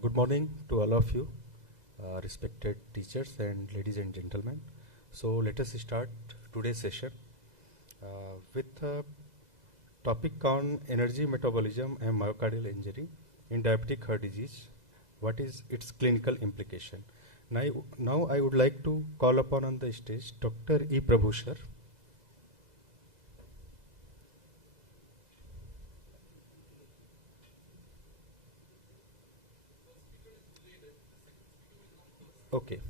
Good morning to all of you, respected teachers and ladies and gentlemen. So let us start today's session with a topic on energy metabolism and myocardial injury in diabetic heart disease. What is its clinical implication? Now I would like to call upon on the stage Dr. E. Prabhushar. Okay.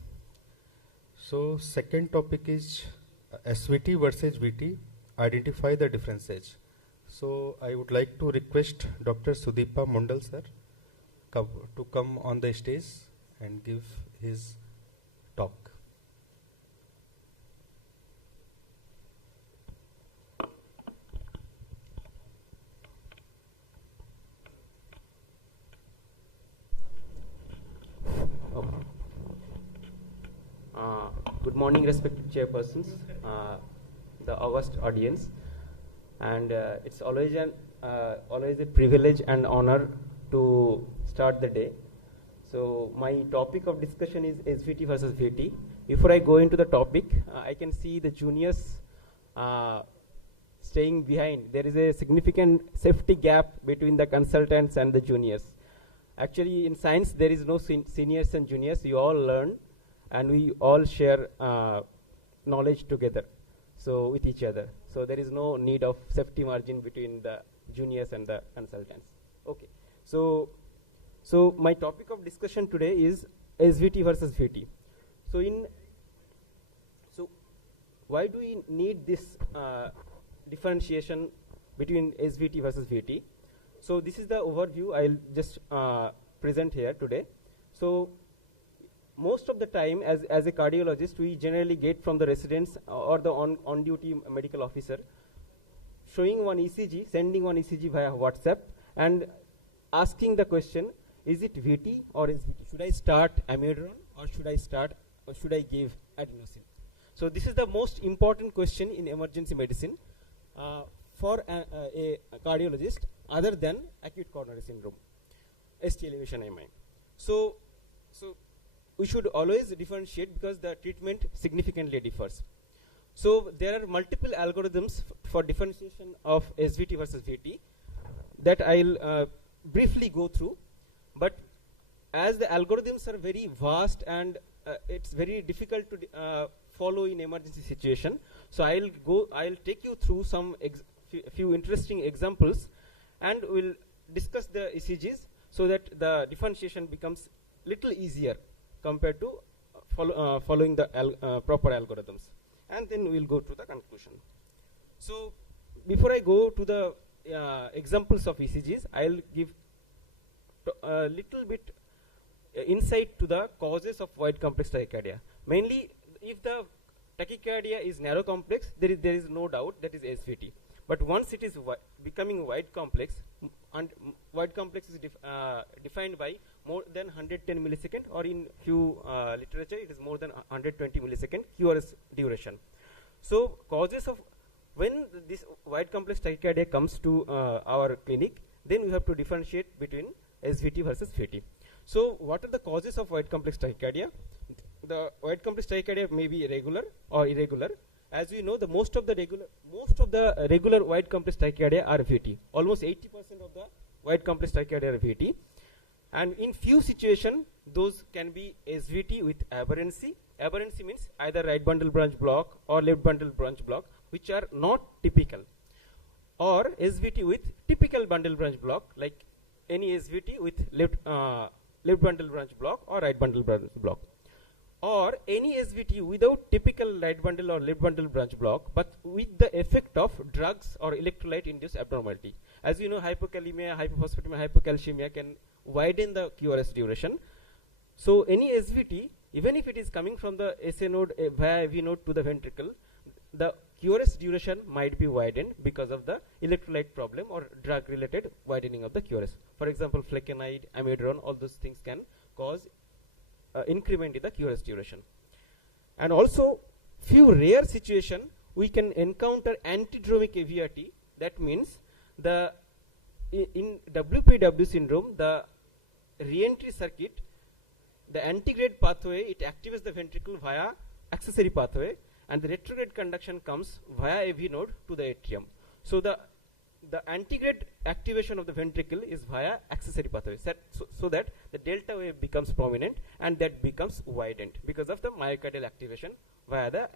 So second topic is SVT versus VT. Identify the differences. So I would like to request Dr. Sudeepa Mundal sir to come on the stage and give his talk. Good morning, respected chairpersons, the august audience, and it's always a privilege and honor to start the day. So my topic of discussion is SVT versus VT. Before I go into the topic, I can see the juniors staying behind. There is a significant safety gap between the consultants and the juniors. Actually, in science, there is no seniors and juniors. You all learn, and we all share knowledge together, so with each other. So there is no need of safety margin between the juniors and the consultants. Okay, so my topic of discussion today is SVT versus VT. So why do we need this differentiation between SVT versus VT? So this is the overview I'll just present here today. So most of the time, as a cardiologist, we generally get from the residents or the on-duty medical officer showing one ECG, sending one ECG via WhatsApp, and asking the question, is it VT or is VT? Should I start amiodarone or should I give adenosine? So this is the most important question in emergency medicine for a cardiologist other than acute coronary syndrome, ST elevation MI. So we should always differentiate because the treatment significantly differs. So there are multiple algorithms for differentiation of SVT versus VT that I'll briefly go through. But as the algorithms are very vast and it's very difficult to follow in emergency situation, so I'll take you through some few interesting examples, and we'll discuss the ECGs so that the differentiation becomes little easier compared to following the proper algorithms. And then we'll go to the conclusion. So before I go to the examples of ECGs, I'll give a little bit insight to the causes of wide complex tachycardia. Mainly, if the tachycardia is narrow complex, there is no doubt that is SVT. But once it is becoming wide complex, and wide complex is defined by more than 110 millisecond, or in few literature it is more than 120 millisecond QRS duration. So causes of when this wide complex tachycardia comes to our clinic, then we have to differentiate between SVT versus VT. So what are the causes of wide complex tachycardia? The wide complex tachycardia may be regular or irregular. As we know, most of the regular wide complex tachycardia are VT. Almost 80% of the wide complex tachycardia are VT. And in few situations, those can be SVT with aberrancy. Aberrancy means either right bundle branch block or left bundle branch block, which are not typical. Or SVT with typical bundle branch block, like any SVT with left bundle branch block or right bundle branch block. Or any SVT without typical right bundle or left bundle branch block, but with the effect of drugs or electrolyte-induced abnormality. As you know, hypokalemia, hypophosphatemia, hypocalcemia can widen the QRS duration. So any SVT, even if it is coming from the SA node via AV node to the ventricle, the QRS duration might be widened because of the electrolyte problem or drug-related widening of the QRS. For example, flecainide, amiodarone, all those things can cause increment in the QRS duration. And also, few rare situations we can encounter antidromic AVRT. That means in WPW syndrome, the re-entry circuit, the antegrade pathway, it activates the ventricle via accessory pathway, and the retrograde conduction comes via AV node to the atrium. So the antegrade activation of the ventricle is via accessory pathway, so that the delta wave becomes prominent and that becomes widened because of the myocardial activation via the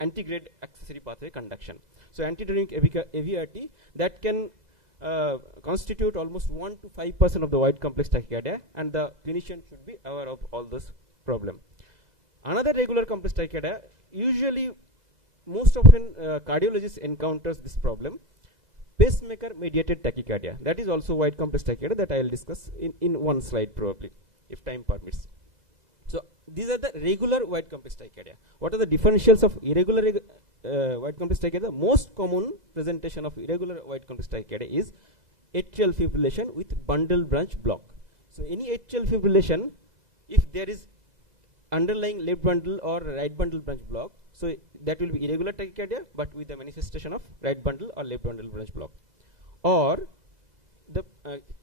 antegrade accessory pathway conduction. So antidynamic AVRT that can constitute almost 1 to 5% of the wide complex tachycardia, and the clinician should be aware of all this problem. Another regular complex tachycardia, usually most often cardiologists encounters this problem, pacemaker mediated tachycardia. That is also wide complex tachycardia that I will discuss in one slide probably, if time permits. So these are the regular wide complex tachycardia. What are the differentials of irregular wide complex tachycardia? Most common presentation of irregular wide complex tachycardia is atrial fibrillation with bundle branch block. So any atrial fibrillation, if there is underlying left bundle or right bundle branch block, so that will be irregular tachycardia but with the manifestation of right bundle or left bundle branch block. Or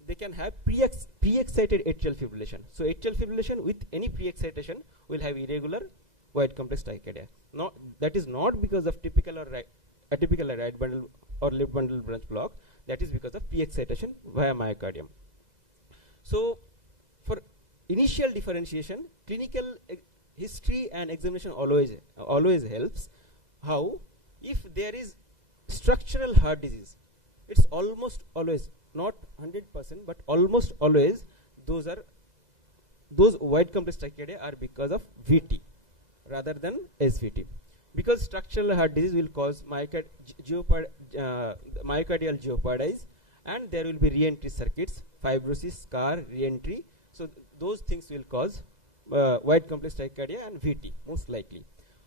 they can have pre-excited atrial fibrillation. So atrial fibrillation with any pre-excitation will have irregular wide complex tachycardia. No, that is not because of typical or atypical right bundle or left bundle branch block. That is because of pre-excitation via myocardium. So for initial differentiation, clinical history and examination always helps. How? If there is structural heart disease, it's almost always, not 100%, but almost always those wide complex tachycardia are because of VT rather than SVT. Because structural heart disease will cause myocardial jeopardize, and there will be re-entry circuits, fibrosis, scar, re-entry. So those things will cause wide complex tachycardia and VT most likely.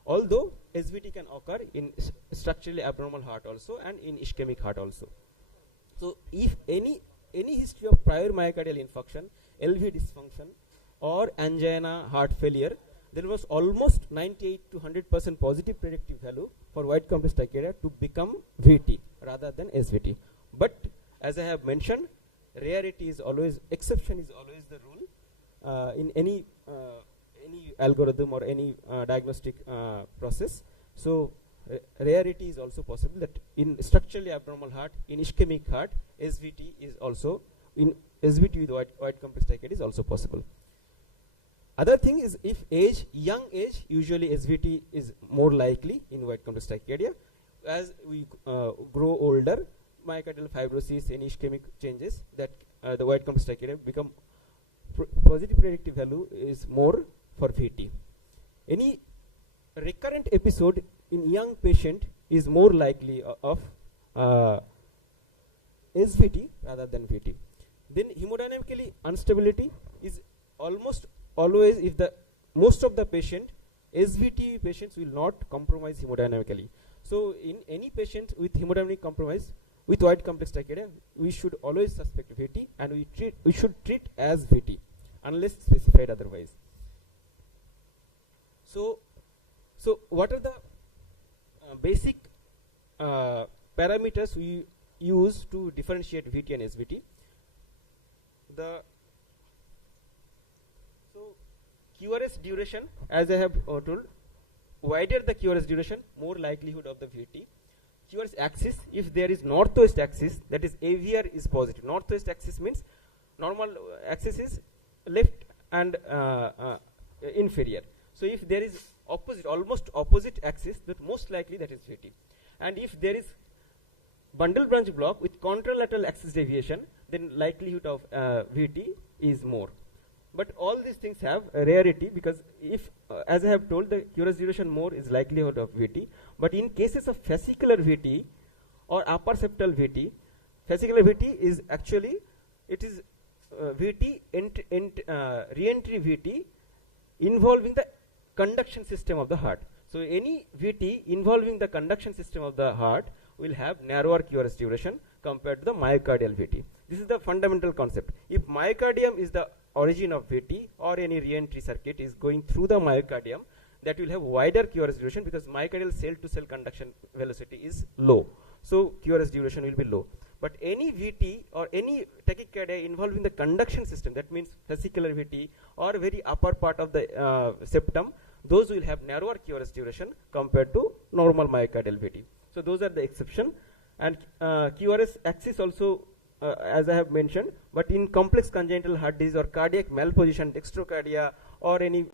Although SVT can occur in structurally abnormal heart also and in ischemic heart also. So if any history of prior myocardial infarction, LV dysfunction, or angina, heart failure, there was almost 98 to 100% positive predictive value for wide complex tachycardia to become VT rather than SVT. But as I have mentioned, rarity is always, exception is always the rule in any algorithm or any diagnostic process. So rarity is also possible that in structurally abnormal heart, in ischemic heart, SVT is also, in SVT with wide complex tachycardia is also possible. Other thing is, if young age, usually SVT is more likely in wide complex tachycardia. As we grow older, myocardial fibrosis and ischemic changes, that the wide complex tachycardia become positive predictive value is more for VT. Any recurrent episode in young patient is more likely of SVT rather than VT. Then hemodynamically instability is almost always, if the most of the patient, SVT patients will not compromise hemodynamically. So in any patient with hemodynamic compromise with wide complex tachycardia, we should always suspect VT, and we should treat as VT unless specified otherwise. So what are the basic parameters we use to differentiate VT and SVT? So QRS duration, as I have told, wider the QRS duration, more likelihood of the VT. QRS axis, if there is northwest axis, that is AVR is positive. Northwest axis means normal axis is left and inferior. So if there is opposite, almost opposite axis, that most likely that is VT. And if there is bundle branch block with contralateral axis deviation, then likelihood of VT is more. But all these things have a rarity, because if, as I have told, the QRS duration more is likelihood of VT. But in cases of fascicular VT or upper septal VT, fascicular VT is actually, it is VT, re-entry VT involving the conduction system of the heart. So any VT involving the conduction system of the heart will have narrower QRS duration compared to the myocardial VT. This is the fundamental concept. If myocardium is the origin of VT, or any re-entry circuit is going through the myocardium, that will have wider QRS duration, because myocardial cell to cell conduction velocity is low. So QRS duration will be low. But any VT or any tachycardia involving the conduction system, that means fascicular VT or very upper part of the septum, those will have narrower QRS duration compared to normal myocardial VT. So those are the exception. And QRS axis also, as I have mentioned, but in complex congenital heart disease or cardiac malposition, dextrocardia or any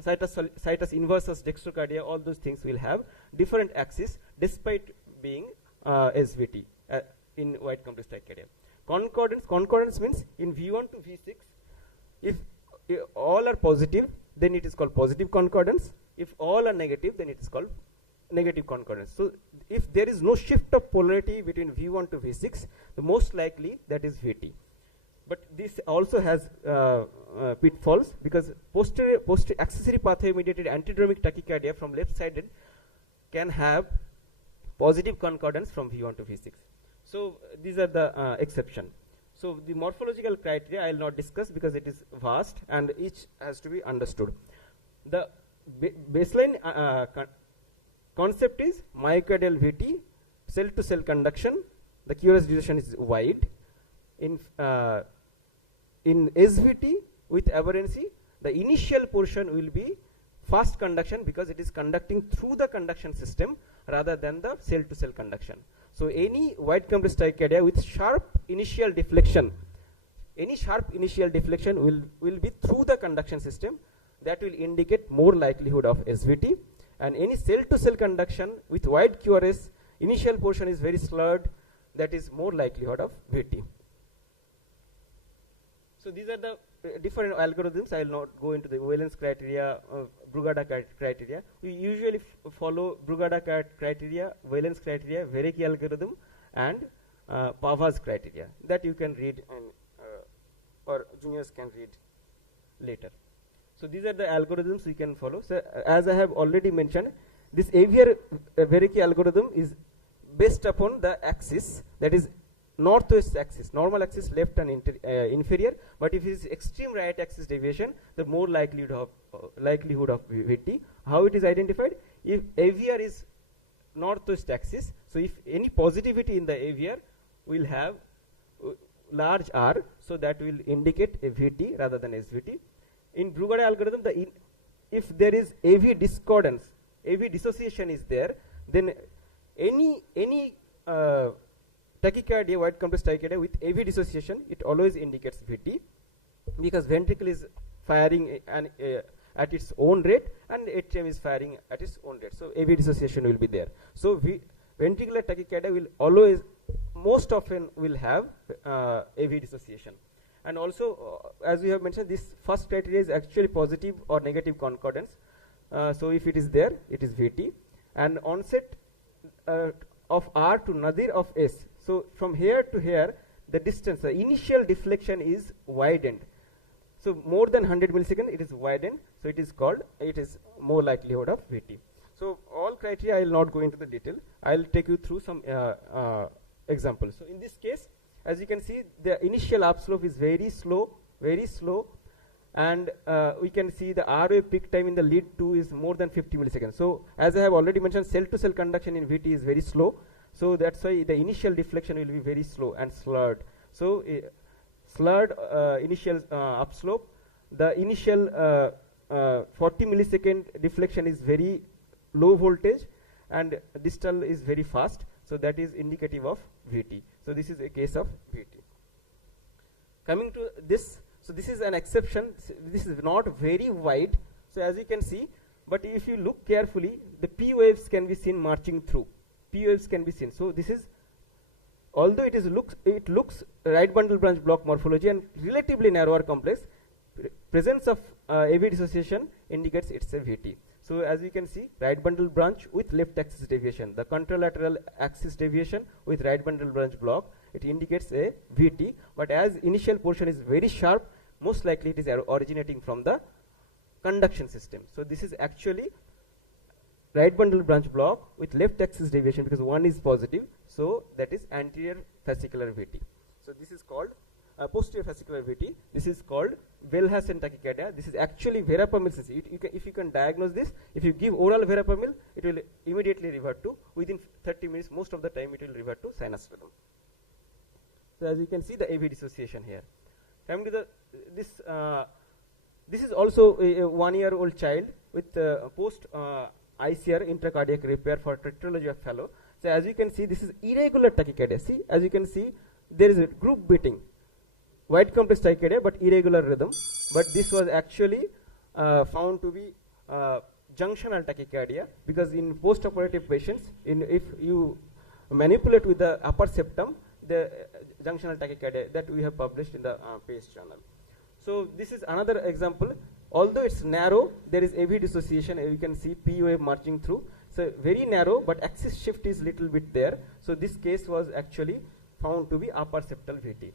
situs inversus dextrocardia, all those things will have different axis despite being SVT in wide complex tachycardia. Concordance means in V1 to V6, if all are positive, then it is called positive concordance. If all are negative, then it is called negative concordance. So if there is no shift of polarity between V1 to V6, the most likely that is VT. But this also has pitfalls, because posterior accessory pathway mediated antidromic tachycardia from left sided can have positive concordance from V1 to V6. So these are the exception. So the morphological criteria I will not discuss because it is vast and each has to be understood. The baseline concept is myocardial VT, cell to cell conduction, the QRS duration is wide. In SVT with aberrancy, the initial portion will be fast conduction because it is conducting through the conduction system rather than the cell to cell conduction. So any wide complex tachycardia with sharp initial deflection, will be through the conduction system, that will indicate more likelihood of SVT. And any cell to cell conduction with wide QRS, initial portion is very slurred, that is more likelihood of VT. So these are the different algorithms. I will not go into the valence criteria, Brugada criteria. We usually follow Brugada criteria, valence criteria, Verrecki algorithm, and Pava's criteria. That you can read and or juniors can read later. So these are the algorithms we can follow. So as I have already mentioned, this AVR Verrecki algorithm is based upon the axis, that is northwest axis, normal axis left and inferior, but if it is extreme right axis deviation, the more likelihood of VT. How it is identified? If AVR is northwest axis, so if any positivity in the AVR will have large R, so that will indicate a VT rather than SVT. In Brugada algorithm, if there is AV discordance, AV dissociation is there, then any tachycardia, wide complex tachycardia with AV dissociation, it always indicates VT, because ventricle is firing at its own rate and atrium is firing at its own rate. So AV dissociation will be there. So ventricular tachycardia will always, most often will have AV dissociation. And also, as we have mentioned, this first criteria is actually positive or negative concordance. So if it is there, it is VT. And onset of R to nadir of S. So from here to here, the distance, the initial deflection is widened. So more than 100 milliseconds, it is widened. So it is called, it is more likelihood of VT. So all criteria, I will not go into the detail. I will take you through some examples. So in this case, as you can see, the initial upslope is very slow, and we can see the R wave peak time in the lead 2 is more than 50 milliseconds. So as I have already mentioned, cell to cell conduction in VT is very slow. So that's why the initial deflection will be very slow and slurred. So slurred initial upslope, the initial 40 millisecond deflection is very low voltage and distal is very fast. So that is indicative of VT. So this is a case of VT. Coming to this, so this is an exception. This is not very wide. So as you can see, but if you look carefully, the P waves can be seen marching through. P waves can be seen. So this is, although it looks right bundle branch block morphology and relatively narrower complex, presence of AV dissociation indicates it's a VT. So as you can see, right bundle branch with left axis deviation, the contralateral axis deviation with right bundle branch block, it indicates a VT. But as initial portion is very sharp, most likely it is originating from the conduction system. So this is actually right bundle branch block with left axis deviation because one is positive. So that is anterior fascicular VT. So this is called posterior fascicular VT. This is called Wellhausen tachycardia. This is actually verapamil CC. If you can diagnose this, if you give oral verapamil, it will immediately revert to, within 30 minutes, most of the time it will revert to sinus rhythm. So as you can see, the AV dissociation here. Coming to this is also a 1-year-old child with post ICR intracardiac repair for tetralogy of Fallot. So as you can see, this is irregular tachycardia. See, as you can see, there is a group beating, wide complex tachycardia, but irregular rhythm. But this was actually found to be junctional tachycardia, because in post-operative patients, if you manipulate with the upper septum, the junctional tachycardia that we have published in the PACE journal. So this is another example. Although it's narrow, there is AV dissociation. You can see P wave marching through. So very narrow, but axis shift is little bit there. So this case was actually found to be upper septal VT.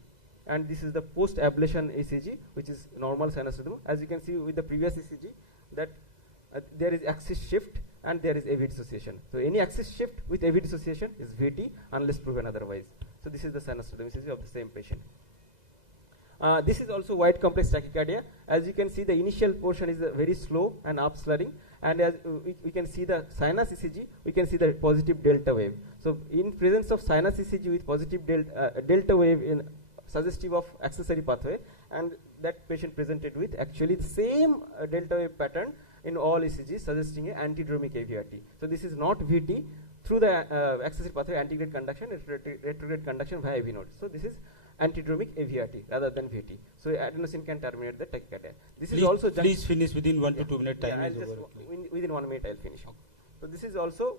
And this is the post-ablation ECG, which is normal sinus rhythm. As you can see with the previous ECG, that there is axis shift and there is AV dissociation. So any axis shift with AV dissociation is VT unless proven otherwise. So this is the sinus rhythm ECG of the same patient. This is also wide complex tachycardia. As you can see, the initial portion is very slow and upslurring, and as we can see the sinus ECG, we can see the positive delta wave. So in presence of sinus ECG with positive delta wave in suggestive of accessory pathway, and that patient presented with actually the same delta wave pattern in all ECGs, suggesting an antidromic AVRT. So this is not VT through the accessory pathway, antegrade conduction, retrograde conduction via AV node. So this is antidromic AVRT rather than VT. So adenosine can terminate the tachycardia. This is also please finish within 1 to 2 minute time. Yeah, within 1 minute I'll finish. Okay. So this is also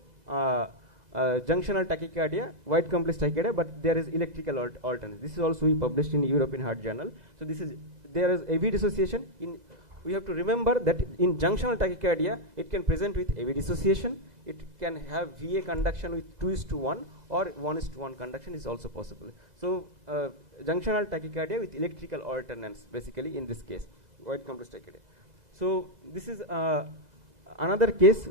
junctional tachycardia, wide complex tachycardia, but there is electrical alternate. This is also we published in European Heart Journal. So this is, there is AV dissociation. We have to remember that in junctional tachycardia, it can present with AV dissociation. It can have VA conduction with 2:1 or 1:1 conduction is also possible. So junctional tachycardia with electrical alternance, basically in this case, wide complex tachycardia. So this is another case.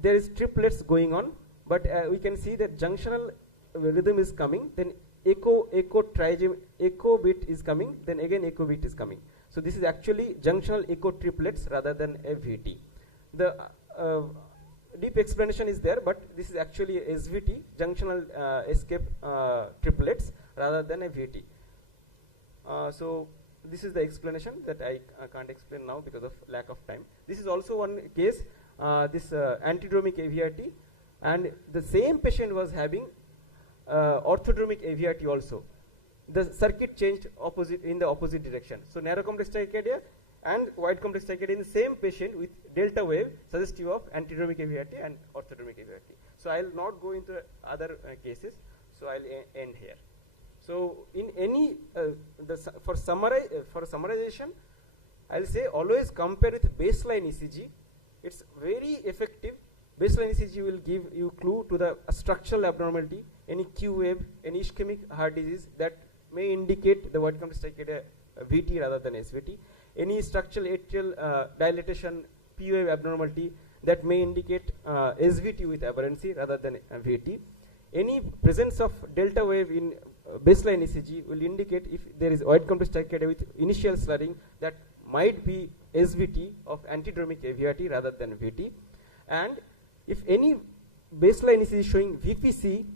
There is triplets going on, but we can see that junctional rhythm is coming, then echo bit is coming, then again echo bit is coming. So this is actually junctional echo triplets rather than a VT. The deep explanation is there, but this is actually a SVT, junctional escape triplets rather than a VT. So this is the explanation that I can't explain now because of lack of time. This is also one case, this antidromic AVRT, and the same patient was having orthodromic AVRT also. The circuit changed in the opposite direction. So narrow complex tachycardia and wide complex tachycardia in the same patient with delta wave suggestive of antidromic AVRT and orthodromic AVRT. So I will not go into other cases. So I will end here. So in any for summarization, I will say always compare with baseline ECG. It's very effective. Baseline ECG will give you clue to the structural abnormality, any Q wave, any ischemic heart disease that may indicate the wide complex tachycardia VT rather than SVT. Any structural atrial dilatation P wave abnormality that may indicate SVT with aberrancy rather than VT. Any presence of delta wave in baseline ECG will indicate if there is wide complex tachycardia with initial slurring that might be SVT of antidromic AVRT rather than VT. And if any baseline ECG is showing VPC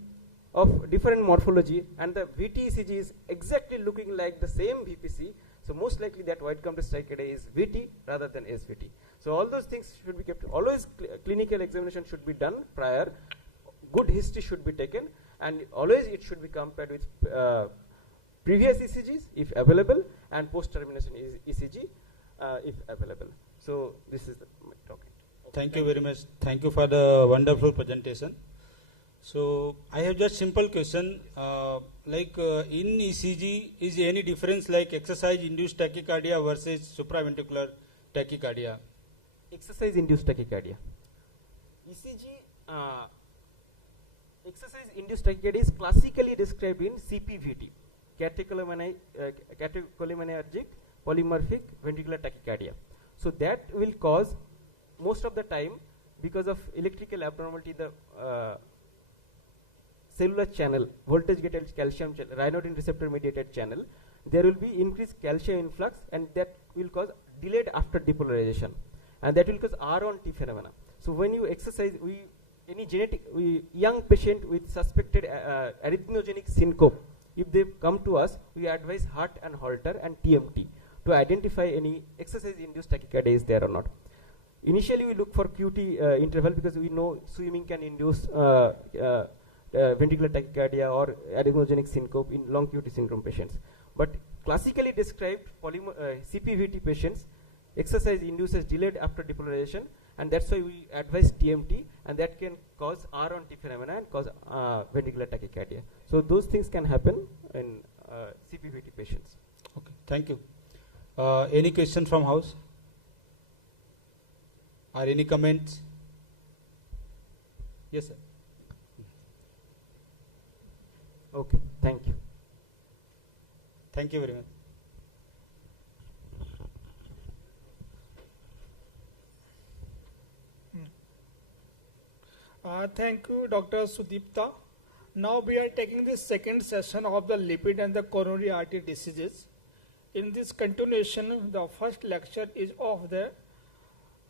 of different morphology and the VT ECG is exactly looking like the same VPC, so most likely that wide complex tachycardia is VT rather than SVT. So all those things should be kept. Always clinical examination should be done prior. Good history should be taken, and always it should be compared with previous ECGs if available and post-termination ECG if available. So this is the talk. Thank you very much. Thank you for the wonderful presentation. So I have just simple question, in ECG, is any difference like exercise-induced tachycardia versus supraventricular tachycardia? Exercise-induced tachycardia. ECG, exercise-induced tachycardia is classically described in CPVT, catecholaminergic polymorphic ventricular tachycardia. So that will cause most of the time because of electrical abnormality the cellular channel, voltage gated calcium ryanodine receptor mediated channel, there will be increased calcium influx, and that will cause delayed after depolarization, and that will cause R1T phenomena. So when you exercise, young patient with suspected arrhythmogenic syncope, if they come to us, we advise heart and Holter and TMT to identify any exercise-induced tachycardia is there or not. Initially, we look for QT interval because we know swimming can induce ventricular tachycardia or arrhythmogenic syncope in long QT syndrome patients. But classically described CPVT patients, exercise induces delayed after depolarization, and that's why we advise TMT, and that can cause R1T phenomena and cause ventricular tachycardia. So those things can happen in CPVT patients. Okay, thank you. Any question from house? Or any comments? Yes, sir. Okay, thank you. Thank you very much. Thank you, Dr. Sudipta. Now we are taking the second session of the lipid and the coronary artery diseases. In this continuation, the first lecture is of the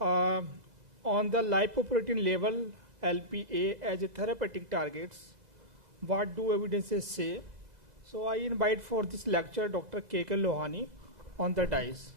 on the lipoprotein level LPA as a therapeutic targets. What do evidences say? So I invite for this lecture Dr. K.K. Lohani on the dais.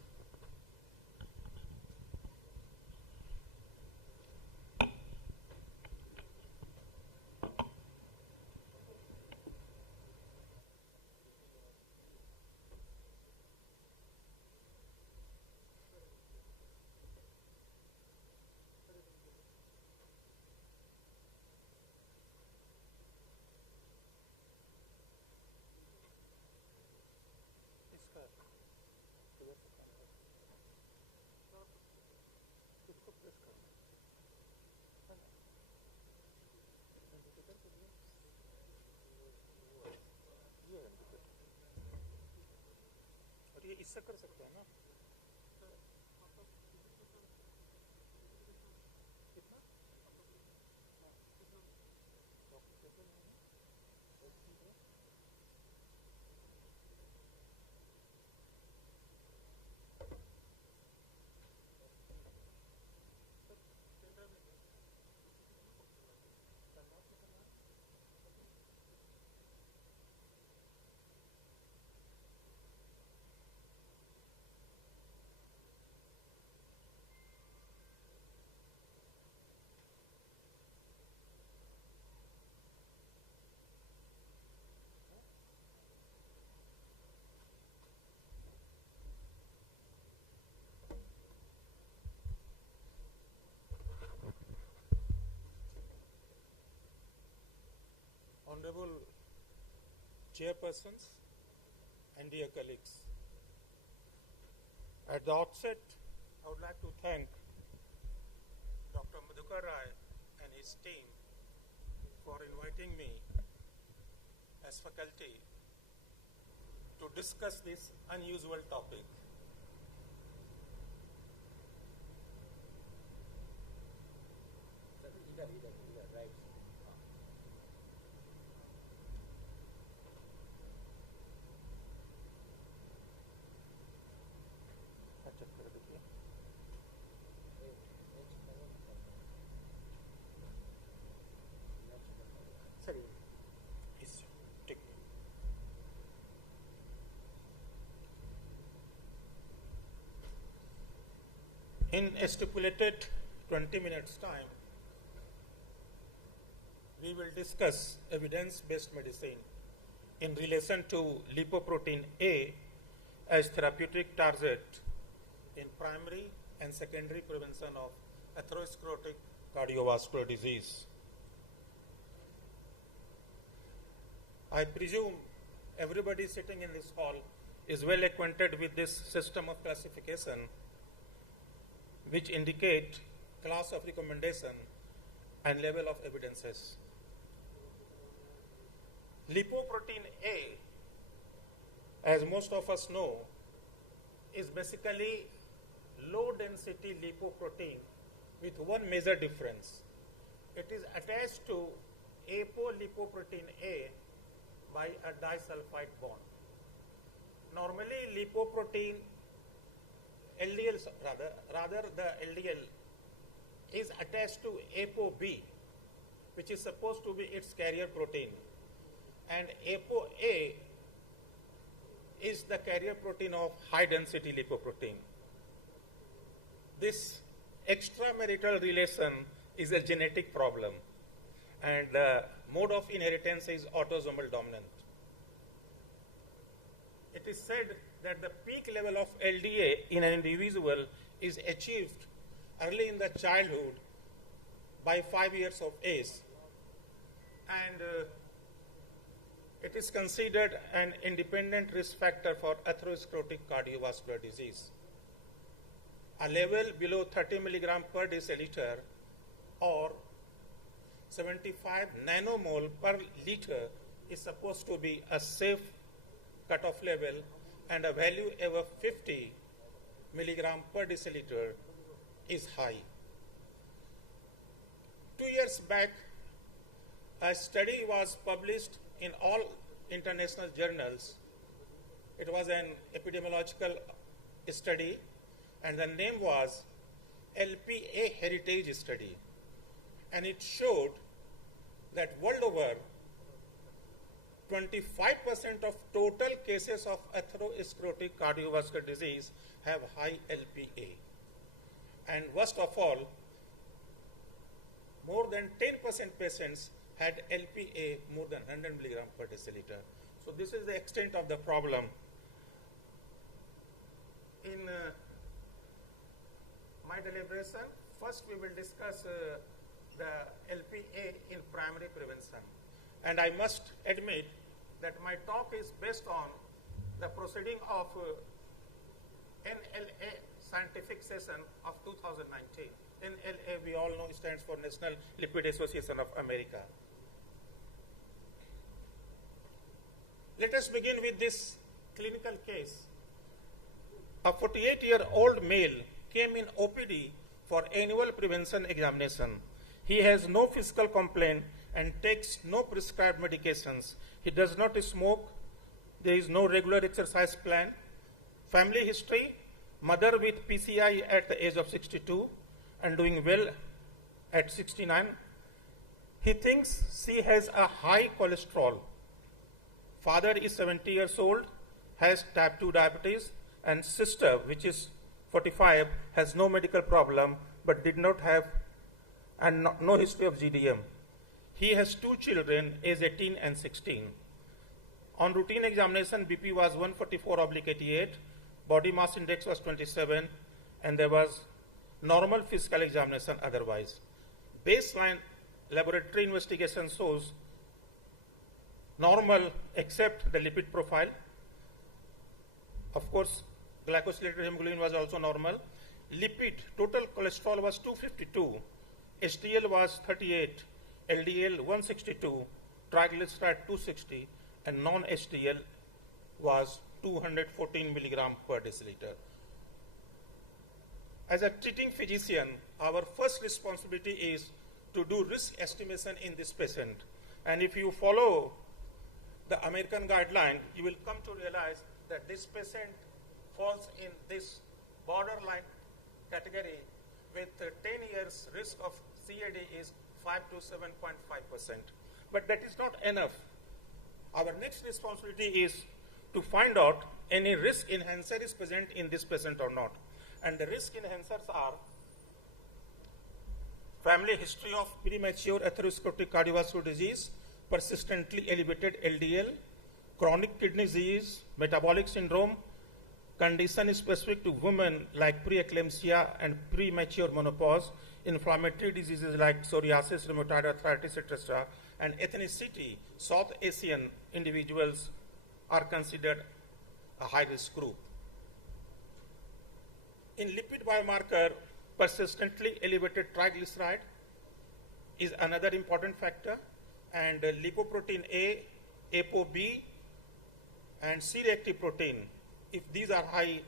इससे कर सकते हैं ना Honorable chairpersons and dear colleagues, at the outset, I would like to thank Dr. Madhukar Rai and his team for inviting me as faculty to discuss this unusual topic. In a stipulated 20 minutes time, we will discuss evidence-based medicine in relation to lipoprotein A as therapeutic target in primary and secondary prevention of atherosclerotic cardiovascular disease. I presume everybody sitting in this hall is well acquainted with this system of classification, which indicate class of recommendation and level of evidences. Lipoprotein A, as most of us know, is basically low density lipoprotein with one major difference. It is attached to apolipoprotein A by a disulfide bond. Normally, lipoprotein LDL, rather the LDL is attached to ApoB, which is supposed to be its carrier protein, and ApoA is the carrier protein of high density lipoprotein. This extramarital relation is a genetic problem, and the mode of inheritance is autosomal dominant. It is said that the peak level of LDA in an individual is achieved early in the childhood by 5 years of age, and it is considered an independent risk factor for atherosclerotic cardiovascular disease. A level below 30 milligram per deciliter or 75 nanomole per liter is supposed to be a safe cutoff level, and a value above 50 milligram per deciliter is high. 2 years back, a study was published in all international journals. It was an epidemiological study, and the name was LPA Heritage Study. And it showed that world over, 25% of total cases of atherosclerotic cardiovascular disease have high LPA. And worst of all, more than 10% patients had LPA more than 100 milligram per deciliter. So this is the extent of the problem. In my deliberation, first we will discuss the LPA in primary prevention. And I must admit that my talk is based on the proceeding of NLA scientific session of 2019. NLA, we all know, stands for National Lipid Association of America. Let us begin with this clinical case. A 48-year-old male came in OPD for annual prevention examination. He has no physical complaint and takes no prescribed medications. He does not smoke. There is no regular exercise plan. Family history: mother with PCI at the age of 62 and doing well at 69. He thinks she has a high cholesterol. Father is 70 years old, has type 2 diabetes, and sister, which is 45, has no medical problem but did not have and no history of GDM. He has 2 children, age 18 and 16. On routine examination, BP was 144/88, body mass index was 27, and there was normal physical examination otherwise. Baseline laboratory investigation shows normal except the lipid profile. Of course, glycosylated hemoglobin was also normal. Lipid, total cholesterol was 252, HDL was 38, LDL 162, triglyceride 260, and non-HDL was 214 milligram per deciliter. As a treating physician, our first responsibility is to do risk estimation in this patient. And if you follow the American guideline, you will come to realize that this patient falls in this borderline category with 10 years risk of CAD is 5 to 7.5%. But that is not enough. Our next responsibility is to find out any risk enhancer is present in this patient or not. And the risk enhancers are family history of premature atherosclerotic cardiovascular disease, persistently elevated LDL, chronic kidney disease, metabolic syndrome, condition specific to women like preeclampsia and premature menopause, inflammatory diseases like psoriasis, rheumatoid arthritis, etc., and ethnicity. South Asian individuals are considered a high-risk group. In lipid biomarker, persistently elevated triglyceride is another important factor, and lipoprotein A, ApoB, and C-reactive protein, if these are high,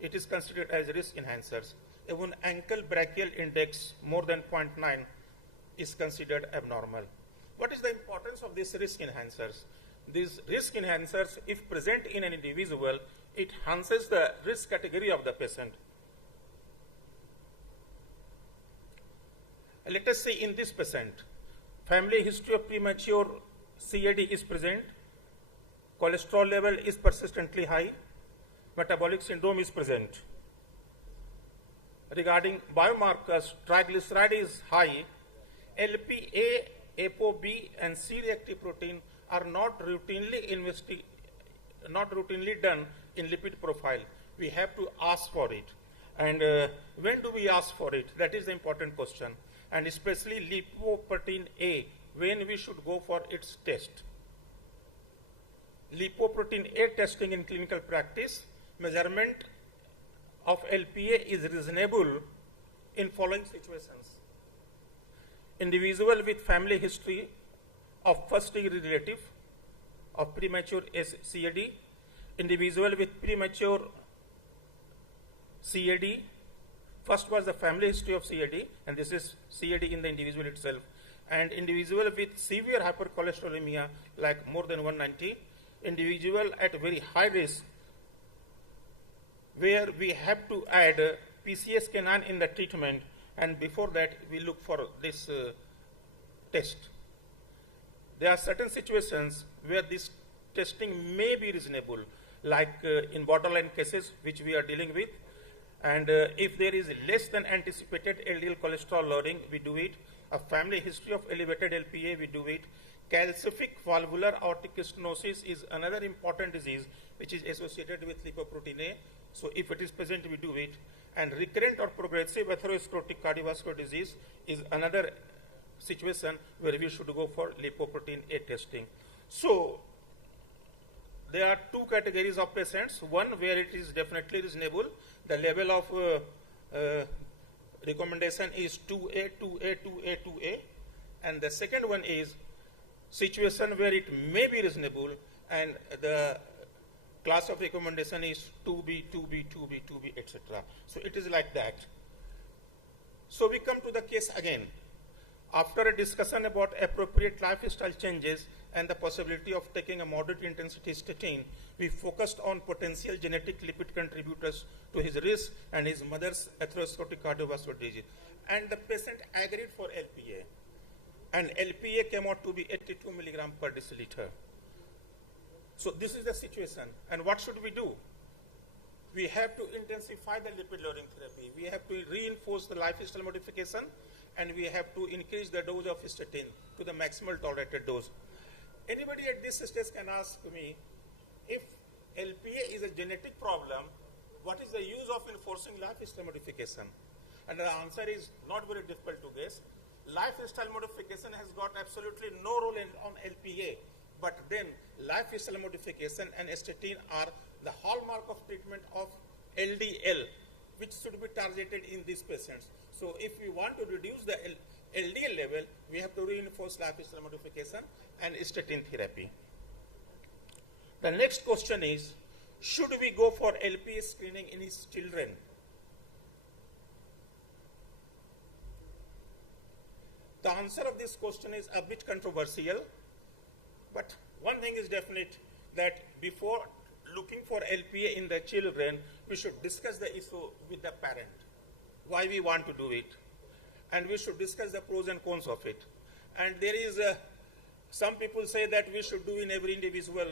it is considered as risk enhancers. Even ankle brachial index more than 0.9 is considered abnormal. What is the importance of these risk enhancers? These risk enhancers, if present in an individual, it enhances the risk category of the patient. Let us say in this patient, family history of premature CAD is present, cholesterol level is persistently high, metabolic syndrome is present. Regarding biomarkers, triglyceride is high, LPA, ApoB, and C-reactive protein are not routinely done in lipid profile. We have to ask for it. And when do we ask for it? That is the important question. And especially lipoprotein A, when we should go for its test. Lipoprotein A testing in clinical practice, measurement of LPA is reasonable in following situations. Individual with family history of first degree relative of premature CAD, individual with premature CAD, first was the family history of CAD, and this is CAD in the individual itself, and individual with severe hypercholesterolemia like more than 190, individual at very high risk where we have to add PCSK9 in the treatment, and before that we look for this test. There are certain situations where this testing may be reasonable, like in borderline cases which we are dealing with, and if there is less than anticipated LDL cholesterol lowering, we do it. A family history of elevated LPA, we do it. Calcific valvular aortic stenosis is another important disease which is associated with lipoprotein A. So if it is present, we do it. And recurrent or progressive atherosclerotic cardiovascular disease is another situation where we should go for lipoprotein A testing. So there are two categories of patients. One where it is definitely reasonable. The level of recommendation is 2A, 2A, 2A, 2A. And the second one is situation where it may be reasonable and the class of recommendation is 2B, 2B, 2B, 2B, etc. So it is like that. So we come to the case again. After a discussion about appropriate lifestyle changes and the possibility of taking a moderate intensity statin, we focused on potential genetic lipid contributors to his risk and his mother's atherosclerotic cardiovascular disease. And the patient agreed for LPA. And LPA came out to be 82 milligram per deciliter. So this is the situation. And what should we do? We have to intensify the lipid lowering therapy. We have to reinforce the lifestyle modification, and we have to increase the dose of statin to the maximal tolerated dose. Anybody at this stage can ask me, if LPA is a genetic problem, what is the use of enforcing lifestyle modification? And the answer is not very difficult to guess. Lifestyle modification has got absolutely no role on LPA, but then lifestyle modification and statin are the hallmark of treatment of LDL, which should be targeted in these patients. So if we want to reduce the LDL level, we have to reinforce lifestyle modification and statin therapy. The next question is, should we go for LPA screening in his children? The answer of this question is a bit controversial, but one thing is definite, that before looking for LPA in the children, we should discuss the issue with the parent, why we want to do it, and we should discuss the pros and cons of it. And there is some people say that we should do in every individual,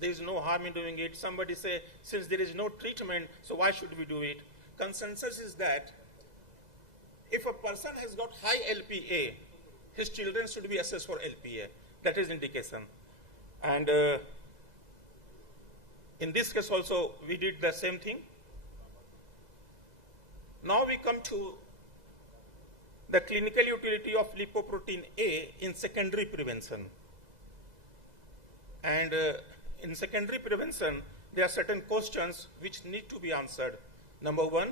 there is no harm in doing it. Somebody say, since there is no treatment, so why should we do it? Consensus is that if a person has got high LPA, his children should be assessed for LPA. That is indication. And in this case also, we did the same thing. Now we come to the clinical utility of lipoprotein A in secondary prevention. And in secondary prevention, there are certain questions which need to be answered. Number one,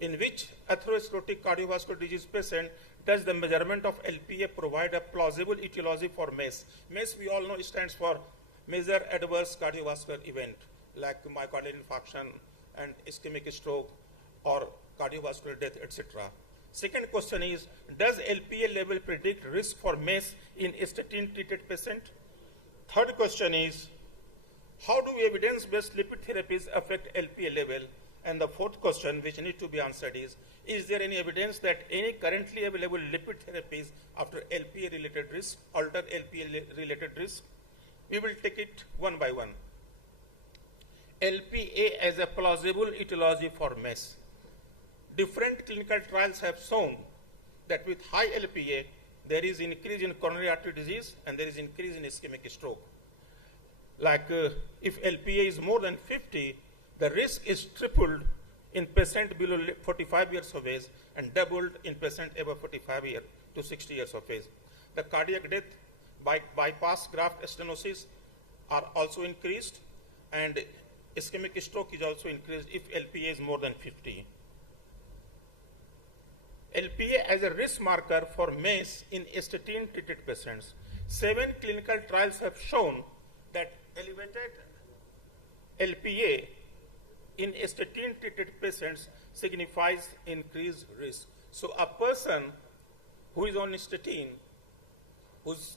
in which atherosclerotic cardiovascular disease patient does the measurement of LPA provide a plausible etiology for MACE? MACE, we all know, stands for major adverse cardiovascular event, like myocardial infarction and ischemic stroke or cardiovascular death, etc. Second question is, does LPA level predict risk for MACE in statin-treated patient? Third question is, how do evidence-based lipid therapies affect LPA level? And the fourth question, which needs to be answered, is there any evidence that any currently available lipid therapies after LPA-related risk alter LPA-related risk? We will take it one by one. LPA as a plausible etiology for MACE. Different clinical trials have shown that with high LPA, there is increase in coronary artery disease and there is increase in ischemic stroke. Like if LPA is more than 50, the risk is tripled in patient below 45 years of age and doubled in patient above 45 years to 60 years of age. The cardiac death by bypass graft stenosis are also increased, and ischemic stroke is also increased if LPA is more than 50. LPA as a risk marker for MACE in statin-treated patients. 7 clinical trials have shown that elevated LPA in statin-treated patients signifies increased risk. So a person who is on statin, whose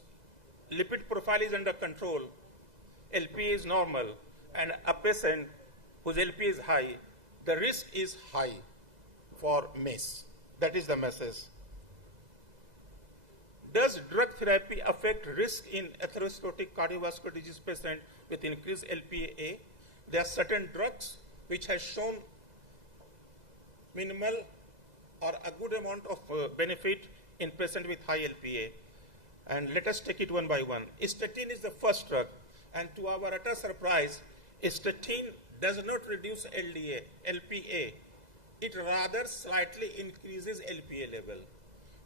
lipid profile is under control, LPA is normal, and a patient whose LPA is high, the risk is high for MACE. That is the message. Does drug therapy affect risk in atherosclerotic cardiovascular disease patient with increased LPA? There are certain drugs which has shown minimal or a good amount of benefit in patient with high LPA. And let us take it one by one. Statin is the first drug, and to our utter surprise, statin does not reduce LPA. It rather slightly increases LPA level.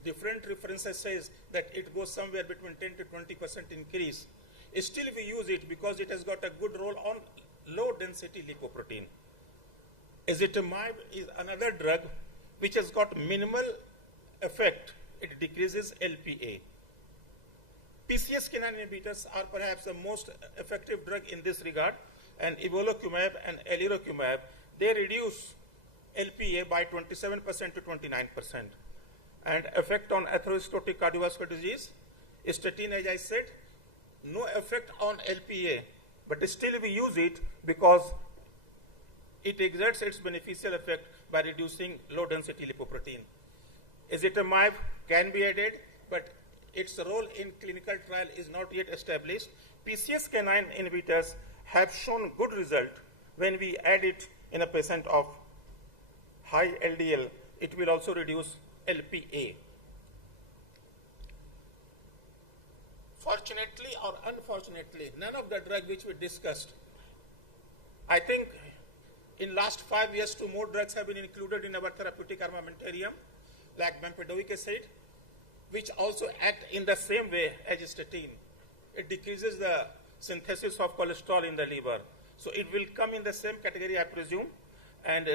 Different references says that it goes somewhere between 10 to 20% increase. Still we use it because it has got a good role on low density lipoprotein. Ezetimibe is another drug which has got minimal effect. It decreases LPA. PCSK9 inhibitors are perhaps the most effective drug in this regard, and evolocumab and alirocumab, they reduce LPA by 27% to 29%. And effect on atherosclerotic cardiovascular disease, statin, as I said, no effect on LPA, but still we use it because it exerts its beneficial effect by reducing low density lipoprotein. Ezetimibe can be added, but its role in clinical trial is not yet established. PCSK9 inhibitors have shown good result when we add it in a patient of high LDL. It will also reduce LPA. Fortunately or unfortunately, none of the drugs which we discussed, I think in last 5 years, 2 more drugs have been included in our therapeutic armamentarium, like bempedoic acid, which also act in the same way as statin. It decreases the synthesis of cholesterol in the liver. So it will come in the same category, I presume. And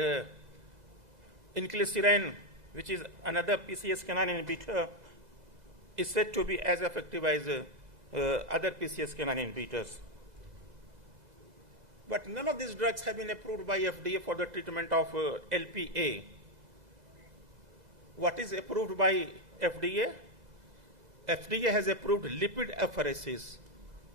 inclisiran, which is another PCSK9 inhibitor, is said to be as effective as other PCSK9 inhibitors. But none of these drugs have been approved by FDA for the treatment of LPA. What is approved by FDA? FDA has approved lipid apheresis.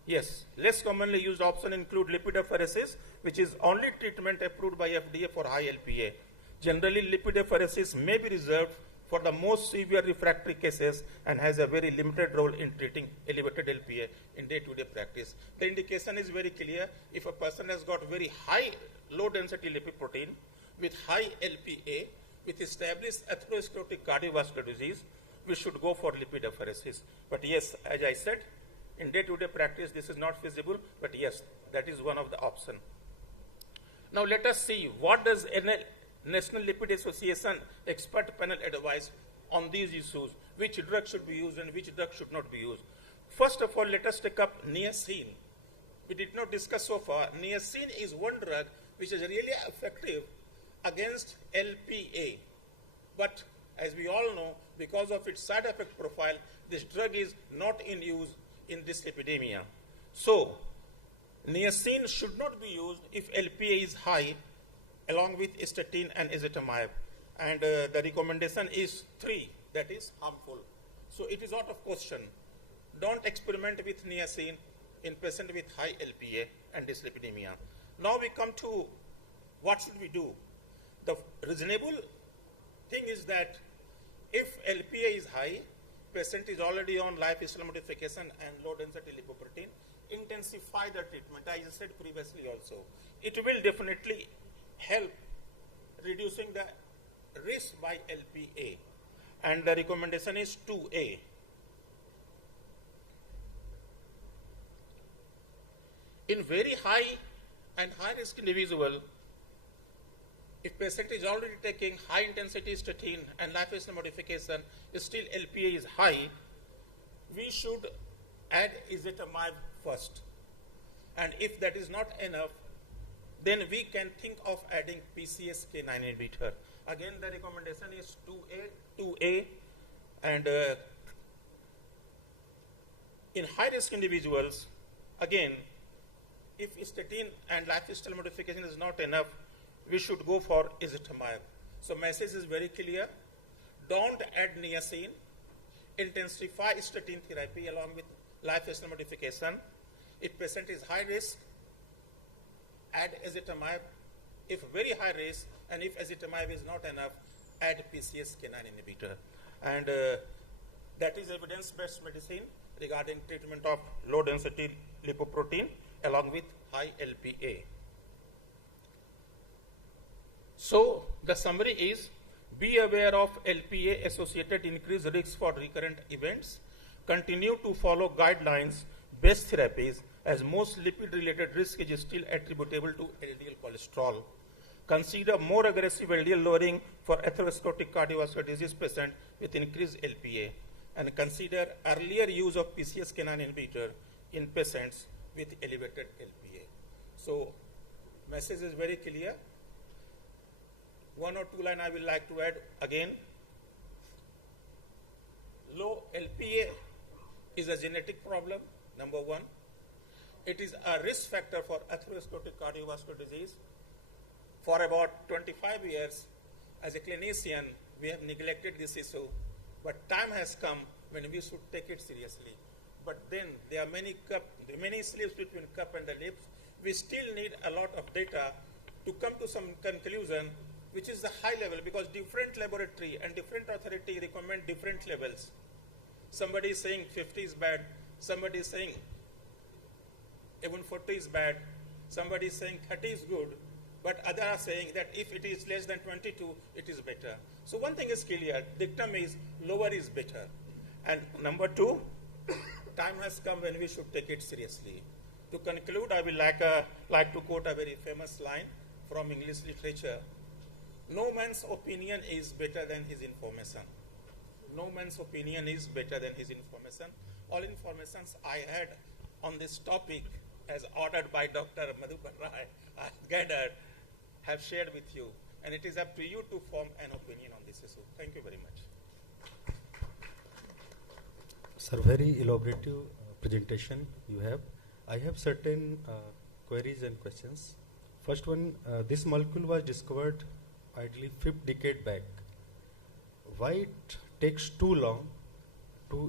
Yes, less commonly used option include lipid apheresis, which is only treatment approved by FDA for high LPA. Generally, lipid apheresis may be reserved for the most severe refractory cases and has a very limited role in treating elevated LPA in day-to-day practice. The indication is very clear. If a person has got very high low-density lipoprotein with high LPA, with established atherosclerotic cardiovascular disease, we should go for lipid apheresis. But yes, as I said, in day-to-day practice, this is not feasible, but yes, that is one of the options. Now let us see what does National Lipid Association expert panel advise on these issues, which drug should be used and which drug should not be used. First of all, let us take up niacin. We did not discuss so far. Niacin is one drug which is really effective against LPA. But as we all know, because of its side effect profile, this drug is not in use in this epidemia. So, niacin should not be used if LPA is high, along with statin and ezetimibe. and the recommendation is 3, that is harmful. So it is out of question. Don't experiment with niacin in patient with high LPA and dyslipidemia. Now we come to what should we do. The reasonable thing is that if LPA is high, patient is already on lifestyle modification and low density lipoprotein, intensify the treatment. I said previously also. It will definitely help reducing the risk by LPA. And the recommendation is 2A. In very high and high risk individual, if patient is already taking high intensity statin and lifestyle modification, still LPA is high, we should add ezetimibe first. And if that is not enough, then we can think of adding PCSK9 inhibitor. Again, the recommendation is 2A, and in high risk individuals, again, if statin and lifestyle modification is not enough, we should go for ezetimibe. So message is very clear. Don't add niacin. Intensify statin therapy along with lifestyle modification. If patient is high risk, add ezetimibe. If very high risk, and if ezetimibe is not enough, add PCSK9 inhibitor. And that is evidence-based medicine regarding treatment of low-density lipoprotein along with high LPA. So the summary is, be aware of LPA-associated increased risks for recurrent events. Continue to follow guidelines-based therapies, as most lipid-related risk is still attributable to LDL cholesterol. Consider more aggressive LDL lowering for atherosclerotic cardiovascular disease patient with increased LPA, and consider earlier use of PCSK9 inhibitor in patients with elevated LPA. So, message is very clear. 1 or 2 lines I will like to add again. Low LPA is a genetic problem, number 1. It is a risk factor for atherosclerotic cardiovascular disease. For about 25 years, as a clinician, we have neglected this issue, but time has come when we should take it seriously. But then there are many slips between cup and the lips. We still need a lot of data to come to some conclusion, which is the high level, because different laboratory and different authority recommend different levels. Somebody is saying 50 is bad, somebody is saying even 40 is bad, somebody is saying 30 is good, but others are saying that if it is less than 22, it is better. So one thing is clear, dictum is lower is better. And number 2, time has come when we should take it seriously. To conclude, I will like to quote a very famous line from English literature. No man's opinion is better than his information. No man's opinion is better than his information. All informations I had on this topic, as ordered by Dr. Madhukar Rai, I gathered, have shared with you. And it is up to you to form an opinion on this issue. Thank you very much. Sir, very elaborative presentation you have. I have certain queries and questions. First one, this molecule was discovered ideally 5th decade back. Why it takes too long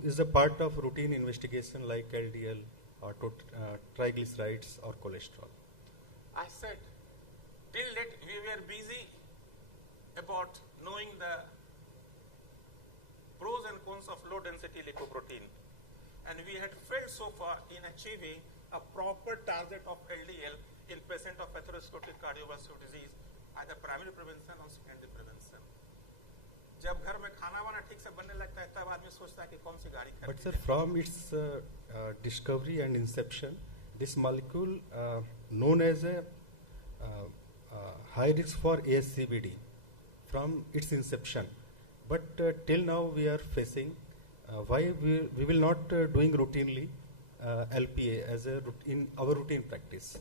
is a part of routine investigation like LDL or triglycerides or cholesterol? I said, till late we were busy about knowing the pros and cons of low density lipoprotein, and we had failed so far in achieving a proper target of LDL in patient of atherosclerotic cardiovascular disease, either primary prevention or secondary prevention. जब घर में खाना वाना ठीक से बनने लगता है तब आदमी सोचता है कि कौन सी गाड़ी खरीदें. But sir, from its discovery and inception, this molecule known as a high risk for ASCVD from its inception. But till now we are facing why we will not doing routinely LPA as a in our routine practice.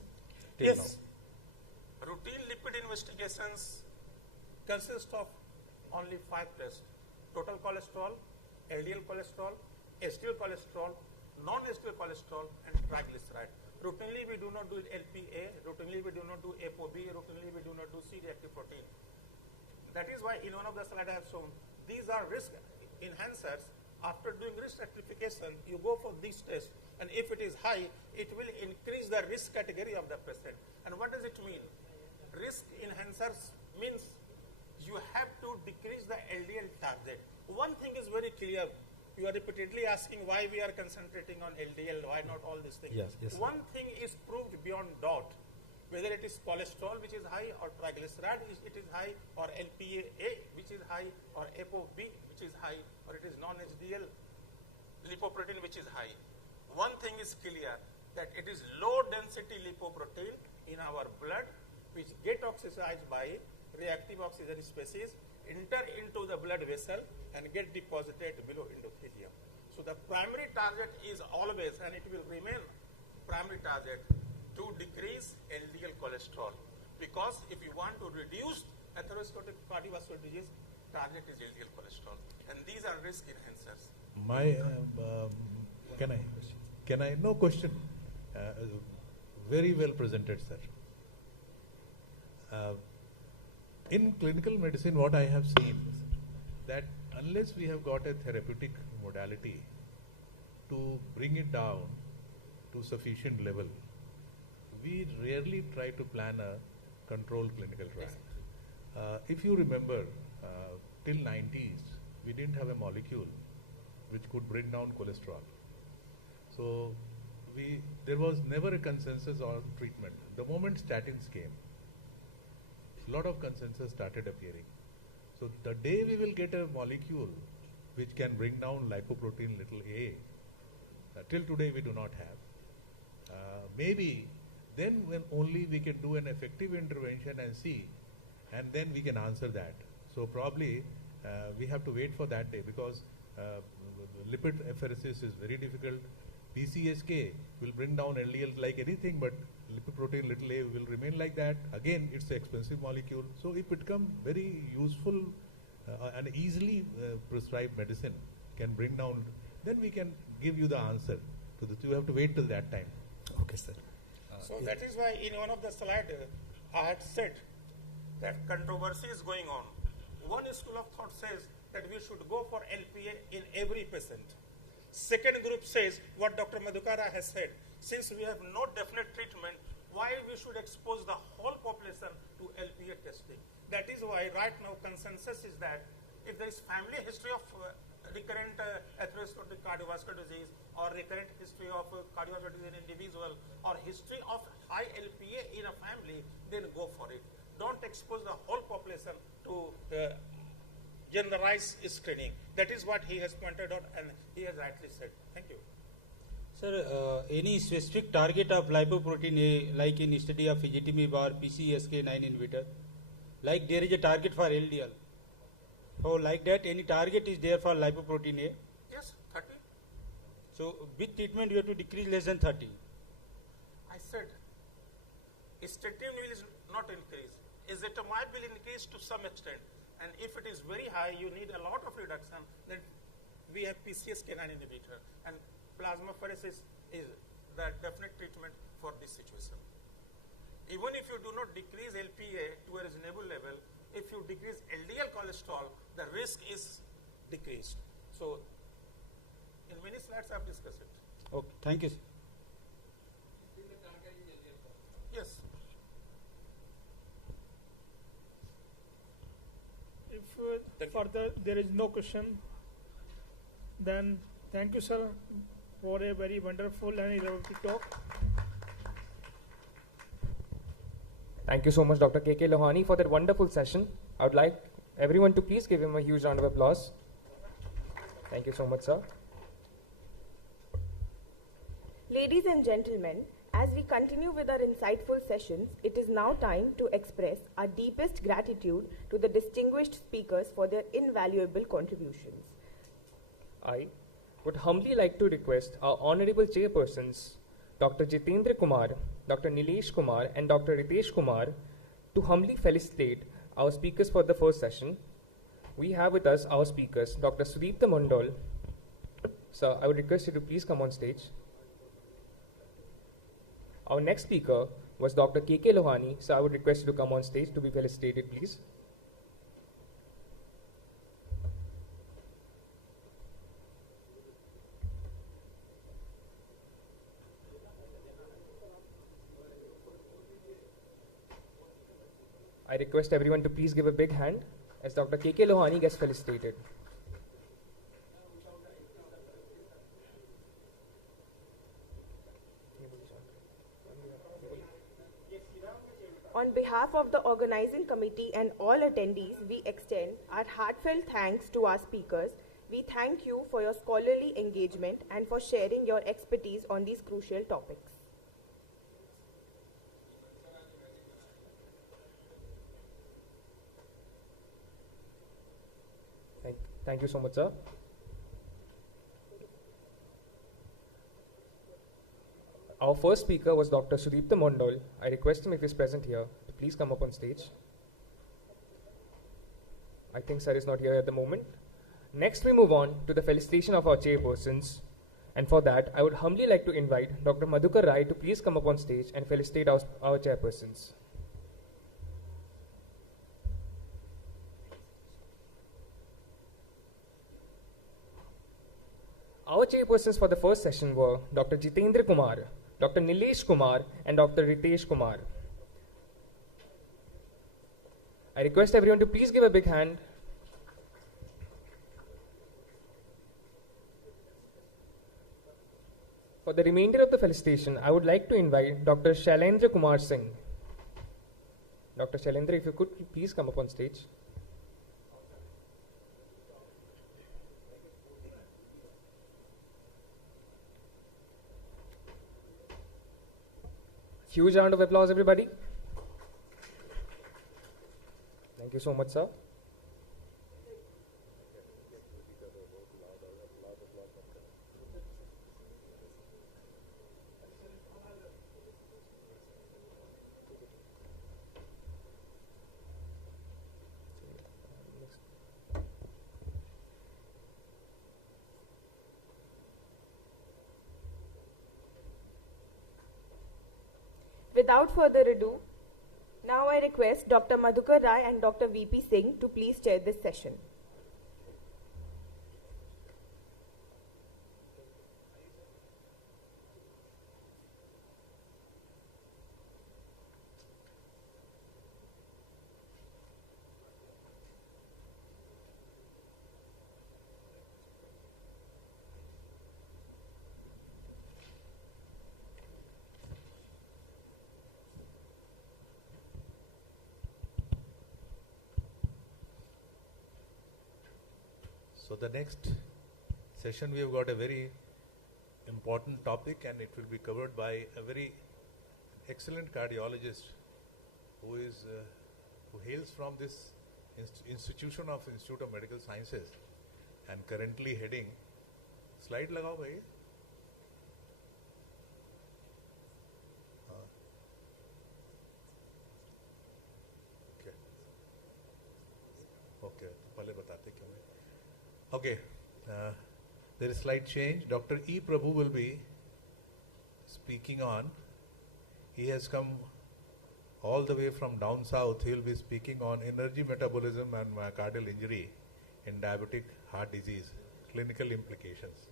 Yes, now. Routine lipid investigations consist of only 5 tests: total cholesterol, LDL cholesterol, HDL cholesterol, non-HDL cholesterol, and triglyceride. Routinely we do not do LPA, routinely we do not do ApoB, routinely we do not do C-reactive protein. That is why in one of the slides I have shown, these are risk enhancers. After doing risk stratification, you go for these tests, and if it is high, it will increase the risk category of the patient. And what does it mean? Risk enhancers means you have to decrease the LDL target. One thing is very clear. You are repeatedly asking why we are concentrating on LDL, why not all these things. Yes, yes. One thing is proved beyond doubt. Whether it is cholesterol which is high, or triglyceride it is high, or LPA which is high, or ApoB which is high, or it is non-HDL lipoprotein which is high. One thing is clear, that it is low density lipoprotein in our blood which get oxidized by reactive oxygen species, enter into the blood vessel and get deposited below endothelium. So the primary target is always, and it will remain primary target, to decrease LDL cholesterol, because if you want to reduce atherosclerotic cardiovascular disease, target is LDL cholesterol, and these are risk enhancers. My can I no question? Very well presented, sir. In clinical medicine, what I have seen that unless we have got a therapeutic modality to bring it down to sufficient level, we rarely try to plan a controlled clinical trial. If you remember, till 90s, we didn't have a molecule which could bring down cholesterol. So there was never a consensus on treatment. The moment statins came, a lot of consensus started appearing. So the day we will get a molecule which can bring down lipoprotein little a, till today we do not have. Maybe then when only we can do an effective intervention and see, and then we can answer that. So probably we have to wait for that day, because lipid apheresis is very difficult. PCSK will bring down LDL like anything, but lipoprotein little a will remain like that. Again, it's an expensive molecule. So if it becomes very useful and easily prescribed medicine can bring down, then we can give you the answer. So that you have to wait till that time. Okay, sir. So that is why in one of the slides I had said that controversy is going on. One school of thought says that we should go for LPA in every patient. Second group says what Dr. Madhukara has said, since we have no definite treatment, why we should expose the whole population to LPA testing. That is why right now consensus is that if there is family history of recurrent atherosclerotic cardiovascular disease, or recurrent history of cardiovascular disease in an individual, or history of high LPA in a family, then go for it. Don't expose the whole population to generalized screening. That is what he has pointed out, and he has rightly said. Thank you. Sir, any specific target of lipoprotein A, like in study of ezetimibe or PCSK9 inhibitor? Like there is a target for LDL. So like that, any target is there for lipoprotein A? Yes, 30. So with treatment you have to decrease less than 30. I said, statin will not increase. Ezetimibe will increase to some extent. And if it is very high, you need a lot of reduction, then we have PCSK9 inhibitor. And plasmapheresis is the definite treatment for this situation. Even if you do not decrease LPA to a reasonable level, if you decrease LDL cholesterol, the risk is decreased. So, in many slides I have discussed it. Okay, thank you, sir. Yes. If further there is no question, then thank you, sir, for a very wonderful and elaborate talk. Thank you so much, Dr. K.K. Lohani, for that wonderful session. I would like everyone to please give him a huge round of applause. Thank you so much, sir. Ladies and gentlemen, as we continue with our insightful sessions, it is now time to express our deepest gratitude to the distinguished speakers for their invaluable contributions. I would humbly like to request our honorable chairpersons, Dr. Jitendra Kumar, Dr. Nilesh Kumar, and Dr. Ritesh Kumar, to humbly felicitate our speakers for the first session. We have with us our speakers, Dr. Sudipta Mondal. Sir, I would request you to please come on stage. Our next speaker was Dr. K.K. Lohani. So I would request you to come on stage to be felicitated, please. I request everyone to please give a big hand as Dr. K.K. Lohani gets felicitated. On behalf of the organizing committee and all attendees, we extend our heartfelt thanks to our speakers. We thank you for your scholarly engagement and for sharing your expertise on these crucial topics. Thank you so much, sir. Our first speaker was Dr. Sudipta Mondal. I request him, if he's present here, to please come up on stage. I think sir is not here at the moment. Next, we move on to the felicitation of our chairpersons. And for that, I would humbly like to invite Dr. Madhukar Rai to please come up on stage and felicitate our chairpersons. Our chairpersons for the first session were Dr. Jitendra Kumar, Dr. Nilesh Kumar, and Dr. Ritesh Kumar. I request everyone to please give a big hand. For the remainder of the felicitation, I would like to invite Dr. Shailendra Kumar Singh. Dr. Shailendra, if you could please come up on stage. Huge round of applause, everybody. Thank you so much, sir. Without further ado, now I request Dr. Madhukar Rai and Dr. V.P. Singh to please chair this session. So the next session we have got a very important topic, and it will be covered by a very excellent cardiologist who hails from this Institute of Medical Sciences and currently heading. Slide lagao bhai. Okay. Okay. पहले बताते क्यों? Okay, there is slight change. Dr. E. Prabhu will be speaking on. He has come all the way from down south. He will be speaking on energy metabolism and myocardial injury in diabetic heart disease, clinical implications.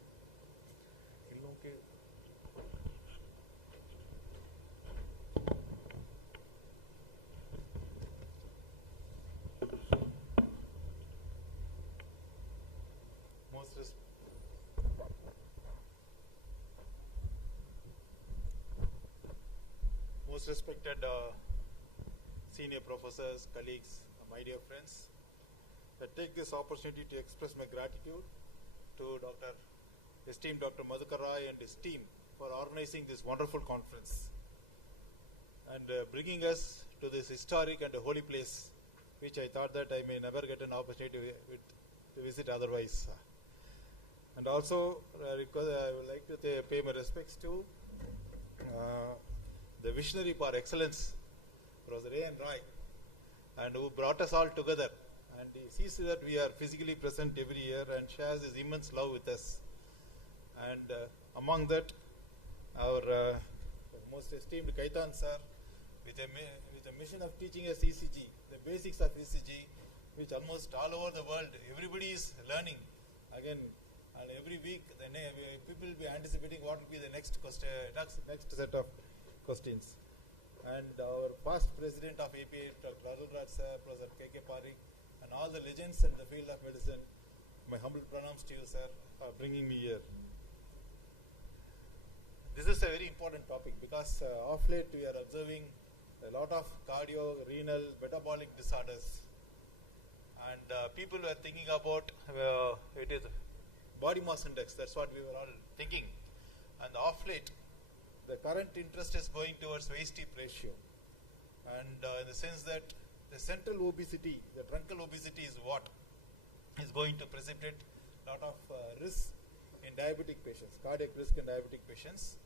Most respected senior professors, colleagues, my dear friends, I take this opportunity to express my gratitude to esteemed Dr. Madhukar Rai and his team for organizing this wonderful conference and bringing us to this historic and holy place, which I thought that I may never get an opportunity to visit otherwise. And also, I would like to pay my respects to the visionary for excellence, Professor A. N. Rai, and who brought us all together. And he sees that we are physically present every year and shares his immense love with us. And among that, our most esteemed Kaitan sir, with a mission of teaching us ECG, the basics of ECG, which almost all over the world, everybody is learning. Again, and every week, people will be anticipating what will be the next question, next set of questions. and our past president of APA, Dr. Arul Raj sir, Professor K.K. Parikh, and all the legends in the field of medicine. My humble pranams to you, sir, for bringing me here. This is a very important topic because of late we are observing a lot of cardio, renal, metabolic disorders, and people were thinking about it is body mass index. That's what we were all thinking. And of late, the current interest is going towards waist-hip ratio, and in the sense that the central obesity, the truncal obesity, is what is going to precipitate a lot of risk in diabetic patients, cardiac risk in diabetic patients.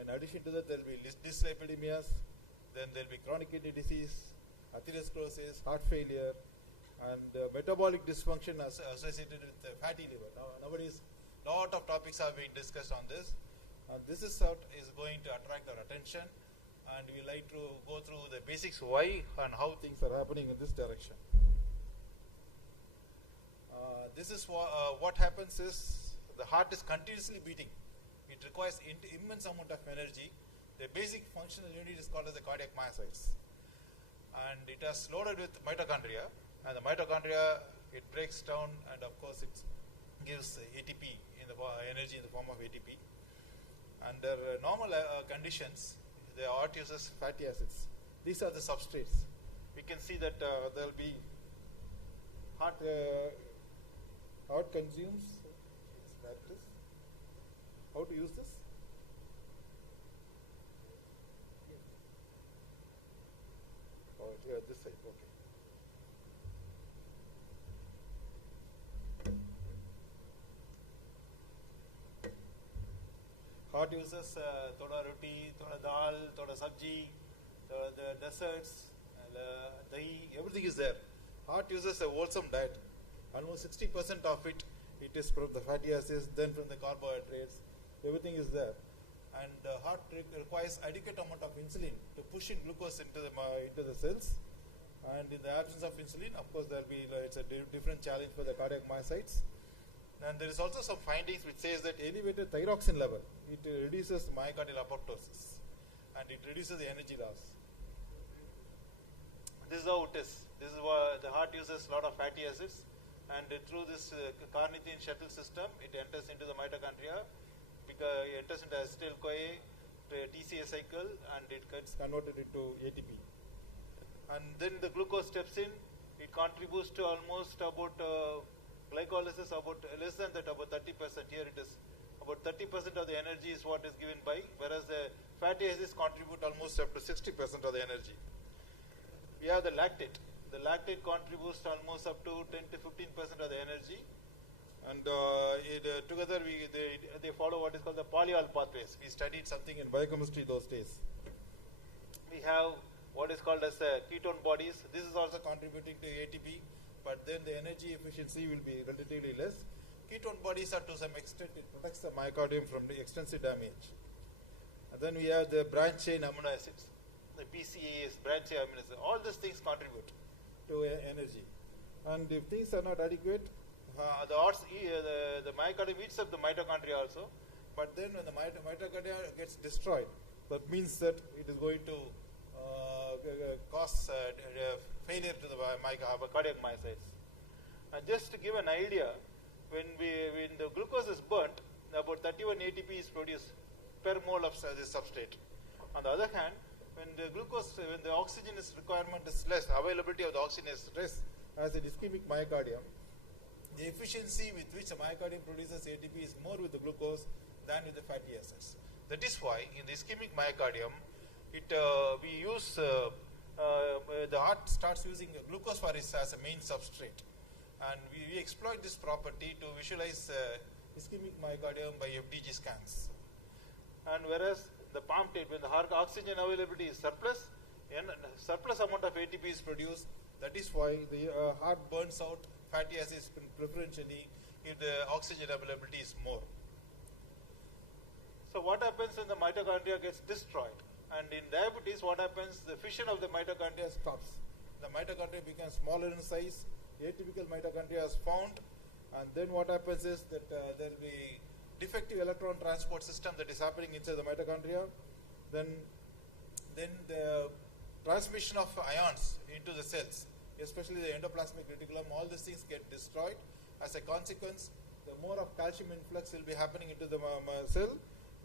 In addition to that, there will be dyslipidemias, then there will be chronic kidney disease, atherosclerosis, heart failure, and metabolic dysfunction associated with fatty liver. Nowadays, a lot of topics are being discussed on this. This is what is going to attract our attention, and we like to go through the basics why and how things are happening in this direction. This is what happens is the heart is continuously beating. It requires immense amount of energy. The basic functional unit is called as the cardiac myocytes, and it has loaded with mitochondria, and the mitochondria, it breaks down, and of course it gives ATP in the energy in the form of ATP. Under normal conditions, the heart uses fatty acids. These are the substrates. We can see that there will be heart consumes. How to use this? Oh, yeah, this side. Okay. Heart uses thoda roti, thoda dal, thoda sabji, the desserts, dahi, everything is there. Heart uses a wholesome diet. Almost 60% of it is from the fatty acids, then from the carbohydrates. Everything is there. And heart requires adequate amount of insulin to push in glucose into the cells. And in the absence of insulin, of course, there will be it's a different challenge for the cardiac myocytes. And there is also some findings which says that elevated thyroxine level, it reduces myocardial apoptosis, and it reduces the energy loss. This is how it is. This is why the heart uses a lot of fatty acids, and through this carnitine shuttle system, it enters into the mitochondria, because it enters into acetyl-CoA, TCA cycle, and it gets converted into ATP. And then the glucose steps in. It contributes to almost about glycolysis, about less than that, about 30%. Here it is about 30% of the energy is what is given by, whereas the fatty acids contribute almost up to 60% of the energy. We have the lactate. The lactate contributes almost up to 10 to 15% of the energy, and together they follow what is called the polyol pathways. We studied something in biochemistry those days. We have what is called as ketone bodies. This is also contributing to ATP, but then the energy efficiency will be relatively less. Ketone bodies are to some extent, it protects the myocardium from the extensive damage. And then we have the branch chain amino acids, the PCAs, branch chain amino acids. All these things contribute to energy. And if things are not adequate, the myocardium eats up the mitochondria also. But then when the mitochondria gets destroyed, that means that it is going to cause failure to the cardiac myocytes. And just to give an idea, when the glucose is burnt, about 31 ATP is produced per mole of this substrate. On the other hand, when the oxygen requirement is less, availability of the oxygen is less, as an ischemic myocardium, the efficiency with which the myocardium produces ATP is more with the glucose than with the fatty acids. That is why in the ischemic myocardium, we use the heart starts using glucose as a main substrate, and we exploit this property to visualize ischemic myocardium by FDG scans. And whereas the pumped when the heart oxygen availability is surplus, and surplus amount of ATP is produced, that is why the heart burns out fatty acids preferentially if the oxygen availability is more. So what happens when the mitochondria gets destroyed? And in diabetes, what happens? The fission of the mitochondria stops. The mitochondria becomes smaller in size. Atypical mitochondria is found, and then what happens is that there will be defective electron transport system that is happening inside the mitochondria. Then then the transmission of ions into the cells, especially the endoplasmic reticulum, all these things get destroyed. As a consequence, the more of calcium influx will be happening into the cell,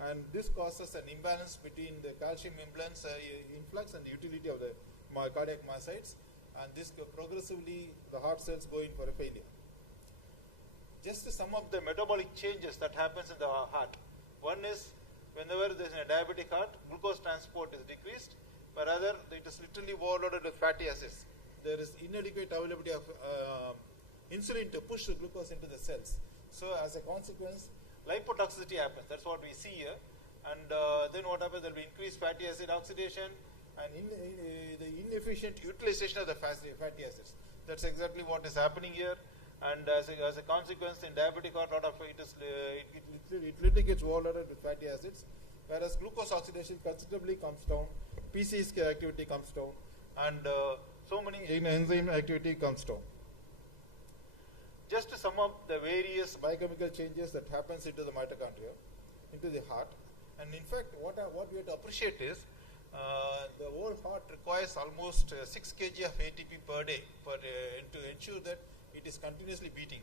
and this causes an imbalance between the calcium influx and the utility of the cardiac myocytes, and this progressively the heart cells go in for a failure. Just some of the metabolic changes that happens in the heart. One is, whenever there is a diabetic heart, glucose transport is decreased, but rather it is literally overloaded with fatty acids. There is inadequate availability of insulin to push the glucose into the cells. So as a consequence, lipotoxicity happens. That's what we see here. And then what happens, there will be increased fatty acid oxidation and the inefficient utilization of the fatty acids. That's exactly what is happening here. And as a consequence, in diabetic heart, lot of it literally gets overloaded with fatty acids, whereas glucose oxidation considerably comes down, PCSK activity comes down, and so many enzyme activity comes down. Just to sum up the various biochemical changes that happens into the mitochondria, into the heart, and in fact, what we have to appreciate is the whole heart requires almost 6 kg of ATP per day to ensure that it is continuously beating.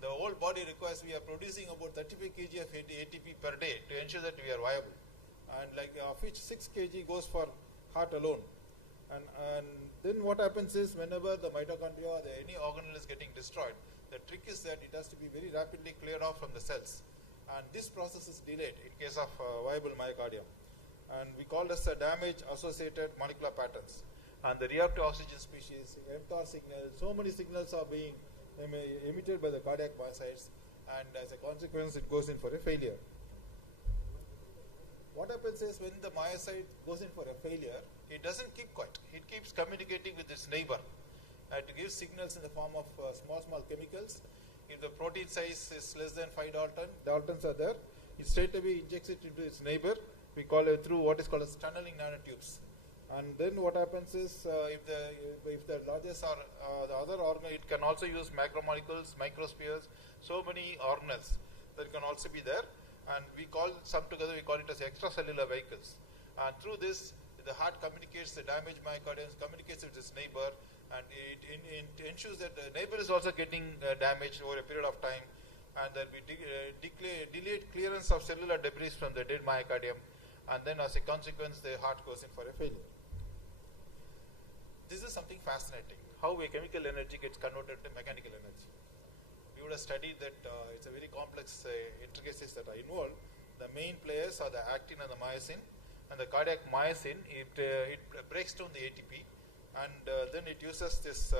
The whole body requires, we are producing about 35 kg of ATP per day to ensure that we are viable, and of which 6 kg goes for heart alone. And then what happens is, whenever the mitochondria or any organelle is getting destroyed, the trick is that it has to be very rapidly cleared off from the cells, and this process is delayed in case of viable myocardium, and we call this damage associated molecular patterns. And the reactive oxygen species, mTOR signals, so many signals are being emitted by the cardiac myocytes, and as a consequence it goes in for a failure. What happens is, when the myocyte goes in for a failure, it doesn't keep quiet. It keeps communicating with its neighbor to give signals in the form of small chemicals. If the protein size is less than 5 daltons are there, it straight away injects it into its neighbor. We call it through what is called as tunneling nanotubes. And then what happens is, if the largest are the other organ, it can also use macromolecules, microspheres, so many organelles that can also be there. And we call some together, we call it as extracellular vehicles. And through this, the heart communicates, the damaged myocardium communicates with its neighbor, and it ensures that the neighbor is also getting damaged over a period of time, and there will be delayed clearance of cellular debris from the dead myocardium, and then as a consequence, the heart goes in for a failure. This is something fascinating, how a chemical energy gets converted to mechanical energy. We would have studied that it's a very complex intricacies that are involved. The main players are the actin and the myosin, and the cardiac myosin, it breaks down the ATP, and then it uses this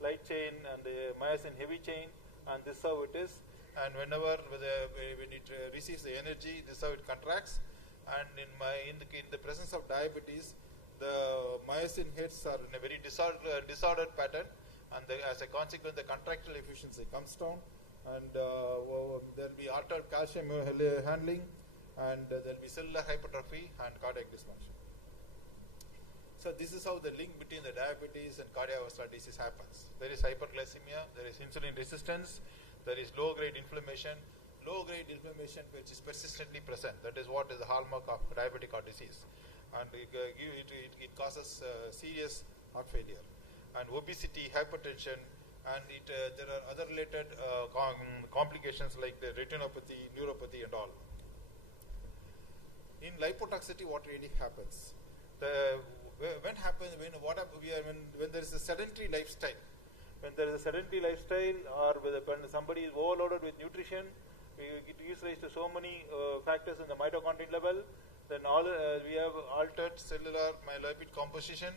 light chain and the myosin heavy chain, and this is how it is. And when it receives the energy, this is how it contracts. And in the presence of diabetes, the myosin heads are in a very disordered pattern, and as a consequence, the contractile efficiency comes down, and there will be altered calcium handling, and there will be cellular hypertrophy and cardiac dysfunction. So this is how the link between the diabetes and cardiovascular disease happens. There is hyperglycemia, there is insulin resistance, there is low-grade inflammation which is persistently present. That is what is the hallmark of diabetic heart disease. And it causes serious heart failure. And obesity, hypertension, and there are other related complications like the retinopathy, neuropathy and all. In lipotoxicity, what really happens? When there is a sedentary lifestyle, or when somebody is overloaded with nutrition, it gives rise to so many factors in the mitochondrial level. Then we have altered cellular lipid composition.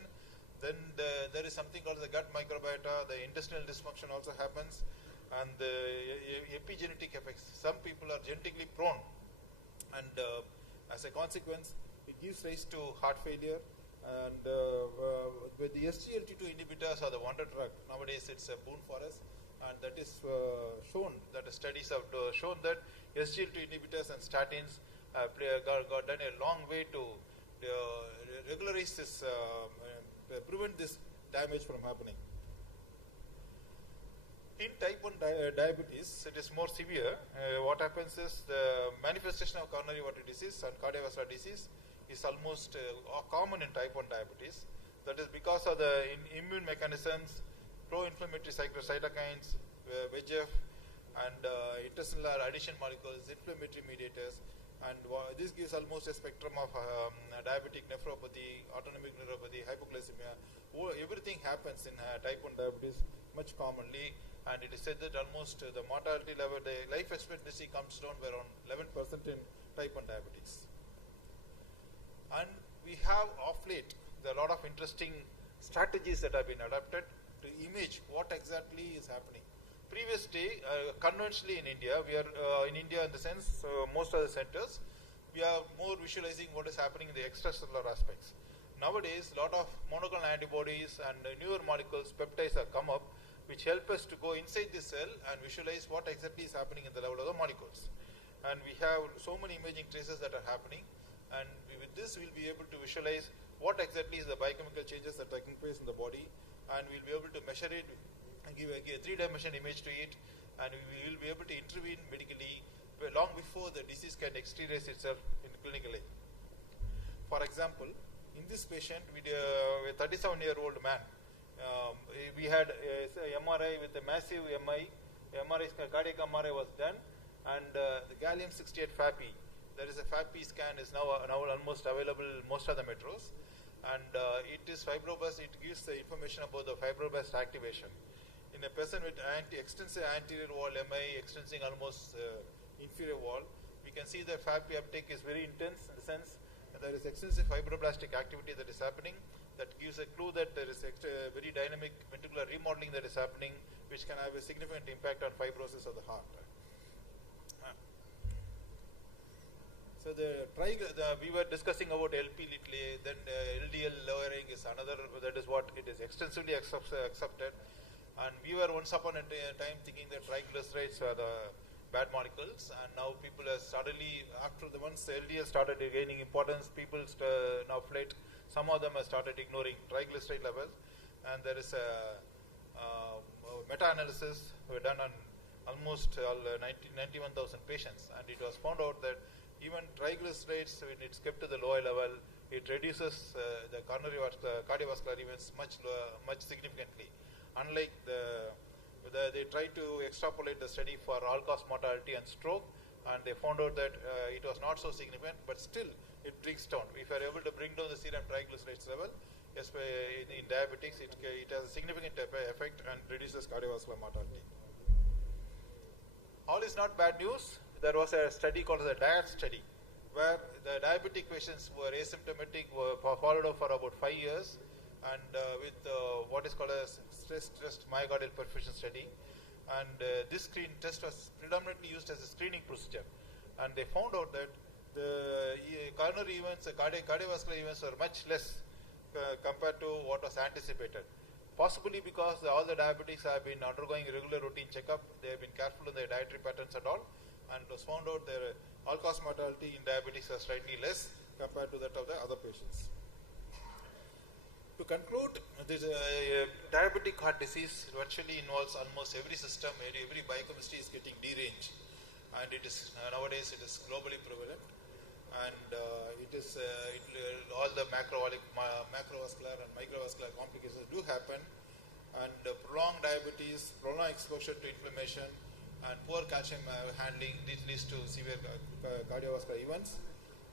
Then there is something called the gut microbiota. The intestinal dysfunction also happens, and the epigenetic effects. Some people are genetically prone, and as a consequence, it gives rise to heart failure. And with the SGLT2 inhibitors are the wonder drug. Nowadays, it's a boon for us, and that is shown. That studies have shown that SGLT2 inhibitors and statins got done a long way to regularize this, prevent this damage from happening. In type 1 diabetes, it is more severe. What happens is the manifestation of coronary artery disease and cardiovascular disease. is almost common in type 1 diabetes. That is because of the immune mechanisms, pro-inflammatory cytokines, VEGF, and intestinal adhesion molecules, inflammatory mediators, and this gives almost a spectrum of diabetic nephropathy, autonomic neuropathy, hypoglycemia. Everything happens in type 1 diabetes much commonly, and it is said that almost the mortality level, the life expectancy comes down by around 11% in type 1 diabetes. And we have of late a lot of interesting strategies that have been adopted to image what exactly is happening. Previously, conventionally in India, we are in India in the sense, most of the centers, we are more visualizing what is happening in the extracellular aspects. Nowadays, a lot of monoclonal antibodies and newer molecules, peptides have come up, which help us to go inside the cell and visualize what exactly is happening in the level of the molecules. And we have so many imaging traces that are happening, and with this we'll be able to visualize what exactly is the biochemical changes that are taking place in the body, and we'll be able to measure it and give a 3-dimensional image to it, and we will be able to intervene medically long before the disease can exteriorize itself in clinically. For example, in this patient, with a 37-year-old man, we had a MRI with a massive MRI, cardiac MRI was done, and the gallium-68 FAPI, there is a FAPI scan is now almost available in most of the metros, and it is fibroblast. It gives the information about the fibroblast activation. In a person with extensive anterior wall MI, extending almost inferior wall, we can see the FAPI uptake is very intense in the sense that there is extensive fibroblastic activity that is happening. That gives a clue that there is very dynamic ventricular remodeling that is happening, which can have a significant impact on fibrosis of the heart. So we were discussing about LP little, then LDL lowering is another, that is what it is extensively accepted. And we were once upon a time thinking that triglycerides are the bad molecules, and now people are suddenly, after the once LDL started gaining importance, people now fled. Some of them have started ignoring triglyceride levels, and there is a meta-analysis done on almost 91,000 patients, and it was found out that even triglycerides, when it's kept to the lower level, it reduces the cardiovascular events much significantly. Unlike they tried to extrapolate the study for all-cause mortality and stroke, and they found out that it was not so significant, but still it brings down. If you are able to bring down the serum triglycerides level, in diabetics, it has a significant effect and reduces cardiovascular mortality. All is not bad news. There was a study called the DIAT study, where the diabetic patients were asymptomatic, were followed up for about 5 years, and with what is called a stress myocardial perfusion study. And this screen test was predominantly used as a screening procedure. And they found out that the coronary events, the cardiovascular events were much less compared to what was anticipated. Possibly because all the diabetics have been undergoing regular routine checkup, they have been careful in their dietary patterns and all, and it was found out their all-cause mortality in diabetics was slightly less compared to that of the other patients. To conclude, this diabetic heart disease virtually involves almost every system, every biochemistry is getting deranged, and it is nowadays it is globally prevalent, and it is all the macrovascular and microvascular complications do happen, and prolonged diabetes, prolonged exposure to inflammation, and poor calcium handling leads to severe cardiovascular events.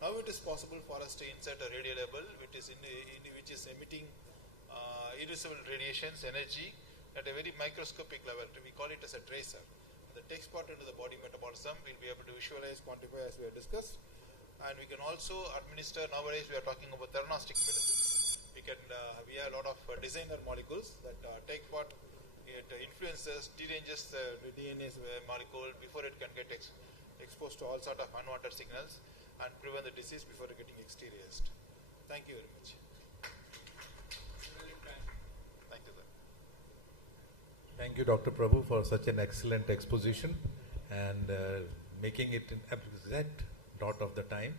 Now it is possible for us to insert a radiolabel which is emitting irreversible radiations, energy at a very microscopic level. We call it as a tracer. That takes part into the body metabolism. We'll be able to visualize, quantify as we have discussed. And we can also administer, nowadays we are talking about theranostic medicines. We have a lot of designer molecules that take part, it influences, deranges the DNA molecule before it can get exposed to all sort of unwanted signals and prevent the disease before getting exteriorized. Thank you very much. Thank you, sir. Thank you, Dr. Prabhu, for such an excellent exposition and making it an exact dot of the time.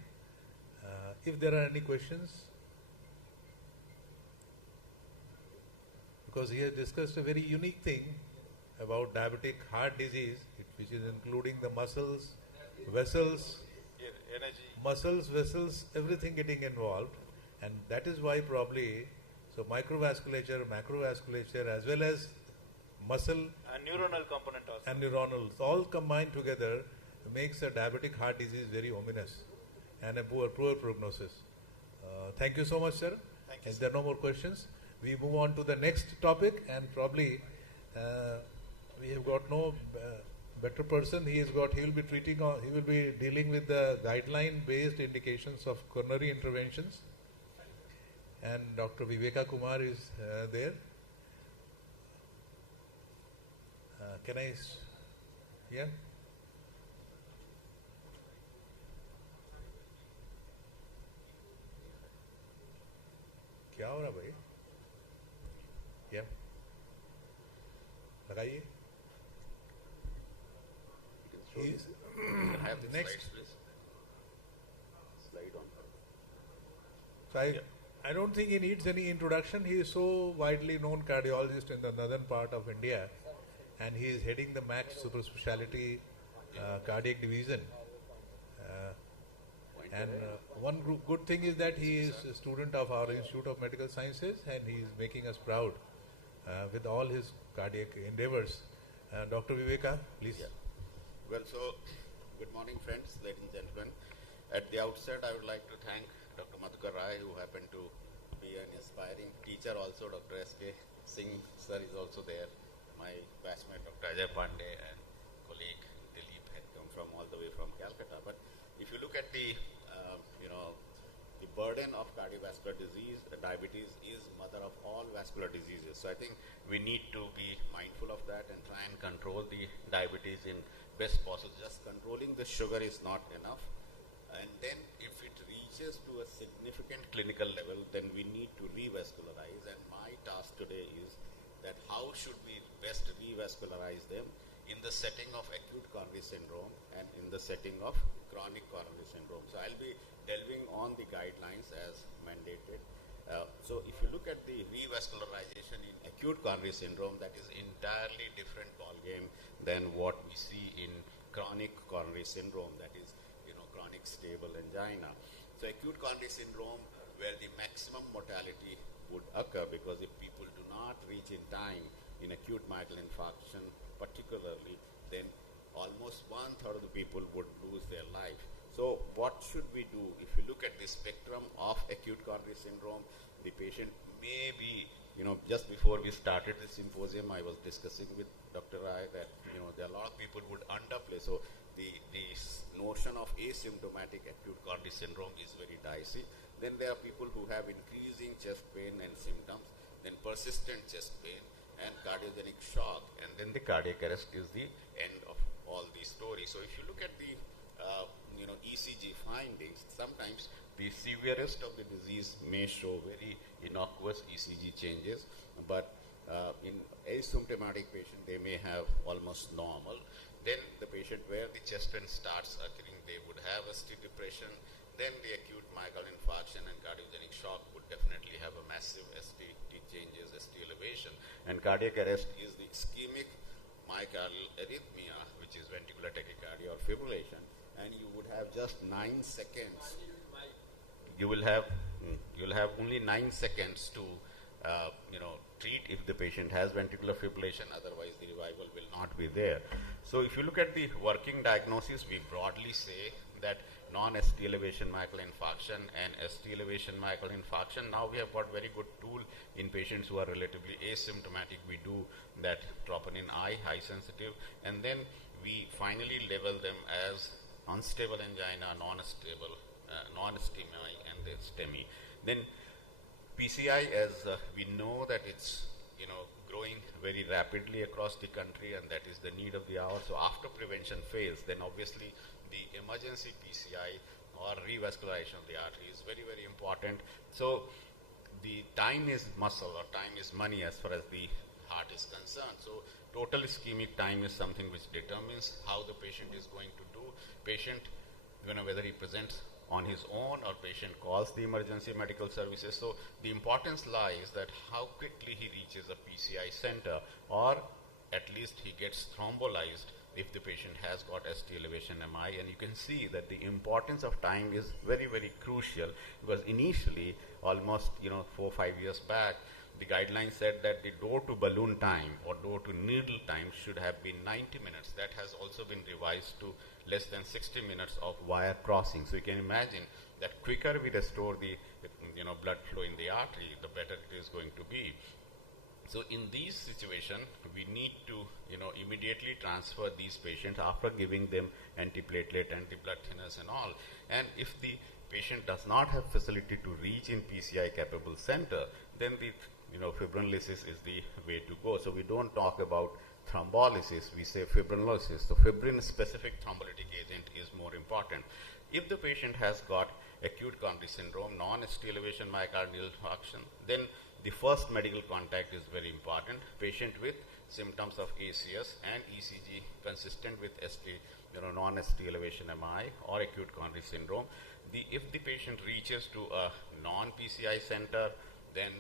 If there are any questions, because he has discussed a very unique thing about diabetic heart disease, which is including the muscles, vessels, energy, muscles, vessels, everything getting involved, and that is why probably, so microvasculature, macrovasculature, as well as muscle And neuronal component also. and neuronals all combined together makes a diabetic heart disease very ominous and a poor prognosis. Thank you so much, sir. Thank you, If there are no more questions, we move on to the next topic, and probably we have got no better person. He will be treating, he will be dealing with the guideline-based indications of coronary interventions. And Dr. Viveka Kumar is there. Can I? Yeah. क्या हो रहा भाई? Yeah. लगाइए. He's Can I have the next. slides, please? Slide on. So I don't think he needs any introduction. He is so widely known cardiologist in the northern part of India, and he is heading the Max Super Speciality Cardiac Division. And one good thing is that he is a student of our Institute of Medical Sciences, and he is making us proud with all his cardiac endeavors. Dr. Viveka, please. Yeah. Well, so good morning, friends, ladies and gentlemen. At the outset, I would like to thank Dr. Madhukar Rai, who happened to be an inspiring teacher also. Dr. S.K. Singh sir is also there. My batchmate, Dr. Ajay Pandey, and colleague Dilip had come from all the way from Calcutta. But if you look at the, the burden of cardiovascular disease, diabetes is mother of all vascular diseases. So I think we need to be mindful of that and try and control the diabetes in best possible. Just controlling the sugar is not enough. And then if it reaches to a significant clinical level, then we need to revascularize. And my task today is that how should we best revascularize them in the setting of acute coronary syndrome and in the setting of chronic coronary syndrome. So I'll be delving on the guidelines as mandated. So if you look at the revascularization in acute coronary syndrome, that is entirely different ballgame than what we see in chronic coronary syndrome, that is, chronic stable angina. So acute coronary syndrome, where the maximum mortality would occur, because if people do not reach in time in acute myocardial infarction particularly, then almost 1/3 of the people would lose their life. So what should we do? If you look at the spectrum of acute coronary syndrome, the patient may be, just before we started the symposium, I was discussing with Dr. Rai that, there are a lot of people would underplay. So the notion of asymptomatic acute coronary syndrome is very dicey. Then there are people who have increasing chest pain and symptoms, then persistent chest pain and cardiogenic shock, and then the cardiac arrest is the end of all these stories. So if you look at the ECG findings, sometimes the severest of the disease may show very innocuous ECG changes, but in asymptomatic patient they may have almost normal. Then the patient where the chest pain starts occurring, they would have ST depression. Then the acute myocardial infarction and cardiogenic shock would definitely have a massive ST changes, ST elevation. And cardiac arrest is the ischemic myocardial arrhythmia, which is ventricular tachycardia or fibrillation. And you would have just 9 seconds. You'll have only 9 seconds to treat if the patient has ventricular fibrillation, otherwise the revival will not be there. So if you look at the working diagnosis, we broadly say that non-ST elevation myocardial infarction and ST elevation myocardial infarction. Now we have got very good tool in patients who are relatively asymptomatic. We do that troponin I, high sensitive, and then we finally label them as unstable angina, non-stable, non-STEMI, and the STEMI. Then PCI, as we know that it's growing very rapidly across the country, and that is the need of the hour. So after prevention fails, then obviously the emergency PCI or revascularization of the artery is very, very important. So the time is muscle, or time is money as far as the heart is concerned. So total ischemic time is something which determines how the patient is going to do. Patient, whether he presents on his own or patient calls the emergency medical services. So the importance lies that how quickly he reaches a PCI center, or at least he gets thrombolized if the patient has got ST elevation MI, and you can see that the importance of time is very, very crucial, because initially, almost 4 or 5 years back, the guidelines said that the door to balloon time or door to needle time should have been 90 minutes. That has also been revised to less than 60 minutes of wire crossing. So you can imagine that quicker we restore the blood flow in the artery, the better it is going to be. So in these situations, we need to immediately transfer these patients after giving them antiplatelet, anti-blood thinners and all. And if the patient does not have facility to reach in PCI capable center, then the fibrinolysis is the way to go. So we don't talk about thrombolysis, we say fibrinolysis. So fibrin specific thrombolytic agent is more important. If the patient has got acute coronary syndrome, non-ST elevation myocardial infarction, then the first medical contact is very important. Patient with symptoms of ACS and ECG consistent with ST, non-ST elevation MI or acute coronary syndrome. If the patient reaches to a non-PCI center, then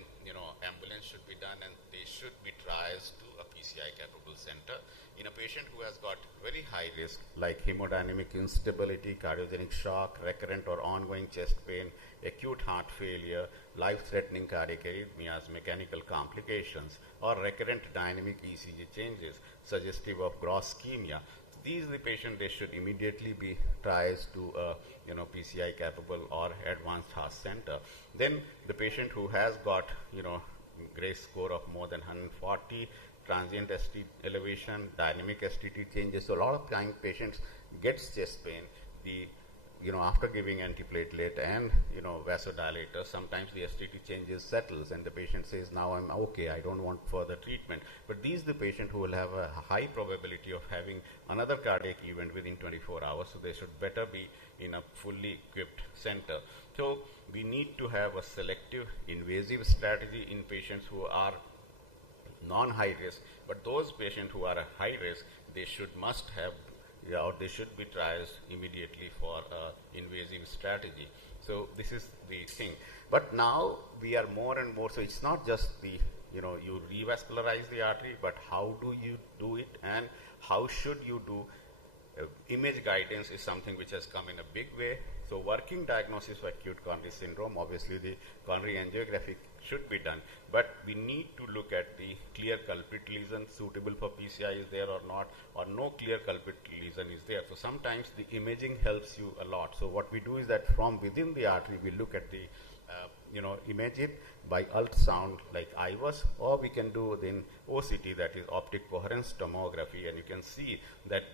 ambulance should be done and they should be triaged to a PCI capable center. In a patient who has got very high risk like hemodynamic instability, cardiogenic shock, recurrent or ongoing chest pain, acute heart failure, life-threatening cardiac arrhythmias, mechanical complications, or recurrent dynamic ECG changes suggestive of gross ischemia, these are the patient, they should immediately be triaged to a PCI capable or advanced heart center. Then the patient who has got GRACE score of more than 140, transient ST elevation, dynamic STT changes. So a lot of time patients gets chest pain. After giving antiplatelet and vasodilator, sometimes the STT changes settles and the patient says, now I'm okay, I don't want further treatment. But these are the patient who will have a high probability of having another cardiac event within 24 hours, so they should better be in a fully equipped center. So we need to have a selective invasive strategy in patients who are non-high risk, but those patients who are a high risk, they must have or they should be triaged immediately for invasive strategy. So this is the thing. But now we are more and more, so it's not just the, you revascularize the artery, but how do you do it and how should you do? Image guidance is something which has come in a big way. So working diagnosis for acute coronary syndrome, obviously the coronary angiography should be done, but we need to look at the clear culprit lesion suitable for PCI is there or not, or no clear culprit lesion is there. So sometimes the imaging helps you a lot. So what we do is that from within the artery, we look at the, image it by ultrasound like IVUS, or we can do then OCT, that is optic coherence tomography, and you can see that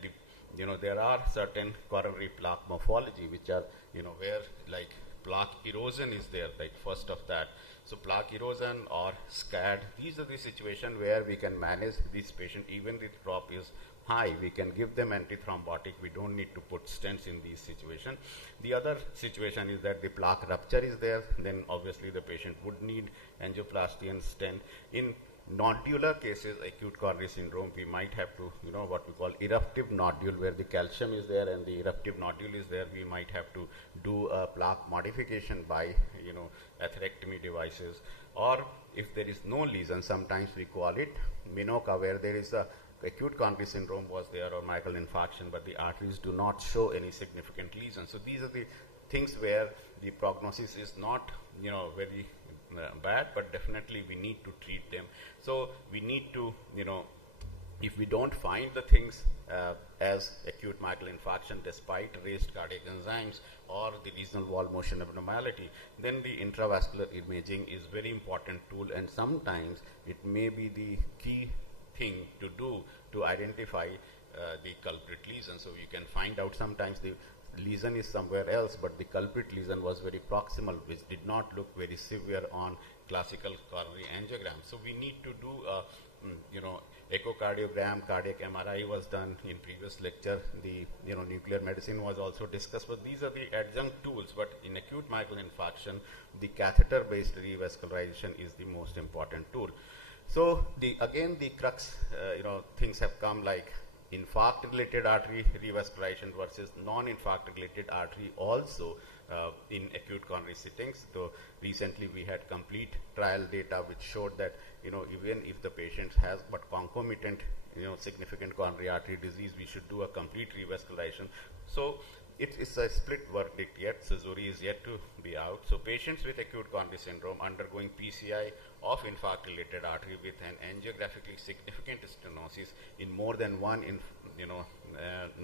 there are certain coronary plaque morphology which are, where like plaque erosion is there, like first of that. So plaque erosion or SCAD, these are the situations where we can manage this patient even if the drop is high. We can give them antithrombotic. We don't need to put stents in these situations. The other situation is that the plaque rupture is there. Then obviously the patient would need angioplasty and stent. In nodular cases, acute coronary syndrome, we might have to, what we call eruptive nodule, where the calcium is there and the eruptive nodule is there. We might have to do a plaque modification by, atherectomy devices. Or if there is no lesion, sometimes we call it Minoka, where there is a acute coronary syndrome was there or myocardial infarction, but the arteries do not show any significant lesion. So these are the things where the prognosis is not, very bad, but definitely we need to treat them. So we need to, if we don't find the things as acute myocardial infarction despite raised cardiac enzymes or the regional wall motion abnormality, then the intravascular imaging is very important tool, and sometimes it may be the key thing to do to identify the culprit lesion. So you can find out sometimes the lesion is somewhere else, but the culprit lesion was very proximal, which did not look very severe on classical coronary angiogram. So we need to do a, echocardiogram, cardiac MRI was done in previous lecture. The, nuclear medicine was also discussed, but these are the adjunct tools. But in acute myocardial infarction, the catheter-based revascularization is the most important tool. So again, the crux, things have come like infarct-related artery revascularization versus non-infarct-related artery also in acute coronary settings. So recently we had complete trial data which showed that, even if the patient has but concomitant, significant coronary artery disease, we should do a complete revascularization. So it is a split verdict yet, so jury is yet to be out. So patients with acute coronary syndrome undergoing PCI of infarct-related artery with an angiographically significant stenosis in more than one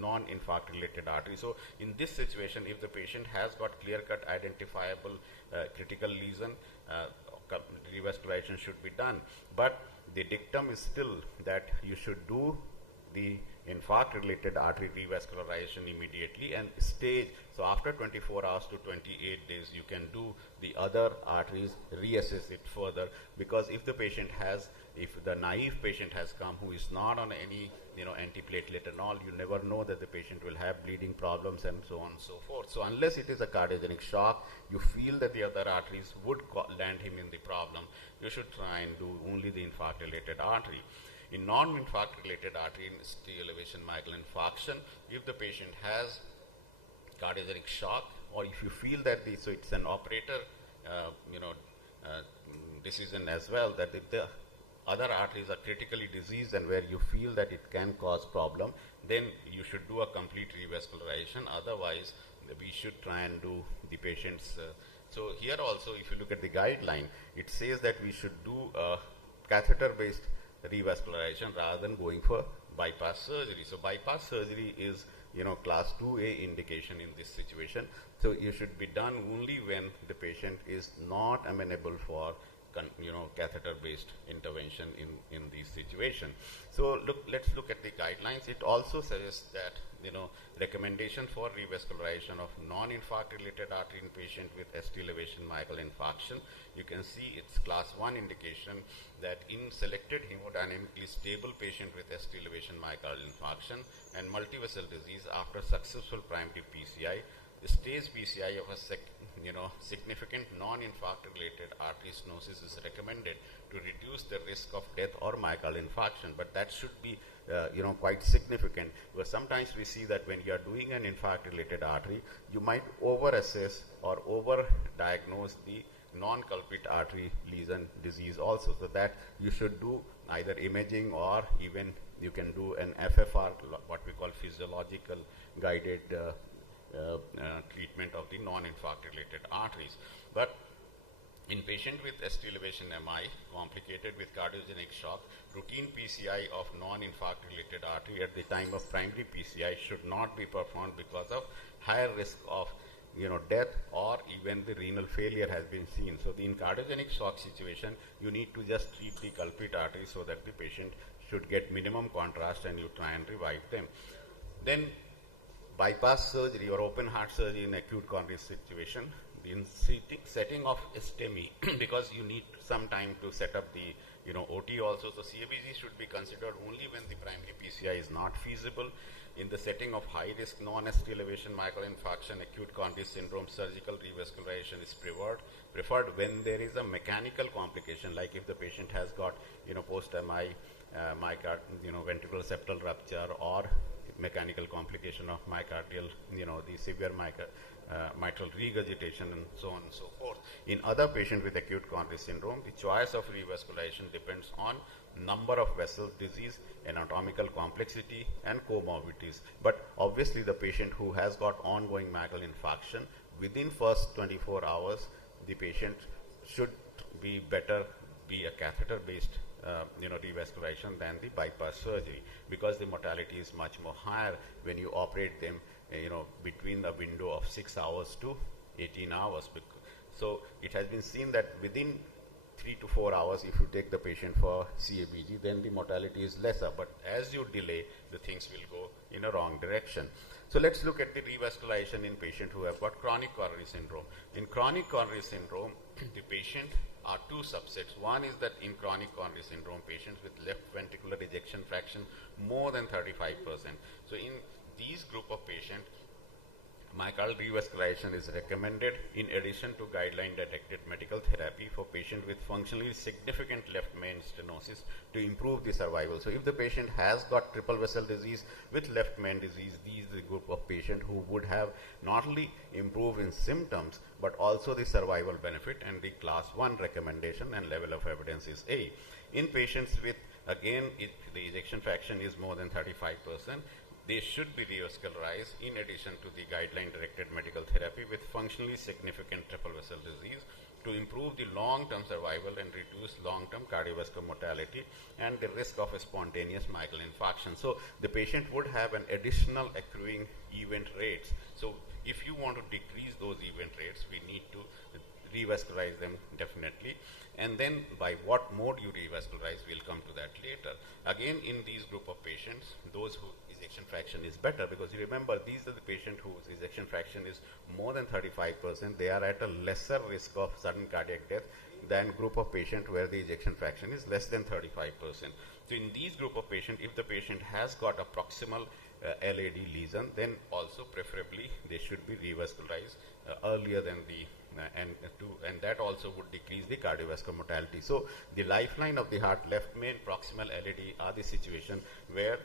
non-infarct-related artery. So in this situation, if the patient has got clear-cut identifiable critical lesion, revascularization should be done. But the dictum is still that you should do the infarct-related artery revascularization immediately and stage. So after 24 hours to 28 days, you can do the other arteries, reassess it further, because if the naive patient has come who is not on any antiplatelet and all, you never know that the patient will have bleeding problems and so on and so forth. So unless it is a cardiogenic shock, you feel that the other arteries would land him in the problem, you should try and do only the infarct-related artery. In non-infarct-related artery, in ST elevation mitral infarction, if the patient has cardiogenic shock, or if you feel that so it's an operator, decision as well, that if the other arteries are critically diseased and where you feel that it can cause problem, then you should do a complete revascularization. Otherwise, we should try and do the patient's. So here also, if you look at the guideline, it says that we should do a catheter-based revascularization rather than going for bypass surgery. So bypass surgery is class 2A indication in this situation. So you should be done only when the patient is not amenable for catheter-based intervention in these situations. So let's look at the guidelines. It also suggests that recommendation for revascularization of non-infarct-related artery in patient with ST elevation mitral infarction. You can see it's class 1 indication that in selected hemodynamically stable patient with ST elevation mitral infarction and multivessel disease after successful primary PCI, the stage PCI of a significant non-infarct-related artery stenosis is recommended to reduce the risk of death or myocardial infarction. But that should be quite significant, because sometimes we see that when you are doing an infarct-related artery, you might over-assess or over-diagnose the non-culprit artery lesion disease also. So that you should do either imaging, or even you can do an FFR, what we call physiological guided treatment of the non-infarct-related arteries. But in patient with ST elevation MI complicated with cardiogenic shock, routine PCI of non-infarct-related artery at the time of primary PCI should not be performed because of higher risk of death, or even the renal failure has been seen. So in cardiogenic shock situation, you need to just treat the culprit artery so that the patient should get minimum contrast and you try and revive them. Then bypass surgery or open heart surgery in acute coronary situation, in setting of STEMI, because you need some time to set up the OT also. So CABG should be considered only when the primary PCI is not feasible. In the setting of high risk non-ST elevation mitral infarction, acute coronary syndrome, surgical revascularization is preferred when there is a mechanical complication, like if the patient has got post-MI ventricular septal rupture, or mechanical complication of myocardial, the severe mitral regurgitation and so on and so forth. In other patients with acute coronary syndrome, the choice of revascularization depends on number of vessels, disease, anatomical complexity, and comorbidities. But obviously the patient who has got ongoing mitral infarction, within first 24 hours, the patient should be a catheter-based revascularization than the bypass surgery, because the mortality is much more higher when you operate them between the window of 6 hours to 18 hours. So it has been seen that within 3 to 4 hours, if you take the patient for CABG, then the mortality is lesser. But as you delay, the things will go in a wrong direction. So let's look at the revascularization in patients who have got chronic coronary syndrome. In chronic coronary syndrome, the patient are two subsets. One is that in chronic coronary syndrome, patients with left ventricular ejection fraction more than 35%. So in these group of patients, myocardial revascularization is recommended in addition to guideline detected medical therapy for patients patient with functionally significant left main stenosis to improve the survival. So if the patient has got triple vessel disease with left main disease, these are the group of patient who would have not only improve in symptoms but also the survival benefit, and the class 1 recommendation and level of evidence is A. In patients with, again, if the ejection fraction is more than 35%, they should be revascularized in addition to the guideline-directed medical therapy with functionally significant triple vessel disease to improve the long-term survival and reduce long-term cardiovascular mortality and the risk of a spontaneous mitral infarction. So the patient would have an additional accruing event rates. So if you want to decrease those event rates, we need to revascularize them definitely. And then by what mode you revascularize, we'll come to that later. Again, in these group of patients, those who ejection fraction is better, because you remember these are the patients whose ejection fraction is more than 35%, they are at a lesser risk of sudden cardiac death than group of patients where the ejection fraction is less than 35%. So in these group of patients, if the patient has got a proximal LAD lesion, then also preferably they should be revascularized earlier than the and that also would decrease the cardiovascular mortality. So the lifeline of the heart, left main, proximal LAD are the situation where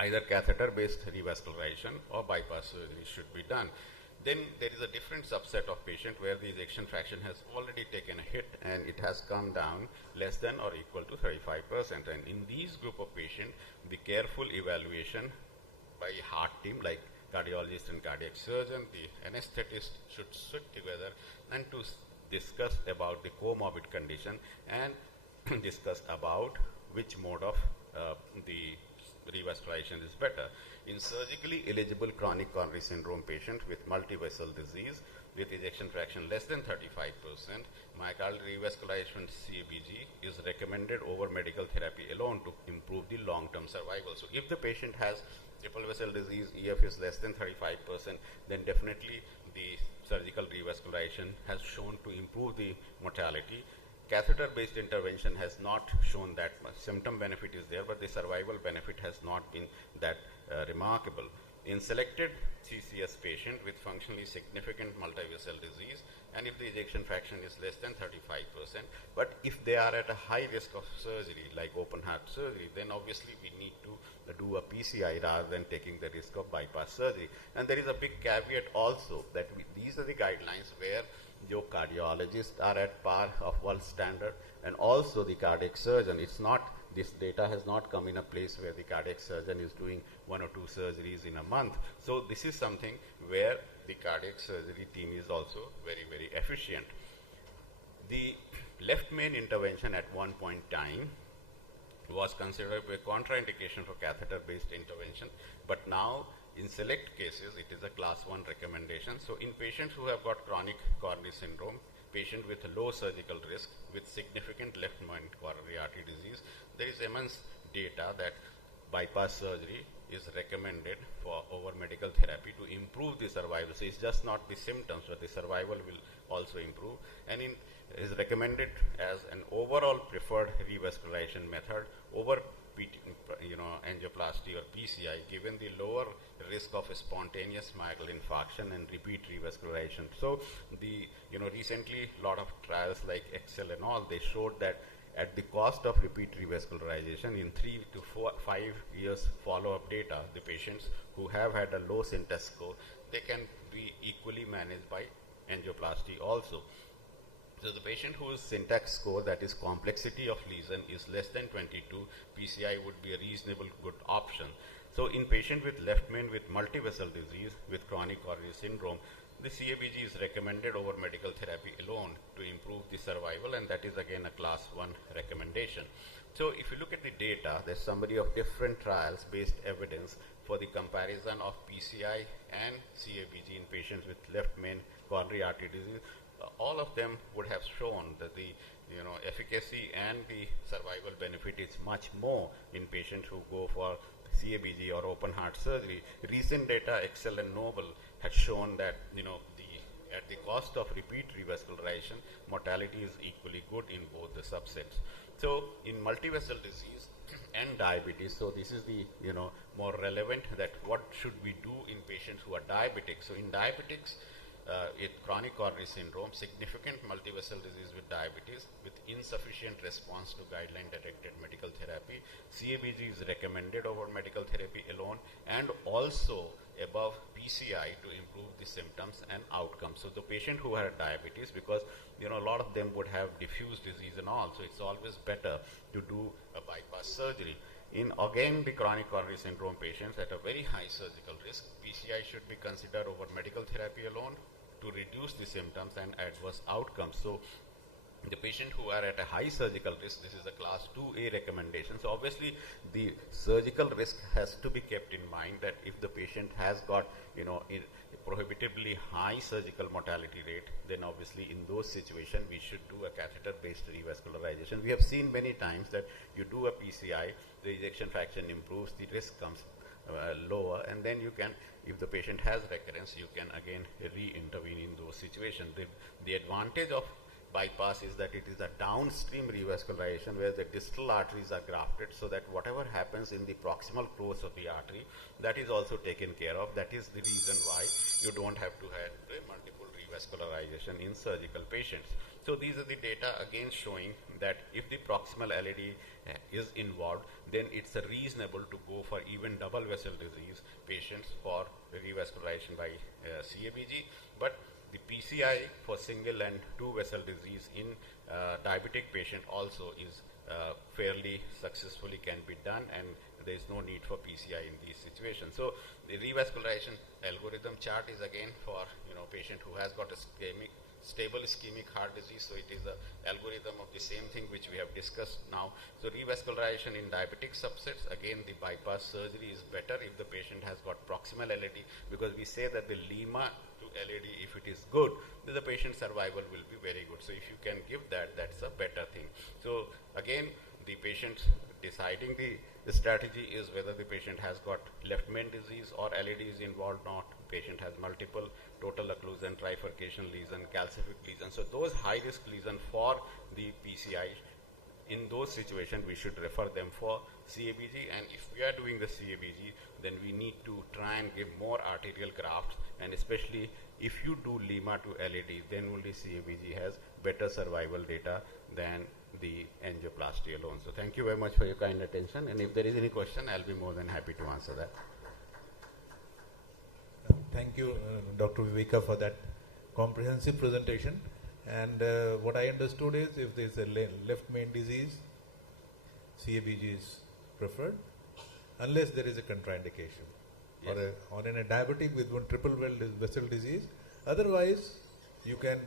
either catheter-based revascularization or bypass surgery should be done. Then there is a different subset of patient where the ejection fraction has already taken a hit and it has come down less than or equal to 35%. And in these group of patients, the careful evaluation by heart team like cardiologist and cardiac surgeon, the anesthetist should sit together and to discuss about the comorbid condition and discuss about which mode of the revascularization is better. In surgically eligible chronic coronary syndrome patient with multivessel disease with ejection fraction less than 35%, myocardial revascularization CABG is recommended over medical therapy alone to improve the long-term survival. So if the patient has triple vessel disease, EF is less than 35%, then definitely the surgical revascularization has shown to improve the mortality. Catheter-based intervention has not shown that much. Symptom benefit is there, but the survival benefit has not been that remarkable. In selected CCS patient with functionally significant multivessel disease, and if the ejection fraction is less than 35%, but if they are at a high risk of surgery, like open heart surgery, then obviously we need to do a PCI rather than taking the risk of bypass surgery. And there is a big caveat also that these are the guidelines where your cardiologists are at par of world standard, and also the cardiac surgeon. It's not, this data has not come in a place where the cardiac surgeon is doing 1 or 2 surgeries in a month. So this is something where the cardiac surgery team is also very, very efficient. The left main intervention at one point in time was considered a contraindication for catheter-based intervention, but now in select cases, it is a class 1 recommendation. So in patients who have got chronic coronary syndrome, patient with low surgical risk with significant left main coronary artery disease, there is immense data that bypass surgery is recommended for over medical therapy to improve the survival. So it's just not the symptoms, but the survival will also improve. And is recommended as an overall preferred revascularization method over angioplasty or PCI, given the lower risk of a spontaneous mitral infarction and repeat revascularization. So the recently a lot of trials like Excel and all, they showed that at the cost of repeat revascularization in 3 to 5 years follow-up data, the patients who have had a low Syntax score, they can be equally managed by angioplasty also. So the patient whose Syntax score, that is complexity of lesion, is less than 22, PCI would be a reasonable good option. So in patient with left main with multivessel disease with chronic coronary syndrome, the CABG is recommended over medical therapy alone to improve the survival, and that is again a class 1 recommendation. So if you look at the data, there's summary of different trials based evidence for the comparison of PCI and CABG in patients with left main coronary artery disease. All of them would have shown that the efficacy and the survival benefit is much more in patients who go for CABG or open heart surgery. Recent data, Excel and Noble, had shown that at the cost of repeat revascularization, mortality is equally good in both the subsets. So in multivessel disease and diabetes, so this is the more relevant, that what should we do in patients who are diabetic. So in diabetics, with chronic coronary syndrome, significant multivessel disease with diabetes, with insufficient response to guideline-directed medical therapy. CABG is recommended over medical therapy alone, and also above PCI to improve the symptoms and outcomes. So the patient who had diabetes, because a lot of them would have diffuse disease and all, so it's always better to do a bypass surgery. In again the chronic coronary syndrome patients at a very high surgical risk, PCI should be considered over medical therapy alone to reduce the symptoms and adverse outcomes. So the patient who are at a high surgical risk, this is a class 2A recommendation. So obviously the surgical risk has to be kept in mind, that if the patient has got prohibitively high surgical mortality rate, then obviously in those situations we should do a catheter-based revascularization. We have seen many times that you do a PCI, the ejection fraction improves, the risk comes lower, and then you can, if the patient has recurrence, you can again re-intervene in those situations. The advantage of bypass is that it is a downstream revascularization where the distal arteries are grafted, so that whatever happens in the proximal course of the artery, that is also taken care of. That is the reason why you don't have to have multiple revascularization in surgical patients. So these are the data again showing that if the proximal LAD is involved, then it's reasonable to go for even double vessel disease patients for revascularization by CABG. But the PCI for single and two vessel disease in diabetic patient also is fairly successfully can be done, and there is no need for PCI in these situations. So the revascularization algorithm chart is again for patient who has got a stable ischemic heart disease. So it is the algorithm of the same thing which we have discussed now. So revascularization in diabetic subsets, again the bypass surgery is better if the patient has got proximal LAD, because we say that the lima to LAD, if it is good, then the patient survival will be very good. So if you can give that, that's a better thing. So again, the patient deciding the strategy is whether the patient has got left main disease or LAD is involved or not. Patient has multiple total occlusion, trifurcation lesion, calcific lesion. So those high risk lesion for the PCI, in those situations we should refer them for CABG, and if we are doing the CABG, then we need to try and give more arterial grafts, and especially if you do lima to LAD, then only CABG has better survival data than the angioplasty alone. So thank you very much for your kind attention, and if there is any question, I'll be more than happy to answer that. Thank you, Dr. Viveka, for that comprehensive presentation. And what I understood is, if there is a left main disease, CABG is preferred, unless there is a contraindication. Yes. Or in a diabetic with one triple vessel disease. Otherwise, you can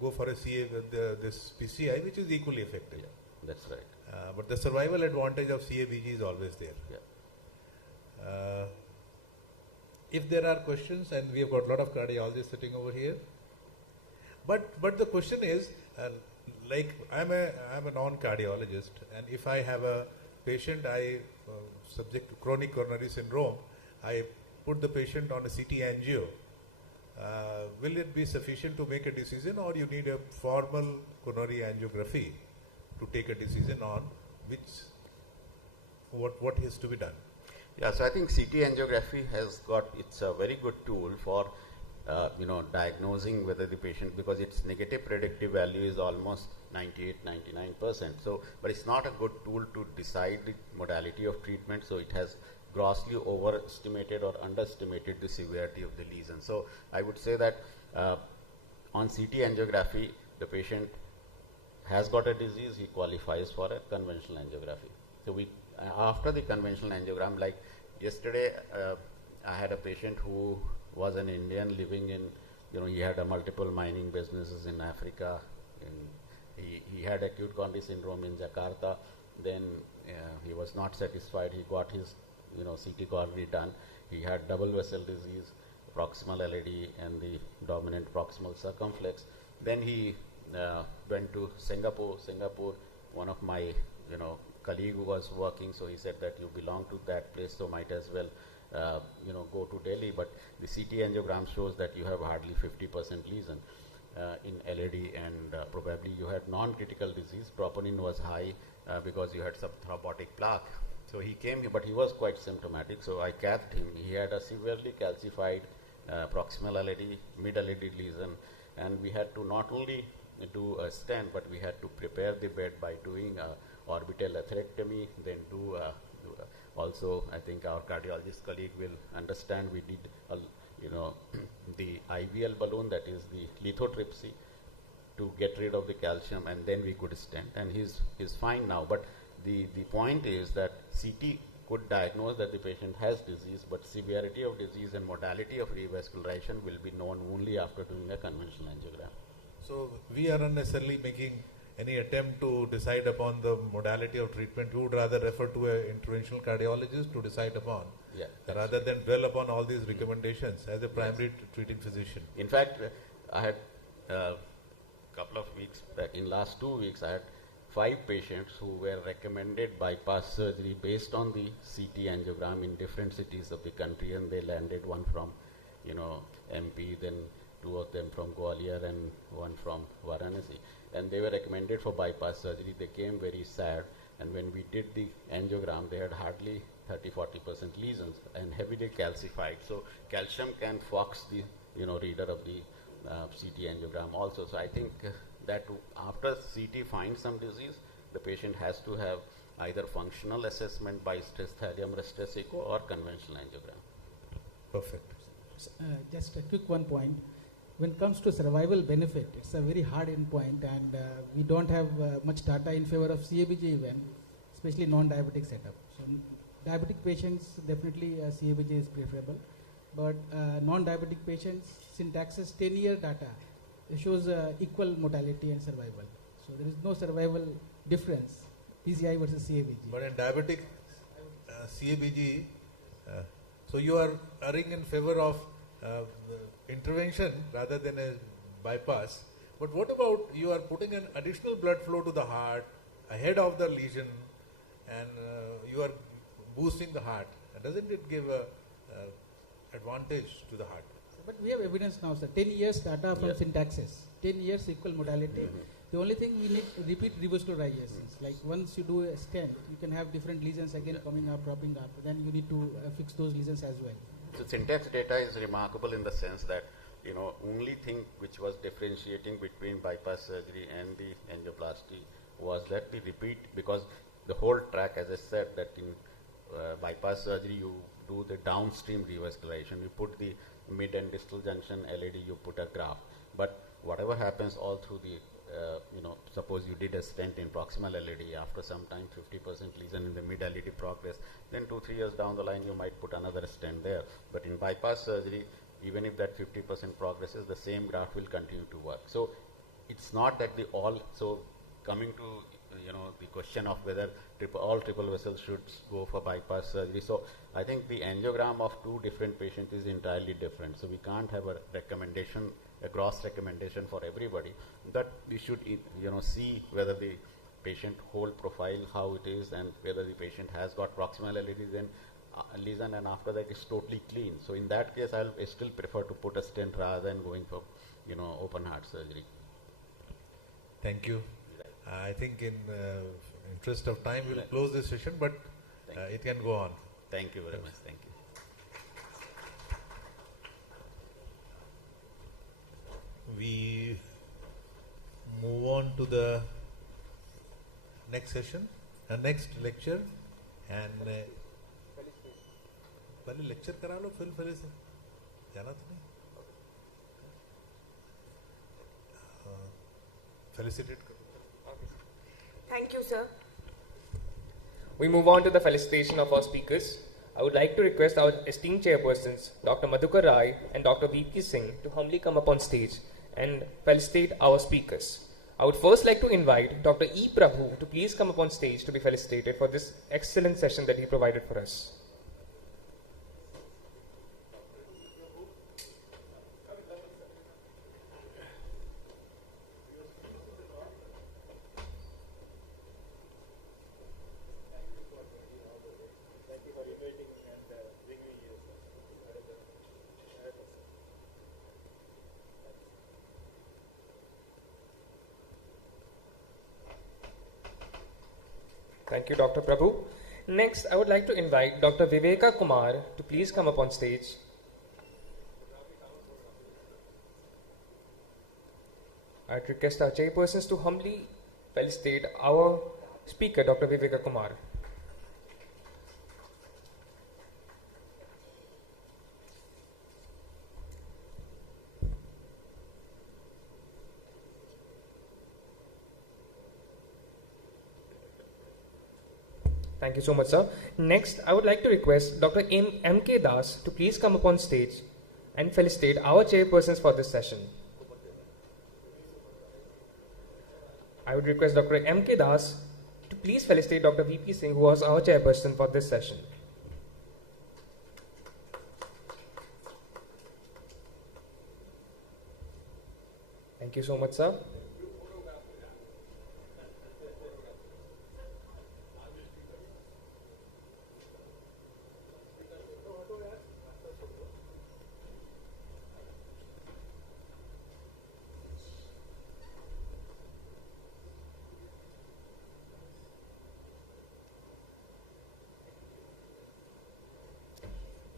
go for a this PCI, which is equally effective. Yeah, that's right. But the survival advantage of CABG is always there. Yeah. If there are questions, and we have got a lot of cardiologists sitting over here, but the question is, like I'm a non-cardiologist, and if I have a patient subject to chronic coronary syndrome, I put the patient on a CT angio. Will it be sufficient to make a decision, or you need a formal coronary angiography to take a decision on what has to be done? Yeah, so I think CT angiography it's a very good tool for diagnosing whether the patient, because its negative predictive value is almost 98-99%. So, but it's not a good tool to decide the modality of treatment. So it has grossly overestimated or underestimated the severity of the lesion. So I would say that on CT angiography, the patient has got a disease, he qualifies for a conventional angiography. So after the conventional angiogram, like yesterday, I had a patient who was an Indian living in, he had a multiple mining businesses in Africa, and he had acute coronary syndrome in Jakarta. Then he was not satisfied. He got his, CT coronary done. He had double vessel disease, proximal LAD, and the dominant proximal circumflex. Then he went to Singapore. One of my, colleague who was working, so he said that you belong to that place, so might as well go to Delhi. But the CT angiogram shows that you have hardly 50% lesion in LAD, and probably you had non-critical disease. Troponin was high because you had subthrombotic plaque. So he came here, but he was quite symptomatic, so I cathed him. He had a severely calcified proximal LED, mid LED lesion, and we had to not only do a stent, but we had to prepare the bed by doing orbital atherectomy, then do also, I think our cardiologist colleague will understand, we did the IVL balloon, that is the lithotripsy, to get rid of the calcium, and then we could stent, and he's fine now. But the point is that CT could diagnose that the patient has disease, but severity of disease and modality of revascularization will be known only after doing a conventional angiogram. So we are not necessarily making any attempt to decide upon the modality of treatment. We would rather refer to an interventional cardiologist to decide upon, rather than dwell upon all these recommendations as a primary treating physician. In fact, I had couple of weeks back, in last 2 weeks, I had 5 patients who were recommended bypass surgery based on the CT angiogram in different cities of the country, and they landed, one from MP, then 2 of them from Gwalior and 1 from Varanasi, and they were recommended for bypass surgery. They came very sad, and when we did the angiogram, they had hardly 30-40% lesions and heavily calcified. So calcium can fox the reader of the CT angiogram also. So I think that after CT finds some disease, the patient has to have either functional assessment by stress thallium stress echo or conventional angiogram. Perfect. Just a quick one point. When it comes to survival benefit, it's a very hard endpoint, and we don't have much data in favor of CABG even, especially non-diabetic setup. So diabetic patients, definitely CABG is preferable, but non-diabetic patients, Syntax's 10-year data shows equal mortality and survival. So there is no survival difference, PCI versus CABG. But in diabetic CABG, so you are erring in favor of intervention rather than a bypass. But what about you are putting an additional blood flow to the heart ahead of the lesion, and you are boosting the heart? Doesn't it give a advantage to the heart? But we have evidence now, sir. 10 years data from Syntaxes. 10 years equal modality. The only thing we need repeat revascularizations. Like once you do a stent, you can have different lesions again coming up, dropping up. Then you need to fix those lesions as well. So Syntax data is remarkable in the sense that only thing which was differentiating between bypass surgery and the angioplasty was that the repeat, because the whole track, as I said, that in bypass surgery you do the downstream revascularization, you put the mid and distal junction LED, you put a graft, but whatever happens all through the suppose you did a stent in proximal LED, after some time 50% lesion in the mid LED progress, then 2-3 years down the line you might put another stent there. But in bypass surgery, even if that 50% progresses, the same graft will continue to work. So it's not that so coming to the question of whether all triple vessels should go for bypass surgery. So I think the angiogram of 2 different patients is entirely different. So we can't have a recommendation, a gross recommendation for everybody. That we should see whether the patient whole profile, how it is, and whether the patient has got proximal lesion and after that is totally clean. So in that case, I'll still prefer to put a stent rather than going for open heart surgery. Thank you. I think in interest of time, we'll close this session, but it can go on. Thank you very much. Thank you. We move on to the next session, next lecture, and पहले lecture करा लो, फिर से जाना तो नहीं. Felicitate करो. Thank you, sir. We move on to the felicitation of our speakers. I would like to request our esteemed chairpersons, Dr. Madhukar Rai and Dr. V.P. Singh, to humbly come up on stage and felicitate our speakers. I would first like to invite Dr. E. Prabhu to please come up on stage to be felicitated for this excellent session that he provided for us. Thank you, Dr. Prabhu. Next, I would like to invite Dr. Viveka Kumar to please come up on stage. I'd request our chairpersons to humbly felicitate our speaker, Dr. Viveka Kumar. Thank you so much, sir. Next, I would like to request Dr. M.K. Das to please come up on stage and felicitate our chairpersons for this session. I would request Dr. M.K. Das to please felicitate Dr. V.P. Singh, who was our chairperson for this session. Thank you so much, sir.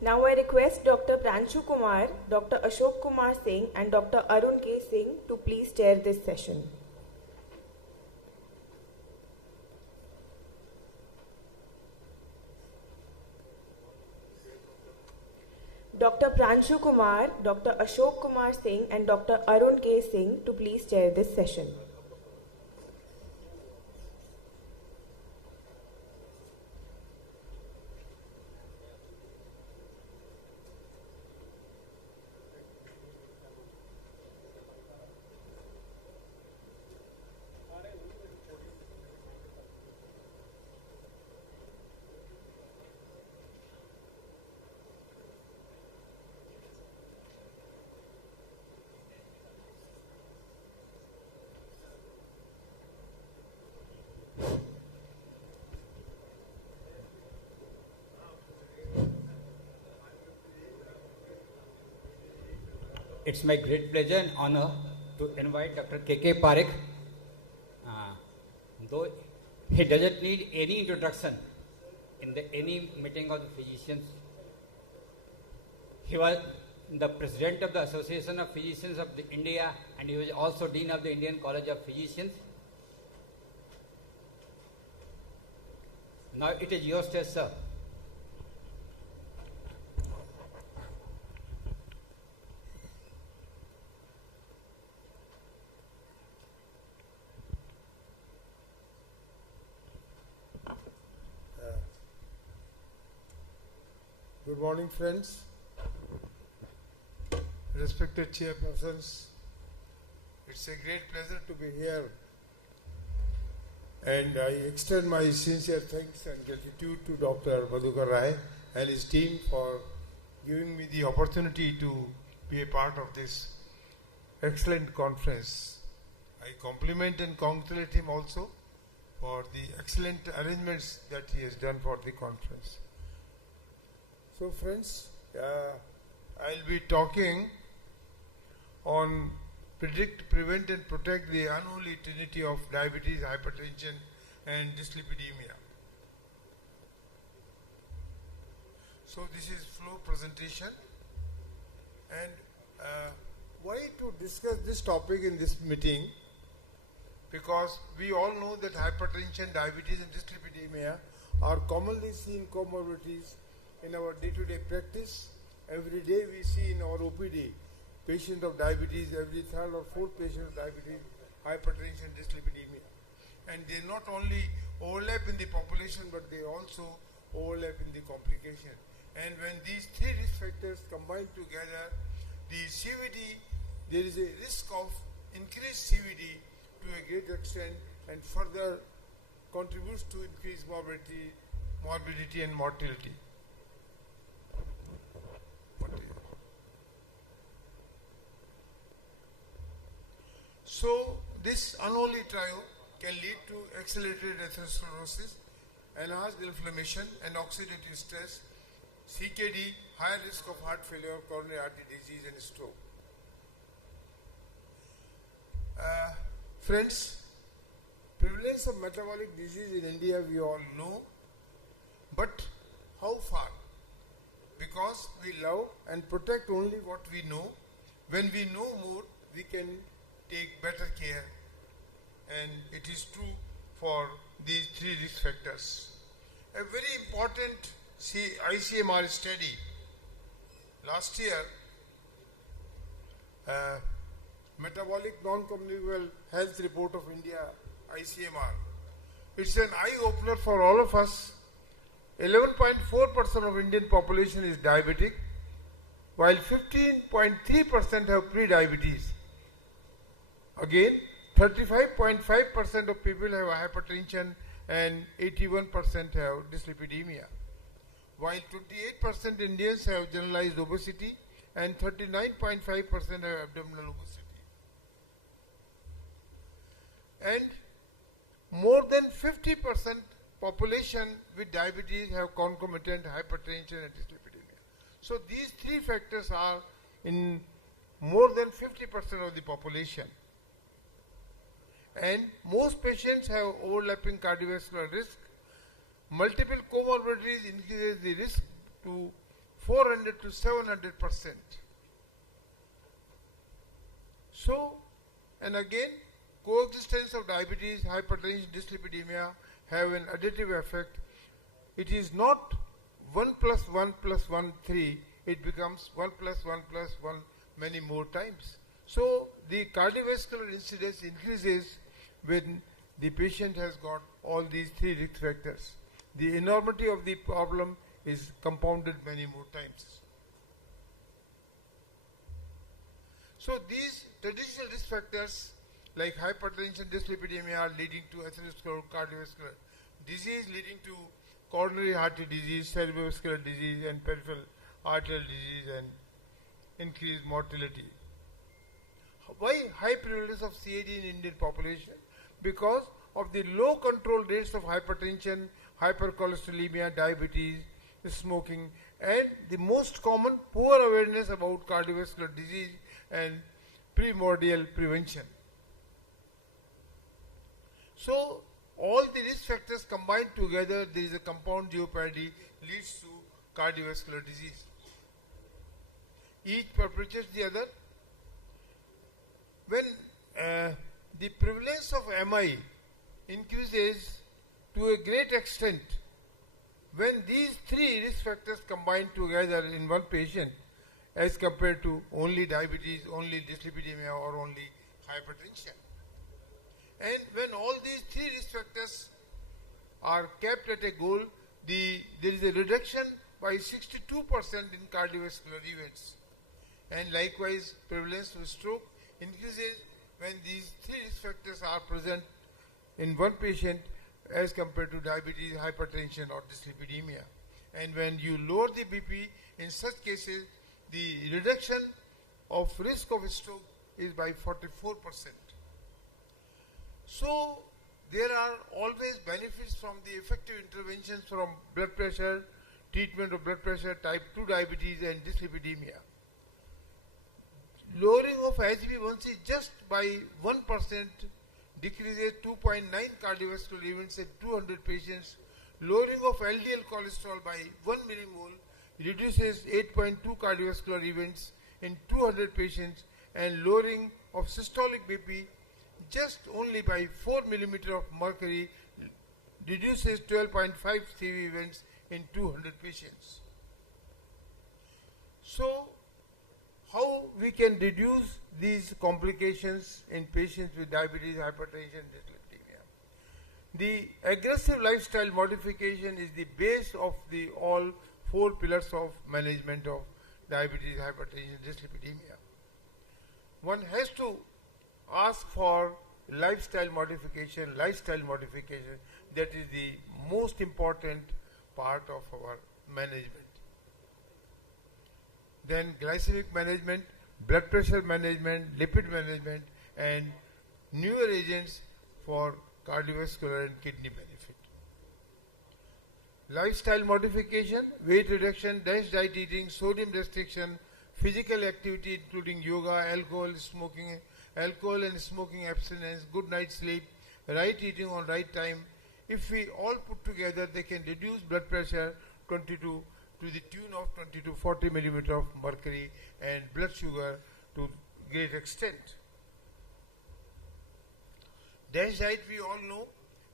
Now I request Dr. Pranshu Kumar, Dr. Ashok Kumar Singh and Dr. Arun K. Singh to please chair this session. Dr. Pranshu Kumar, Dr. Ashok Kumar Singh and Dr. Arun K. Singh to please chair this session. It's my great pleasure and honor to invite Dr. K.K. Parekh. Though he doesn't need any introduction in any meeting of the physicians, he was the president of the Association of Physicians of India, and he was also Dean of the Indian College of Physicians. Now it is your stage, sir. Good morning, friends, respected chairpersons. It's a great pleasure to be here, and I extend my sincere thanks and gratitude to Dr. Madhukar Rai and his team for giving me the opportunity to be a part of this excellent conference. I compliment and congratulate him also for the excellent arrangements that he has done for the conference. So friends, I'll be talking on predict, prevent and protect the unholy trinity of diabetes, hypertension and dyslipidemia. So this is flow presentation, and why to discuss this topic in this meeting? Because we all know that hypertension, diabetes and dyslipidemia are commonly seen comorbidities in our day-to-day practice. Every day we see in our OPD patient of diabetes, every third or fourth patient of diabetes, hypertension, dyslipidemia. And they not only overlap in the population, but they also overlap in the complication. And when these three risk factors combine together, the CVD, there is a risk of increased CVD to a great extent and further contributes to increased morbidity and mortality. So this unholy trio can lead to accelerated atherosclerosis, enhanced inflammation and oxidative stress, CKD, higher risk of heart failure, coronary artery disease and stroke. Friends, prevalence of metabolic disease in India we all know, but how far? Because we love and protect only what we know. When we know more, we can take better care, and it is true for these three risk factors. A very important ICMR study last year, Metabolic Non-Communicable Health Report of India, ICMR. It's an eye-opener for all of us. 11.4% of Indian population is diabetic, while 15.3% have pre-diabetes. Again, 35.5% of people have hypertension and 81% have dyslipidemia, while 28% Indians have generalized obesity and 39.5% have abdominal obesity. And more than 50% population with diabetes have concomitant hypertension and dyslipidemia. So these three factors are in more than 50% of the population. And most patients have overlapping cardiovascular risk. Multiple comorbidities increases the risk to 400 to 700%. So, and again, coexistence of diabetes, hypertension, dyslipidemia have an additive effect. It is not 1 plus 1 plus 1, 3. It becomes 1 plus 1 plus 1 many more times. So, the cardiovascular incidence increases when the patient has got all these three risk factors. The enormity of the problem is compounded many more times. So these traditional risk factors like hypertension, dyslipidemia are leading to atherosclerotic cardiovascular disease, leading to coronary artery disease, cerebrovascular disease, and peripheral arterial disease, and increased mortality. Why high prevalence of CAD in Indian population? Because of the low control rates of hypertension, hypercholesterolemia, diabetes, smoking, and the most common poor awareness about cardiovascular disease and primordial prevention. So all the risk factors combined together, there is a compound jeopardy leads to cardiovascular disease. Each perpetuates the other. When the prevalence of MI increases to a great extent, when these three risk factors combine together in one patient as compared to only diabetes, only dyslipidemia, or only hypertension. And when all these three risk factors are kept at a goal, there is a reduction by 62% in cardiovascular events. And likewise, prevalence of stroke increases when these three risk factors are present in one patient as compared to diabetes, hypertension, or dyslipidemia. And when you lower the BP, in such cases, the reduction of risk of stroke is by 44%. So there are always benefits from the effective interventions from blood pressure, treatment of blood pressure, type 2 diabetes, and dyslipidemia. Lowering of HbA1c just by 1% decreases 2.9 cardiovascular events in 200 patients. Lowering of LDL cholesterol by 1 millimole reduces 8.2 cardiovascular events in 200 patients, and lowering of systolic BP just only by 4 millimeter of mercury reduces 12.5 CV events in 200 patients. So, how we can reduce these complications in patients with diabetes, hypertension, dyslipidemia? The aggressive lifestyle modification is the base of the all 4 pillars of management of diabetes, hypertension, dyslipidemia. One has to ask for lifestyle modification. That is the most important part of our management. Then glycemic management, blood pressure management, lipid management, and newer agents for cardiovascular and kidney benefit. Lifestyle modification, weight reduction, dense diet eating, sodium restriction, physical activity including yoga, alcohol and smoking abstinence, good night sleep, right eating on right time. If we all put together, they can reduce blood pressure to the tune of 20 to 40 millimeter of mercury, and blood sugar to great extent. dash diet we all know,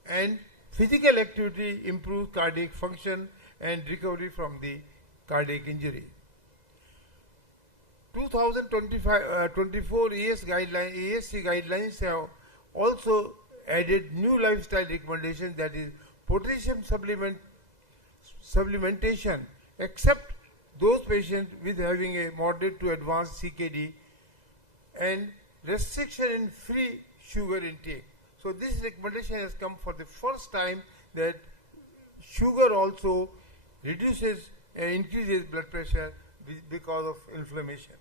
and physical activity improves cardiac function and recovery from the cardiac injury. 2024 ASC guidelines have also added new lifestyle recommendations, that is potassium supplementation, except those patients with having a moderate to advanced CKD, and restriction in free sugar intake. So this recommendation has come for the first time, that sugar also reduces and increases blood pressure because of inflammation.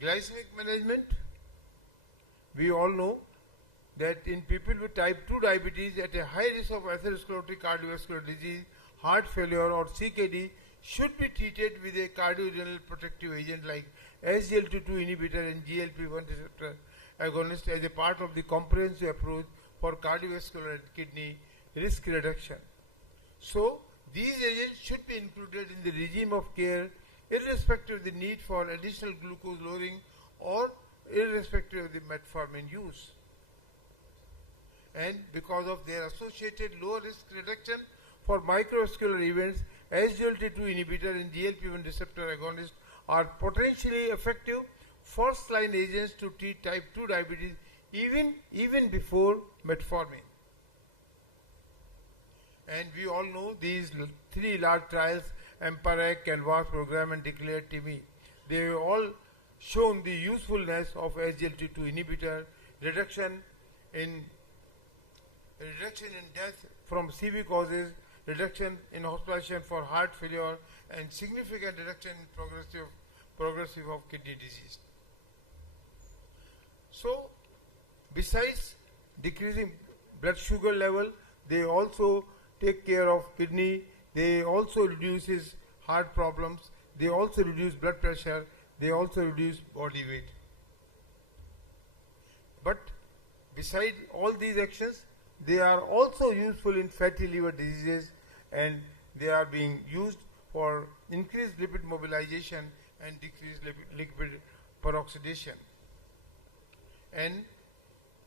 Glycemic management, we all know that in people with type 2 diabetes at a high risk of atherosclerotic cardiovascular disease, heart failure or CKD should be treated with a cardiorenal protective agent like SGLT2 inhibitor and GLP-1 receptor agonist as a part of the comprehensive approach for cardiovascular and kidney risk reduction. So these agents should be included in the regime of care irrespective of the need for additional glucose lowering or irrespective of the metformin use. And because of their associated low risk reduction for microvascular events, SGLT2 inhibitor and GLP-1 receptor agonists are potentially effective first-line agents to treat type 2 diabetes even before metformin. And we all know these three large trials, EMPA-REG, CANVAS program and DECLARE TIMI, they have all shown the usefulness of SGLT2 inhibitor, reduction in death from CV causes, reduction in hospitalization for heart failure, and significant reduction in progressive of kidney disease. So, besides decreasing blood sugar level, they also take care of kidney, they also reduces heart problems, they also reduce blood pressure, they also reduce body weight. But beside all these actions, they are also useful in fatty liver diseases, and they are being used for increased lipid mobilization and decreased lipid peroxidation. And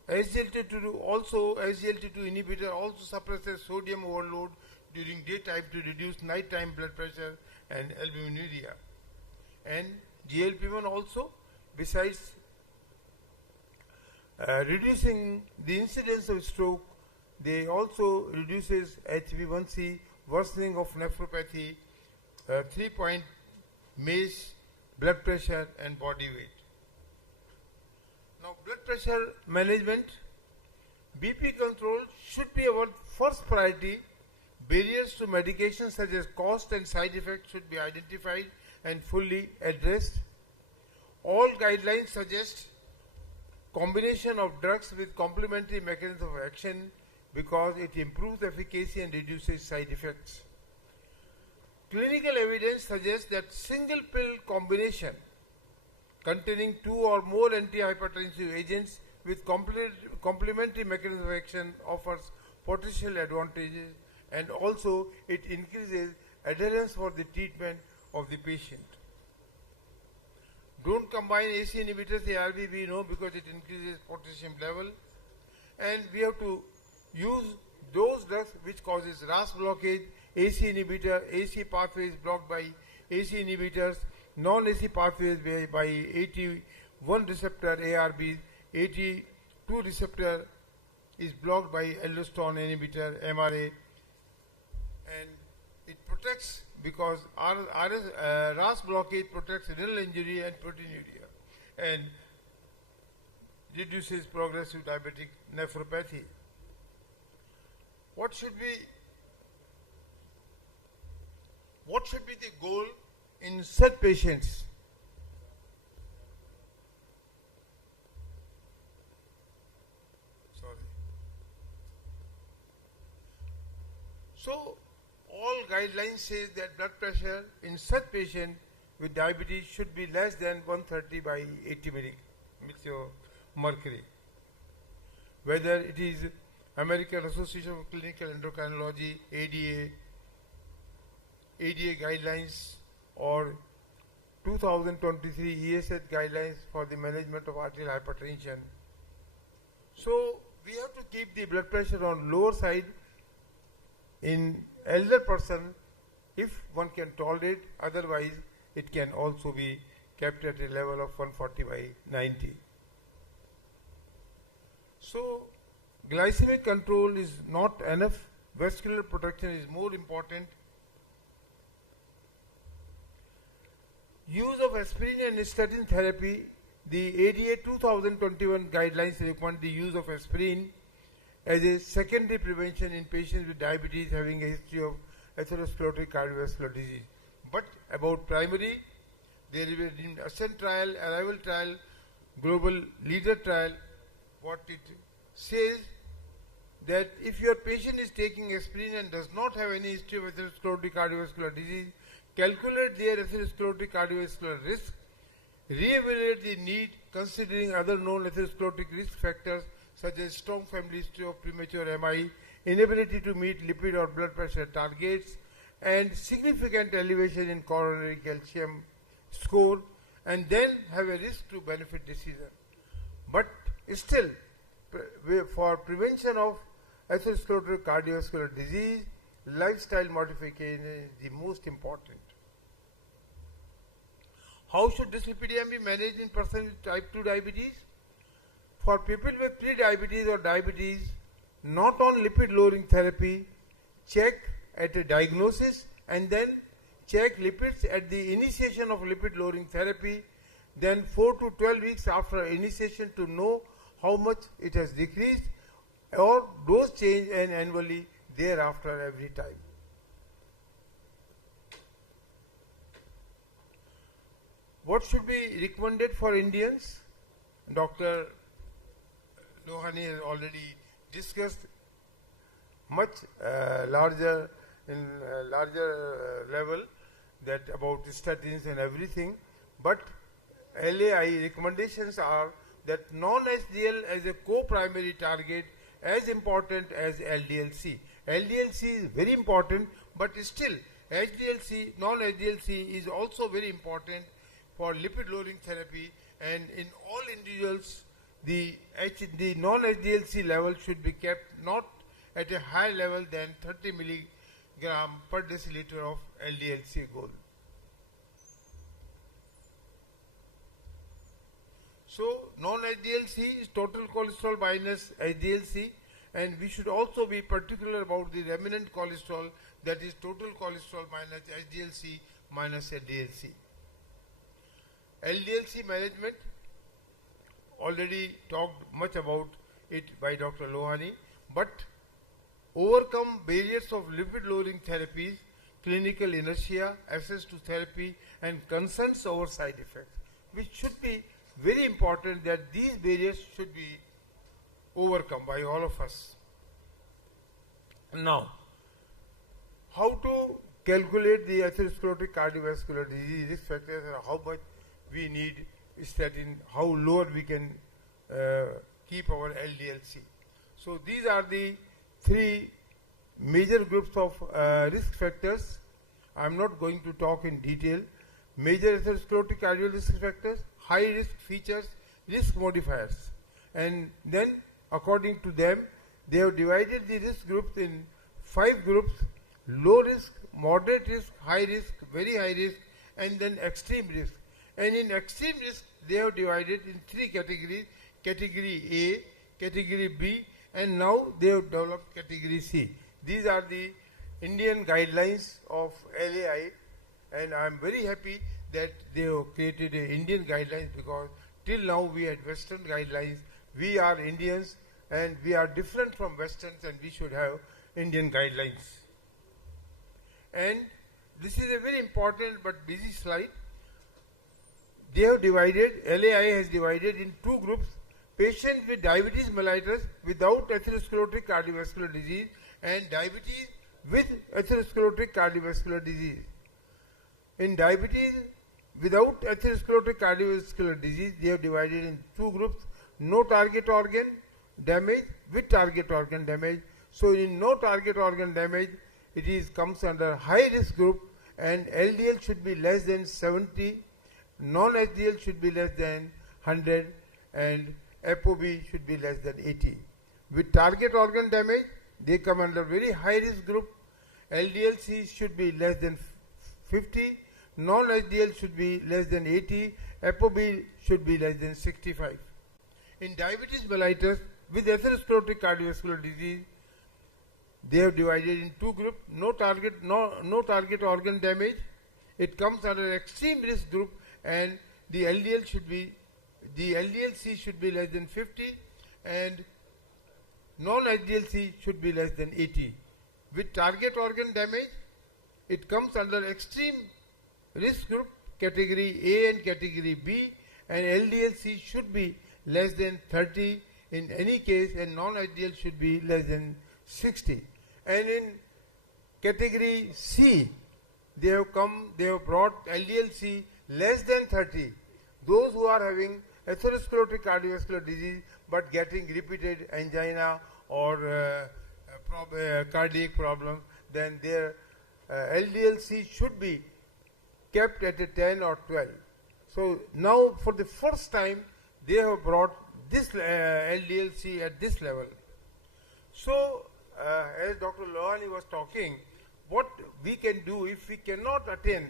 SGLT2 inhibitor also suppresses sodium overload during daytime to reduce nighttime blood pressure and albuminuria. And GLP-1 also, besides reducing the incidence of stroke, they also reduces HbA1c, worsening of nephropathy, 3-point MACE, blood pressure and body weight. Now, blood pressure management, BP control should be our first priority. Barriers to medication such as cost and side effects should be identified and fully addressed. All guidelines suggest combination of drugs with complementary mechanisms of action because it improves efficacy and reduces side effects. Clinical evidence suggests that single pill combination containing 2 or more antihypertensive agents with complementary mechanism of action offers potential advantages, and also it increases adherence for the treatment of the patient. Don't combine AC inhibitors, ARB, we know, because it increases potassium level, and we have to use those drugs which causes RAS blockage. AC inhibitor, AC pathway is blocked by AC inhibitors, non-AC pathways by 81 receptor ARBs, 82 receptor is blocked by allosteric inhibitor MRA, and it protects because RAS blockage protects renal injury and proteinuria and reduces progressive diabetic nephropathy. What should be the goal in such patients? So, all guidelines say that blood pressure in such patient with diabetes should be less than 130 by 80 mercury. Whether it is American Association of Clinical Endocrinology, ADA guidelines, or 2023 ESH guidelines for the management of arterial hypertension, So we have to keep the blood pressure on lower side in elder person if one can tolerate, otherwise it can also be kept at a level of 140/90. So glycemic control is not enough, vascular protection is more important. Use of aspirin and statin therapy, the ADA 2021 guidelines recommend the use of aspirin as a secondary prevention in patients with diabetes having a history of atherosclerotic cardiovascular disease. But about primary, there is an ASCENT trial, Arrival trial, Global Leader trial. What it says that if your patient is taking aspirin and does not have any history of atherosclerotic cardiovascular disease, calculate their atherosclerotic cardiovascular risk, re-evaluate the need considering other known atherosclerotic risk factors such as strong family history of premature MI, inability to meet lipid or blood pressure targets, and significant elevation in coronary calcium score, and then have a risk to benefit decision. But still, for prevention of atherosclerotic cardiovascular disease, lifestyle modification is the most important. How should dyslipidemia be managed in persons with type 2 diabetes? For people with pre-diabetes or diabetes, not on lipid lowering therapy, check at a diagnosis and then check lipids at the initiation of lipid lowering therapy, then 4 to 12 weeks after initiation to know how much it has decreased, or dose change and annually thereafter every time. What should be recommended for Indians? Dr. Lohani has already discussed much larger level that about statins and everything, but LAI recommendations are that non-HDL as a co-primary target as important as LDLC. LDLC is very important, but still HDLC, non-HDLC is also very important for lipid lowering therapy, and in all individuals the non-HDLC level should be kept not at a higher level than 30 milligram per deciliter of LDLC goal. So non-HDLC is total cholesterol minus HDLC, and we should also be particular about the remnant cholesterol, that is total cholesterol minus HDLC minus LDLC. LDLC management, already talked much about it by Dr. Lohani, but overcome barriers of lipid lowering therapies, clinical inertia, access to therapy, and concerns over side effects, which should be very important, that these barriers should be overcome by all of us. Now, how to calculate the atherosclerotic cardiovascular disease risk factors and how much we need statin, how lower we can keep our LDLC. So these are the three major groups of risk factors. I am not going to talk in detail. Major atherosclerotic cardiovascular risk factors, high risk features, risk modifiers, and then according to them they have divided the risk groups in 5 groups: low risk, moderate risk, high risk, very high risk, and then extreme risk. And in extreme risk they have divided in 3 categories: category A, category B, and now they have developed category C. These are the Indian guidelines of LAI, and I am very happy that they have created an Indian guidelines, because till now we had Western guidelines. We are Indians and we are different from Westerns, and we should have Indian guidelines. And this is a very important but busy slide. They have divided, LAI has divided in 2 groups: patients with diabetes mellitus without atherosclerotic cardiovascular disease and diabetes with atherosclerotic cardiovascular disease. In diabetes without atherosclerotic cardiovascular disease, they have divided in 2 groups: no target organ damage with target organ damage. So in no target organ damage, it comes under high risk group, and LDL should be less than 70, non-HDL should be less than 100, and ApoB should be less than 80. With target organ damage, they come under very high risk group. LDL-C should be less than 50, non-HDL should be less than 80, ApoB should be less than 65. In diabetes mellitus with atherosclerotic cardiovascular disease, they have divided in two groups. No target organ damage. It comes under extreme risk group, and the LDL-C should be less than 50, and non-HDL-C should be less than 80. With target organ damage, it comes under extreme risk group, category A and category B, and LDL-C should be less than 30 in any case, and non-HDL should be less than 60. And in category C, they have brought LDL-C less than 30. Those who are having atherosclerotic cardiovascular disease but getting repeated angina or cardiac problems, then their LDL-C should be kept at a 10 or 12. So now for the first time they have brought this LDL-C at this level. So as Dr. Lohani was talking, what we can do if we cannot attain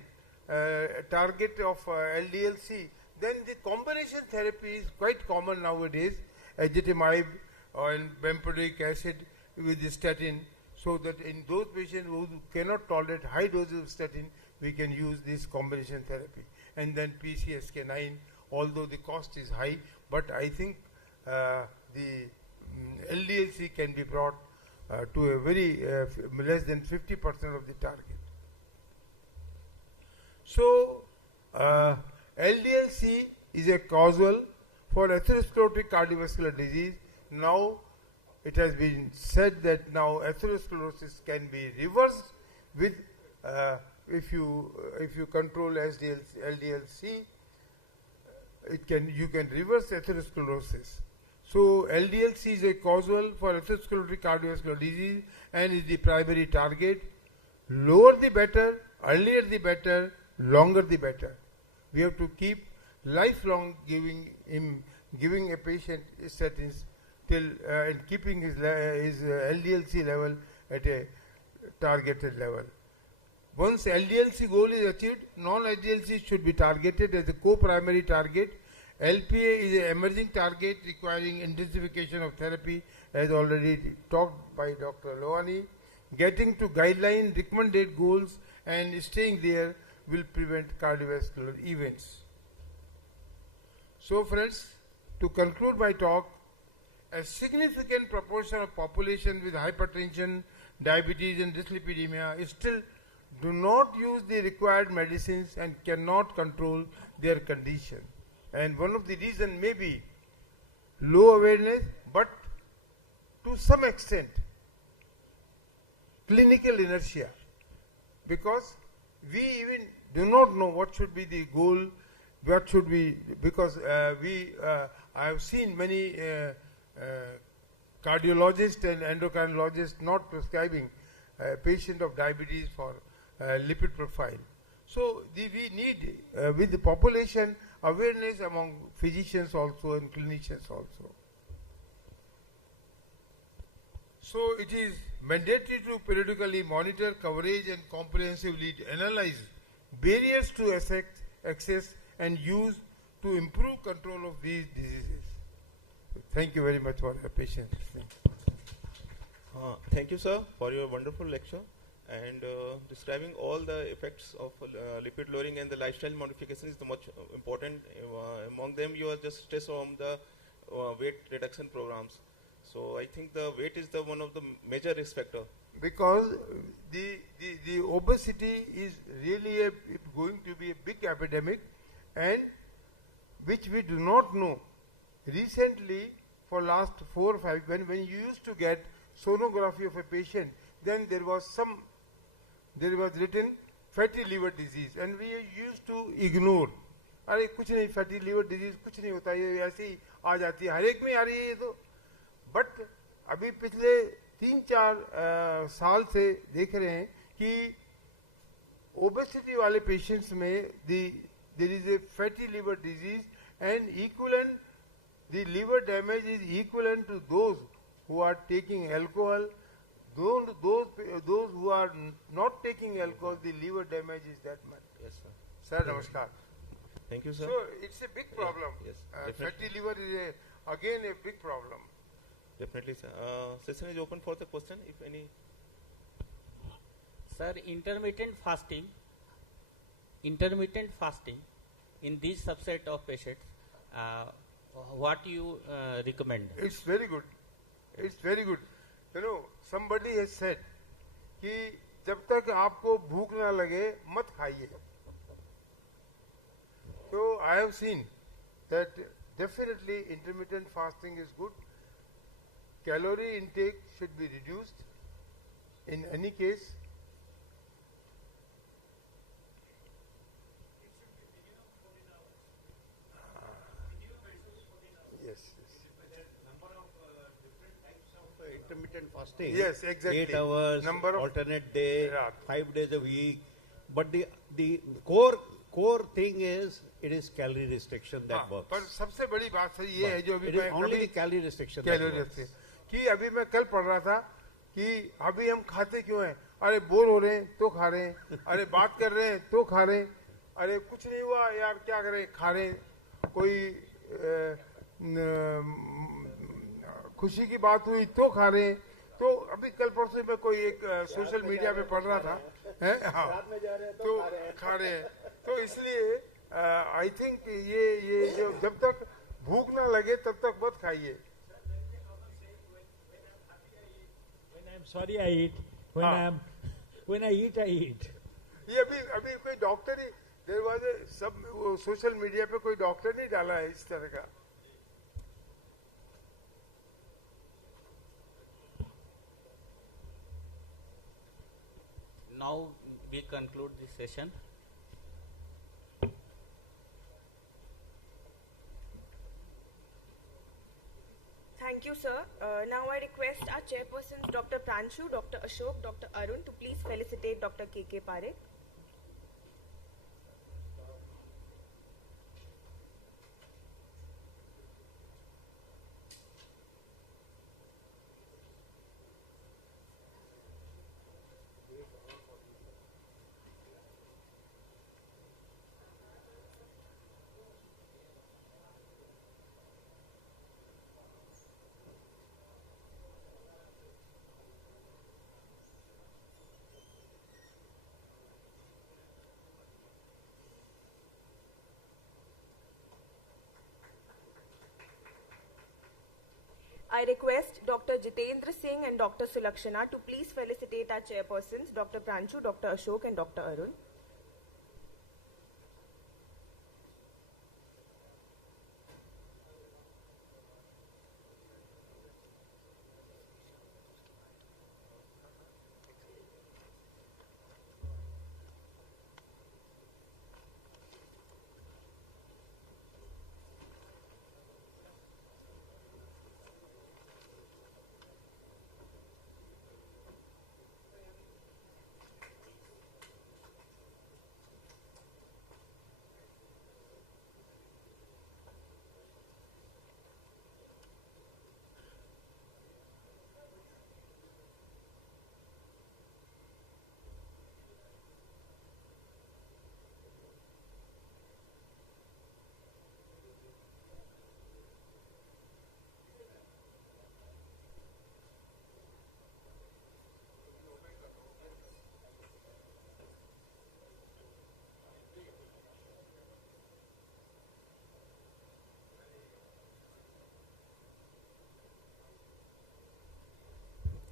a target of LDL-C, then the combination therapy is quite common nowadays, ezetimibe or bempedoic acid with the statin, so that in those patients who cannot tolerate high doses of statin, we can use this combination therapy. And then PCSK9, although the cost is high, but I think the LDL-C can be brought to a very less than 50% of the target. So LDL-C is a causal for atherosclerotic cardiovascular disease. Now it has been said that now atherosclerosis can be reversed with if you control LDL-C, you can reverse atherosclerosis. So LDL-C is a causal for atherosclerotic cardiovascular disease and is the primary target. Lower the better, earlier the better, longer the better. We have to keep lifelong giving a patient statins till and keeping his LDL-C level at a targeted level. Once LDL-C goal is achieved, non-HDL-C should be targeted as a co-primary target. LPA is an emerging target requiring intensification of therapy, as already talked by Dr. Lohani. Getting to guideline recommended goals and staying there will prevent cardiovascular events. So friends, to conclude my talk, a significant proportion of population with hypertension, diabetes and dyslipidemia still do not use the required medicines and cannot control their condition. And one of the reasons may be low awareness, but to some extent clinical inertia, because we even do not know what should be the goal, what should be, because I have seen many cardiologists and endocrinologists not prescribing a patient of diabetes for lipid profile. So we need with the population awareness among physicians also and clinicians also. So it is mandatory to periodically monitor coverage and comprehensively analyze barriers to access and use to improve control of these diseases. Thank you very much for your patience. Thank you, sir, for your wonderful lecture and describing all the effects of lipid lowering and the lifestyle modification is the much important. Among them, you are just stress on the weight reduction programs. So I think the weight is the one of the major risk factor. Because the obesity is really going to be a big epidemic, and which we do not know. Recently, for last 4 or 5, when you used to get sonography of a patient, then there was written fatty liver disease, and we used to ignore. अरे कुछ नहीं, fatty liver disease कुछ नहीं होता, ये ऐसे ही आ जाती है, हर एक में आ रही है ये तो. बट अभी पिछले 3-4 साल से देख रहे हैं कि ओबेसिटी वाले पेशेंट्स में there is a fatty liver disease and equivalent the liver damage is equivalent to those who are taking alcohol. Those who are not taking alcohol, the liver damage is that much. Yes, sir. Sir, namaskar. Thank you, sir. So it's a big problem. Yes, Fatty liver is again a big problem. Definitely, sir. Session is open for the question, if any. Sir, intermittent fasting in this subset of patients, what you recommend? It's very good. It's very good. You know, somebody has said कि जब तक आपको भूख ना लगे मत खाइए. So I have seen that definitely intermittent fasting is good. Calorie intake should be reduced in any case. Intermittent fasting. Yes, exactly. 8 hours, Number of alternate day, 5 days a week. But the core thing is it is calorie restriction that works. पर सबसे बड़ी बात sir ये है जो अभी it is only the calorie restriction that calorie works. restriction कि अभी मैं कल पढ़ रहा था कि अभी हम खाते क्यों हैं? अरे बोर हो रहे हैं तो खा रहे हैं, अरे बात कर रहे हैं तो खा रहे हैं, अरे कुछ नहीं हुआ यार क्या करें खा रहे हैं, कोई खुशी की बात हुई तो खा रहे हैं. तो अभी कल परसों में कोई एक सोशल मीडिया पे पढ़ रहा था हाँ तो खा रहे हैं. तो इसलिए आई थिंक ये जो जब तक भूख ना लगे तब तक मत खाइए. Sorry, I eat. When I eat, I eat. ये अभी कोई डॉक्टर ही देर वाज सब सोशल मीडिया पे कोई डॉक्टर नहीं डाला है इस तरह का. Now we conclude this session. Thank you, sir. Now I request our chairpersons, Dr. Pranshu, Dr. Ashok, Dr. Arun, to please felicitate Dr. K.K. Parekh. I request Dr. Jitendra Singh and Dr. Sulakshana to please felicitate our chairpersons, Dr. Pranshu, Dr. Ashok and Dr. Arun.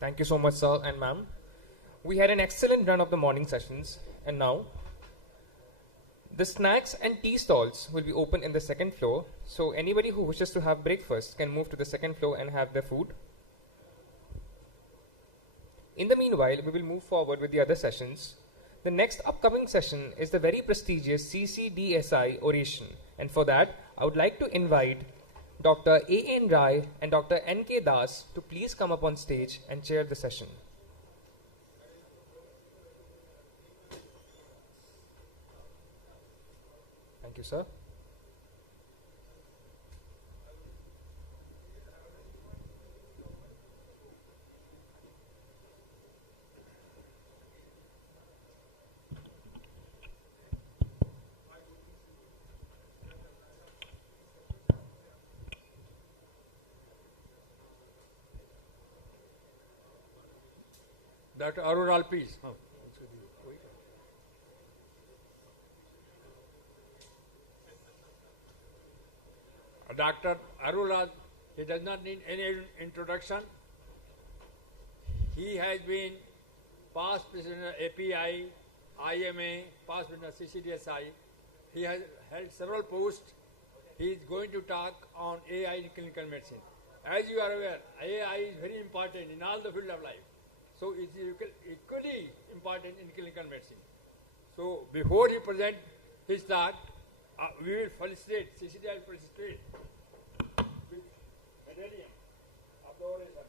Thank you so much, sir and ma'am. We had an excellent run of the morning sessions, and now the snacks and tea stalls will be open in the second floor, so anybody who wishes to have breakfast can move to the second floor and have their food. In the meanwhile, we will move forward with the other sessions. The next upcoming session is the very prestigious CCDSI oration, and for that, I would like to invite Dr. A.N. Rai and Dr. N.K. Das to please come up on stage and chair the session. Thank you, sir. Dr. Arural, please. Dr. Arural, he does not need any introduction. He has been past president of API, IMA, past president of CCDSI. He has held several posts. He is going to talk on AI in clinical medicine. As you are aware, AI is very important in all the field of life. So it is equally important in clinical medicine. So before he presents his talk, we will felicitate, CCDI will felicitate with medallion of the orator.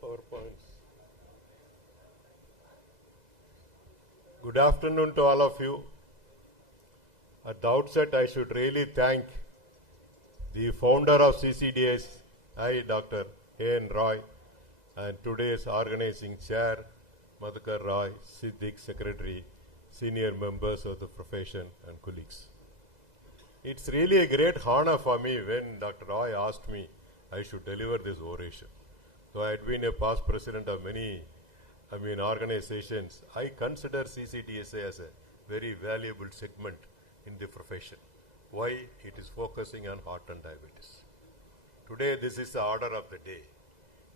PowerPoints. Good afternoon to all of you. At the outset, I should really thank the founder of CCDSI, Dr. A.N. Roy, and today's organizing chair, Madhukar Roy, Siddiq Secretary, senior members of the profession and colleagues. It's really a great honor for me when Dr. Roy asked me I should deliver this oration. So I had been a past president of many organizations. I consider CCDSI as a very valuable segment in the profession. Why? It is focusing on heart and diabetes. Today, this is the order of the day.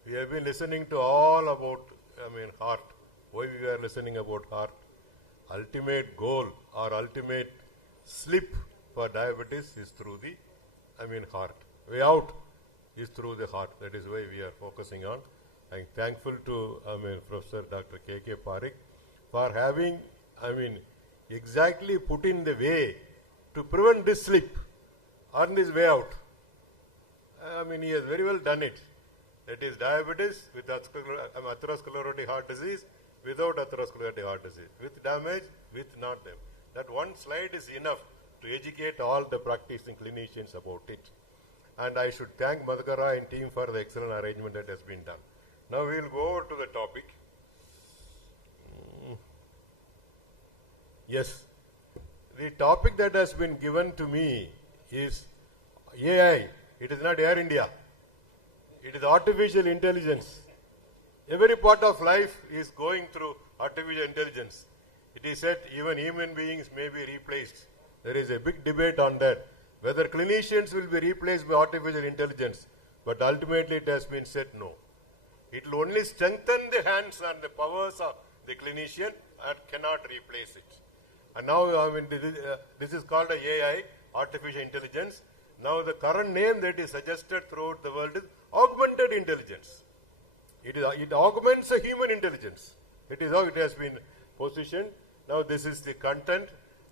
We have been listening to all about, heart. Why we are listening about heart? Ultimate goal or ultimate slip for diabetes is through the, heart. Way out is through the heart. That is why we are focusing on. I'm thankful to, Professor Dr. K.K. Parikh for having, exactly put in the way to prevent this slip on this way out. He has very well done it. That is diabetes with atherosclerotic heart disease, without atherosclerotic heart disease, with damage, with not them. That one slide is enough to educate all the practicing clinicians about it. And I should thank Madhukar Roy and team for the excellent arrangement that has been done. Now we will go over to the topic. Yes, the topic that has been given to me is AI. It is not Air India. It is artificial intelligence. Every part of life is going through artificial intelligence. It is said even human beings may be replaced. There is a big debate on that, whether clinicians will be replaced by artificial intelligence, but ultimately it has been said no. It will only strengthen the hands and the powers of the clinician and cannot replace it. And now, this is called AI, artificial intelligence. Now, the current name that is suggested throughout the world is augmented intelligence. It augments a human intelligence. It is how it has been positioned. Now, this is the content.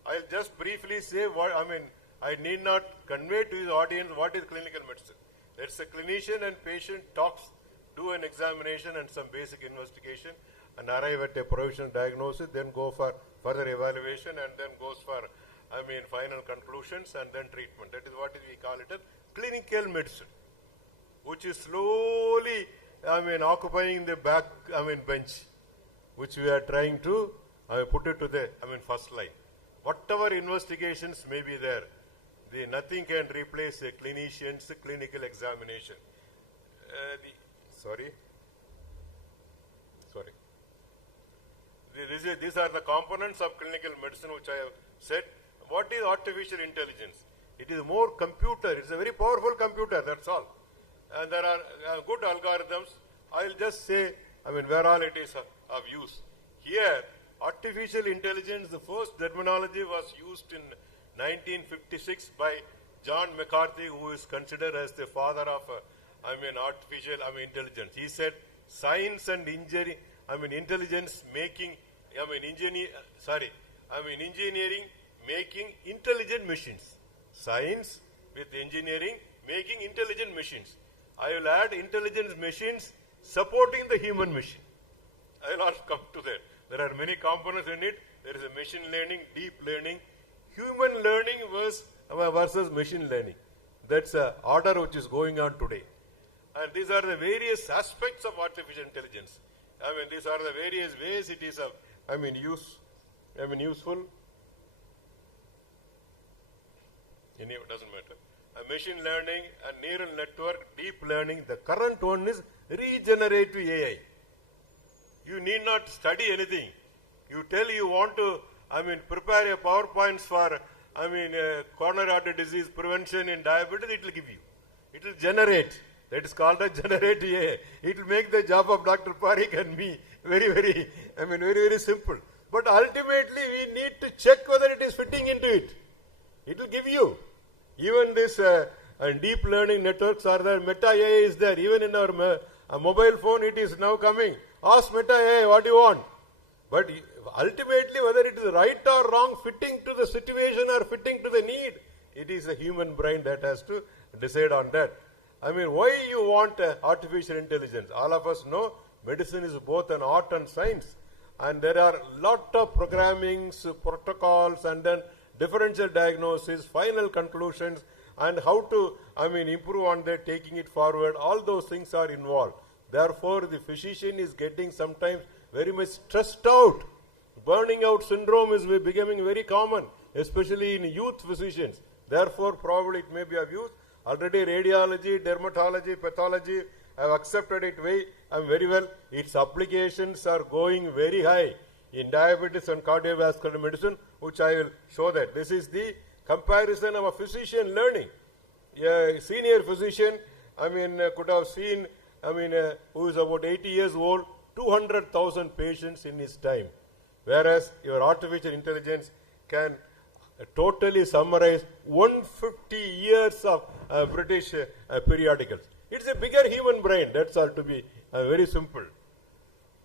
I'll just briefly say what, I need not convey to the audience what is clinical medicine. That's a clinician and patient talks, do an examination and some basic investigation, and arrive at a provisional diagnosis, then go for further evaluation, and then goes for, final conclusions and then treatment. That is what we call it as clinical medicine, which is slowly, occupying the back, bench, which we are trying to put it to the, first line. Whatever investigations may be there, nothing can replace a clinician's clinical examination. These are the components of clinical medicine which I have said. What is artificial intelligence? It is more computer. It's a very powerful computer, that's all. And there are good algorithms. I'll just say, where all it is of use. Here, artificial intelligence, the first terminology was used in 1956 by John McCarthy, who is considered as the father of artificial intelligence. He said science and engineering, intelligence making, engineering making intelligent machines. Science with engineering making intelligent machines. I will add intelligent machines supporting the human machine. I will also come to that. There are many components in it. There is a machine learning, deep learning, human learning versus machine learning. That's the order which is going on today. And these are the various aspects of artificial intelligence. These are the various ways it is useful. Anyway, it doesn't matter. Machine learning and neural network, deep learning. The current one is regenerative AI. You need not study anything. You tell you want to, prepare a PowerPoint for, coronary artery disease prevention in diabetes, it will give you. It will generate. That is called a generative AI. It will make the job of Dr. Parikh and me very simple. But ultimately we need to check whether it is fitting into it. It will give you. Even this deep learning networks are there. Meta AI is there. Even in our mobile phone, it is now coming. Ask Meta AI what you want. But ultimately, whether it is right or wrong, fitting to the situation or fitting to the need, it is the human brain that has to decide on that. Why you want artificial intelligence? All of us know medicine is both an art and science. And there are a lot of programmings, protocols, and then differential diagnosis, final conclusions, and how to, improve on that, taking it forward. All those things are involved. Therefore, the physician is getting sometimes very much stressed out. Burning out syndrome is becoming very common, especially in youth physicians. Therefore, probably it may be abused. Already radiology, dermatology, pathology have accepted it very well. Its applications are going very high in diabetes and cardiovascular medicine, which I will show that. This is the comparison of a physician learning. A senior physician, could have seen, who is about 80 years old, 200,000 patients in his time. Whereas your artificial intelligence can totally summarize 150 years of British periodicals. It's a bigger human brain. That's all, to be very simple.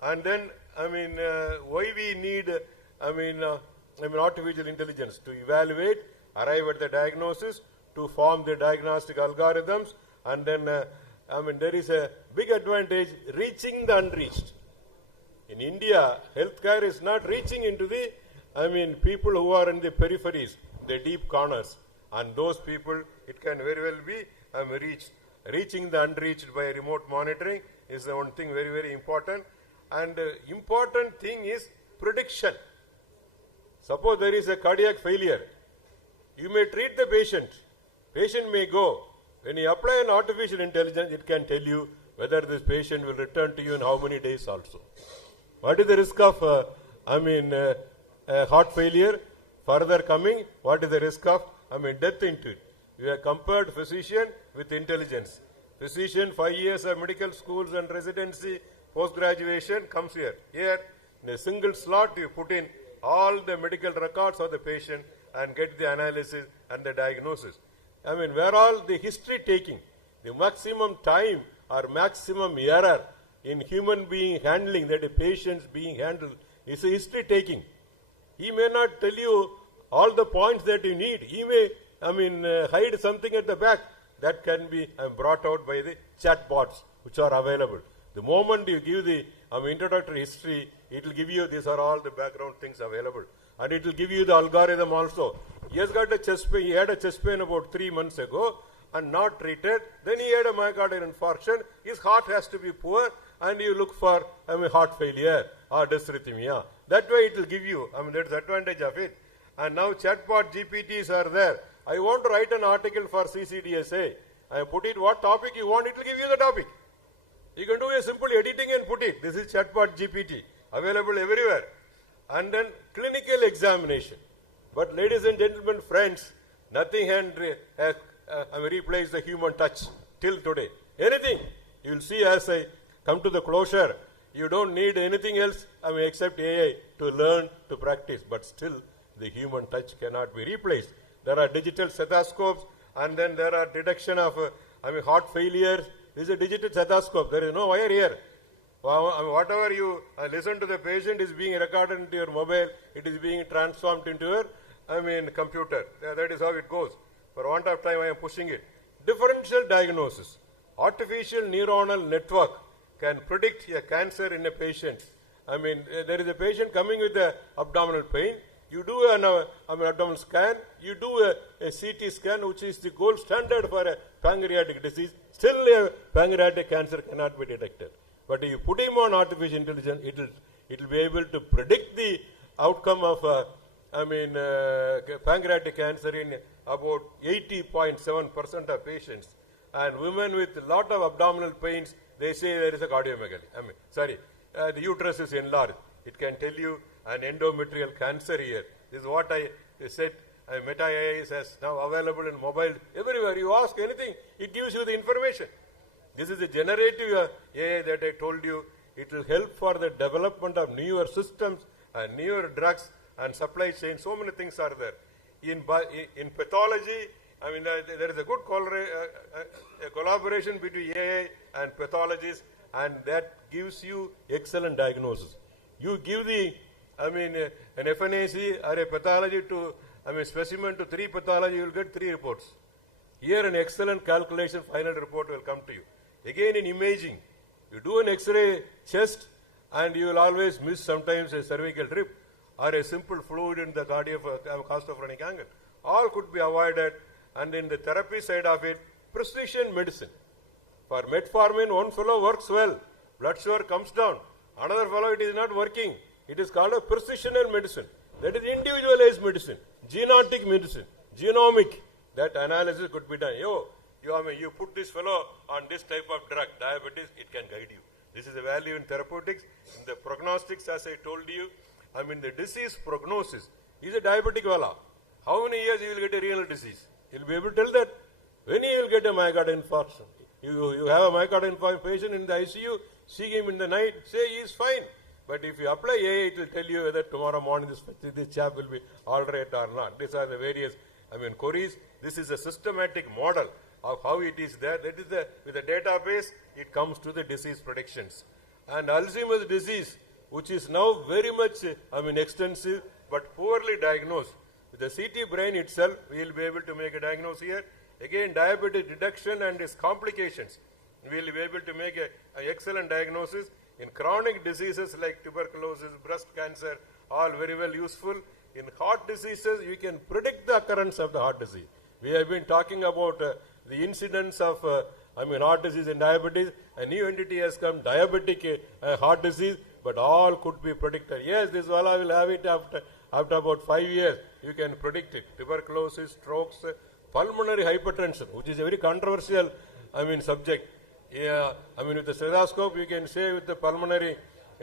And then, why we need, artificial intelligence to evaluate, arrive at the diagnosis, to form the diagnostic algorithms, and then, there is a big advantage, reaching the unreached. In India, healthcare is not reaching into the, people who are in the peripheries, the deep corners. And those people, it can very well be reached. Reaching the unreached by remote monitoring is the one thing very, very important. And important thing is prediction. Suppose there is a cardiac failure. You may treat the patient. Patient may go. When you apply an artificial intelligence, it can tell you whether this patient will return to you in how many days also. What is the risk of, heart failure further coming? What is the risk of, death into it? We have compared physician with intelligence. Physician, 5 years of medical schools and residency, post-graduation comes here. Here, in a single slot, you put in all the medical records of the patient and get the analysis and the diagnosis. Where all the history taking, the maximum time or maximum error in human being handling, that a patient's being handled, is a history taking. He may not tell you all the points that you need. He may, hide something at the back. That can be brought out by the chatbots which are available. The moment you give the introductory history, it will give you, these are all the background things available. And it will give you the algorithm also. He has got a chest pain, he had a chest pain about 3 months ago and not treated. Then he had a myocardial infarction. His heart has to be poor, and you look for heart failure or dysrhythmia. That way it will give you, that's the advantage of it. And now chatbot GPTs are there. I want to write an article for CCDSI. I put it what topic you want, it will give you the topic. You can do a simple editing and put it. This is chatbot GPT, available everywhere. And then clinical examination. But ladies and gentlemen, friends, nothing has replaced the human touch till today. Anything. You will see as I come to the closure, you don't need anything else except AI to learn, to practice. But still, the human touch cannot be replaced. There are digital stethoscopes, and then there are detection of heart failures. This is a digital stethoscope. There is no wire here. Whatever you listen to the patient is being recorded into your mobile, it is being transformed into your, computer. That is how it goes. For want of time, I am pushing it. Differential diagnosis. Artificial neuronal network can predict a cancer in a patient. There is a patient coming with abdominal pain. You do an abdominal scan, you do a CT scan, which is the gold standard for a pancreatic disease. Still, a pancreatic cancer cannot be detected. But if you put him on artificial intelligence, it will be able to predict the outcome of pancreatic cancer in about 80.7% of patients. And women with a lot of abdominal pains, they say there is a cardiomegaly. The uterus is enlarged. It can tell you an endometrial cancer here. This is what I said. Meta AI is now available in mobile everywhere. You ask anything, it gives you the information. This is the generative AI that I told you. It will help for the development of newer systems and newer drugs and supply chain. So many things are there. In pathology, there is a good collaboration between AI and pathologists, and that gives you excellent diagnosis. You give an FNAC or a pathology to, specimen to 3 pathology, you will get 3 reports. Here an excellent calculation, final report will come to you. Again in imaging, you do an X-ray chest and you will always miss sometimes a cervical rib or a simple fluid in the costophrenic angle. All could be avoided. And in the therapy side of it, precision medicine. For metformin, one fellow works well, blood sugar comes down. Another fellow, it is not working. It is called a precisional medicine. That is individualized medicine, genetic medicine, genomic. That analysis could be done. You put this fellow on this type of drug, diabetes, it can guide you. This is a value in therapeutics. In the prognostics, as I told you, the disease prognosis is a diabetic fellow. How many years he will get a renal disease? He will be able to tell that. When he will get a myocardial infarction? You have a myocardial infarction patient in the ICU, see him in the night, say he is fine. But if you apply AI, it will tell you whether tomorrow morning this chap will be all right or not. These are the various queries. This is a systematic model of how it is there. That is with a database, it comes to the disease predictions. And Alzheimer's disease, which is now very much extensive but poorly diagnosed. With the CT brain itself, we will be able to make a diagnosis here. Again, diabetes detection and its complications. We will be able to make an excellent diagnosis. In chronic diseases like tuberculosis, breast cancer, all very well useful. In heart diseases, we can predict the occurrence of the heart disease. We have been talking about the incidence of heart disease and diabetes. A new entity has come, diabetic heart disease, but all could be predicted. Yes, this will have it after about 5 years. You can predict it. Tuberculosis, strokes, pulmonary hypertension, which is a very controversial subject. With the stethoscope, you can say with the pulmonary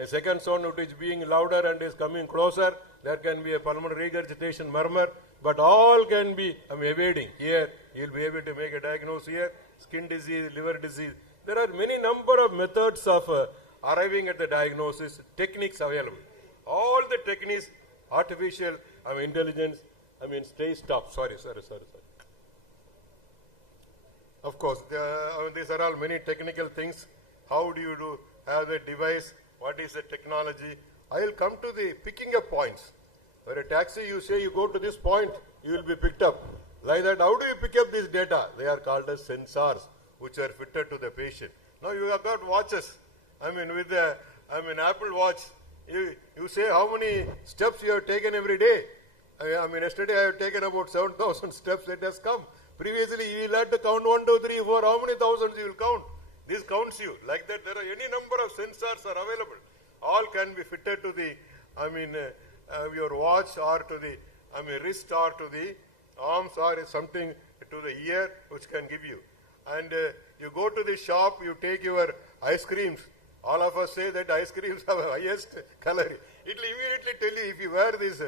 second sound which is being louder and is coming closer, there can be a pulmonary regurgitation murmur, but all can be evading. Here, you will be able to make a diagnosis here. Skin disease, liver disease. There are many number of methods of arriving at the diagnosis, techniques available. All the techniques, artificial intelligence, stop. Sorry. Of course, these are all many technical things. How do you have the device? What is the technology? I will come to the picking up points. For a taxi, you say you go to this point, you will be picked up. Like that, how do you pick up this data? They are called as sensors, which are fitted to the patient. Now you have got watches. With the Apple Watch, you say how many steps you have taken every day. Yesterday I have taken about 7,000 steps. It has come. Previously, you will have to count 1, 2, 3, 4. How many thousands you will count? This counts you. Like that, there are any number of sensors are available. All can be fitted to the, your watch or to the, wrist or to the arms or something to the ear, which can give you. And you go to the shop, you take your ice creams. All of us say that ice creams have the highest calorie. It will immediately tell you if you wear this,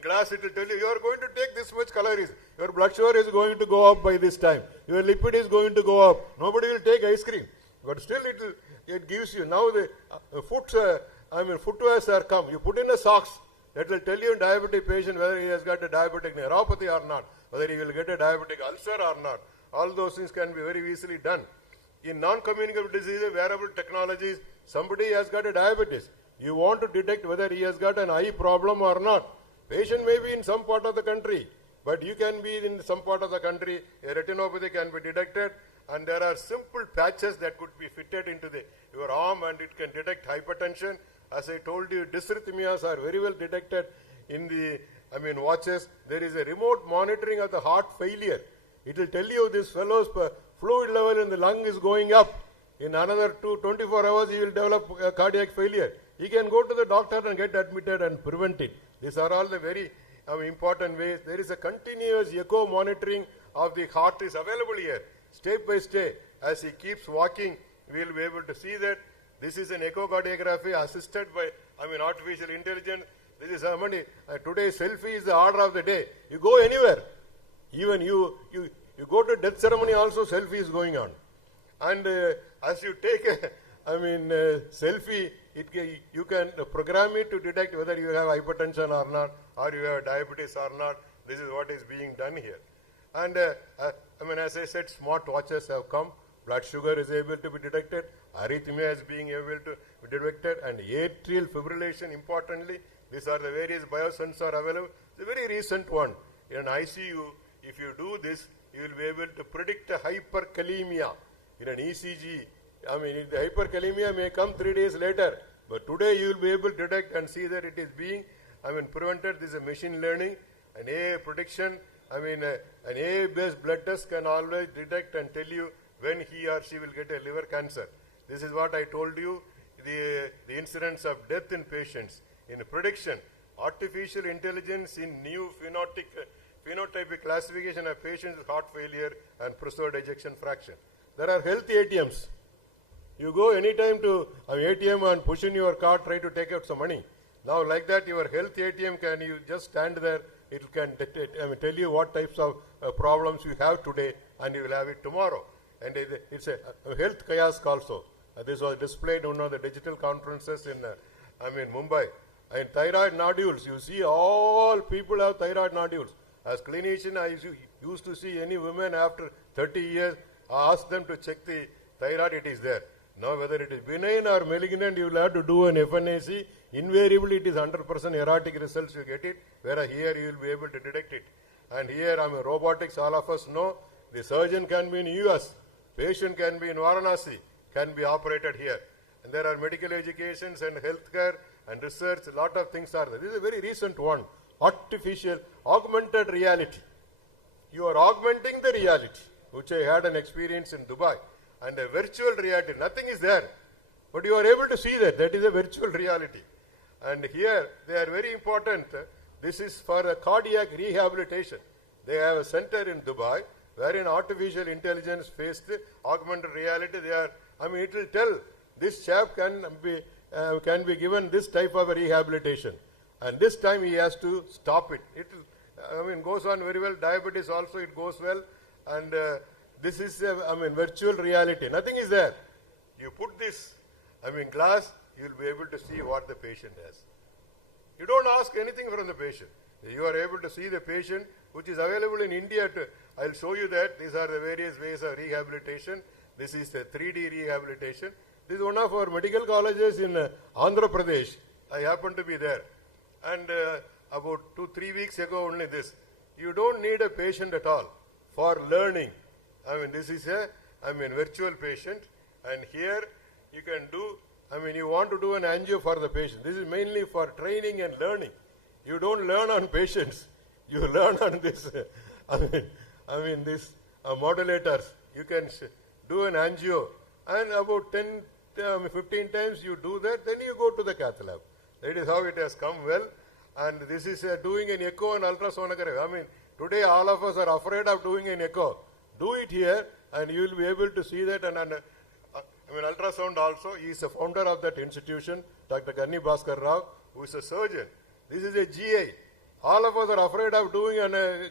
glass, it will tell you are going to take this much calories. Your blood sugar is going to go up by this time. Your lipid is going to go up. Nobody will take ice cream. But still it gives you. Now the footwears are come. You put in the socks. That will tell you in diabetic patient whether he has got a diabetic neuropathy or not. Whether he will get a diabetic ulcer or not. All those things can be very easily done. In non-communicable diseases, wearable technologies, somebody has got a diabetes. You want to detect whether he has got an eye problem or not. Patient may be in some part of the country, but you can be in some part of the country, a retinopathy can be detected, and there are simple patches that could be fitted into your arm and it can detect hypertension. As I told you, dysrhythmias are very well detected in the watches. There is a remote monitoring of the heart failure. It will tell you this fellow's fluid level in the lung is going up. In another 24 hours, he will develop a cardiac failure. He can go to the doctor and get admitted and prevent it. These are all the very important ways. There is a continuous echo monitoring of the heart is available here. Step by step, as he keeps walking, we will be able to see that. This is an echocardiography assisted by artificial intelligence. This is today selfie is the order of the day. You go anywhere, even you go to death ceremony also, selfie is going on. And as you take a selfie, you can program it to detect whether you have hypertension or not, or you have diabetes or not. This is what is being done here. And as I said, smart watches have come. Blood sugar is able to be detected. Arrhythmia is being able to be detected. And atrial fibrillation, importantly, these are the various biosensors available. The very recent one. In an ICU, if you do this, you will be able to predict a hyperkalemia. In an ECG, the hyperkalemia may come 3 days later, but today you will be able to detect and see that it is being prevented. This is a machine learning, an AI prediction. An AI-based blood test can always detect and tell you when he or she will get a liver cancer. This is what I told you, the incidence of death in patients. In prediction, artificial intelligence in new phenotypic classification of patients with heart failure and preserved ejection fraction. There are health ATMs. You go anytime to an ATM and push in your card, try to take out some money. Now like that, your health ATM you just stand there, it can tell you what types of problems you have today and you will have it tomorrow. And it's a health kiosk also. This was displayed in one of the digital conferences in Mumbai. And thyroid nodules, you see all people have thyroid nodules. As clinician, I used to see any women after 30 years, ask them to check the thyroid, it is there. Now whether it is benign or malignant, you will have to do an FNAC. Invariably it is 100% erratic results you get it, whereas here you will be able to detect it. And here robotics, all of us know, the surgeon can be in US, patient can be in Varanasi, can be operated here. And there are medical educations and healthcare and research, a lot of things are there. This is a very recent one, artificial, augmented reality. You are augmenting the reality, which I had an experience in Dubai. And a virtual reality, nothing is there, but you are able to see that. That is a virtual reality. And here, they are very important. This is for a cardiac rehabilitation. They have a center in Dubai, wherein artificial intelligence based augmented reality, it will tell this chap can be given this type of a rehabilitation. And this time he has to stop it. It goes on very well. Diabetes also, it goes well. And this is virtual reality. Nothing is there. You put this glass, you will be able to see what the patient has. You don't ask anything from the patient. You are able to see the patient, which is available in India. I'll show you that. These are the various ways of rehabilitation. This is the 3D rehabilitation. This is one of our medical colleges in Andhra Pradesh. I happen to be there. And about 2-3 weeks ago only this. You don't need a patient at all for learning. This is a virtual patient. And here you can do, you want to do an angio for the patient. This is mainly for training and learning. You don't learn on patients. You learn on this, this modulators. You can do an angio. And about 10-15 times you do that, then you go to the cath lab. That is how it has come well. And this is doing an echo and ultrasonography. Today all of us are afraid of doing an echo. Do it here and you will be able to see that. And ultrasound also, he is the founder of that institution, Dr. Ganni Bhaskar Rao, who is a surgeon. This is a GI. All of us are afraid of doing a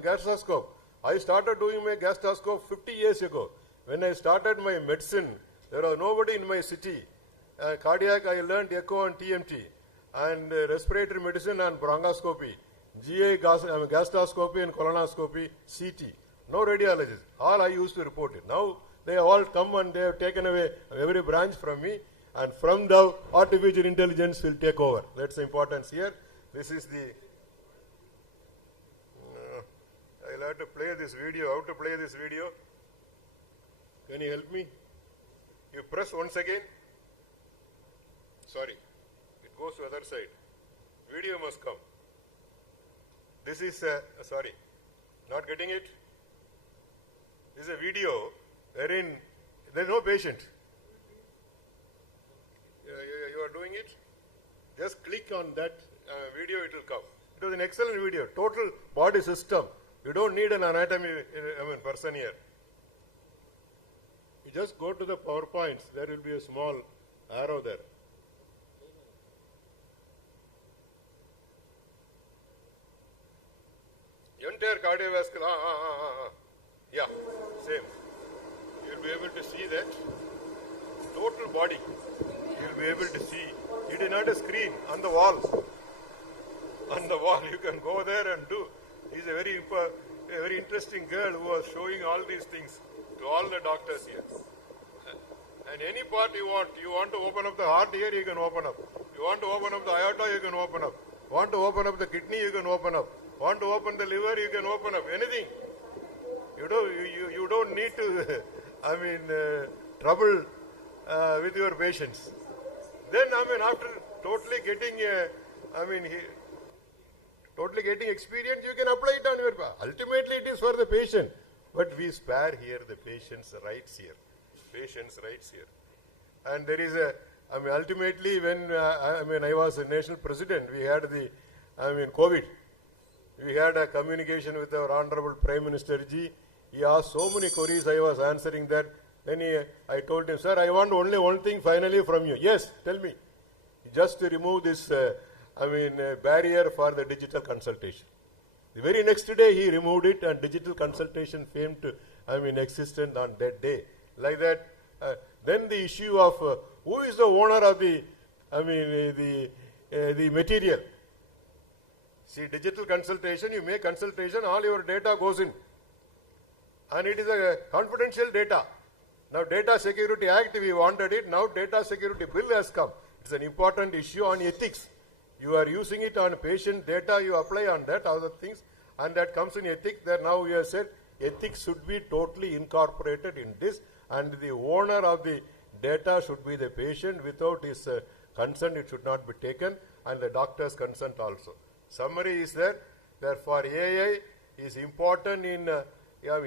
gastroscope. I started doing my gastroscope 50 years ago. When I started my medicine, there was nobody in my city. Cardiac, I learned echo and TMT. And respiratory medicine and bronchoscopy. GI, gastroscopy and colonoscopy, CT. No radiologist. All I used to report it. Now, They have all come and they have taken away every branch from me, and from the artificial intelligence will take over. That's the importance here. This is the, I'll have to play this video. How to play this video? Can you help me? You press once again. Sorry, it goes to the other side. Video must come. This is, sorry, not getting it? This is a video wherein there is no patient. You are doing it? Just click on that video, it will come. It was an excellent video, total body system. You don't need an anatomy person here. You just go to the PowerPoints, there will be a small arrow there. Entire cardiovascular, yeah, same. You will be able to see that. Total body, you will be able to see. It is not a screen on the wall. On the wall, you can go there and do. She's a very interesting girl who was showing all these things to all the doctors here. And any part you want to open up the heart here, you can open up. You want to open up the aorta, you can open up. Want to open up the kidney, you can open up. Want to open the liver, you can open up. Anything. You don't need to, trouble with your patients. Then, after totally getting, totally getting experience, you can apply it on your, ultimately it is for the patient. But we spare here the patient's rights here. Patient's rights here. And there is a, ultimately when, I was a national president, we had the, COVID. We had a communication with our Honorable Prime Minister Ji. He asked so many queries, I was answering that. Then I told him, sir, I want only one thing finally from you. Yes, tell me. Just to remove this, barrier for the digital consultation. The very next day he removed it and digital consultation came to, existent on that day. Like that, then the issue of who is the owner of the, the material. See, digital consultation, you make consultation, all your data goes in. And it is a confidential data. Now, Data Security Act, we wanted it. Now, Data Security Bill has come. It's an important issue on ethics. You are using it on patient data, you apply on that, other things, and that comes in ethics. There now we have said ethics should be totally incorporated in this, and the owner of the data should be the patient. Without his consent, it should not be taken, and the doctor's consent also. Summary is there. Therefore, AI is important in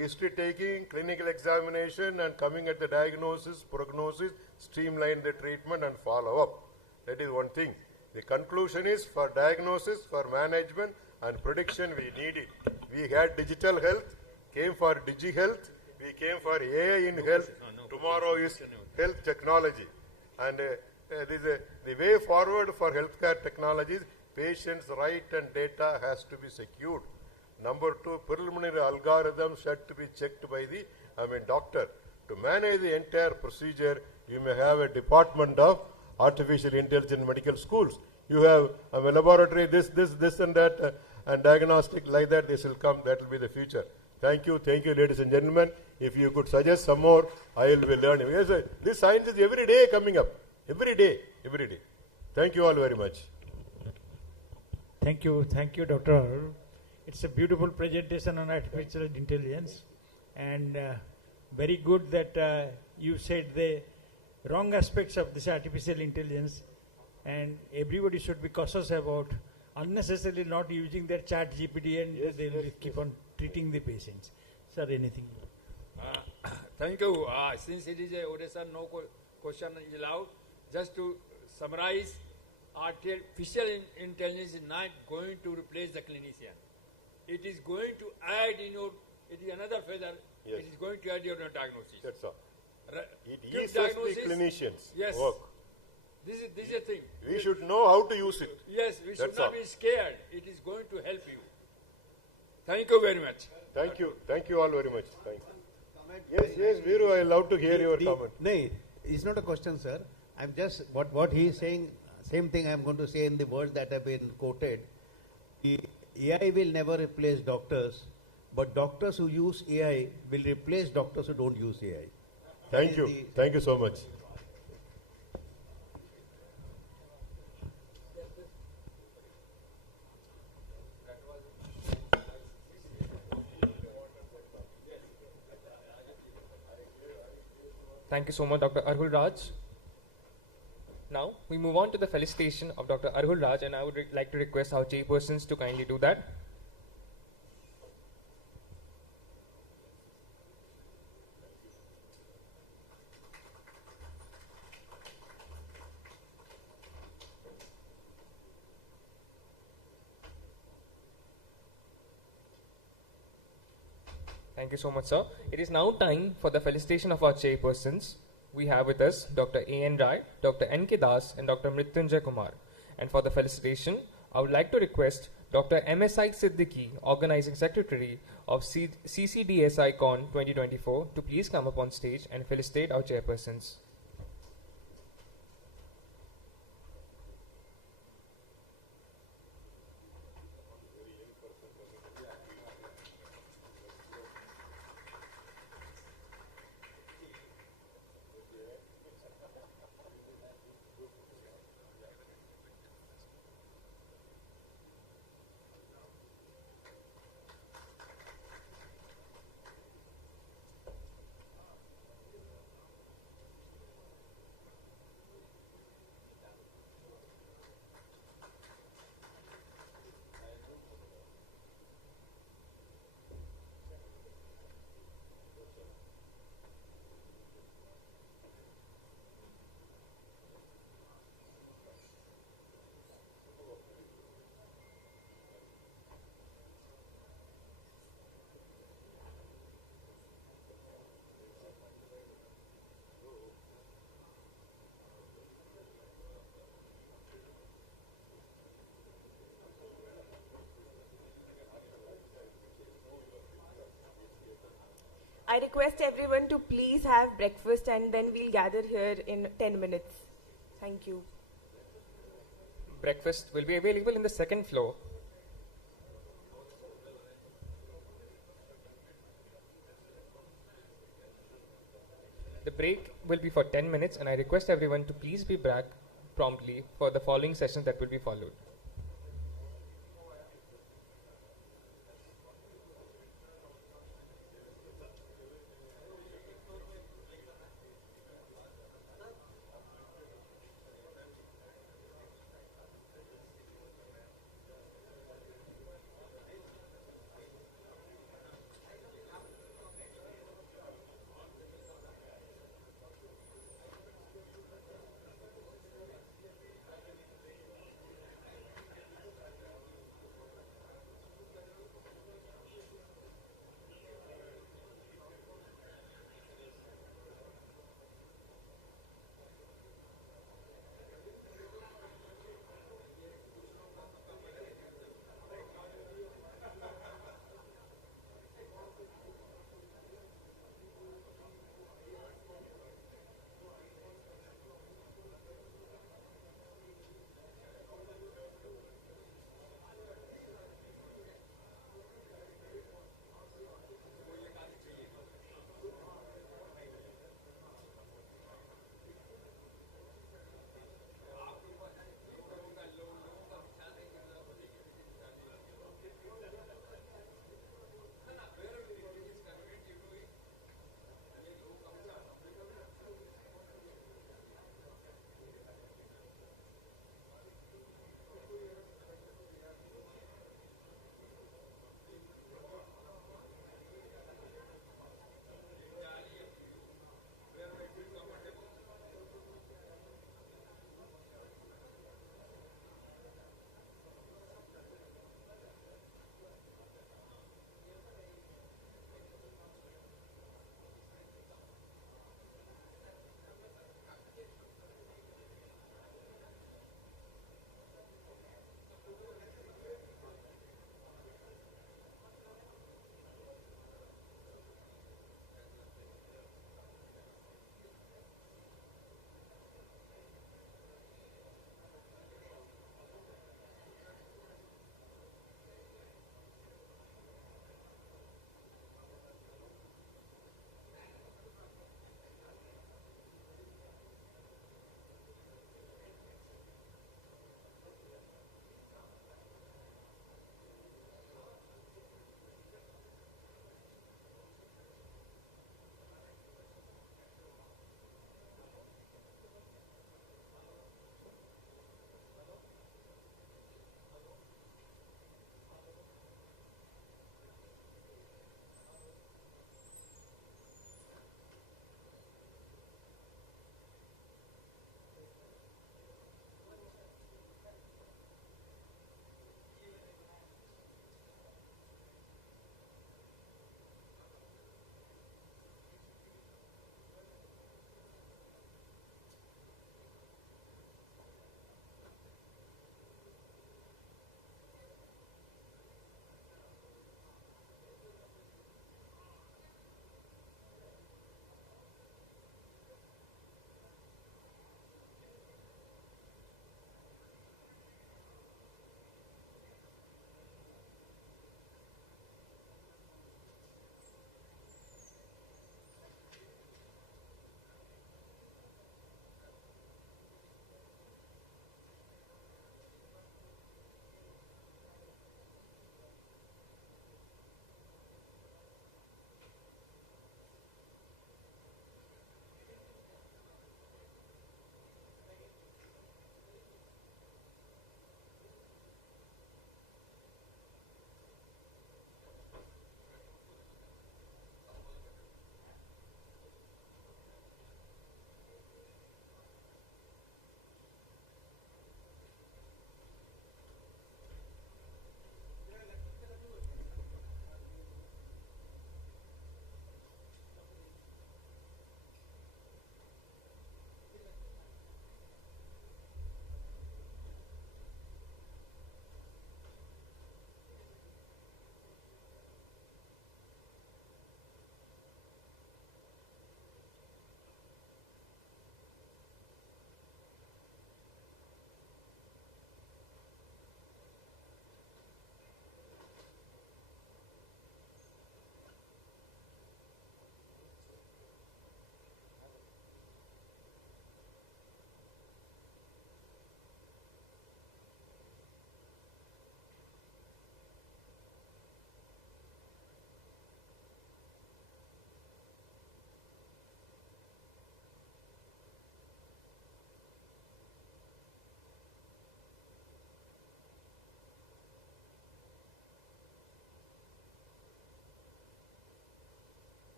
history taking, clinical examination, and coming at the diagnosis, prognosis, streamline the treatment, and follow up. That is one thing. The conclusion is for diagnosis, for management, and prediction, we need it. We had digital health, came for digi-health, we came for AI in health. Tomorrow is health technology. And the way forward for healthcare technologies, patients' right and data has to be secured. Number two, preliminary algorithms had to be checked by the doctor. To manage the entire procedure, you may have a department of artificial intelligence medical schools. You have a laboratory, this and that, and diagnostic like that. This will come. That will be the future. Thank you, ladies and gentlemen. If you could suggest some more, I will be learning. Yes, this science is every day coming up. Every day. Thank you all very much. Thank you, Doctor. It's a beautiful presentation on artificial intelligence, and very good that you said the wrong aspects of this artificial intelligence, and everybody should be cautious about unnecessarily not using their chat GPT, and they will keep on treating the patients. Sir, anything? Thank you. Since it is a oration, no question is allowed. Just to summarize, artificial intelligence is not going to replace the clinician. It is going to add in your, it is another feather, yes. It is going to add your diagnosis. That's all. It eases the clinicians' work. This is a thing. We should know how to use it. Yes, we should not be scared. It is going to help you. Thank you very much. Thank you all very much. Thank you. Yes, Viru, I love to hear your comment. No, it's not a question, sir. I'm just, what he is saying, same thing I'm going to say in the words that have been quoted. The AI will never replace doctors, but doctors who use AI will replace doctors who don't use AI. Thank you. Thank you so much. Thank you so much, Dr. Arhul Raj. Now, we move on to the felicitation of Dr. Arhul Raj, and I would like to request our chairpersons to kindly do that. Thank you so much, sir. It is now time for the felicitation of our chairpersons. We have with us Dr. A.N. Rai, Dr. N.K. Das, and Dr. Mrityunjay Kumar. And for the felicitation, I would like to request Dr. M.S.I. Siddiqui, Organizing Secretary of CCDSICON 2024, to please come up on stage and felicitate our chairpersons. I request everyone to please have breakfast and then we'll gather here in 10 minutes. Thank you. Breakfast will be available in the second floor. The break will be for 10 minutes, and I request everyone to please be back promptly for the following sessions that will be followed.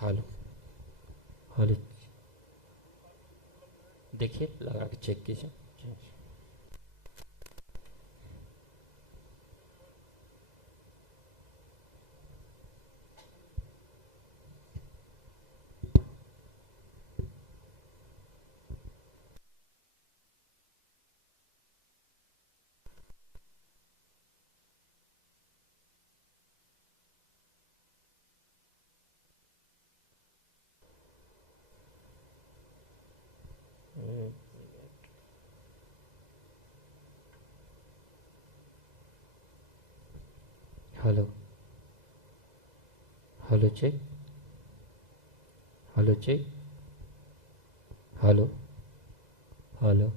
Hello hello, देखिए लगा के check कीजिए। Hello hello check, hello check, hello hello,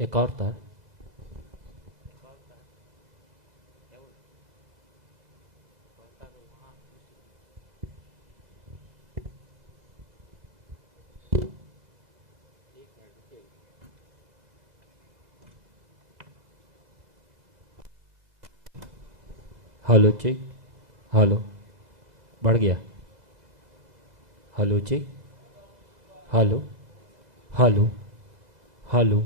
एक और तार। Hello check, hello, बढ़ गया। Hello check, hello hello hello,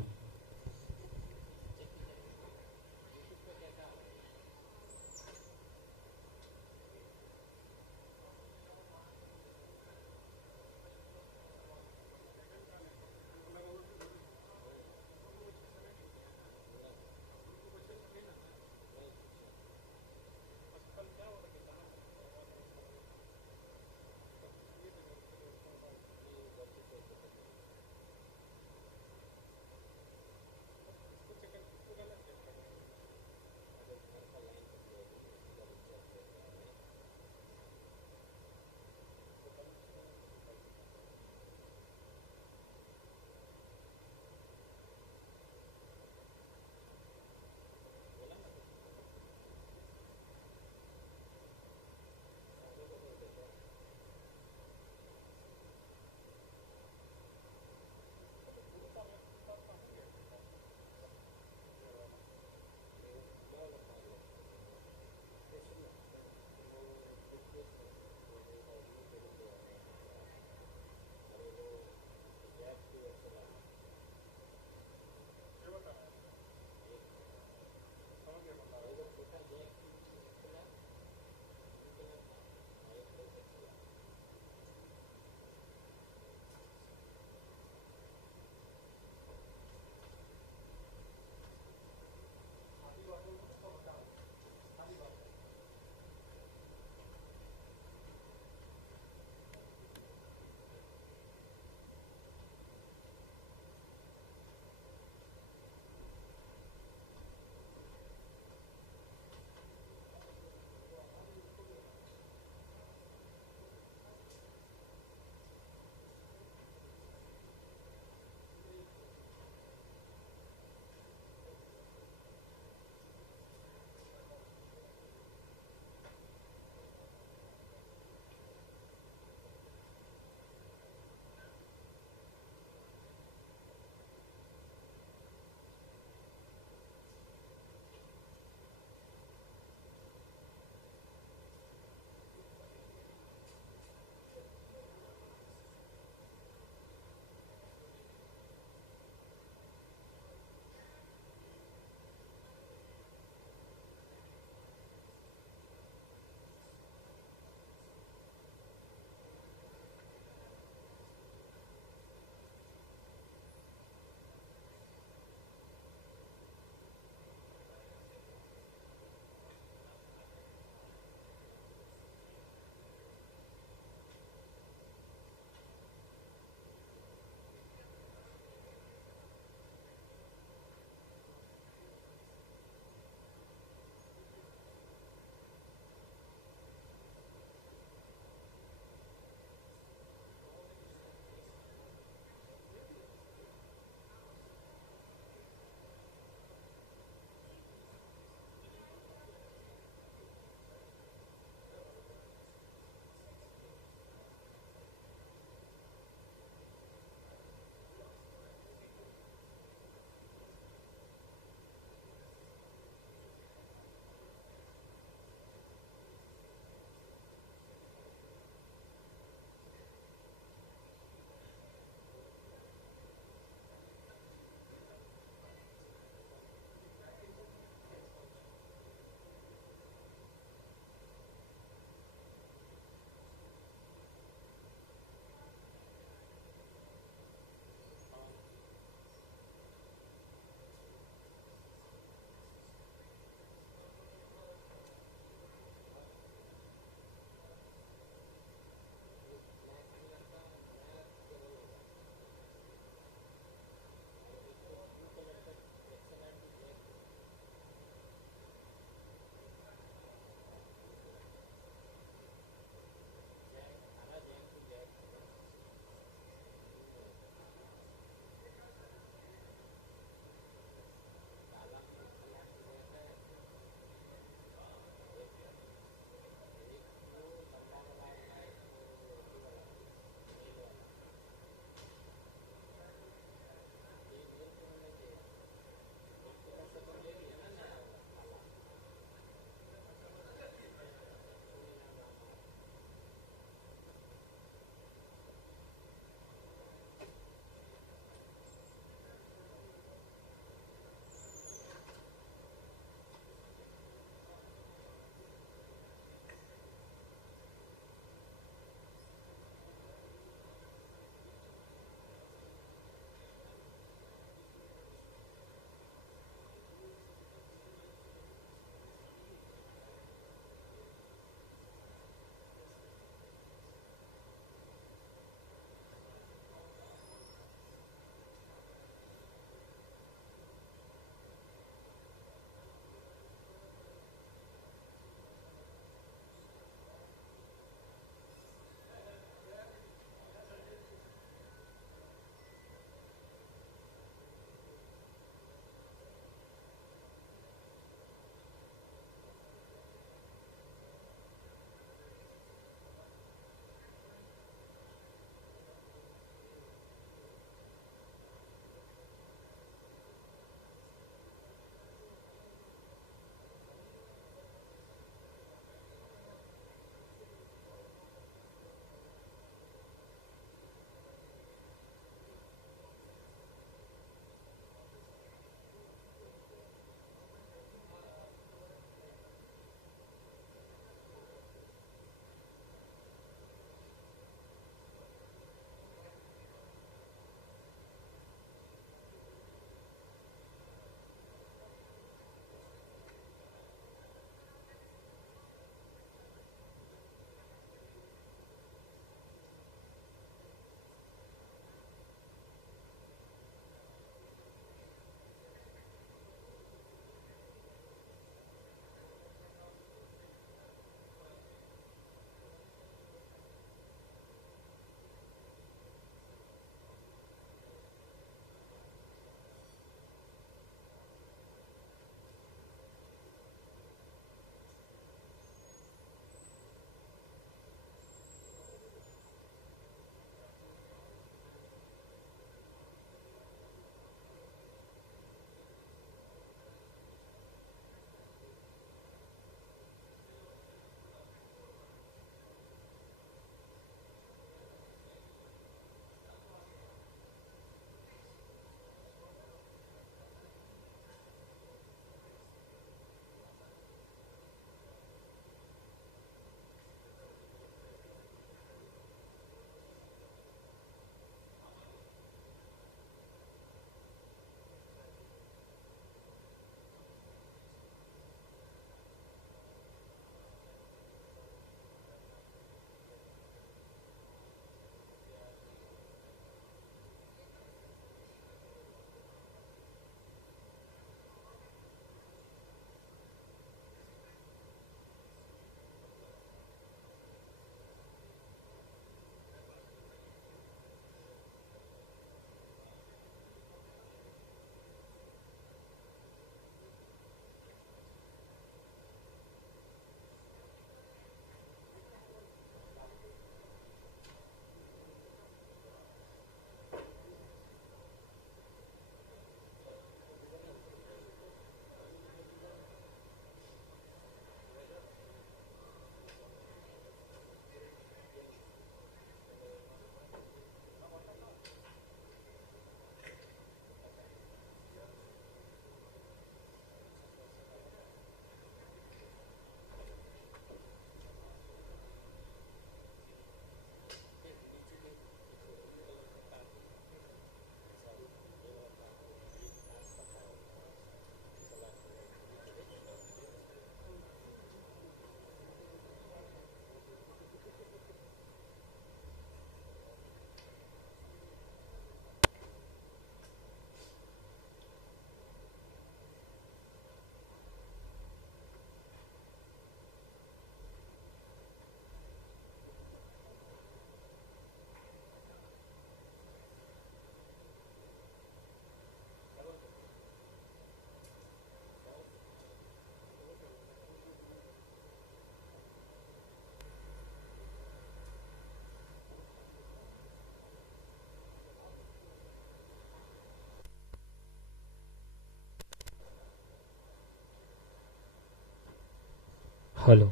hello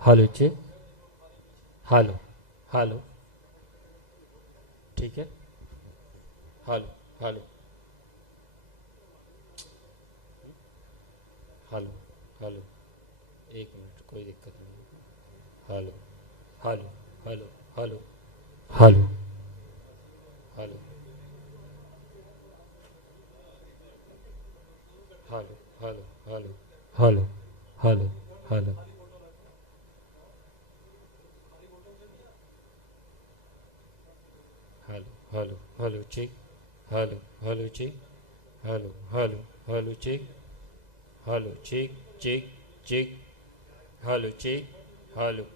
hello check hello hello ठीक है हेलो हेलो हेलो हेलो एक मिनट कोई दिक्कत नहीं hello hello hello hello hello hello hello hello hello hello hello hello hello hello check hello hello check hello hello hello check hello check check check hello check hello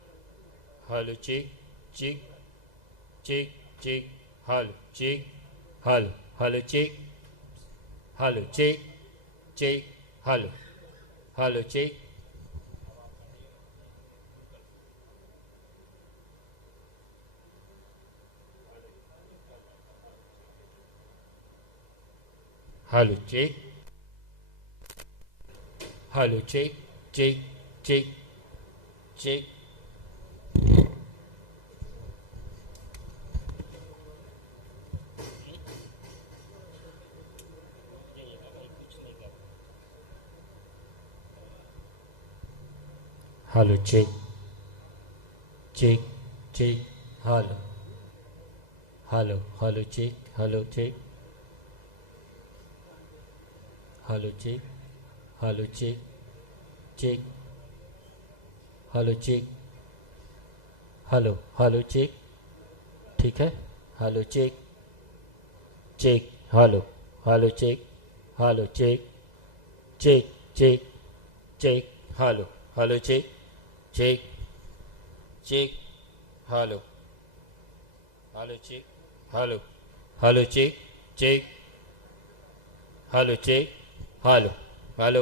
hello check check check check hello check hello hello check hello check check hello hello check hello check hello check check check check hello check check check hello hello hello check hello check hello check hello check check hello check hello hello check ठीक है hello check check hello hello check hello check check check check hello hello check check check hello hello check hello hello check check hello check hello hello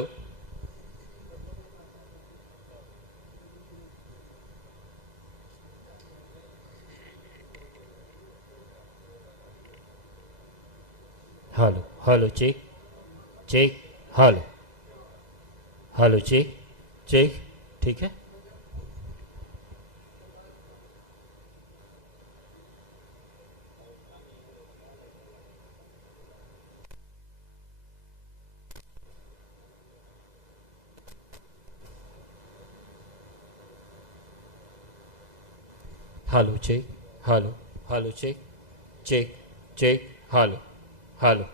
hello hello check check hello hello check check ठीक है hello check hello hello check check check hello hello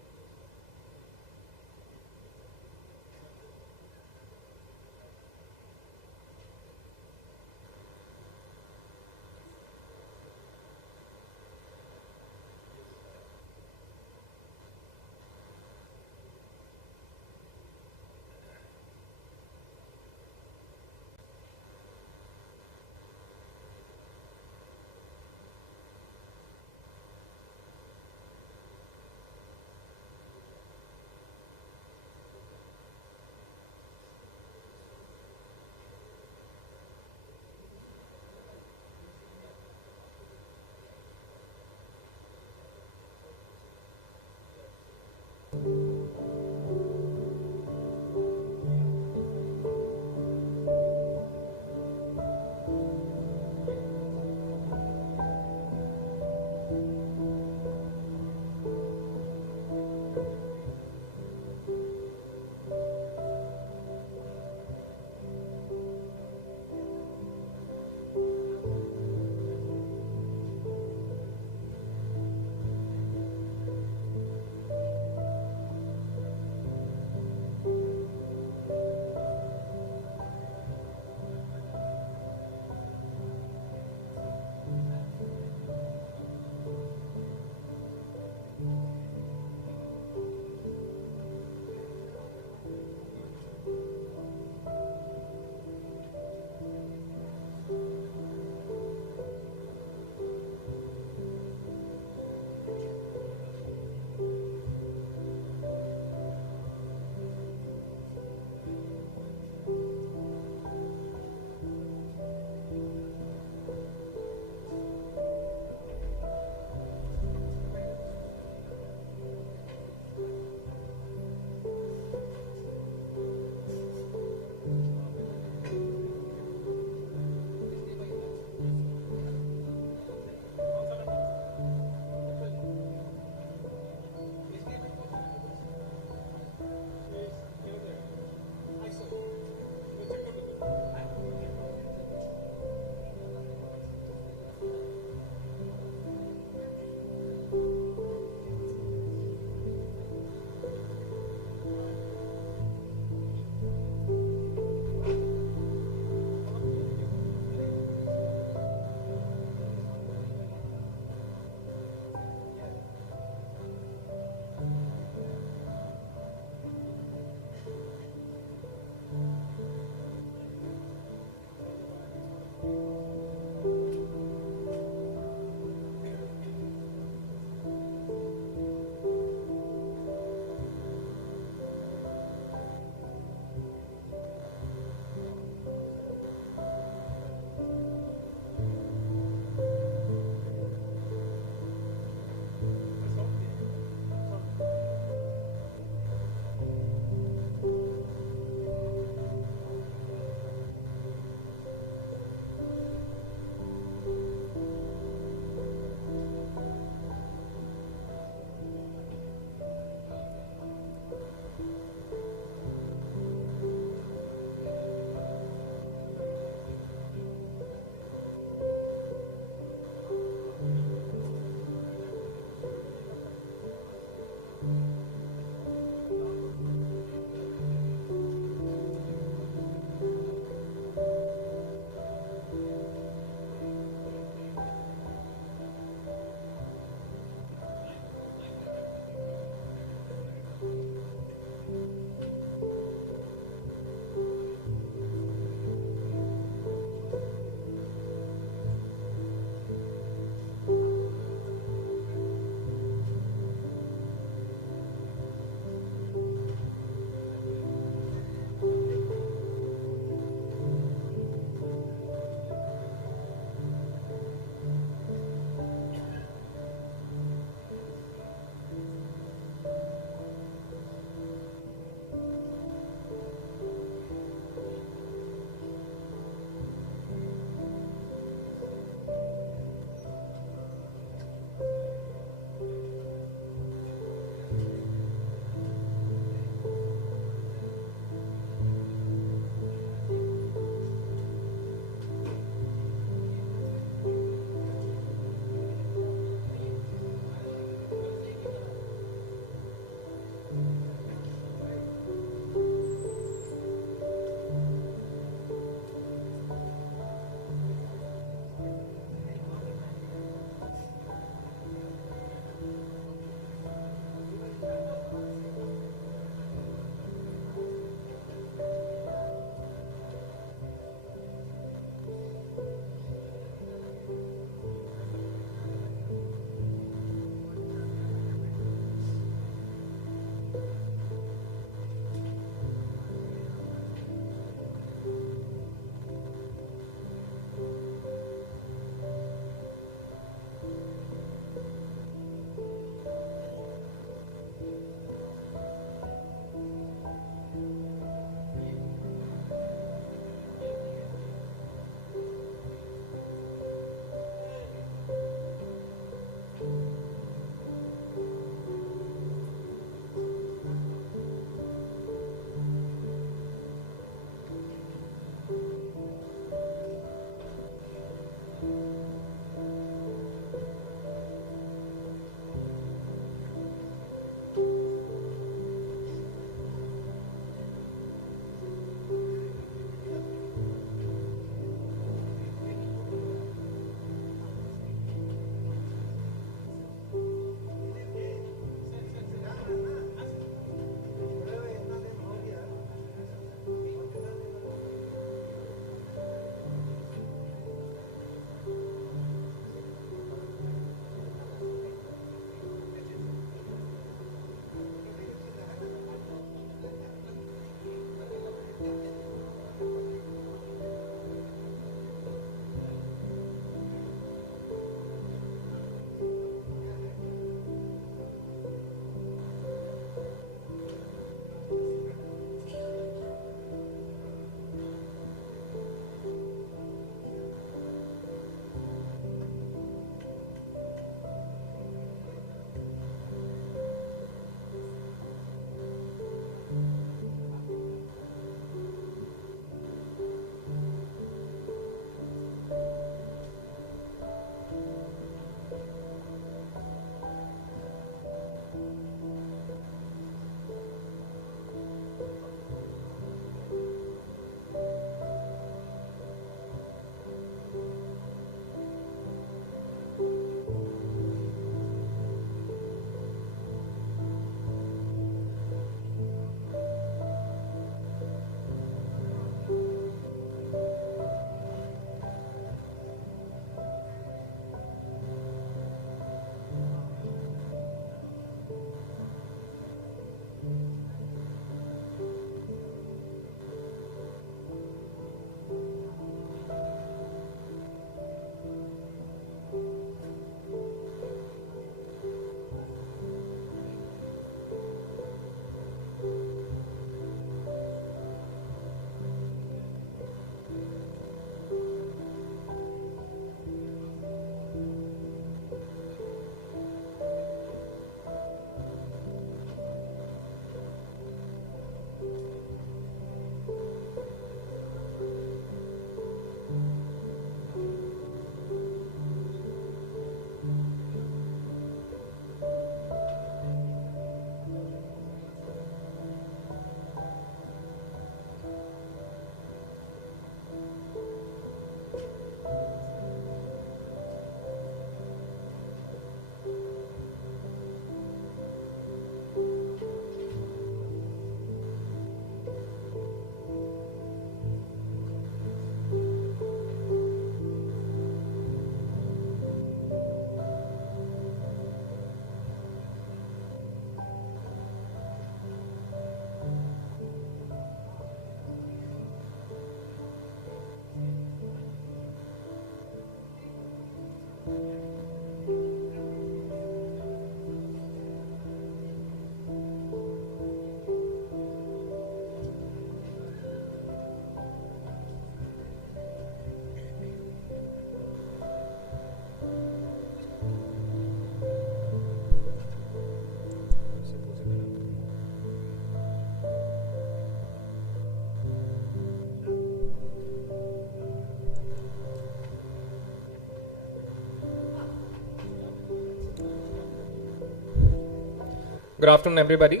Good afternoon, everybody.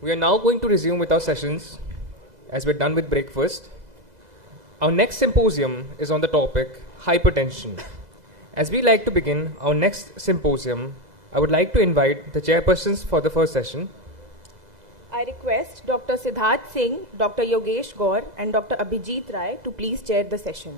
We are now going to resume with our sessions as we're done with breakfast. Our next symposium is on the topic hypertension. As we like to begin our next symposium, I would like to invite the chairpersons for the first session. I request Dr. Siddharth Singh, Dr. Yogesh Gaur and Dr. Abhijit Rai to please chair the session.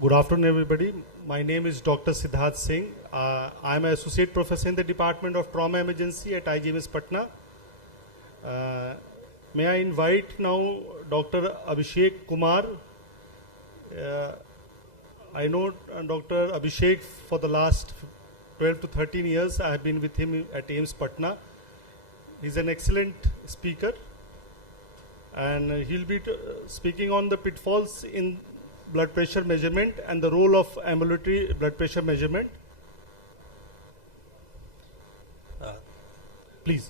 Good afternoon, everybody. My name is Dr. Siddharth Singh. I am an associate professor in the Department of Trauma Emergency at IGMS Patna. May I invite now Dr. Abhishek Kumar. I know Dr. Abhishek for the last 12 to 13 years. I have been with him at AIIMS Patna. He's an excellent speaker, and he'll be speaking on the pitfalls in blood pressure measurement and the role of ambulatory blood pressure measurement. Please.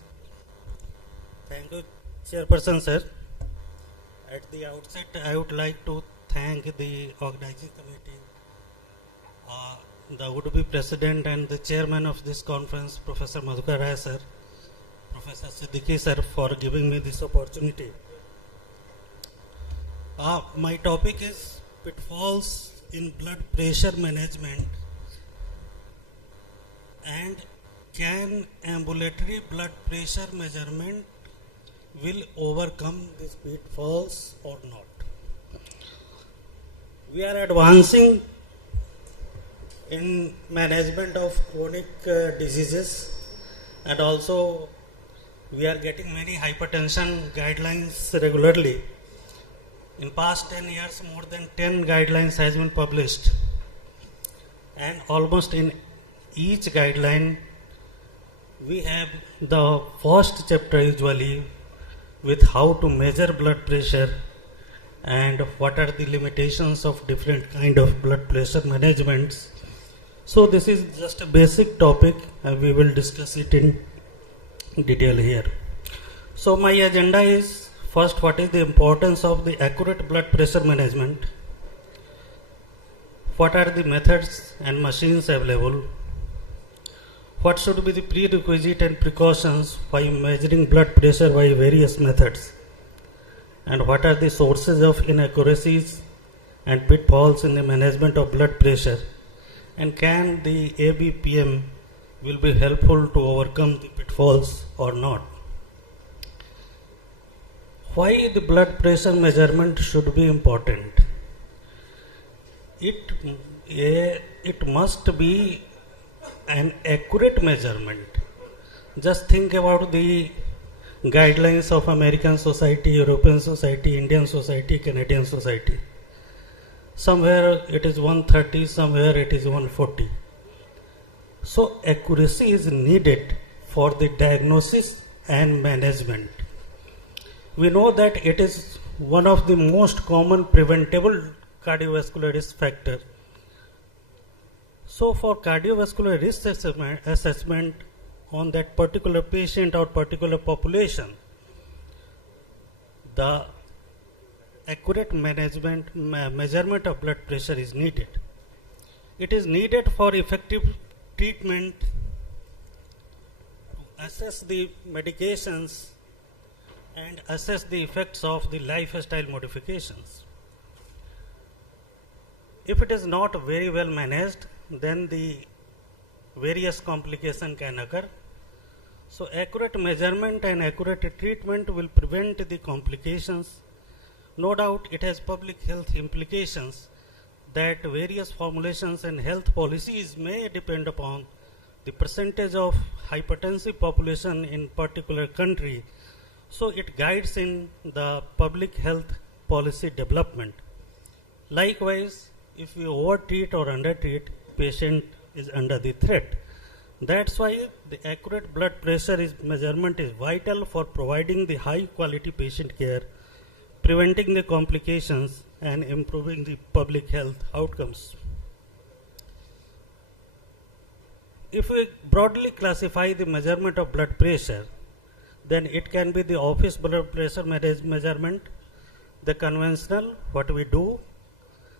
Thank you, Chairperson, sir. At the outset, I would like to thank the organizing committee, the would-be president and the chairman of this conference, Professor Madhukar Rai, sir, Professor Siddiqui, sir, for giving me this opportunity. My topic is pitfalls in blood pressure management, and can ambulatory blood pressure measurement will overcome these pitfalls or not. We are advancing in management of chronic diseases, and also we are getting many hypertension guidelines regularly. In past 10 years, more than 10 guidelines has been published, and almost in each guideline we have the first chapter usually with how to measure blood pressure and what are the limitations of different kind of blood pressure managements. So this is just a basic topic, and we will discuss it in detail here. So my agenda is, first, what is the importance of the accurate blood pressure management? What are the methods and machines available? What should be the prerequisite and precautions while measuring blood pressure by various methods? And what are the sources of inaccuracies and pitfalls in the management of blood pressure? And can the ABPM will be helpful to overcome the pitfalls or not? Why the blood pressure measurement should be important? It must be an accurate measurement. Just think about the guidelines of American Society, European Society, Indian Society, Canadian Society. Somewhere it is 130, somewhere it is 140. So accuracy is needed for the diagnosis and management. We know that it is one of the most common preventable cardiovascular risk factor. So for cardiovascular risk assessment on that particular patient or particular population, the accurate measurement of blood pressure is needed. It is needed for effective treatment, to assess the medications and assess the effects of the lifestyle modifications. If it is not very well managed, then the various complications can occur. So accurate measurement and accurate treatment will prevent the complications. No doubt it has public health implications that various formulations and health policies may depend upon the percentage of hypertensive population in particular country. So it guides in the public health policy development. Likewise, if we overtreat or undertreat, patient is under the threat. That's why the accurate blood pressure measurement is vital for providing the high quality patient care, preventing the complications, and improving the public health outcomes. If we broadly classify the measurement of blood pressure, then it can be the office blood pressure measurement, the conventional, what we do.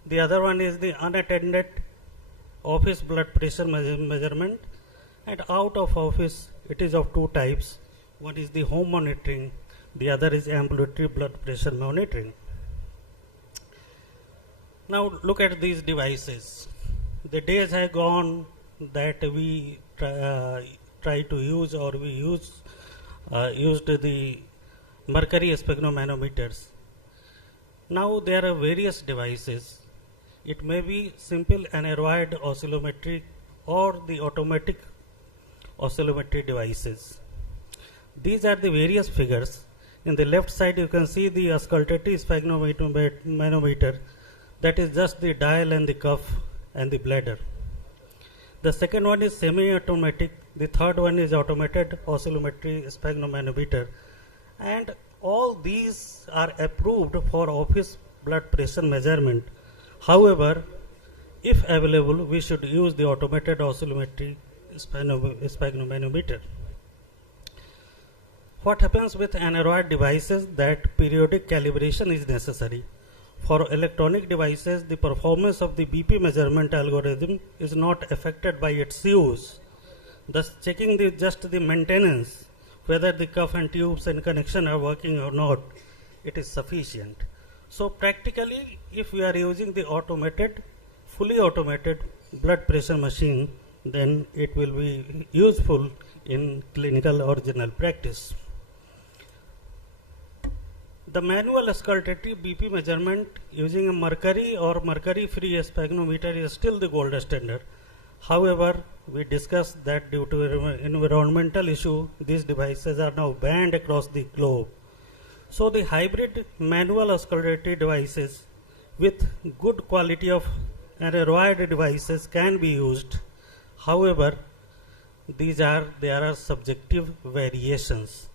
The other one is the unattended office blood pressure measurement, and out of office it is of two types. One is the home monitoring, the other is ambulatory blood pressure monitoring. Now look at these devices. The days have gone that we try to use, or we used the mercury sphygmomanometers. Now there are various devices. It may be simple aneroid oscillometry or the automatic oscillometry devices. These are the various figures. In the left side you can see the auscultative sphygmomanometer, that is just the dial and the cuff and the bladder. The second one is semi-automatic, the third one is automated oscillometry sphygmomanometer, and all these are approved for office blood pressure measurement. However, if available, we should use the automated oscillometry sphygmomanometer. What happens with aneroid devices? That periodic calibration is necessary. For electronic devices, the performance of the BP measurement algorithm is not affected by its use. Thus, checking just the maintenance, whether the cuff and tubes and connection are working or not, it is sufficient. So practically, if we are using the fully automated blood pressure machine, then it will be useful in clinical or general practice. The manual auscultative BP measurement using a mercury or mercury-free sphygmometer is still the gold standard. However, we discussed that due to environmental issue, these devices are now banned across the globe. So the hybrid manual auscultative devices with good quality of aneroid devices can be used. However, there are subjective variations.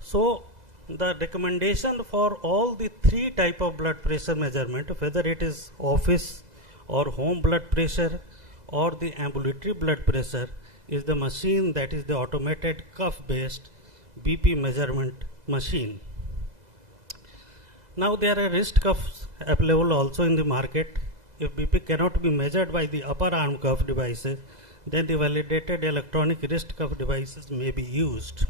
So the recommendation for all the three type of blood pressure measurement, whether it is office or home blood pressure or the ambulatory blood pressure, is the machine that is the automated cuff based BP measurement machine. Now there are wrist cuffs available also in the market. If BP cannot be measured by the upper arm cuff devices, then the validated electronic wrist cuff devices may be used.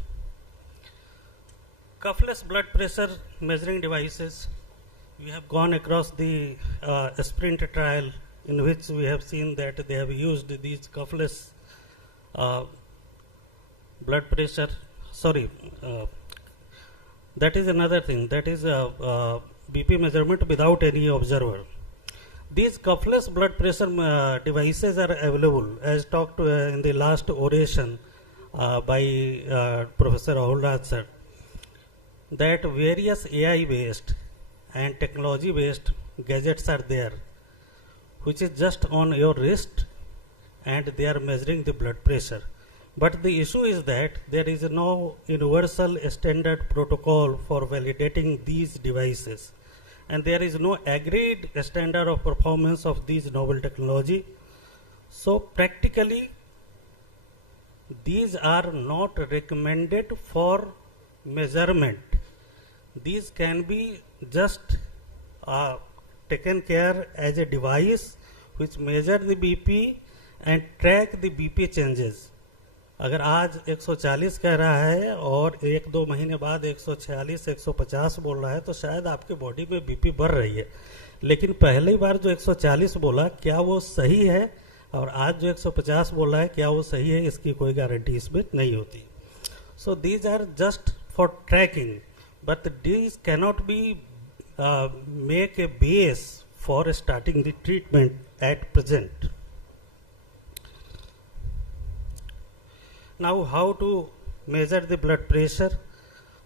Cuffless blood pressure measuring devices, we have gone across the sprint trial in which we have seen that they have used these cuffless blood pressure, that is another thing, that is BP measurement without any observer. These cuffless blood pressure devices are available, as talked in the last oration by Professor Rahul Raj sir, that various AI based and technology based gadgets are there, which is just on your wrist and they are measuring the blood pressure. But the issue is that there is no universal standard protocol for validating these devices, and there is no agreed standard of performance of these novel technology. So practically these are not recommended for measurement. These can be just taken care as a device which measure the BP and track the BP changes. अगर आज 140 कह रहा है और 1-2 महीने बाद 146, 150 बोल रहा है, तो शायद आपके बॉडी में बीपी बढ़ रही है, लेकिन पहली बार जो 140 बोला क्या वो सही है और आज जो 150 बोल रहा है क्या वो सही है, इसकी कोई गारंटी इसमें नहीं होती. So these are just for tracking, but these cannot be make a base for starting the treatment at present. Now, how to measure the blood pressure?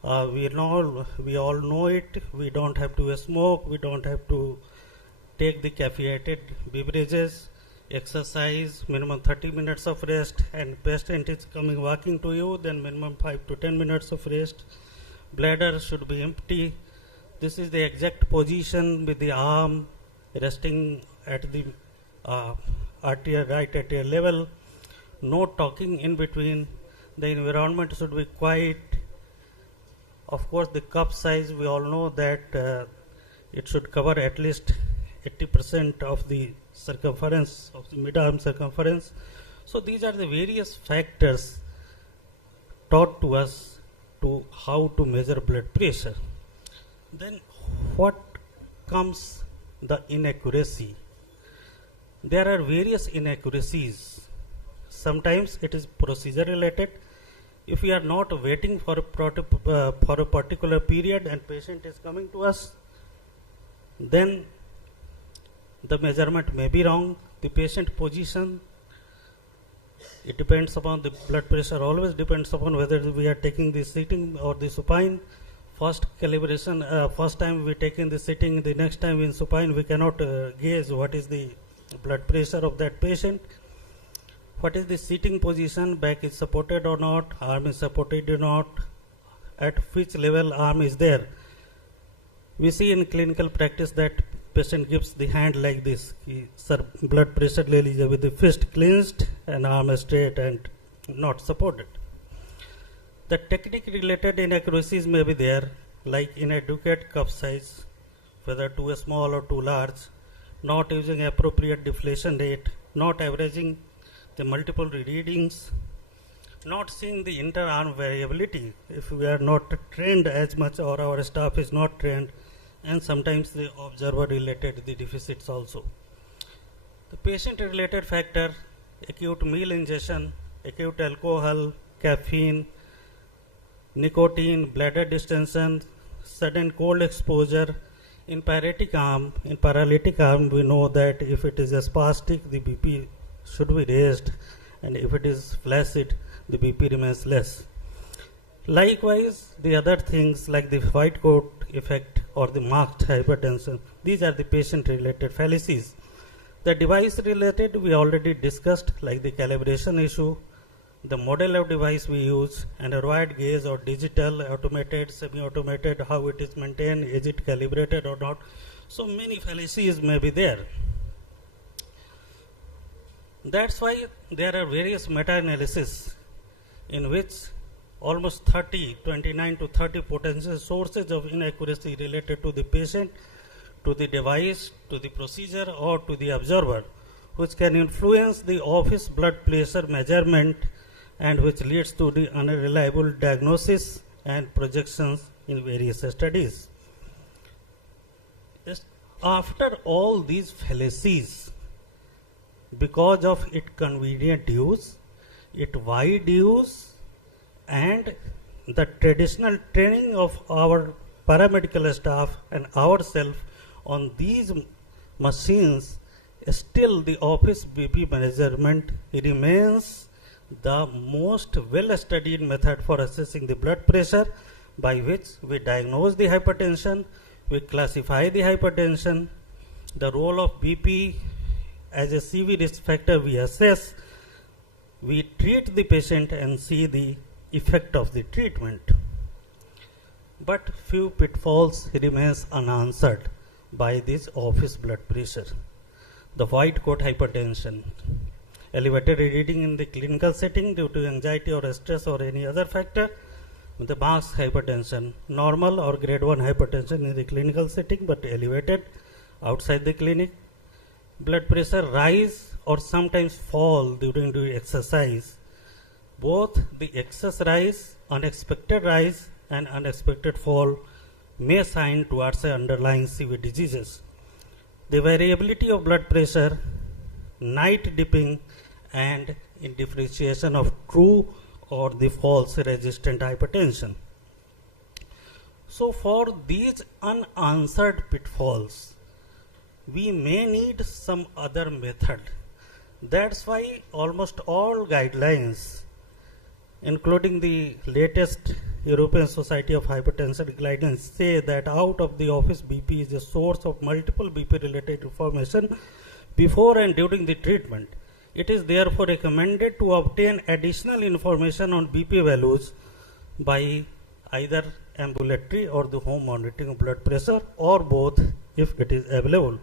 We all know it. We don't have to smoke. We don't have to take the caffeinated beverages. Exercise, minimum 30 minutes of rest, and patient is coming walking to you, then minimum 5 to 10 minutes of rest. Bladder should be empty. This is the exact position with the arm resting at the right arterial level. No talking in between. The environment should be quiet. Of course, the cup size, we all know that it should cover at least 80% of the circumference of the mid-arm circumference. So these are the various factors taught to us to how to measure blood pressure. Then what comes the inaccuracy? There are various inaccuracies. Sometimes it is procedure related. If we are not waiting for a particular period and patient is coming to us, then the measurement may be wrong. The patient position, it depends upon the blood pressure, always depends upon whether we are taking the sitting or the supine. First calibration, first time we take in the sitting, the next time in supine, we cannot gauge what is the blood pressure of that patient. What is the sitting position, back is supported or not, arm is supported or not, at which level arm is there. We see in clinical practice that patient gives the hand like this, sir, blood pressure le lijiye, with the fist clenched and arm straight and not supported. The technique related inaccuracies may be there, like inadequate cup size, whether too small or too large, not using appropriate deflation rate, not averaging the multiple readings, not seeing the inter-arm variability if we are not trained as much or our staff is not trained, and sometimes the observer related the deficits also. The patient related factor, acute meal ingestion, acute alcohol, caffeine, nicotine, bladder distension, sudden cold exposure. In paralytic arm, we know that if it is a spastic, the BP should be raised, and if it is flaccid, the BP remains less. Likewise, the other things like the white coat effect or the marked hypertension, these are the patient related fallacies. The device related we already discussed, like the calibration issue, the model of device we use, Android gauge or digital, automated, semi-automated, how it is maintained, is it calibrated or not. So many fallacies may be there. That's why there are various meta-analysis in which almost 29 to 30 potential sources of inaccuracy related to the patient, to the device, to the procedure, or to the observer, which can influence the office blood pressure measurement and which leads to the unreliable diagnosis and projections in various studies. After all these fallacies, because of its convenient use, its wide use, and the traditional training of our paramedical staff and ourselves on these machines, still the office BP measurement remains the most well-studied method for assessing the blood pressure, by which we diagnose the hypertension, we classify the hypertension, the role of BP as a CV risk factor we assess, we treat the patient and see the effect of the treatment. But few pitfalls remains unanswered by this office blood pressure. The white coat hypertension, elevated reading in the clinical setting due to anxiety or stress or any other factor, the masked hypertension, normal or grade 1 hypertension in the clinical setting but elevated outside the clinic, blood pressure rise or sometimes fall during the exercise. Both the excess rise, unexpected rise, and unexpected fall may sign towards underlying CV diseases. The variability of blood pressure, night dipping, and in differentiation of true or the false resistant hypertension. So for these unanswered pitfalls, we may need some other method. That's why almost all guidelines, including the latest European Society of Hypertension guidelines, say that out of the office BP is a source of multiple BP related information before and during the treatment. It is therefore recommended to obtain additional information on BP values by either ambulatory or the home monitoring of blood pressure, or both if it is available.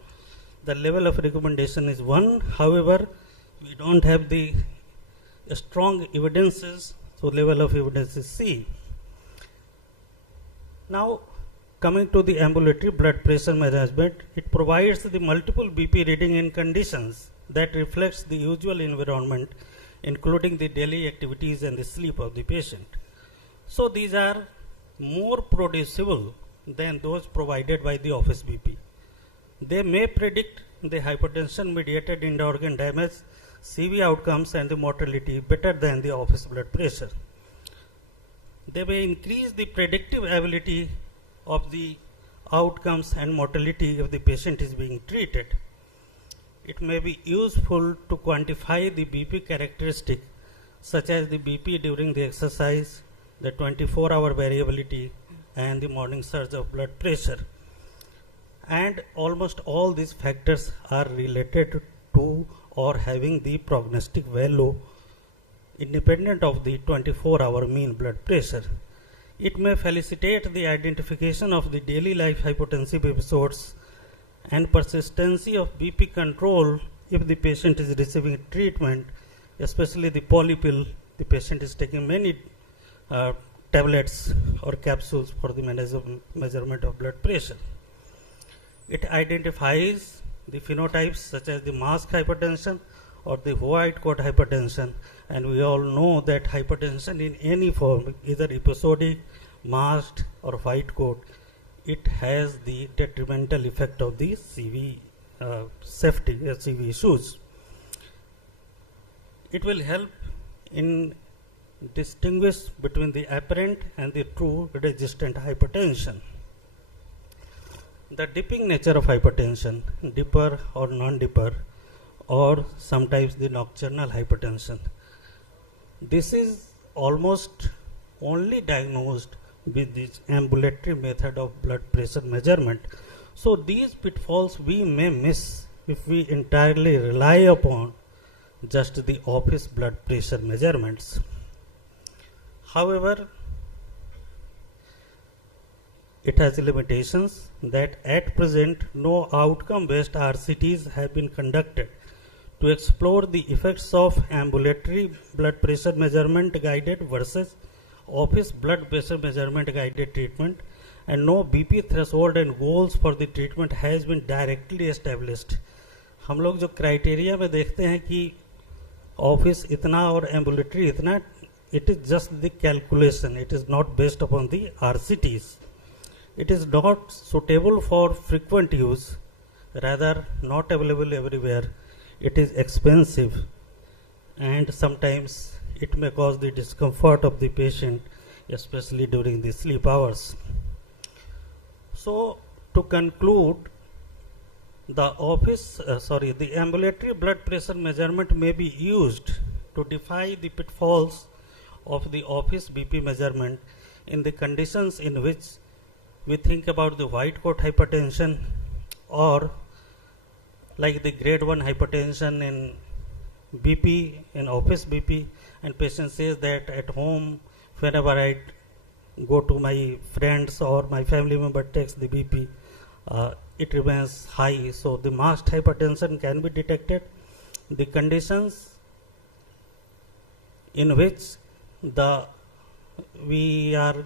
The level of recommendation is 1. However, we don't have the strong evidences, so level of evidence is C. Now, coming to the ambulatory blood pressure management, it provides the multiple BP reading in conditions that reflects the usual environment, including the daily activities and the sleep of the patient. So these are more producible than those provided by the office BP. They may predict the hypertension mediated end organ damage, CV outcomes and the mortality better than the office blood pressure. They may increase the predictive ability of the outcomes and mortality if the patient is being treated. It may be useful to quantify the BP characteristic, such as the BP during the exercise, the 24-hour variability, and the morning surge of blood pressure. And almost all these factors are related to or having the prognostic value independent of the 24-hour mean blood pressure. It may facilitate the identification of the daily life hypotensive episodes and persistency of BP control if the patient is receiving treatment, especially the polypill. The patient is taking many tablets or capsules for the measurement of blood pressure. It identifies the phenotypes such as the masked hypertension or the white coat hypertension, and we all know that hypertension in any form, either episodic, masked or white coat, it has the detrimental effect of the CV safety, CV issues. It will help in distinguish between the apparent and the true resistant hypertension. The dipping nature of hypertension, dipper or non-dipper, or sometimes the nocturnal hypertension. This is almost only diagnosed with this ambulatory method of blood pressure measurement. So these pitfalls we may miss if we entirely rely upon just the office blood pressure measurements. However, it has limitations that at present no outcome-based RCTs have been conducted to explore the effects of ambulatory blood pressure measurement guided versus office blood pressure measurement guided treatment, and no BP threshold and goals for the treatment has been directly established. हम लोग जो criteria में देखते हैं कि office इतना और ambulatory इतना, it is just the calculation, it is not based upon the RCTs. It is not suitable for frequent use, rather not available everywhere. It is expensive, and sometimes it may cause the discomfort of the patient, especially during the sleep hours. So, to conclude, the ambulatory blood pressure measurement may be used to defy the pitfalls of the office BP measurement in the conditions in which we think about the white coat hypertension, or like the grade 1 hypertension in BP, in office BP, and patient says that at home, whenever I go to my friends or my family member takes the BP, it remains high. So the masked hypertension can be detected. The conditions in which we are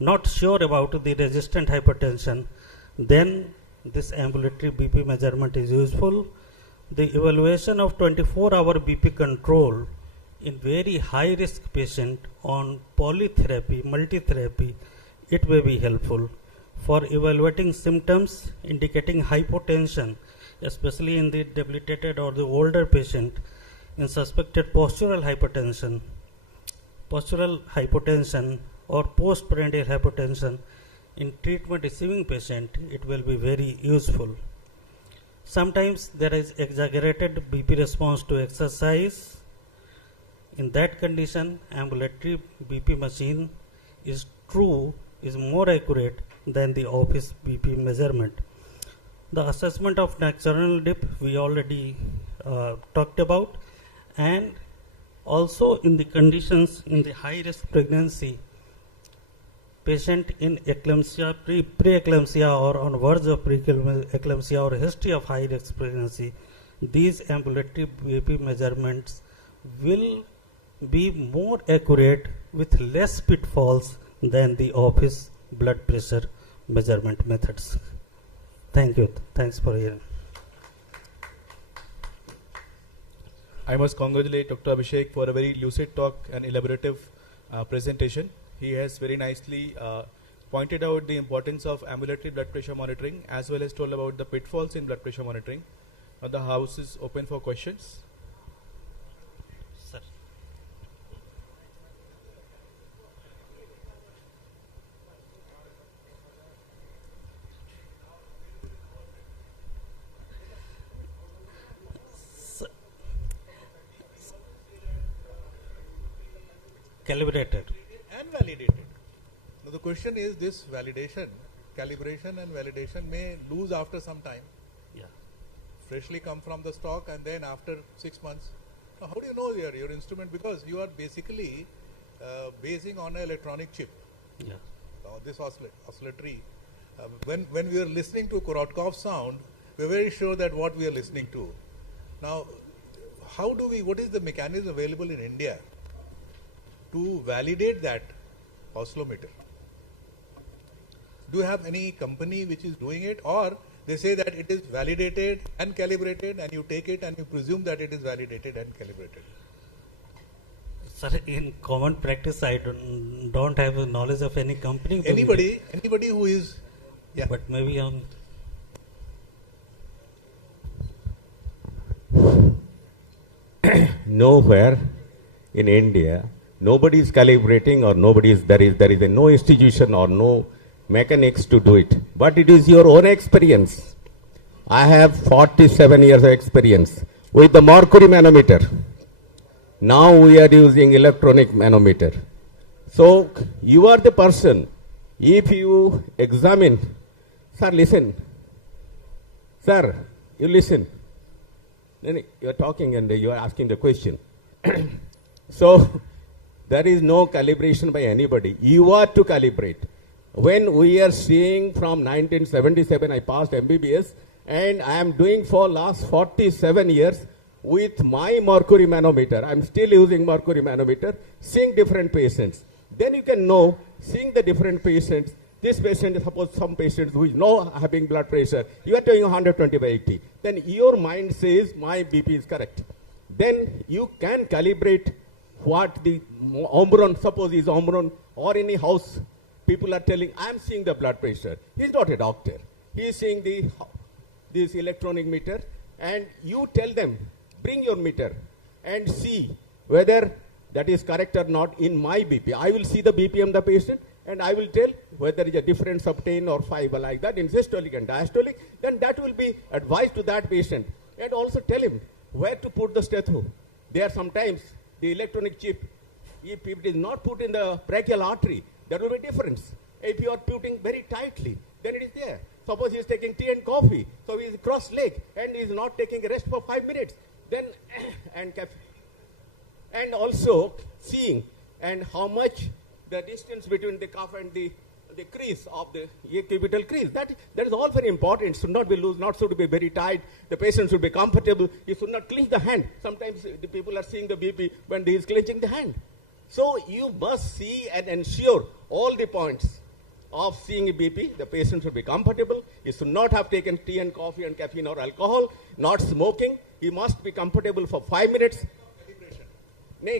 not sure about the resistant hypertension, then this ambulatory BP measurement is useful. The evaluation of 24-hour BP control in very high risk patient on polytherapy, multitherapy, it may be helpful for evaluating symptoms indicating hypotension, especially in the debilitated or the older patient, in suspected postural hypertension or postprandial hypertension in treatment receiving patient, it will be very useful. Sometimes there is exaggerated BP response to exercise. In that condition, ambulatory BP machine is more accurate than the office BP measurement. The assessment of nocturnal dip we already talked about, and also in the conditions in the high risk pregnancy, patient in eclampsia, pre-eclampsia or on verge of pre-eclampsia or history of high expectancy, these ambulatory BP measurements will be more accurate with less pitfalls than the office blood pressure measurement methods. Thank you. Thanks for hearing. I must congratulate Dr. Abhishek for a very lucid talk and elaborative presentation. He has very nicely pointed out the importance of ambulatory blood pressure monitoring as well as told about the pitfalls in blood pressure monitoring. Now the house is open for questions. Sir. Calibrated and validated. Now the question is, this validation, calibration and validation may lose after some time. Yeah. Freshly come from the stock and then after 6 months. Now how do you know your instrument? Because you are basically basing on an electronic chip. Yeah. This oscillatory. When we are listening to Korotkov sound, we are very sure that what we are listening to. Now, what is the mechanism available in India to validate that oscillometer? Do you have any company which is doing it, or they say that it is validated and calibrated and you take it and you presume that it is validated and calibrated? Sir, in common practice, I don't have a knowledge of any company. Anybody who is, yeah. But maybe on. Nowhere in India, nobody is calibrating or there is no institution or no mechanics to do it. But it is your own experience. I have 47 years of experience with the mercury manometer. Now we are using electronic manometer. So you are the person. If you examine, sir, listen. Sir, you listen. You are talking and you are asking the question. So there is no calibration by anybody. You are to calibrate. When we are seeing from 1977, I passed MBBS, and I am doing for last 47 years with my mercury manometer. I am still using mercury manometer, seeing different patients. Then you can know, seeing the different patients, this patient, suppose some patients who is not having blood pressure, you are taking 120/80. Then your mind says, my BP is correct. Then you can calibrate what the Omron, suppose is Omron, or any house, people are telling, I am seeing the blood pressure. He is not a doctor. He is seeing this electronic meter, and you tell them, bring your meter and see whether that is correct or not in my BP. I will see the BPM of the patient, and I will tell whether there is a difference of 10 or 5 or like that in systolic and diastolic. Then that will be advised to that patient, and also tell him where to put the stethoscope. There are sometimes the electronic chip, if it is not put in the brachial artery, there will be difference. If you are putting very tightly, then it is there. Suppose he is taking tea and coffee, so he is cross-leg and he is not taking a rest for 5 minutes. Then and also seeing and how much the distance between the cuff and the crease of the cubital crease. That is all very important. It should not be loose, not should be very tight. The patient should be comfortable. You should not clench the hand. Sometimes the people are seeing the BP when he is clenching the hand. So you must see and ensure all the points of seeing a BP. The patient should be comfortable. He should not have taken tea and coffee and caffeine or alcohol, not smoking. He must be comfortable for 5 minutes.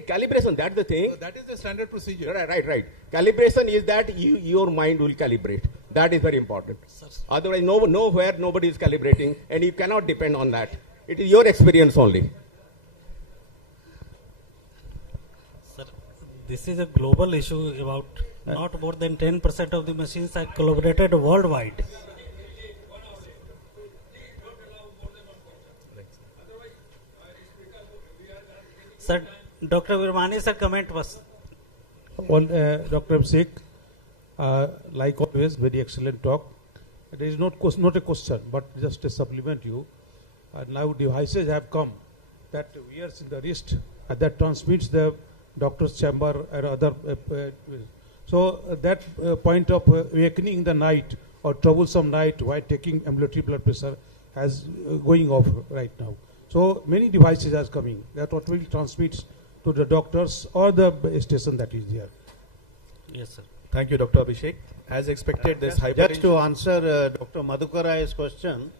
Calibration, that's the thing. So that is the standard procedure. Right. Calibration is that your mind will calibrate. That is very important. Otherwise, nowhere nobody is calibrating, and you cannot depend on that. It is your experience only. Sir, this is a global issue. About not more than 10% of the machines are collaborated worldwide. Sir, Dr. Virmani, sir, comment was. On Dr. Abhishek, like always, very excellent talk. It is not a question, but just a supplement you. Now devices have come that wears in the wrist that transmits the doctor's chamber and other So that point of awakening in the night or troublesome night while taking ambulatory blood pressure has going off right now. So many devices are coming that what will transmit to the doctors or the station that is there. Yes, sir. Thank you, Dr. Abhishek. As expected, this Just to answer Dr. Madhukarai's question,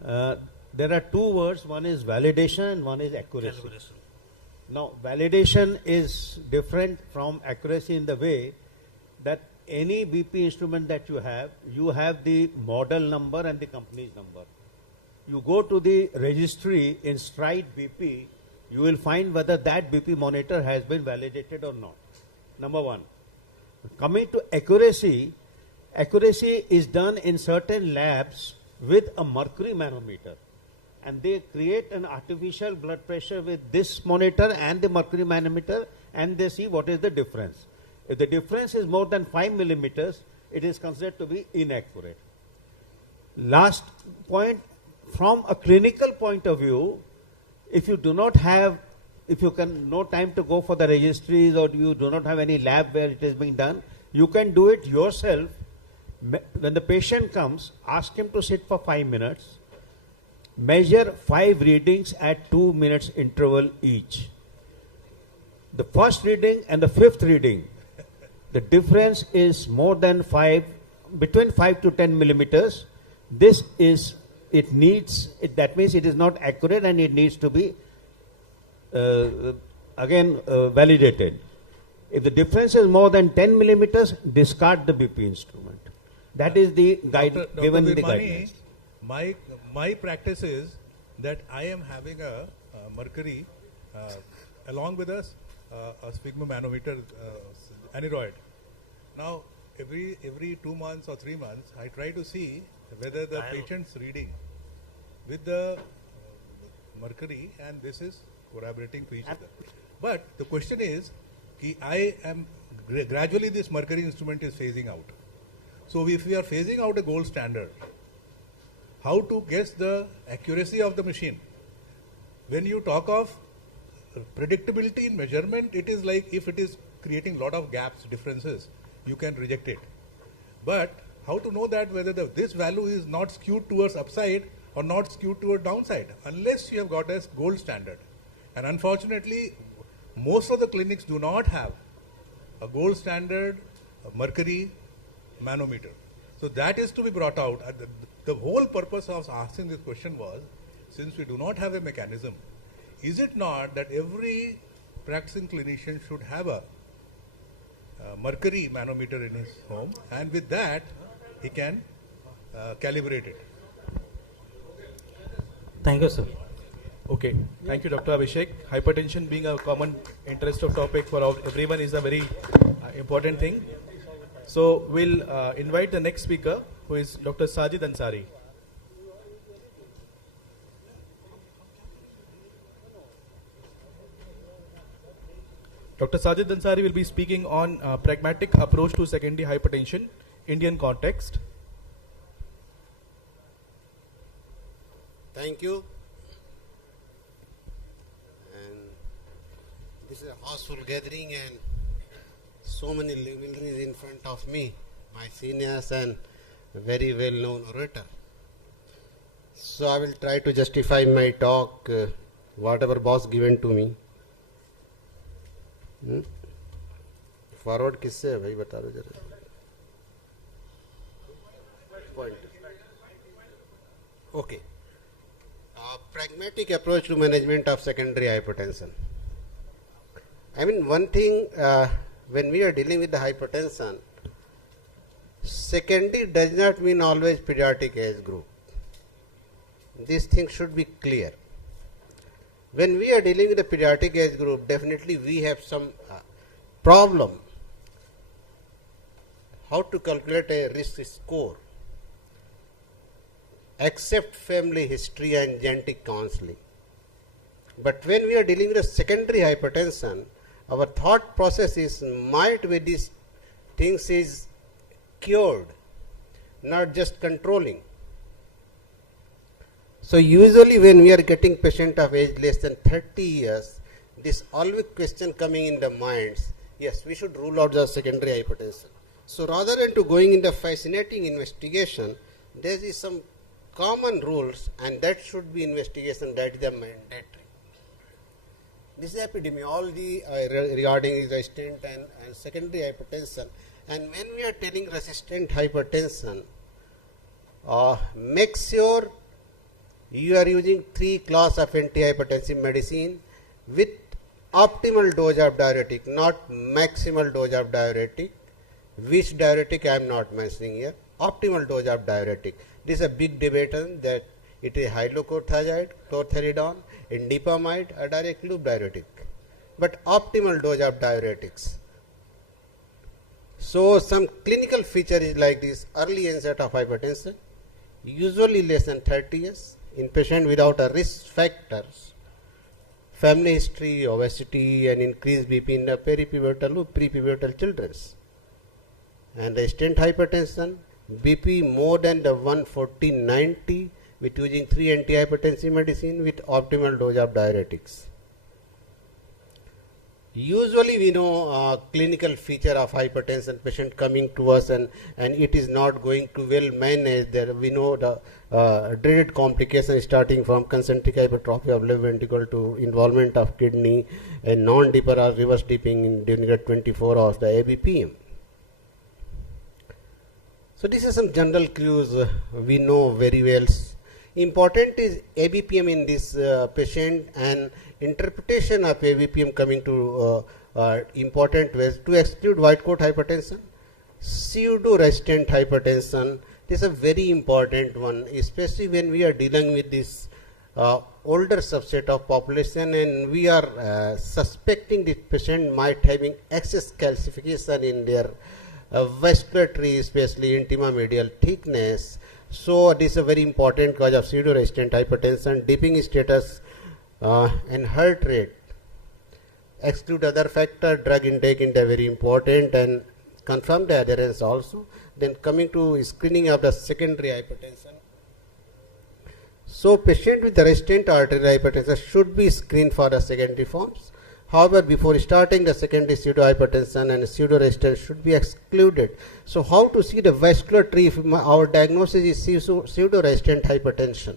there are two words, one is validation and one is accuracy. Now, validation is different from accuracy in the way that any BP instrument that you have the model number and the company's number. You go to the registry in Stride BP, you will find whether that BP monitor has been validated or not. Number one. Coming to accuracy, accuracy is done in certain labs with a mercury manometer. And they create an artificial blood pressure with this monitor and the mercury manometer, and they see what is the difference. If the difference is more than 5 millimeters, it is considered to be inaccurate. Last point, from a clinical point of view, if you do not have, if you can no time to go for the registries or you do not have any lab where it is being done, you can do it yourself. When the patient comes, ask him to sit for 5 minutes. Measure 5 readings at 2 minutes interval each. The first reading and the 5th reading, the difference is more than 5, between 5 to 10 millimeters. This is, it needs, that means it is not accurate and it needs to be validated. If the difference is more than 10 millimeters, discard the BP instrument. That is the guide given in the guidelines. My practice is that I am having a mercury along with a sphygmomanometer aneroid. Now, every 2 months or 3 months, I try to see whether the patient's reading with the mercury and this is corroborating to each other. But the question is, I am gradually this mercury instrument is phasing out. So if we are phasing out a gold standard, how to guess the accuracy of the machine? When you talk of predictability in measurement, it is like if it is creating a lot of gaps, differences, you can reject it. But how to know that whether this value is not skewed towards upside or not skewed toward downside, unless you have got a gold standard. And unfortunately, most of the clinics do not have a gold standard mercury manometer. So that is to be brought out. The whole purpose of asking this question was, since we do not have a mechanism, is it not that every practicing clinician should have a mercury manometer in his home, and with that he can calibrate it? Thank you, sir. Okay, thank you, Dr. Abhishek. Hypertension being a common interest of topic for everyone is a very important thing. So we'll invite the next speaker, who is Dr. Sajid Ansari. Dr. Sajid Ansari will be speaking on pragmatic approach to secondary hypertension, Indian context. Thank you. And this is a houseful gathering and so many luminaries in front of me, my seniors and very well-known orator. So I will try to justify my talk, whatever was given to me. Forward किससे है भाई बता दो जरा. Point. Okay. Pragmatic approach to management of secondary hypertension. I mean, one thing, when we are dealing with the hypertension, secondary does not mean always pediatric age group. This thing should be clear. When we are dealing with the pediatric age group, definitely we have some problem. How to calculate a risk score? Except family history and genetic counseling. But when we are dealing with a secondary hypertension, our thought process is might be these things is cured, not just controlling. So usually when we are getting patient of age less than 30 years, this always question coming in the minds, yes, we should rule out the secondary hypertension. So rather than to going into fascinating investigation, there is some common rules, and that should be investigation, that is the mandatory. This is epidemiology regarding resistant and secondary hypertension. And when we are telling resistant hypertension, make sure you are using 3 classes of antihypertensive medicine with optimal dose of diuretic, not maximal dose of diuretic. Which diuretic I am not mentioning here. Optimal dose of diuretic. This is a big debate on that. It is hydrochlorothiazide, chlorthalidone, indapamide, or direct loop diuretic. But optimal dose of diuretics. So some clinical feature is like this: early onset of hypertension, usually less than 30 years, in patient without a risk factors, family history, obesity, and increased BP in the peripubertal or prepubertal children. And resistant hypertension, BP more than the 140/90 with using 3 antihypertensive medicine with optimal dose of diuretics. Usually we know clinical feature of hypertension, patient coming to us and it is not going to well managed. There we know the dreaded complications starting from concentric hypertrophy of left ventricle to involvement of kidney and non-dipper or reverse dipping during the 24 hours, the ABPM. So this is some general clues we know very well. Important is ABPM in this patient and interpretation of ABPM coming to important ways to exclude white coat hypertension, pseudo-resistant hypertension. This is a very important one, especially when we are dealing with this older subset of population and we are suspecting this patient might having excess calcification in their vascular tree, especially intima medial thickness. So this is a very important cause of pseudo-resistant hypertension. Dipping status and heart rate. Exclude other factor, drug intake is very important, and confirm the adherence also. Then coming to screening of the secondary hypertension. So patient with resistant arterial hypertension should be screened for the secondary forms. However, before starting the secondary pseudo-hypertension and pseudo-resistance should be excluded. So how to see the vascular tree if our diagnosis is pseudo-resistant hypertension?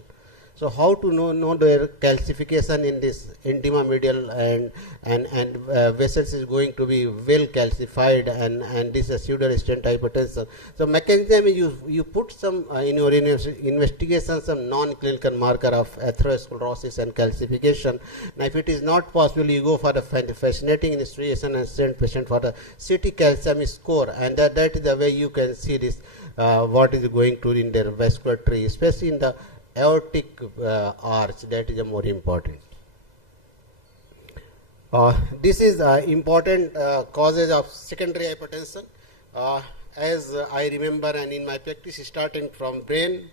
So how to know the calcification in this intima medial and vessels is going to be well calcified and this is pseudo-resistant hypertension. So mechanism is you put some in your investigation some non-clinical marker of atherosclerosis and calcification. Now if it is not possible, you go for the fascinating investigation and send patient for the CT calcium score, and that is the way you can see this what is going to in their vascular tree, especially in the aortic arch. That is more important. This is important causes of secondary hypertension. As I remember, and in my practice, starting from brain,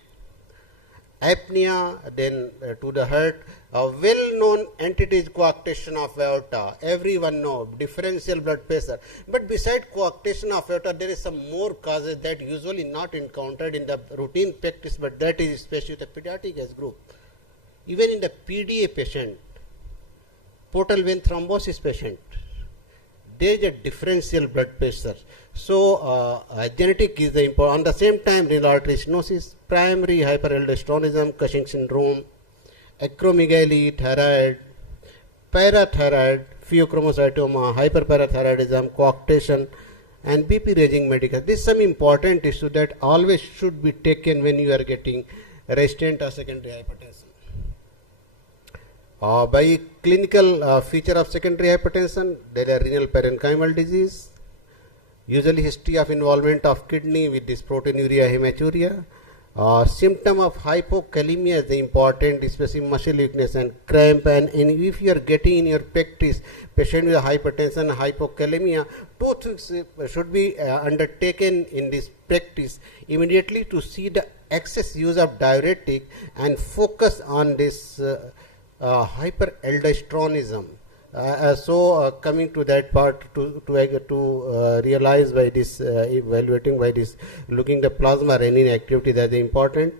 apnea, then to the heart, well-known entity is coarctation of aorta. Everyone know differential blood pressure. But beside coarctation of aorta, there is some more causes that usually not encountered in the routine practice, but that is especially the pediatric age group. Even in the PDA patient, portal vein thrombosis patient, there is a differential blood pressure. So genetic is the important. At the same time, renal artery stenosis, primary hyperaldosteronism, Cushing syndrome, acromegaly, thyroid, parathyroid, pheochromocytoma, hyperparathyroidism, coarctation, and BP raising medication. This is some important issue that always should be taken when you are getting resistant or secondary hypertension. By clinical feature of secondary hypertension, there are renal parenchymal disease, usually history of involvement of kidney with this proteinuria, hematuria. Symptom of hypokalemia is important, especially muscle weakness and cramp. And if you are getting in your practice patient with hypertension, hypokalemia, 2 things should be undertaken in this practice immediately to see the excess use of diuretic and focus on this hyperaldosteronism. So coming to that part to realize by this evaluating by this looking the plasma renin activity, that is important.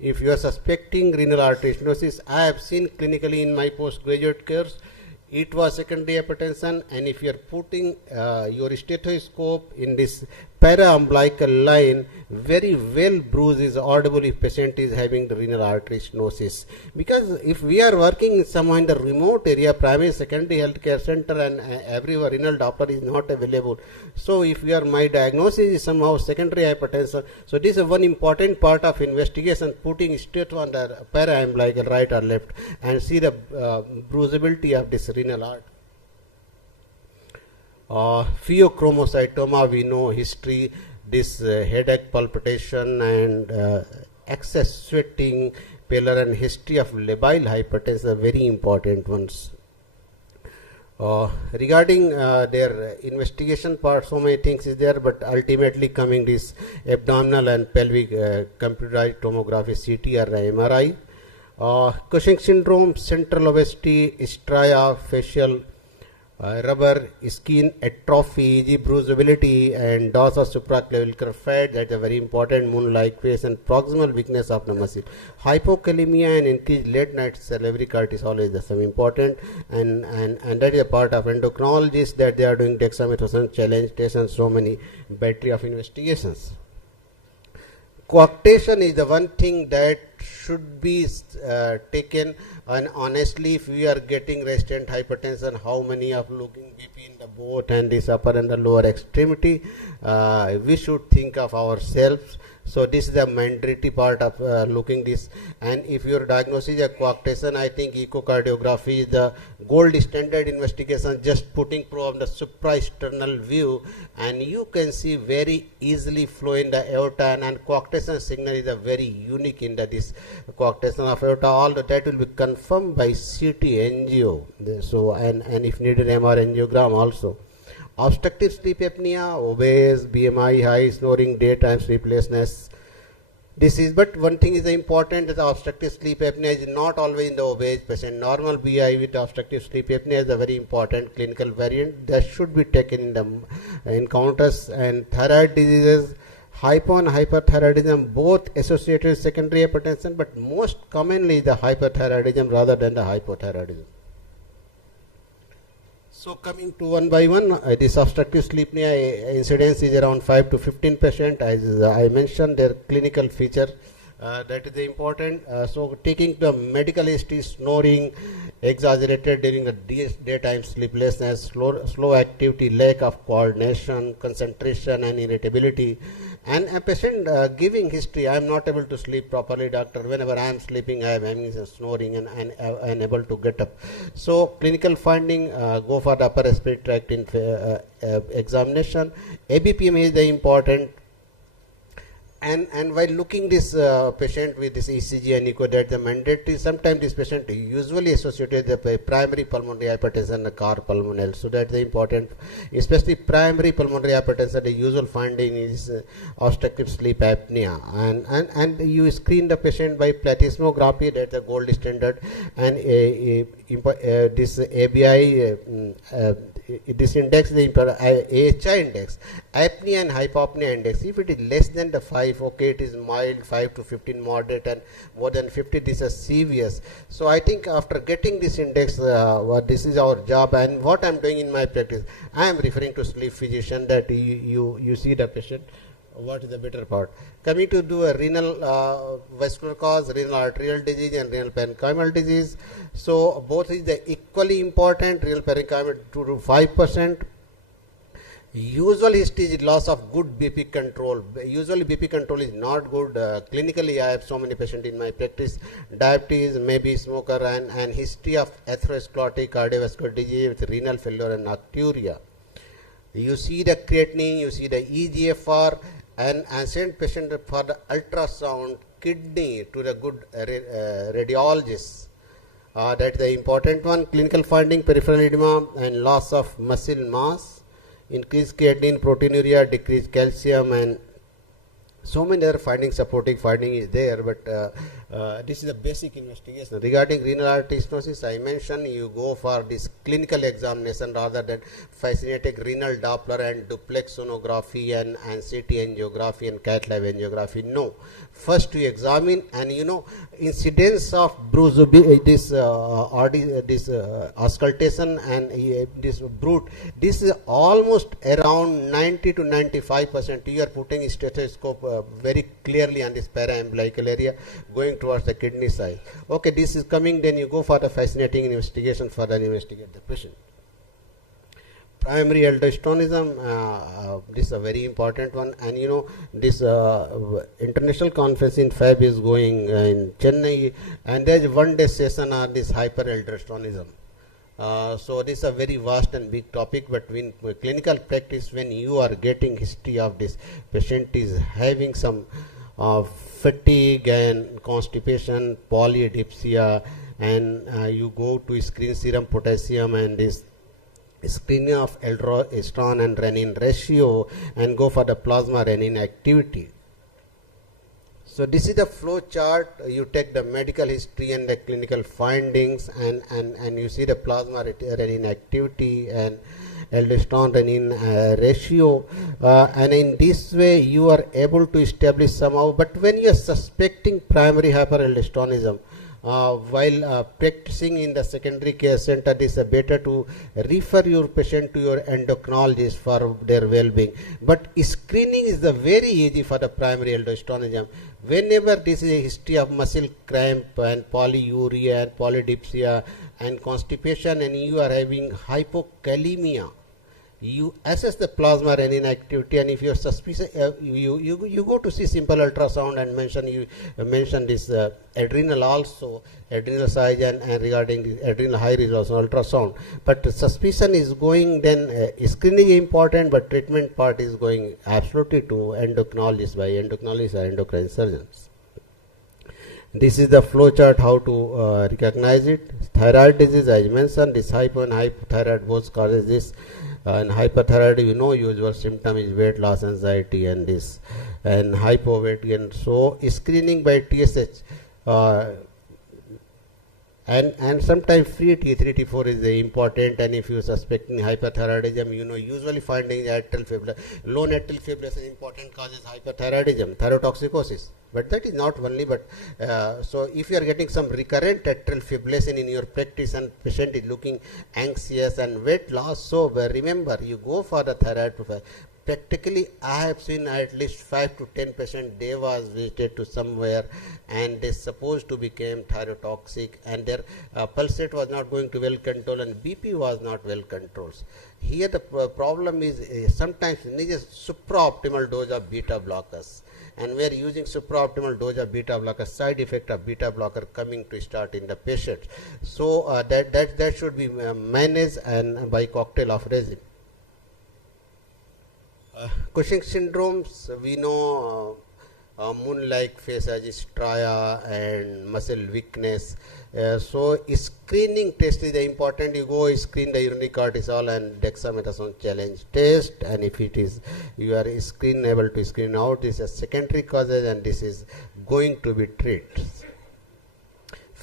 If you are suspecting renal artery stenosis, I have seen clinically in my postgraduate course it was secondary hypertension, and if you are putting your stethoscope in this para-umbilical line, very well bruise is audible if patient is having the renal artery stenosis. Because if we are working somewhere in the remote area, primary, secondary healthcare center, and everywhere renal Doppler is not available. So if my diagnosis is somehow secondary hypertension, so this is one important part of investigation, putting stent on the para-umbilical right or left and see the bruisability of this renal artery. Pheochromocytoma, we know history, this headache, palpitation, and excess sweating, pallor, and history of labile hypertension are very important ones. Regarding their investigation part, so many things is there, but ultimately coming this abdominal and pelvic computerized tomography, CT or MRI. Cushing syndrome, central obesity, stria, facial rubber, skin atrophy, bruisability, and dorsal supraclavicular fat, that's a very important, moon-like face, and proximal weakness of the muscle. Hypokalemia and increased late night salivary cortisol is the same important, and that is a part of endocrinologists that they are doing dexamethasone challenge tests and so many battery of investigations. Coarctation is the one thing that should be taken, and honestly, if we are getting resistant hypertension, how many of looking BP in the both and this upper and the lower extremity, we should think of ourselves. So this is the mandatory part of looking this. And if your diagnosis is a coarctation, I think echocardiography is the gold standard investigation, just putting probe on the supraesternal view, and you can see very easily flow in the aorta, and coarctation signal is a very unique in this coarctation of aorta. All that will be confirmed by CT angio. So and if needed MR angiogram also. Obstructive sleep apnea, obese, BMI high, snoring, daytime sleeplessness. This is, but one thing is important, that the obstructive sleep apnea is not always in the obese patient. Normal BI with obstructive sleep apnea is a very important clinical variant that should be taken in the encounters. And thyroid diseases, hypo and hyperthyroidism, both associated with secondary hypertension, but most commonly the hyperthyroidism rather than the hypothyroidism. So coming to one by one, this obstructive sleep apnea incidence is around 5 to 15%. As I mentioned, their clinical feature, that is important. So taking the medical history, snoring, exaggerated during the daytime sleeplessness, slow activity, lack of coordination, concentration, and irritability. And a patient giving history, I am not able to sleep properly, doctor. Whenever I am sleeping, I am having snoring and unable to get up. So clinical finding, go for the upper respiratory tract examination. ABPM is the important. And while looking this patient with this ECG and echo, that's the mandatory. Sometimes this patient usually associated with the primary pulmonary hypertension and carpulmonale. So that's the important, especially primary pulmonary hypertension. The usual finding is obstructive sleep apnea, and you screen the patient by plethysmography. That's the gold standard, and this ABI. This index, the AHI index, apnea and hypopnea index. If it is less than the 5, okay, it is mild, 5 to 15 moderate, and more than 50, this is serious. So I think after getting this index, this is our job, and what I am doing in my practice, I am referring to sleep physician, that you see the patient. What is the better part? Coming to do a renal vascular cause, renal arterial disease, and renal parenchymal disease. So both is the equally important. Renal parenchymal 2 to 5%. Usual history is loss of good BP control. Usually BP control is not good. Clinically, I have so many patients in my practice. Diabetes, maybe smoker, and history of atherosclerotic cardiovascular disease with renal failure and nocturia. You see the creatinine, you see the EGFR, and send patient for the ultrasound kidney to the good radiologist. That's the important one. Clinical finding, peripheral edema and loss of muscle mass, increased creatinine, proteinuria, decreased calcium, and So many other findings, supporting finding is there, but this is the basic investigation. Regarding renal artery stenosis, I mentioned you go for this clinical examination rather than fascinating renal Doppler and duplex sonography and CT angiography and cath lab angiography. No. First you examine, and incidence of this auscultation and this brute, this is almost around 90 to 95%. You are putting stethoscope very clearly on this paraumbilical area going towards the kidney side. Okay, this is coming, then you go for the fascinating investigation, further investigate the patient. Primary aldosteronism, this is a very important one, and this international conference in Feb is going in Chennai, and there is one day session on this hyperaldosteronism. So this is a very vast and big topic, but in clinical practice, when you are getting history of this patient is having some fatigue and constipation, polydipsia, and you go to screen serum potassium and this screening of aldosterone and renin ratio, and go for the plasma renin activity. So this is the flow chart. You take the medical history and the clinical findings, and you see the plasma renin activity and aldosterone renin ratio, and in this way you are able to establish somehow. But when you are suspecting primary hyperaldosteronism, while practicing in the secondary care center, it is better to refer your patient to your endocrinologist for their well-being. But screening is very easy for the primary aldosteronism. Whenever this is a history of muscle cramp and polyuria and polydipsia and constipation, and you are having hypokalemia, you assess the plasma renin activity, and if you are suspicious, you go to see simple ultrasound and mention this adrenal also, adrenal size, and regarding the adrenal high resolution ultrasound. But suspicion is going, then screening is important, but treatment part is going absolutely to endocrinologists by endocrinologists or endocrine surgeons. This is the flow chart how to recognize it. Thyroid disease, as mentioned, this hypo and hypothyroid both causes this. And hyperthyroid, usual symptom is weight loss, anxiety, and this, and hypovweight. And so screening by TSH, and sometimes free T3, T4 is important. And if you are suspecting hyperthyroidism, usually finding atrial fibrillation, low atrial fibrillation is important, causes hyperthyroidism, thyrotoxicosis. But that is not only, but so if you are getting some recurrent atrial fibrillation in your practice and patient is looking anxious and weight loss, so remember, you go for the thyroid profile. Practically, I have seen at least 5 to 10% they was visited to somewhere, and they supposed to become thyrotoxic, and their pulse rate was not going to well control, and BP was not well controlled. Here the problem is sometimes needs supraoptimal dose of beta blockers, and we are using supraoptimal dose of beta blocker, side effect of beta blocker coming to start in the patient. So that should be managed and by cocktail of regimen. Cushing syndromes, we know moon-like face as stria and muscle weakness. So screening test is important. You go screen the urinary cortisol and dexamethasone challenge test, and if it is you are able to screen out, this is a secondary causes, and this is going to be treated.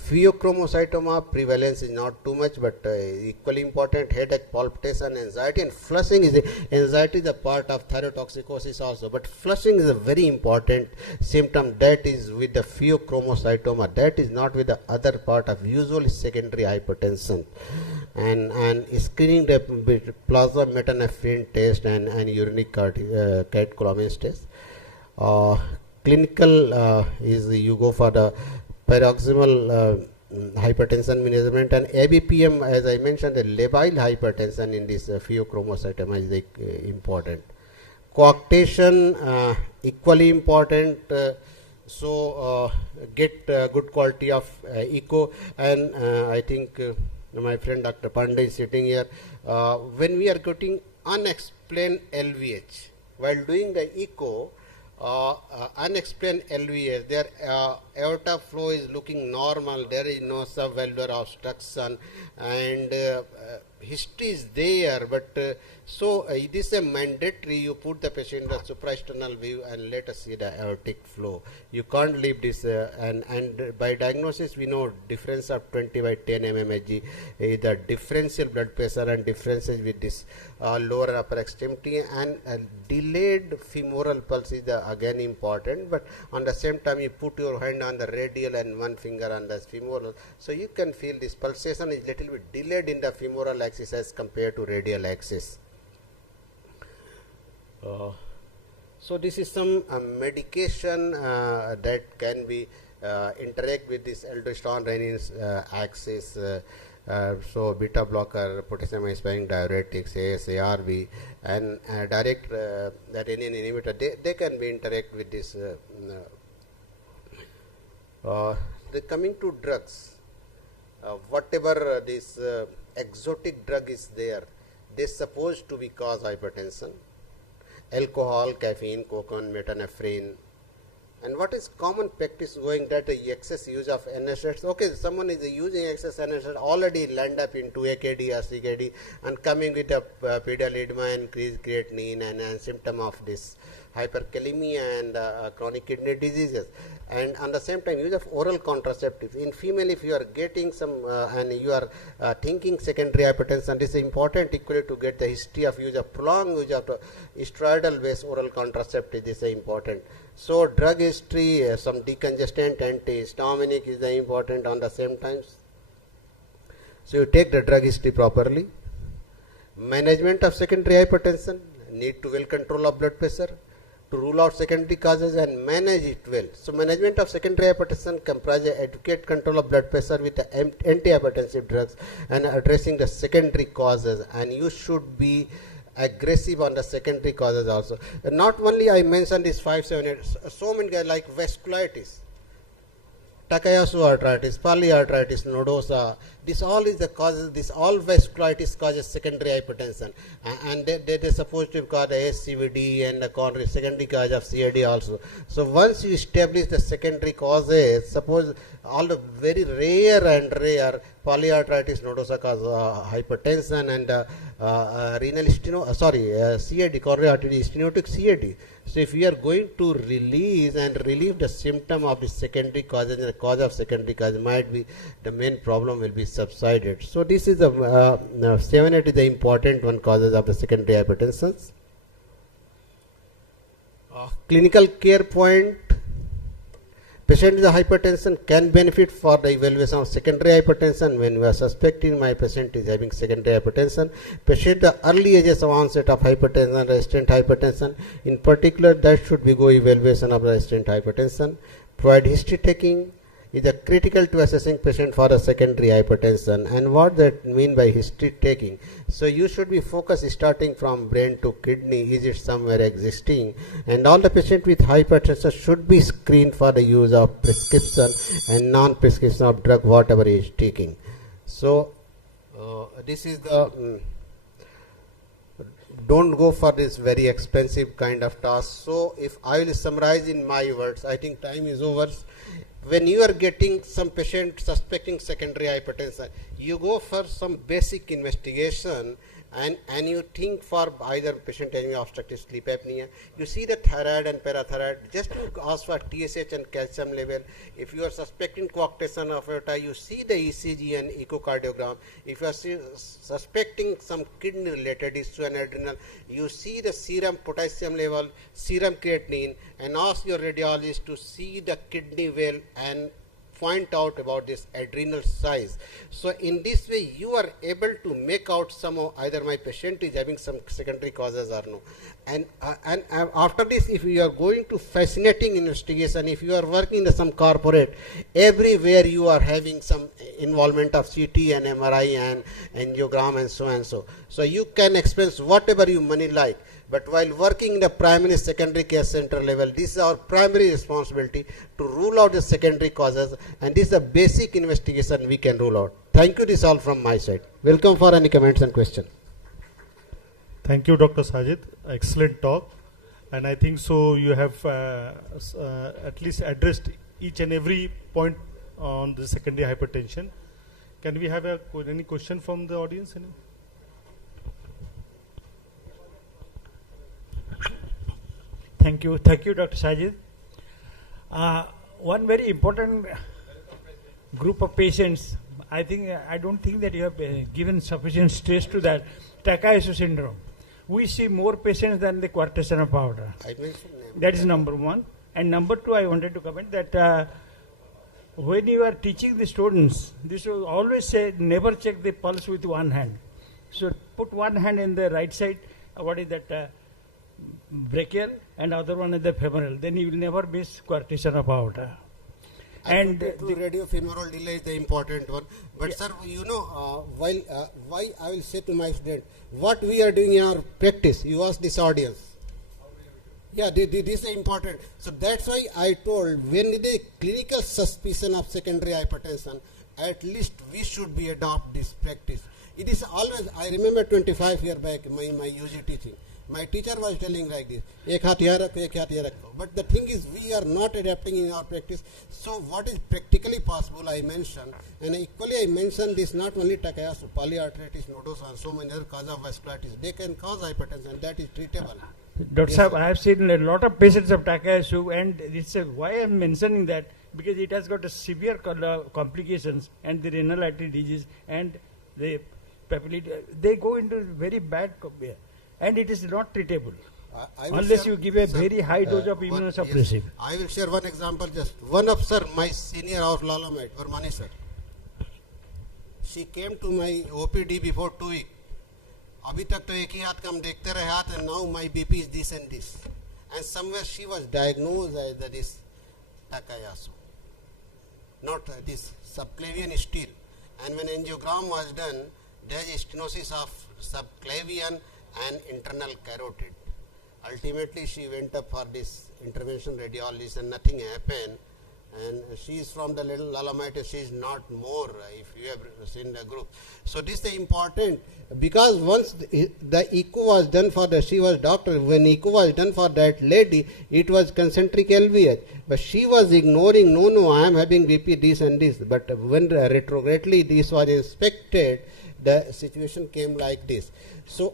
Pheochromocytoma prevalence is not too much, but equally important. Headache, palpitation, anxiety, and flushing is a part of thyrotoxicosis also. But flushing is a very important symptom that is with the pheochromocytoma. That is not with the other part of usually secondary hypertension. And screening the plasma metanephrine test and urinary catecholamines test. Clinical is you go for the paroxysmal hypertension management, and ABPM, as I mentioned, the labile hypertension in this pheochromocytoma is important. Coarctation equally important. So get good quality of echo, and I think my friend Dr. Pandey is sitting here. When we are getting unexplained LVH while doing the echo, unexplained LVH, there aorta flow is looking normal, there is no subvalvular obstruction, and history is there, but it is a mandatory. You put the patient in the suprasternal view and let us see the aortic flow. You can't leave this, and by diagnosis we know difference of 20/10 mmHg is the differential blood pressure and differences with this lower upper extremity, and delayed femoral pulse is again important, but on the same time you put your hand on the radial and one finger on the femoral, so you can feel this pulsation is little bit delayed in the femoral axis as compared to radial axis. So this is some medication that can be interact with this aldosterone renin axis. So beta blocker, potassium sparing diuretics, ASARB, and direct the renin inhibitor, they can be interact with this. Coming to drugs, whatever this exotic drug is there, they supposed to be cause hypertension. Alcohol, caffeine, cocaine, metanephrine. And what is common practice going that excess use of NSAIDs? Okay, someone is using excess NSAIDs, already land up into AKD or CKD and coming with a pedal edema, increased creatinine, and symptom of this hyperkalemia and chronic kidney diseases. And on the same time, use of oral contraceptives. In female, if you are getting some and you are thinking secondary hypertension, this is important equally to get the history of use of prolonged use of steroidal based oral contraceptive. This is important. So drug history, some decongestant, antihistaminic is important on the same time. So you take the drug history properly. Management of secondary hypertension, need to well control of blood pressure, to rule out secondary causes and manage it well. So management of secondary hypertension comprises adequate control of blood pressure with antihypertensive drugs and addressing the secondary causes, and you should be aggressive on the secondary causes also. Not only I mentioned this 5, 7, 8, so many guys like vasculitis, Takayasu arthritis, polyarthritis nodosa, this all is the causes, this all vasculitis causes secondary hypertension, and they are supposed to cause the SCVD and the coronary secondary cause of CAD also. So once you establish the secondary causes, suppose all the very rare polyarthritis nodosa cause hypertension and renal CAD, coronary artery stenotic CAD. So if we are going to release and relieve the symptom of the secondary causes, and the cause of secondary cause might be the main problem will be subsided. So this is the 7, 8 is the important one causes of the secondary hypertension. Clinical care point. Patient with hypertension can benefit for the evaluation of secondary hypertension when we are suspecting my patient is having secondary hypertension. Patient the early ages of onset of hypertension, resistant hypertension, in particular that should be go evaluation of resistant hypertension. Provide history taking is a critical to assessing patient for a secondary hypertension. And what that mean by history taking? So you should be focused starting from brain to kidney, is it somewhere existing? And all the patient with hypertension should be screened for the use of prescription and non-prescription of drug whatever he is taking. So this is the don't go for this very expensive kind of task. So if I will summarize in my words, I think time is over. When you are getting some patient suspecting secondary hypertension, you go for some basic investigation and you think for either patient having obstructive sleep apnea, you see the thyroid and parathyroid, just to ask for TSH and calcium level. If you are suspecting coarctation of aorta, you see the ECG and echocardiogram. If you are suspecting some kidney related issue and adrenal, you see the serum potassium level, serum creatinine, and ask your radiologist to see the kidney well and point out about this adrenal size. So in this way you are able to make out some of either my patient is having some secondary causes or no. And after this, if you are going to fascinating investigation, if you are working in some corporate, everywhere you are having some involvement of CT and MRI and angiogram and so and so. So you can expense whatever you money like. But while working in the primary secondary care center level, this is our primary responsibility to rule out the secondary causes, and this is a basic investigation we can rule out. Thank you, this is all from my side. Welcome for any comments and questions. Thank you, Dr. Sajid. Excellent talk. And I think so you have at least addressed each and every point on the secondary hypertension. Can we have any question from the audience? Thank you, Dr. Sajid. One very important group of patients, I don't think that you have given sufficient stress to that, Takayasu syndrome. We see more patients than the quercetin powder. That is number one. And number two, I wanted to comment that when you are teaching the students, this will always say never check the pulse with one hand. So put one hand in the right side, what is that, brachial, and other one is the femoral. Then you will never miss quercetin powder. And the radiofemoral delay is the important one. But sir, you know, why I will say to my student, what we are doing in our practice, you ask this audience. Yeah, this is important. So that's why I told, when there is clinical suspicion of secondary hypertension, at least we should be adopt this practice. It is always, I remember 25 years back, my UG teaching. My teacher was telling like this, ek haath yahan rakho, ek haath yahan rakho. But the thing is, we are not adapting in our practice. So what is practically possible, I mentioned, and equally I mentioned this, not only Takayasu, polyarteritis nodosa, and so many other causes of vasculitis. They can cause hypertension, that is treatable. Dr. Saab, I have seen a lot of patients of Takayasu, and it's why I am mentioning that, because it has got a severe complications, and the renal artery disease, and the papillary, they go into very bad, and it is not treatable unless you give a very high dose of immunosuppressive. Yes, I will share one example, just one of sir, my senior of Lalamite, Varanasi sir. She came to my OPD before 2 weeks. अभी तक तो एक ही हाथ का हम देखते रहे हाथ, and now my BP is this and this, and somewhere she was diagnosed as this Takayasu, not this subclavian steel, and when angiogram was done, there is stenosis of subclavian and internal carotid. Ultimately she went up for this intervention radiologist and nothing happened, and she is from the little Lalamite, she is not more, if you have seen the group. So this is important, because once the echo was done for she was doctor, when echo was done for that lady, it was concentric LVH, but she was ignoring, no, I am having BP this and this, but when retrogradely this was inspected, the situation came like this. So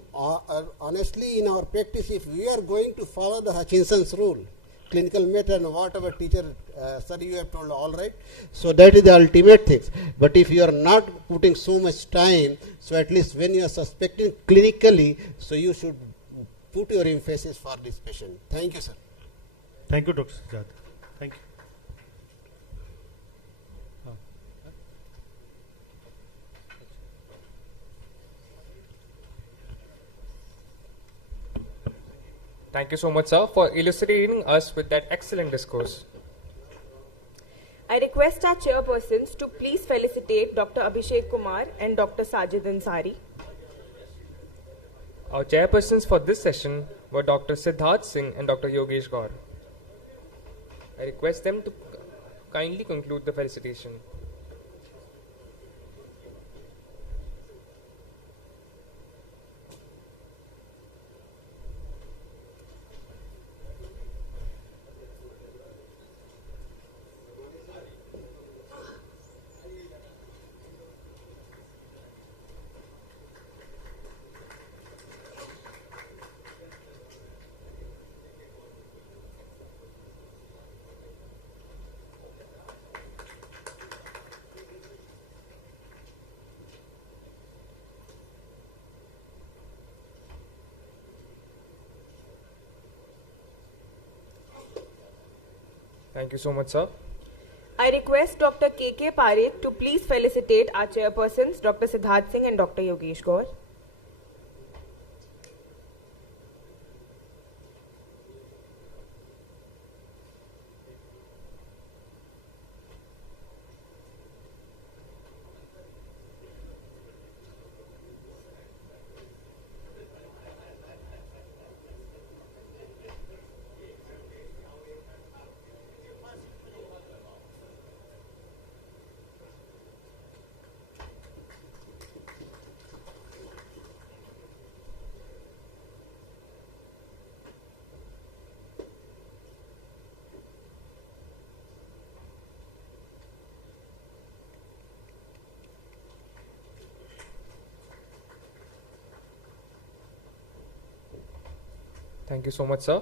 honestly, in our practice, if we are going to follow the Hutchinson's rule, clinical method and whatever teacher, sir, you have told, all right. So that is the ultimate thing. But if you are not putting so much time, so at least when you are suspecting clinically, so you should put your emphasis for this patient. Thank you, sir. Thank you, Dr. Sajid. Thank you. Thank you so much, sir, for illustrating us with that excellent discourse. I request our chairpersons to please felicitate Dr. Abhishek Kumar and Dr. Sajid Ansari. Our chairpersons for this session were Dr. Siddharth Singh and Dr. Yogesh Gaur. I request them to kindly conclude the felicitation. Thank you so much, sir. I request Dr. K.K. Parekh to please felicitate our chairpersons, Dr. Siddharth Singh and Dr. Yogesh Gaur. Thank you so much, sir.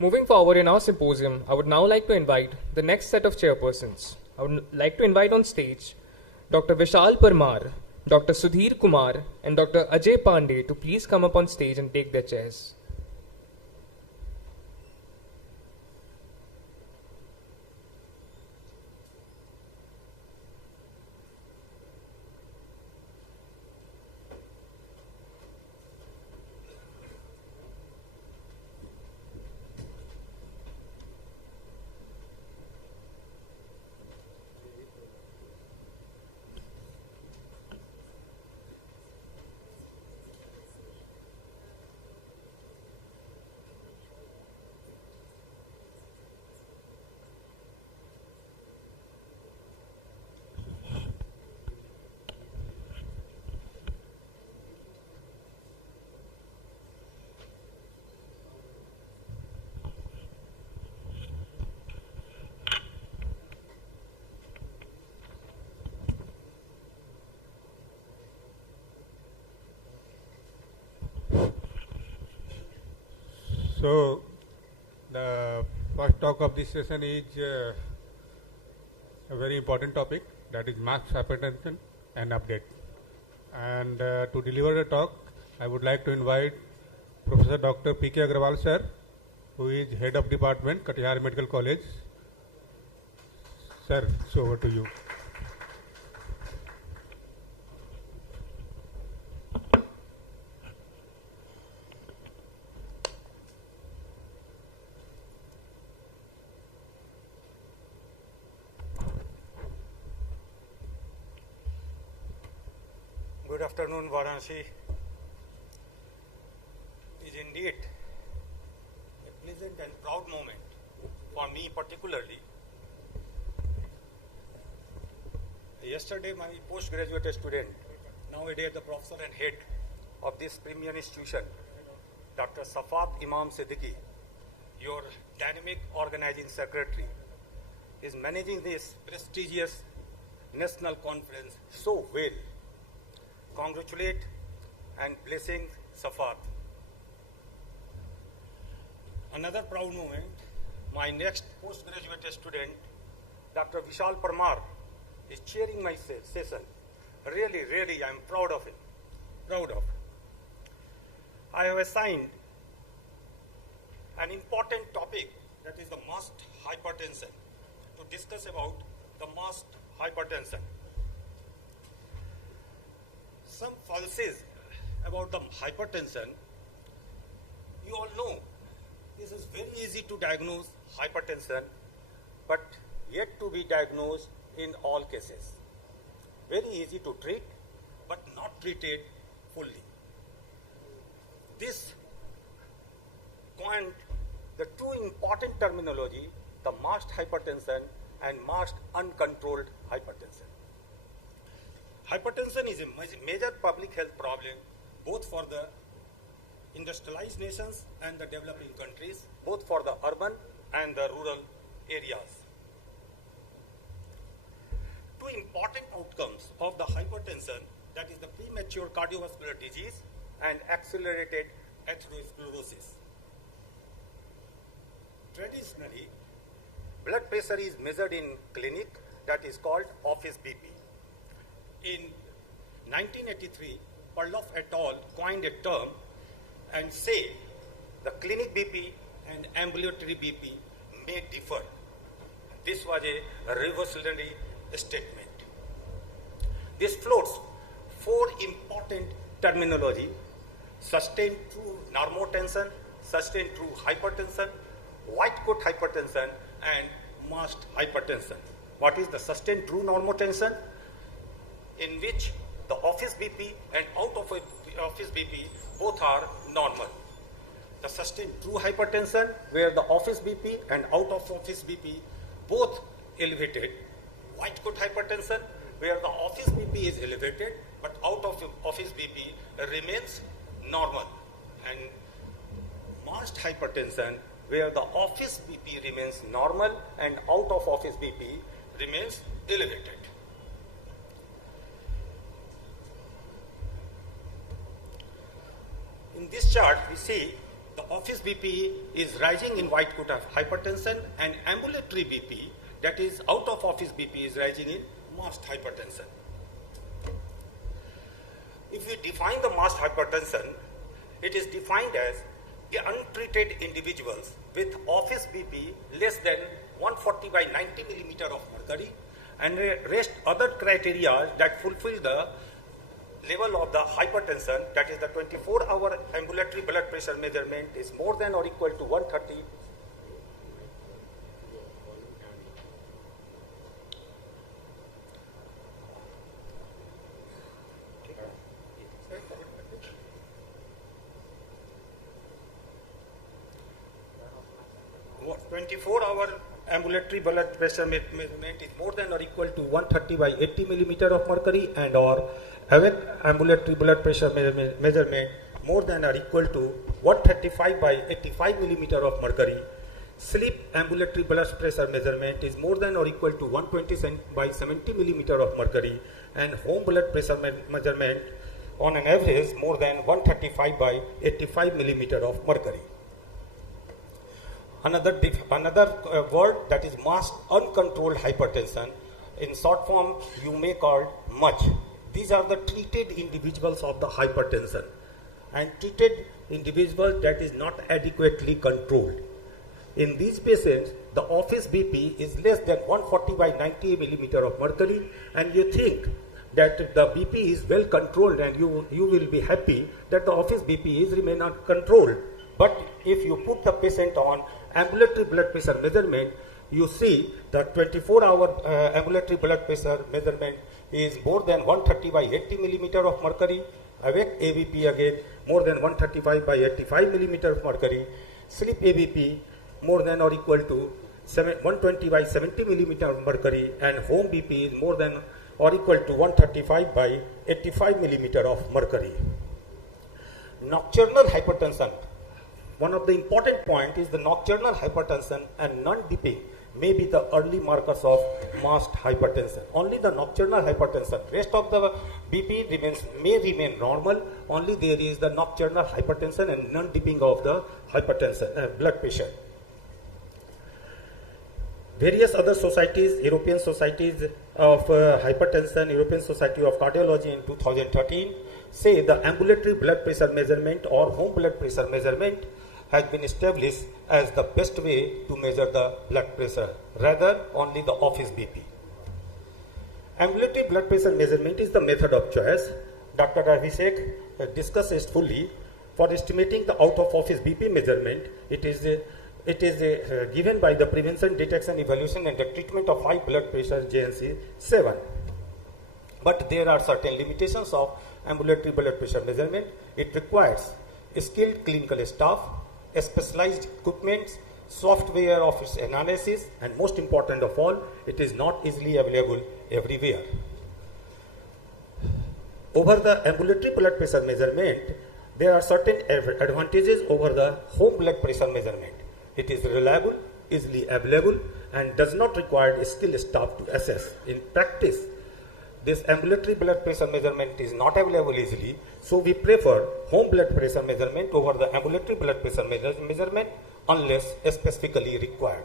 Moving forward in our symposium, I would now like to invite the next set of chairpersons. I would like to invite on stage Dr. Vishal Parmar, Dr. Sudhir Kumar, and Dr. Ajay Pandey to please come up on stage and take their chairs. So, the first talk of this session is a very important topic, that is mass hypertension and update. And to deliver the talk, I would like to invite Professor Dr. P.K. Agrawal sir, who is Head of Department, Katihar Medical College. Sir, so over to you. Good afternoon, Varanasi. It is indeed a pleasant and proud moment for me particularly. Yesterday, my postgraduate student, nowadays the professor and head of this premier institution, Dr. Safat Imam Siddiqui, your dynamic organizing secretary, is managing this prestigious national conference so well. Congratulate and blessing Safat. Another proud moment, my next postgraduate student, Dr. Vishal Parmar, is chairing my session. Really, I am proud of him. I have assigned an important topic, that is the mass hypertension, to discuss about the mass hypertension. Some falsities about the hypertension. You all know this is very easy to diagnose hypertension, but yet to be diagnosed in all cases. Very easy to treat, but not treated fully. This coined the two important terminology, the masked hypertension and masked uncontrolled hypertension. Hypertension is a major public health problem both for the industrialized nations and the developing countries, both for the urban and the rural areas. Two important outcomes of the hypertension, that is the premature cardiovascular disease and accelerated atherosclerosis. Traditionally, blood pressure is measured in clinic, that is called office BP. In 1983, Perloff et al. Coined a term and say the clinic BP and ambulatory BP may differ. This was a revolutionary statement. This floats four important terminology: sustained true normotension, sustained true hypertension, white coat hypertension, and masked hypertension. What is the sustained true normotension? In which the office BP and out of office BP both are normal. The sustained true hypertension, where the office BP and out of office BP both elevated. White coat hypertension, where the office BP is elevated but out of office BP remains normal. And masked hypertension, where the office BP remains normal and out of office BP remains elevated. In this chart, we see the office BP is rising in white coat of hypertension, and ambulatory BP, that is out of office BP, is rising in MAST hypertension. If we define the MAST hypertension, it is defined as untreated individuals with office BP less than 140 by 90 millimeter of mercury, and rest other criteria that fulfill the level of the hypertension, that is the 24-hour ambulatory blood pressure measurement is more than or equal to 130. What 24-hour ambulatory blood pressure measurement is more than or equal to 130 by 80 millimeter of mercury, and or awake ambulatory blood pressure measurement more than or equal to 135 by 85 millimeter of mercury. Sleep ambulatory blood pressure measurement is more than or equal to 120 by 70 millimeter of mercury, and home blood pressure measurement on an average more than 135 by 85 millimeter of mercury. Another word, that is MAST uncontrolled hypertension. In short form, you may call MUCH. These are the treated individuals of the hypertension, and treated individuals that is not adequately controlled. In these patients, the office BP is less than 140 by 90 millimeter of mercury, and you think that the BP is well controlled, and you will be happy that the office BP is remain uncontrolled. But if you put the patient on ambulatory blood pressure measurement, you see the 24-hour ambulatory blood pressure measurement is more than 130 by 80 millimeter of mercury. Awake ABP again more than 135 by 85 millimeter of mercury. Sleep ABP more than or equal to 120 by 70 millimeter of mercury, and home BP is more than or equal to 135 by 85 millimeter of mercury. Nocturnal hypertension. One of the important points is the nocturnal hypertension and non-dipping may be the early markers of MAST hypertension. Only the nocturnal hypertension. Rest of the BP may remain normal. Only there is the nocturnal hypertension and non-dipping of the hypertension, blood pressure. Various other societies, European societies of hypertension, European Society of Cardiology in 2013 say the ambulatory blood pressure measurement or home blood pressure measurement has been established as the best way to measure the blood pressure, rather only the office BP. Ambulatory blood pressure measurement is the method of choice. Dr. Abhishek discussed it fully. For estimating the out-of-office BP measurement, it is given by the Prevention, Detection, Evaluation and the Treatment of High Blood Pressure JNC 7. But there are certain limitations of ambulatory blood pressure measurement. It requires skilled clinical staff, specialized equipment, software of its analysis, and most important of all, it is not easily available everywhere. Over the ambulatory blood pressure measurement, there are certain advantages over the home blood pressure measurement. It is reliable, easily available, and does not require a skilled staff to assess. In practice, this ambulatory blood pressure measurement is not available easily, so we prefer home blood pressure measurement over the ambulatory blood pressure measurement unless specifically required.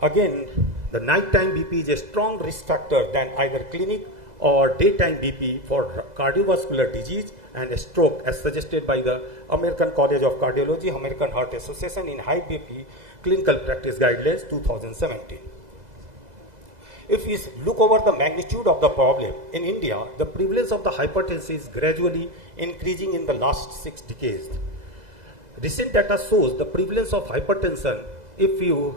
Again, the nighttime BP is a strong risk factor than either clinic or daytime BP for cardiovascular disease and stroke, as suggested by the American College of Cardiology, American Heart Association in High BP Clinical Practice Guidelines 2017. If we look over the magnitude of the problem, in India, the prevalence of the hypertension is gradually increasing in the last 6 decades. Recent data shows the prevalence of hypertension, if you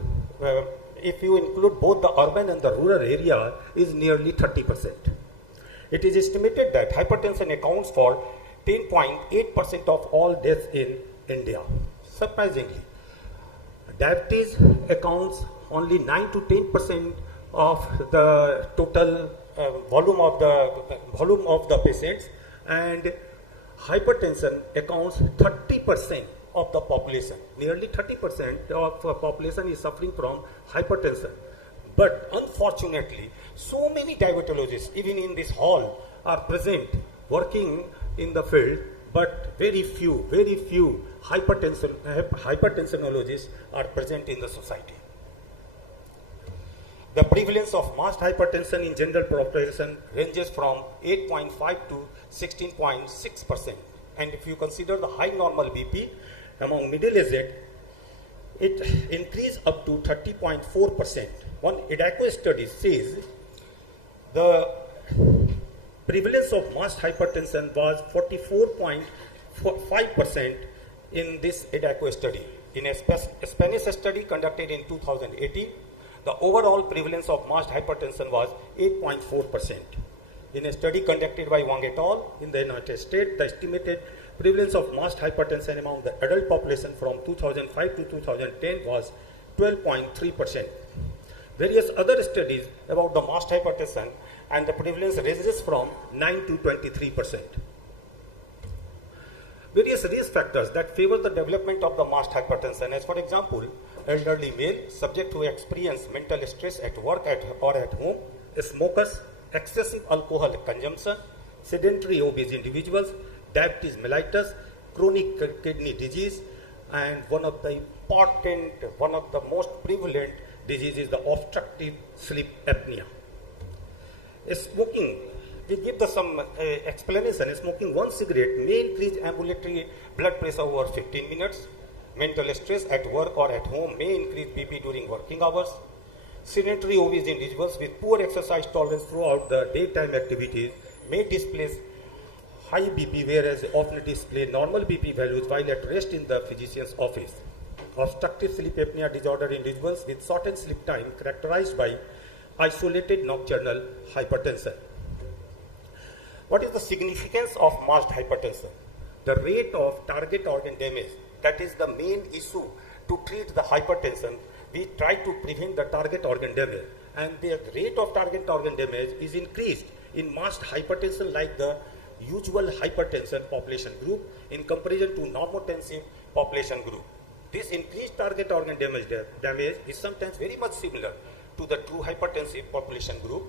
include both the urban and the rural area, is nearly 30%. It is estimated that hypertension accounts for 10.8% of all deaths in India. Surprisingly, diabetes accounts only 9 to 10% of the total volume of the patients, and hypertension accounts 30% of the population. Nearly 30% of the population is suffering from hypertension. But unfortunately, so many diabetologists, even in this hall, are present working in the field, but very few hypertensionologists are present in the society. The prevalence of masked hypertension in general population ranges from 8.5 to 16.6%. And if you consider the high normal BP among middle-aged, it increased up to 30.4%. One adequate study says the prevalence of masked hypertension was 44.5% in this adequate study. In a Spanish study conducted in 2018, the overall prevalence of masked hypertension was 8.4%. In a study conducted by Wang et al. In the United States, the estimated prevalence of masked hypertension among the adult population from 2005 to 2010 was 12.3%. Various other studies about the masked hypertension and the prevalence ranges from 9 to 23%. Various risk factors that favor the development of the masked hypertension, as for example, elderly male subject to experience mental stress at work or at home, smokers, excessive alcohol consumption, sedentary obese individuals, diabetes mellitus, chronic kidney disease, and one of the most prevalent diseases, the obstructive sleep apnea. Smoking, we give some explanation. Smoking one cigarette may increase ambulatory blood pressure over 15 minutes. Mental stress at work or at home may increase BP during working hours. Sedentary obese individuals with poor exercise tolerance throughout the daytime activities may display high BP, whereas often display normal BP values while at rest in the physician's office. Obstructive sleep apnea disorder individuals with shortened sleep time characterized by isolated nocturnal hypertension. What is the significance of masked hypertension? The rate of target organ damage, that is the main issue to treat the hypertension. We try to prevent the target organ damage, and the rate of target organ damage is increased in masked hypertension like the usual hypertension population group in comparison to normotensive population group. This increased target organ damage is sometimes very much similar to the true hypertensive population group.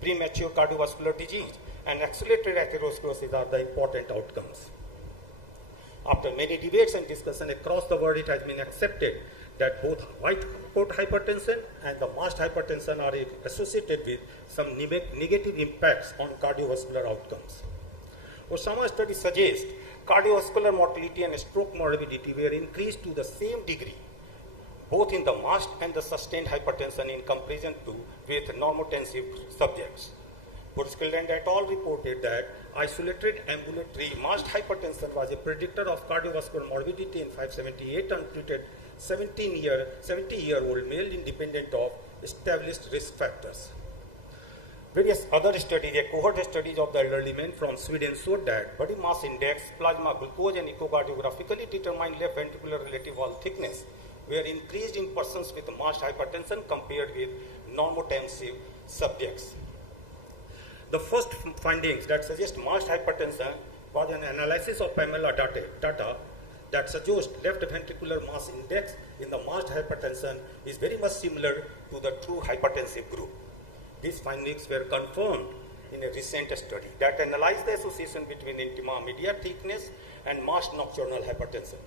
Premature cardiovascular disease and accelerated atherosclerosis are the important outcomes. After many debates and discussion across the world, it has been accepted that both white coat hypertension and the masked hypertension are associated with some negative impacts on cardiovascular outcomes. Osama studies suggest cardiovascular mortality and stroke morbidity were increased to the same degree, both in the masked and the sustained hypertension in comparison to with normotensive subjects. Burskill and et al. Reported that isolated ambulatory masked hypertension was a predictor of cardiovascular morbidity in 578 untreated 70-year-old male independent of established risk factors. Various other studies, a cohort studies of the elderly men from Sweden showed that body mass index, plasma glucose, and echocardiographically determined left ventricular relative wall thickness were increased in persons with masked hypertension compared with normotensive subjects. The first findings that suggest masked hypertension was an analysis of Pamela data that suggests left ventricular mass index in the masked hypertension is very much similar to the true hypertensive group. These findings were confirmed in a recent study that analyzed the association between intima media thickness and masked nocturnal hypertension.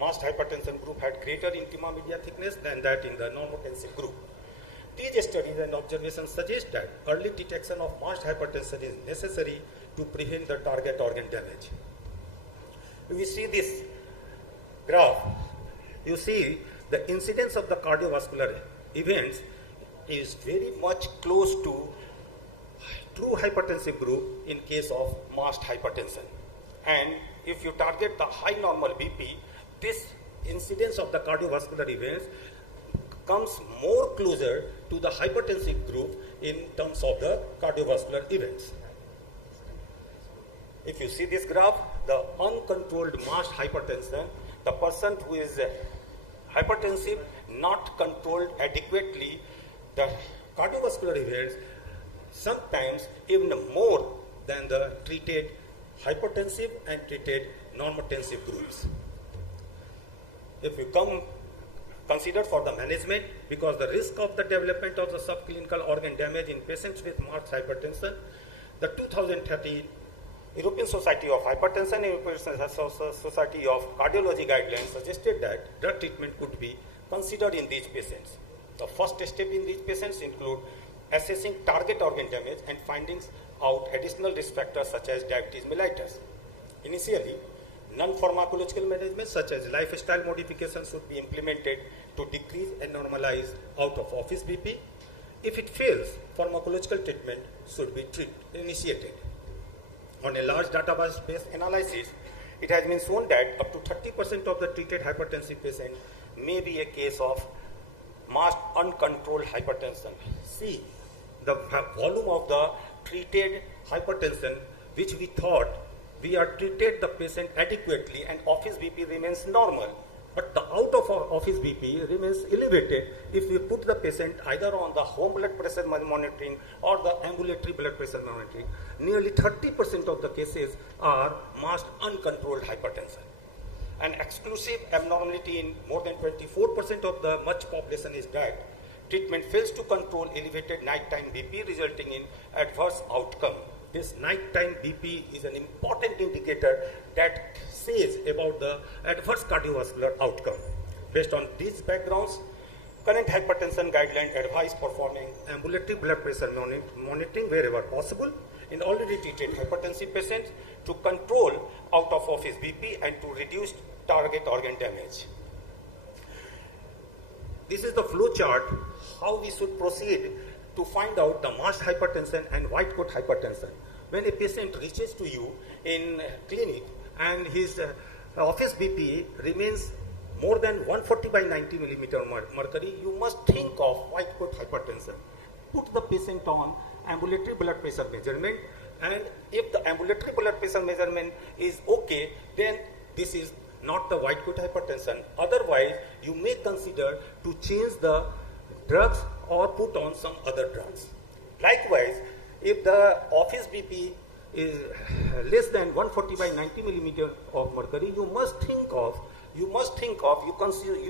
Masked hypertension group had greater intima media thickness than that in the normotensive group. These studies and observations suggest that early detection of masked hypertension is necessary to prevent the target organ damage. If we see this graph, you see the incidence of the cardiovascular events is very much close to true hypertensive group in case of masked hypertension. And if you target the high normal BP, this incidence of the cardiovascular events comes more closer to the hypertensive group in terms of the cardiovascular events. If you see this graph, the uncontrolled masked hypertension, the person who is hypertensive not controlled adequately, the cardiovascular events sometimes even more than the treated hypertensive and treated normotensive groups. If you consider for the management, because the risk of the development of the subclinical organ damage in patients with masked hypertension, the 2013 European Society of Hypertension and European Society of Cardiology guidelines suggested that drug treatment could be considered in these patients. The first step in these patients include assessing target organ damage and finding out additional risk factors such as diabetes mellitus. Initially, non-pharmacological management such as lifestyle modifications should be implemented to decrease and normalize out-of-office BP. If it fails, pharmacological treatment should be initiated. On a large database analysis, it has been shown that up to 30% of the treated hypertensive patients may be a case of masked uncontrolled hypertension. See, the volume of the treated hypertension, which we thought we are treated the patient adequately and office BP remains normal, but the out-of-office BP remains elevated if we put the patient either on the home blood pressure monitoring or the ambulatory blood pressure monitoring. Nearly 30% of the cases are masked uncontrolled hypertension. An exclusive abnormality in more than 24% of the much population is that treatment fails to control elevated nighttime BP, resulting in adverse outcome. This nighttime BP is an important indicator that says about the adverse cardiovascular outcome. Based on these backgrounds, current hypertension guidelines advise performing ambulatory blood pressure monitoring wherever possible in already treated hypertensive patients to control out-of-office BP and to reduce target organ damage. This is the flow chart how we should proceed to find out the masked hypertension and white coat hypertension. When a patient reaches to you in clinic and his office BP remains more than 140 by 90 millimeter mercury, you must think of white coat hypertension. Put the patient on ambulatory blood pressure measurement, and if the ambulatory blood pressure measurement is okay, then this is not the white coat hypertension. Otherwise, you may consider to change the drugs or put on some other drugs. Likewise, if the office BP is less than 140 by 90 millimeter of mercury, you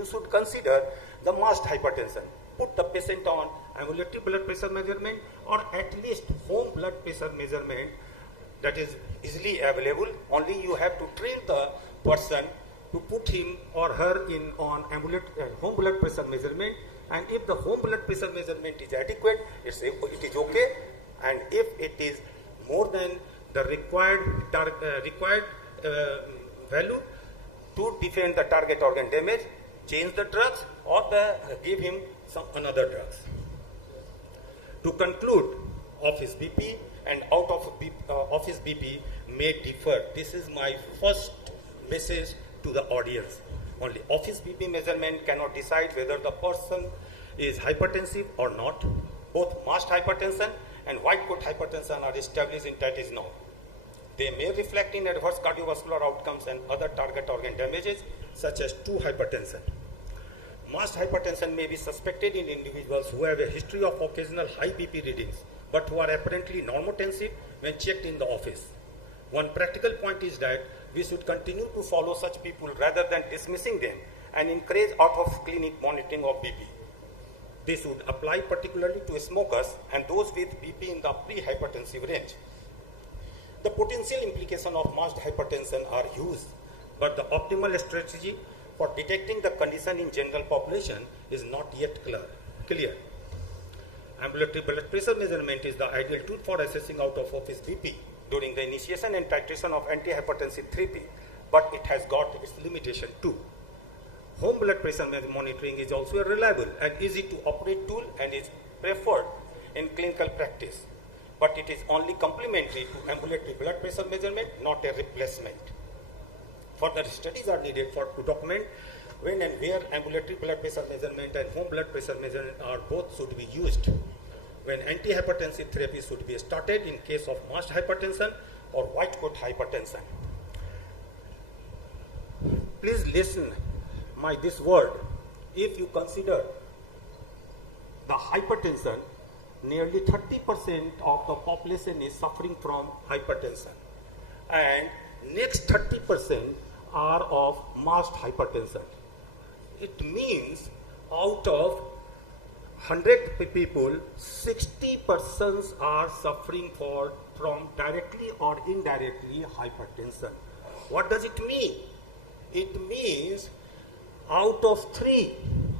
should consider the masked hypertension. Put the patient on ambulatory blood pressure measurement or at least home blood pressure measurement that is easily available. Only you have to train the person to put him or her in on home blood pressure measurement, and if the home blood pressure measurement is adequate, it is okay, and if it is more than the required value to defend the target organ damage, change the drugs or give him some another drugs. To conclude, office BP and out of office BP may differ. This is my first message to the audience. Only office BP measurement cannot decide whether the person is hypertensive or not. Both masked hypertension and white coat hypertension are established in that is known. They may reflect in adverse cardiovascular outcomes and other target organ damages such as true hypertension. Masked hypertension may be suspected in individuals who have a history of occasional high BP readings but who are apparently normotensive when checked in the office. One practical point is that we should continue to follow such people rather than dismissing them and encourage out-of-clinic monitoring of BP. This would apply particularly to smokers and those with BP in the pre-hypertensive range. The potential implications of masked hypertension are huge, but the optimal strategy for detecting the condition in general population is not yet clear. Ambulatory blood pressure measurement is the ideal tool for assessing out-of-office BP during the initiation and titration of antihypertensive therapy, but it has got its limitation too. Home blood pressure monitoring is also a reliable and easy to operate tool and is preferred in clinical practice, but it is only complementary to ambulatory blood pressure measurement, not a replacement. Further studies are needed to document when and where ambulatory blood pressure measurement and home blood pressure measurement are both should be used. When antihypertensive therapy should be started in case of masked hypertension or white coat hypertension. Please listen this word. If you consider the hypertension, nearly 30% of the population is suffering from hypertension, and next 30% are of masked hypertension. It means out of 100 people, 60 persons are suffering from directly or indirectly hypertension. What does it mean? It means out of 3,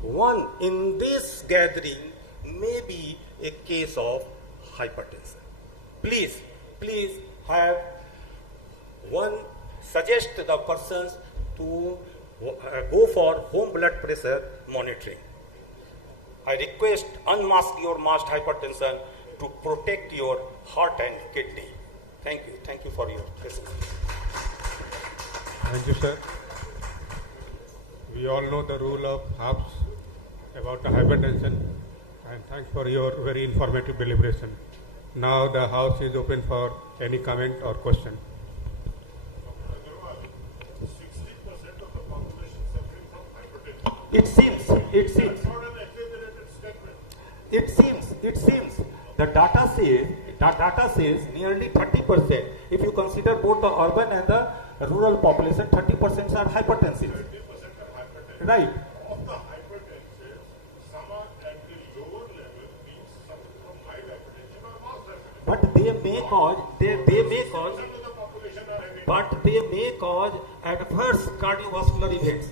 1 in this gathering may be a case of hypertension. Please have one, suggest the persons to go for home blood pressure monitoring. I request unmask your masked hypertension to protect your heart and kidney. Thank you. Thank you for your presence. Thank you, sir. We all know the rule of halves about the hypertension, and thanks for your very informative deliberation. Now the house is open for any comment or question. It seems the data says nearly 30%. If you consider both the urban and the rural population, 30% are hypertensive. Right. Of the hypertensive, some are at the lower level, means suffering from high hypertension or mild hypertension. But they may cause adverse cardiovascular events.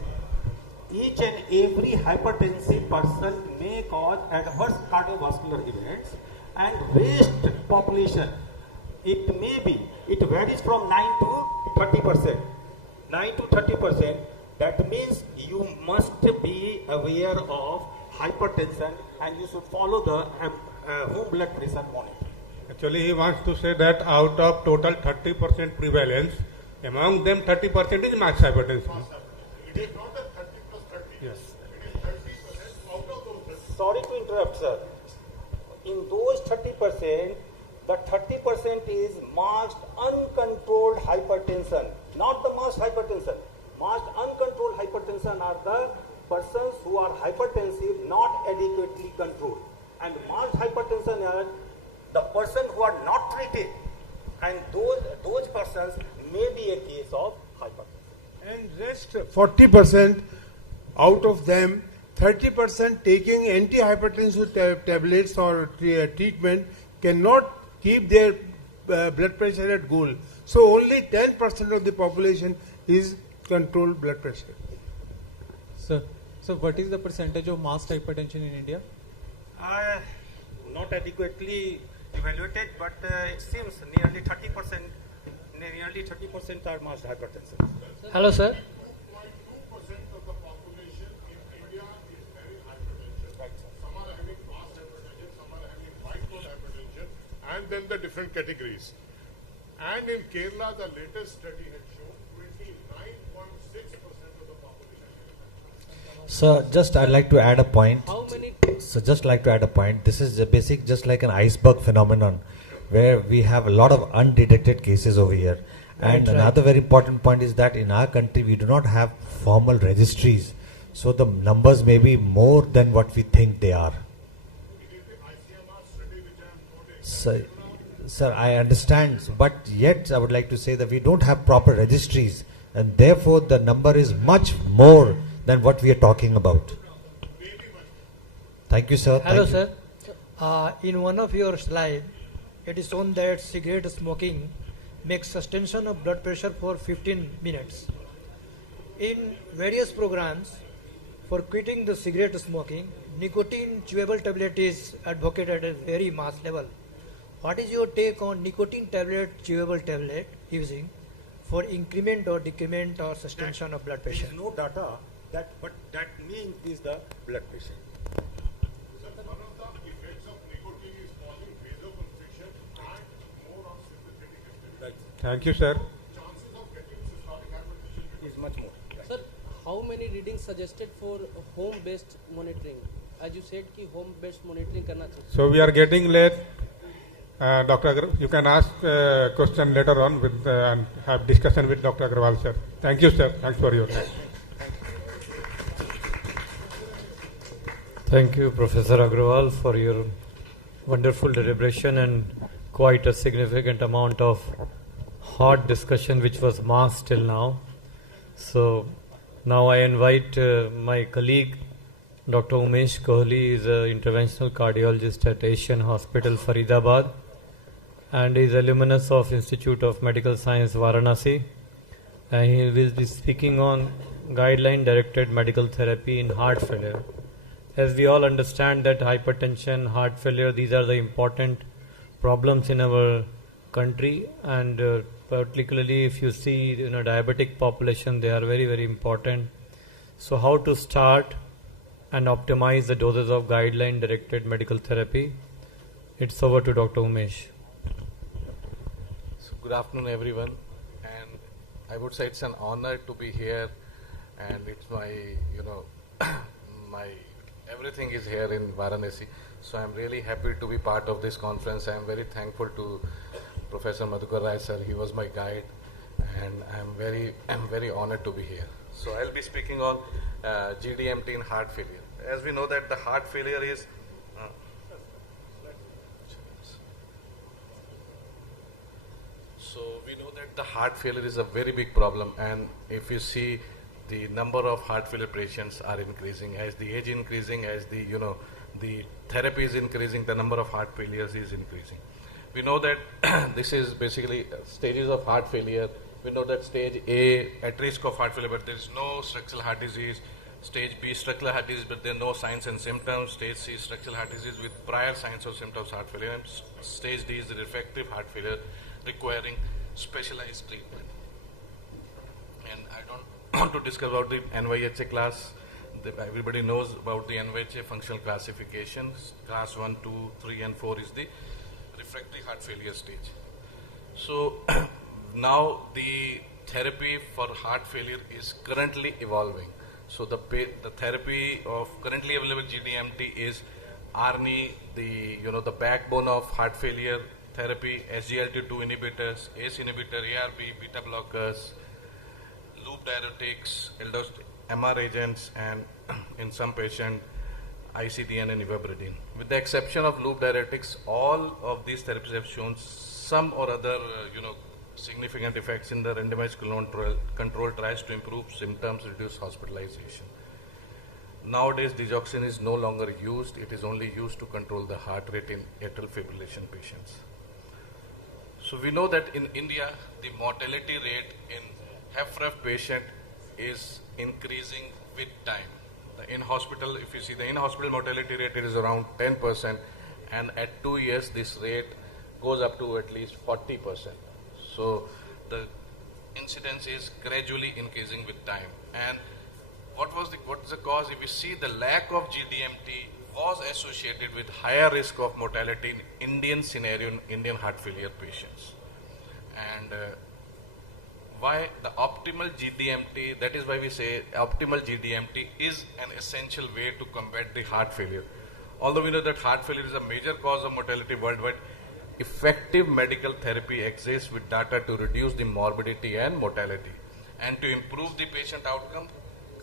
Each and every hypertensive person may cause adverse cardiovascular events, and rest population, it varies from 9 to 30%. 9 to 30%. That means you must be aware of hypertension and you should follow the home blood pressure monitoring. Actually, he wants to say that out of total 30% prevalence, among them 30% is max hypertension. It is not a 30 plus 30. Yes. It is 30% out of those 30. Sorry to interrupt, sir. In those 30%, the 30% is masked uncontrolled hypertension, not the masked hypertension. Masked uncontrolled hypertension are the persons who are hypertensive, not adequately controlled. And masked hypertension are the person who are not treated. And those persons may be a case of hypertension. And rest 40% out of them, 30% taking antihypertensive tablets or treatment cannot keep their blood pressure at goal. So only 10% of the population is controlled blood pressure. So what is the percentage of masked hypertension in India? Not adequately evaluated, but it seems nearly 30%. Nearly 30% are masked hypertension. Hello, sir. 2.2% of the population in India is very hypertension. Some are having fast hypertension, some are having mild hypertension, and then the different categories. And in Kerala, the latest study had shown 29.6% of the population. So just I'd like to add a point. How many? So just like to add a point. This is just like an iceberg phenomenon, where we have a lot of undetected cases over here. And another very important point is that in our country we do not have formal registries, so the numbers may be more than what we think they are. Sir, I understand, but yet I would like to say that we don't have proper registries, and therefore the number is much more than what we are talking about. Thank you, sir. Hello, sir. In one of your slides, it is shown that cigarette smoking makes suspension of blood pressure for 15 minutes. In various programs for quitting the cigarette smoking, nicotine chewable tablet is advocated at a very mass level. What is your take on nicotine tablet, chewable tablet using for increment or decrement or suspension of blood pressure? There is no data, but that may increase the blood pressure. One of the effects of nicotine is causing vasoconstriction and more on sympathetic activity. Thank you, sir. Chances of getting systolic hypertension is much more. Sir, how many readings suggested for home-based monitoring? As you said, कि home-based monitoring करना चाहिए. So we are getting late. Dr. Agarwal, you can ask question later on with and have discussion with Dr. Agarwal, sir. Thank you, sir. Thanks for your time. Thank you, Professor Agrawal, for your wonderful deliberation and quite a significant amount of hot discussion which was masked till now. So now I invite my colleague, Dr. Umesh Kohli is an interventional cardiologist at Asian Hospital, Faridabad, and is alumnus of Institute of Medical Science, Varanasi. And he will be speaking on guideline-directed medical therapy in heart failure. As we all understand that hypertension, heart failure, these are the important problems in our country, and particularly if you see in a diabetic population, they are very, very important. So how to start and optimize the doses of guideline-directed medical therapy? It's over to Dr. Umesh. So good afternoon, everyone, and I would say it's an honor to be here, and it's my, my everything is here in Varanasi. So I'm really happy to be part of this conference. I'm very thankful to Professor Madhukar Rai sir. He was my guide, and I'm very honored to be here. So I'll be speaking on GDMT in heart failure. As we know that the heart failure is the heart failure is a very big problem, and if you see the number of heart failure patients are increasing as the age increasing, as the the therapy is increasing, the number of heart failures is increasing. We know that this is basically stages of heart failure. We know that stage A at risk of heart failure, but there is no structural heart disease. Stage B structural heart disease, but there are no signs and symptoms. Stage C structural heart disease with prior signs or symptoms of heart failure. And stage D is the refractory heart failure requiring specialized treatment. And I don't want to discuss about the NYHA class. Everybody knows about the NYHA functional classifications. Class 1, 2, 3 and 4 is the refractory heart failure stage. So now the therapy for heart failure is currently evolving. So the therapy of currently available GDMT is ARNI, the backbone of heart failure therapy, SGLT2 inhibitors, ACE inhibitor, ARB, beta blockers, loop diuretics, MR agents, and in some patients, ICDN and ivabradine. With the exception of loop diuretics, all of these therapies have shown some or other, significant effects in the randomized control trials to improve symptoms, reduce hospitalization. Nowadays, digoxin is no longer used. It is only used to control the heart rate in atrial fibrillation patients. So we know that in India, the mortality rate in HFrEF patient is increasing with time. The in-hospital, if you see the in-hospital mortality rate, it is around 10%, and at 2 years, this rate goes up to at least 40%. So the incidence is gradually increasing with time. And what is the cause? If we see the lack of GDMT was associated with higher risk of mortality in Indian scenario in Indian heart failure patients. And why the optimal GDMT, that is why we say optimal GDMT is an essential way to combat the heart failure. Although we know that heart failure is a major cause of mortality worldwide, effective medical therapy exists with data to reduce the morbidity and mortality. And to improve the patient outcome,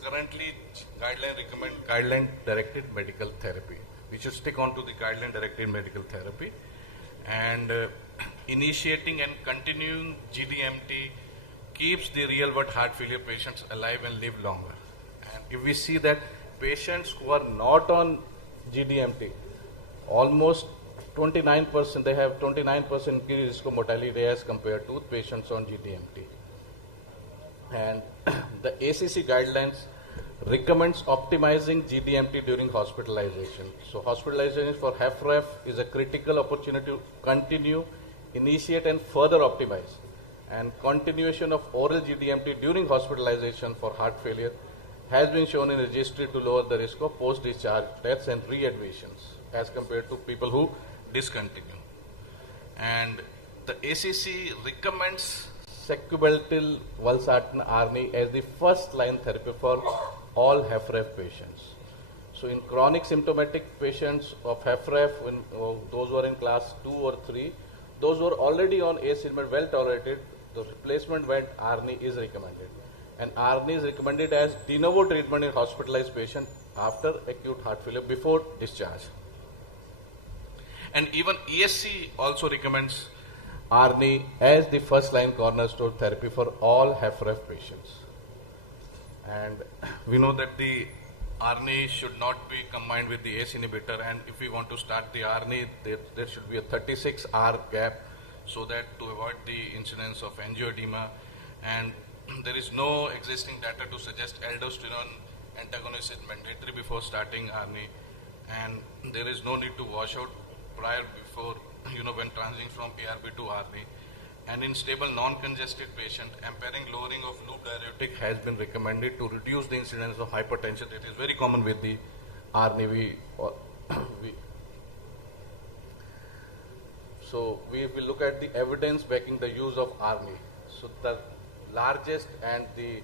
currently guidelines recommend guideline-directed medical therapy. We should stick on to the guideline-directed medical therapy. And initiating and continuing GDMT keeps the real-world heart failure patients alive and live longer. And if we see that patients who are not on GDMT, almost 29%, they have 29% increased risk of mortality as compared to patients on GDMT. And the ACC guidelines recommends optimizing GDMT during hospitalization. So hospitalization for HFrEF is a critical opportunity to continue, initiate and further optimize. And continuation of oral GDMT during hospitalization for heart failure has been shown in registry to lower the risk of post-discharge deaths and readmissions as compared to people who discontinue. And the ACC recommends sacubitril valsartan ARNI as the first line therapy for all HFrEF patients. So in chronic symptomatic patients of HFrEF, those who are in class 2 or 3, those who are already on ACE treatment well tolerated, the replacement with ARNI is recommended. And ARNI is recommended as de novo treatment in hospitalized patients after acute heart failure before discharge. And even ESC also recommends ARNI as the first line cornerstone therapy for all HFrEF patients. And we know that the ARNI should not be combined with the ACE inhibitor, and if we want to start the ARNI, there should be a 36-hour gap so that to avoid the incidence of angioedema. And there is no existing data to suggest aldosterone antagonist is mandatory before starting ARNI, and there is no need to wash out prior before, when transitioning from ARB to ARNI. And in stable non-congested patient, impairing lowering of loop diuretic has been recommended to reduce the incidence of hypertension. It is very common with the ARNI. So we will look at the evidence backing the use of ARNI. So the largest and the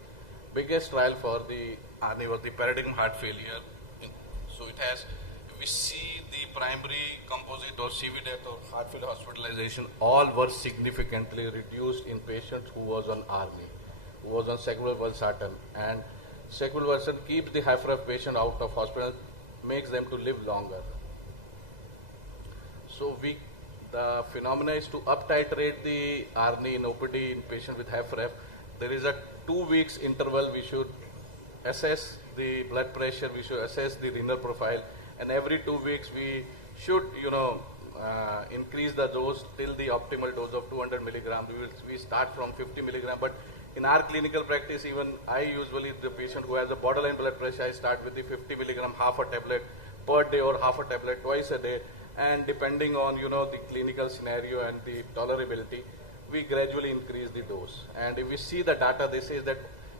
biggest trial for the ARNI was the paradigm heart failure. So it has, if we see the primary composite or CV death or heart failure hospitalization, all were significantly reduced in patients who was on ARNI, who was on sacubitril/valsartan. And sacubitril/valsartan keeps the HFrEF patient out of hospital, makes them to live longer. So the phenomena is to up titrate the ARNI in OPD in patient with HFrEF. There is a 2 weeks interval. We should assess the blood pressure, we should assess the renal profile, and every 2 weeks we should, increase the dose till the optimal dose of 200 milligram. We start from 50 milligram, but in our clinical practice, even I usually, the patient who has a borderline blood pressure, I start with the 50 milligram, half a tablet per day or half a tablet twice a day. And depending on, the clinical scenario and the tolerability, we gradually increase the dose. And if we see the data, this says that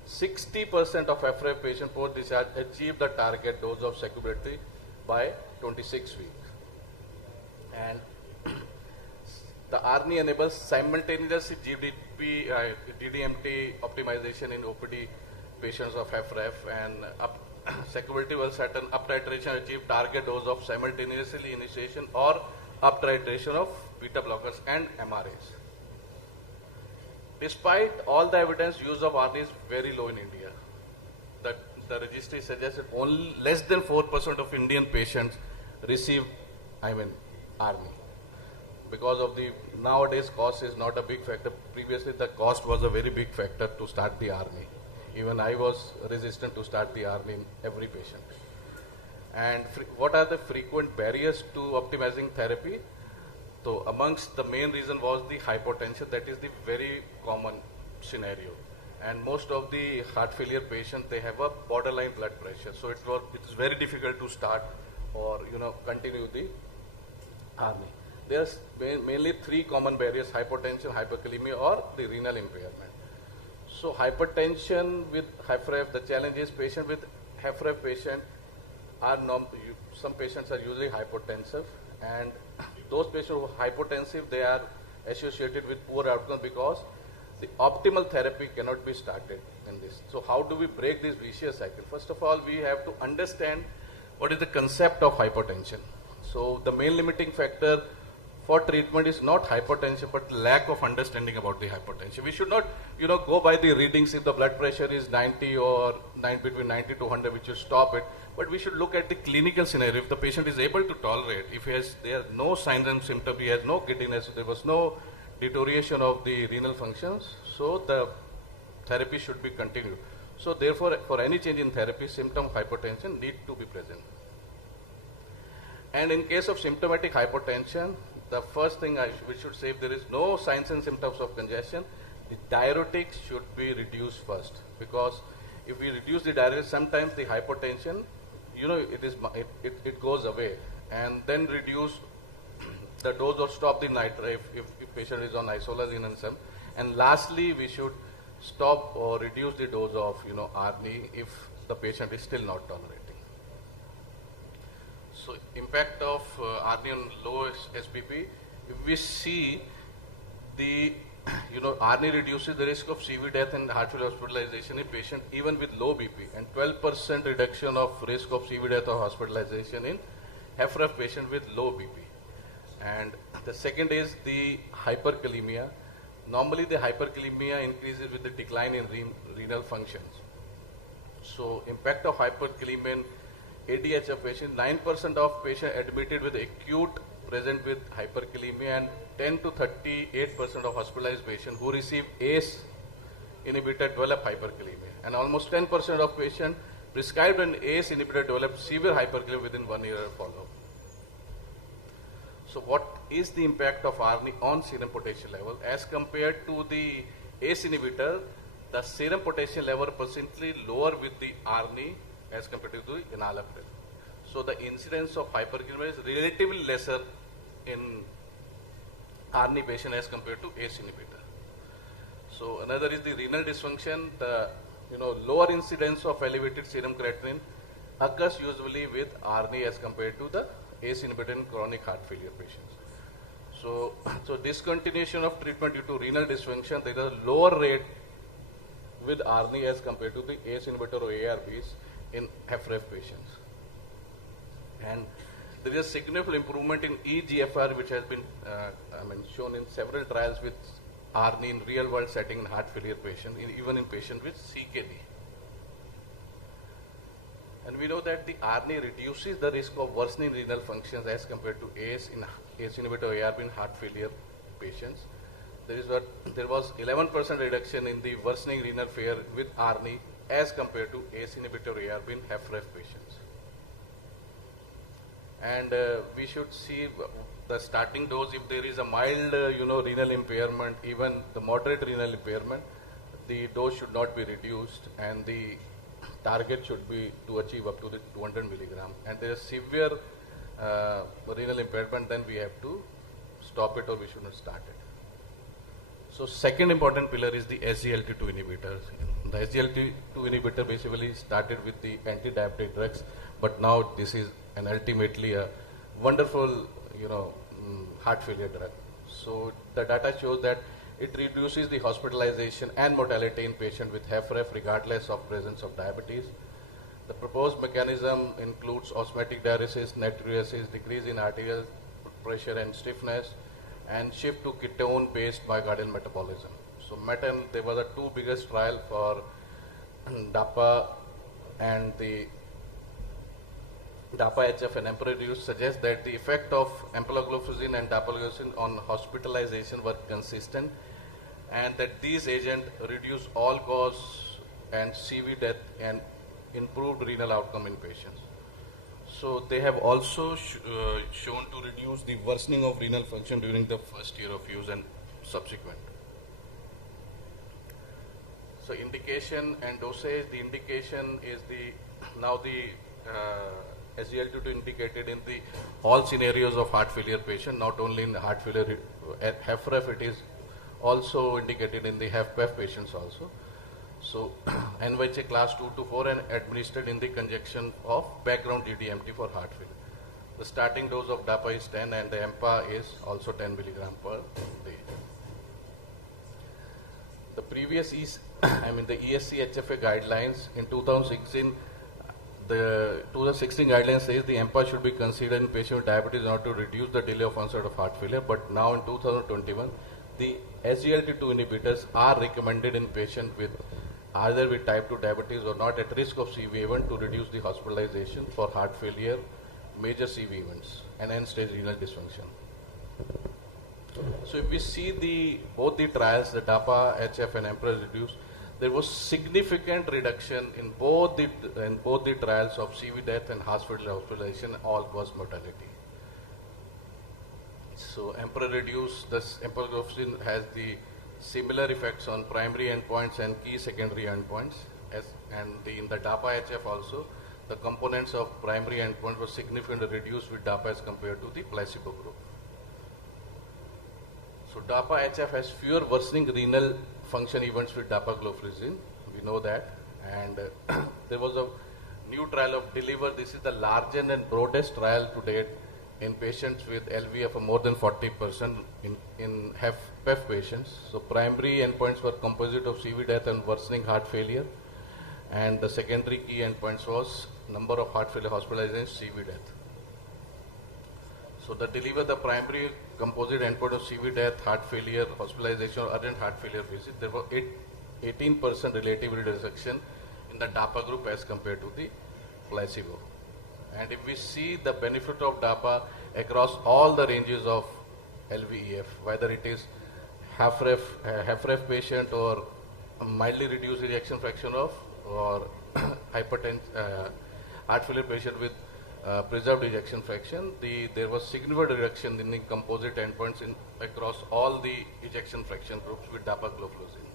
60% of HFrEF patients post-discharge achieve the target dose of sacubitril by 26 weeks. And the ARNI enables simultaneous DDMT optimization in OPD patients of HFrEF, and sacubitril/valsartan up titration achieve target dose of simultaneously initiation or up titration of beta blockers and MRAs. Despite all the evidence, use of ARNI is very low in India. The registry suggests that only less than 4% of Indian patients receive, ARNI. Because of the nowadays cost is not a big factor. Previously the cost was a very big factor to start the ARNI. Even I was resistant to start the ARNI in every patient. And what are the frequent barriers to optimizing therapy? So amongst the main reason was the hypotension. That is the very common scenario. And most of the heart failure patients, they have a borderline blood pressure. So it is very difficult to start or continue the ARNI. There's mainly 3 common barriers: hypotension, hyperkalemia, or the renal impairment. So hypertension with HFrEF, the challenge is patient with HFrEF patient are some patients are usually hypotensive, and those patients who are hypotensive, they are associated with poor outcome because the optimal therapy cannot be started in this. So how do we break this vicious cycle? First of all, we have to understand what is the concept of hypertension. So the main limiting factor for treatment is not hypertension, but lack of understanding about the hypertension. We should not, go by the readings. If the blood pressure is 90 or between 90 to 100, we should stop it. But we should look at the clinical scenario. If the patient is able to tolerate, if there are no signs and symptoms, he has no giddiness, there was no deterioration of the renal functions, so the therapy should be continued. So therefore, for any change in therapy, symptom of hypertension need to be present. And in case of symptomatic hypertension, the first thing we should say, if there is no signs and symptoms of congestion, the diuretics should be reduced first. Because if we reduce the diuretics, sometimes the hypertension, it goes away. And then reduce the dose or stop the nitrate if patient is on isolazine and some. And lastly, we should stop or reduce the dose of ARNI if the patient is still not tolerating. So impact of ARNI on low SBP, if we see the ARNI reduces the risk of CV death and heart failure hospitalization in patient even with low BP, and 12% reduction of risk of CV death or hospitalization in HFrEF patient with low BP. And the second is the hyperkalemia. Normally the hyperkalemia increases with the decline in renal functions. So impact of hyperkalemia in ADHF patient, 9% of patients admitted with acute present with hyperkalemia, and 10 to 38% of hospitalized patients who receive ACE inhibitor develop hyperkalemia, and almost 10% of patients prescribed an ACE inhibitor developed severe hyperkalemia within 1 year follow-up. So what is the impact of ARNI on serum potassium level? As compared to the ACE inhibitor, the serum potassium level percently lower with the ARNI as compared to the enalapril. So the incidence of hyperkalemia is relatively lesser in ARNI patient as compared to ACE inhibitor. So another is the renal dysfunction. The lower incidence of elevated serum creatinine occurs usually with ARNI as compared to the ACE inhibitor in chronic heart failure patients. So discontinuation of treatment due to renal dysfunction, there is a lower rate with ARNI as compared to the ACE inhibitor or ARBs in HFrEF patients. And there is a significant improvement in eGFR, which has been shown in several trials with ARNI in real world setting in heart failure patients, even in patients with CKD. And we know that the ARNI reduces the risk of worsening renal functions as compared to ACE inhibitor or ARB in heart failure patients. There was 11% reduction in the worsening renal failure with ARNI as compared to ACE inhibitor or ARB in HFrEF patients. And we should see the starting dose. If there is a mild renal impairment, even the moderate renal impairment, the dose should not be reduced, and the target should be to achieve up to the 200 milligram. And there is severe renal impairment, then we have to stop it or we should not start it. So second important pillar is the SGLT2 inhibitors. The SGLT2 inhibitor basically started with the anti-diabetic drugs, but now this is ultimately a wonderful heart failure drug. So the data shows that it reduces the hospitalization and mortality in patients with HFrEF regardless of presence of diabetes. The proposed mechanism includes osmotic diuresis, natriuresis, decrease in arterial pressure and stiffness, and shift to ketone-based myocardial metabolism. So there was a two biggest trial for DAPA, and the DAPA-HF and EMPEROR suggest that the effect of empagliflozin and dapagliflozin on hospitalization were consistent, and that these agents reduce all-cause and CV death and improved renal outcome in patients. So they have also shown to reduce the worsening of renal function during the first year of use and subsequent. So indication and dosage. The indication is now the SGLT2 indicated in the all scenarios of heart failure patient, not only in heart failure at HFrEF, it is also indicated in the HFpEF patients also. So NYHA class 2 to 4 and administered in the conjunction of background DDMT for heart failure. The starting dose of DAPA is 10 and the EMPA is also 10 milligram per day. The previous the ESC HFA guidelines in 2016, the 2016 guidelines says the EMPA should be considered in patients with diabetes in order to reduce the delay of onset of heart failure. But now in 2021, the SGLT2 inhibitors are recommended in patients with either with type 2 diabetes or not at risk of CV event to reduce the hospitalization for heart failure, major CV events, and end-stage renal dysfunction. So if we see both the trials, the DAPA, HF, and EMPEROR reduced, there was significant reduction in both the trials of CV death and hospitalization, all-cause mortality. So EMPEROR reduced, this empagliflozin has the similar effects on primary endpoints and key secondary endpoints, in the DAPA HF also, the components of primary endpoint were significantly reduced with DAPA as compared to the placebo group. So DAPA HF has fewer worsening renal function events with dapagliflozin, we know that, and there was a new trial of DELIVER. This is the largest and broadest trial to date in patients with LV of more than 40% in HFpEF patients. So primary endpoints were composite of CV death and worsening heart failure, and the secondary key endpoints was number of heart failure hospitalizations, CV death. So the DELIVER, the primary composite endpoint of CV death, heart failure, hospitalization, or urgent heart failure visit, there were 18% relative reduction in the DAPA group as compared to the placebo. And if we see the benefit of DAPA across all the ranges of LVEF, whether it is HFrEF patient or mildly reduced ejection fraction of, or heart failure patient with preserved ejection fraction, there was significant reduction in the composite endpoints across all the ejection fraction groups with dapagliflozin.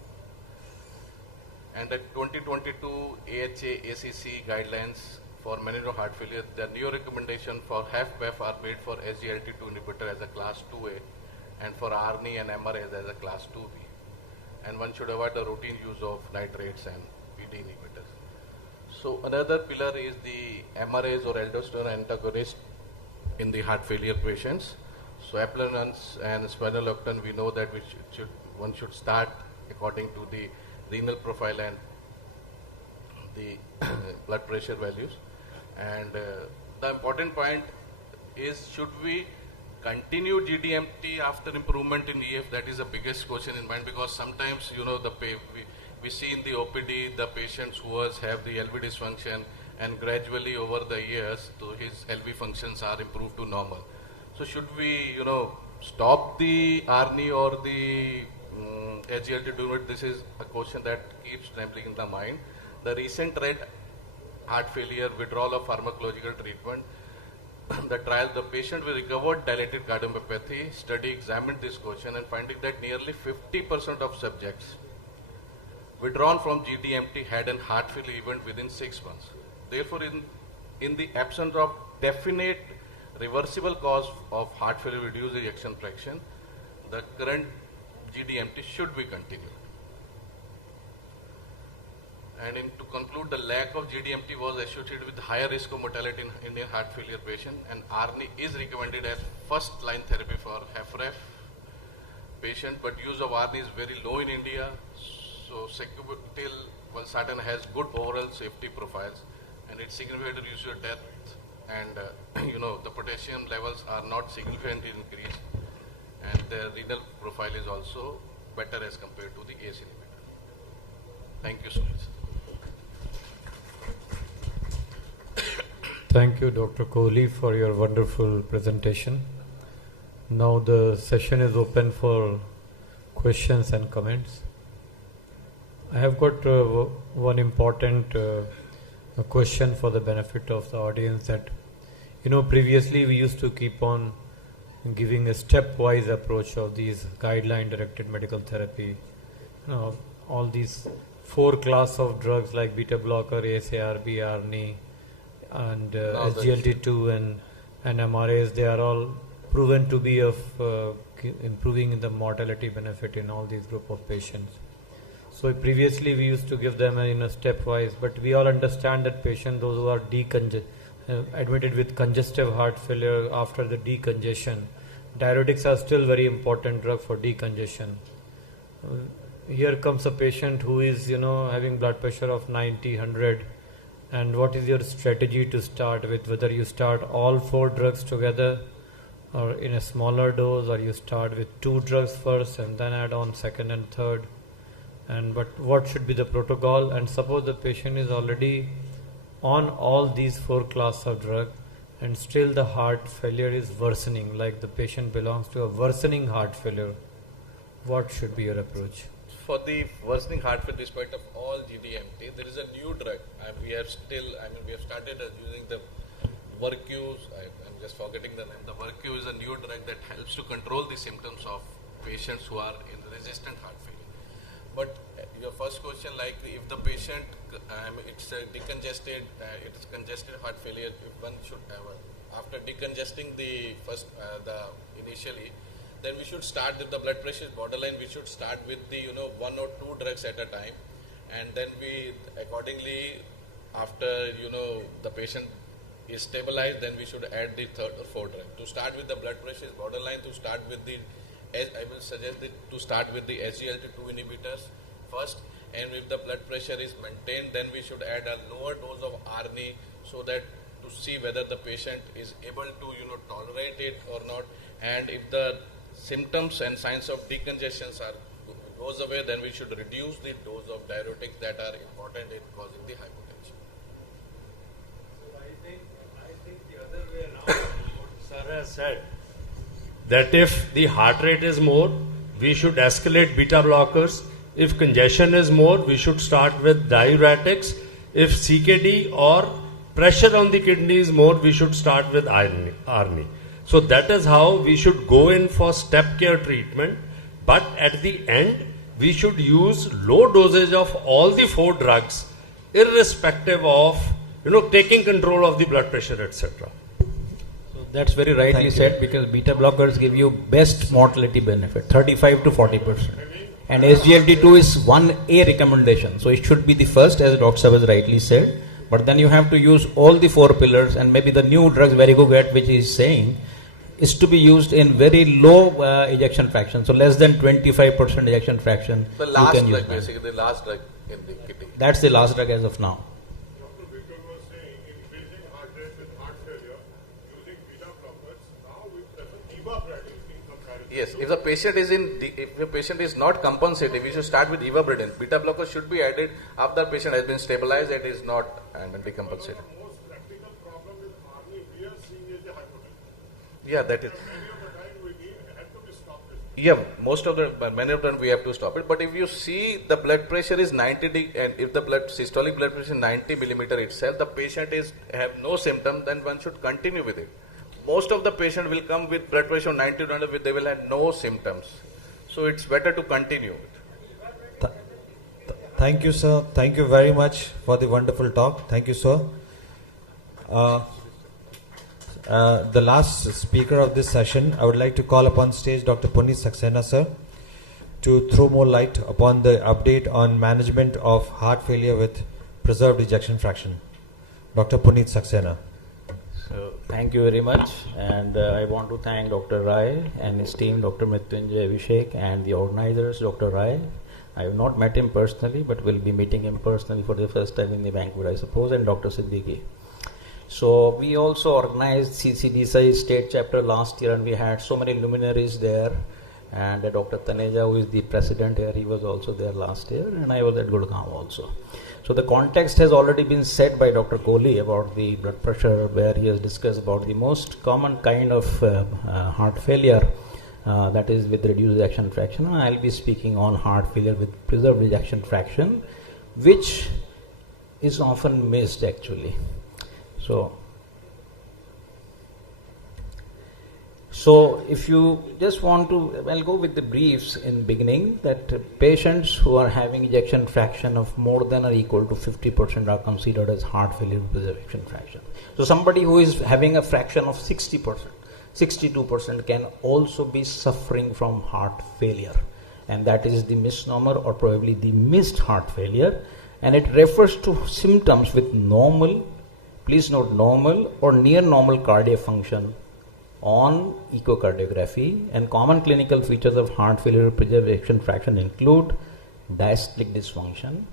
And the 2022 AHA ACC guidelines for meningeal heart failure, the new recommendation for HFpEF are made for SGLT2 inhibitor as a class 2A and for ARNI and MRAs as a class 2B. And one should avoid the routine use of nitrates and PD inhibitors. So another pillar is the MRAs or aldosterone antagonist in the heart failure patients. So eplerenone and spironolactone, we know that one should start according to the renal profile and the blood pressure values. And the important point is, should we continue GDMT after improvement in EF? That is the biggest question in mind, because sometimes, you know, we see in the OPD the patients who have the LV dysfunction, and gradually over the years his LV functions are improved to normal. So should we, you know, stop the ARNI or the SGLT2? This is a question that keeps trembling in the mind. The recent red heart failure withdrawal of pharmacological treatment, the trial, the patient with recovered dilated cardiomyopathy study examined this question and finding that nearly 50% of subjects withdrawn from GDMT had an heart failure event within 6 months. Therefore, in the absence of definite reversible cause of heart failure with reduced ejection fraction, the current GDMT should be continued. And to conclude, the lack of GDMT was associated with higher risk of mortality in Indian heart failure patient, and ARNI is recommended as first line therapy for HFrEF patient, but use of ARNI is very low in India. So sacubitril valsartan has good overall safety profiles, and it's significantly reduces your death, and you know, the potassium levels are not significantly increased, and the renal profile is also better as compared to the ACE inhibitor. Thank you so much. Thank you, Dr. Kohli, for your wonderful presentation. Now the session is open for questions and comments. I have got one important question for the benefit of the audience, that, you know, previously we used to keep on giving a stepwise approach of these guideline directed medical therapy. You know, all these 4 classes of drugs like beta blocker, ACE-ARB, ARNI, and SGLT2 and MRAs, they are all proven to be of improving in the mortality benefit in all these group of patients. So previously we used to give them in a stepwise, but we all understand that patients, those who are admitted with congestive heart failure after the decongestion, diuretics are still very important drug for decongestion. Here comes a patient who is, you know, having blood pressure of 90, 100, and what is your strategy to start with? Whether you start all 4 drugs together or in a smaller dose, or you start with 2 drugs first and then add on second and third, but what should be the protocol? And suppose the patient is already on all these 4 classes of drug and still the heart failure is worsening, like the patient belongs to a worsening heart failure, what should be your approach? For the worsening heart failure, despite of all GDMT, there is a new drug. We have started using the Vercu. I'm just forgetting the name. The Vercu is a new drug that helps to control the symptoms of patients who are in resistant heart failure. But your first question, like if the patient, it's a decongested, it is congested heart failure, if one should have, after decongesting the first, initially, then we should start, if the blood pressure is borderline, we should start with the, 1 or 2 drugs at a time, and then we accordingly, after, the patient is stabilized, then we should add the 3rd or 4th drug. To start with the blood pressure is borderline, to start with the, I will suggest to start with the SGLT2 inhibitors first, and if the blood pressure is maintained, then we should add a lower dose of ARNI, so that to see whether the patient is able to, tolerate it or not, and if the symptoms and signs of decongestion goes away, then we should reduce the dose of diuretics that are important in causing the hypotension. So I think the other way around, what sir has said, that if the heart rate is more, we should escalate beta blockers. If congestion is more, we should start with diuretics. If CKD or pressure on the kidney is more, we should start with ARNI. So that is how we should go in for step care treatment, but at the end we should use low dosage of all the 4 drugs, irrespective of taking control of the blood pressure, etc. That's very rightly said, because beta blockers give you best mortality benefit, 35 to 40%. And SGLT2 is 1A recommendation, so it should be the first, as Dr. Sahab has rightly said. But then you have to use all the 4 pillars, and maybe the new drugs, Varigogat, which he is saying, is to be used in very low ejection fraction, so less than 25% ejection fraction. The last drug, basically, the last drug in the kidney. That's the last drug as of now. Yes, if the patient is not compensating, we should start with ivabradine. Beta blocker should be added after the patient has been stabilized and is not decompensated. Yeah, that is. Yeah, many of them we have to stop it. But if you see the blood pressure is 90, and if the systolic blood pressure is 90 millimeter itself, the patient have no symptom, then one should continue with it. Most of the patient will come with blood pressure 90 to 100, they will have no symptoms. So it's better to continue. Thank you, sir. Thank you very much for the wonderful talk. Thank you, sir. The last speaker of this session, I would like to call upon stage Dr. Puneet Saxena, sir, to throw more light upon the update on management of heart failure with preserved ejection fraction. Dr. Puneet Saxena. So, thank you very much, and I want to thank Dr. Rai and his team, Dr. Mrityunjay Abhishek, and the organizers, Dr. Rai. I have not met him personally, but will be meeting him personally for the first time in the banquet, I suppose, and Dr. Siddiqui. So we also organized CCDSI state chapter last year, and we had so many luminaries there, and Dr. Taneja, who is the president here, he was also there last year, and I was at Gurgaon also. So the context has already been said by Dr. Kohli about the blood pressure, where he has discussed about the most common kind of heart failure, that is with reduced ejection fraction. And I'll be speaking on heart failure with preserved ejection fraction, which is often missed actually. So if you just want to, I'll go with the briefs in beginning, that patients who are having ejection fraction of more than or equal to 50% are considered as heart failure with ejection fraction. So somebody who is having a fraction of 60%, 62% can also be suffering from heart failure, and that is the misnomer or probably the missed heart failure, and it refers to symptoms with normal, please note normal or near normal cardiac function on echocardiography. And common clinical features of heart failure with preserved ejection fraction include diastolic dysfunction,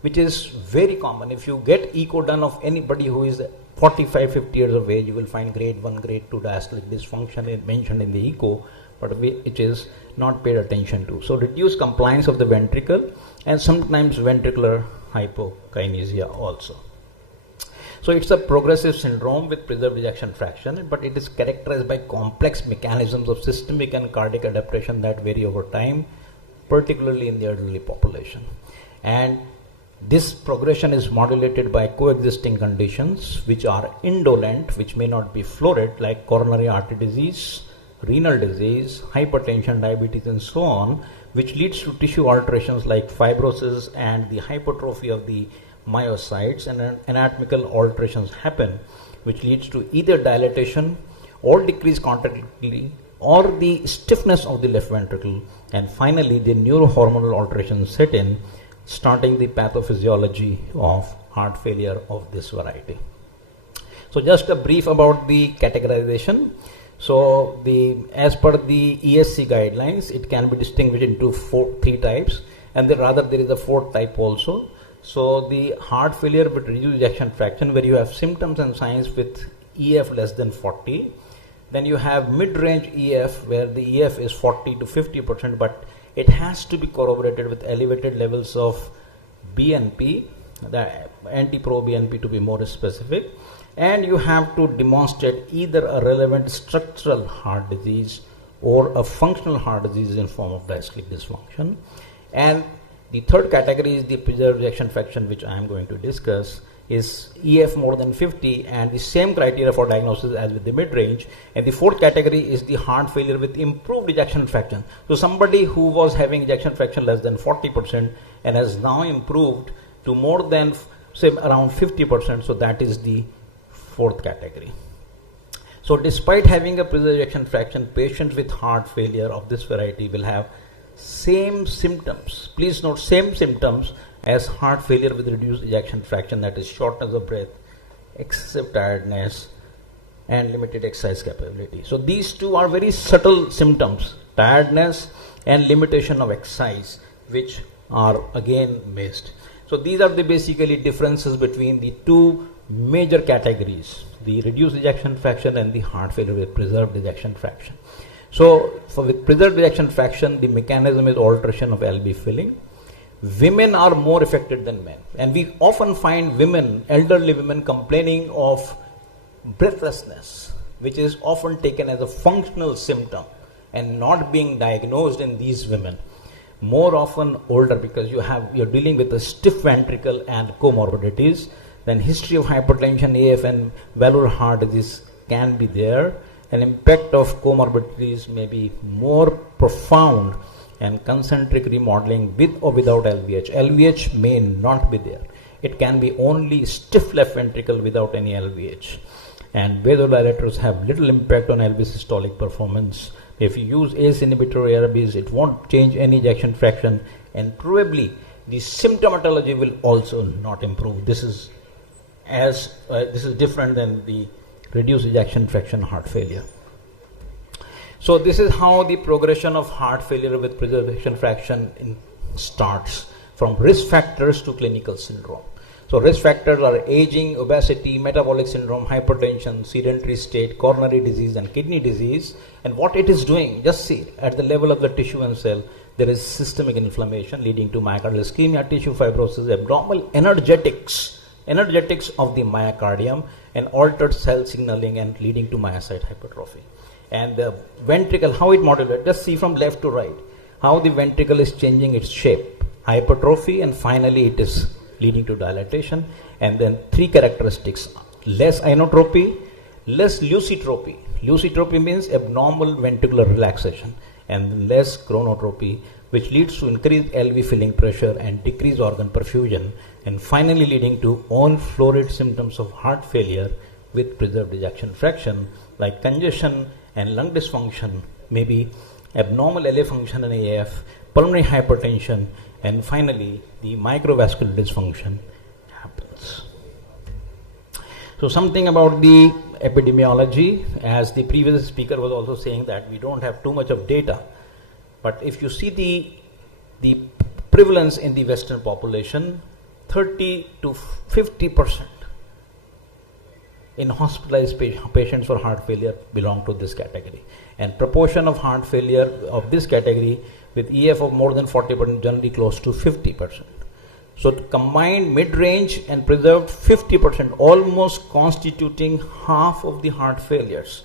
which is very common. If you get echo done of anybody who is 45-50 years of age, you will find grade 1, grade 2 diastolic dysfunction mentioned in the echo, but it is not paid attention to. So reduced compliance of the ventricle and sometimes ventricular hypokinesia also. So it's a progressive syndrome with preserved ejection fraction, but it is characterized by complex mechanisms of systemic and cardiac adaptation that vary over time, particularly in the elderly population. And this progression is modulated by coexisting conditions which are indolent, which may not be florid, like coronary artery disease, renal disease, hypertension, diabetes, and so on, which leads to tissue alterations like fibrosis and the hypertrophy of the myocytes, and anatomical alterations happen, which leads to either dilatation or decreased contractility or the stiffness of the left ventricle, and finally the neurohormonal alterations set in, starting the pathophysiology of heart failure of this variety. So just a brief about the categorization. So as per the ESC guidelines, it can be distinguished into three types, and there is a fourth type also. So the heart failure with reduced ejection fraction, where you have symptoms and signs with EF less than 40. Then you have mid-range EF, where the EF is 40 to 50%, but it has to be corroborated with elevated levels of BNP, the anti-pro-BNP to be more specific. And you have to demonstrate either a relevant structural heart disease or a functional heart disease in form of diastolic dysfunction. And The third category is the preserved ejection fraction, which I am going to discuss, is EF more than 50 and the same criteria for diagnosis as with the mid-range. And the fourth category is the heart failure with improved ejection fraction. So somebody who was having ejection fraction less than 40% and has now improved to more than, say, around 50%. So that is the fourth category. So despite having a preserved ejection fraction, patients with heart failure of this variety will have same symptoms. Please note, same symptoms as heart failure with reduced ejection fraction, that is shortness of breath, excessive tiredness, and limited exercise capability. So these two are very subtle symptoms, tiredness and limitation of exercise, which are again missed. So these are the basically differences between the two major categories, the reduced ejection fraction and the heart failure with preserved ejection fraction. So with preserved ejection fraction, the mechanism is alteration of LV filling. Women are more affected than men, and we often find women, elderly women, complaining of breathlessness, which is often taken as a functional symptom and not being diagnosed in these women. More often older, because you're dealing with a stiff ventricle and comorbidities. Then history of hypertension, AF and valvular heart disease can be there. An impact of comorbidities may be more profound, and concentric remodeling with or without LVH. LVH may not be there. It can be only stiff left ventricle without any LVH. And vasodilators have little impact on LV systolic performance. If you use ACE inhibitor ARBs, it won't change any ejection fraction, and probably the symptomatology will also not improve. This is different than the reduced ejection fraction heart failure. So this is how the progression of heart failure with preserved ejection fraction starts, from risk factors to clinical syndrome. So risk factors are aging, obesity, metabolic syndrome, hypertension, sedentary state, coronary disease and kidney disease. And what it is doing, just see, at the level of the tissue and cell, there is systemic inflammation leading to myocardial ischemia, tissue fibrosis, abnormal energetics of the myocardium, and altered cell signaling and leading to myocyte hypertrophy. And the ventricle, how it modulates, just see from left to right, how the ventricle is changing its shape, hypertrophy, and finally it is leading to dilatation. And then three characteristics: less inotropy, less lucitropy. Lucitropy means abnormal ventricular relaxation, and less chronotropy, which leads to increased LV filling pressure and decreased organ perfusion, and finally leading to all florid symptoms of heart failure with preserved ejection fraction, like congestion and lung dysfunction, maybe abnormal LA function in AF, pulmonary hypertension, and finally the microvascular dysfunction happens. So something about the epidemiology, as the previous speaker was also saying that we don't have too much of data, but if you see the prevalence in the Western population, 30 to 50% in hospitalized patients for heart failure belong to this category, and proportion of heart failure of this category with EF of more than 40% generally close to 50%. So combined mid-range and preserved 50%, almost constituting half of the heart failures,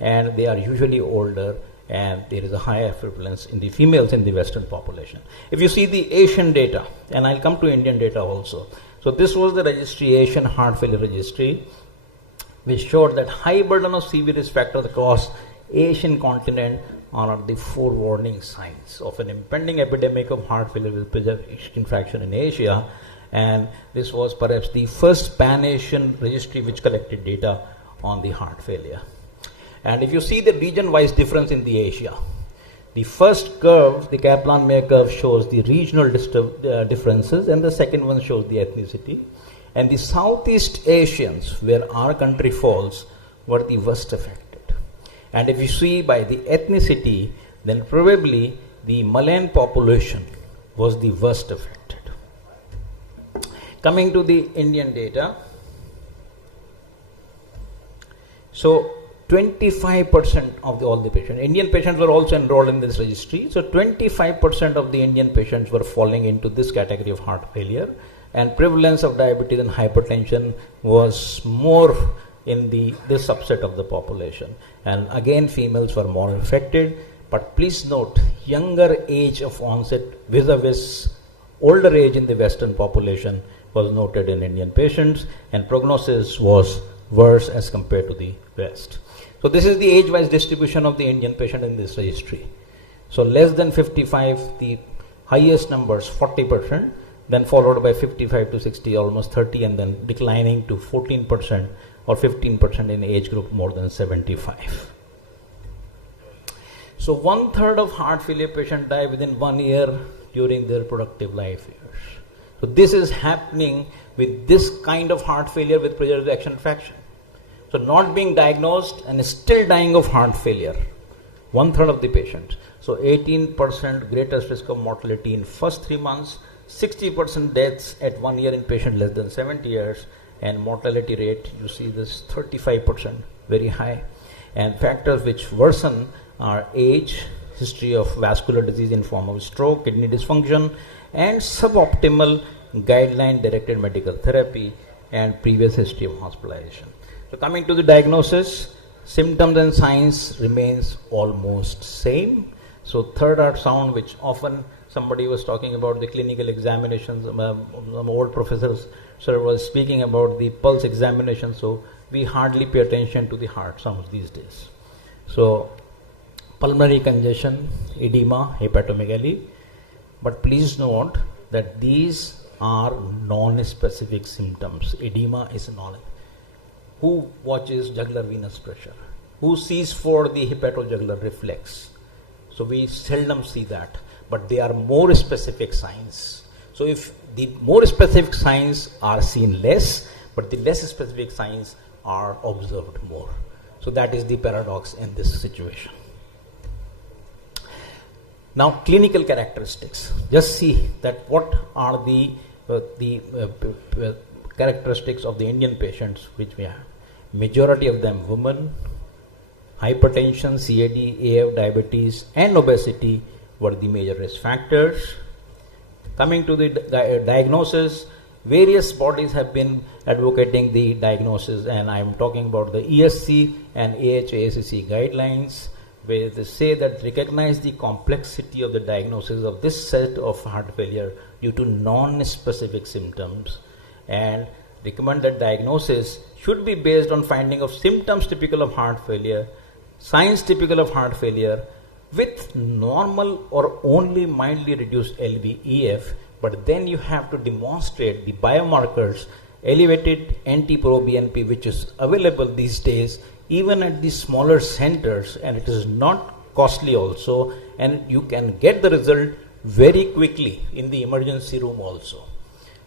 and they are usually older, and there is a higher prevalence in the females in the Western population. If you see the Asian data, and I'll come to Indian data also. So this was the registry, Asian heart failure registry, which showed that high burden of severe risk factors across Asian continent are the forewarning signs of an impending epidemic of heart failure with preserved ejection fraction in Asia. And this was perhaps the first pan-Asian registry which collected data on the heart failure. And if you see the region-wise difference in the Asia, the first curve, the Kaplan-Meier curve, shows the regional differences, and the second one shows the ethnicity. And the Southeast Asians, where our country falls, were the worst affected. And if you see by the ethnicity, then probably the Malayan population was the worst affected. Coming to the Indian data, so 25% of all the patients, Indian patients were also enrolled in this registry, so 25% of the Indian patients were falling into this category of heart failure, and prevalence of diabetes and hypertension was more in this subset of the population. And again, females were more affected, but please note, younger age of onset vis-a-vis older age in the Western population was noted in Indian patients, and prognosis was worse as compared to the West. So this is the age-wise distribution of the Indian patient in this registry. So less than 55, the highest numbers 40%, then followed by 55 to 60, almost 30, and then declining to 14% or 15% in age group more than 75. So 1/3 of heart failure patients die within 1 year during their productive life years. So this is happening with this kind of heart failure with preserved ejection fraction. So not being diagnosed and still dying of heart failure, 1/3 of the patients. So 18% greatest risk of mortality in first 3 months, 60% deaths at 1 year in patient less than 70 years, and mortality rate, you see this 35%, very high. And factors which worsen are age, history of vascular disease in form of stroke, kidney dysfunction, and suboptimal guideline directed medical therapy and previous history of hospitalization. So coming to the diagnosis, symptoms and signs remains almost same. So third ultrasound, which often somebody was talking about the clinical examinations, some old professors sir was speaking about the pulse examination, so we hardly pay attention to the heart sounds these days. So pulmonary congestion, edema, hepatomegaly, but please note that these are non-specific symptoms. Edema is non. Who watches jugular venous pressure? Who sees for the hepatojugular reflex? So we seldom see that, but they are more specific signs. So if the more specific signs are seen less, but the less specific signs are observed more. So that is the paradox in this situation. Now clinical characteristics. Just see that what are the characteristics of the Indian patients which we have. Majority of them women. Hypertension, CAD, AF, diabetes and obesity were the major risk factors. Coming to the diagnosis, various bodies have been advocating the diagnosis, and I am talking about the ESC and AHA-ACC guidelines, where they say that recognize the complexity of the diagnosis of this set of heart failure due to non-specific symptoms, and recommend that diagnosis should be based on finding of symptoms typical of heart failure, signs typical of heart failure, with normal or only mildly reduced LVEF, but then you have to demonstrate the biomarkers, elevated NT-proBNP, which is available these days even at the smaller centers, and it is not costly also, and you can get the result very quickly in the emergency room also.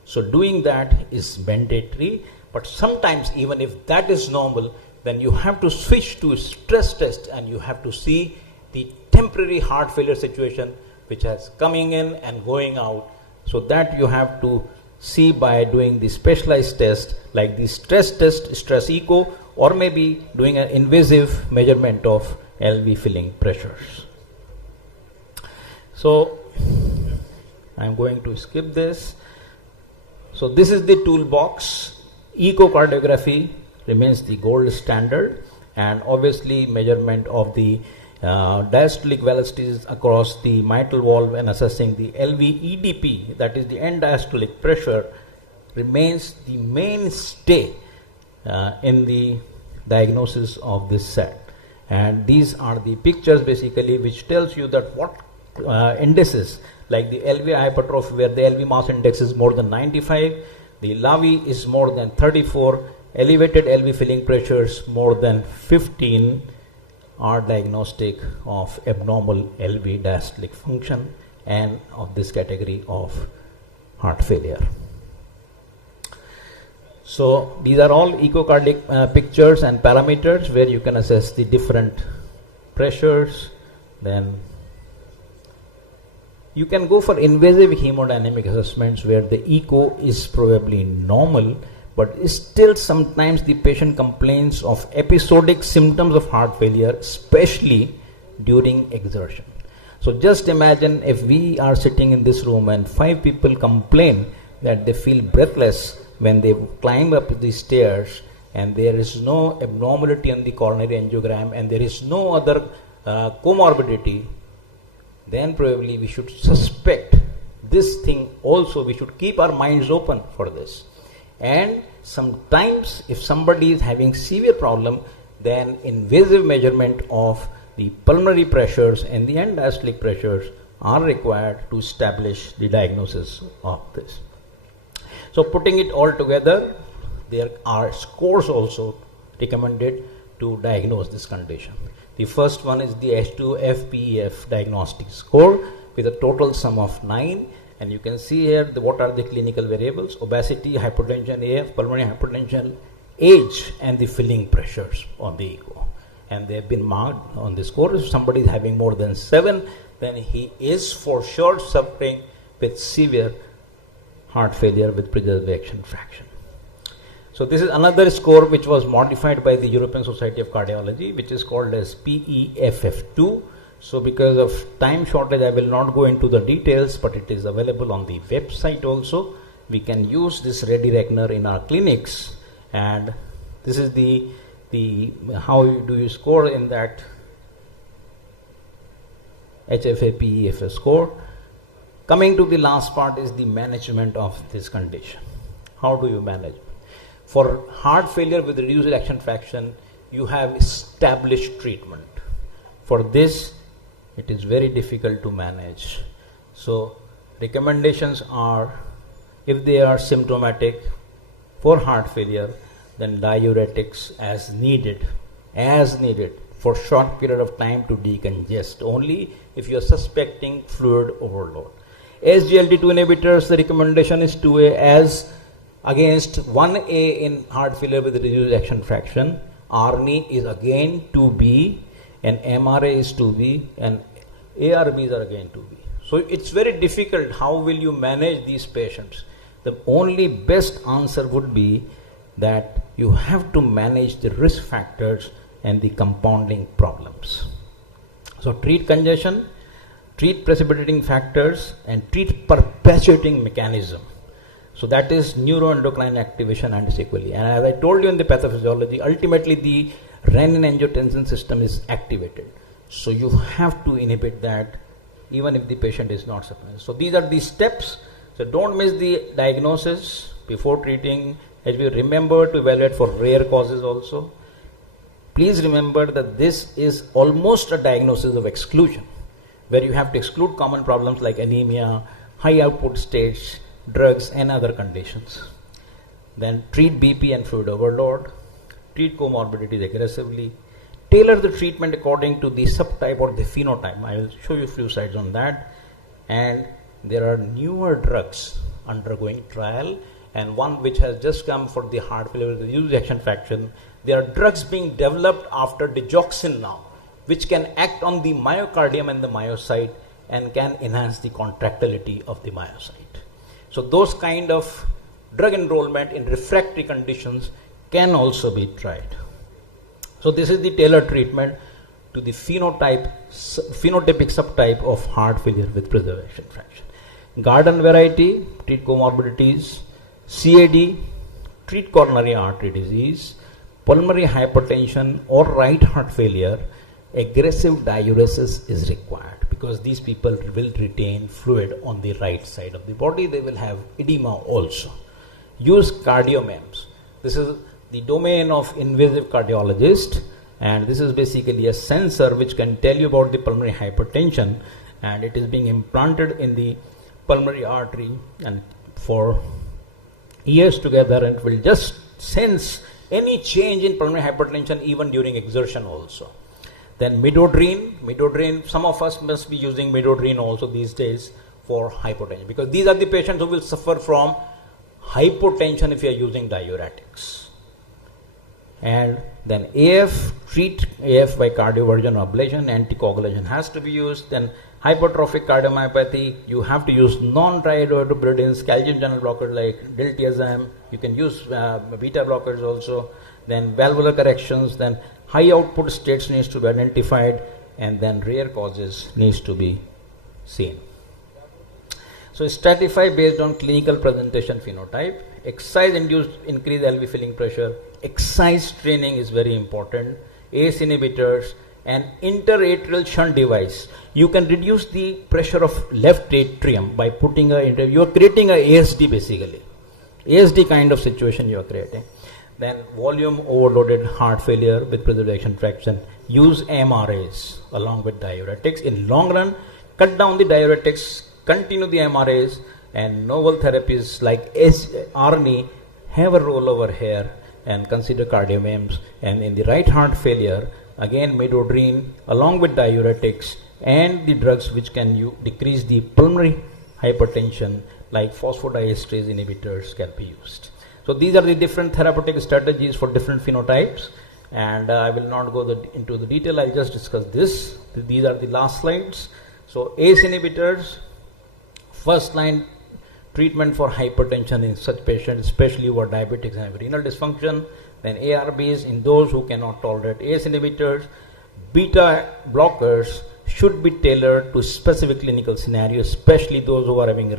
So doing that is mandatory, but sometimes even if that is normal, then you have to switch to stress test and you have to see the temporary heart failure situation which is coming in and going out. So that you have to see by doing the specialized test like the stress test, stress echo, or maybe doing an invasive measurement of LV filling pressures. So I'm going to skip this. So this is the toolbox. Echocardiography remains the gold standard, and obviously measurement of the diastolic velocities across the mitral valve and assessing the LVEDP, that is the end diastolic pressure, remains the mainstay in the diagnosis of this set. And these are the pictures basically which tells you that what indices like the LV hypertrophy, where the LV mass index is more than 95, the LAVI is more than 34, elevated LV filling pressures more than 15 are diagnostic of abnormal LV diastolic function and of this category of heart failure. So these are all echocardic pictures and parameters where you can assess the different pressures. Then you can go for invasive hemodynamic assessments where the echo is probably normal, but still sometimes the patient complains of episodic symptoms of heart failure, especially during exertion. So just imagine if we are sitting in this room and 5 people complain that they feel breathless when they climb up the stairs, and there is no abnormality on the coronary angiogram and there is no other comorbidity, then probably we should suspect this thing also, we should keep our minds open for this. And sometimes if somebody is having severe problem, then invasive measurement of the pulmonary pressures and the end diastolic pressures are required to establish the diagnosis of this. So putting it all together, there are scores also recommended to diagnose this condition. The first one is the H2FPEF diagnostic score with a total sum of 9, and you can see here what are the clinical variables: obesity, hypertension, AF, pulmonary hypertension, age, and the filling pressures on the echo. And they have been marked on the score. If somebody is having more than 7, then he is for sure suffering with severe heart failure with preserved ejection fraction. So this is another score which was modified by the European Society of Cardiology, which is called as PEFF2. So because of time shortage, I will not go into the details, but it is available on the website also. We can use this ready reckoner in our clinics, and this is the how do you score in that HFA-PEFF score. Coming to the last part is the management of this condition. How do you manage? For heart failure with reduced ejection fraction, you have established treatment. For this, it is very difficult to manage. So recommendations are, if they are symptomatic for heart failure, then diuretics as needed for short period of time to decongest, only if you are suspecting fluid overload. SGLT2 inhibitors, the recommendation is 2A as against 1A in heart failure with reduced ejection fraction. ARNI is again 2B, and MRA is 2B, and ARBs are again 2B. So it's very difficult. How will you manage these patients? The only best answer would be that you have to manage the risk factors and the compounding problems. So treat congestion, treat precipitating factors, and treat perpetuating mechanism. So that is neuroendocrine activation and sequelae. And as I told you in the pathophysiology, ultimately the renin-angiotensin system is activated. So you have to inhibit that even if the patient is not suppressed. So these are the steps. So don't miss the diagnosis before treating. As we remember to evaluate for rare causes also. Please remember that this is almost a diagnosis of exclusion, where you have to exclude common problems like anemia, high output states, drugs, and other conditions. Then treat BP and fluid overload, treat comorbidities aggressively, tailor the treatment according to the subtype or the phenotype. I will show you a few slides on that. And there are newer drugs undergoing trial, and one which has just come for the heart failure with reduced ejection fraction. There are drugs being developed after digoxin now, which can act on the myocardium and the myocyte and can enhance the contractility of the myocyte. So those kind of drug enrollment in refractory conditions can also be tried. So this is the tailored treatment to the phenotypic subtype of heart failure with preserved ejection fraction. Garden variety, treat comorbidities. CAD, treat coronary artery disease. Pulmonary hypertension or right heart failure, aggressive diuresis is required because these people will retain fluid on the right side of the body. They will have edema also. Use cardiomems. This is the domain of invasive cardiologist, and this is basically a sensor which can tell you about the pulmonary hypertension, and it is being implanted in the pulmonary artery and for years together, and it will just sense any change in pulmonary hypertension even during exertion also. Then midodrine, some of us must be using midodrine also these days for hypotension, because these are the patients who will suffer from hypotension if you are using diuretics. And then AF, treat AF by cardioversion or ablation, anticoagulation has to be used. Then hypertrophic cardiomyopathy, you have to use non-triiodopyridines, calcium channel blockers like diltiazem. You can use beta blockers also. Then valvular corrections, then high output states needs to be identified, and then rare causes needs to be seen. So stratify based on clinical presentation phenotype. Exercise induced increased LV filling pressure. Exercise training is very important. ACE inhibitors, an interatrial shunt device. You can reduce the pressure of left atrium by putting you are creating a ASD basically. ASD kind of situation you are creating. Then volume overloaded heart failure with preserved ejection fraction. Use MRAs along with diuretics. In long run, cut down the diuretics, continue the MRAs, and novel therapies like ARNI have a role over here, and consider cardiomems. And in the right heart failure, again midodrine along with diuretics and the drugs which can decrease the pulmonary hypertension like phosphodiesterase inhibitors can be used. So these are the different therapeutic strategies for different phenotypes, and I will not go into the detail. I'll just discuss this. These are the last slides. So ACE inhibitors, first line treatment for hypertension in such patients, especially who are diabetics and have renal dysfunction. Then ARBs in those who cannot tolerate ACE inhibitors. Beta blockers should be tailored to specific clinical scenarios, especially those who are having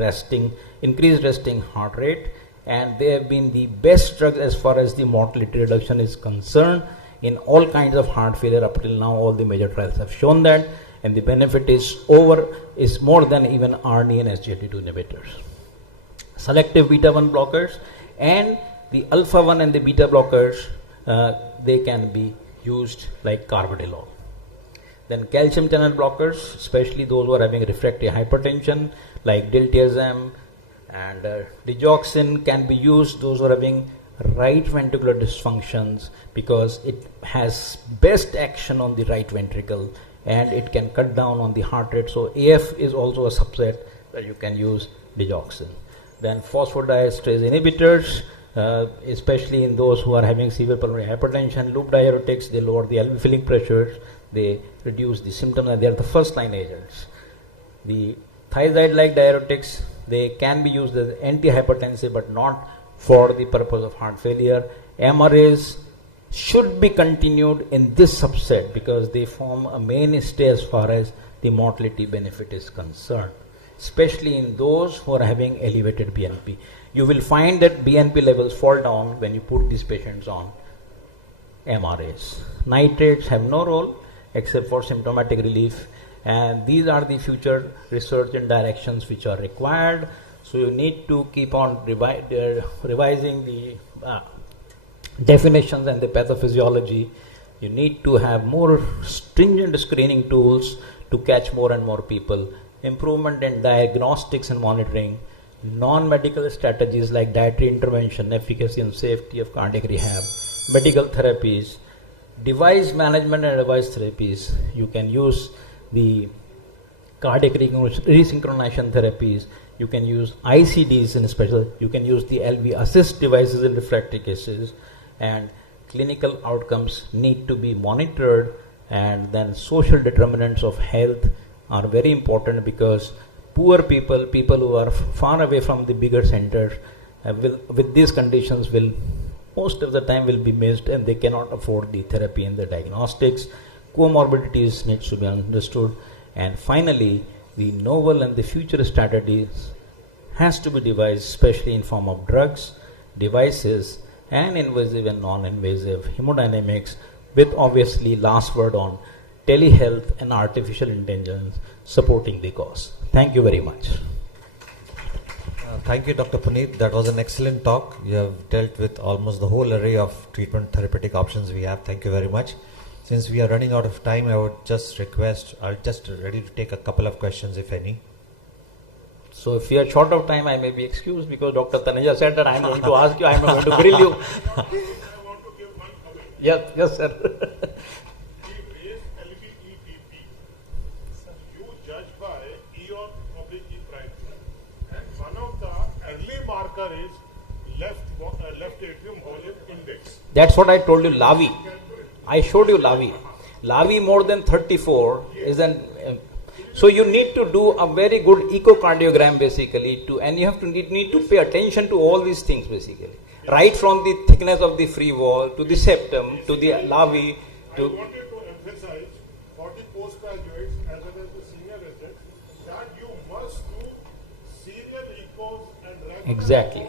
increased resting heart rate. And they have been the best drugs as far as the mortality reduction is concerned in all kinds of heart failure. Up till now, all the major trials have shown that, and the benefit is more than even ARNI and SGLT2 inhibitors. Selective beta 1 blockers and the alpha 1 and the beta blockers, they can be used like carvedilol. Then calcium channel blockers, especially those who are having refractory hypertension like diltiazem, and digoxin can be used those who are having right ventricular dysfunctions, because it has best action on the right ventricle and it can cut down on the heart rate. So AF is also a subset that you can use digoxin. Then phosphodiesterase inhibitors, especially in those who are having severe pulmonary hypertension. Loop diuretics, they lower the LV filling pressures, they reduce the symptoms, and they are the first line agents. The thiazide-like diuretics, they can be used as antihypertensive but not for the purpose of heart failure. MRAs should be continued in this subset because they form a mainstay as far as the mortality benefit is concerned, especially in those who are having elevated BNP. You will find that BNP levels fall down when you put these patients on MRAs. Nitrates have no role except for symptomatic relief, and these are the future research and directions which are required. So you need to keep on revising the definitions and the pathophysiology. You need to have more stringent screening tools to catch more and more people. Improvement in diagnostics and monitoring. Non-medical strategies like dietary intervention, efficacy and safety of cardiac rehab. Medical therapies. Device management and device therapies. You can use the cardiac resynchronization therapies. You can use ICDs in special. You can use the LV assist devices in refractory cases. And clinical outcomes need to be monitored. And then social determinants of health are very important, because poor people who are far away from the bigger centers with these conditions will most of the time will be missed, and they cannot afford the therapy and the diagnostics. Comorbidities needs to be understood. And finally, the novel and the future strategies has to be devised, especially in form of drugs, devices, and invasive and non-invasive hemodynamics, with obviously last word on telehealth and artificial intelligence supporting the cause. Thank you very much. Thank you, Dr. Puneet. That was an excellent talk. You have dealt with almost the whole array of treatment therapeutic options we have. Thank you very much. Since we are running out of time, I would just request, I'll just ready to take a couple of questions, if any. So if you are short of time, I may be excused, because Dr. Taneja said that I am going to ask you, I am not going to grill you. Yes, sir. Marker is left atrium volume index. That's what I told you, LAVI. I showed you LAVI. LAVI more than 34 is an. So you need to do a very good echocardiogram basically, and you have to need to pay attention to all these things basically, right from the thickness of the free wall to the septum to the LAVI. I wanted to emphasize for the postgraduates as well as the senior residents that you must do serial echos and exactly.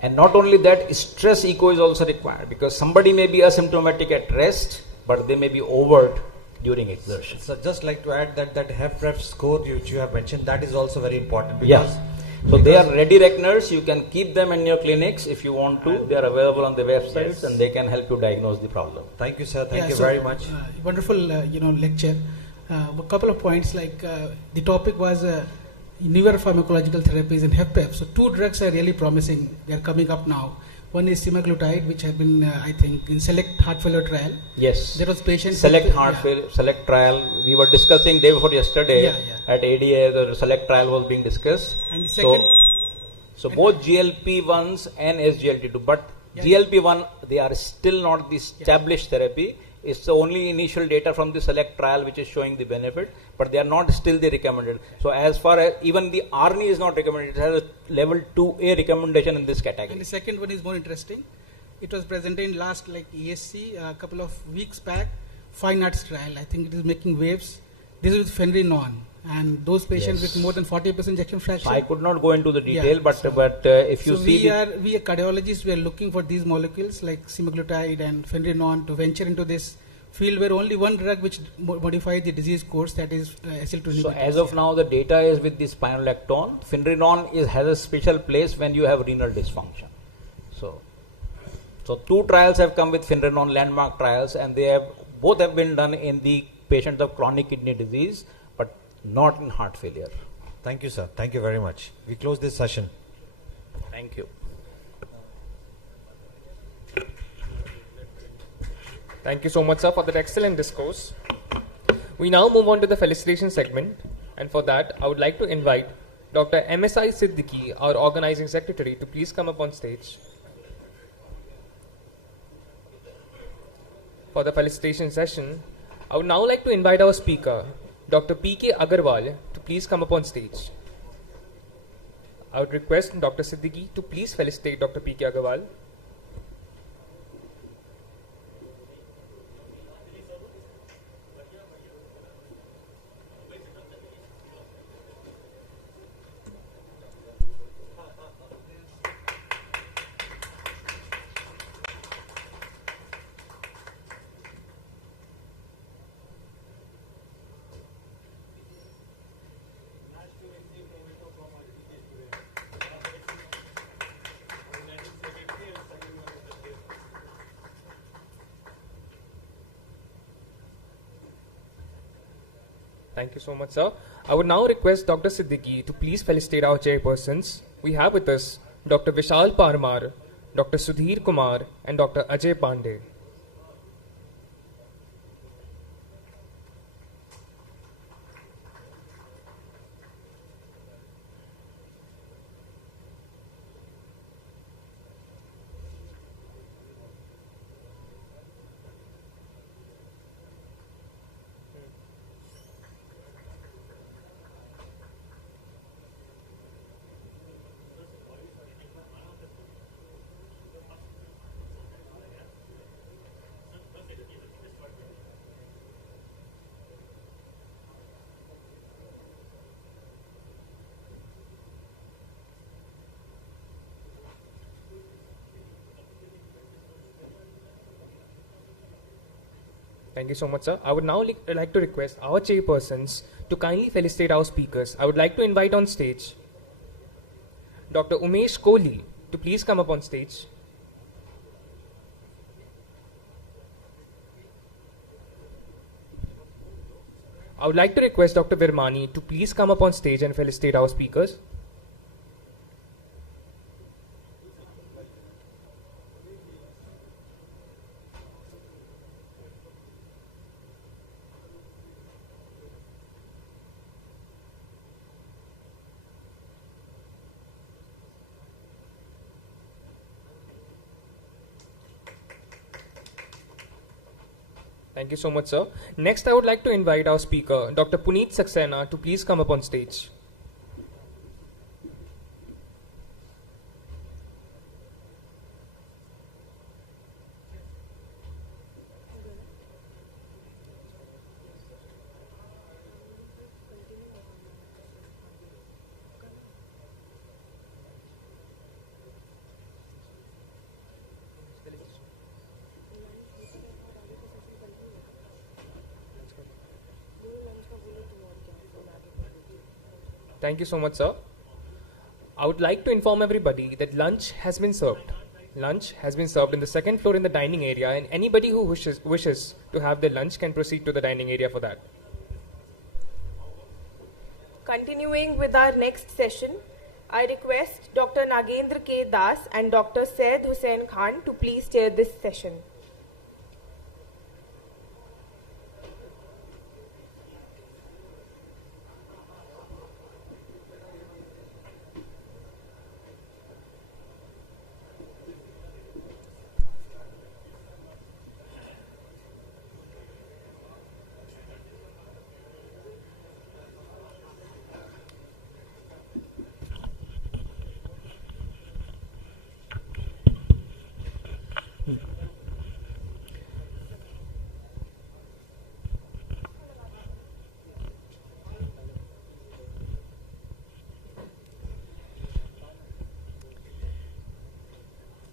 And not only that, stress echo is also required, because somebody may be asymptomatic at rest but they may be overt during exertion. So just like to add that HFrEF score which you have mentioned, that is also very important. Yes. So they are ready reckoners. You can keep them in your clinics if you want to. They are available on the websites, and they can help you diagnose the problem. Thank you, sir. Thank you so, very much. Wonderful, lecture. A couple of points, like the topic was newer pharmacological therapies in HFpEF. So 2 drugs are really promising. They are coming up now. One is semaglutide, which have been, I think, in select heart failure trial. Yes. There was patients. Select heart failure, select trial. We were discussing day before yesterday at ADA. The select trial was being discussed. And the second. So both GLP-1s and SGLT2, but GLP-1 they are still not the established therapy. It's the only initial data from the select trial which is showing the benefit, but they are not still the recommended. So as far as even the ARNI is not recommended, it has a level 2A recommendation in this category. And the second one is more interesting. It was presented in last ESC a couple of weeks back, fine arts trial. I think it is making waves. This is with Fenrinon, and those patients with more than 40% ejection fraction. I could not go into the detail, but if you see, we are cardiologists. We are looking for these molecules like semaglutide and Fenrinon to venture into this field where only one drug which modifies the disease course, that is SL2 inhibitor. So as of now, the data is with the spironolactone. Fenrinon has a special place when you have renal dysfunction. So 2 trials have come with Fenrinon, landmark trials, and both have been done in the patients of chronic kidney disease, but not in heart failure. Thank you, sir. Thank you very much. We close this session. Thank you. Thank you so much, sir, for that excellent discourse. We now move on to the felicitation segment, and for that, I would like to invite Dr. MSI Siddiqui, our organizing secretary, to please come up on stage. For the felicitation session, I would now like to invite our speaker, Dr. P.K. Agarwal, to please come up on stage. I would request Dr. Siddiqui to please felicitate Dr. P.K. Agarwal. Thank you so much, sir. I would now request Dr. Siddiqui to please felicitate our chairpersons. We have with us Dr. Vishal Parmar, Dr. Sudhir Kumar, and Dr. Ajay Pandey. Thank you so much, sir. I would now like to request our chairpersons to kindly felicitate our speakers. I would like to invite on stage Dr. Umesh Kohli to please come up on stage. I would like to request Dr. Virmani to please come up on stage and felicitate our speakers. Thank you so much, sir. Next, I would like to invite our speaker, Dr. Puneet Saxena, to please come up on stage. Thank you so much, sir. I would like to inform everybody that lunch has been served. Lunch has been served in the second floor in the dining area, and anybody who wishes to have their lunch can proceed to the dining area for that. Continuing with our next session, I request Dr. Nagendra K. Das and Dr. Syed Hussain Khan to please chair this session.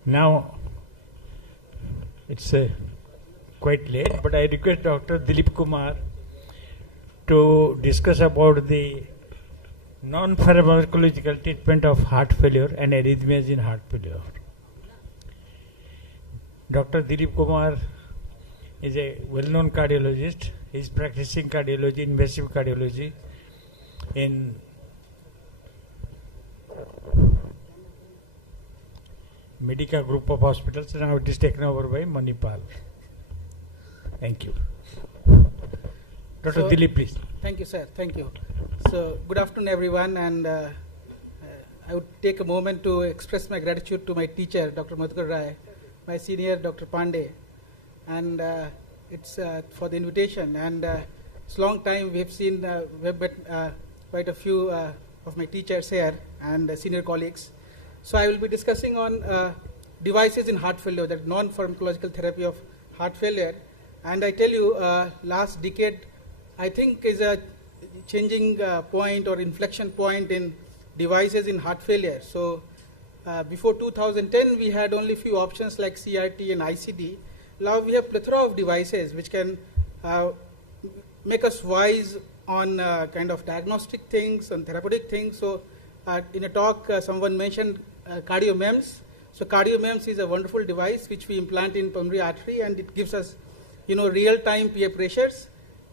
Now, it's quite late, but I request Dr. Dilip Kumar to discuss about the non-pharmacological treatment of heart failure and arrhythmias in heart failure. Dr. Dilip Kumar is a well-known cardiologist. He is practicing cardiology, invasive cardiology in Medica group of hospitals. Now it is taken over by Manipal. Thank you. Dr. Dilip, please. Thank you, sir. Thank you. So, good afternoon, everyone. And I would take a moment to express my gratitude to my teacher, Dr. Madhukar Rai, my senior, Dr. Pandey, and it's for the invitation. And it's a long time we have seen quite a few of my teachers here and senior colleagues. So I will be discussing on devices in heart failure, that non-pharmacological therapy of heart failure. And I tell you, last decade, I think is a changing point or inflection point in devices in heart failure. So before 2010, we had only few options like CRT and ICD. Now we have plethora of devices which can make us wise on kind of diagnostic things and therapeutic things. So in a talk, someone mentioned CardioMEMS. So CardioMEMS is a wonderful device which we implant in pulmonary artery, and it gives us, real-time PA pressures.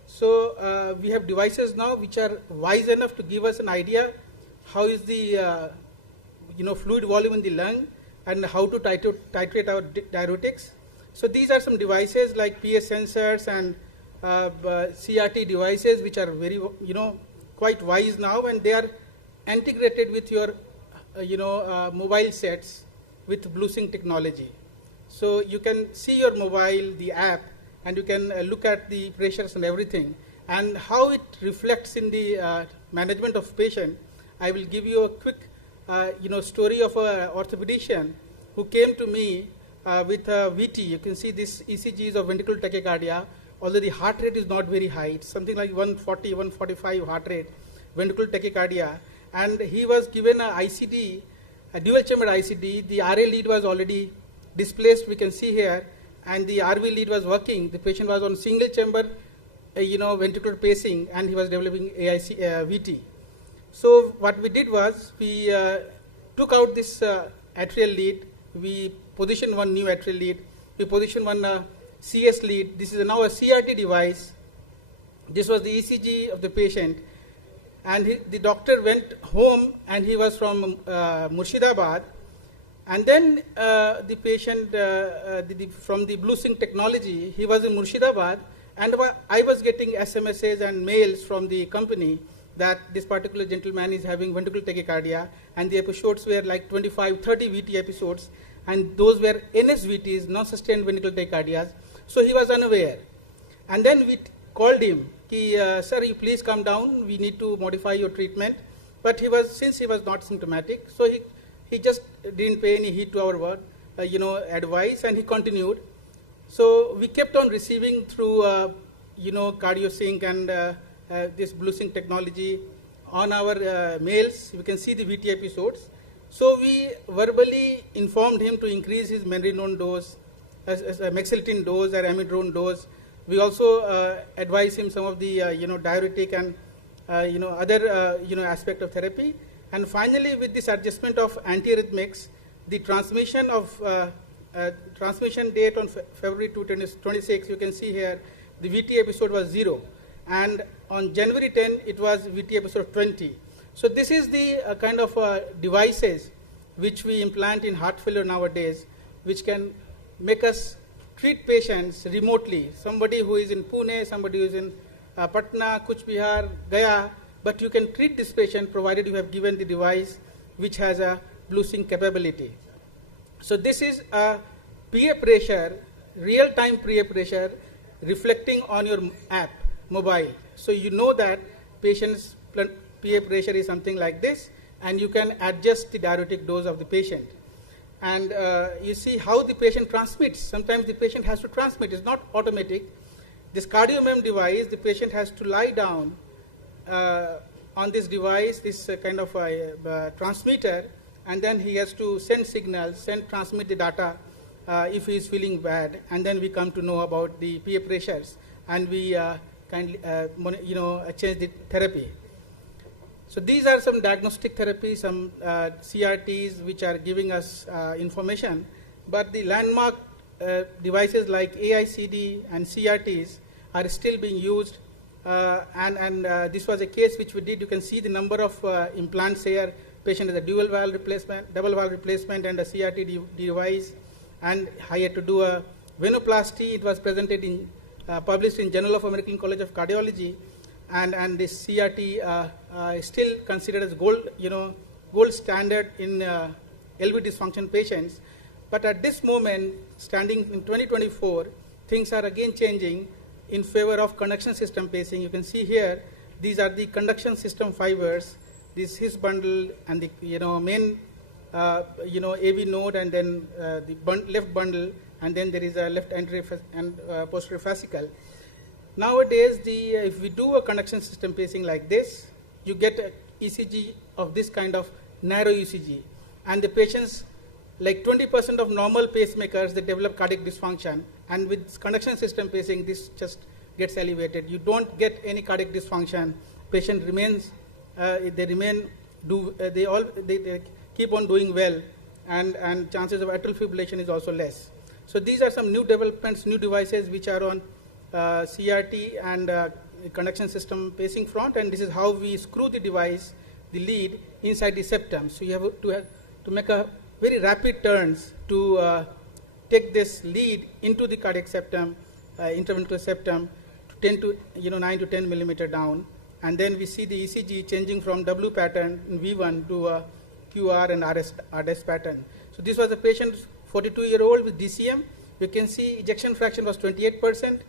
So we have devices now which are wise enough to give us an idea how is the fluid volume in the lung and how to titrate our diuretics. So these are some devices like PA sensors and CRT devices which are very quite wise now, and they are integrated with your mobile sets with BlueSync technology. So you can see your mobile, the app, and you can look at the pressures and everything, and how it reflects in the management of patient. I will give you a quick story of an orthopedician who came to me with a VT. You can see this ECGs of ventricular tachycardia, although the heart rate is not very high. It's something like 140, 145 heart rate, ventricular tachycardia. And he was given a ICD, a dual chamber ICD. The RA lead was already displaced, we can see here, and the RV lead was working. The patient was on single chamber, ventricular pacing, and he was developing VT. So what we did was we took out this atrial lead. We positioned one new atrial lead. We positioned one CS lead. This is now a CRT device. This was the ECG of the patient. And the doctor went home, and he was from Murshidabad. And then the patient, from the BlueSync technology, he was in Murshidabad, and I was getting SMSs and mails from the company that this particular gentleman is having ventricular tachycardia, and the episodes were like 25, 30 VT episodes, and those were NSVTs, non-sustained ventricular tachycardias. So he was unaware. And then we called him, sir, you please come down, we need to modify your treatment. But since he was not symptomatic, so he just didn't pay any heed to our word, advice, and he continued. So we kept on receiving through, CardioSync and this BlueSync technology on our mails. You can see the VT episodes. So we verbally informed him to increase his mendrinone dose, mexiletine dose or amiodarone dose. We also advised him some of the diuretic and other aspect of therapy. And finally, with this adjustment of antiarrhythmics, the transmission of transmission date on February 26, you can see here, the VT episode was 0. And on January 10, it was VT episode 20. So this is the kind of devices which we implant in heart failure nowadays, which can make us treat patients remotely. Somebody who is in Pune, somebody who is in Patna, Kuch Bihar, Gaya, but you can treat this patient provided you have given the device which has a blue sync capability. So this is a PA pressure, real-time PA pressure reflecting on your app, mobile. So you know that patient's PA pressure is something like this, and you can adjust the diuretic dose of the patient. And you see how the patient transmits. Sometimes the patient has to transmit. It's not automatic. This CardioMEM device, the patient has to lie down on this device, this kind of transmitter, and then he has to send signals, transmit the data if he is feeling bad, and then we come to know about the PA pressures, and we kindly change the therapy. So these are some diagnostic therapies, some CRTs which are giving us information, but the landmark devices like AICD and CRTs are still being used, and this was a case which we did. You can see the number of implants here. Patient has a double valve replacement and a CRT device, and I had to do a venoplasty. It was presented in, published in Journal of American College of Cardiology, and this CRT is still considered as gold standard in LV dysfunction patients. But at this moment, standing in 2024, things are again changing in favor of conduction system pacing. You can see here, these are the conduction system fibers, this his bundle and the main AV node, and then the left bundle, and then there is a left anterior and posterior fascicle. Nowadays, if we do a conduction system pacing like this, you get an ECG of this kind of narrow ECG, and the patients, like 20% of normal pacemakers, they develop cardiac dysfunction, and with conduction system pacing, this just gets elevated. You don't get any cardiac dysfunction. Patient remains, they keep on doing well, and chances of atrial fibrillation is also less. So these are some new developments, new devices which are on CRT and conduction system pacing front, and this is how we screw the device, the lead, inside the septum. So you have to make a very rapid turns to take this lead into the cardiac septum, interventricular septum, to 9 to 10 millimeter down, and then we see the ECG changing from W pattern in V1 to a QR and RS pattern. So this was a patient, 42-year-old with DCM. You can see ejection fraction was 28%,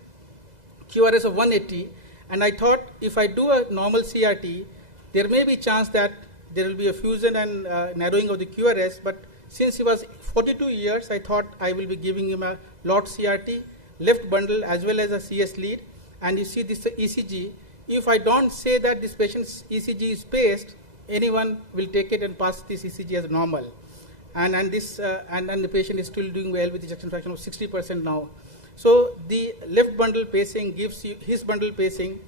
QRS of 180, and I thought if I do a normal CRT, there may be chance that there will be a fusion and narrowing of the QRS, but since he was 42 years, I thought I will be giving him a LOT CRT, left bundle as well as a CS lead, and you see this ECG. If I don't say that this patient's ECG is paced, anyone will take it and pass this ECG as normal. And the patient is still doing well with ejection fraction of 60% now. So the left bundle pacing gives you, his bundle pacing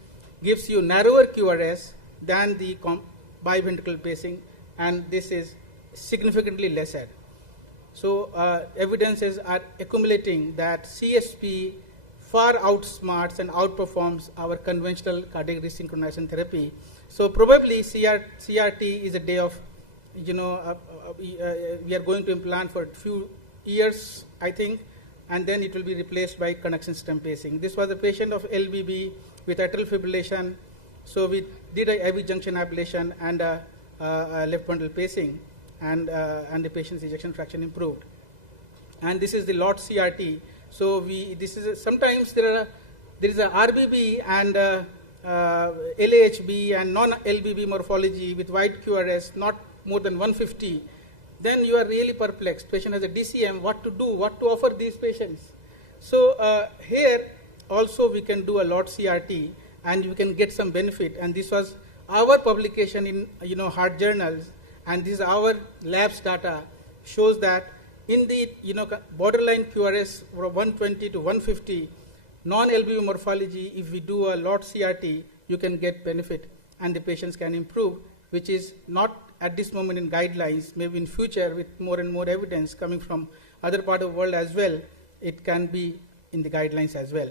gives you narrower QRS than the biventricular pacing, and this is significantly lesser. So evidences are accumulating that CSP far outsmarts and outperforms our conventional cardiac resynchronization therapy. So probably CRT is a day of, we are going to implant for a few years, I think, and then it will be replaced by conduction system pacing. This was a patient of LBB with atrial fibrillation. So we did a IV junction ablation and a left bundle pacing, and the patient's ejection fraction improved. And this is the LOT CRT. So sometimes there is a RBB and LAHB and non-LBB morphology with wide QRS, not more than 150. Then you are really perplexed. Patient has a DCM, what to do, what to offer these patients. So here also we can do a LOT CRT and you can get some benefit. And this was our publication in heart journals, and this is our labs data shows that in the borderline QRS from 120 to 150, non-LBB morphology, if we do a LOT CRT, you can get benefit. and the patients can improve, which is not at this moment in guidelines. Maybe in future, with more and more evidence coming from other part of the world as well, it can be in the guidelines as well.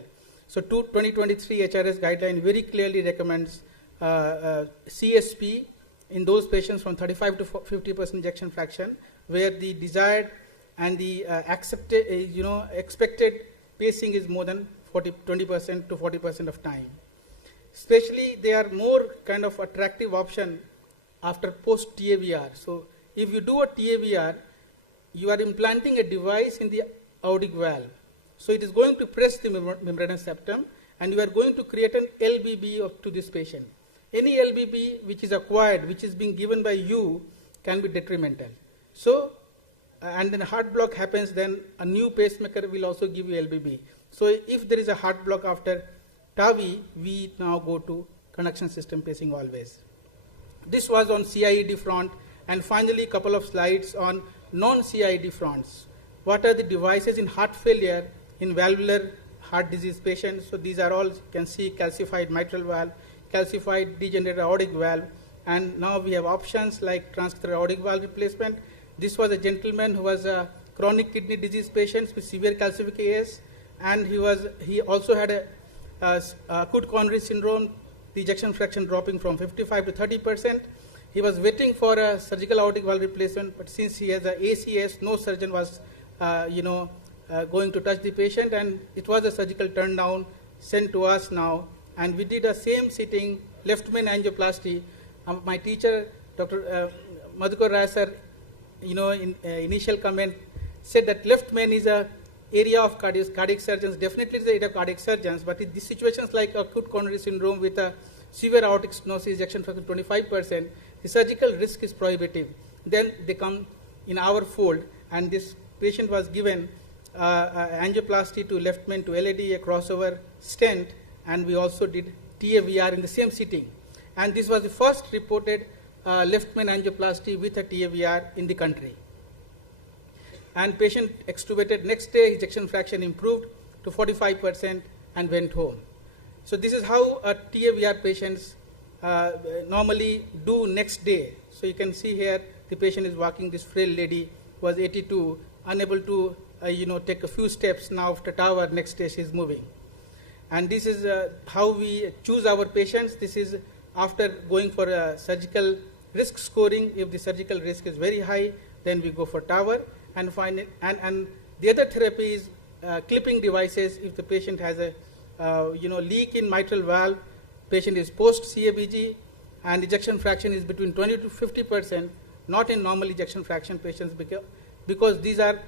So 2023 HRS guideline very clearly recommends CSP in those patients from 35 to 50% ejection fraction, where the desired and the expected pacing is more than 20% to 40% of time. Especially, they are more kind of attractive option after post TAVR. So if you do a TAVR, you are implanting a device in the aortic valve. So it is going to press the membranous septum, and you are going to create an LBB to this patient. Any LBB which is acquired, which is being given by you, can be detrimental. So, and then heart block happens, then a new pacemaker will also give you LBB. So if there is a heart block after TAVI, we now go to conduction system pacing always. This was on CIED front, and finally a couple of slides on non-CIED fronts. What are the devices in heart failure in valvular heart disease patients? So these are all, you can see, calcified mitral valve, calcified degenerated aortic valve, and now we have options like transcatheter aortic valve replacement. This was a gentleman who was a chronic kidney disease patient with severe calcific AS, and he also had a acute coronary syndrome, the ejection fraction dropping from 55 to 30%. He was waiting for a surgical aortic valve replacement, but since he has a ACS, no surgeon was going to touch the patient, and it was a surgical turn down sent to us now, and we did a same sitting left main angioplasty. My teacher, Dr. Madhukar Rai sir, in initial comment said that left main is a area of cardiac surgeons. Definitely it's the area of cardiac surgeons, but in these situations like acute coronary syndrome with a severe aortic stenosis, ejection fraction 25%, the surgical risk is prohibitive. Then they come in our fold, and this patient was given angioplasty to left main to LAD, a crossover stent, and we also did TAVR in the same sitting. And this was the first reported left main angioplasty with a TAVR in the country. And patient extubated next day, ejection fraction improved to 45% and went home. So this is how TAVR patients normally do next day. So you can see here the patient is walking, this frail lady was 82, unable to take a few steps. Now after TAVR, next day she is moving. And this is how we choose our patients. This is after going for a surgical risk scoring. If the surgical risk is very high, then we go for TAVR. And the other therapy is clipping devices. If the patient has a leak in mitral valve, patient is post CABG, and ejection fraction is between 20 to 50%, not in normal ejection fraction patients, because these are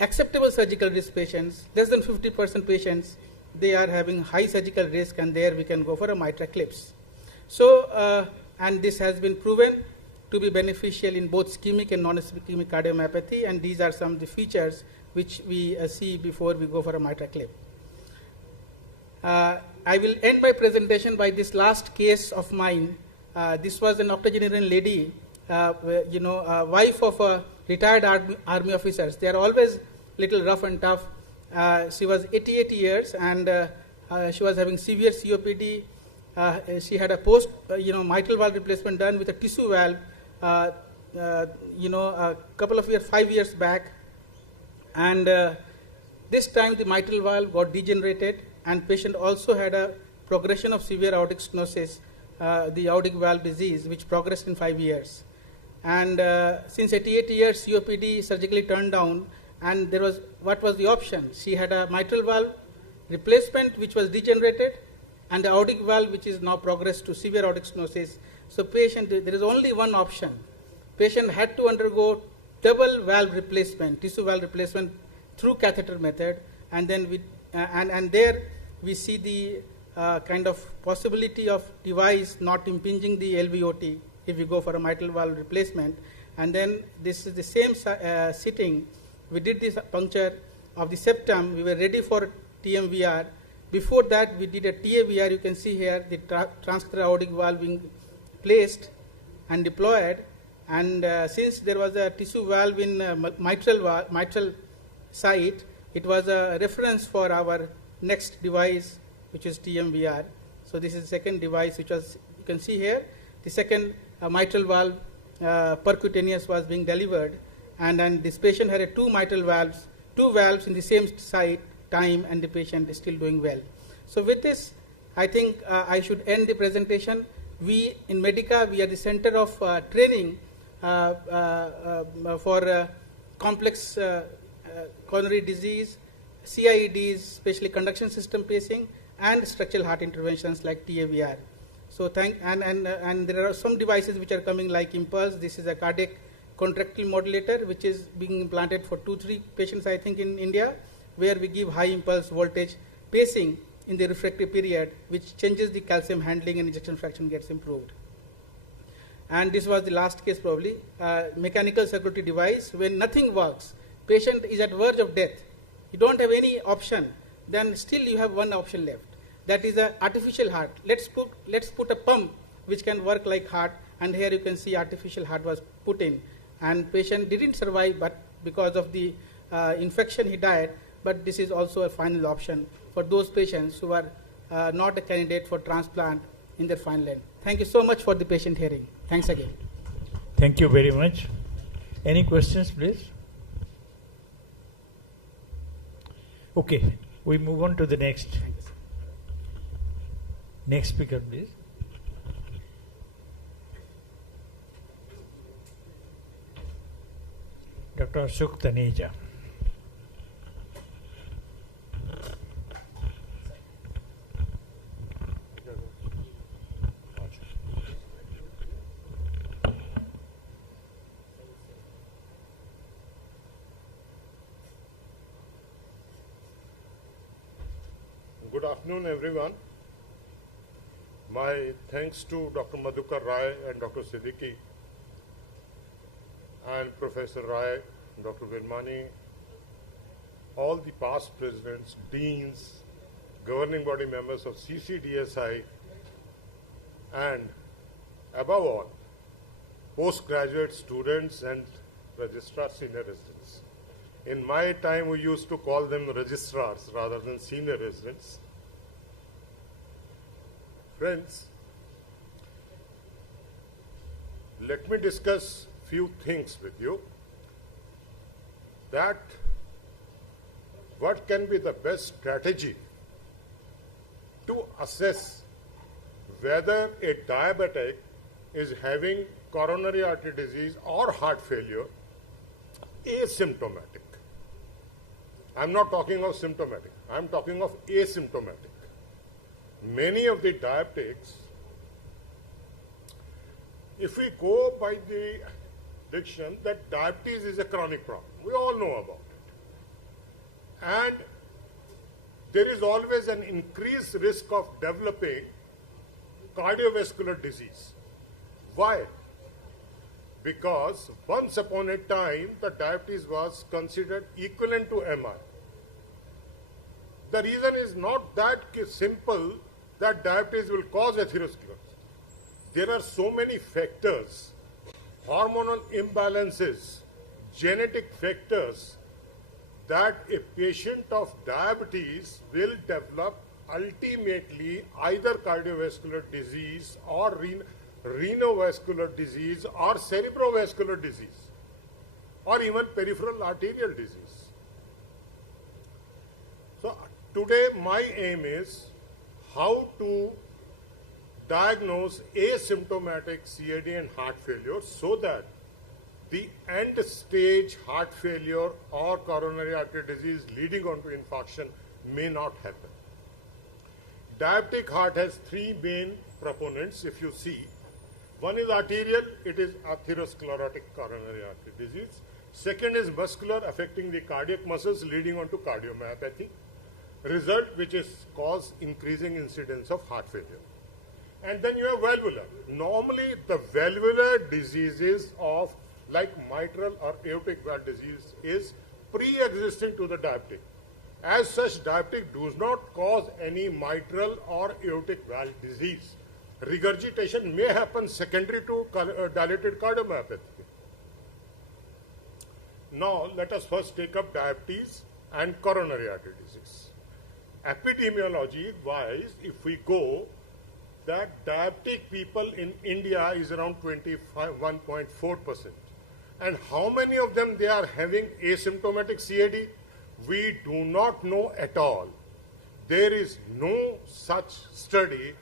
acceptable surgical risk patients. Less than 50% patients, they are having high surgical risk, and there we can go for a mitral clips. So, and this has been proven to be beneficial in both ischemic and non-ischemic cardiomyopathy, and these are some of the features which we see before we go for a mitral clip. I will end my presentation by this last case of mine. This was an octogenarian lady, wife of a retired army officers. They are always little rough and tough. She was 88 years, and she was having severe COPD. She had a post, mitral valve replacement done with a tissue valve, a couple of years, 5 years back. And this time the mitral valve got degenerated, and patient also had a progression of severe aortic stenosis, the aortic valve disease, which progressed in 5 years. And since 88 years, COPD surgically turned down, and there was, what was the option? She had a mitral valve replacement which was degenerated, and the aortic valve which is now progressed to severe aortic stenosis. So patient, there is only one option. Patient had to undergo double valve replacement, tissue valve replacement through catheter method, and then and there we see the kind of possibility of device not impinging the LVOT if we go for a mitral valve replacement. And then this is the same sitting. We did this puncture of the septum. We were ready for TMVR. Before that, we did a TAVR. You can see here the transcatheter aortic valve being placed and deployed. And since there was a tissue valve in mitral site, it was a reference for our next device, which is TMVR. So this is the second device, which was, you can see here, The second mitral valve percutaneous was being delivered, and then this patient had two mitral valves, two valves in the same site, time, and the patient is still doing well. So with this, I think I should end the presentation. We in Medica, we are the center of training for complex coronary disease, CIEDs, especially conduction system pacing, and structural heart interventions like TAVR. So and there are some devices which are coming like Impulse. This is a cardiac contractile modulator which is being implanted for 2-3 patients, I think, in India, where we give high impulse voltage pacing in the refractory period, which changes the calcium handling and ejection fraction gets improved. And this was the last case probably, mechanical circulatory device. When nothing works, patient is at verge of death, you don't have any option, then still you have one option left. That is an artificial heart. Let's put a pump which can work like heart, and here you can see artificial heart was put in, and patient didn't survive, but because of the infection he died. But this is also a final option for those patients who are not a candidate for transplant in their final end. Thank you so much for the patient hearing. Thanks again. Thank you very much. Any questions, please? Okay, we move on to the next speaker, please. Dr. Ashok Taneja. Good afternoon, everyone. My thanks to Dr. Madhukar Rai and Dr. Siddiqui and Professor Rai, Dr. Virmani, all the past presidents, deans, governing body members of CCDSI, and above all, postgraduate students and registrar senior residents. In my time, we used to call them registrars rather than senior residents. Friends, let me discuss few things with you. That what can be the best strategy to assess whether a diabetic is having coronary artery disease or heart failure asymptomatic. I'm not talking of symptomatic, I'm talking of asymptomatic. Many of the diabetics, if we go by the diction that diabetes is a chronic problem, we all know about it. And there is always an increased risk of developing cardiovascular disease. Why? Because once upon a time, the diabetes was considered equivalent to MI. The reason is not that simple that diabetes will cause atherosclerosis. There are so many factors, hormonal imbalances, genetic factors, that a patient of diabetes will develop ultimately either cardiovascular disease or renovascular disease or cerebrovascular disease or even peripheral arterial disease. So today my aim is how to diagnose asymptomatic CAD and heart failure so that the end stage heart failure or coronary artery disease leading on to infarction may not happen. Diabetic heart has three main proponents, if you see. One is arterial, it is atherosclerotic coronary artery disease. Second is muscular, affecting the cardiac muscles leading on to cardiomyopathy. Result which is cause increasing incidence of heart failure. And then you have valvular. Normally the valvular diseases of like mitral or aortic valve disease is pre-existing to the diabetic. As such, diabetic does not cause any mitral or aortic valve disease. Regurgitation may happen secondary to dilated cardiomyopathy. Now let us first take up diabetes and coronary artery disease. Epidemiology wise, if we go that diabetic people in India is around 21.4%. And how many of them they are having asymptomatic CAD? We do not know at all. There is no such study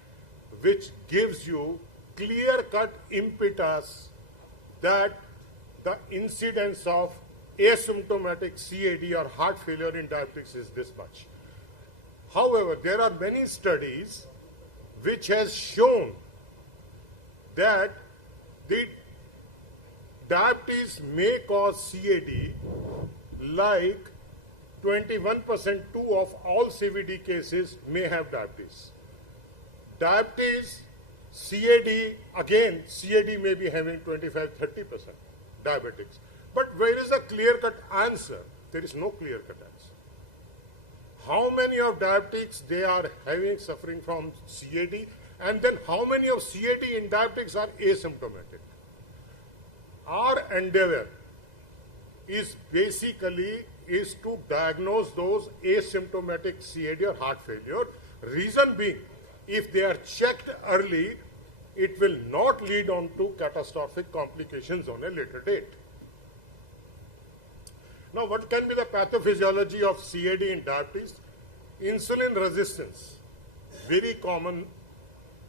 which gives you clear-cut impetus that the incidence of asymptomatic CAD or heart failure in diabetics is this much. However, there are many studies which has shown that the diabetes may cause CAD, like 21% too of all CVD cases may have diabetes. Diabetes, CAD, again, CAD may be having 25-30% diabetics. But where is a clear-cut answer? There is no clear-cut answer. How many of diabetics they are having suffering from CAD, and then how many of CAD in diabetics are asymptomatic? Our endeavor is basically to diagnose those asymptomatic CAD or heart failure. Reason being, if they are checked early, it will not lead on to catastrophic complications on a later date. Now, what can be the pathophysiology of CAD in diabetes? Insulin resistance, very common,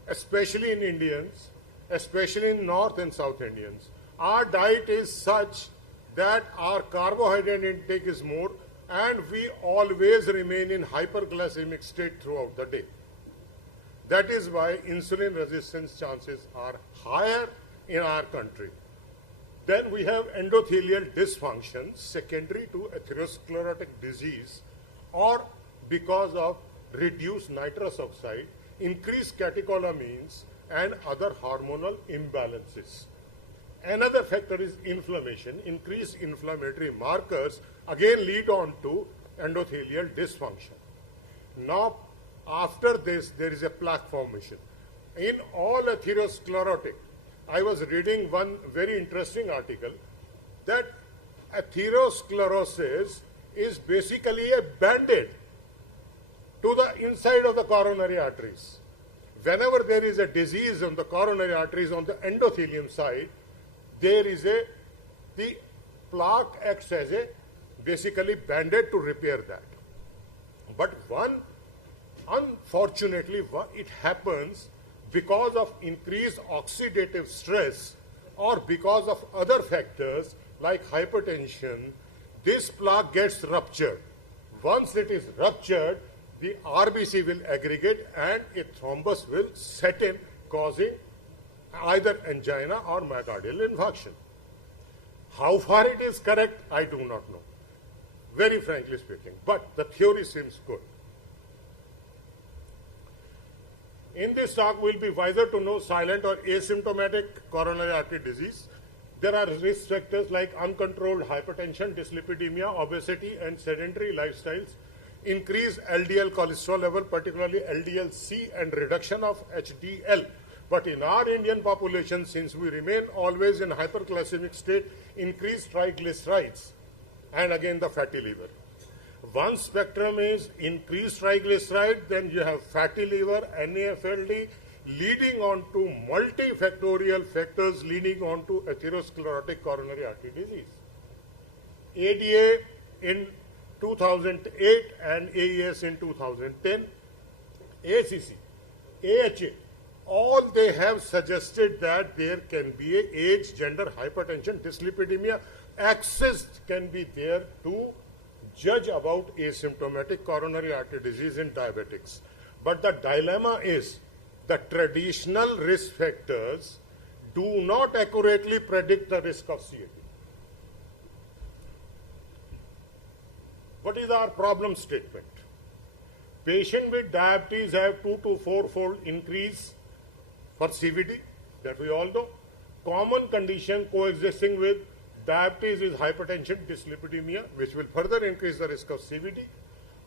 especially in Indians, especially in North and South Indians. Our diet is such that our carbohydrate intake is more, and we always remain in hyperglycemic state throughout the day. That is why insulin resistance chances are higher in our country. Then we have endothelial dysfunction secondary to atherosclerotic disease, or because of reduced nitrous oxide, increased catecholamines, and other hormonal imbalances. Another factor is inflammation. Increased inflammatory markers again lead on to endothelial dysfunction. Now, after this, there is a plaque formation. In all atherosclerotic, I was reading one very interesting article that atherosclerosis is basically a band-aid to the inside of the coronary arteries. Whenever there is a disease on the coronary arteries on the endothelium side, there is the plaque acts as a basically band-aid to repair that. But unfortunately, it happens because of increased oxidative stress or because of other factors like hypertension. This plaque gets ruptured. Once it is ruptured, the RBC will aggregate and a thrombus will set in, causing either angina or myocardial infarction. How far it is correct, I do not know, very frankly speaking, but the theory seems good. In this talk, we will be wiser to know silent or asymptomatic coronary artery disease. There are risk factors like uncontrolled hypertension, dyslipidemia, obesity, and sedentary lifestyles, increased LDL cholesterol level, particularly LDL-C, and reduction of HDL. But in our Indian population, since we remain always in hyperglycemic state, increased triglycerides, and again the fatty liver. One spectrum is increased triglyceride, then you have fatty liver, NAFLD, leading on to multifactorial factors leading on to atherosclerotic coronary artery disease. ADA in 2008 and AES in 2010, ACC, AHA, all they have suggested that there can be a age, gender, hypertension, dyslipidemia, access can be there to judge about asymptomatic coronary artery disease in diabetics. But the dilemma is the traditional risk factors do not accurately predict the risk of CAD. What is our problem statement? Patient with diabetes have 2 to 4-fold increase for CVD, that we all know. Common condition coexisting with diabetes is hypertension, dyslipidemia, which will further increase the risk of CVD.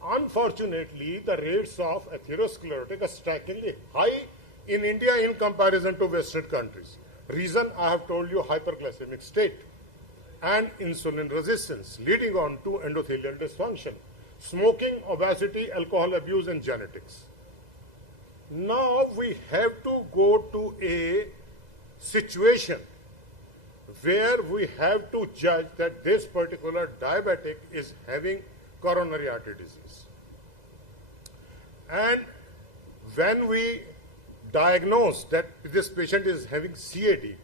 Unfortunately, the rates of atherosclerotic are strikingly high in India in comparison to Western countries. Reason, I have told you, hyperglycemic state and insulin resistance, leading on to endothelial dysfunction, smoking, obesity, alcohol abuse, and genetics. Now we have to go to a situation where we have to judge that this particular diabetic is having coronary artery disease. And when we diagnose that this patient is having CAD,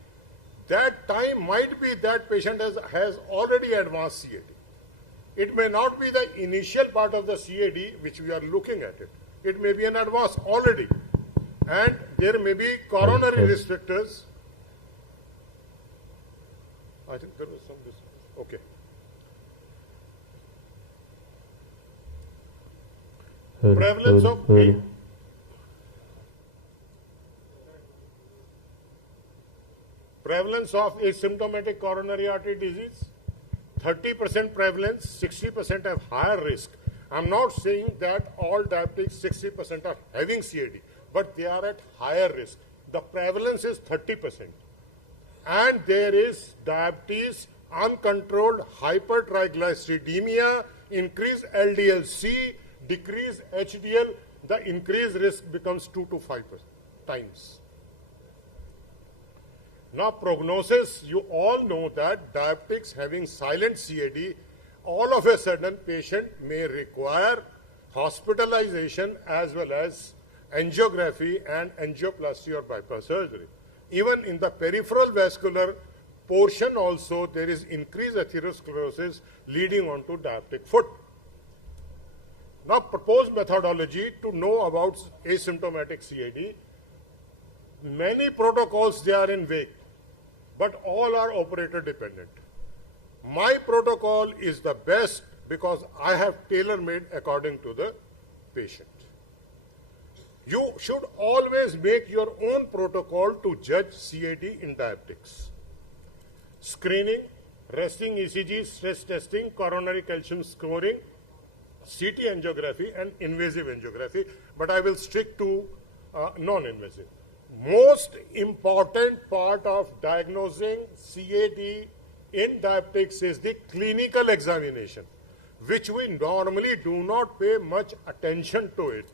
that time might be that patient has already advanced CAD. It may not be the initial part of the CAD which we are looking at it. It may be an advance already. And there may be coronary restrictors. I think there was some discussion. Okay. Prevalence of prevalence of asymptomatic coronary artery disease, 30% prevalence, 60% have higher risk. I'm not saying that all diabetics 60% are having CAD, but they are at higher risk. The prevalence is 30%. And there is diabetes, uncontrolled hypertriglyceridemia, increased LDL-C, decreased HDL, the increased risk becomes 2 to 5 times. Now prognosis, you all know that diabetics having silent CAD, all of a sudden patient may require hospitalization as well as angiography and angioplasty or bypass surgery. Even in the peripheral vascular portion also there is increased atherosclerosis leading on to diabetic foot. Now proposed methodology to know about asymptomatic CAD. Many protocols they are in wake, but all are operator dependent. My protocol is the best because I have tailor-made according to the patient. You should always make your own protocol to judge CAD in diabetics. Screening, resting ECG, stress testing, coronary calcium scoring, CT angiography and invasive angiography, but I will stick to non-invasive. Most important part of diagnosing CAD in diabetics is the clinical examination, which we normally do not pay much attention to it.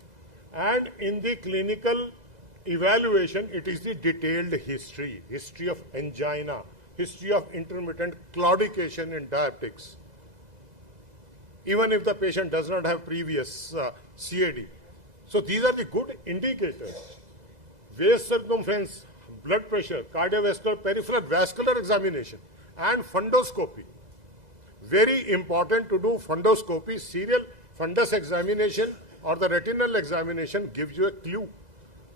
And in the clinical evaluation, it is the detailed history of angina, history of intermittent claudication in diabetics. Even if the patient does not have previous CAD. So these are the good indicators. Waist circumference, blood pressure, cardiovascular, peripheral vascular examination, and fundoscopy. Very important to do fundoscopy. Serial fundus examination or the retinal examination gives you a clue.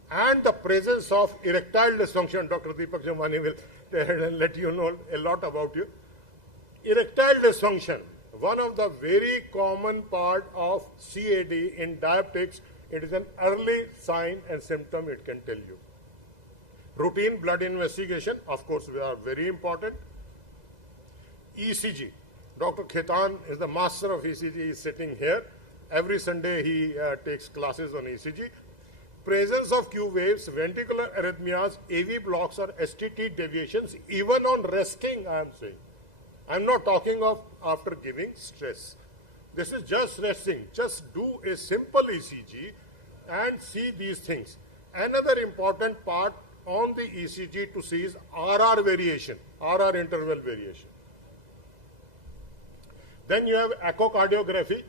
And the presence of erectile dysfunction, Dr. Deepak Jamani will let you know a lot about you. Erectile dysfunction, one of the very common part of CAD in diabetics. It is an early sign and symptom it can tell you. Routine blood investigation, of course, they are very important. ECG. Dr. Khetan is the master of ECG. He is sitting here. Every Sunday he takes classes on ECG. Presence of Q waves, ventricular arrhythmias, AV blocks or STT deviations, even on resting, I am saying. I am not talking of after giving stress. This is just resting. Just do a simple ECG and see these things. Another important part on the ECG to see is RR variation, RR interval variation. Then you have echocardiography.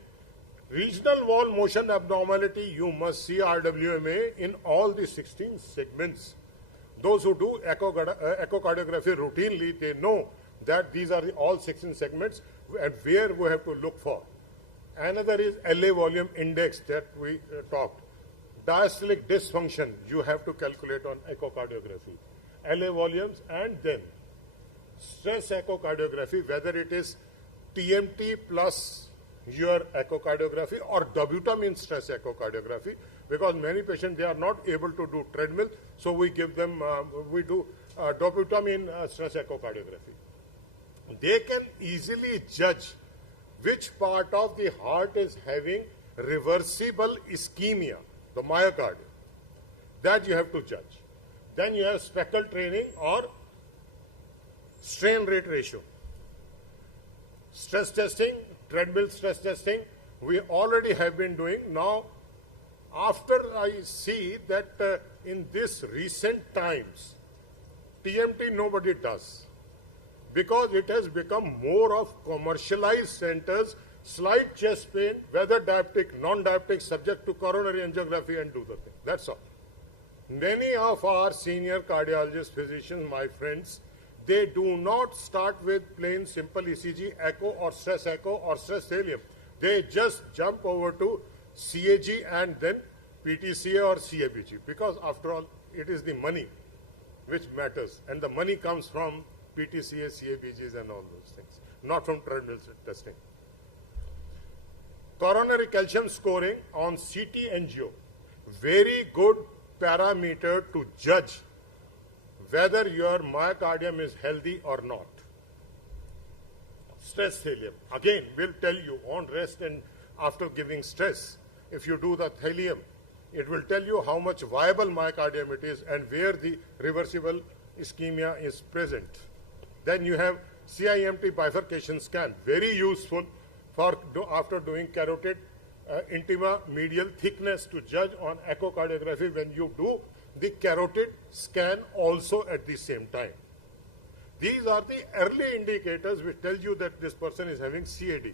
Regional wall motion abnormality, you must see RWMA in all the 16 segments. Those who do echocardiography routinely, they know that these are all 16 segments and where we have to look for. Another is LA volume index that we talked. Diastolic dysfunction, you have to calculate on echocardiography. LA volumes and then stress echocardiography, whether it is TMT plus your echocardiography or dobutamine stress echocardiography, because many patients, they are not able to do treadmill, so we give them, we do dobutamine stress echocardiography. They can easily judge which part of the heart is having reversible ischemia, the myocardium. That you have to judge. Then you have speckle training or strain rate ratio. Stress testing, treadmill stress testing, we already have been doing. Now After I see that in this recent times, TMT nobody does, because it has become more of commercialized centers, slight chest pain, whether diabetic, non-diabetic, subject to coronary angiography, and do the thing. That's all. Many of our senior cardiologists, physicians, my friends, they do not start with plain simple ECG, echo or stress thallium. They just jump over to CAG and then PTCA or CABG, because after all, it is the money which matters, and the money comes from PTCA, CABGs and all those things, not from treadmill testing. Coronary calcium scoring on CT angio, very good parameter to judge whether your myocardium is healthy or not. Stress thallium, again, will tell you on rest and after giving stress. If you do the thallium, it will tell you how much viable myocardium it is and where the reversible ischemia is present. Then you have CIMT bifurcation scan, very useful for after doing carotid intima medial thickness to judge on echocardiography when you do the carotid scan also at the same time. These are the early indicators which tell you that this person is having CAD.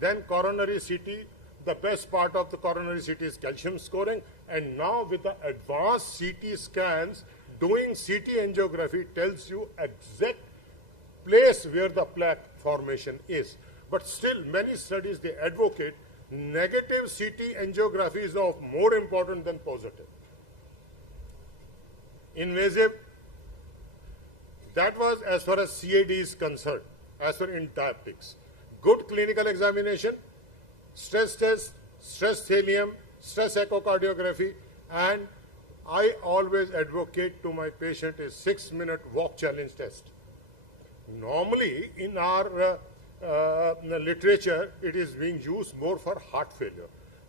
Then coronary CT, the best part of the coronary CT is calcium scoring, and now with the advanced CT scans, doing CT angiography tells you exact place where the plaque formation is. But still, many studies, they advocate negative CT angiography is of more important than positive. Invasive, that was as far as CAD is concerned, as for in diabetics. Good clinical examination, stress test, stress thallium, stress echocardiography, and I always advocate to my patient a 6-minute walk challenge test. Normally, in our literature, it is being used more for heart failure.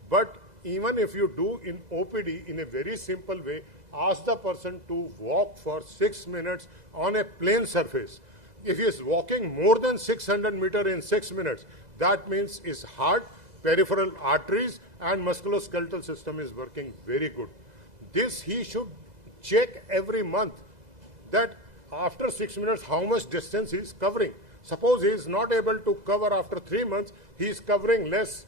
But even if you do in OPD in a very simple way, ask the person to walk for 6 minutes on a plain surface. If he is walking more than 600 meters in 6 minutes, that means his heart, peripheral arteries and musculoskeletal system is working very good. This he should check every month, that after 6 minutes how much distance he is covering. Suppose he is not able to cover after 3 months, he is covering less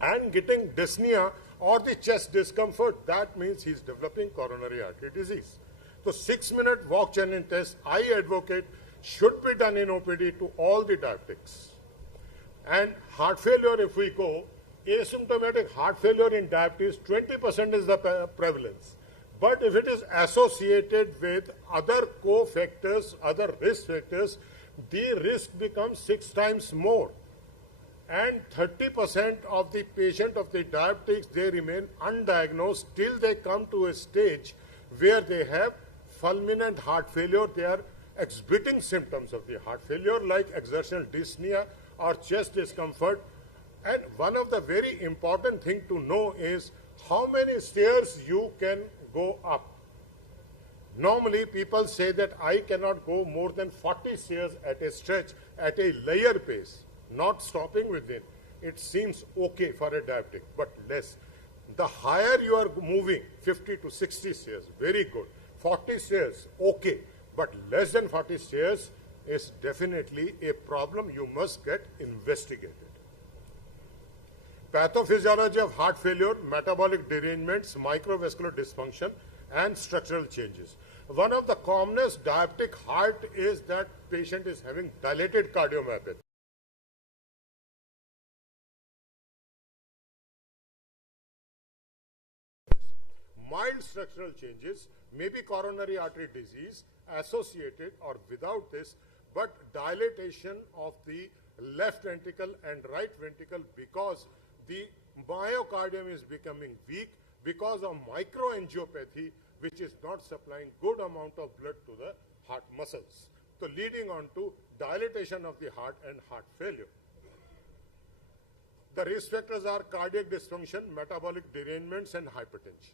and getting dyspnea or the chest discomfort, that means he is developing coronary artery disease. So 6-minute walk challenge test, I advocate, should be done in OPD to all the diabetics. And heart failure, if we go, asymptomatic heart failure in diabetes, 20% is the prevalence. But if it is associated with other cofactors, other risk factors, the risk becomes 6 times more. And 30% of the patient of the diabetics, they remain undiagnosed till they come to a stage where they have fulminant heart failure. They are exhibiting symptoms of the heart failure like exertional dyspnea or chest discomfort. And one of the very important thing to know is how many stairs you can go up. Normally people say that I cannot go more than 40 stairs at a stretch at a layer pace, not stopping within. It seems okay for a diabetic, but less. The higher you are moving, 50 to 60 stairs, very good. 40 stairs, okay, but less than 40 stairs is definitely a problem. You must get investigated. Pathophysiology of heart failure, metabolic derangements, microvascular dysfunction, and structural changes. One of the commonest diabetic heart is that patient is having dilated cardiomyopathy. Mild structural changes, maybe coronary artery disease associated or without this, but dilatation of the left ventricle and right ventricle because the myocardium is becoming weak because of microangiopathy, which is not supplying good amount of blood to the heart muscles. So leading on to dilatation of the heart and heart failure. The risk factors are cardiac dysfunction, metabolic derangements, and hypertension.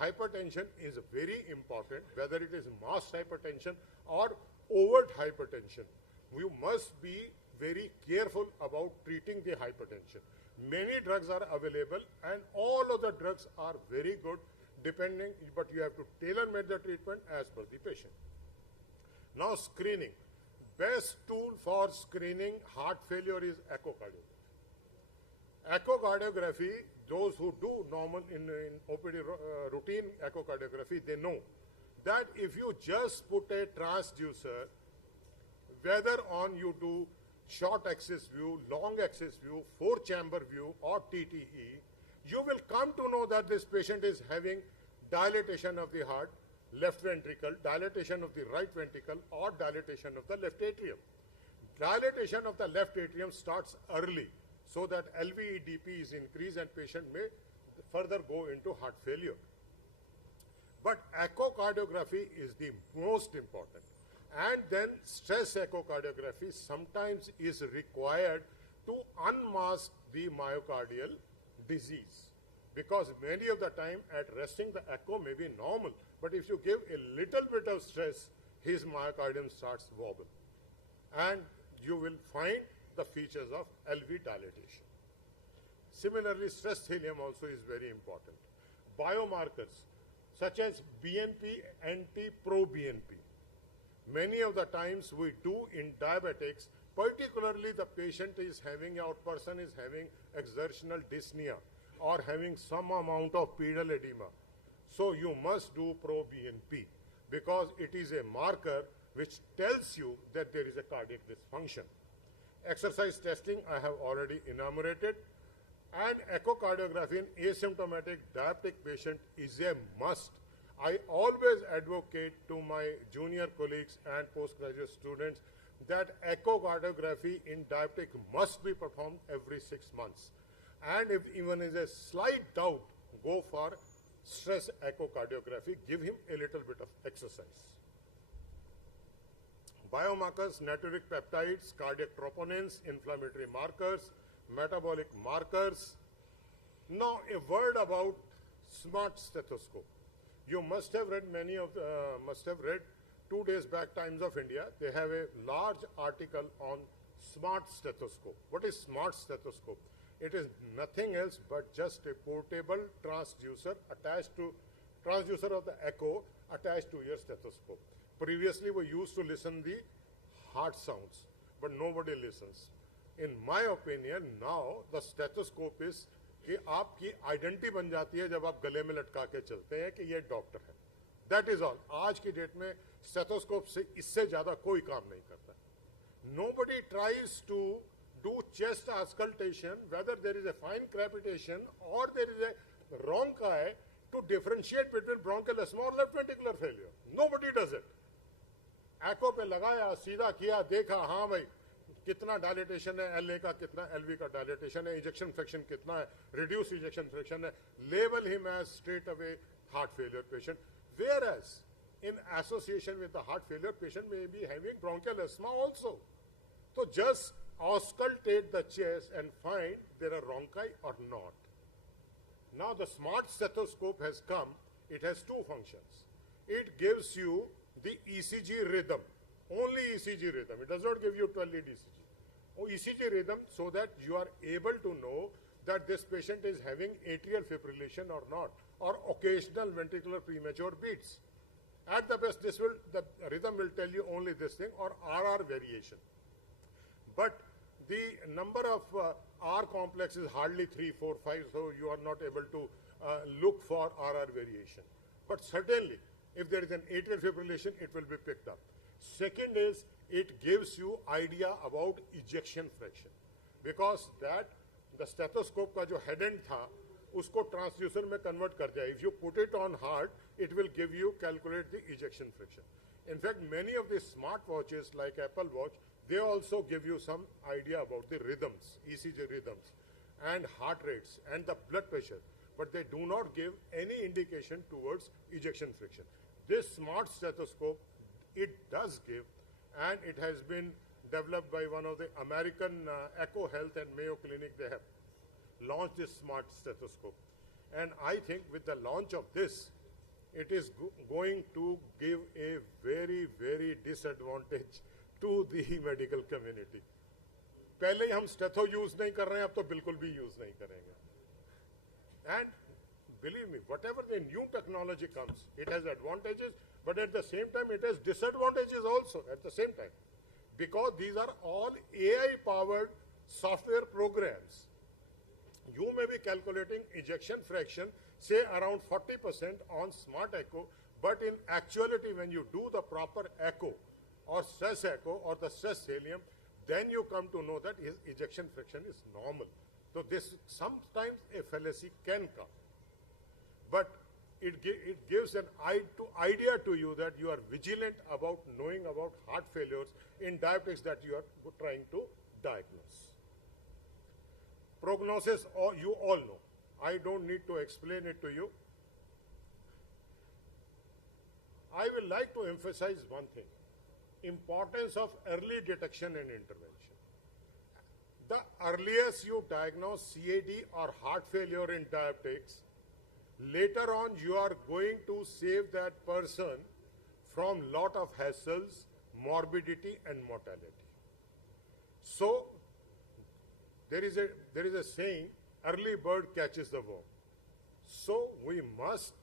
Hypertension is very important, whether it is masked hypertension or overt hypertension. You must be very careful about treating the hypertension. Many drugs are available and all of the drugs are very good depending, but you have to tailor-make the treatment as per the patient. Now screening. Best tool for screening heart failure is echocardiography. Echocardiography, those who do normal in OPD routine echocardiography, they know that if you just put a transducer, whether on you do short axis view, long axis view, 4-chamber view or TTE, you will come to know that this patient is having dilatation of the heart, left ventricle, dilatation of the right ventricle or dilatation of the left atrium. Dilatation of the left atrium starts early so that LVEDP is increased and patient may further go into heart failure. But echocardiography is the most important. And then stress echocardiography sometimes is required to unmask the myocardial disease. Because many of the time at resting the echo may be normal, but if you give a little bit of stress, his myocardium starts wobble. And you will find the features of LV dilatation. Similarly, stress helium also is very important. Biomarkers such as BNP, anti-pro-BNP. Many of the times we do in diabetics, particularly the patient is having, or person is having exertional dyspnea or having some amount of pedal edema. So you must do pro-BNP because it is a marker which tells you that there is a cardiac dysfunction. Exercise testing I have already enumerated, and echocardiography in asymptomatic diabetic patient is a must. I always advocate to my junior colleagues and postgraduate students that echocardiography in diabetic must be performed every 6 months. And if even is a slight doubt, go for stress echocardiography, give him a little bit of exercise. Biomarkers, natriuretic peptides, cardiac troponins, inflammatory markers, metabolic markers. Now a word about smart stethoscope. You must have read 2 days back Times of India. They have a large article on smart stethoscope. What is smart stethoscope? It is nothing else but just a portable transducer attached to transducer of the echo attached to your stethoscope. Previously we used to listen the heart sounds, but nobody listens. In my opinion, now the stethoscope is कि आपकी identity बन जाती है जब आप गले में लटका के चलते हैं कि ये डॉक्टर है. That is all. आज की डेट में स्टेथोस्कोप से इससे ज्यादा कोई काम नहीं करता. Nobody tries to do chest auscultation whether there is a fine crepitation or there is a bronchi to differentiate between bronchial asthma or left ventricular failure. Nobody does it. Echo पे लगाया, सीधा किया, देखा, हाँ भाई कितना डायलेटेशन है, L A का कितना, एलवी का डायलेटेशन है, इंजेक्शन फ्रैक्शन कितना है, रिड्यूस इंजेक्शन फ्रैक्शन है, label him as straight away heart failure patient. Whereas in association with the heart failure, patient may be having bronchial asthma also. So just auscultate the chest and find there are bronchi or not. Now the smart stethoscope has come. It has two functions. It gives you the ECG rhythm. Only ECG rhythm. It does not give you 12-lead ECG. ECG rhythm so that you are able to know that this patient is having atrial fibrillation or not, or occasional ventricular premature beats. At the best, the rhythm will tell you only this thing or RR variation. But the number of R complex is hardly 3, 4, 5, so you are not able to look for RR variation. But certainly, if there is an atrial fibrillation, it will be picked up. Second is, it gives you idea about ejection fraction. Because that, the stethoscope का जो head end था, उसको transducer में convert कर दिया. If you put it on heart, it will give you, calculate the ejection fraction. In fact, many of these smart watches like Apple Watch, they also give you some idea about the rhythms, ECG rhythms, and heart rates, and the blood pressure. But they do not give any indication towards ejection fraction. This smart stethoscope, it does give, and it has been developed by one of the American Echo Health and Mayo Clinic. They have launched this smart stethoscope. And I think with the launch of this, it is going to give a very, very disadvantage to the medical community. पहले ही हम stetho use नहीं कर रहे हैं, अब तो बिल्कुल भी यूज नहीं करेंगे. And believe me, whatever the new technology comes, it has advantages, but at the same time it has disadvantages also at the same time, because these are all AI powered software programs. You may be calculating ejection fraction, say around 40% on smart echo, but in actuality when you do the proper echo or stress echo or the stress helium, then you come to know that his ejection fraction is normal. So this sometimes a fallacy can come, but it gives an idea to you that you are vigilant about knowing about heart failures in diabetics that you are trying to diagnose. Prognosis, you all know. I don't need to explain it to you. I will like to emphasize one thing: importance of early detection and intervention. The earliest you diagnose CAD or heart failure in diabetics, later on you are going to save that person from lot of hassles, morbidity and mortality. So there is a saying, early bird catches the worm. So we must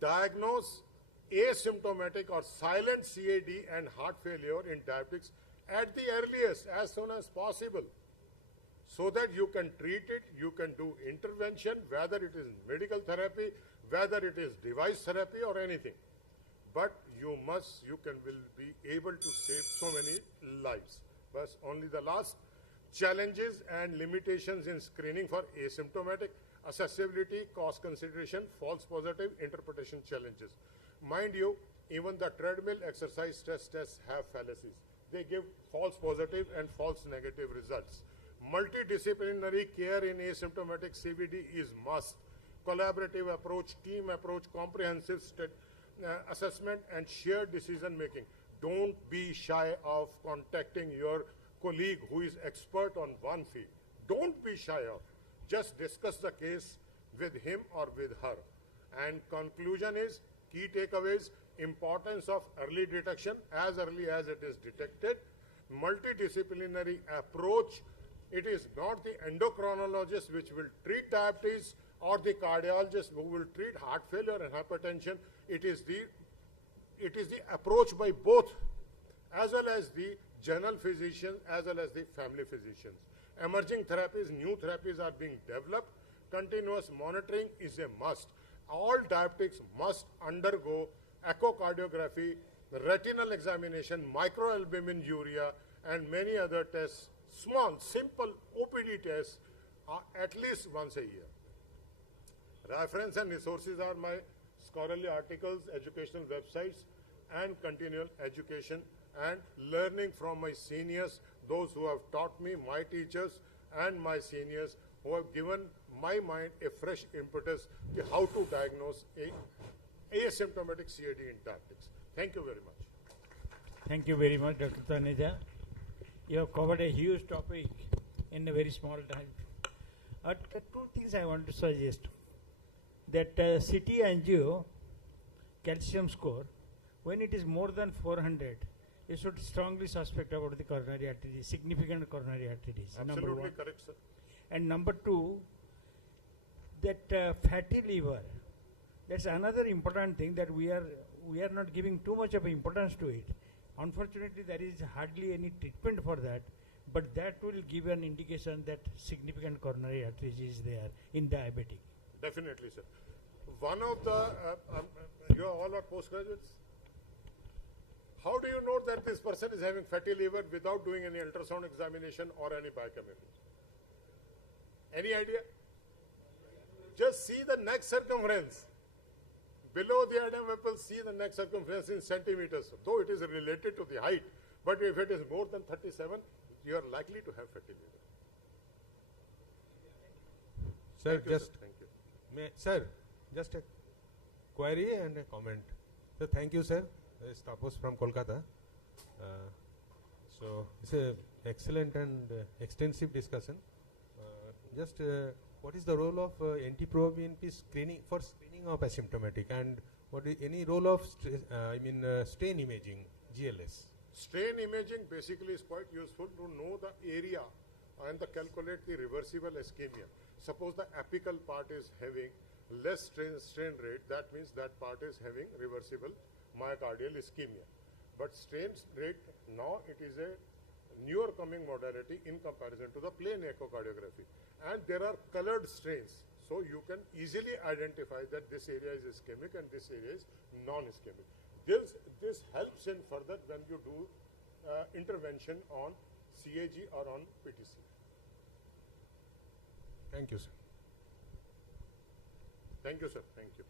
diagnose asymptomatic or silent CAD and heart failure in diabetics at the earliest, as soon as possible, so that you can treat it, you can do intervention, whether it is medical therapy, whether it is device therapy or anything. But will be able to save so many lives. But only the last: challenges and limitations in screening for asymptomatic, accessibility, cost consideration, false positive, interpretation challenges. Mind you, even the treadmill exercise stress tests have fallacies. They give false positive and false negative results. Multidisciplinary care in asymptomatic CVD is must. Collaborative approach, team approach, comprehensive assessment and shared decision making. Don't be shy of contacting your colleague who is expert on one field. Don't be shy of. Just discuss the case with him or with her. And conclusion is, key takeaways: importance of early detection as early as it is detected, multidisciplinary approach. It is not the endocrinologist which will treat diabetes or the cardiologist who will treat heart failure and hypertension. It is the approach by both, as well as the general physician as well as the family physicians. Emerging therapies, new therapies are being developed. Continuous monitoring is a must. All diabetics must undergo echocardiography, retinal examination, microalbuminuria, and many other tests, small, simple OPD tests, at least once a year. Reference and resources are my scholarly articles, educational websites, and continual education and learning from my seniors, those who have taught me, my teachers and my seniors, who have given my mind a fresh impetus to how to diagnose asymptomatic CAD in diabetics. Thank you very much. Thank you very much, Dr. Taneja. You have covered a huge topic in a very small time. Two things I want to suggest. That CT angio calcium score, when it is more than 400, you should strongly suspect about the coronary artery disease, significant coronary artery disease. Absolutely correct, sir. And number two, that fatty liver, that's another important thing that we are not giving too much of importance to it. Unfortunately, there is hardly any treatment for that, but that will give an indication that significant coronary artery disease is there in diabetic. Definitely, sir. One of the, you all are postgraduates. How do you know that this person is having fatty liver without doing any ultrasound examination or any biochemistry? Any idea? Just see the neck circumference. Below the iodine level, see the neck circumference in centimeters, though it is related to the height. But if it is more than 37, you are likely to have fatty liver. Sir, Thank you. Sir, just a query and a comment. So thank you, sir. This is Tapos from Kolkata. So it's an excellent and extensive discussion. What is the role of NT-proBNP screening for screening of asymptomatic, and what is any role of strain imaging, GLS? Strain imaging basically is quite useful to know the area and calculate the reversible ischemia. Suppose the apical part is having less strain rate, that means that part is having reversible myocardial ischemia. But strain rate, now it is a newer coming modality in comparison to the plain echocardiography. And there are colored strains, so you can easily identify that this area is ischemic and this area is non-ischemic. This helps in further when you do intervention on CAG or on PTC. Thank you, sir. Thank you, sir. Thank you.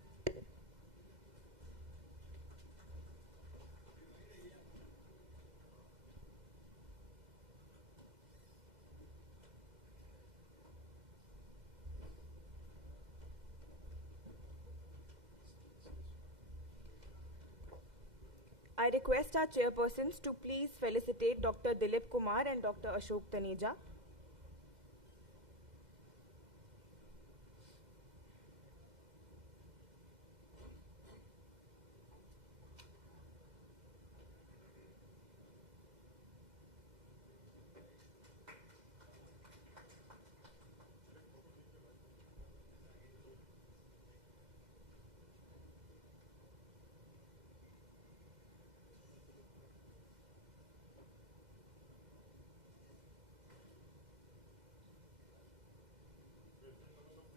I request our chairpersons to please felicitate Dr. Dilip Kumar and Dr. Ashok Taneja.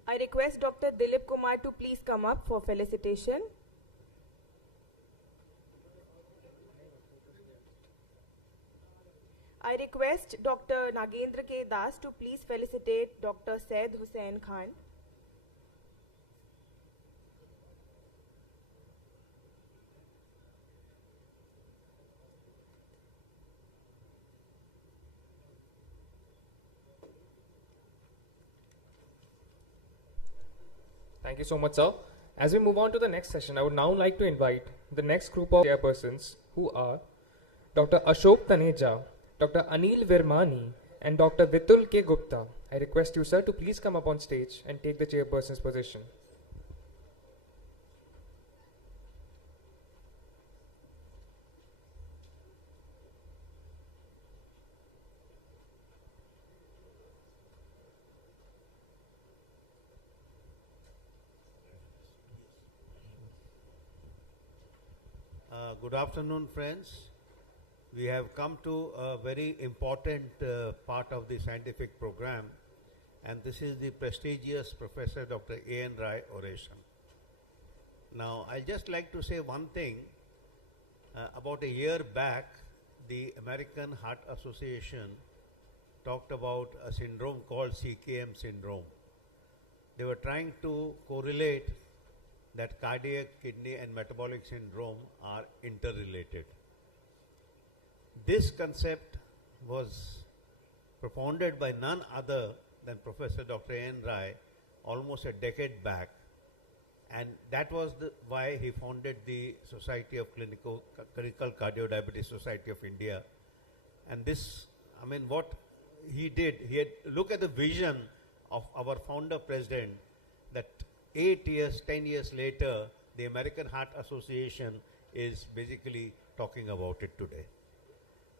I request Dr. Dilip Kumar to please come up for felicitation. I request Dr. Nagendra K. Das to please felicitate Dr. Said Hussain Khan. Thank you so much, sir. As we move on to the next session, I would now like to invite the next group of chairpersons, who are Dr. Ashok Taneja, Dr. Anil Virmani, and Dr. Vitul K. Gupta. I request you, sir, to please come up on stage and take the chairperson's position. Good afternoon, friends. We have come to a very important part of the scientific program, and this is the prestigious Professor Dr. A.N. Rai oration. Now, I'd just like to say one thing. About a year back, the American Heart Association talked about a syndrome called CKM syndrome. They were trying to correlate that cardiac, kidney and metabolic syndrome are interrelated. This concept was propounded by none other than Professor Dr. A.N. Rai almost a decade back, and that was why he founded the Society of Clinical Cardiodiabetes Society of India. And this, I mean, what he did, he had look at the vision of our founder president, that 8 years, 10 years later, the American Heart Association is basically talking about it today.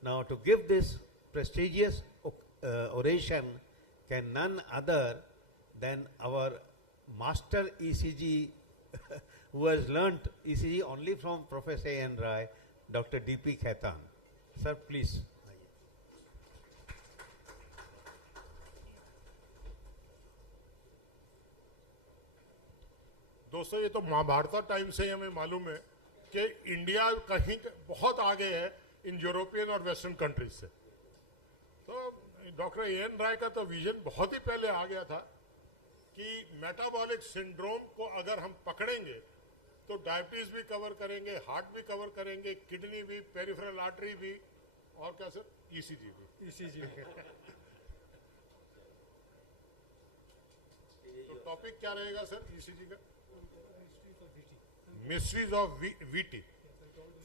Now, to give this prestigious oration can none other than our master ECG, who has learnt ECG only from Professor A.N. Rai, Dr. D.P. Khaitan. Sir, please. दोस्तों, ये तो Mahabharat time से हमें मालूम है कि India कहीं बहुत आगे है इन यूरोपियन और वेस्टर्न कंट्रीज से. तो डॉक्टर ए.एन. राय का तो विजन बहुत ही पहले आ गया था कि मेटाबॉलिक सिंड्रोम को अगर हम पकड़ेंगे तो डायबिटीज भी कवर करेंगे, हार्ट भी कवर करेंगे, किडनी भी, पेरिफेरल आर्टरी भी, और क्या सर, ईसीजी भी. तो टॉपिक क्या रहेगा सर ईसीजी का? Mysteries of VT.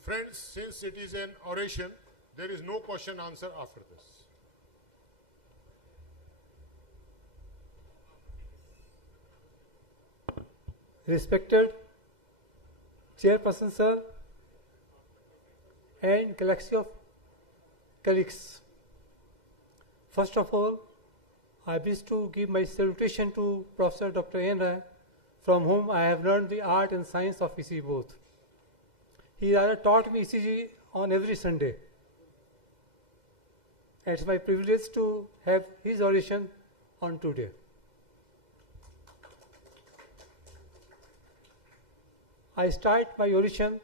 Friends, since it is an oration, there is no question answer after this. Respected Chairperson Sir and galaxy of colleagues, first of all, I wish to give my salutation to Professor Dr. N. Rai, from whom I have learned the art and science of ECG both. He rather taught me ECG on every Sunday. It's my privilege to have his oration on today. I start my oration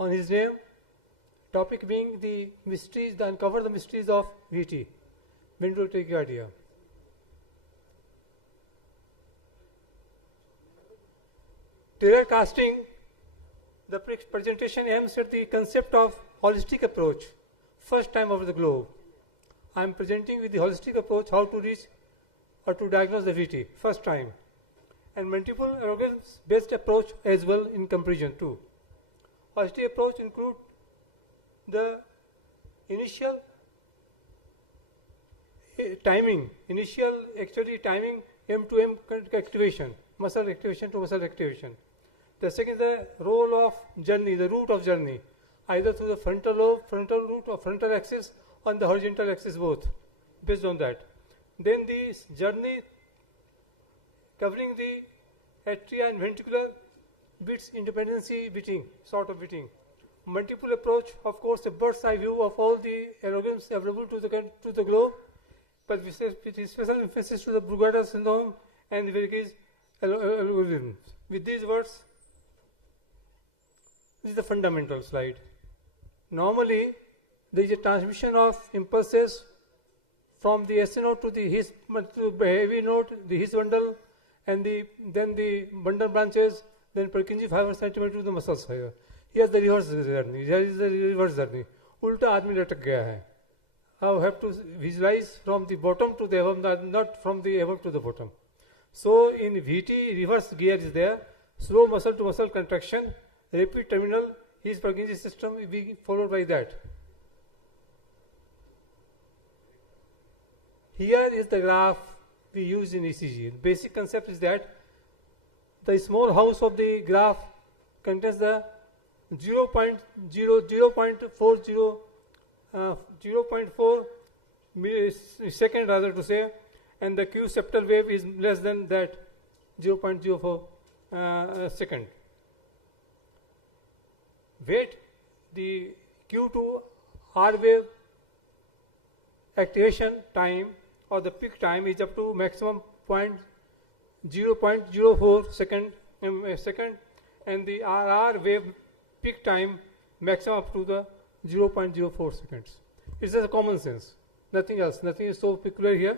on his name, topic being the mysteries, uncover the mysteries of VT, ventral tachycardia. Terror casting, the presentation aims at the concept of holistic approach, first time over the globe. I am presenting with the holistic approach how to reach or to diagnose the VT, first time. And multiple organs based approach as well in comparison too. Holistic approach include the initial timing M to M activation, muscle activation to muscle activation. The second is the role of journey, the route of journey, either through the frontal lobe, frontal route or frontal axis on the horizontal axis both, based on that. Then this journey covering the atria and ventricular beats independency beating, sort of beating. Multiple approach, of course, a bird's eye view of all the organs available to the globe, but with special emphasis to the Brugada syndrome and the varicose algorithms. With these words, this is the fundamental slide. Normally, there is a transmission of impulses from the SC node to the His heavy node, the His bundle, and then the bundle branches, then Purkinje fiber centimeter to the muscles here. Here's the reverse journey. Here is the reverse journey. Ulta आदमी लटक गया है. I have to visualize from the bottom to the above, not from the above to the bottom. So in VT, reverse gear is there. Slow muscle to muscle contraction, rapid terminal, his Purkinje system will be followed by that. Here is the graph we use in ECG. The basic concept is that the small house of the graph contains the 0.40 0.4 millisecond rather to say, and the Q septal wave is less than that 0.04 second. Wait, the Q to R wave activation time or the peak time is up to maximum 0.04 second, and the RR wave peak time maximum up to the 0.04 seconds. It's just a common sense, nothing else, nothing is so peculiar here.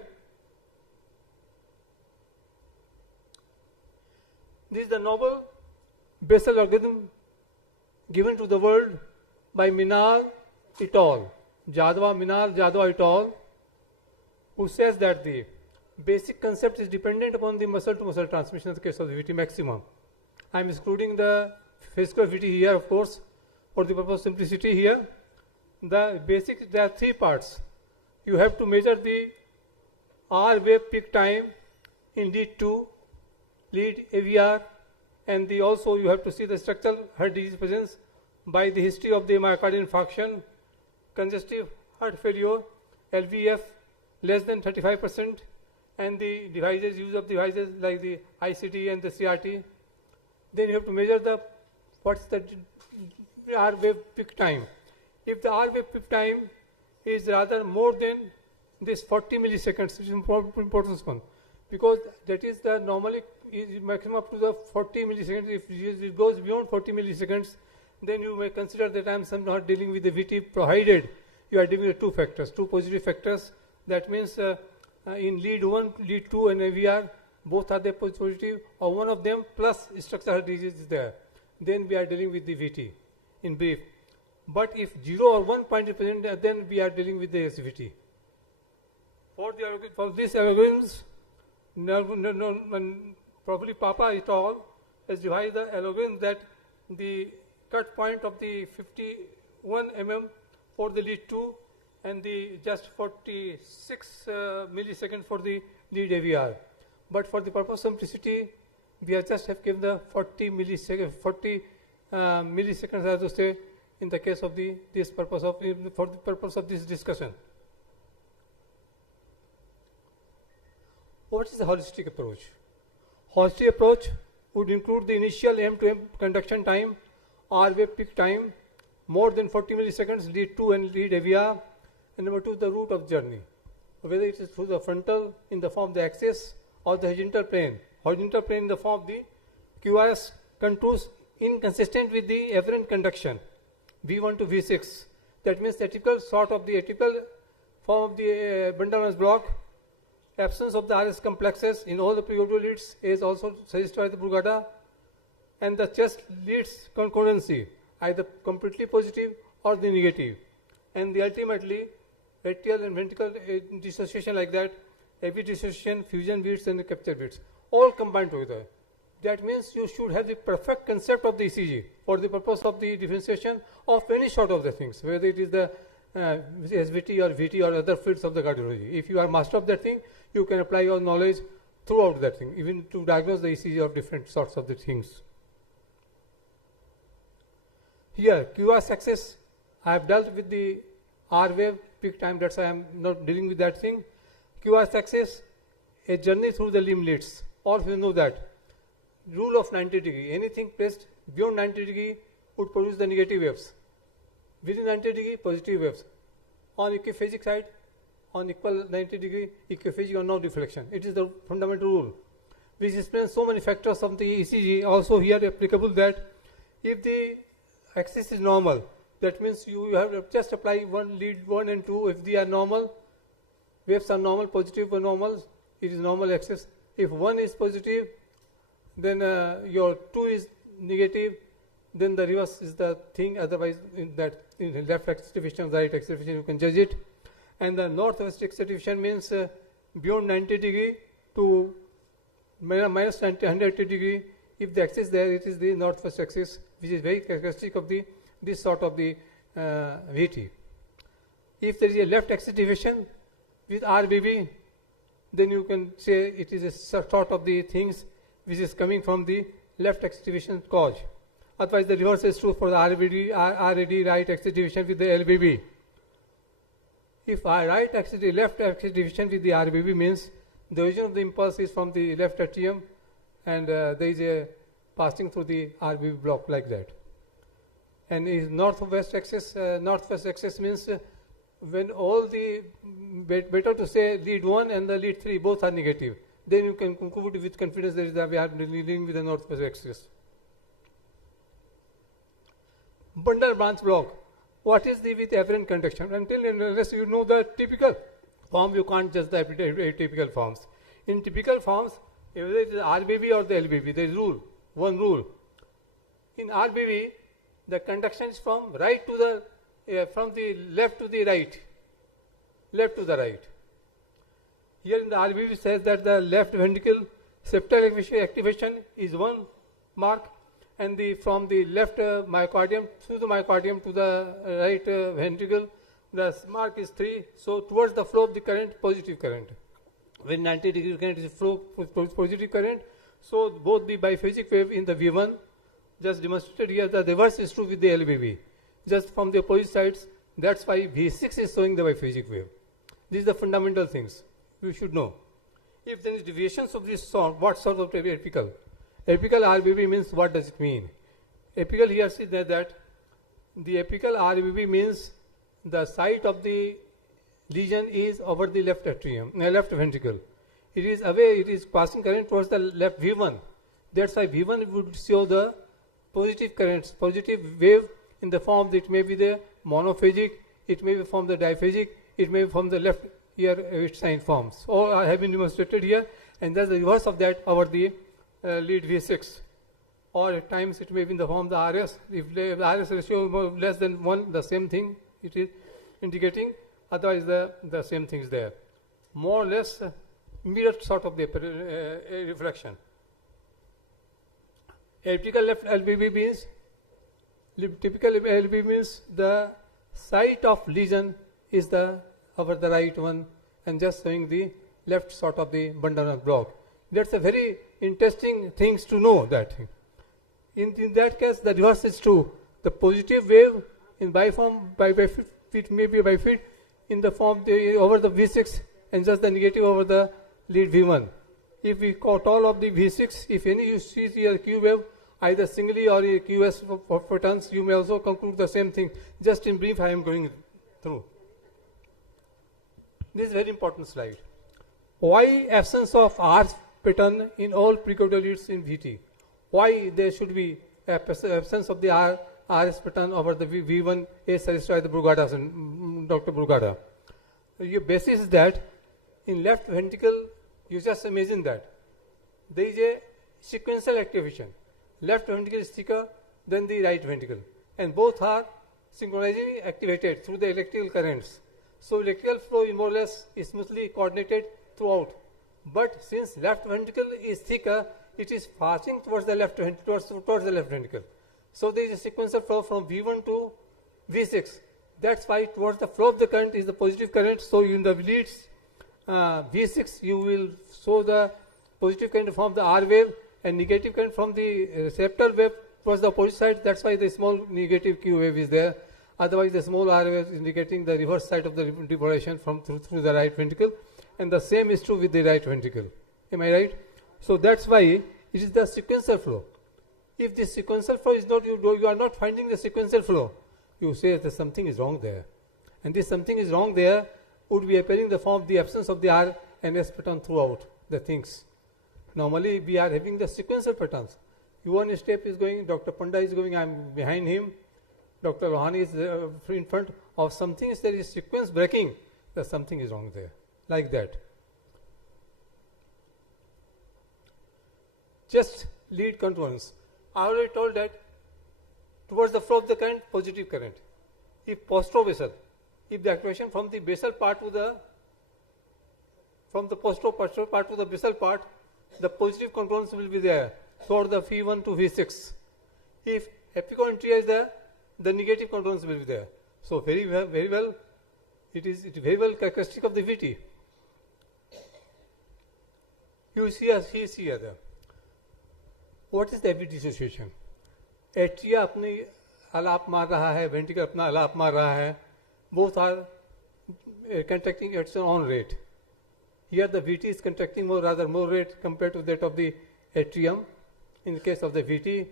This is the novel basal algorithm given to the world by Minal et al. Minal Jadwa et al., who says that the basic concept is dependent upon the muscle to muscle transmission in the case of the VT maximum. I am excluding the physical VT here, of course, for the purpose of simplicity here. The basic, there are three parts. You have to measure the R wave peak time in lead 2, lead AVR, and also you have to see the structural heart disease presence by the history of the myocardial infarction, congestive heart failure, LVF less than 35%, and the devices, use of devices like the ICT and the CRT. Then you have to measure the what's the R wave peak time. If the R wave peak time is rather more than this 40 milliseconds, which is important one, because that is the normally is maximum up to the 40 milliseconds. If it goes beyond 40 milliseconds, then you may consider that I am somehow dealing with the VT, provided you are dealing with two factors, two positive factors. That means in lead 1, lead 2 and AVR, both are there positive, or one of them plus structural disease is there. Then we are dealing with the VT in brief. But if 0 or 1 point is present, then we are dealing with the SVT. For these algorithms, probably Papa et al. Has devised the algorithm that the cut point of the 51 mm for the lead 2 and the just 46 milliseconds for the lead AVR. But for the purpose of simplicity, we have just have given the 40 milliseconds, as to say, in the case of for the purpose of this discussion. What is the holistic approach? Holistic approach would include the initial M-to-M conduction time, R-wave peak time, more than 40 milliseconds, lead 2 and lead AVR, and number 2, the route of journey, whether it is through the frontal in the form of the axis or the horizontal plane in the form of the QRS contours inconsistent with the afferent conduction, V1 to V6. That means the typical sort of the atypical form of the bundle block, absence of the RS complexes in all the preorbital leads is also suggested by the Brugada, and the chest leads concordancy, either completely positive or the negative, and the ultimately atrial and ventricular dissociation like that, AV dissociation, fusion beats and the capture beats, all combined together. That means you should have the perfect concept of the ECG for the purpose of the differentiation of any sort of the things, whether it is the SVT or VT or other fields of the cardiology. If you are master of that thing, you can apply your knowledge throughout that thing, even to diagnose the ECG of different sorts of the things. Here, QRS axis, I have dealt with the R wave peak time, that's why I am not dealing with that thing. QRS axis, a journey through the limb leads. All of you know that. Rule of 90 degree, anything placed beyond 90 degree would produce the negative waves. Within 90 degree, positive waves. On equiphasic side, on equal 90 degree, equiphasic or no deflection. It is the fundamental rule, which explains so many factors of the ECG. Also here applicable that if the axis is normal, that means you have to just apply one lead 1 and 2. If they are normal, waves are normal, positive or normal, it is normal axis. If 1 is positive, then your 2 is negative, then the reverse is the thing. Otherwise, in left axis division, right axis division, you can judge it. And the northwest axis division means beyond 90 degree to minus 180 degree. If the axis there, it is the northwest axis, which is very characteristic of this sort of the VT. If there is a left axis division with RBB, then you can say it is a sort of the things which is coming from the left axis division cause. Otherwise, the reverse is true for the RAD right axis division with the LBB. If left axis division with the RBB means the origin of the impulse is from the left atrium, and there is a passing through the RBB block like that. And is northwest axis means when all the, better to say lead 1 and the lead 3 both are negative, then you can conclude with confidence that we are dealing with the northwest axis. Bundle branch block. What is the with afferent conduction? Until and unless you know the typical form, you can't judge the atypical forms. In typical forms, whether it is RBB or the LBB, there is one rule. In RBB, the conduction is from right to the, from the left to the right. Here in the RBB says that the left ventricle septal activation is 1 mark, and from the left myocardium through the myocardium to the right ventricle, the mark is 3. So towards the flow of the current, positive current. When 90 degree current is flow positive current, so both the biphasic wave in the V1, just demonstrated here, the reverse is true with the LBB. Just from the opposite sides, that's why V6 is showing the biphasic wave. These are the fundamental things you should know. If there is deviations of this sort, what sort of apical? Apical RBB means, what does it mean? Apical here see that the apical RBB means the site of the lesion is over the left atrium, left ventricle. It is away, it is passing current towards the left V1. That's why V1 would show the positive currents, positive wave in the form that it may be the monophagic, it may be from the diphasic, it may be from the left here its sign forms. All have been demonstrated here, and that's the reverse of that over the lead V6. Or at times it may be in the form of the RS. If the RS ratio is less than 1, the same thing it is indicating. Otherwise, the same thing is there. More or less mirror sort of the reflection. Typical left LBB means, typical LBB means the site of lesion is over the right one, and just showing the left sort of the bundle block. That's a very interesting things to know that. In that case, the reverse is true. The positive wave in biform, by feet, maybe by feet, in the form over the V6, and just the negative over the lead V1. If we caught all of the V6, if any you see here Q wave, either singly or a QS for photons, you may also conclude the same thing. Just in brief, I am going through. This is a very important slide. Why absence of R pattern in all precaudal leads in VT? Why there should be absence of the RS pattern over the V1 A suggested by the Brugada, Dr. Brugada? Your basis is that in left ventricle, you just imagine that there is a sequential activation. Left ventricle is thicker than the right ventricle, and both are synchronously activated through the electrical currents. So electrical flow is more or less smoothly coordinated throughout. But since left ventricle is thicker, it is passing towards the left towards the left ventricle. So there is a sequential flow from V1 to V6. That's why towards the flow of the current is the positive current. So in the leads V6, you will show the positive current from the R wave and negative current from the receptor wave towards the opposite side. That's why the small negative Q wave is there. Otherwise, the small R wave is indicating the reverse side of the depolarization from through the right ventricle. And the same is true with the right ventricle. Am I right? So that's why it is the sequential flow. If the sequential flow is not, you are not finding the sequential flow, you say that something is wrong there. And this something is wrong there would be appearing in the form of the absence of the R and S pattern throughout the things. Normally, we are having the sequential patterns. One step is going, Dr. Panda is going, I am behind him. Dr. Rohani is in front of something. There is sequence breaking. That something is wrong there. Like that. Just lead contours. I already told that towards the flow of the current, positive current. If posterobasal, if the activation from the basal part to the posterior part to the basal part, the positive contours will be there toward the V1 to V6. If epicontria is there, the negative contours will be there. So very well, it is very well characteristic of the VT. You see as he see other. What is the epi dissociation? Atria अपनी आलाप मार रहा है, ventricle अपना आलाप मार रहा है. Both are contracting at its own rate. Here the VT is contracting more rate compared to that of the atrium. In the case of the VT,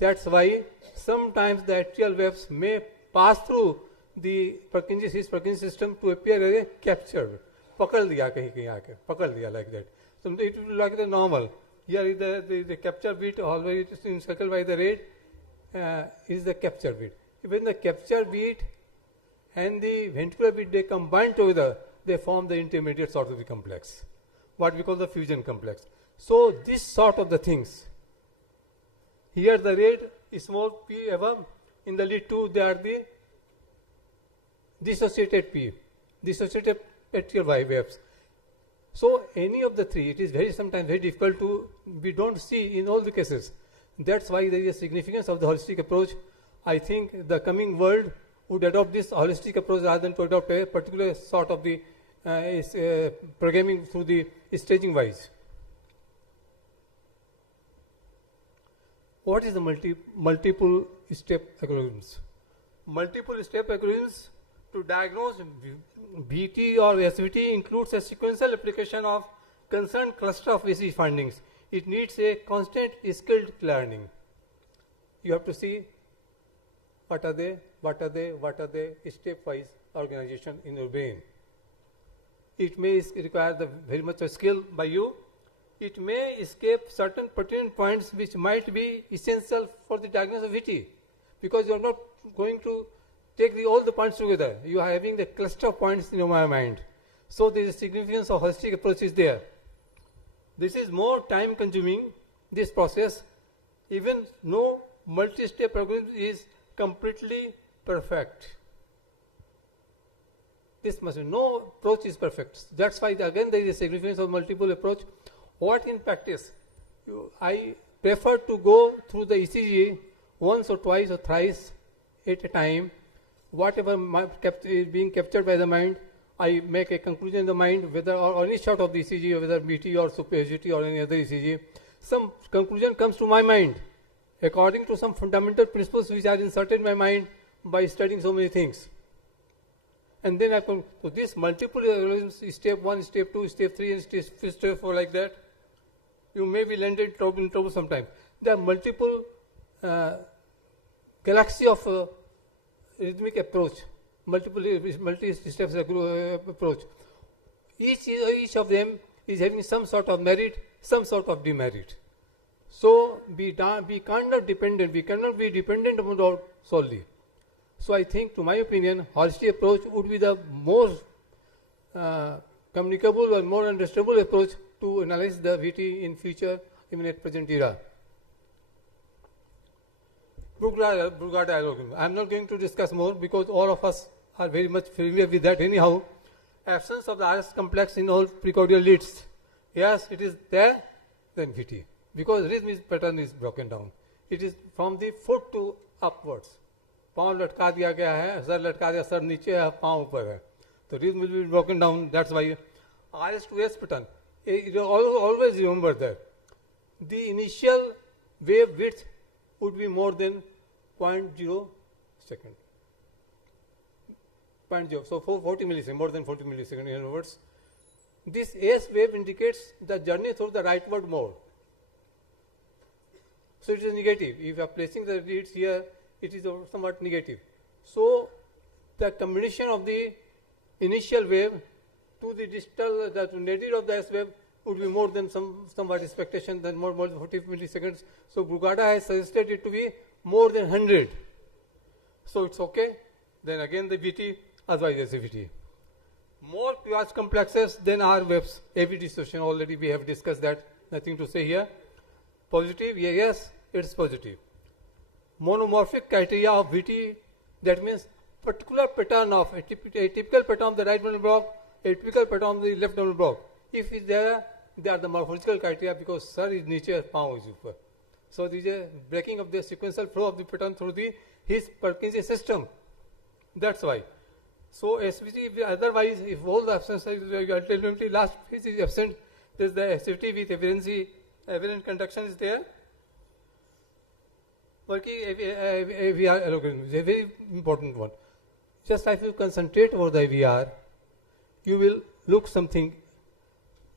that's why sometimes the atrial waves may pass through the Purkinje system to appear as a captured. पकड़ दिया कहीं आके, पकड़ दिया like that. So it will like the normal. Here is the capture beat, always it is encircled by the red, is the capture beat. When the capture beat and the ventricular beat, they combine together, they form the intermediate sort of the complex, what we call the fusion complex. So this sort of the things, here the red small p above, in the lead 2 they are the dissociated p, dissociated atrial waves. So any of the three, it is sometimes very difficult to, we don't see in all the cases. That's why there is a significance of the holistic approach. I think the coming world would adopt this holistic approach rather than to adopt a particular sort of the programming through the staging wise. What is the multiple step algorithms? Multiple step algorithms to diagnose VT or SVT includes a sequential application of concerned cluster of ECG findings. It needs a constant skilled learning. You have to see what are they, stepwise organization in your brain. It may require very much of skill by you. It may escape certain pertinent points which might be essential for the diagnosis of VT, because you are not going to take all the points together. You are having the cluster of points in your mind. So there is a significance of holistic approach is there. This is more time consuming, this process. Even no multi-step algorithm is completely perfect. This must be, no approach is perfect. That's why again there is a significance of multiple approach. What in practice? I prefer to go through the ECG once or twice or thrice at a time. Whatever is being captured by the mind, I make a conclusion in the mind, whether or any sort of the ECG, whether BT or super HGT or any other ECG, some conclusion comes to my mind according to some fundamental principles which are inserted in my mind by studying so many things. And then I come to this multiple algorithms, step 1, step 2, step 3, and step 4 like that. you may be landed in trouble sometimes. There are multiple galaxy of rhythmic approach, multi-steps approach. Each of them is having some sort of merit, some sort of demerit. So we cannot be dependent upon that solely. So I think, to my opinion, holistic approach would be the most communicable or more understandable approach to analyze the VT in future, even at present era. Brugada algorithm. I am not going to discuss more because all of us are very much familiar with that anyhow. Absence of the RS complex in all precordial leads. Yes, it is there, then VT. Because rhythm pattern is broken down. It is from the foot to upwards. पाँव लटका दिया गया है, sir लटका दिया, sir नीचे है, पाँव ऊपर है. So rhythm will be broken down. That's why RS to S pattern. You always remember that the initial wave width would be more than 0.0 second. 0.0. So 40 milliseconds, more than 40 milliseconds. In other words, this S wave indicates the journey through the rightward mode. So it is negative. If you are placing the leads here, it is somewhat negative. So the combination of the initial wave to the distal, the nadir of the S wave would be more than somewhat expectation, than more than 40 milliseconds. So Brugada has suggested it to be more than 100. So it's okay. Then again the VT, otherwise the VT. More QRS complexes than R waves. AV dissociation, already we have discussed that. Nothing to say here. Positive, yes, it's positive. Monomorphic criteria of VT, that means particular pattern of a typical pattern of the right bundle block, a typical pattern of the left bundle block. If it's there, they are the morphological criteria because sir is niche, palm is upper. So there is a breaking of the sequential flow of the pattern through his Purkinje system. That's why. So SVT, otherwise, if all the absence ultimately last phase is absent, there is the SVT with aberrant conduction is there. Working AVR algorithm is a very important one. Just if you concentrate over the AVR, you will look something.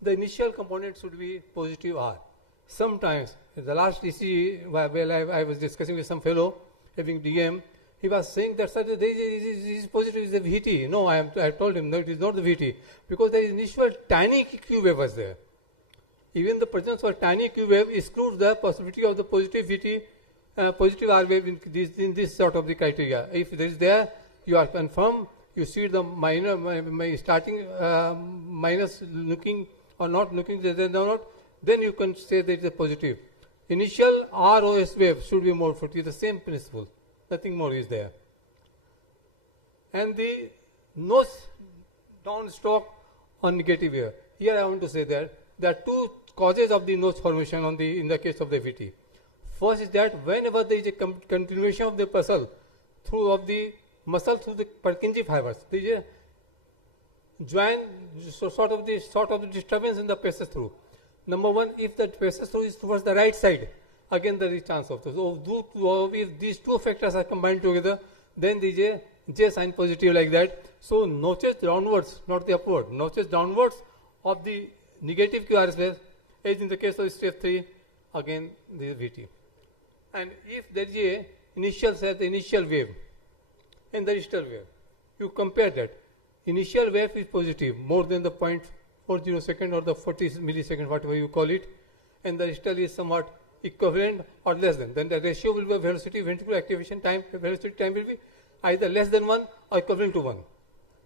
The initial component should be positive R. Sometimes, in the last DC, while I was discussing with some fellow having DM, he was saying that sir, this positive is the VT. No, I told him, no, it is not the VT. Because the initial tiny Q wave was there. Even the presence of tiny Q wave excludes the possibility of the positive VT, positive R wave in this sort of the criteria. If there is there, you are confirmed, you see the minor, starting minus looking or not looking, then you can say that it is a positive. Initial ROS wave should be more 40, the same principle. Nothing more is there. And the notch downstroke on negative here. Here I want to say that there are two causes of the notch formation in the case of the VT. First is that whenever there is a continuation of the muscle through the Purkinje fibers, there is a sort of the disturbance in the passes through. Number one, if the passes through is towards the right side, again there is chance of this. So if these two factors are combined together, then there is a J sign positive like that. So notches downwards, not the upward, notches downwards of the negative QRS wave, as in the case of step 3, again this is VT. And if there is a initial wave and the distal wave, you compare that. Initial wave is positive, more than the 0.40 second or the 40 millisecond, whatever you call it, and the distal is somewhat equivalent or less than. Then the ratio will be velocity, ventricular activation time, velocity time will be either less than 1 or equivalent to 1.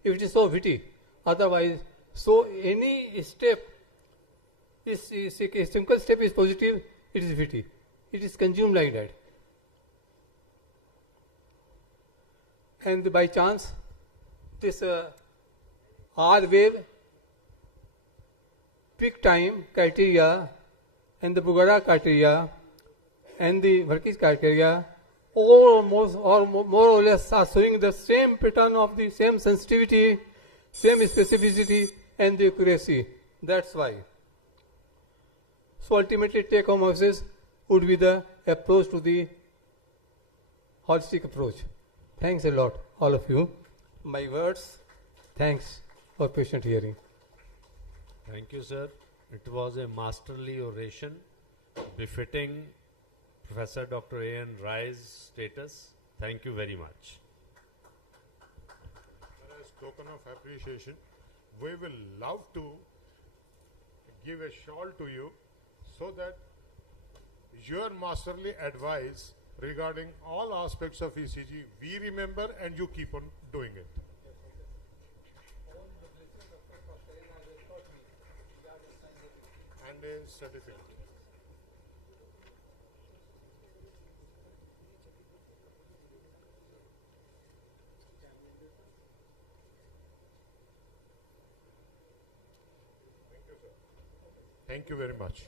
If it is so VT, otherwise, so any step is a single step is positive, it is VT. It is consumed like that. And by chance, this R wave, peak time criteria, and the Brugada criteria, and the Varkis criteria, all more or less are showing the same pattern of the same sensitivity, same specificity, and the accuracy. That's why. So ultimately, take-home message would be the approach to the holistic approach. Thanks a lot, all of you. My words, thanks for patient hearing. Thank you, sir. It was a masterly oration befitting Professor Dr. A.N. Rai's status. Thank you very much. As token of appreciation, we will love to give a shawl to you so that your masterly advice regarding all aspects of ECG we remember and you keep on doing it. And a certificate. Thank you very much.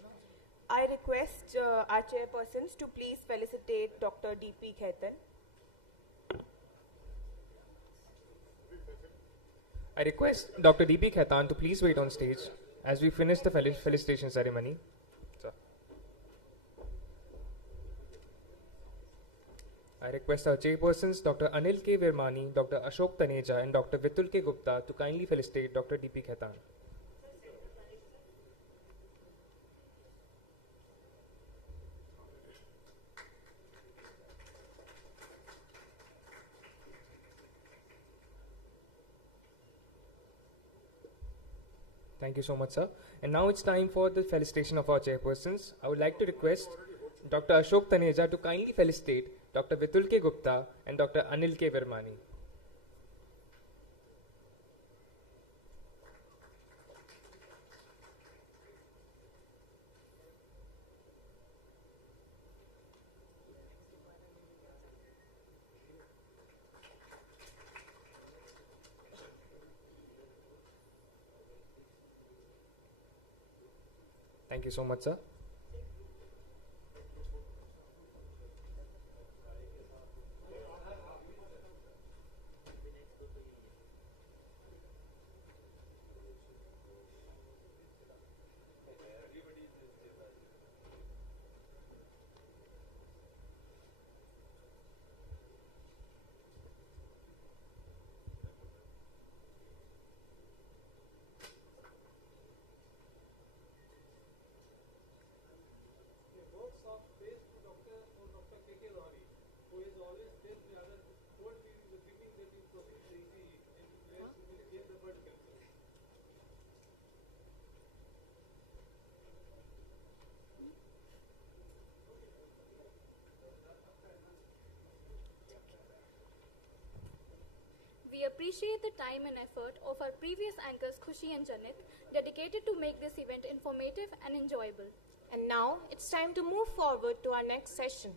I request our chairpersons to please felicitate Dr. D.P. Khaitan. I request Dr. D.P. Khaitan to please wait on stage as we finish the felicitation ceremony. Sir. I request our chairpersons, Dr. Anil K. Virmani, Dr. Ashok Taneja, and Dr. Vitul K. Gupta to kindly felicitate Dr. D.P. Khaitan. Thank you so much, sir. And now it's time for the felicitation of our chairpersons. I would like to request Dr. Ashok Taneja to kindly felicitate Dr. Vitul K. Gupta and Dr. Anil K. Virmani. Thank you so much, sir. We appreciate the time and effort of our previous anchors Khushi and Janit, dedicated to make this event informative and enjoyable. And now it's time to move forward to our next session.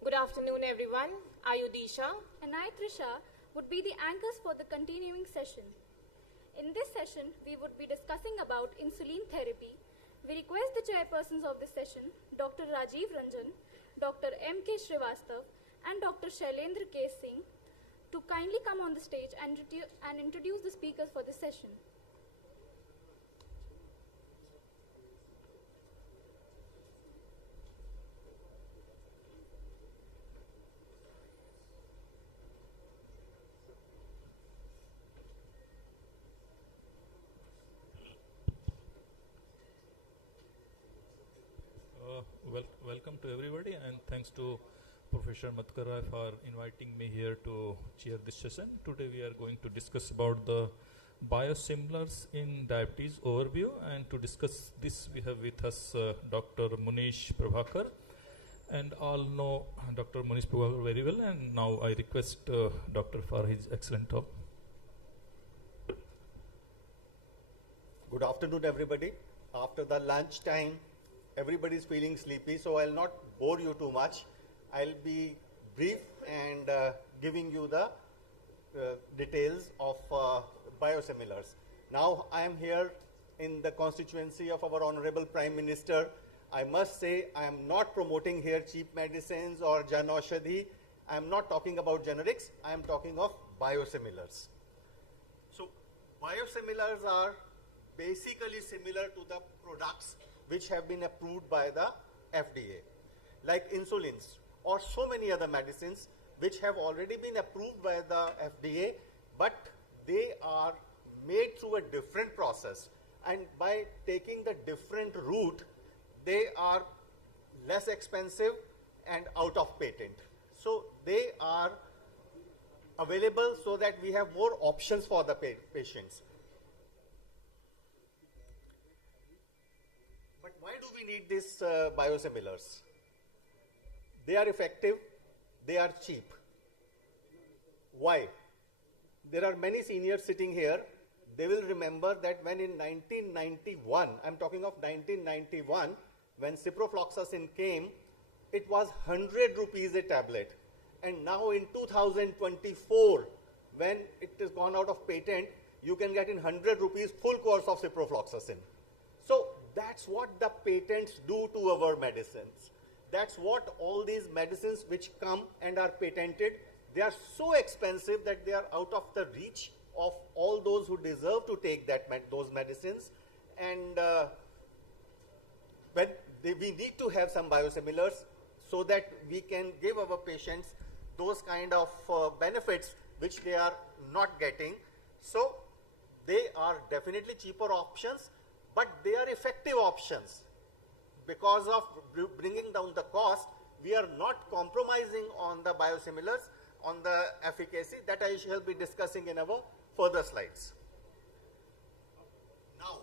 Good afternoon, everyone. Ayudisha and I, Trisha, would be the anchors for the continuing session. In this session, we would be discussing about insulin therapy. We request the chairpersons of this session, Dr. Rajiv Ranjan, Dr. M.K. Srivastav, and Dr. Shailendra K. Singh, to kindly come on the stage and introduce the speakers for this session. Welcome to everybody, and thanks to Professor Madhukar for inviting me here to chair this session. Today we are going to discuss about the biosimilars in diabetes overview, and to discuss this we have with us Dr. Munish Prabhakar, and all know Dr. Munish Prabhakar very well, and now I request Doctor for his excellent talk. Good afternoon, everybody. After the lunch time, everybody is feeling sleepy, so I'll not bore you too much. I'll be brief and giving you the details of biosimilars. Now I am here in the constituency of our Honorable Prime Minister. I must say I am not promoting here cheap medicines or Jan Aushadhi. I am not talking about generics. I am talking of biosimilars. So biosimilars are basically similar to the products which have been approved by the FDA, like insulins or so many other medicines which have already been approved by the FDA, but they are made through a different process. and by taking the different route, they are less expensive and out of patent. So they are available so that we have more options for the patients. But why do we need these biosimilars? They are effective, they are cheap. Why? There are many seniors sitting here. They will remember that when in 1991, I'm talking of 1991, when ciprofloxacin came, it was 100 rupees a tablet. And now in 2024, when it has gone out of patent, you can get in 100 rupees full course of ciprofloxacin. So that's what the patents do to our medicines. That's what all these medicines which come and are patented, they are so expensive that they are out of the reach of all those who deserve to take those medicines. And we need to have some biosimilars so that we can give our patients those kind of benefits which they are not getting. So they are definitely cheaper options, but they are effective options. Because of bringing down the cost, we are not compromising on the biosimilars, on the efficacy that I shall be discussing in our further slides. Now,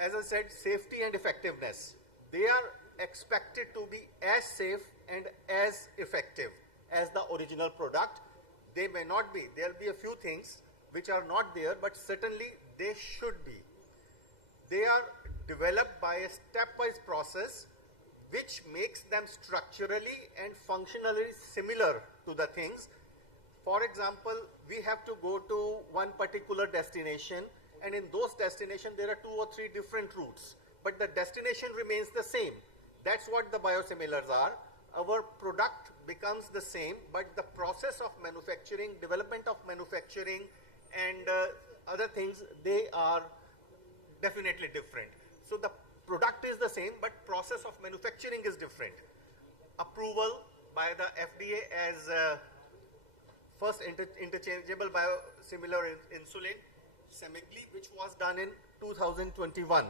as I said, safety and effectiveness. They are expected to be as safe and as effective as the original product. They may not be. There will be a few things which are not there, but certainly they should be. They are developed by a stepwise process which makes them structurally and functionally similar to the things. For example, we have to go to one particular destination, and in those destinations there are 2 or 3 different routes, but the destination remains the same. That's what the biosimilars are. Our product becomes the same, but the process of manufacturing, development of manufacturing, and other things, they are definitely different. So the product is the same, but process of manufacturing is different. Approval by the FDA as first interchangeable biosimilar insulin, Semglee, which was done in 2021.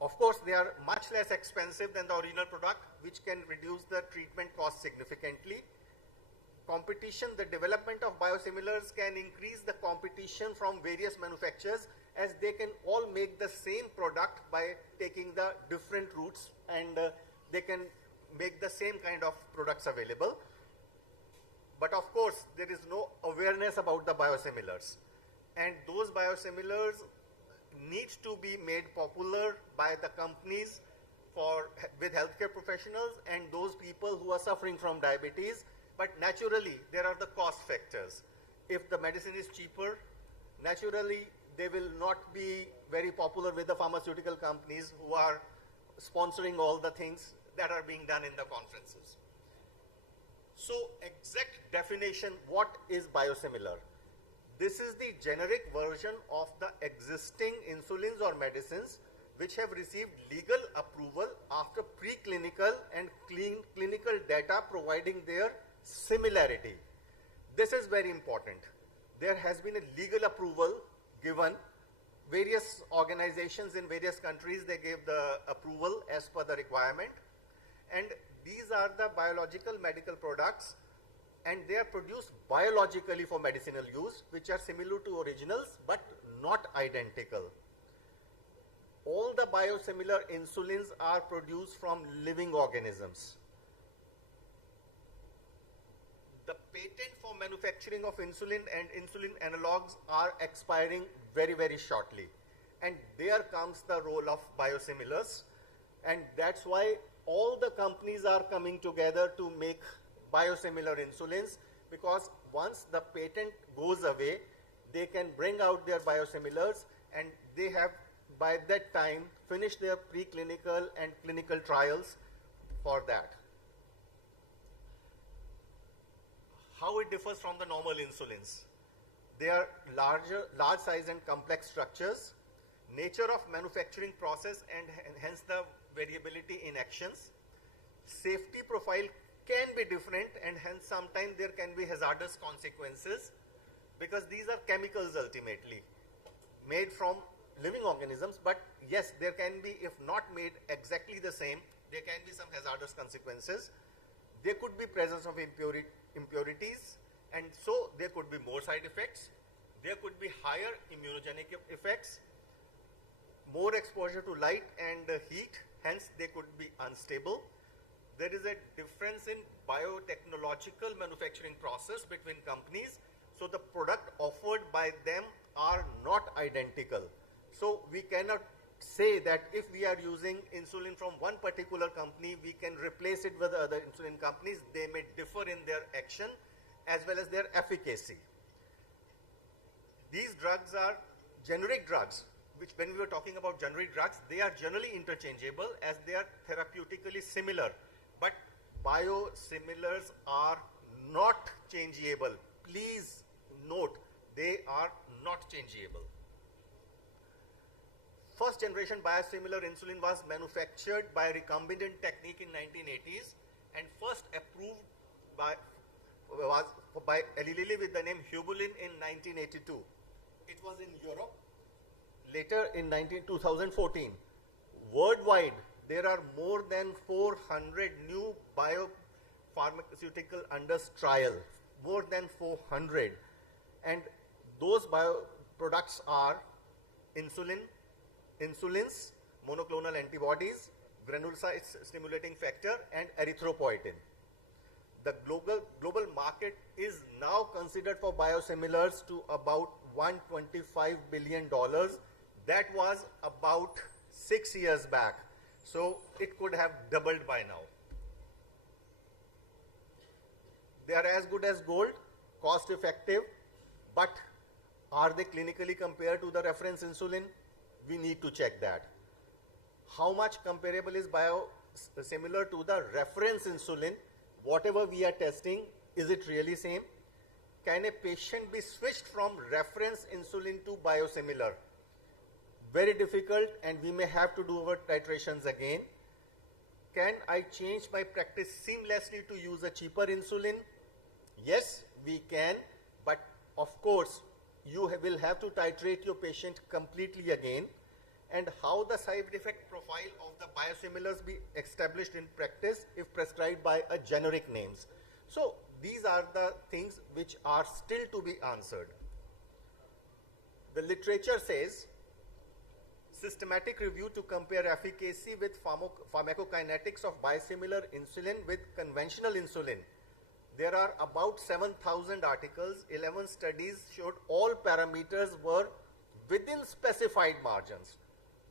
Of course, they are much less expensive than the original product, which can reduce the treatment cost significantly. Competition, the development of biosimilars can increase the competition from various manufacturers, as they can all make the same product by taking the different routes, and they can make the same kind of products available. But of course, there is no awareness about the biosimilars, and those biosimilars needs to be made popular by the companies with healthcare professionals and those people who are suffering from diabetes. But naturally, there are the cost factors. If the medicine is cheaper, naturally they will not be very popular with the pharmaceutical companies who are sponsoring all the things that are being done in the conferences. So, exact definition, what is biosimilar? This is the generic version of the existing insulins or medicines which have received legal approval after preclinical and clinical data providing their similarity. This is very important. There has been a legal approval given. Various organizations in various countries, they gave the approval as per the requirement. And these are the biological medical products, and they are produced biologically for medicinal use, which are similar to originals but not identical. All the biosimilar insulins are produced from living organisms. The patent for manufacturing of insulin and insulin analogs are expiring very, very shortly. And there comes the role of biosimilars, and that's why all the companies are coming together to make biosimilar insulins, because once the patent goes away, they can bring out their biosimilars, and they have by that time finished their preclinical and clinical trials for that. How it differs from the normal insulins? They are large size and complex structures, nature of manufacturing process and hence the variability in actions. Safety profile can be different, and hence sometimes there can be hazardous consequences, because these are chemicals ultimately made from living organisms, but yes, there can be, if not made exactly the same, there can be some hazardous consequences. There could be presence of impurities, and so there could be more side effects. There could be higher immunogenic effects, more exposure to light and heat, hence they could be unstable. There is a difference in biotechnological manufacturing process between companies, so the product offered by them are not identical. So we cannot say that if we are using insulin from one particular company, we can replace it with other insulin companies. They may differ in their action as well as their efficacy. These drugs are generic drugs, which when we were talking about generic drugs, they are generally interchangeable as they are therapeutically similar. But biosimilars are not changeable. Please note, they are not changeable. First generation biosimilar insulin was manufactured by recombinant technique in 1980s and first approved by Eli Lilly with the name Hubulin in 1982. It was in Europe later in 2014. Worldwide, there are more than 400 new biopharmaceutical under trial, more than 400. And those products are insulins, monoclonal antibodies, granulocyte stimulating factor, and erythropoietin. The global market is now considered for biosimilars to about $125 billion. That was about 6 years back. So it could have doubled by now. They are as good as gold, cost effective, but are they clinically compared to the reference insulin? We need to check that. How much comparable is biosimilar to the reference insulin? Whatever we are testing, is it really same? Can a patient be switched from reference insulin to biosimilar? Very difficult, and we may have to do our titrations again. Can I change my practice seamlessly to use a cheaper insulin? Yes, we can, but of course, you will have to titrate your patient completely again. And how the side effect profile of the biosimilars be established in practice if prescribed by a generic names. So these are the things which are still to be answered. The literature says systematic review to compare efficacy with pharmacokinetics of biosimilar insulin with conventional insulin. There are about 7,000 articles, 11 studies showed all parameters were within specified margins.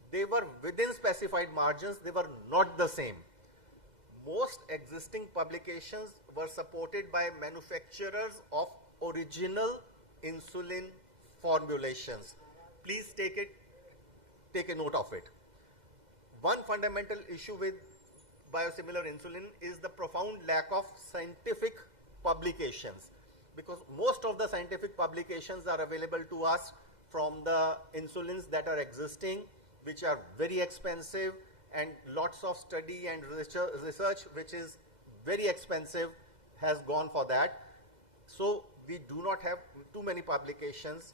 They were within specified margins, they were not the same. Most existing publications were supported by manufacturers of original insulin formulations. Please take a note of it. One fundamental issue with biosimilar insulin is the profound lack of scientific publications, because most of the scientific publications are available to us from the insulins that are existing, which are very expensive, and lots of study and research which is very expensive has gone for that. So we do not have too many publications.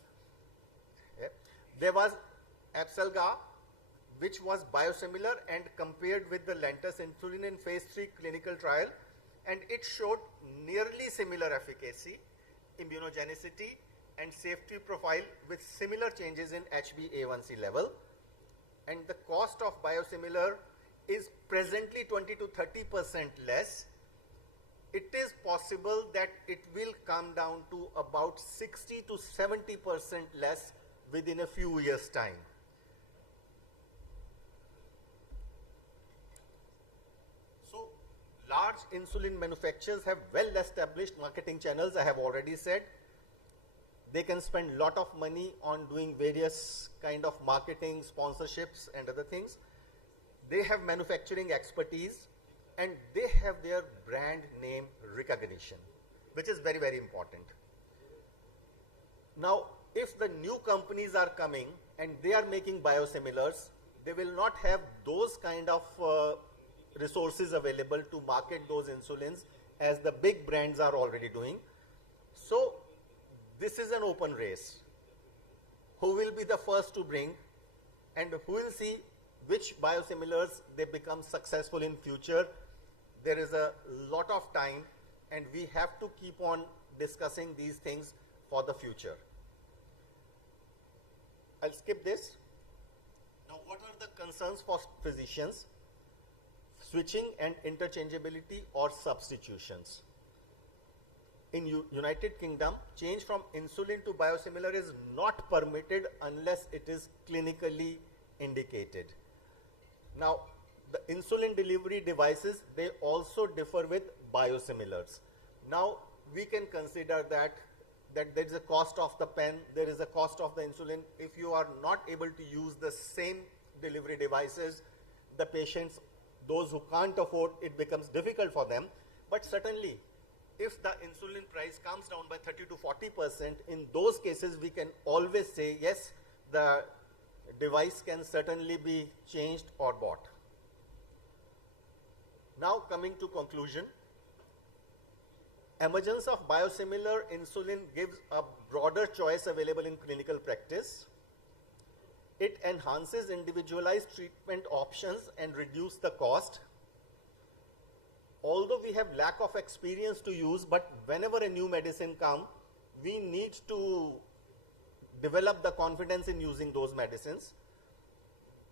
Yeah. There was Abselga, which was biosimilar and compared with the Lantus insulin in phase 3 clinical trial, and it showed nearly similar efficacy, immunogenicity, and safety profile with similar changes in HbA1c level. And the cost of biosimilar is presently 20 to 30% less. It is possible that it will come down to about 60 to 70% less within a few years' time. So, large insulin manufacturers have well-established marketing channels, I have already said. They can spend a lot of money on doing various kind of marketing, sponsorships and other things. They have manufacturing expertise and they have their brand name recognition, which is very, very important. Now, if the new companies are coming and they are making biosimilars, they will not have those kind of resources available to market those insulins as the big brands are already doing. So this is an open race. Who will be the first to bring and who will see which biosimilars they become successful in future. There is a lot of time, and we have to keep on discussing these things for the future. I'll skip this. Now, what are the concerns for physicians? Switching and interchangeability or substitutions. In United Kingdom, change from insulin to biosimilar is not permitted unless it is clinically indicated. Now, the insulin delivery devices, they also differ with biosimilars. Now, we can consider that there is a cost of the pen, there is a cost of the insulin. If you are not able to use the same delivery devices, the patients, those who can't afford, it becomes difficult for them. But certainly, if the insulin price comes down by 30 to 40%, in those cases, we can always say, yes, the device can certainly be changed or bought. Now, coming to conclusion, emergence of biosimilar insulin gives a broader choice available in clinical practice. It enhances individualized treatment options and reduces the cost. Although we have lack of experience to use, but whenever a new medicine comes, we need to develop the confidence in using those medicines.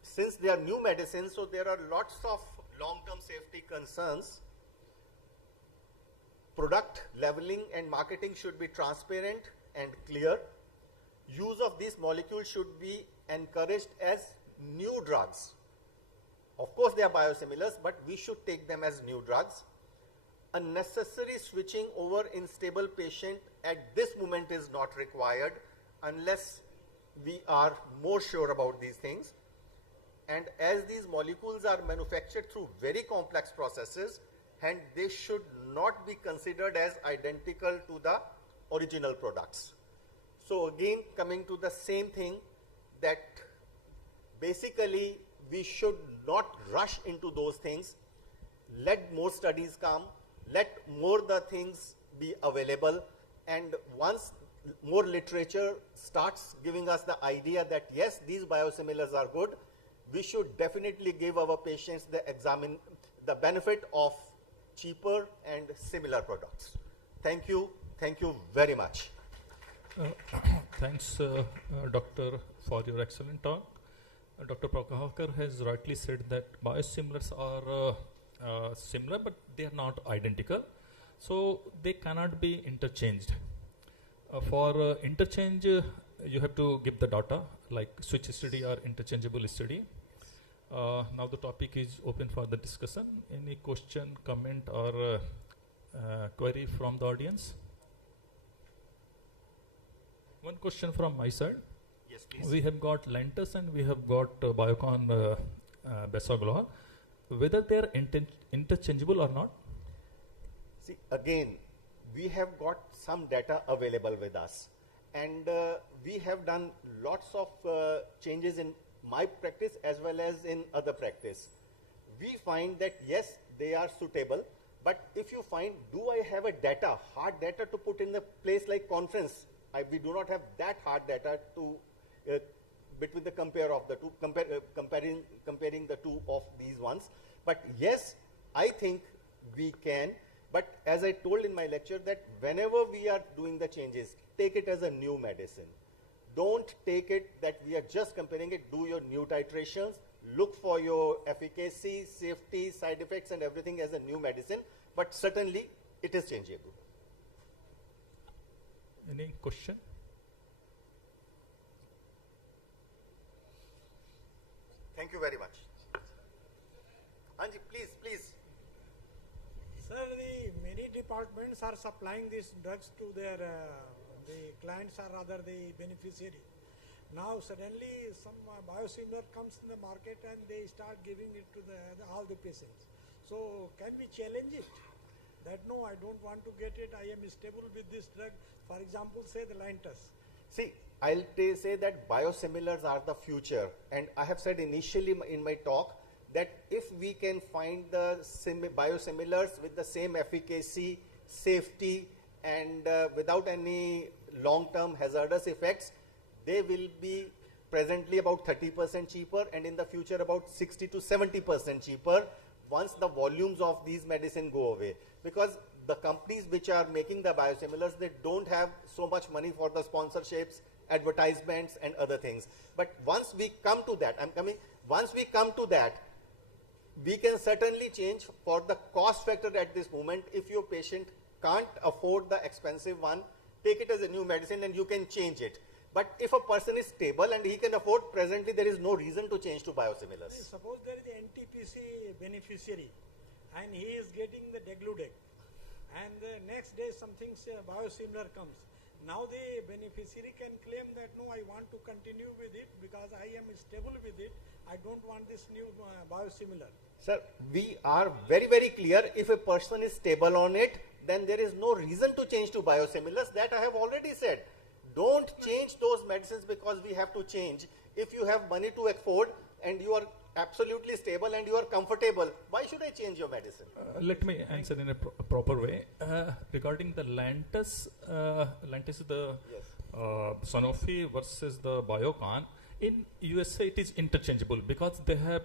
Since they are new medicines, so there are lots of long-term safety concerns. Product leveling and marketing should be transparent and clear. Use of these molecules should be encouraged as new drugs. Of course, they are biosimilars, but we should take them as new drugs. Unnecessary switching over in stable patient at this moment is not required unless we are more sure about these things. And as these molecules are manufactured through very complex processes, and they should not be considered as identical to the original products. So again, coming to the same thing, that basically we should not rush into those things. Let more studies come, let more the things be available, and once more literature starts giving us the idea that yes, these biosimilars are good, we should definitely give our patients the benefit of cheaper and similar products. Thank you very much. Thanks, Doctor, for your excellent talk. Dr. Prakahakar has rightly said that biosimilars are similar, but they are not identical. So they cannot be interchanged. For interchange, you have to give the data, like switch study or interchangeable study. Now the topic is open for the discussion. Any question, comment, or query from the audience? One question from my side. Yes, please. We have got Lantus and we have got Biocon Besagloa. Whether they are interchangeable or not? See, again, we have got some data available with us, and we have done lots of changes in my practice as well as in other practice. We find that yes, they are suitable, but if you find, do I have a hard data to put in the place like conference? We do not have that hard data to between the compare of the two, comparing the two of these ones. But yes, I think we can. But as I told in my lecture, that whenever we are doing the changes, take it as a new medicine. Don't take it that we are just comparing it. Do your new titrations. Look for your efficacy, safety, side effects, and everything as a new medicine. But certainly, it is changeable. Any question? Thank you very much. Anji, please. Sir, the many departments are supplying these drugs to their the clients or rather the beneficiary. Now suddenly some biosimilar comes in the market and they start giving it to all the patients. So can we challenge it? That no, I don't want to get it. I am stable with this drug. For example, say the Lantus. See, I'll say that biosimilars are the future, and I have said initially in my talk that if we can find the biosimilars with the same efficacy, safety, and without any long-term hazardous effects, they will be presently about 30% cheaper, and in the future about 60 to 70% cheaper once the volumes of these medicine go away. Because the companies which are making the biosimilars, they don't have so much money for the sponsorships, advertisements and other things. But once we come to that, once we come to that, we can certainly change for the cost factor at this moment. If your patient can't afford the expensive one, take it as a new medicine and you can change it. But if a person is stable and he can afford, presently there is no reason to change to biosimilars. Suppose there is an NTPC beneficiary and he is getting the Degludec, and the next day something biosimilar comes. Now the beneficiary can claim that no, I want to continue with it because I am stable with it. I don't want this new biosimilar. Sir, we are very, very clear. If a person is stable on it, then there is no reason to change to biosimilars. That I have already said. Don't change those medicines because we have to change. If you have money to afford and you are absolutely stable and you are comfortable, why should I change your medicine? Let me answer in a proper way. Regarding the Lantus, Lantus is the Sanofi versus the Biocon. In USA, it is interchangeable because they have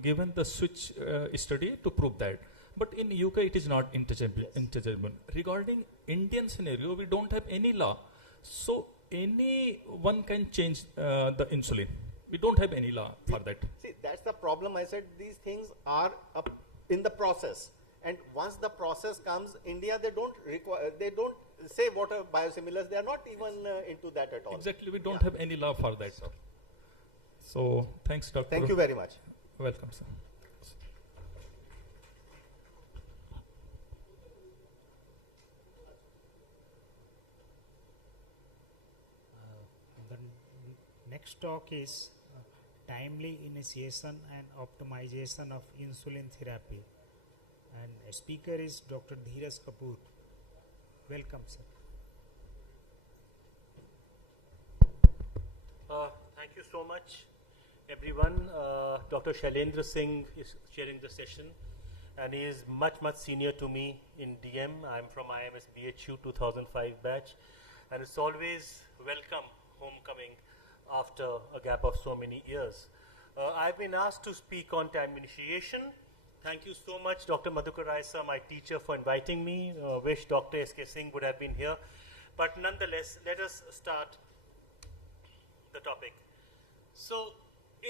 given the switch study to prove that. But in UK, it is not interchangeable. Regarding Indian scenario, we don't have any law. So anyone can change the insulin. We don't have any law for that. See, that's the problem. I said these things are up in the process. And once the process comes, India, they don't say what are biosimilars. They are not even into that at all. Exactly. We don't have any law for that. So thanks, Doctor. Thank you very much. Welcome, sir. Next talk is timely initiation and optimization of insulin therapy, and a speaker is Dr. Dheeraj Kapoor. Welcome, sir. Thank you so much, everyone. Dr. Shailendra Singh is chairing the session, and he is much senior to me in DM. I'm from IMS BHU 2005 batch, and it's always welcome homecoming after a gap of so many years. I've been asked to speak on time initiation. Thank you so much, Dr. Madhukar Rai sir, my teacher, for inviting me. Wish Dr. S.K. Singh would have been here. But nonetheless, let us start the topic. So,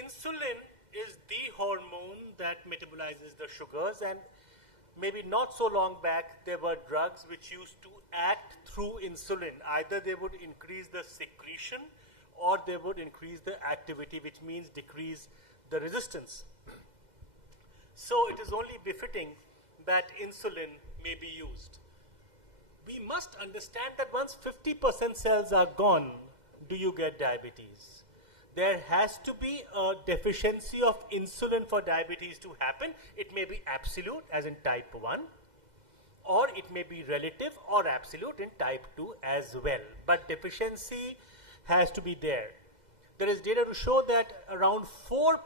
insulin is the hormone that metabolizes the sugars, and maybe not so long back, there were drugs which used to act through insulin. Either they would increase the secretion or they would increase the activity, which means decrease the resistance. So it is only befitting that insulin may be used. We must understand that once 50% cells are gone, do you get diabetes? There has to be a deficiency of insulin for diabetes to happen. It may be absolute, as in type 1, or it may be relative or absolute in type 2 as well. But deficiency has to be there. There is data to show that around 4%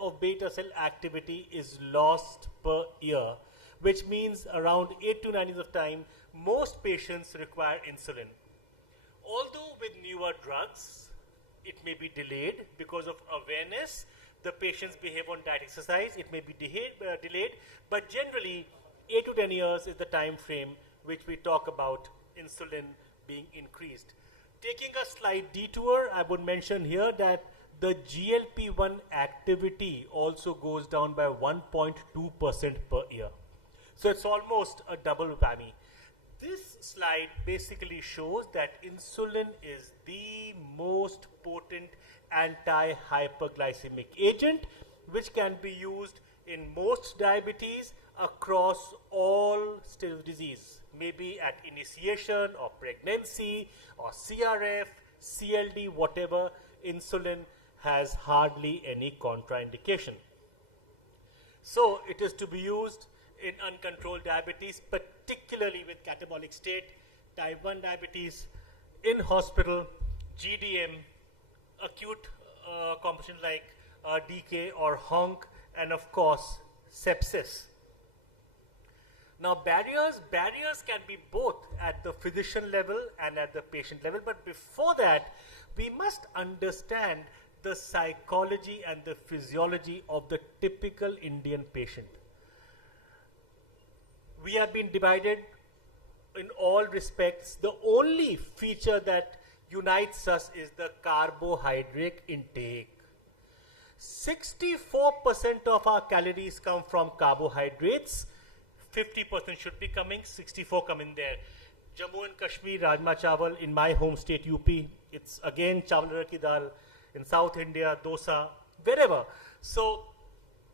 of beta cell activity is lost per year, which means around 8 to 9 years of time, most patients require insulin. Although with newer drugs, it may be delayed because of awareness. The patients behave on diet exercise. It may be delayed, but generally 8 to 10 years is the time frame which we talk about insulin being increased. Taking a slight detour, I would mention here that the GLP-1 activity also goes down by 1.2% per year. So it's almost a double whammy. This slide basically shows that insulin is the most potent anti-hyperglycemic agent which can be used in most diabetes across all stages of disease, maybe at initiation or pregnancy or CRF, CLD, whatever. Insulin has hardly any contraindication. So it is to be used in uncontrolled diabetes, particularly with catabolic state, type 1 diabetes, in hospital, GDM, acute complications like DK or HONC, and of course sepsis. Now barriers can be both at the physician level and at the patient level, but before that we must understand the psychology and the physiology of the typical Indian patient. We have been divided in all respects. The only feature that unites us is the carbohydrate intake. 64% of our calories come from carbohydrates. 50% should be coming, 64 come in there. Jammu and Kashmir, Rajma Chawal. In my home state, UP, it's again Chawal ki dal. In South India, dosa, wherever. So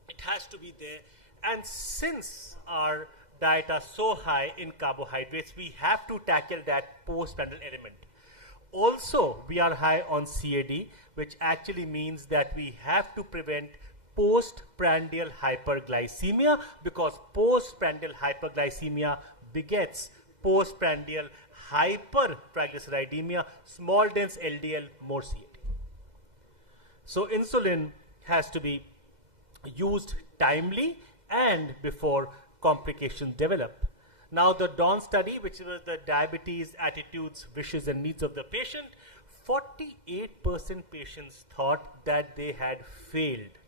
it has to be there. And since our diet are so high in carbohydrates, we have to tackle that postprandial element. Also, we are high on CAD, which actually means that we have to prevent postprandial hyperglycemia, because postprandial hyperglycemia begets postprandial hypertriglyceridemia, small dense LDL, more CAD. So insulin has to be used timely and before complications develop. Now the DAWN study, which was the diabetes, attitudes, wishes and needs of the patient, 48% patients thought that they had failed.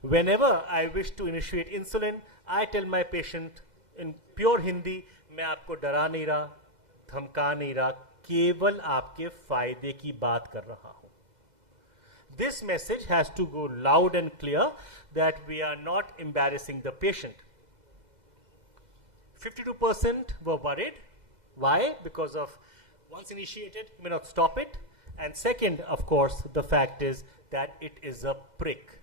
Whenever I wish to initiate insulin, I tell my patient in pure Hindi, मैं आपको डरा नहीं रहा, धमका नहीं रहा, केवल आपके फायदे की बात कर रहा हूं. This message has to go loud and clear that we are not embarrassing the patient. 52% were worried. Why? Because of once initiated, you may not stop it. And second, of course, the fact is that it is a prick.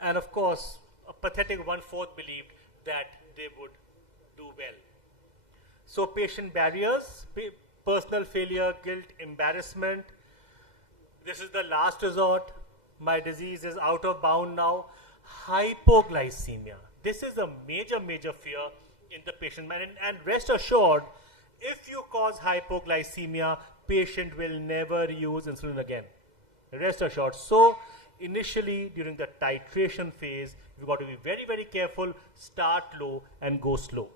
And of course, a pathetic 1/4 believed that they would do well. So patient barriers, personal failure, guilt, embarrassment. This is the last resort. My disease is out of bound now. Hypoglycemia. This is a major, major fear in the patient mind. And rest assured, if you cause hypoglycemia, patient will never use insulin again. Rest assured. So initially, during the titration phase, you've got to be very, very careful. Start low and go slow.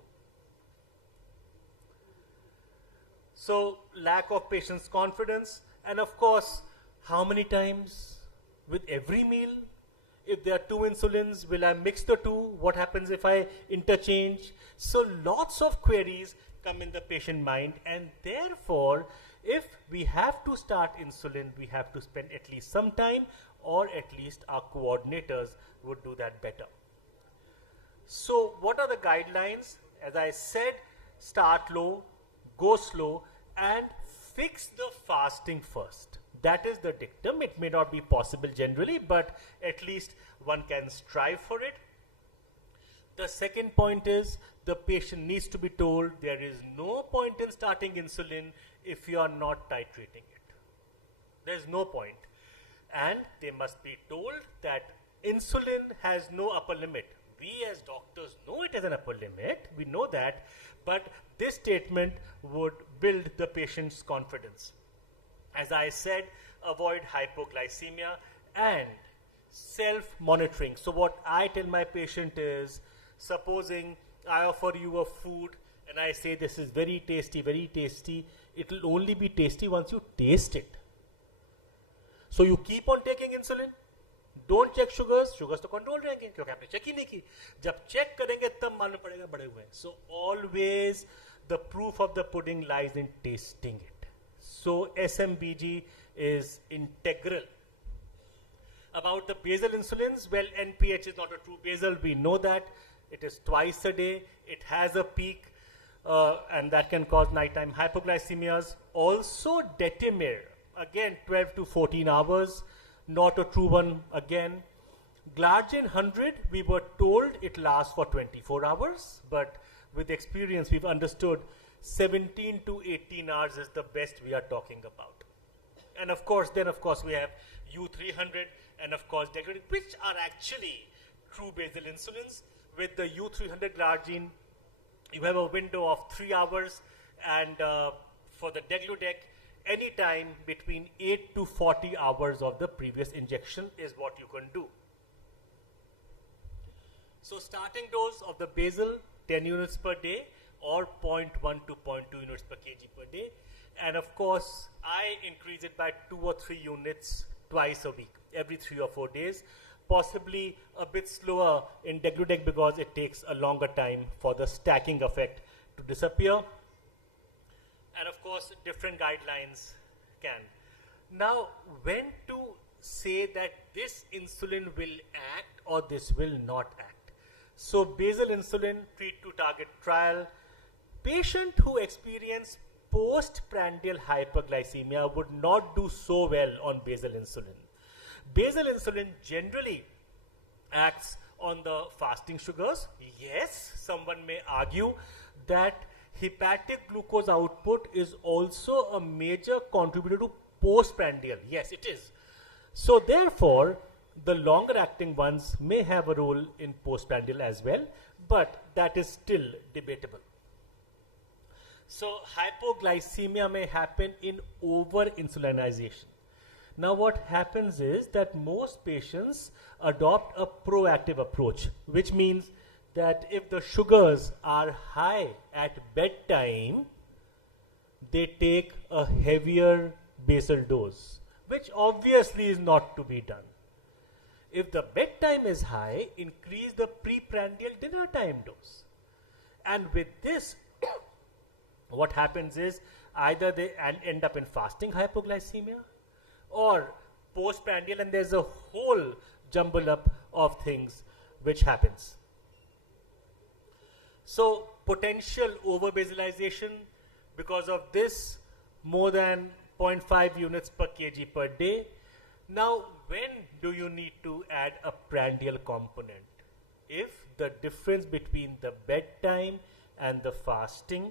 So lack of patient's confidence. And of course, how many times with every meal? If there are 2 insulins, will I mix the 2? What happens if I interchange? So lots of queries come in the patient mind, and therefore, if we have to start insulin, we have to spend at least some time, or at least our coordinators would do that better. So what are the guidelines? As I said, start low, go slow, and fix the fasting first. That is the dictum. It may not be possible generally, but at least one can strive for it. The second point is the patient needs to be told there is no point in starting insulin if you are not titrating it. There is no point. And they must be told that insulin has no upper limit. We as doctors know it has an upper limit. We know that. But this statement would build the patient's confidence. As I said, avoid hypoglycemia and self-monitoring. So what I tell my patient is, supposing I offer you a food and I say this is very tasty, it will only be tasty once you taste it. So you keep on taking insulin. Don't check sugars. Sugars तो control रहेंगे क्योंकि आपने check ही नहीं की. जब check करेंगे तब मालूम पड़ेगा बढ़े हुए हैं. So always the proof of the pudding lies in tasting it. So SMBG is integral. About the basal insulins, well, NPH is not a true basal. We know that. It is twice a day. It has a peak, and that can cause nighttime hypoglycemias. Also, detimir, again, 12 to 14 hours. Not a true one again. Glargine 100, we were told it lasts for 24 hours, but with experience, we've understood 17 to 18 hours is the best we are talking about. And of course, then of course we have U300 and of course Diabetic, which are actually true basal insulins. With the U300 glargine, you have a window of 3 hours, and for the Degludec, any time between 8 to 40 hours of the previous injection is what you can do. So starting dose of the basal, 10 units per day or 0.1 to 0.2 units per kg per day. And of course, I increase it by 2 or 3 units twice a week, every 3 or 4 days, possibly a bit slower in degludec because it takes a longer time for the stacking effect to disappear. And of course, different guidelines can. Now, when to say that this insulin will act or this will not act? So, basal insulin treat to target trial. Patient who experience postprandial hyperglycemia would not do so well on basal insulin. Basal insulin generally acts on the fasting sugars. Yes, someone may argue that hepatic glucose output is also a major contributor to postprandial. Yes, it is. So therefore, the longer acting ones may have a role in postprandial as well, but that is still debatable. So hypoglycemia may happen in over-insulinization. Now what happens is that most patients adopt a proactive approach, which means that if the sugars are high at bedtime, they take a heavier basal dose, which obviously is not to be done. If the bedtime is high, increase the preprandial dinner time dose. And with this, what happens is either they end up in fasting hypoglycemia or postprandial, and there's a whole jumble up of things which happens. So potential over-basalization, because of this, more than 0.5 units per kg per day. Now, when do you need to add a prandial component? If the difference between the bedtime and the fasting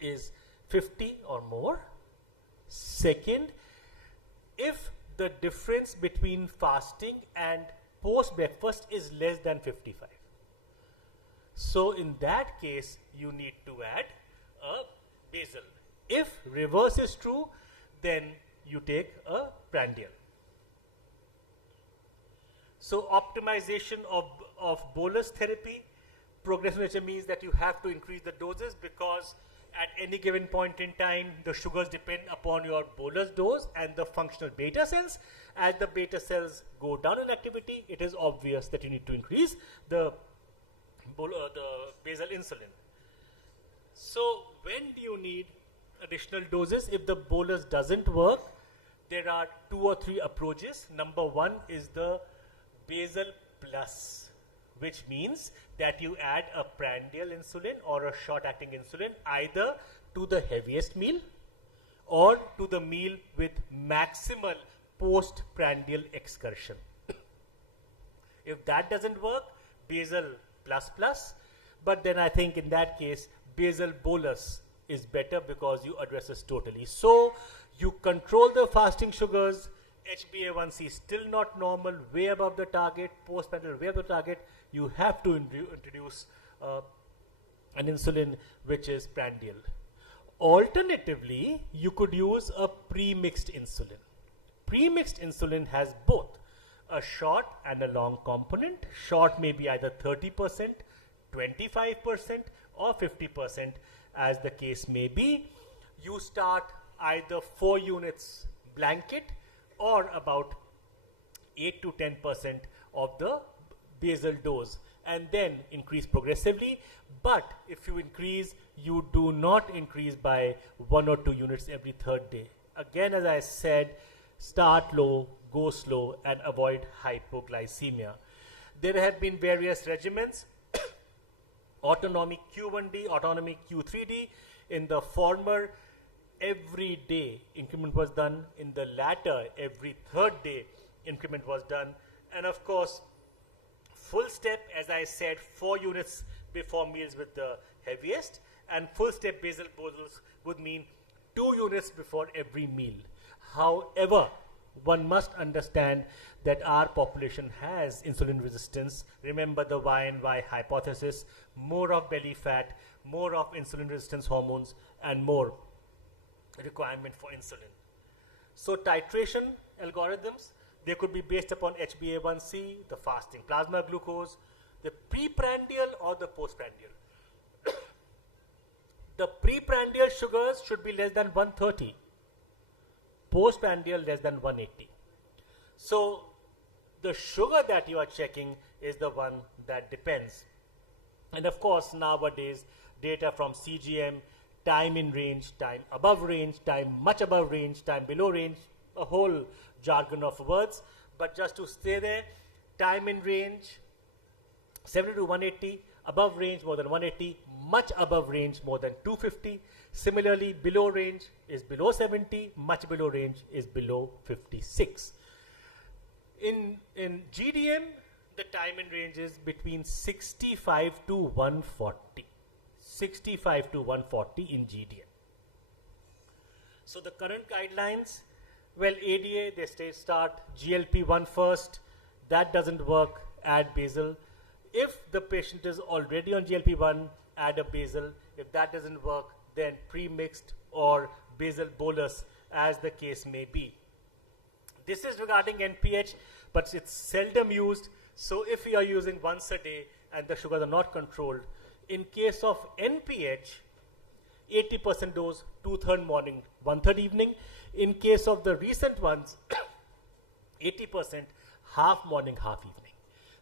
is 50 or more. Second, if the difference between fasting and post-breakfast is less than 55. So in that case, you need to add a basal. If reverse is true, then you take a prandial. So optimization of bolus therapy, progressive nature means that you have to increase the doses because at any given point in time, the sugars depend upon your bolus dose and the functional beta cells. As the beta cells go down in activity, it is obvious that you need to increase the basal insulin. So when do you need additional doses? If the bolus doesn't work, there are 2 or 3 approaches. Number one is the basal plus, which means that you add a prandial insulin or a short-acting insulin either to the heaviest meal or to the meal with maximal postprandial excursion. If that doesn't work, basal plus plus, but then I think in that case, basal bolus is better because you address this totally. So you control the fasting sugars, HbA1c still not normal, way above the target, postprandial way above the target, you have to introduce an insulin which is prandial. Alternatively, you could use a pre-mixed insulin. Pre-mixed insulin has both a short and a long component. Short may be either 30%, 25% or 50% as the case may be. You start either 4 units blanket or about 8 to 10% of the basal dose and then increase progressively. But if you increase, you do not increase by 1 or 2 units every 3rd day. Again, as I said, start low, go slow and avoid hypoglycemia. There have been various regimens, autonomic Q1D, autonomic Q3D. In the former, every day increment was done. In the latter, every 3rd day increment was done. And of course, full step, as I said, 4 units before meals with the heaviest, and full step basal bolus would mean 2 units before every meal. However, one must understand that our population has insulin resistance. Remember the Y and Y hypothesis, more of belly fat, more of insulin resistance hormones, and more requirement for insulin. So titration algorithms, they could be based upon HbA1c, the fasting plasma glucose, the preprandial or the postprandial. the preprandial sugars should be less than 130, postprandial less than 180. So the sugar that you are checking is the one that depends. And of course, nowadays, data from CGM, time in range, time above range, time much above range, time below range, a whole jargon of words. But just to stay there, time in range, 70 to 180, above range more than 180, much above range more than 250. Similarly, below range is below 70, much below range is below 56. In GDM, the time in range is between 65 to 140. 65 to 140 in GDM. So the current guidelines, well, ADA, they start GLP-1 first. That doesn't work, add basal. If the patient is already on GLP-1, add a basal. If that doesn't work, then pre-mixed or basal bolus, as the case may be. This is regarding NPH, but it's seldom used. So if you are using once a day and the sugars are not controlled, in case of NPH, 80% dose, 2/3 morning, 1/3 evening. In case of the recent ones, 80% half morning, half evening.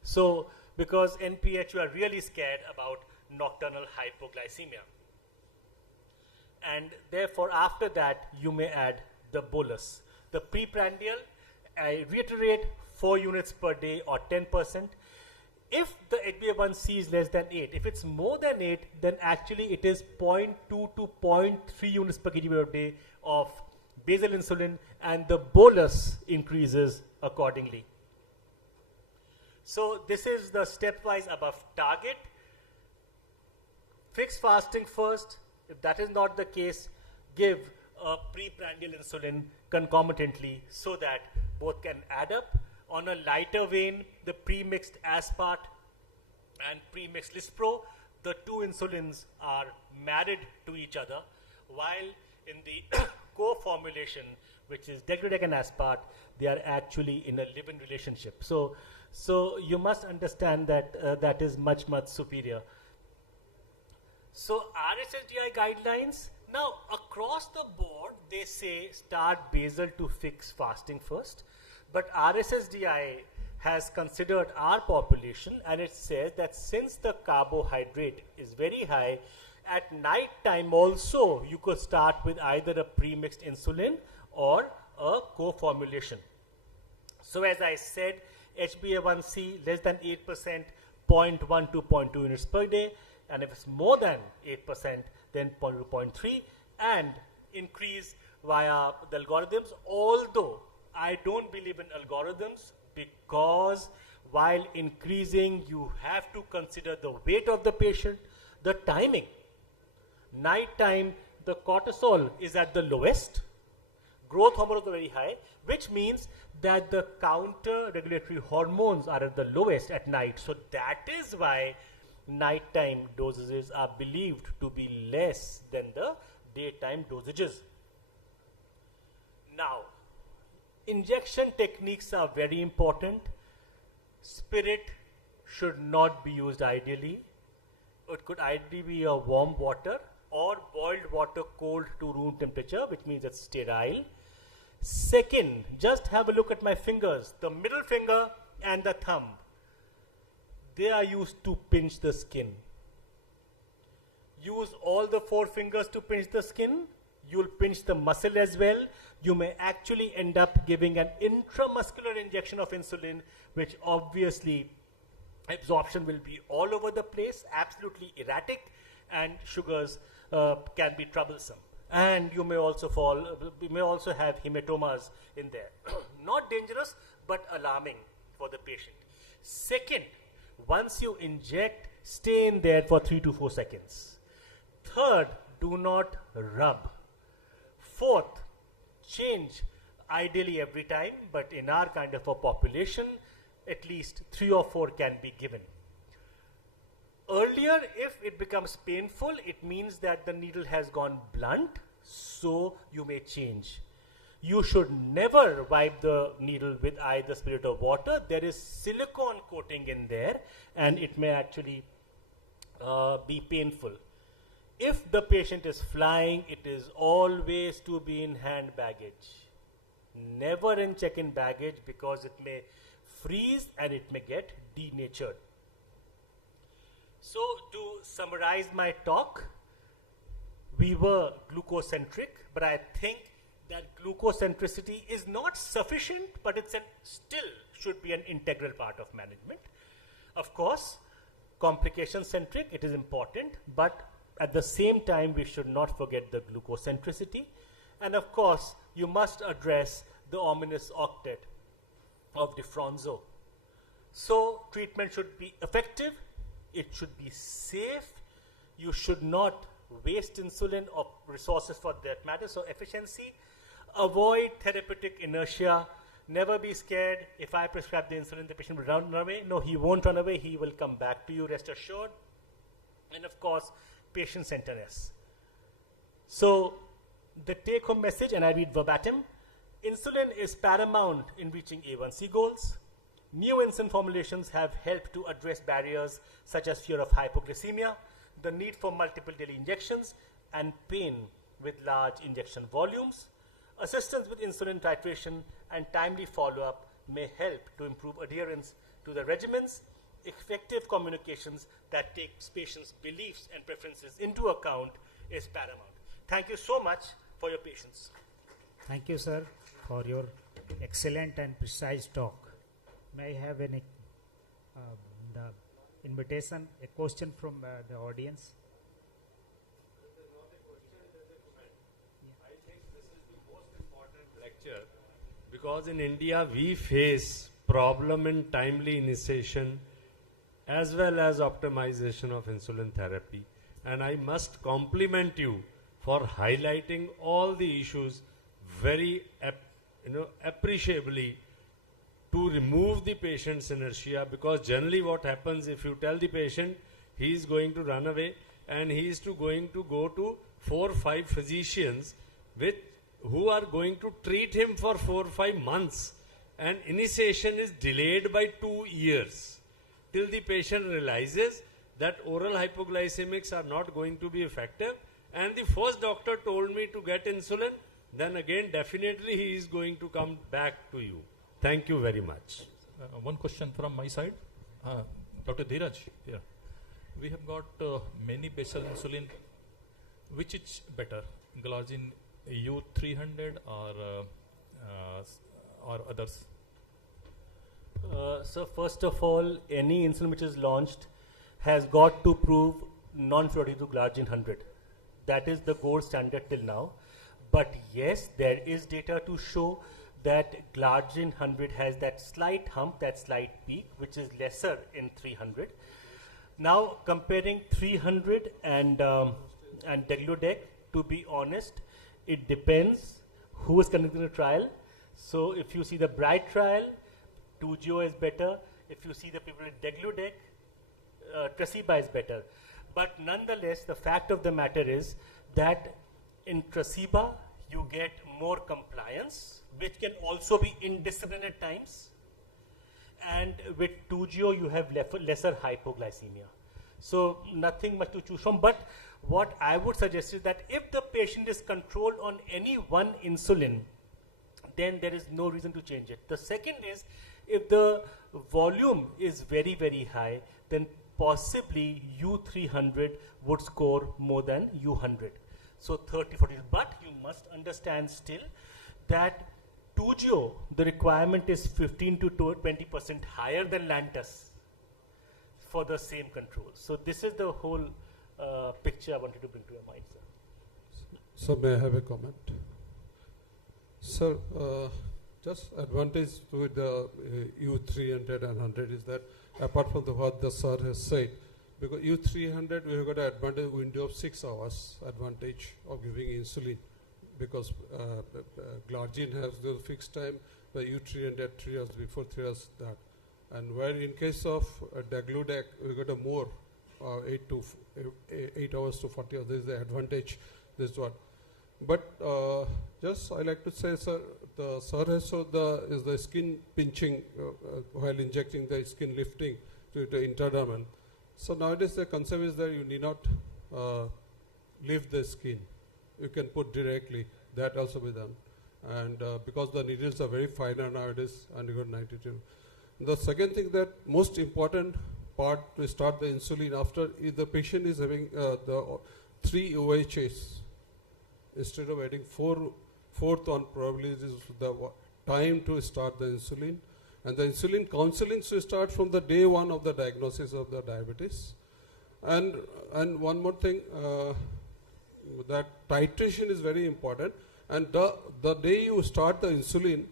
So because NPH, you are really scared about nocturnal hypoglycemia. And therefore, after that, you may add the bolus. The preprandial, I reiterate, 4 units per day or 10%. If the HbA1c is less than 8, if it's more than 8, then actually it is 0.2 to 0.3 units per kg per day of basal insulin, and the bolus increases accordingly. So this is the stepwise above target. Fix fasting first. If that is not the case, give a preprandial insulin concomitantly so that both can add up. On a lighter vein, the premixed aspart and premixed lispro, the two insulins are married to each other, while in the co-formulation, which is degludec and aspart, they are actually in a live-in relationship. So you must understand that that is much, much superior. So RSSDI guidelines, now across the board, they say start basal to fix fasting first. But RSSDI has considered our population, and it says that since the carbohydrate is very high, at night time also you could start with either a premixed insulin or a co-formulation. So as I said, HbA1c less than 8%, 0.1 to 0.2 units per day, and if it's more than 8%, then 0.2 to 0.3, and increase via the algorithms, although I don't believe in algorithms, because while increasing, you have to consider the weight of the patient, the timing. Night time, the cortisol is at the lowest, growth hormones are very high, which means that the counter regulatory hormones are at the lowest at night. So that is why nighttime dosages are believed to be less than the daytime dosages. Now, injection techniques are very important. Spirit should not be used ideally. It could ideally be a warm water or boiled water cold to room temperature, which means it's sterile. Second, just have a look at my fingers, the middle finger and the thumb. They are used to pinch the skin. Use all the 4 fingers to pinch the skin. You'll pinch the muscle as well. You may actually end up giving an intramuscular injection of insulin, which obviously absorption will be all over the place, absolutely erratic, and sugars can be troublesome. And you may also have hematomas in there. Not dangerous, but alarming for the patient. Second, once you inject, stay in there for 3 to 4 seconds. Third, do not rub. Fourth, change ideally every time, but in our kind of a population, at least 3 or 4 can be given. Earlier, if it becomes painful, it means that the needle has gone blunt, so you may change. You should never wipe the needle with either spirit or water. There is silicone coating in there, and it may actually be painful. If the patient is flying, it is always to be in hand baggage. Never in check-in baggage, because it may freeze and it may get denatured. So to summarize my talk, we were glucocentric, but I think that glucocentricity is not sufficient, but it's still should be an integral part of management. Of course, complication-centric, it is important, but at the same time, we should not forget the glucocentricity. And of course, you must address the ominous octet of Defronzo. So treatment should be effective, it should be safe, you should not waste insulin or resources for that matter. So efficiency, avoid therapeutic inertia, never be scared. If I prescribe the insulin, the patient will run away. No, he won't run away, he will come back to you, rest assured. And of course, patient-centeredness. So the take-home message, and I read verbatim, insulin is paramount in reaching A1C goals. New insulin formulations have helped to address barriers such as fear of hypoglycemia, the need for multiple daily injections, and pain with large injection volumes. Assistance with insulin titration and timely follow-up may help to improve adherence to the regimens. Effective communications that takes patients' beliefs and preferences into account is paramount. Thank you so much for your patience. Thank you, sir, for your excellent and precise talk. May I have the invitation, a question from the audience? I think this is the most important lecture, because in India we face problem in timely initiation as well as optimization of insulin therapy. And I must compliment you for highlighting all the issues very appreciably to remove the patient's inertia, because generally what happens, if you tell the patient he is going to run away and he is going to go to 4 or 5 physicians who are going to treat him for 4 or 5 months, and initiation is delayed by 2 years till the patient realizes that oral hypoglycemics are not going to be effective, and the first doctor told me to get insulin, then again definitely he is going to come back to you. Thank you very much. One question from my side. Dr. Dheeraj, here. We have got many basal insulin. Which is better, Glargine U300 or others? So first of all, any insulin which is launched has got to prove non-inferiority to Glargine 100. That is the gold standard till now. But yes, there is data to show that Glargine 100 has that slight hump, that slight peak, which is lesser in 300. Now, comparing 300 and Degludec, to be honest, it depends who is conducting the trial. So if you see the Bright trial, 2GO is better. If you see the people with Degludec, Tresiba is better. But nonetheless, the fact of the matter is that in Tresiba, you get more compliance, which can also be indisciplined at times. And with 2GO, you have lesser hypoglycemia. So nothing much to choose from. But what I would suggest is that if the patient is controlled on any one insulin, then there is no reason to change it. The second is, if the volume is very, very high, then possibly U300 would score more than U100. So 30, 40. But you must understand still that 2GO, the requirement is 15 to 20% higher than Lantus for the same control. So this is the whole picture I wanted to bring to your mind, sir. So may I have a comment? Sir, just advantage with the U300 and 100 is that apart from what the sir has said, because U300 we have got an advantage window of 6 hours advantage of giving insulin, because Glargine has the fixed time, but U300 3 hours before, 3 hours that. And where in case of Degludec, we got a more 8 hours to 40 hours. This is the advantage. This is what. But just I like to say, sir, the sir has showed the skin pinching while injecting, the skin lifting to the intradermal. So nowadays the concept is that you need not lift the skin. You can put directly, that also be done. And because the needles are very finer nowadays, and you got 92. The second thing, that most important part to start the insulin after, if the patient is having the 3 OHs, instead of adding fourth one, probably this is the time to start the insulin. And the insulin counseling should start from the day 1 of the diagnosis of the diabetes. And one more thing, that titration is very important. And the day you start the insulin,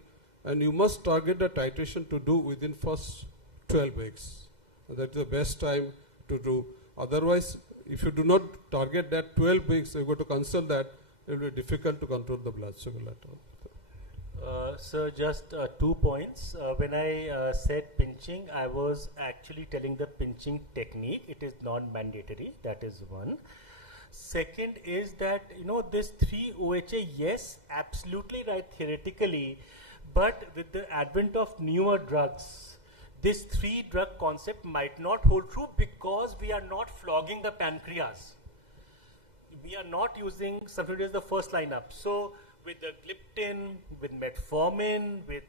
and you must target the titration to do within first 12 weeks. That's the best time to do. Otherwise, if you do not target that 12 weeks, you go to consult that, it will be difficult to control the blood sugar level. Sir, just 2 points. When I said pinching, I was actually telling the pinching technique. It is non-mandatory. That is one. Second is that, this 3 OHA, yes, absolutely right theoretically, but with the advent of newer drugs, this 3 drug concept might not hold true because we are not flogging the pancreas. We are not using something as the first lineup. So with the gliptin, with metformin, with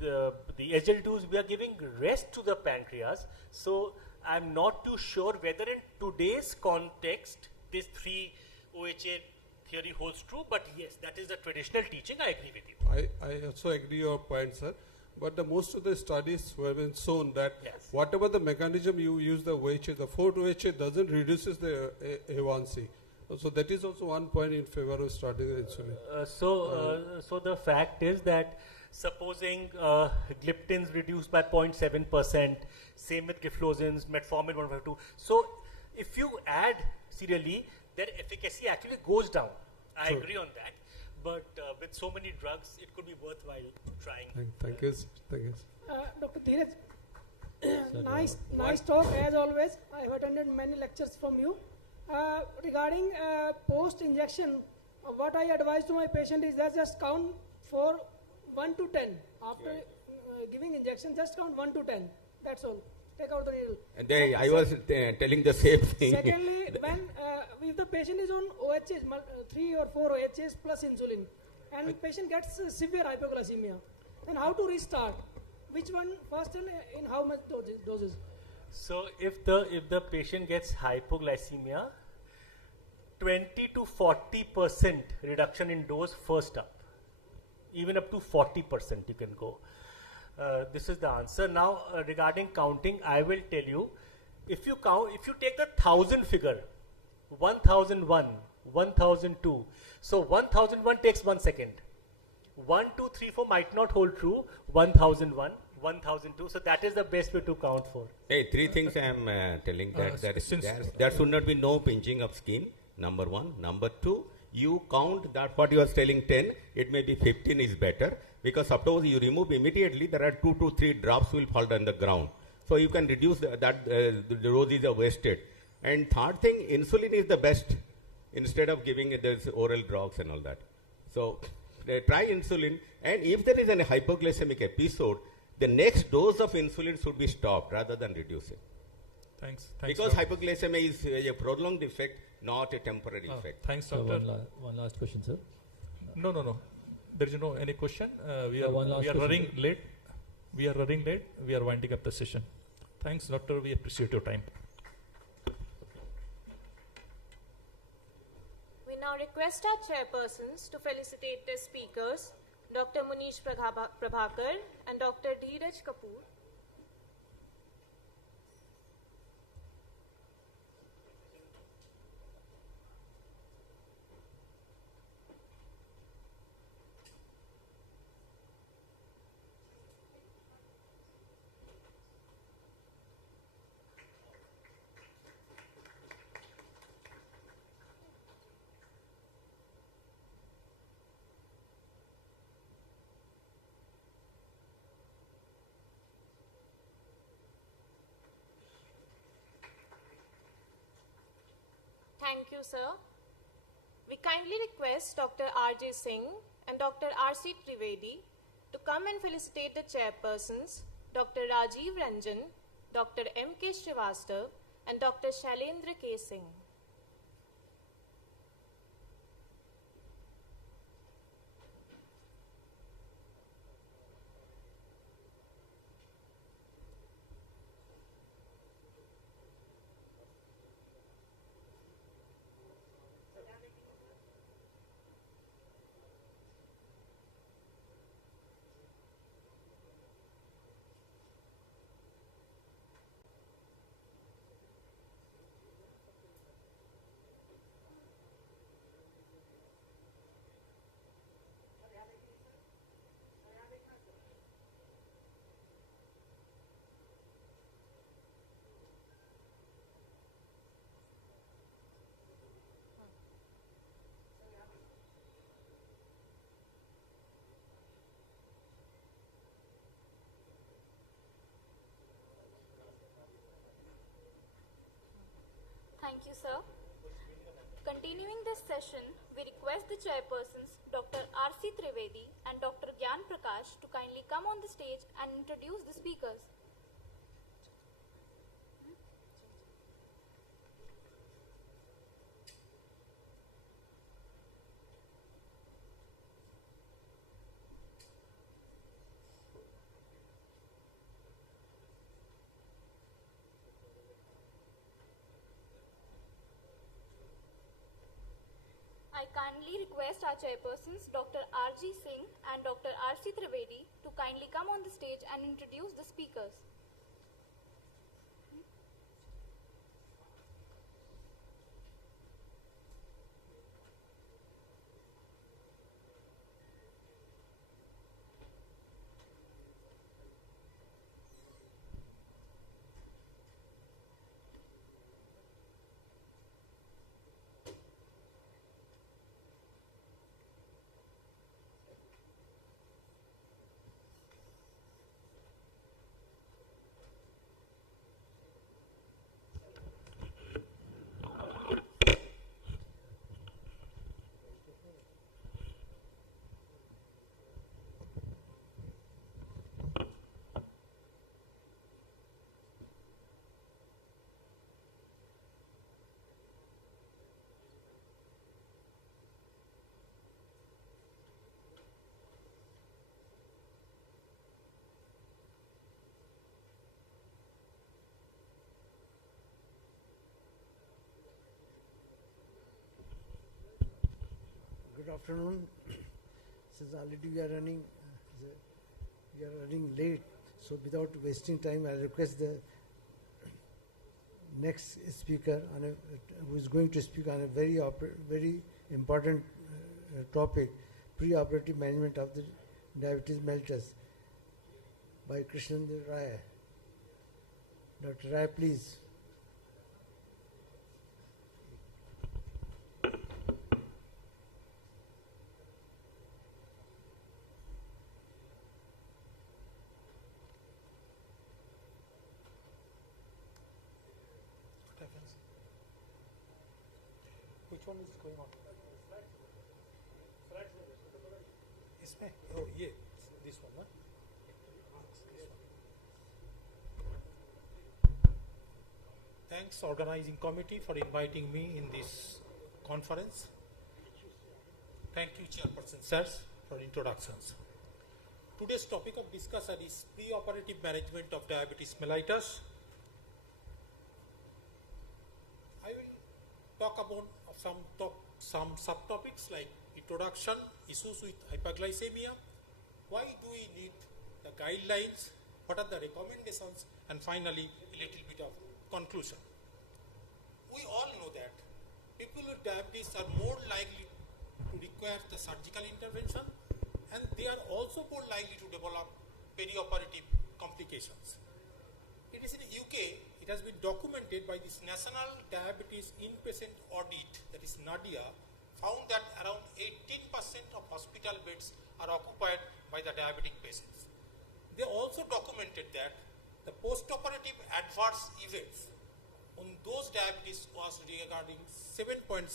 the SGLT2s, we are giving rest to the pancreas. So I'm not too sure whether in today's context this 3 OHA theory holds true, but yes, that is the traditional teaching. I agree with you. I also agree your point, sir. But the most of the studies have been shown that whatever the mechanism you use the OHA, the 4th OHA doesn't reduces the A1C. So that is also one point in favor of starting the insulin. So the fact is that supposing gliptins reduced by 0.7%, same with giflozins, metformin 1.2. So if you add serially, their efficacy actually goes down. I agree on that. But with so many drugs, it could be worthwhile trying. Thank you. Thank you. Dr. Dheeraj, nice talk as always. I have attended many lectures from you. Regarding post-injection, what I advise to my patient is that just count for 1 to 10. After giving injection, just count 1 to 10. That's all. Take out the needle. And I was telling the same thing. Secondly, when if the patient is on OHs, 3 or 4 OHs plus insulin, and patient gets severe hypoglycemia, then how to restart? Which one first and in how much doses? So if the patient gets hypoglycemia, 20 to 40% reduction in dose first up, even up to 40% you can go. This is the answer. Now regarding counting, I will tell you, if you take the 1000 figure, 1001, 1002, so 1001 takes 1 second. 1, 2, 3, 4 might not hold true. 1001, 1002. So that is the best way to count for. Hey, 3 things I am telling that there should not be no pinching of skin. Number 1. Number 2, you count that what you are telling 10, it may be 15 is better, because suppose you remove immediately, there are 2 to 3 drops will fall on the ground. So you can reduce the doses are wasted. And third thing, insulin is the best instead of giving this oral drugs and all that. So try insulin, and if there is an hypoglycemic episode, the next dose of insulin should be stopped rather than reducing. Thanks. Because hypoglycemia is a prolonged effect, not a temporary effect. Thanks, doctor. One last question, sir. No. There is no any question. We are question. running late. We are winding up the session. Thanks, doctor. We appreciate your time. We now request our chairpersons to felicitate the speakers, Dr. Munish Prabhakar and Dr. Dheeraj Kapoor. Thank you, sir. We kindly request Dr. R.J. Singh and Dr. R.C. Trivedi to come and felicitate the chairpersons, Dr. Rajiv Ranjan, Dr. M.K. Srivastava, and Dr. Shailendra K. Singh. Thank you, sir. Continuing this session, we request the chairpersons, Dr. R.C. Trivedi and Dr. Gyan Prakash, to kindly come on the stage and introduce the speakers. I kindly request our chairpersons, Dr. R.G. Singh and Dr. R.C. Trivedi, to kindly come on the stage and introduce the speakers. Good afternoon. Since already we are running late, so without wasting time, I request the next speaker who is going to speak on a very important topic, pre-operative management of the diabetes mellitus, by Krishnendra Rai. Dr. Rai, please. Which one is going on? इसमें? Oh, yeah, this one, huh? This one. Thanks, organizing committee, for inviting me in this conference. Thank you, Chairperson sirs, for introductions. Today's topic of discussion is pre-operative management of diabetes mellitus. I will talk about some subtopics like introduction, issues with hyperglycemia, why do we need the guidelines, what are the recommendations, and finally a little bit of conclusion. We all know that people with diabetes are more likely to require the surgical intervention, and they are also more likely to develop perioperative complications. It is in the UK, it has been documented by this National Diabetes Inpatient Audit, that is NADIA, found that around 18% of hospital beds are occupied by the diabetic patients. They also documented that the post-operative adverse events on those diabetes was regarding 7.7%,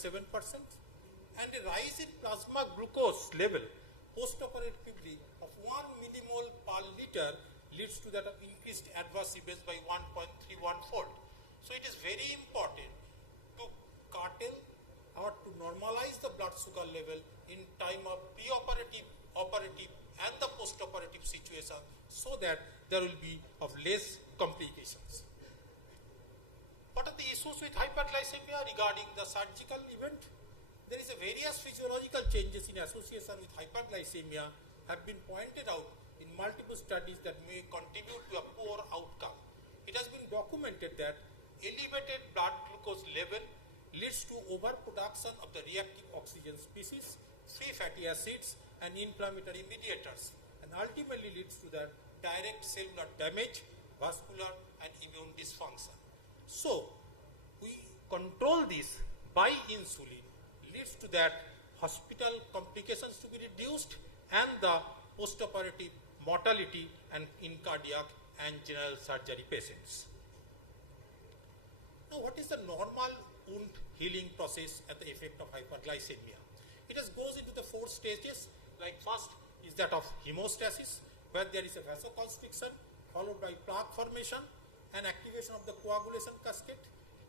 and a rise in plasma glucose level post-operatively of 1 millimole per liter leads to that of increased adverse events by 1.31-fold. So it is very important to curtail or to normalize the blood sugar level in time of pre-operative, operative and the post-operative situation, so that there will be of less complications. What are the issues with hyperglycemia regarding the surgical event? There is a various physiological changes in association with hyperglycemia have been pointed out in multiple studies that may contribute to a poor outcome. It has been documented that elevated blood glucose level leads to overproduction of the reactive oxygen species, free fatty acids, and inflammatory mediators, and ultimately leads to the direct cellular damage, vascular, and immune dysfunction. So, we control this by insulin, leads to that hospital complications to be reduced and the post-operative mortality and in cardiac and general surgery patients. Now, what is the normal wound healing process and the effect of hyperglycemia. It just goes into the 4 stages. Like first is that of hemostasis, where there is a vasoconstriction followed by plaque formation and activation of the coagulation cascade.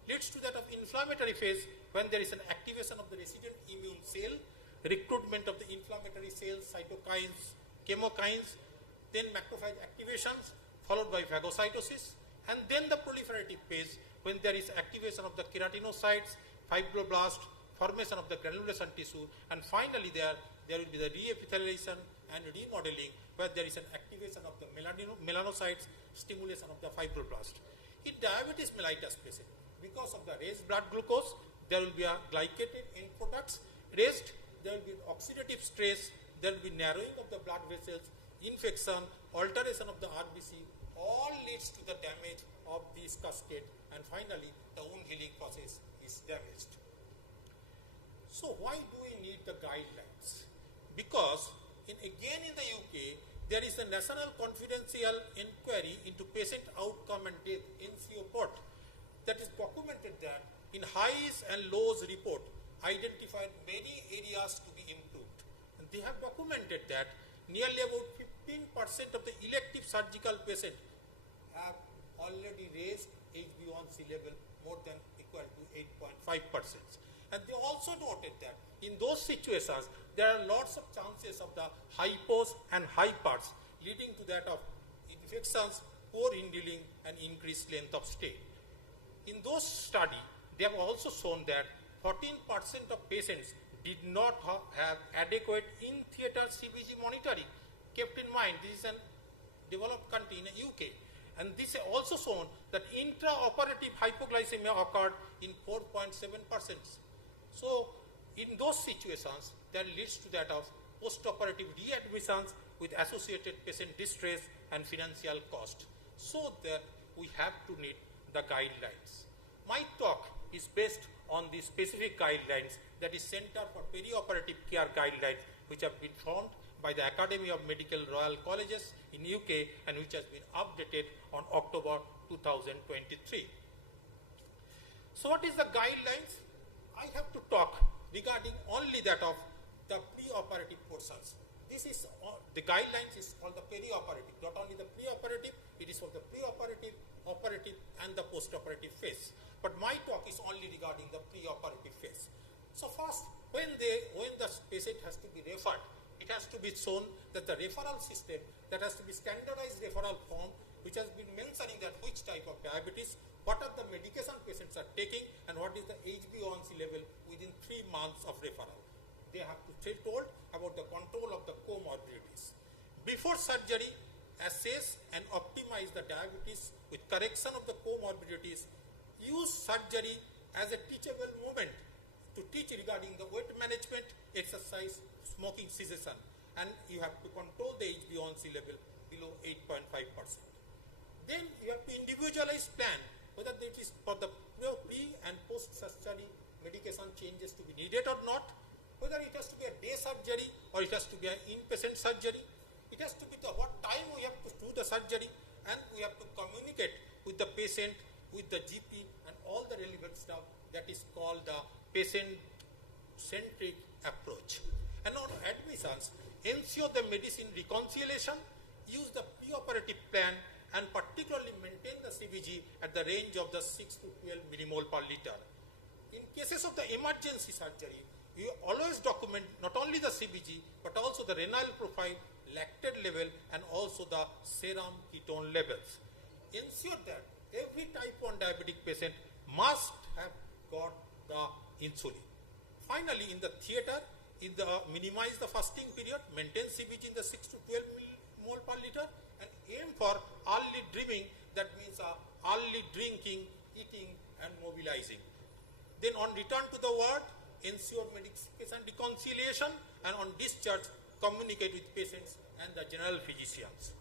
Leads to that of inflammatory phase, when there is an activation of the resident immune cell, recruitment of the inflammatory cells, cytokines, chemokines, then macrophage activations followed by phagocytosis, and then the proliferative phase, when there is activation of the keratinocytes, fibroblast, formation of the granulation tissue, and finally there will be the reepithelialization and remodeling, where there is an activation of the melanocytes, stimulation of the fibroblast. In diabetes mellitus patient, because of the raised blood glucose, there will be a glycated end products raised, there will be oxidative stress, there will be narrowing of the blood vessels, infection, alteration of the RBC, all leads to the damage of this cascade, and finally the wound healing process is damaged. So why do we need the guidelines? Because again in the UK, there is a National Confidential Inquiry into Patient Outcome and Death NCO report that is documented that in highs and lows report identified many areas to be improved. And they have documented that nearly about 15% of the elective surgical patients have already raised HbA1c level more than equal to 8.5%. And they also noted that in those situations, there are lots of chances of the hypos and hypers, leading to that of infections, poor indwelling, and increased length of stay. In those studies, they have also shown that 14% of patients did not have adequate in-theater CBG monitoring. Kept in mind, this is a developed country in the UK. And this has also shown that intraoperative hypoglycemia occurred in 4.7%. So, in those situations, that leads to that of post-operative readmissions with associated patient distress and financial cost. So that we have to need the guidelines. My talk is based on the specific guidelines, that is Center for Perioperative Care Guidelines, which have been formed by the Academy of Medical Royal Colleges in UK and which has been updated on October 2023. So what is the guidelines? I have to talk regarding only that of the preoperative portions. This is the guidelines is called the perioperative, not only the preoperative, it is for the preoperative, operative and the postoperative phase. But my talk is only regarding the preoperative phase. So first, when the patient has to be referred, it has to be shown that the referral system, that has to be standardized referral form, which has been mentioning that which type of diabetes, what are the medication patients are taking, and what is the HbA1c level within 3 months of referral. They have to be told about the control of the comorbidities. Before surgery, assess and optimize the diabetes with correction of the comorbidities. Use surgery as a teachable moment to teach regarding the weight management, exercise, smoking cessation, and you have to control the HbA1c level below 8.5%. Then you have to individualize plan whether it is for the pre and post surgery medication changes to be needed or not, whether it has to be a day surgery or it has to be an inpatient surgery. It has to be the what time we have to do the surgery, and we have to communicate with the patient, with the GP and all the relevant stuff. That is called the patient-centric approach. And on admissions, ensure the medicine reconciliation, use the preoperative plan, and particularly maintain the CBG at the range of the 6 to 12 millimole per liter. In cases of the emergency surgery, we always document not only the CBG but also the renal profile, lactate level, and also the serum ketone levels. Ensure that every type 1 diabetic patient must have got the insulin. Finally, in the theater, minimize the fasting period, maintain CBG in the 6 to 12 millimole per liter, and aim for early dreaming, that means early drinking, eating and mobilizing. Then on return to the ward, ensure medication reconciliation, and on discharge, communicate with patients and the general physicians.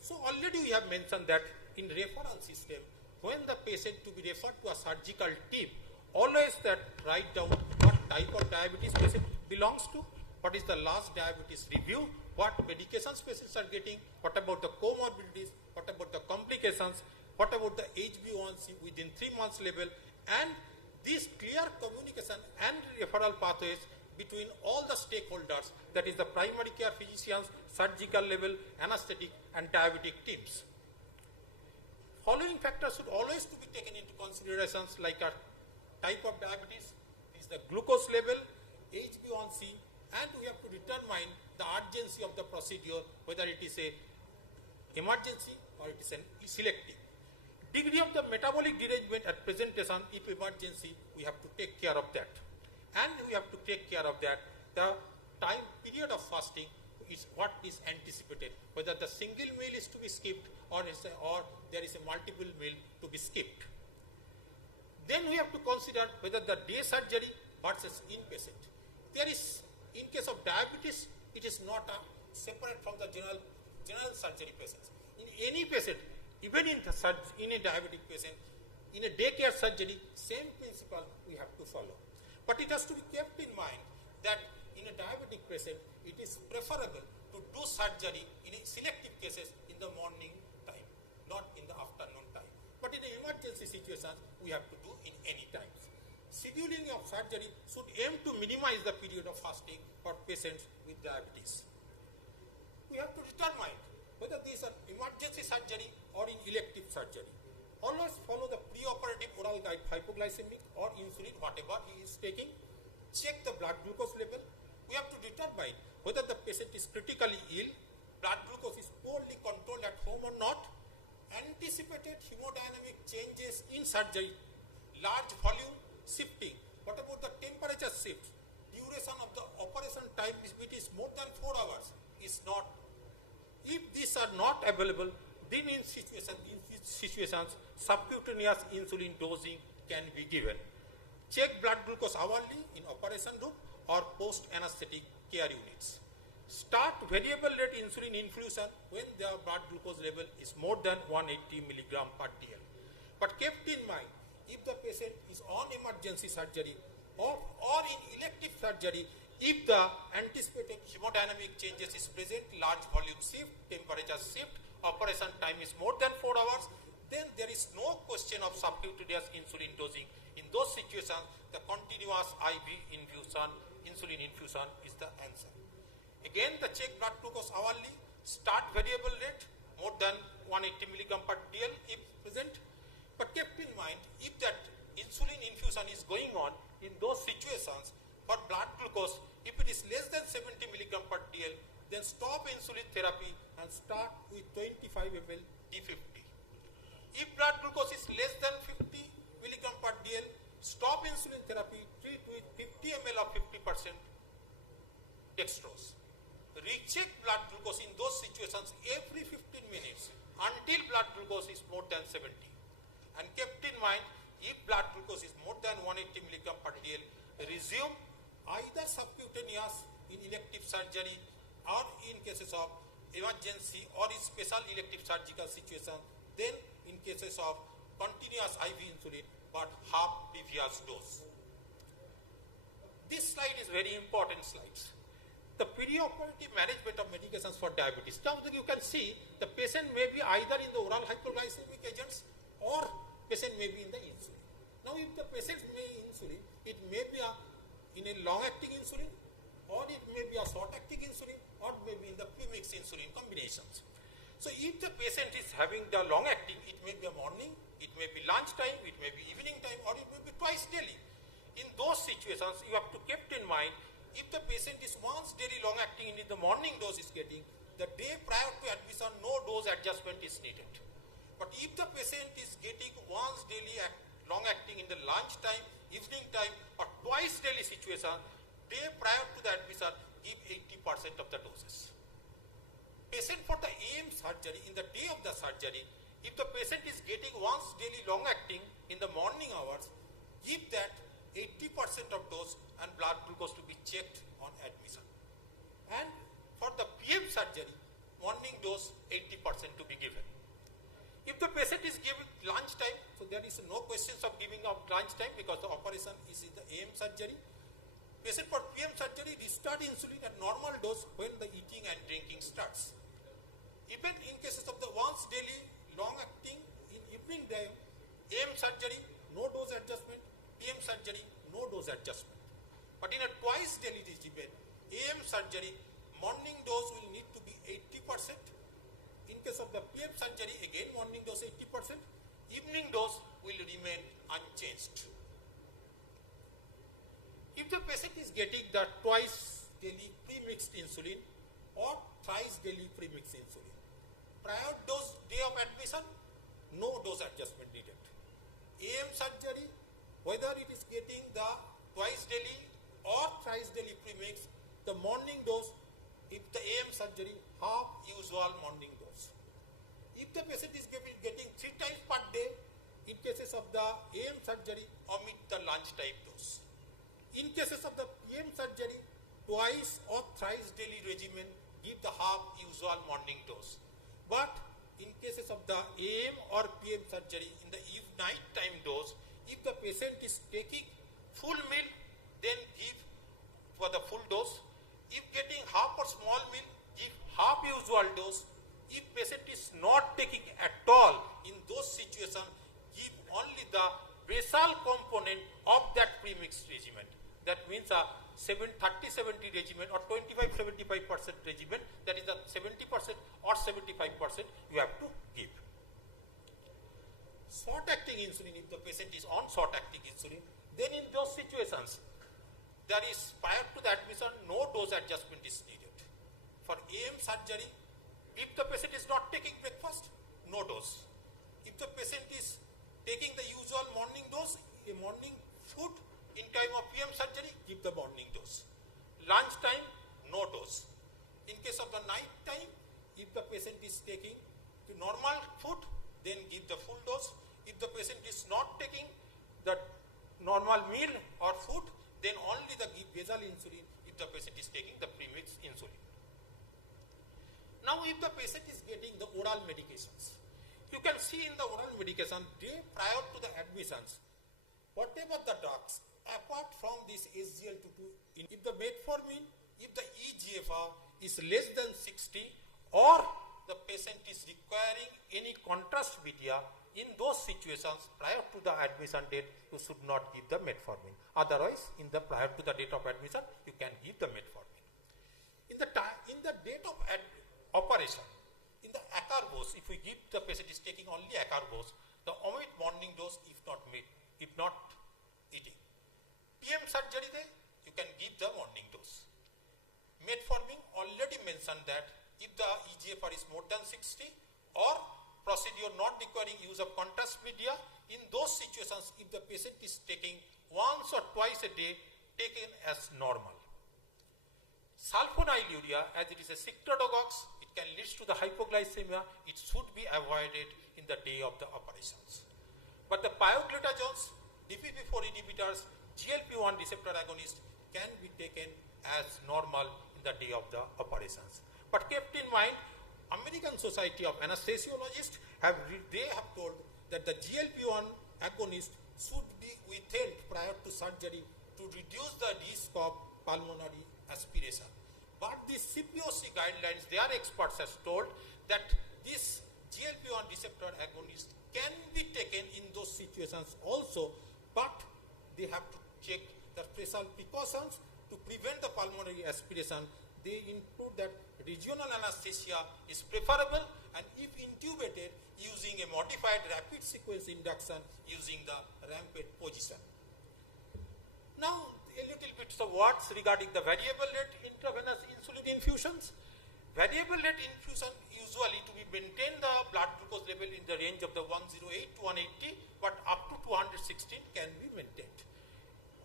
So already we have mentioned that in referral system, when the patient to be referred to a surgical team, always that write down what type of diabetes patient belongs to, what is the last diabetes review, what medications patients are getting, what about the comorbidities, what about the complications, what about the HbA1c within 3 months level, And these clear communication and referral pathways between all the stakeholders, that is the primary care physicians, surgical level, anesthetic and diabetic teams. Following factors should always to be taken into considerations, like a type of diabetes, is the glucose level, HbA1c, and we have to determine the urgency of the procedure, whether it is a emergency or it is an selective. Degree of the metabolic derangement at presentation, if emergency, we have to take care of that. And we have to take care of that. The time period of fasting is what is anticipated, whether the single meal is to be skipped or there is a multiple meal to be skipped. Then we have to consider whether the day surgery versus inpatient. There is, in case of diabetes, it is not separate from the general surgery patients. In any patient, even in a diabetic patient, in a daycare surgery, same principle we have to follow. But it has to be kept in mind that in a diabetic patient, it is preferable to do surgery in selective cases in the morning time, not in the afternoon time. But in an emergency situation, we have to do in any time. Scheduling of surgery should aim to minimize the period of fasting for patients with diabetes. We have to determine whether this is an emergency surgery or in elective surgery. Always follow the preoperative oral guide hypoglycemic or insulin, whatever he is taking. Check the blood glucose level. We have to determine whether the patient is critically ill, blood glucose is poorly controlled at home or not, anticipated hemodynamic changes in surgery, large volume shifting. What about the temperature shift? Duration of the operation time, if it is more than 4 hours, is not. If these are not available, then in situations, subcutaneous insulin dosing can be given. Check blood glucose hourly in operation room or post-anesthetic care units. Start variable rate insulin infusion when the blood glucose level is more than 180 mg per dl. But kept in mind, if the patient is on emergency surgery or in elective surgery, if the anticipated hemodynamic changes is present, large volume shift, temperature shift, operation time is more than 4 hours, then there is no question of subcutaneous insulin dosing. In those situations, the continuous IV infusion, insulin infusion is the answer. Again, the check blood glucose hourly, start variable rate more than 180 mg per dl if present. But kept in mind, if that insulin infusion is going on in those situations for blood glucose, if it is less than 70 mg per dl, then stop insulin therapy and start with 25 ml D50. If blood glucose is less than 50 mg per dl, stop insulin therapy, treat with 50 ml of 50% dextrose. Recheck blood glucose in those situations every 15 minutes until blood glucose is more than 70. And kept in mind, if blood glucose is more than 180 mg per dl, resume either subcutaneous in elective surgery or in cases of emergency or in special elective surgical situation, then in cases of continuous IV insulin but half previous dose. This slide is very important slide. The perioperative management of medications for diabetes. Now you can see the patient may be either in the oral hypoglycemic agents or patient may be in the insulin. Now if the patient may insulin, it may be in a long-acting insulin or it may be a short-acting insulin or maybe in the premix insulin combinations. So if the patient is having the long-acting, it may be a morning, it may be lunchtime, it may be evening time, or it may be twice daily. In those situations, you have to keep in mind, if the patient is once daily long-acting and in the morning dose is getting, the day prior to admission, no dose adjustment is needed. But if the patient is getting once daily long-acting in the lunchtime, evening time, or twice daily situation, day prior to the admission, give 80% of the doses. Patient for the AM surgery, in the day of the surgery, if the patient is getting once daily long-acting in the morning hours, give that 80% of dose and blood glucose to be checked on admission. And for the PM surgery, morning dose 80% to be given. If the patient is giving lunchtime, so there is no questions of giving out lunchtime because the operation is in the AM surgery. Patient for PM surgery, restart insulin at normal dose when the eating and drinking starts. Even in cases of the once daily long-acting in evening time, AM surgery, no dose adjustment, dose adjustment. But in a twice daily regimen, AM surgery, morning dose will need to be 80%. In case of the PM surgery, again morning dose 80%, evening dose will remain unchanged. If the patient is getting the twice daily pre-mixed insulin or thrice daily pre-mixed insulin, prior dose day of admission, no dose adjustment needed. AM surgery, whether it is getting the twice daily or thrice daily premix, the morning dose, if the AM surgery, half usual morning dose. If the patient is getting 3 times per day, in cases of the AM surgery, omit the lunch type dose. In cases of the PM surgery, twice or thrice daily regimen, give the half usual morning dose. But in cases of the AM or PM surgery, in the night time dose, if the patient is taking full meal, then give for the full dose. If getting half or small meal, give half usual dose. If patient is not taking at all, in those situations, give only the basal component of that premixed regimen. That means a 30-70 regimen or 25-75% regimen, that is the 70% or 75% you have to give. Short-acting insulin, if the patient is on short-acting insulin, then in those situations, there is prior to the admission, no dose adjustment is needed. For AM surgery, if the patient is not taking breakfast, no dose. If the patient is taking the usual morning dose, a morning food, in time of PM surgery, give the morning dose. Lunch time, no dose. In case of the night time, if the patient is taking the normal food, then give the full dose. If the patient is not taking the normal meal or food, then only the give basal insulin if the patient is taking the premixed insulin. Now, if the patient is getting the oral medications, you can see in the oral medication, day prior to the admissions, whatever the drugs, apart from this SGLT2, if the metformin, if the eGFR is less than 60 or the patient is requiring any contrast media, in those situations prior to the admission date, you should not give the metformin. Otherwise, in the prior to the date of admission, you can give the metformin. In the date of operation, in the acarbose, if we give the patient is taking only acarbose, the omit morning dose if not eating. PM surgery day, you can give the morning dose. Metformin, already mentioned that if the eGFR is more than 60 or procedure not requiring use of contrast media, in those situations, if the patient is taking once or twice a day, taken as normal. Sulfonylurea, as it is a secretagogue, it can lead to the hypoglycemia, it should be avoided in the day of the operations. But the pioglitazones, DPP-4 inhibitors, GLP-1 receptor agonist can be taken as normal in the day of the operations. But kept in mind, American Society of Anesthesiologists have told that the GLP-1 agonist should be withheld prior to surgery to reduce the risk of pulmonary aspiration. But the CPOC guidelines, their experts have told that this GLP-1 receptor agonist can be taken in those situations also, but they have to check the special precautions to prevent the pulmonary aspiration. They include that regional anesthesia is preferable, and if intubated, using a modified rapid sequence induction using the rampant position. Now, a little bit of words regarding the variable rate intravenous insulin infusions. Variable rate infusion usually to be maintain the blood glucose level in the range of the 108 to 180, but up to 216 can be maintained.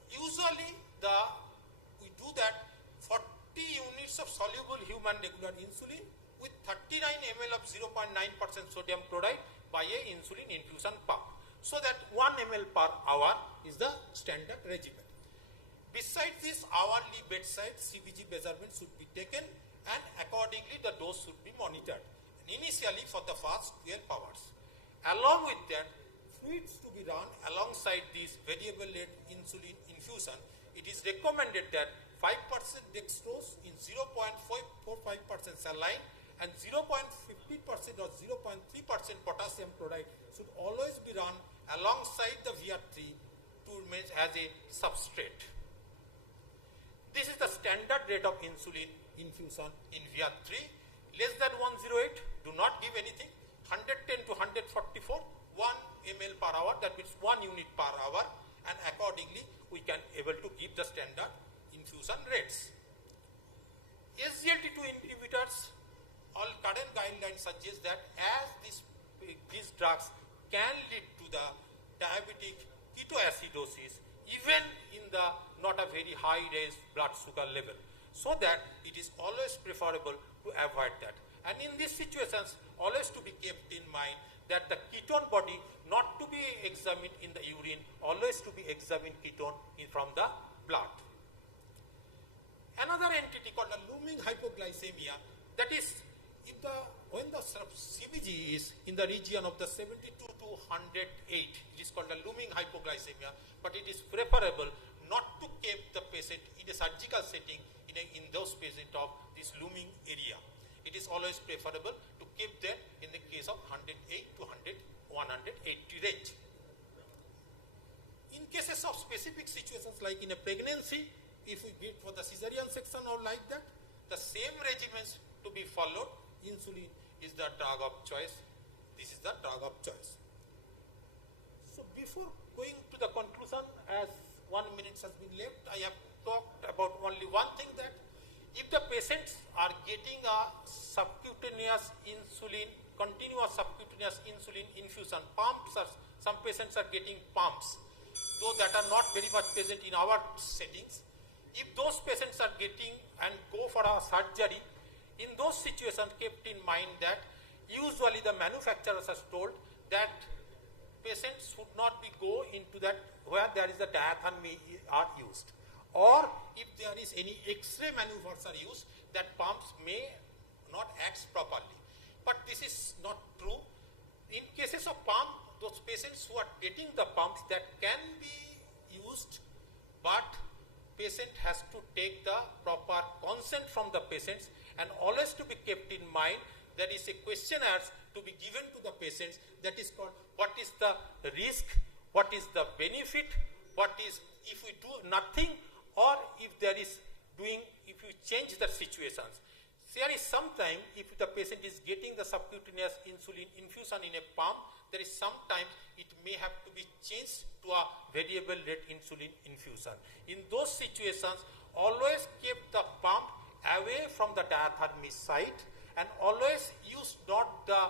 Usually, we do that 40 units of soluble human regular insulin with 39 ml of 0.9% sodium chloride by a insulin infusion pump. So that 1 ml per hour is the standard regimen. Besides this, hourly bedside CBG measurement should be taken, and accordingly the dose should be monitored. And initially for the first 12 hours. Along with that, fluids to be run alongside this variable rate insulin infusion. It is recommended that 5% dextrose in 0.45% saline and 0.50% or 0.3% potassium chloride should always be run alongside the VR3 to remains as a substrate. This is the standard rate of insulin infusion in VR3. Less than 108, do not give anything. 110 to 144, 1 ml per hour, that means 1 unit per hour, and accordingly we can able to give the standard infusion rates. SGLT2 inhibitors, all current guidelines suggest that as these drugs can lead to the diabetic ketoacidosis even in the not a very high raised blood sugar level, so that it is always preferable to avoid that. And in these situations, always to be kept in mind that the ketone body not to be examined in the urine, always to be examined ketone from the blood. Another entity called the looming hypoglycemia, that is when the CBG is in the region of the 72 to 108, it is called the looming hypoglycemia, but it is preferable not to keep the patient in a surgical setting in those patients of this looming area. It is always preferable to keep them in the case of 108 to 180 range. In cases of specific situations like in a pregnancy, if we get for the cesarean section or like that, the same regimens to be followed. Insulin is the drug of choice. This is the drug of choice. So before going to the conclusion, as 1 minute has been left, I have talked about only one thing, that if the patients are getting a subcutaneous insulin, continuous subcutaneous insulin infusion, pumps, some patients are getting pumps, though that are not very much present in our settings. If those patients are getting and go for a surgery, in those situations kept in mind that usually the manufacturers has told that patients should not be go into that where there is a diathermy are used, or if there is any X-ray maneuvers are used, that pumps may not act properly. But this is not true. In cases of pump, those patients who are getting the pumps, that can be used, but patient has to take the proper consent from the patients, and always to be kept in mind there is a questionnaire to be given to the patients, that is called what is the risk, what is the benefit, what is if we do nothing, or if there is doing, if you change the situations. There is sometime if the patient is getting the subcutaneous insulin infusion in a pump, there is sometimes it may have to be changed to a variable rate insulin infusion. In those situations, always keep the pump away from the diathermy site, and always use not the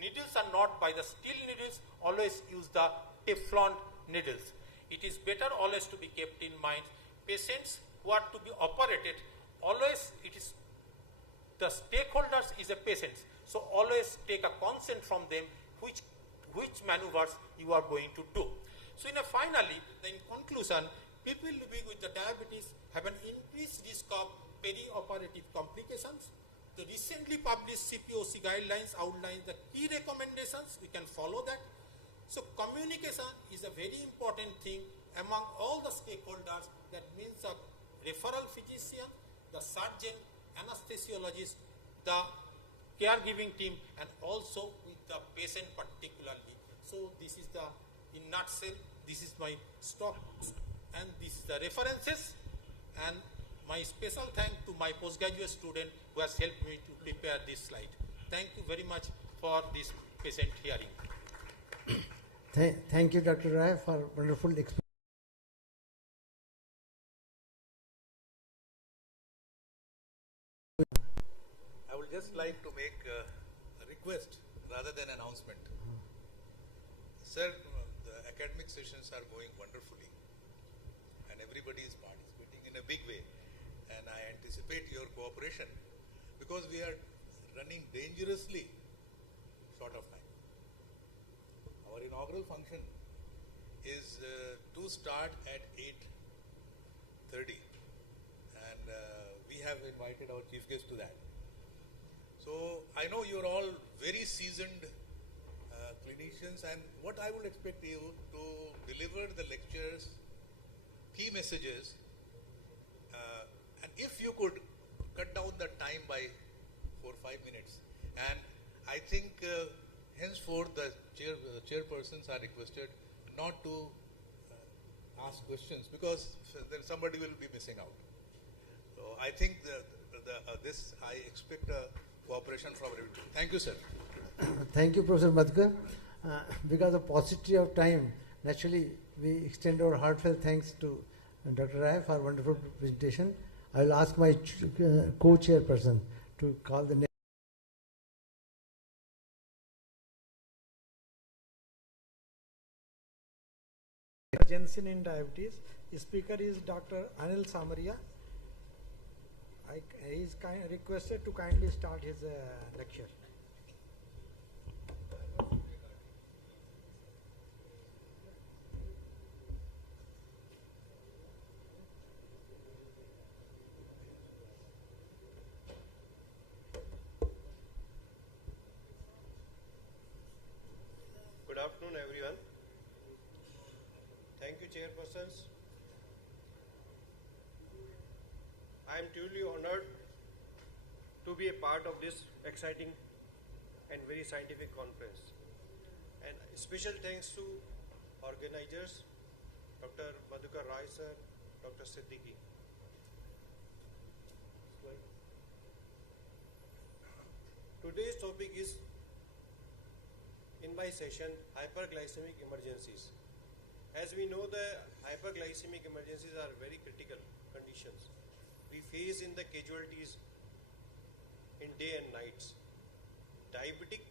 needles are not by the steel needles, always use the Teflon needles. It is better always to be kept in mind. Patients who are to be operated, always it is the stakeholders is a patient, so always take a consent from them which maneuvers you are going to do. So finally, in conclusion, people living with the diabetes have an increased risk of perioperative complications. The recently published CPOC guidelines outline the key recommendations. We can follow that. So communication is a very important thing among all the stakeholders. That means the referral physician, the surgeon, anesthesiologist, the caregiving team, and also with the patient particularly. So this is the, in nutshell, this is my stock, and this is the references, and my special thank to my postgraduate student who has helped me to prepare this slide. Thank you very much for this patient hearing. Thank you, Dr. Rai, for wonderful explanation. I would just like to make a request rather than announcement. Sir, the academic sessions are going wonderfully and everybody is participating in a big way, and I anticipate your cooperation because we are running dangerously short of time. Our inaugural function is to start at 8:30, and we have invited our chief guest to that. So I know you're all very seasoned clinicians, and what I would expect you to deliver the lectures, key messages, and if you could cut down the time by 4 or 5 minutes, and I think henceforth the chairpersons are requested not to ask questions because then somebody will be missing out. So I think this I expect cooperation from everybody. Thank you, sir. Thank you, Professor Madhukar. Because of paucity of time, naturally we extend our heartfelt thanks to Dr. Rai for a wonderful presentation. I will ask my co-chairperson to call the next. Jensen in diabetes. Speaker is Dr. Anil Samaria. He is requested to kindly start his lecture. Good afternoon, everyone. Thank you, chairpersons. I am truly honored to be a part of this exciting and very scientific conference. And special thanks to organizers, Dr. Madhukar Rai sir, Dr. Siddiqui. Today's topic is, in my session, hyperglycemic emergencies. As we know, the hyperglycemic emergencies are very critical conditions we face in the casualties in day and nights. Diabetic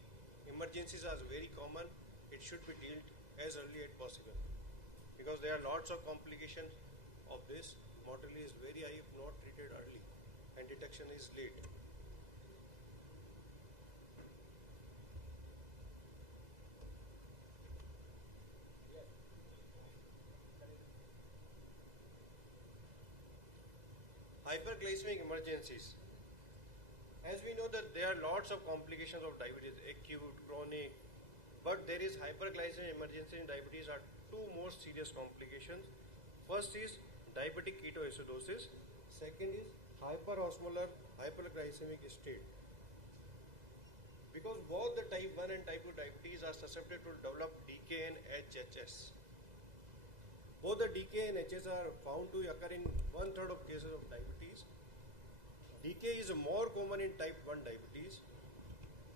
emergencies are very common. It should be dealt as early as possible because there are lots of complications of this. Mortality is very high if not treated early and detection is late. Hyperglycemic emergencies. As we know that there are lots of complications of diabetes, acute, chronic, but there is hyperglycemic emergency in diabetes are two most serious complications. First is diabetic ketoacidosis. Second is hyperosmolar hyperglycemic state. Because both the type 1 and type 2 diabetes are susceptible to develop DK and HHS. Both the DK and HS are found to occur in 1/3 of cases of diabetes. DK is more common in type 1 diabetes.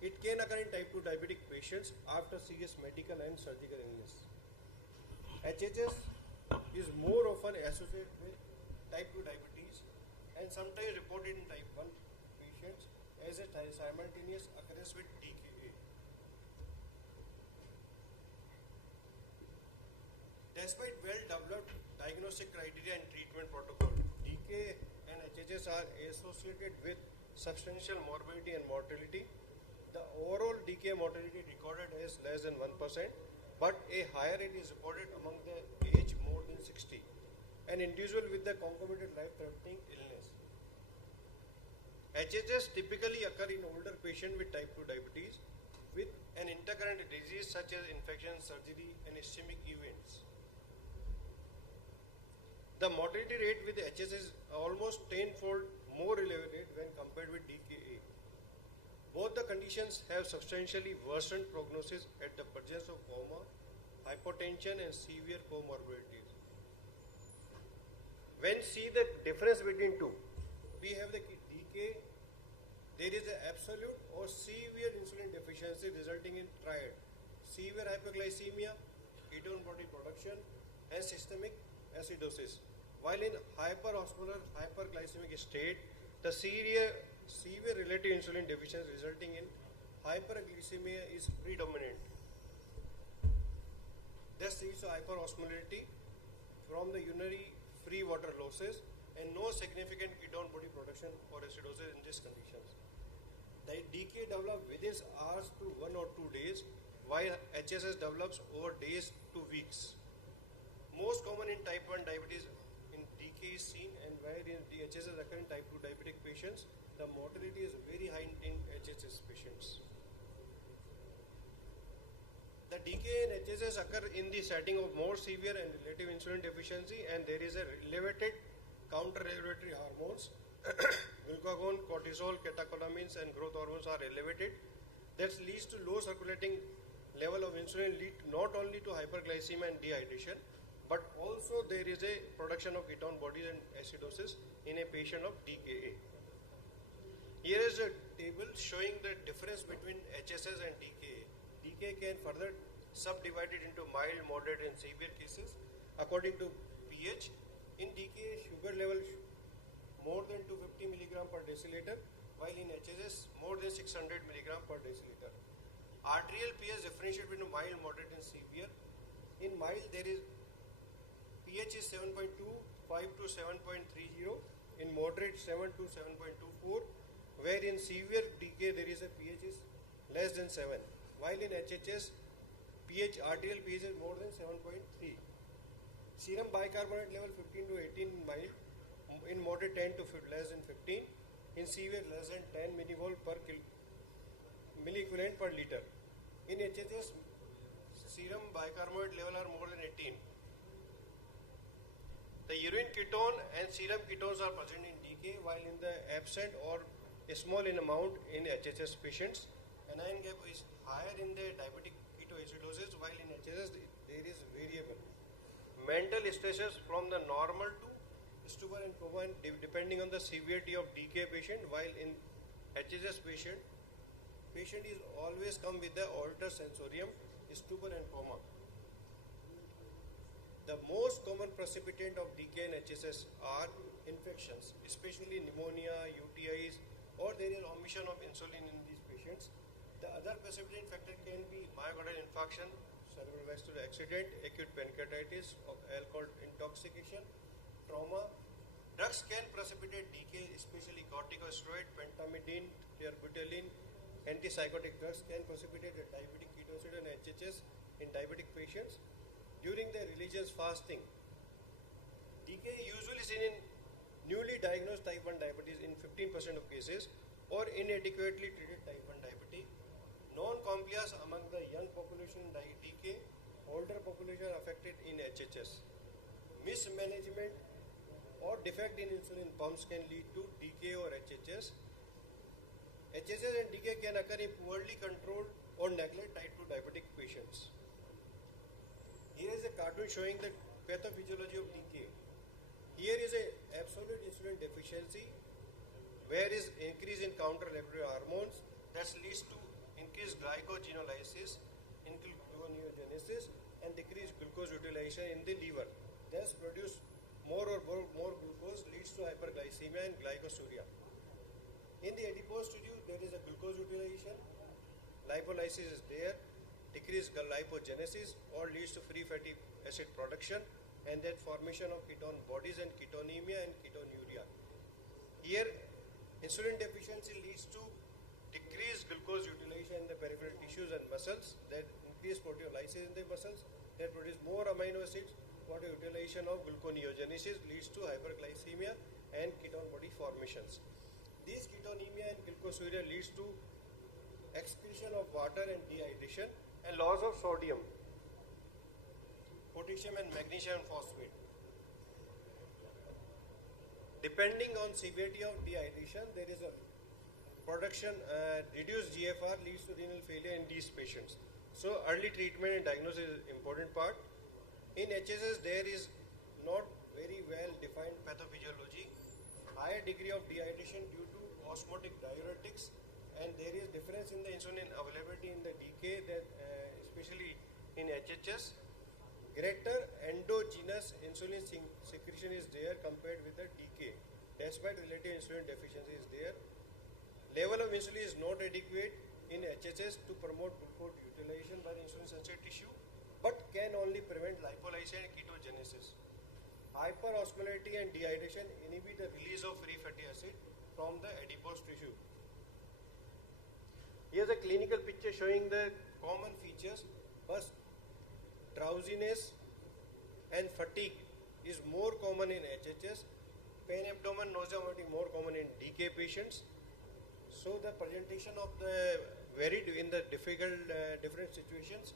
It can occur in type 2 diabetic patients after serious medical and surgical illness. HHS is more often associated with type 2 diabetes and sometimes reported in type 1 patients as a simultaneous occurrence with DKA. Despite well-developed diagnostic criteria and treatment protocol, DK and HHS are associated with substantial morbidity and mortality. The overall DK mortality recorded is less than 1%, but a higher rate is reported among the age more than 60, an individual with the concomitant life-threatening illness. HHS typically occur in older patients with type 2 diabetes with an intercurrent disease such as infection, surgery, and ischemic events. The mortality rate with HS is almost 10-fold more elevated when compared with DKA. Both the conditions have substantially worsened prognosis at the presence of coma, hypotension, and severe comorbidities. When see the difference between two, we have the DK, there is an absolute or severe insulin deficiency resulting in triad, severe hyperglycemia, ketone body production, and systemic acidosis. While in hyperosmolar hyperglycemic state, the severe relative insulin deficiency resulting in hyperglycemia is predominant. This leads to hyperosmolarity from the urinary free water losses and no significant ketone body production or acidosis in these conditions. The DK develops within hours to 1 or 2 days, while HSS develops over days to weeks. Most common in type 1 diabetes in DK is seen, and where in the HSS occur in type 2 diabetic patients, the mortality is very high in HSS patients. The DK and HSS occur in the setting of more severe and relative insulin deficiency, and there is a elevated counter-regulatory hormones. Glucagon, cortisol, catecholamines, and growth hormones are elevated. That leads to low circulating level of insulin, lead not only to hyperglycemia and dehydration, but also there is a production of ketone bodies and acidosis in a patient of DKA. Here is a table showing the difference between HSS and DKA. DKA can further subdivided into mild, moderate and severe cases according to pH. In DKA, sugar level more than 250 milligram per deciliter, while in HSS more than 600 milligram per deciliter. Arterial pH differentiated between mild, moderate and severe. In mild, there is pH is 7.25 to 7.30. In moderate, 7 to 7.24. Where in severe decay, there is a pH is less than 7. While in HHS, arterial pH is more than 7.3. Serum bicarbonate level 15 to 18 in mild. In moderate, 10 to less than 15. In severe, less than 10 millimole per milliequivalent per liter. In HHS, serum bicarbonate level are more than 18. The urine ketone and serum ketones are present in DK, while in the absent or small in amount in HHS patients. Anion gap is higher in the diabetic ketoacidosis, while in HHS there is variable. Mental stresses from the normal to stupor and coma depending on the severity of DK patient, while in HHS patient is always come with the altered sensorium, stupor and coma. The most common precipitant of DK and HSS are infections, especially pneumonia, UTIs, or there is omission of insulin in these patients. The other precipitant factor can be myocardial infarction, cerebrovascular accident, acute pancreatitis, alcohol intoxication, trauma. Drugs can precipitate DK, especially corticosteroid, pentamidine, terbutaline. Antipsychotic drugs can precipitate a diabetic ketoacidosis and HHS in diabetic patients. During the religious fasting, DK is usually seen in newly diagnosed type 1 diabetes in 15% of cases, or inadequately treated type 1 diabetes. Non-compliance among the young population DK, older population affected in HHS. Mismanagement or defect in insulin pumps can lead to DK or HHS. HSS and DK can occur in poorly controlled or neglect type 2 diabetic patients. Here is a cartoon showing the pathophysiology of DK. Here is a absolute insulin deficiency, where is increase in counter-regulatory hormones that leads to increased glycogenolysis, increased gluconeogenesis, and decreased glucose utilization in the liver. Thus, produce more glucose leads to hyperglycemia and glycosuria. In the adipose tissue, there is a glucose utilization, lipolysis is there, decreased lipogenesis, or leads to free fatty acid production, and then formation of ketone bodies and ketonemia and ketonuria. Here, insulin deficiency leads to decreased glucose utilization in the peripheral tissues and muscles, that increase proteolysis in the muscles, that produce more amino acids. Water utilization of gluconeogenesis leads to hyperglycemia and ketone body formations. These ketonemia and glycosuria leads to excretion of water and dehydration and loss of sodium, potassium and magnesium and phosphate. Depending on severity of dehydration, there is a production, reduced GFR leads to renal failure in these patients. So early treatment and diagnosis is important part. In HSS, there is not very well defined pathophysiology, higher degree of dehydration due to osmotic diuretics, and there is difference in the insulin availability in the DK, that especially in HHS. Greater endogenous insulin secretion is there compared with the DK, despite relative insulin deficiency is there. Level of insulin is not adequate in HHS to promote glucose utilization by the insulin sensitive tissue, but can only prevent lipolysis and ketogenesis. Hyperosmolarity and dehydration inhibit the release of free fatty acid from the adipose tissue. Here's a clinical picture showing the common features. First, drowsiness and fatigue is more common in HHS. Pain, abdomen, nausea, vomiting more common in DK patients. So the presentation of the varied in the different situations.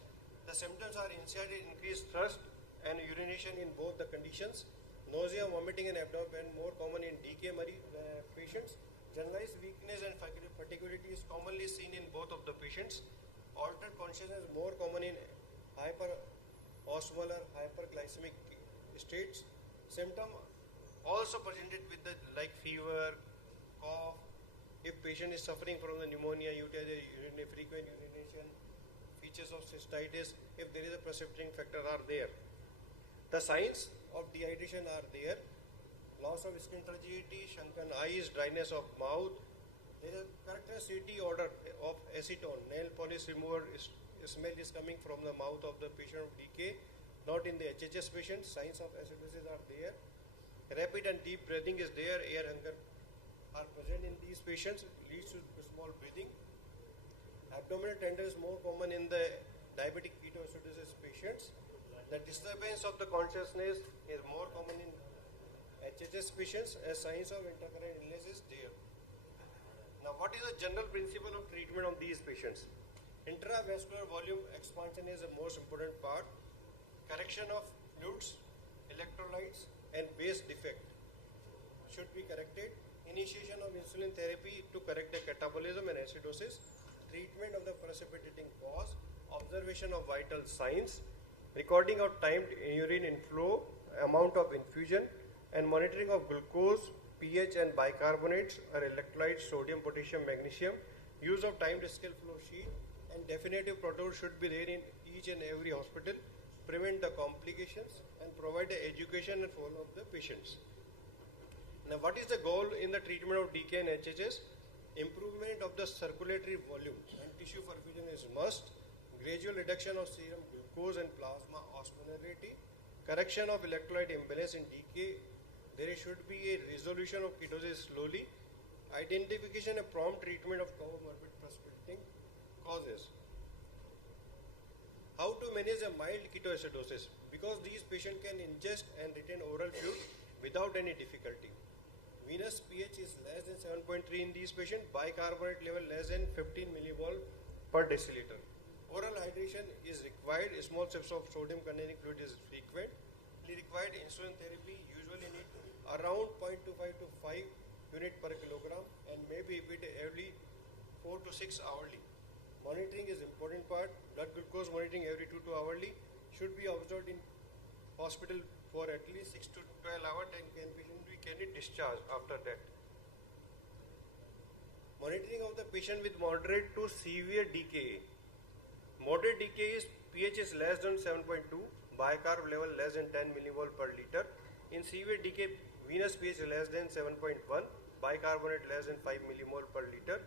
The symptoms are initially increased thirst and urination in both the conditions. Nausea, vomiting and abdomen more common in DK patients. Generalized weakness and fatiguity is commonly seen in both of the patients. Altered consciousness more common in osmolar hyperglycemic states. Symptom also presented with the like fever, cough. If patient is suffering from the pneumonia, frequent urination, features of cystitis, if there is a precipitating factor are there. The signs of dehydration are there. Loss of skin turgidity, shrunken eyes, dryness of mouth. There is a characteristic odor of acetone, nail polish remover smell is coming from the mouth of the patient of decay, not in the HHS patient. Signs of acidosis are there. Rapid and deep breathing is there. Air hunger are present in these patients, leads to small breathing. Abdominal tenderness is more common in the diabetic ketoacidosis patients. The disturbance of the consciousness is more common in HHS patients as signs of intracranial illness is there. Now, what is the general principle of treatment of these patients? Intravascular volume expansion is the most important part. Correction of fluids, electrolytes, and base defect should be corrected. Initiation of insulin therapy to correct the catabolism and acidosis. Treatment of the precipitating cause. Observation of vital signs. Recording of timed urine inflow, amount of infusion, and monitoring of glucose, pH, and bicarbonates or electrolytes, sodium, potassium, magnesium. Use of timed scale flow sheet and definitive protocol should be there in each and every hospital. Prevent the complications and provide the education and follow up the patients. Now, what is the goal in the treatment of DK and HHS? Improvement of the circulatory volume and tissue perfusion is must. Gradual reduction of serum glucose and plasma osmolarity. Correction of electrolyte imbalance in DK. There should be a resolution of ketosis slowly. Identification and prompt treatment of comorbid precipitating causes. How to manage a mild ketoacidosis? Because these patients can ingest and retain oral fluid without any difficulty. Venous pH is less than 7.3 in these patients. Bicarbonate level less than 15 millivol per deciliter. Oral hydration is required. Small sips of sodium containing fluid is frequently required. Insulin therapy usually need around 0.25 to 5 unit per kilogram and may be repeated every 4 to 6 hourly. Monitoring is important part. Blood glucose monitoring every 2 to hourly should be observed in hospital for at least 6 to 12 hours and can be discharged after that. Monitoring of the patient with moderate to severe DKA. Moderate DKA is pH is less than 7.2, bicarb level less than 10 millivol per liter. In severe DKA, venous pH is less than 7.1, bicarbonate less than 5 millimole per liter.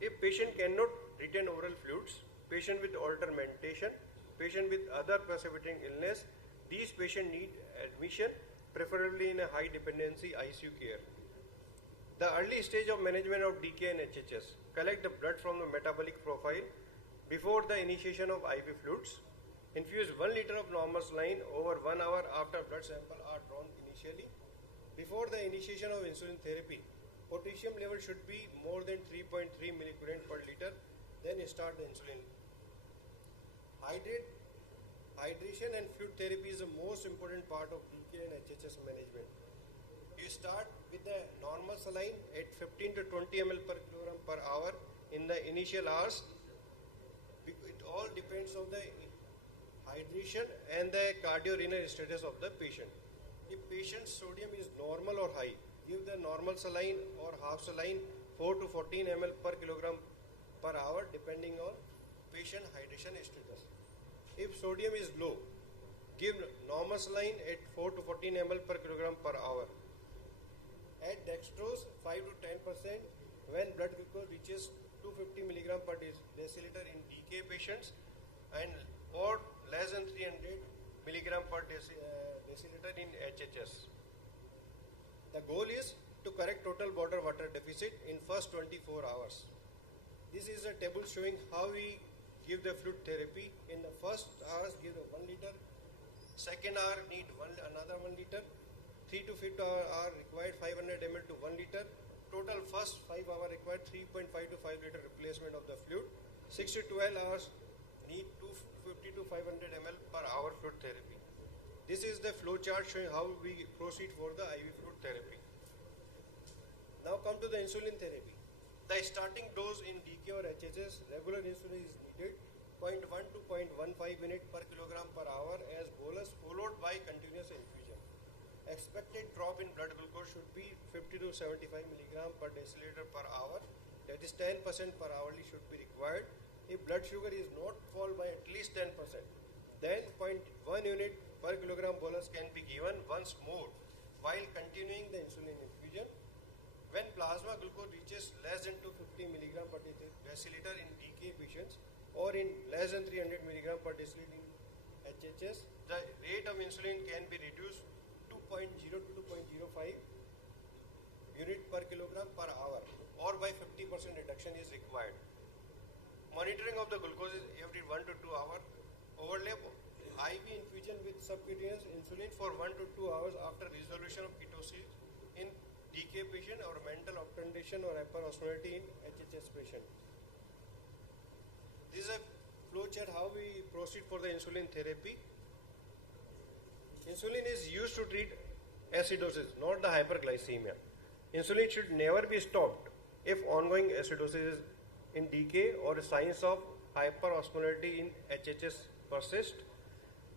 If patient cannot retain oral fluids, patient with altermentation, patient with other precipitating illness, these patients need admission, preferably in a high dependency ICU care. The early stage of management of DK and HHS. Collect the blood from the metabolic profile before the initiation of IV fluids. Infuse 1 liter of normal saline over 1 hour after blood sample are drawn initially. Before the initiation of insulin therapy, potassium level should be more than 3.3 millicurie per liter, then start the insulin. Hydration and fluid therapy is the most important part of DK and HHS management. You start with the normal saline at 15 to 20 ml per kilogram per hour in the initial hours. It all depends on the hydration and the cardiorenal status of the patient. If patient's sodium is normal or high, give the normal saline or half saline 4 to 14 ml per kilogram per hour depending on patient hydration status. If sodium is low, give normal saline at 4 to 14 ml per kilogram per hour. Add dextrose 5 to 10% when blood glucose reaches 250 milligram per deciliter in DK patients and or less than 300 milligram per deciliter in HHS. The goal is to correct total body water deficit in first 24 hours. This is a table showing how we give the fluid therapy. In the first hours, give 1 liter. Second hour, need another 1 liter. 3 to 5 hour required 500 ml to 1 liter. Total first 5 hour required 3.5 to 5 liter replacement of the fluid. 6 to 12 hours need 250 to 500 ml per hour fluid therapy. This is the flow chart showing how we proceed for the IV fluid therapy. Now come to the insulin therapy. The starting dose in DK or HHS, regular insulin is needed 0.1 to 0.15 unit per kilogram per hour as bolus followed by continuous infusion. Expected drop in blood glucose should be 50 to 75 milligram per deciliter per hour. That is 10% per hourly should be required. If blood sugar is not fall by at least 10%, then 0.1 unit per kilogram bolus can be given once more while continuing the insulin infusion. When plasma glucose reaches less than 250 milligram per deciliter in DK patients or in less than 300 milligram per deciliter in HHS, the rate of insulin can be reduced to 2.0 to 2.05 unit per kilogram per hour, or by 50% reduction is required. Monitoring of the glucose is every 1 to 2 hours. Overlap IV infusion with subcutaneous insulin for 1 to 2 hours after resolution of ketosis in DK patient or mental obtundation or hyperosmolality in HHS patient. This is a flow chart how we proceed for the insulin therapy. Insulin is used to treat acidosis, not the hyperglycemia. Insulin should never be stopped if ongoing acidosis is in DK or signs of hyperosmolality in HHS persist.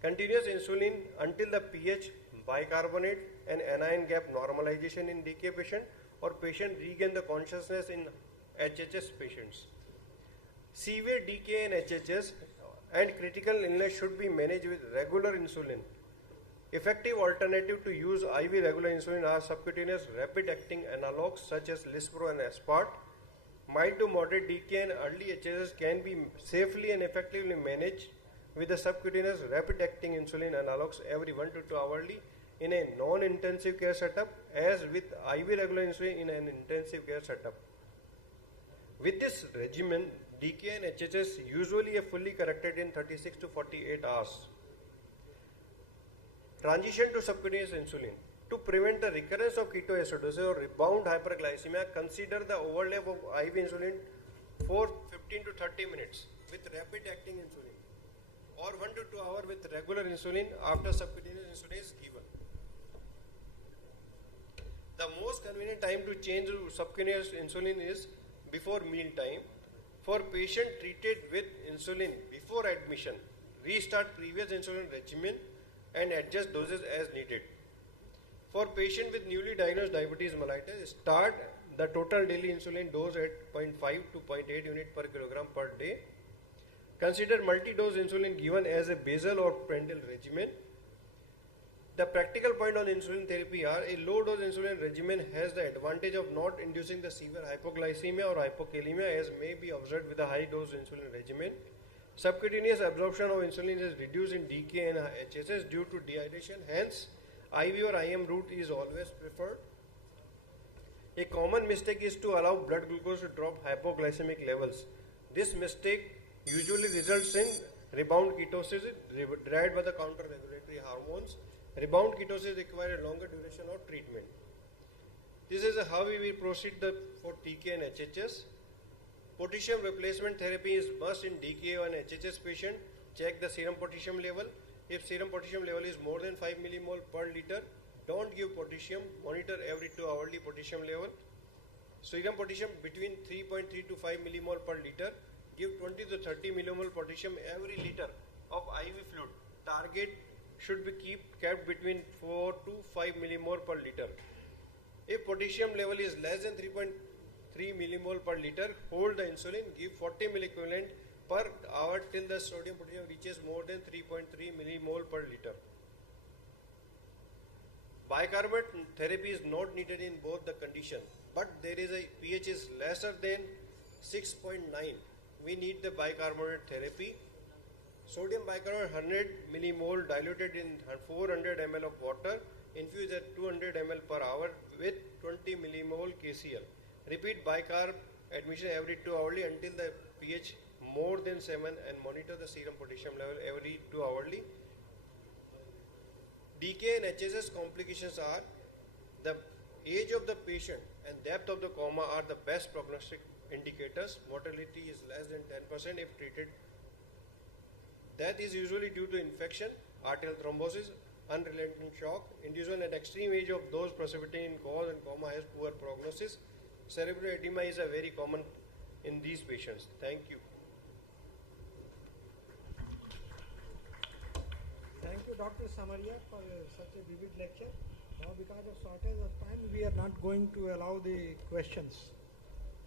Continuous insulin until the pH, bicarbonate and anion gap normalization in DK patient or patient regain the consciousness in HHS patients. Severe DK in HHS and critical illness should be managed with regular insulin. Effective alternative to use IV regular insulin are subcutaneous rapid-acting analogs such as Lispro and Aspart. Mild to moderate DK and early HHS can be safely and effectively managed with the subcutaneous rapid-acting insulin analogs every 1 to 2 hourly in a non-intensive care setup as with IV regular insulin in an intensive care setup. With this regimen, DK and HHS usually are fully corrected in 36 to 48 hours. Transition to subcutaneous insulin. To prevent the recurrence of ketoacidosis or rebound hyperglycemia, consider the overlap of IV insulin for 15 to 30 minutes with rapid-acting insulin or 1 to 2 hours with regular insulin after subcutaneous insulin is given. The most convenient time to change to subcutaneous insulin is before meal time. For patient treated with insulin before admission, restart previous insulin regimen and adjust doses as needed. For patient with newly diagnosed diabetes mellitus, start the total daily insulin dose at 0.5 to 0.8 unit per kilogram per day. Consider multi-dose insulin given as a basal or prandial regimen. The practical point on insulin therapy are a low-dose insulin regimen has the advantage of not inducing the severe hypoglycemia or hypokalemia as may be observed with a high-dose insulin regimen. Subcutaneous absorption of insulin is reduced in DK and HSS due to dehydration, hence IV or IM route is always preferred. A common mistake is to allow blood glucose to drop hypoglycemic levels. This mistake usually results in rebound ketosis derived by the counter-regulatory hormones. Rebound ketosis requires a longer duration of treatment. This is how we will proceed for TK and HHS. Potassium replacement therapy is must in DK and HHS patient. Check the serum potassium level. If serum potassium level is more than 5 millimole per liter, don't give potassium. Monitor every 2 hourly potassium level. Serum potassium between 3.3 to 5 millimole per liter. Give 20 to 30 millimole potassium every liter of IV fluid. Target should be kept between 4 to 5 millimole per liter. If potassium level is less than 3.3 millimole per liter, hold the insulin, give 40 milliequivalent per hour till the sodium potassium reaches more than 3.3 millimole per liter. Bicarbonate therapy is not needed in both the condition, but there is a pH is lesser than 6.9. We need the bicarbonate therapy. Sodium bicarbonate 100 millimole diluted in 400 ml of water, infused at 200 ml per hour with 20 millimole KCl. Repeat bicarb admission every 2 hourly until the pH more than 7 and monitor the serum potassium level every 2 hourly. DK and HSS complications are the age of the patient and depth of the coma are the best prognostic indicators. Mortality is less than 10% if treated. Death is usually due to infection, arterial thrombosis, unrelenting shock. Individual at extreme age of those precipitating cause and coma has poor prognosis. Cerebral edema is a very common in these patients. Thank you. Dr. Samaria for such a vivid lecture. Now, because of shortage of time, we are not going to allow the questions.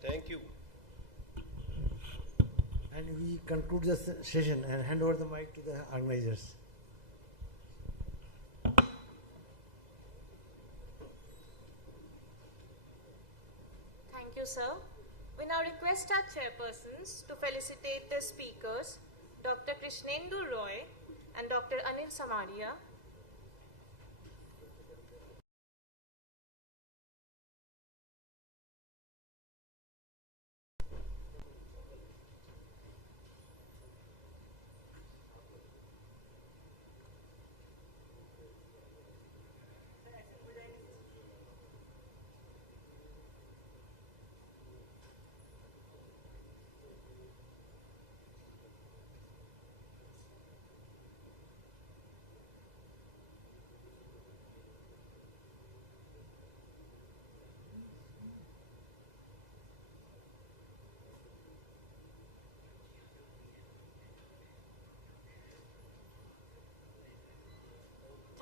Thank you. And we conclude the session and hand over the mic to the organizers. Thank you, sir. We now request our chairpersons to felicitate the speakers, Dr. Krishnendu Roy and Dr. Anil Samaria.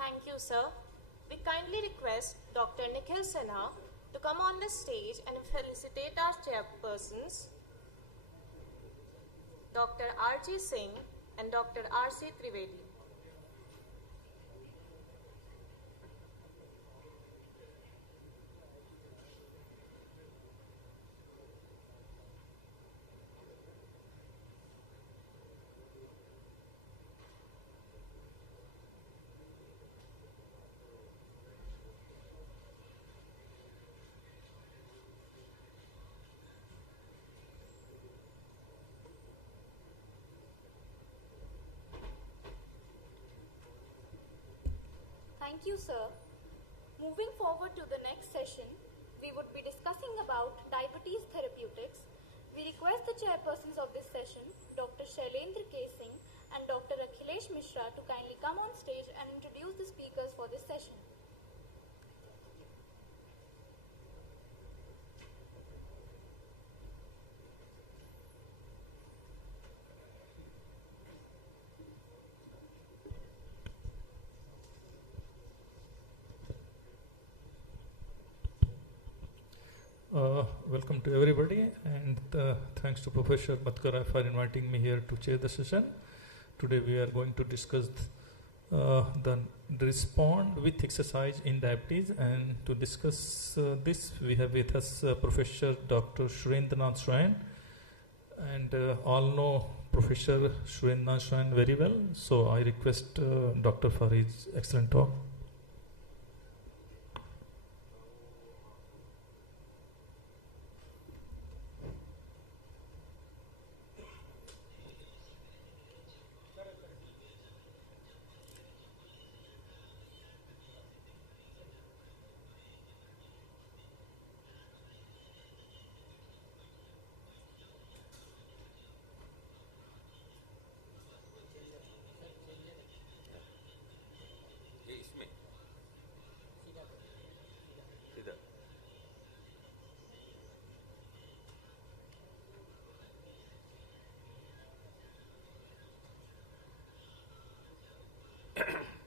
Thank you, sir. We kindly request Dr. Nikhil Sinha to come on the stage and felicitate our chairpersons, Dr. R.G. Singh and Dr. R.C. Trivedi. Thank you, sir. Moving forward to the next session, we would be discussing about diabetes therapeutics. We request the chairpersons of this session, Dr. Shailendra K. Singh and Dr. Akhilesh Mishra, to kindly come on stage and introduce the speakers for this session. Welcome to everybody, and thanks to Professor Matkara for inviting me here to chair the session. Today we are going to discuss the respond with exercise in diabetes, and to discuss this we have with us Professor Dr. Surendranath Swain, and all know Professor Surendranath Swain very well, so I request Doctor for his excellent talk.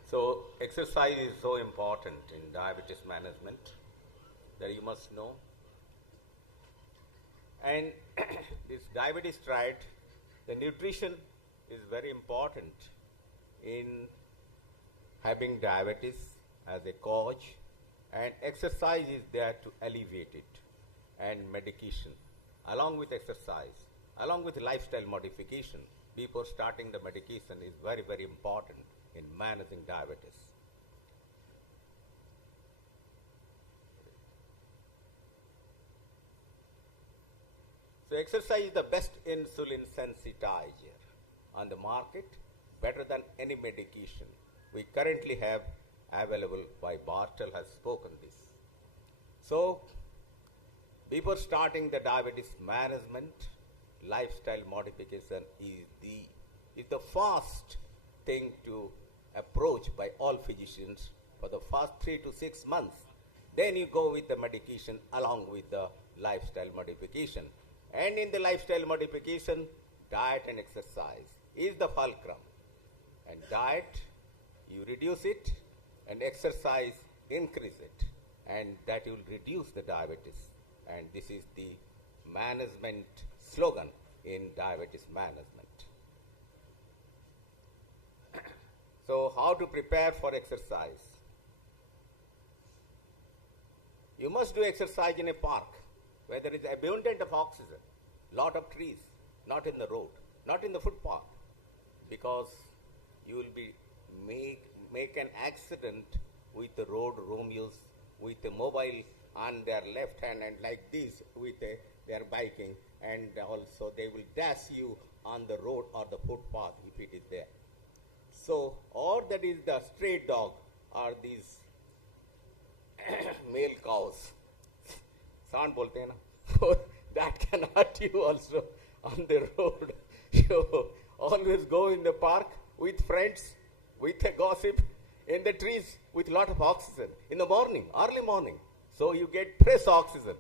So exercise is so important in diabetes management that you must know. And this diabetes triad, the nutrition is very important in having diabetes as a cause, and exercise is there to alleviate it, and medication. Along with exercise, along with lifestyle modification, before starting the medication is very, very important in managing diabetes. So exercise is the best insulin sensitizer on the market, better than any medication we currently have available. By Bartel has spoken this. So before starting the diabetes management, lifestyle modification is the first thing to approach by all physicians for the first 3 to 6 months. Then you go with the medication along with the lifestyle modification. And in the lifestyle modification, diet and exercise is the fulcrum. And diet You reduce it, and exercise increase it, and that will reduce the diabetes. And this is the management slogan in diabetes management. So how to prepare for exercise? You must do exercise in a park where there is abundance of oxygen, lot of trees, not in the road, not in the footpath, because you will be make an accident with the road Romeos, with a mobile on their left hand and like this with their biking, and also they will dash you on the road or the footpath if it is there. So, or that is the stray dog or these male cows. Sound bolte hai na? So that can hurt you also on the road. So always go in the park with friends, with a gossip, in the trees with lot of oxygen in the morning, early morning. So you get fresh oxygen,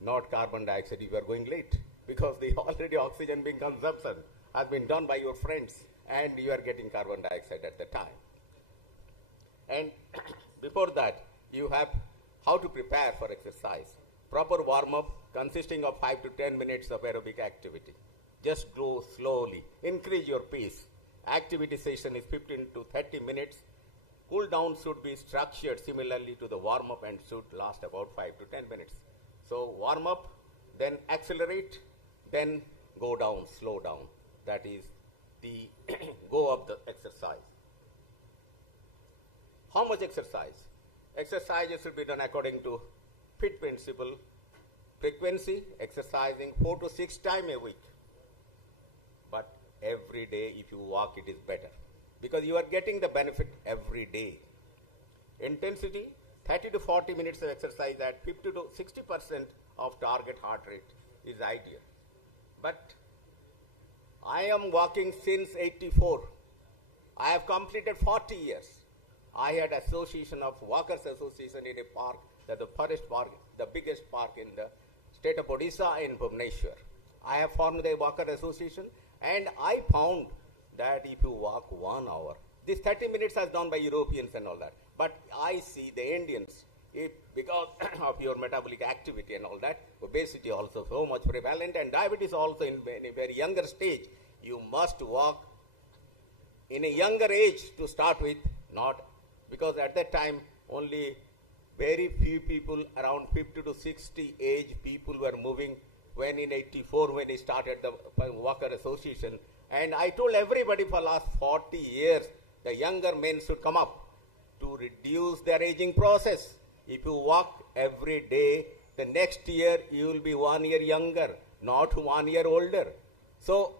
not carbon dioxide if you are going late, because the already oxygen being consumption has been done by your friends and you are getting carbon dioxide at the time. And before that, you have how to prepare for exercise. Proper warm-up consisting of 5 to 10 minutes of aerobic activity. Just go slowly, increase your pace. Activity session is 15 to 30 minutes. Cool down should be structured similarly to the warm-up and should last about 5 to 10 minutes. So warm up, then accelerate, then go down, slow down. That is the go of the exercise. How much exercise? Exercises should be done according to FIT principle. Frequency, exercising 4 to 6 times a week. But every day if you walk it is better, because you are getting the benefit every day. Intensity, 30 to 40 minutes of exercise at 50 to 60% of target heart rate is ideal. But I am walking since 84. I have completed 40 years. I had association of Walkers Association in a park, that the forest park, the biggest park in the state of Odisha in Bhubaneswar. I have formed the Walker Association, and I found that if you walk 1 hour, this 30 minutes is done by Europeans and all that, but I see the Indians, because of your metabolic activity and all that, obesity also so much prevalent, and diabetes also in a very younger stage. You must walk in a younger age to start with, not because at that time only very few people, around 50 to 60 age people were moving when in 84 when he started the Walker Association. And I told everybody for last 40 years, the younger men should come up to reduce their aging process. If you walk every day, the next year you will be 1 year younger, not 1 year older. So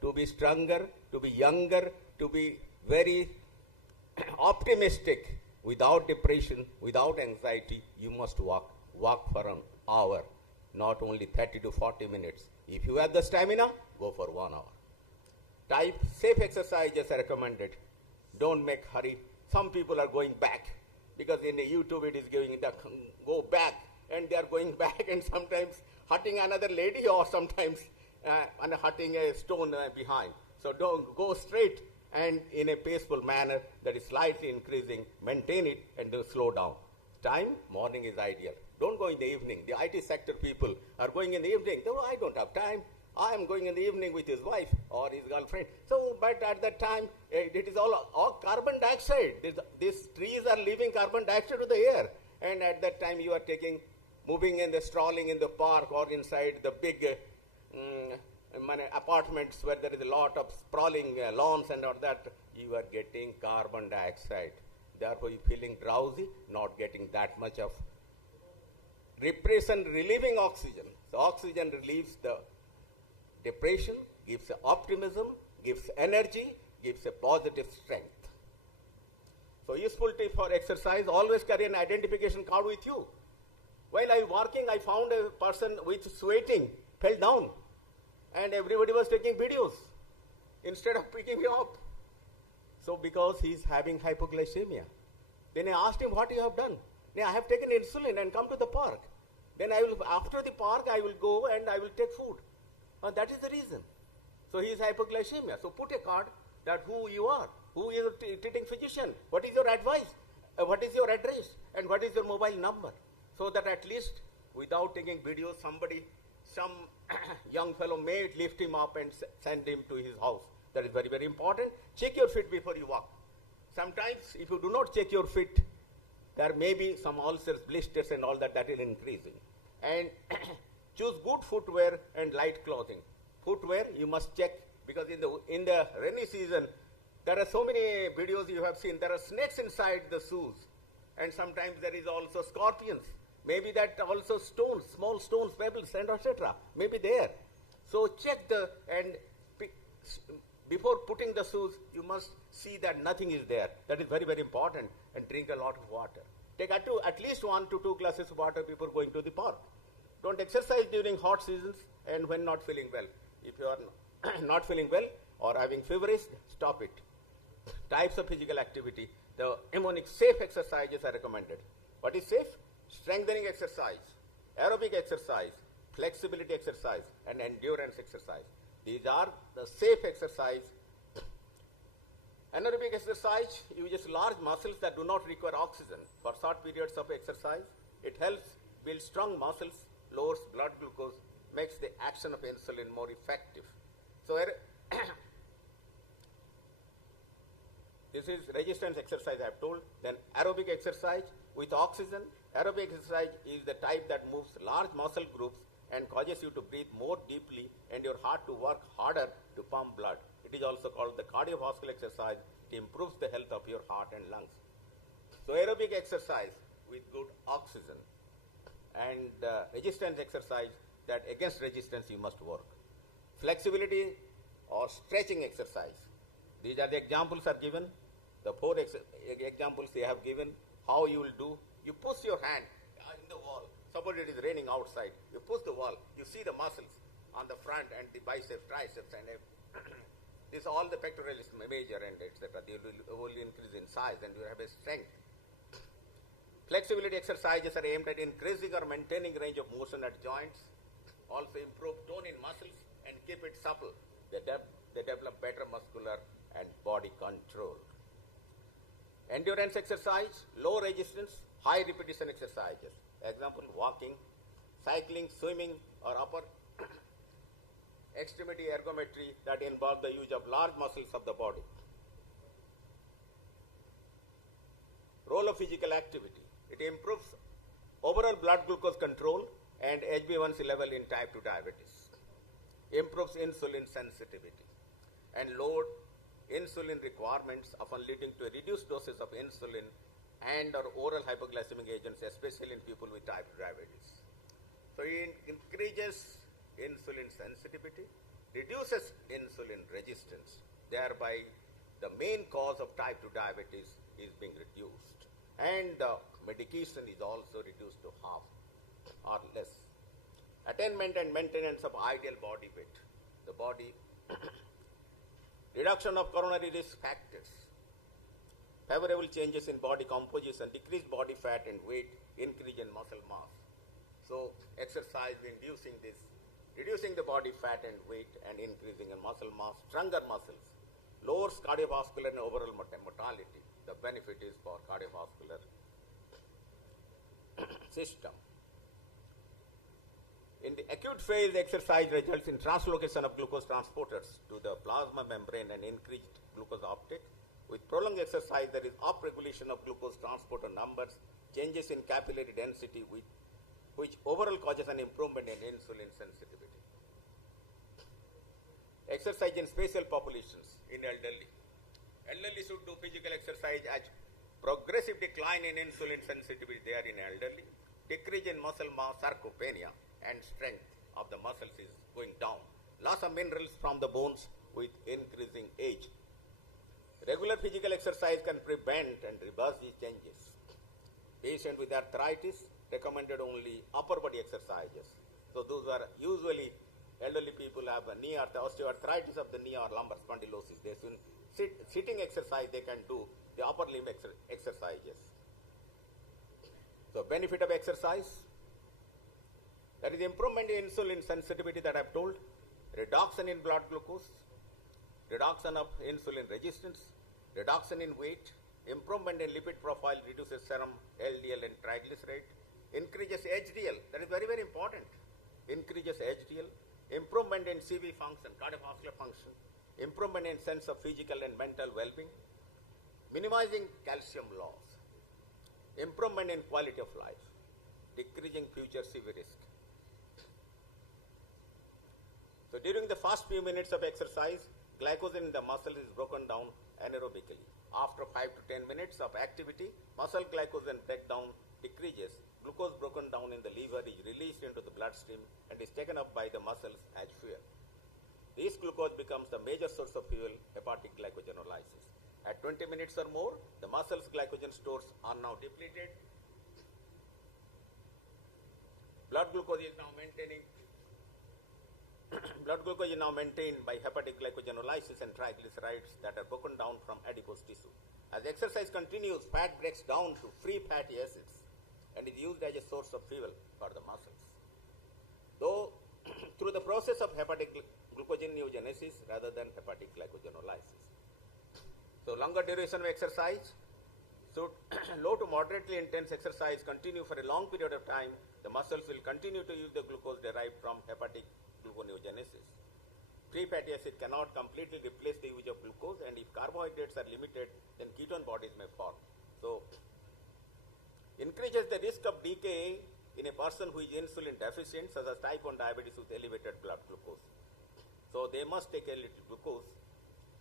to be stronger, to be younger, to be very optimistic, without depression, without anxiety, you must walk. Walk for an hour, not only 30 to 40 minutes. If you have the stamina, go for 1 hour. Type safe exercises are recommended. Don't make hurry. Some people are going back, because in the YouTube it is giving the go back, and they are going back and sometimes hurting another lady or sometimes and hurting a stone behind. So don't go straight and in a peaceful manner that is slightly increasing, maintain it and do slow down. Time, morning is ideal. Don't go in the evening. The IT sector people are going in the evening. Oh, I don't have time. I am going in the evening with his wife or his girlfriend. So, but at that time, it is all carbon dioxide. These trees are leaving carbon dioxide to the air. And at that time, you are moving in the strolling in the park or inside the big apartments where there is a lot of sprawling lawns and all that. You are getting carbon dioxide. Therefore, you are feeling drowsy, not getting that much of repression, relieving oxygen. So, oxygen relieves the depression, gives optimism, gives energy, gives a positive strength. So, useful tip for exercise, always carry an identification card with you. While I was working, I found a person which sweating, fell down, and everybody was taking videos instead of picking me up. So, because he is having hypoglycemia. Then I asked him, what you have done? Then I have taken insulin and come to the park. Then I will, after the park, I will go and I will take food. That is the reason. So he is hypoglycemia. So put a card that who you are. Who is your treating physician? What is your advice? What is your address? And what is your mobile number? So that at least without taking video, some young fellow may lift him up and send him to his house. That is very, very important. Check your feet before you walk. Sometimes if you do not check your feet, there may be some ulcers, blisters and all that is increasing. And choose good footwear and light clothing. Footwear you must check, because in the rainy season, there are so many videos you have seen. There are snakes inside the shoes, and sometimes there is also scorpions. Maybe that also stones, small stones, pebbles, and etc. may be there. So check before putting the shoes, you must see that nothing is there. That is very, very important. And drink a lot of water. Take at least 1 to 2 glasses of water before going to the park. Don't exercise during hot seasons and when not feeling well. If you are not feeling well or having feverish, stop it. Types of physical activity. The mnemonic safe exercises are recommended. What is safe? Strengthening exercise, aerobic exercise, flexibility exercise, and endurance exercise. These are the safe exercise. Anaerobic exercise uses large muscles that do not require oxygen for short periods of exercise. It helps build strong muscles, lowers blood glucose, makes the action of insulin more effective. So this is resistance exercise I have told. Then aerobic exercise with oxygen. Aerobic exercise is the type that moves large muscle groups and causes you to breathe more deeply and your heart to work harder to pump blood. It is also called the cardiovascular exercise. It improves the health of your heart and lungs. So aerobic exercise with good oxygen, and resistance exercise that against resistance you must work. Flexibility or stretching exercise. These are the examples are given. The 4 examples they have given. How you will do. You push your hand in the wall. Suppose it is raining outside. You push the wall. You see the muscles on the front and the biceps, triceps, and this all the pectoralis major and etc. They will increase in size and you have a strength. Flexibility exercises are aimed at increasing or maintaining range of motion at joints. Also improve tone in muscles and keep it supple. They develop better muscular and body control. Endurance exercise, low resistance, high repetition exercises. Example, walking, cycling, swimming, or upper extremity ergometry that involve the use of large muscles of the body. Role of physical activity. It improves overall blood glucose control and HbA1c level in type 2 diabetes. Improves insulin sensitivity and lower insulin requirements, often leading to reduced doses of insulin and or oral hypoglycemic agents, especially in people with type 2 diabetes. So it increases insulin sensitivity, reduces insulin resistance, thereby the main cause of type 2 diabetes is being reduced. And the medication is also reduced to half or less. Attainment and maintenance of ideal body weight. The body reduction of coronary risk factors, favorable changes in body composition, decreased body fat and weight, increase in muscle mass. So exercise inducing this, reducing the body fat and weight and increasing in muscle mass, stronger muscles, lowers cardiovascular and overall mortality. The benefit is for cardiovascular system. In the acute phase, exercise results in translocation of glucose transporters to the plasma membrane and increased glucose uptake. With prolonged exercise, there is upregulation of glucose transporter numbers, changes in capillary density, which overall causes an improvement in insulin sensitivity. Exercise in special populations in elderly. Elderly should do physical exercise as progressive decline in insulin sensitivity there in elderly, decrease in muscle mass, sarcopenia, and strength of the muscles is going down. Loss of minerals from the bones with increasing age. Regular physical exercise can prevent and reverse these changes. Patient with arthritis recommended only upper body exercises. So those are usually elderly people have a knee osteoarthritis of the knee or lumbar spondylosis. They should sitting exercise they can do the upper limb exercises. So benefit of exercise. That is improvement in insulin sensitivity that I have told, reduction in blood glucose, reduction of insulin resistance, reduction in weight, improvement in lipid profile, reduces serum LDL and triglyceride, increases HDL, that is very, very important, increases HDL, improvement in CV function, cardiovascular function, improvement in sense of physical and mental well-being, minimizing calcium loss, improvement in quality of life, decreasing future CV risk. So during the first few minutes of exercise, glycogen in the muscle is broken down anaerobically. After 5 to 10 minutes of activity, muscle glycogen breakdown decreases. Glucose broken down in the liver is released into the bloodstream and is taken up by the muscles as fuel. This glucose becomes the major source of fuel, hepatic glycogenolysis. At 20 minutes or more, the muscle's glycogen stores are now depleted. Blood glucose is now maintained by hepatic glycogenolysis and triglycerides that are broken down from adipose tissue. As exercise continues, fat breaks down to free fatty acids and is used as a source of fuel for the muscles. Though through the process of hepatic gluconeogenesis rather than hepatic glycogenolysis. So longer duration of exercise. So low to moderately intense exercise continue for a long period of time. The muscles will continue to use the glucose derived from hepatic gluconeogenesis. Free fatty acid cannot completely replace the use of glucose, and if carbohydrates are limited, then ketone bodies may form. So increases the risk of DKA in a person who is insulin deficient, such as type 1 diabetes with elevated blood glucose. So they must take a little glucose.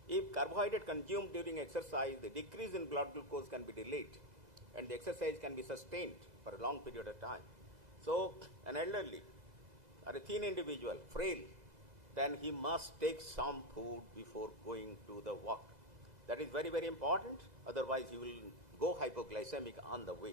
If carbohydrate consumed during exercise, the decrease in blood glucose can be delayed and the exercise can be sustained for a long period of time. So an elderly or a thin individual, frail, then he must take some food before going to the work. That is very, very important. Otherwise, he will go hypoglycemic on the way.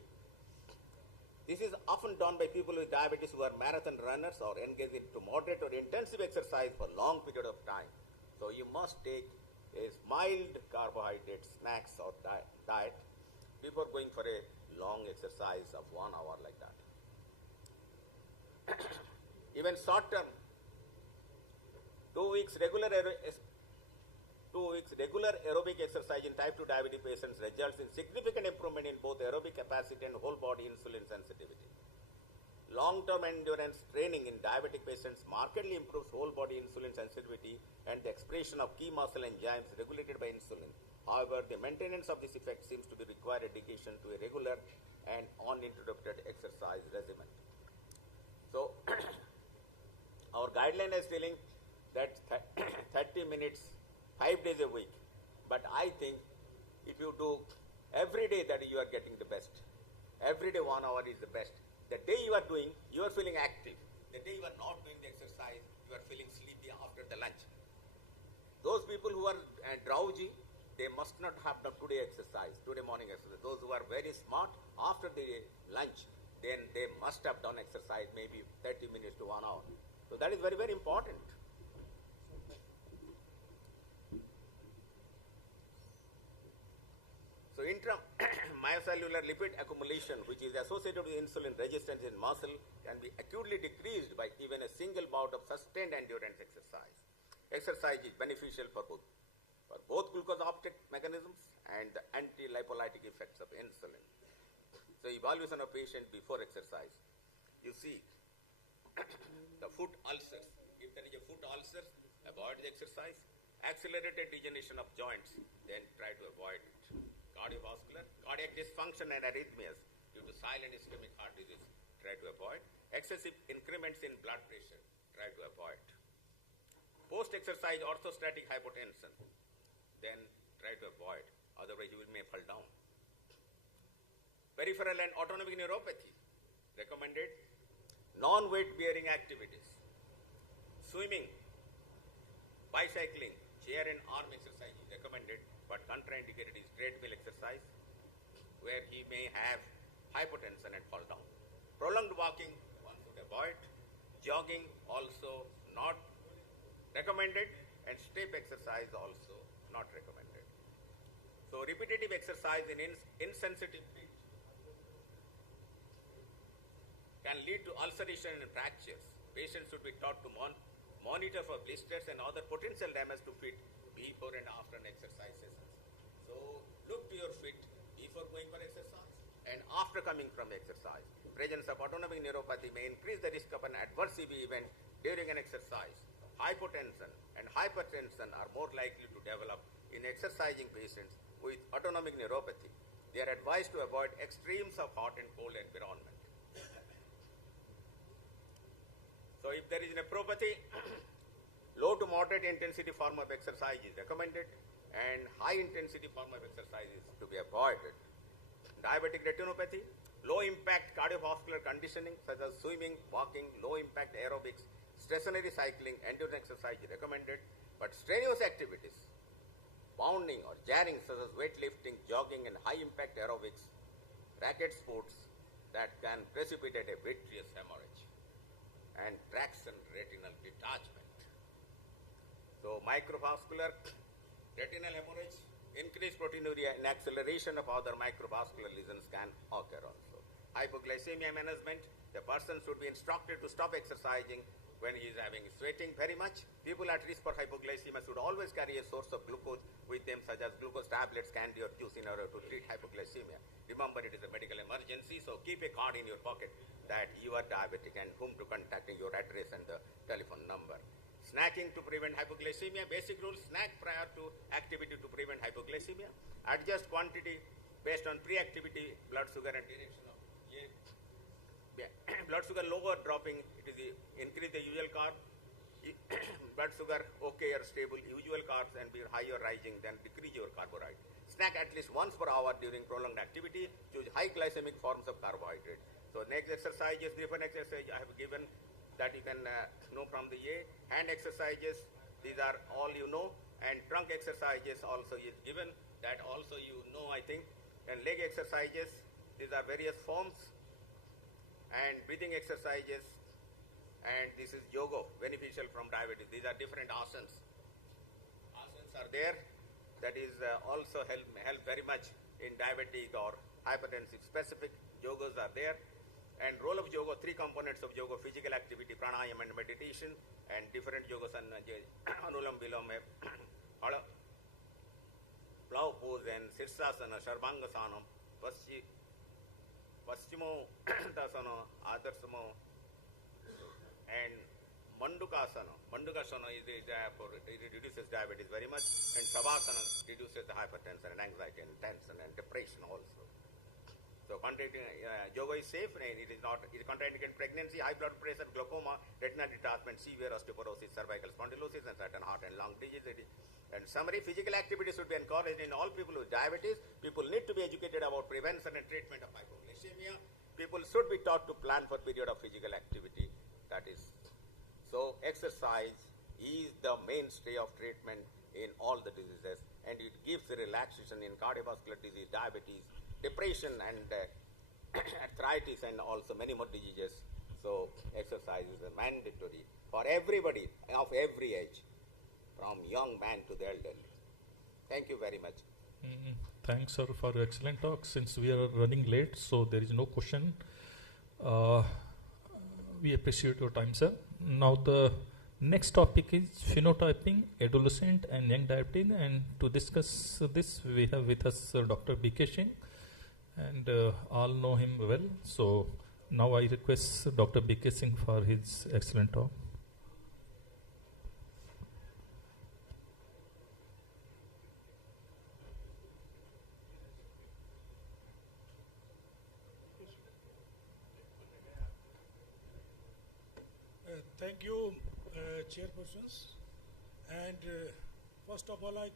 This is often done by people with diabetes who are marathon runners or engage into moderate or intensive exercise for a long period of time. So you must take a mild carbohydrate snacks or diet before going for a long exercise of 1 hour like that. Even short term, 2 weeks regular aerobic exercise in type 2 diabetes patients results in significant improvement in both aerobic capacity and whole body insulin sensitivity. Long-term endurance training in diabetic patients markedly improves whole body insulin sensitivity and the expression of key muscle enzymes regulated by insulin. However, the maintenance of this effect seems to be required dedication to a regular and uninterrupted exercise regimen. So, our guideline is telling that 30 minutes, 5 days a week. But I think if you do every day, that you are getting the best. Every day 1 hour is the best. The day you are doing, you are feeling active. The day you are not doing the exercise, you are feeling sleepy after the lunch. Those people who are drowsy, they must not have done today morning exercise. Those who are very smart, after the lunch, then they must have done exercise maybe 30 minutes to 1 hour. So that is very, very important. So intramyocellular lipid accumulation, which is associated with insulin resistance in muscle, can be acutely decreased by even a single bout of sustained endurance exercise. Exercise is beneficial for both glucose uptake mechanisms and the anti-lipolytic effects of insulin. So evaluation of patient before exercise. You see the foot ulcers. If there is a foot ulcer, avoid the exercise. Accelerated degeneration of joints, then try to avoid it. Cardiovascular, cardiac dysfunction and arrhythmias due to silent ischemic heart disease, try to avoid. Excessive increments in blood pressure, try to avoid. Post-exercise orthostatic hypotension, then try to avoid, otherwise you may fall down. Peripheral and autonomic neuropathy, recommended. Non-weight bearing activities, swimming, bicycling, chair and arm exercise is recommended, but contraindicated is treadmill exercise, where he may have hypotension and fall down. Prolonged walking, one should avoid. Jogging also not recommended, and step exercise also not recommended. So repetitive exercise in insensitive feet can lead to ulceration and fractures. Patients should be taught to monitor for blisters and other potential damage to feet before and after an exercise session. So look to your feet before going for exercise and after coming from exercise. Presence of autonomic neuropathy may increase the risk of an adverse CV event during an exercise. Hypotension and hypertension are more likely to develop in exercising patients with autonomic neuropathy. They are advised to avoid extremes of hot and cold environment. So if there is nephropathy, low to moderate intensity form of exercise is recommended and high intensity form of exercise is to be avoided. Diabetic retinopathy, low impact cardiovascular conditioning such as swimming, walking, low impact aerobics, stationary cycling, endurance exercise is recommended, but strenuous activities, bounding or jarring such as weightlifting, jogging and high impact aerobics, racket sports that can precipitate a vitreous hemorrhage and traction retinal detachment. So microvascular retinal hemorrhage, increased proteinuria and acceleration of other microvascular lesions can occur also. Hypoglycemia management, the person should be instructed to stop exercising when he is having sweating very much. People at risk for hypoglycemia should always carry a source of glucose with them such as glucose tablets, candy or juice in order to treat hypoglycemia. Remember, it is a medical emergency, so keep a card in your pocket that you are diabetic and whom to contact, your address and the telephone number. Snacking to prevent hypoglycemia. Basic rule, snack prior to activity to prevent hypoglycemia. Adjust quantity based on pre-activity blood sugar and direction of blood sugar lower dropping, it is increase the usual carb. Blood sugar okay or stable, usual carbs and be higher rising, then decrease your carbohydrate. Snack at least once per hour during prolonged activity. Choose high glycemic forms of carbohydrate. So next exercises, different exercise I have given that you can know from the hand exercises, these are all you know, and trunk exercises also is given, that also you know I think, and leg exercises, these are various forms, and breathing exercises, and this is yoga, beneficial from diabetes. These are different asanas. Asanas are there, that is also help very much in diabetic or hypertensive specific. Yogas are there. And role of yoga, three components of yoga: physical activity, pranayama and meditation, and different yogas and anulam vilom, plow pose and sirsasana, sharvangasana, paschimo tasana, adarsamo, and mandukasana. Mandukasana is it reduces diabetes very much, and savasana reduces the hypertension and anxiety and tension and depression also. So yoga is safe and it is contraindicated pregnancy, high blood pressure, glaucoma, retinal detachment, severe osteoporosis, cervical spondylosis and certain heart and lung disease. And summary, physical activity should be encouraged in all people with diabetes. People need to be educated about prevention and treatment of hypoglycemia. People should be taught to plan for period of physical activity. That is, so exercise is the mainstay of treatment in all the diseases, and it gives relaxation in cardiovascular disease, diabetes, depression and arthritis and also many more diseases. So exercise is mandatory for everybody of every age, from young man to the elderly. Thank you very much. Thanks, sir, for your excellent talk. Since we are running late, so there is no question. We appreciate your time, sir. Now the next topic is phenotyping, adolescent and young diabetic, and to discuss this we have with us Dr. B.K. Singh, and all know him well. So now I request Dr. B.K. Singh for his excellent talk. Thank you, chairpersons. And first of all, I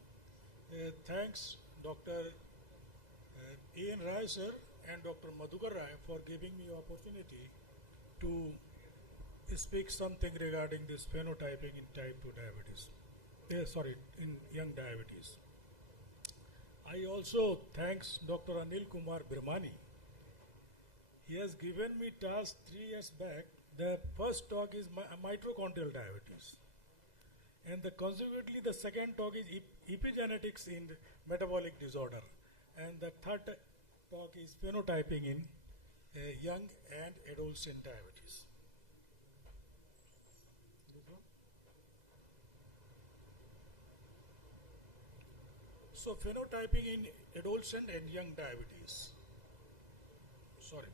thanks Dr. Ian Rai sir and Dr. Madhukar Rai for giving me opportunity to speak something regarding this phenotyping in type 2 diabetes. In young diabetes. I also thanks Dr. Anil Kumar Birmani. He has given me task 3 years back. The first talk is mitochondrial diabetes, and consequently the second talk is epigenetics in metabolic disorder, and the third talk is phenotyping in young and adolescent diabetes. So phenotyping in adolescent and young diabetes. Sorry.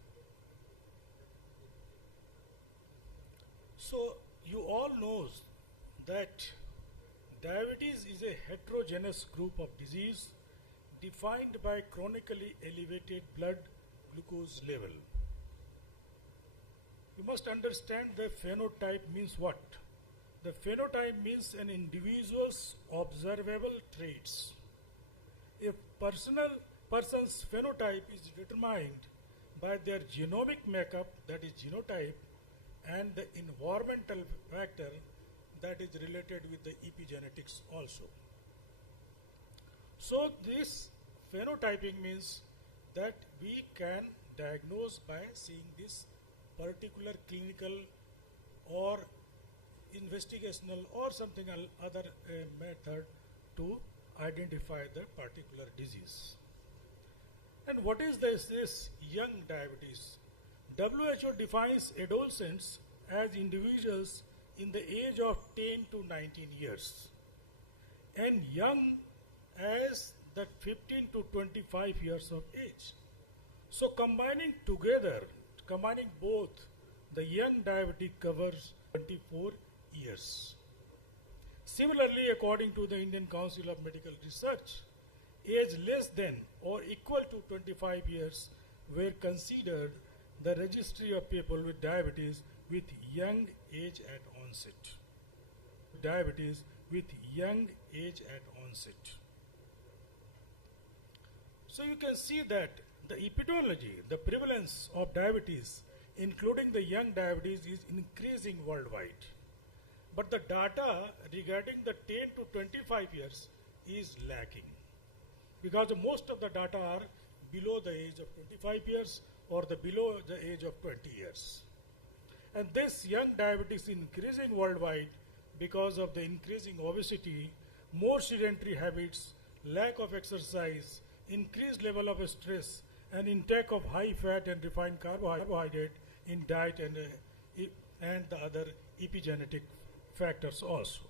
So you all knows that diabetes is a heterogeneous group of disease defined by chronically elevated blood glucose level. You must understand the phenotype means what? The phenotype means an individual's observable traits. A person's phenotype is determined by their genomic makeup, that is genotype, and the environmental factor that is related with the epigenetics also. So this phenotyping means that we can diagnose by seeing this particular clinical or investigational or something other method to identify the particular disease. And what is this young diabetes? WHO defines adolescents as individuals in the age of 10 to 19 years and young as the 15 to 25 years of age. So combining both, the young diabetic covers 24 years. Similarly, according to the Indian Council of Medical Research, age less than or equal to 25 years were considered the registry of people with diabetes with young age at onset. Diabetes with young age at onset. So you can see that the epidemiology, the prevalence of diabetes, including the young diabetes, is increasing worldwide. But the data regarding the 10 to 25 years is lacking, because most of the data are below the age of 25 years or below the age of 20 years. And this young diabetes is increasing worldwide because of the increasing obesity, more sedentary habits, lack of exercise, increased level of stress, and intake of high fat and refined carbohydrate in diet and the other epigenetic factors also.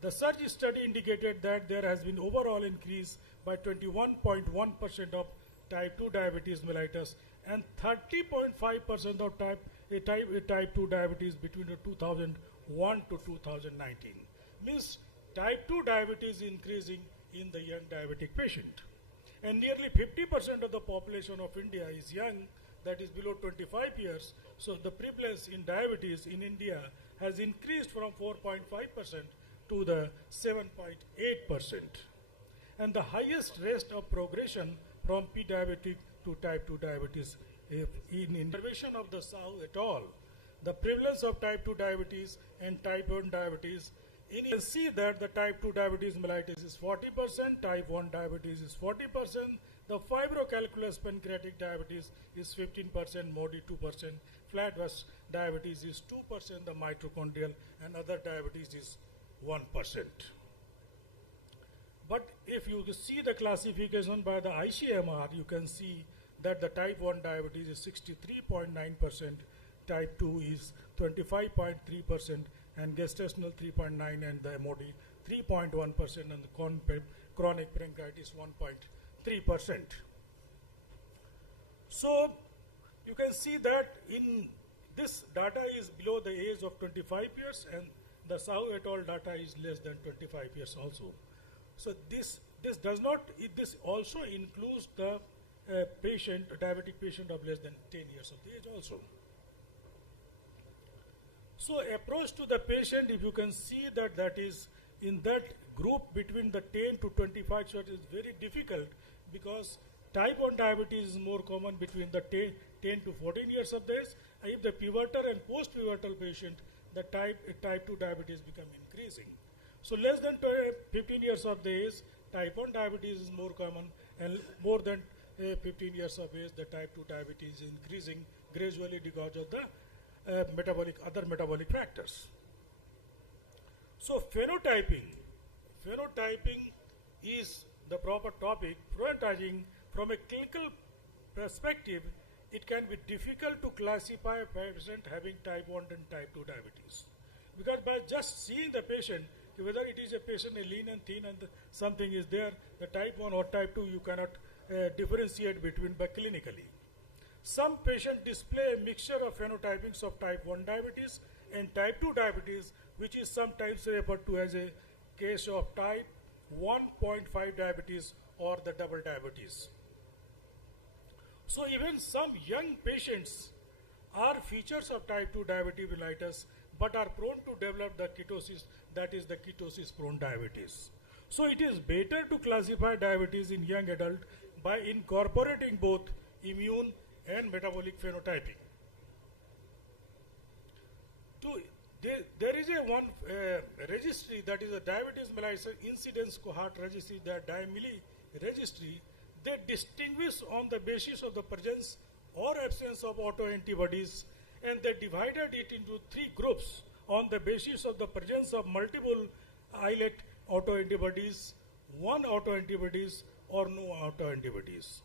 The surge study indicated that there has been overall increase by 21.1% of type 2 diabetes mellitus and 30.5% of type 2 diabetes between 2001 to 2019. Means type 2 diabetes increasing in the young diabetic patient. And nearly 50% of the population of India is young, that is below 25 years. So the prevalence in diabetes in India has increased from 4.5% to the 7.8%. And the highest rate of progression from pre-diabetic to type 2 diabetes in intervention of the Sao et al. The prevalence of type 2 diabetes and type 1 diabetes, you can see that the type 2 diabetes mellitus is 40%, type 1 diabetes is 40%, the fibrocalculous pancreatic diabetes is 15%, MODY 2%, flat was diabetes is 2%, the mitochondrial and other diabetes is 1%. But if you see the classification by the ICMR, you can see that the type 1 diabetes is 63.9%, type 2 is 25.3%, and gestational 3.9%, and the MOD 3.1%, and the chronic pancreatitis 1.3%. So you can see that in this data is below the age of 25 years, and the Sao et al. Data is less than 25 years also. So this also includes the diabetic patient of less than 10 years of age also. So approach to the patient, if you can see that is in that group between the 10 to 25 years is very difficult, because type 1 diabetes is more common between the 10 to 14 years of age. If the pivotal and post-pivotal patient, the type 2 diabetes become increasing. So less than 15 years of age, type 1 diabetes is more common, and more than 15 years of age, the type 2 diabetes is increasing gradually because of the other metabolic factors. So phenotyping is the proper topic. Phenotyping from a clinical perspective, it can be difficult to classify a patient having type 1 and type 2 diabetes, because by just seeing the patient, whether it is a patient lean and thin and something is there, the type 1 or type 2, you cannot differentiate between by clinically. Some patients display a mixture of phenotypings of type 1 diabetes and type 2 diabetes, which is sometimes referred to as a case of type 1.5 diabetes or the double diabetes. So even some young patients are features of type 2 diabetes mellitus, but are prone to develop the ketosis, that is the ketosis prone diabetes. So it is better to classify diabetes in young adult by incorporating both immune and metabolic phenotyping. There is a registry, that is a diabetes mellitus incidence cohort registry, the DIMELI registry. They distinguish on the basis of the presence or absence of autoantibodies, and they divided it into 3 groups on the basis of the presence of multiple islet autoantibodies, 1 autoantibodies, or no autoantibodies.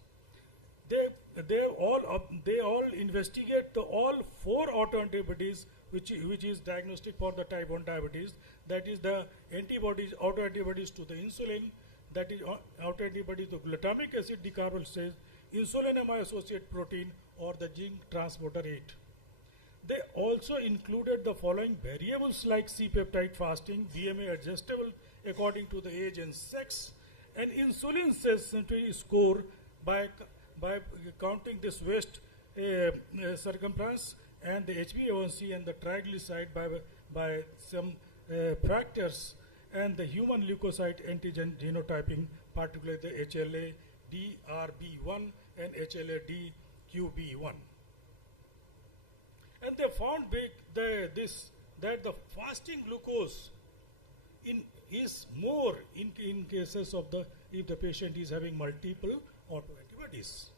They all investigate all 4 autoantibodies, which is diagnostic for the type 1 diabetes. That is the autoantibodies to the insulin, that is autoantibodies to glutamic acid decarbonylase, insulinamide-associated protein, or the zinc transporter 8. They also included the following variables like C-peptide fasting, BMI adjustable according to the age and sex, and insulin sensitivity score by counting this waist circumference, and the HbA1c and the triglyceride by some factors, and the human leukocyte antigen genotyping, particularly the HLA-DRB1 and HLA-DQB1. And they found that the fasting glucose is more in cases of if the patient is having multiple autoantibodies.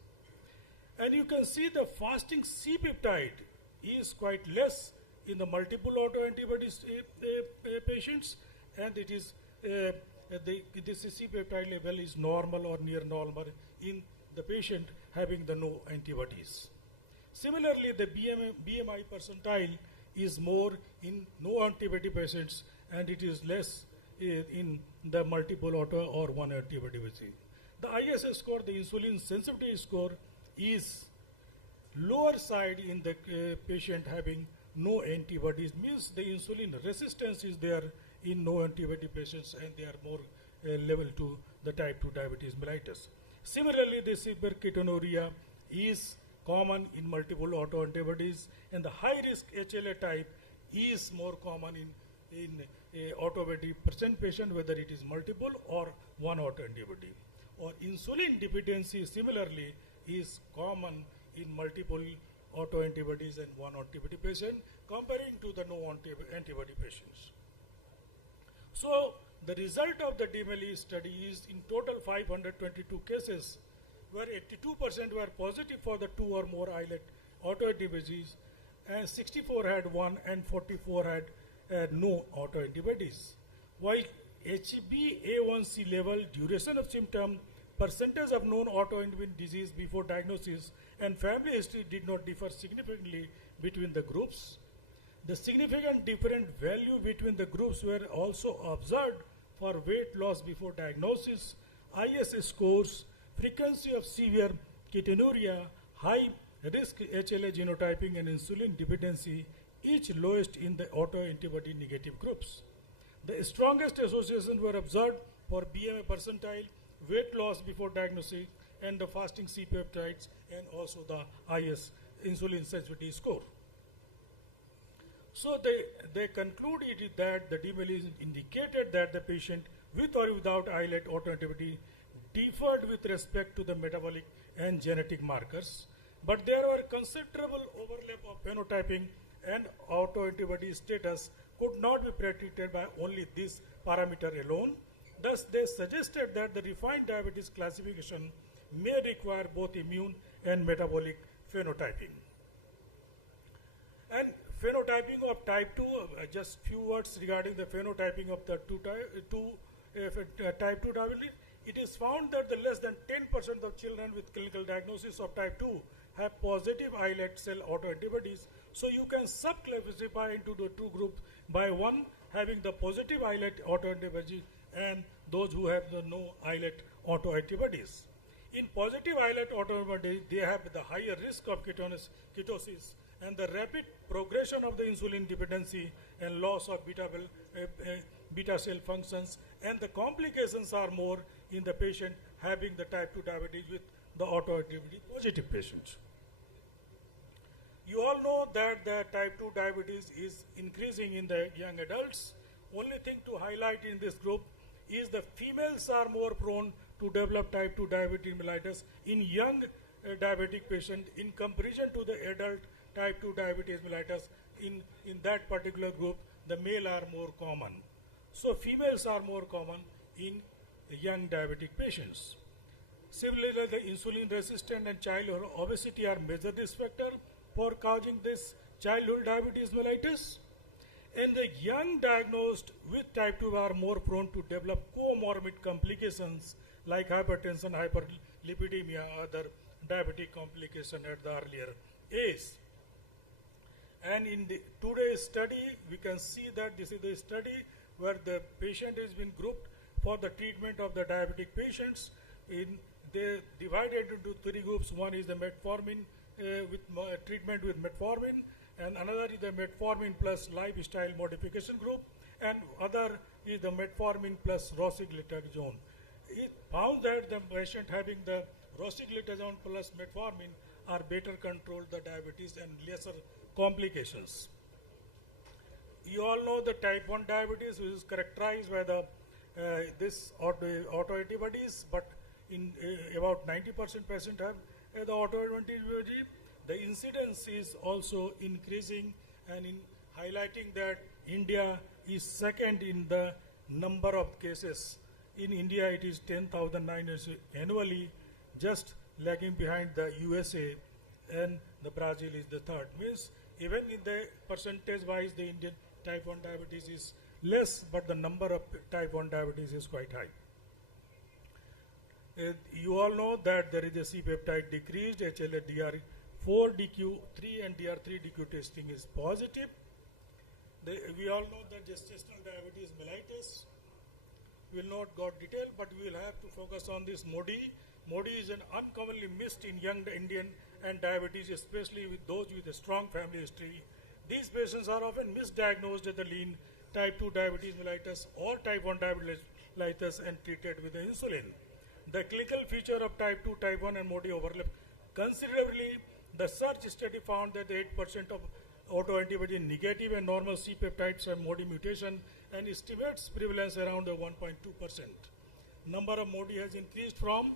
And you can see the fasting C-peptide is quite less in the multiple autoantibodies patients, and it is this C-peptide level is normal or near normal in the patient having the no antibodies. Similarly, the BMI percentile is more in no antibody patients, and it is less in the multiple auto or 1 antibody. The ISS score, the insulin sensitivity score, is lower side in the patient having no antibodies, means the insulin resistance is there in no antibody patients, and they are more level to the type 2 diabetes mellitus. Similarly, the severe ketonuria is common in multiple autoantibodies, and the high risk HLA type is more common in autoantibody percent patient, whether it is multiple or 1 autoantibody. Or insulin dependency similarly is common in multiple autoantibodies and 1 antibody patient, comparing to the no antibody patients. So the result of the DIMELI study is in total 522 cases, where 82% were positive for the 2 or more islet autoantibodies, and 64 had 1 and 44 had no autoantibodies. While HbA1c level, duration of symptom, percentage of known autoimmune disease before diagnosis, and family history did not differ significantly between the groups. The significant different value between the groups were also observed for weight loss before diagnosis, ISS scores, frequency of severe ketonuria, high risk HLA genotyping, and insulin dependency, each lowest in the autoantibody negative groups. The strongest associations were observed for BMI percentile, weight loss before diagnosis, and the fasting C-peptides, and also the IS insulin sensitivity score. So they concluded that the DIMELI indicated that the patient with or without islet autoantibody differed with respect to the metabolic and genetic markers, but there were considerable overlap of phenotyping and autoantibody status could not be predicted by only this parameter alone. Thus, they suggested that the refined diabetes classification may require both immune and metabolic phenotyping. And phenotyping of type 2, just few words regarding the phenotyping of the type 2 diabetes. It is found that the less than 10% of children with clinical diagnosis of type 2 have positive islet cell autoantibodies. So you can subclassify into the two groups by one having the positive islet autoantibody and those who have the no islet autoantibodies. In positive islet autoantibodies, they have the higher risk of ketosis and the rapid progression of the insulin dependency and loss of beta cell functions, and the complications are more in the patient having the type 2 diabetes with the autoantibody positive patients. You all know that the type 2 diabetes is increasing in the young adults. Only thing to highlight in this group is the females are more prone to develop type 2 diabetes mellitus in young diabetic patient in comparison to the adult type 2 diabetes mellitus. In that particular group, the male are more common. So females are more common in young diabetic patients. Similarly, the insulin resistant and childhood obesity are major risk factor for causing this childhood diabetes mellitus. And the young diagnosed with type 2 are more prone to develop comorbid complications like hypertension, hyperlipidemia, other diabetic complication at the earlier age. And in today's study, we can see that this is the study where the patient has been grouped for the treatment of the diabetic patients. They divided into three groups. One is the metformin treatment with metformin, and another is the metformin plus lifestyle modification group, and other is the metformin plus rosiglitazone. It found that the patient having the rosiglitazone plus metformin are better controlled the diabetes and lesser complications. You all know the type 1 diabetes, which is characterized by the this autoantibodies, but in about 90% patients have the autoantibody. The incidence is also increasing, and in highlighting that India is second in the number of cases. In India, it is 10,900 annually, just lagging behind the USA, and the Brazil is the third. Means even in the percentage-wise, the Indian type 1 diabetes is less, but the number of type 1 diabetes is quite high. You all know that there is a C-peptide decreased, HLA-DR4 DQ3 and DR3 DQ testing is positive. We all know that gestational diabetes mellitus. We will not go detail, but we will have to focus on this MODI. MODI is an uncommonly missed in young Indian and diabetes, especially with those with a strong family history. These patients are often misdiagnosed as the lean type 2 diabetes mellitus or type 1 diabetes mellitus and treated with the insulin. The clinical feature of type 2, type 1 and MODI overlap considerably. The search study found that 8% of autoantibody negative and normal C-peptides have MODI mutation and estimates prevalence around 1.2%. Number of MODI has increased from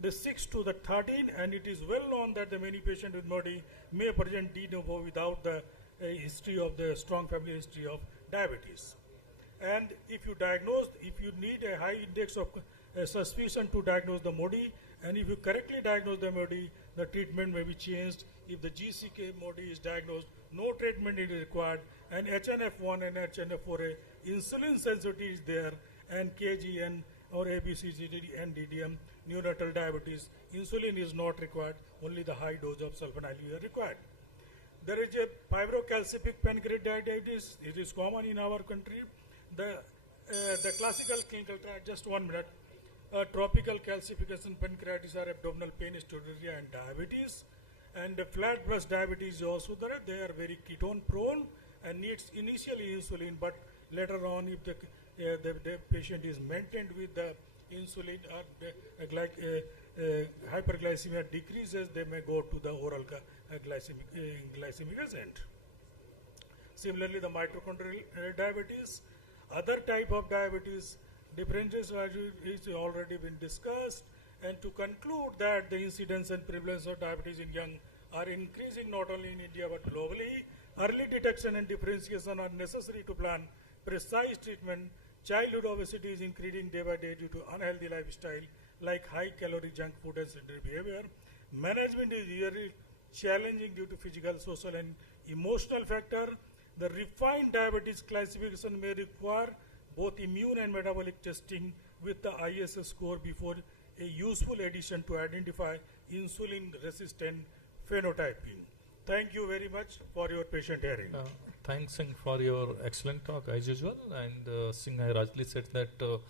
the 6 to the 13, and it is well known that the many patients with MODI may present de novo without the history of the strong family history of diabetes. And if you need a high index of suspicion to diagnose the MODI, and if you correctly diagnose the MODI, the treatment may be changed. If the GCK MODI is diagnosed, no treatment is required, and HNF1 and HNF4A insulin sensitivity is there, and KGN or ABCD and DDM neonatal diabetes, insulin is not required, only the high dose of sulfonylurea is required. There is a fibrocalcific pancreatitis. It is common in our country. The classical clinical trial, just 1 minute, tropical calcification pancreatitis or abdominal pain, hysteria and diabetes. And the flat breast diabetes is also there. They are very ketone prone and needs initially insulin, but later on if the patient is maintained with the insulin or hyperglycemia decreases, they may go to the oral glycemic agent. Similarly, the mitochondrial diabetes, other type of diabetes, differences is already been discussed. And to conclude that the incidence and prevalence of diabetes in young are increasing not only in India but globally, early detection and differentiation are necessary to plan precise treatment. Childhood obesity is increasing day by day due to unhealthy lifestyle like high calorie junk food and sedentary behavior. Management is really challenging due to physical, social and emotional factor. The refined diabetes classification may require both immune and metabolic testing with the ISS score before a useful addition to identify insulin resistant phenotyping. Thank you very much for your patient hearing. Thanks, Singh, for your excellent talk as usual. And Singh, I rightly said that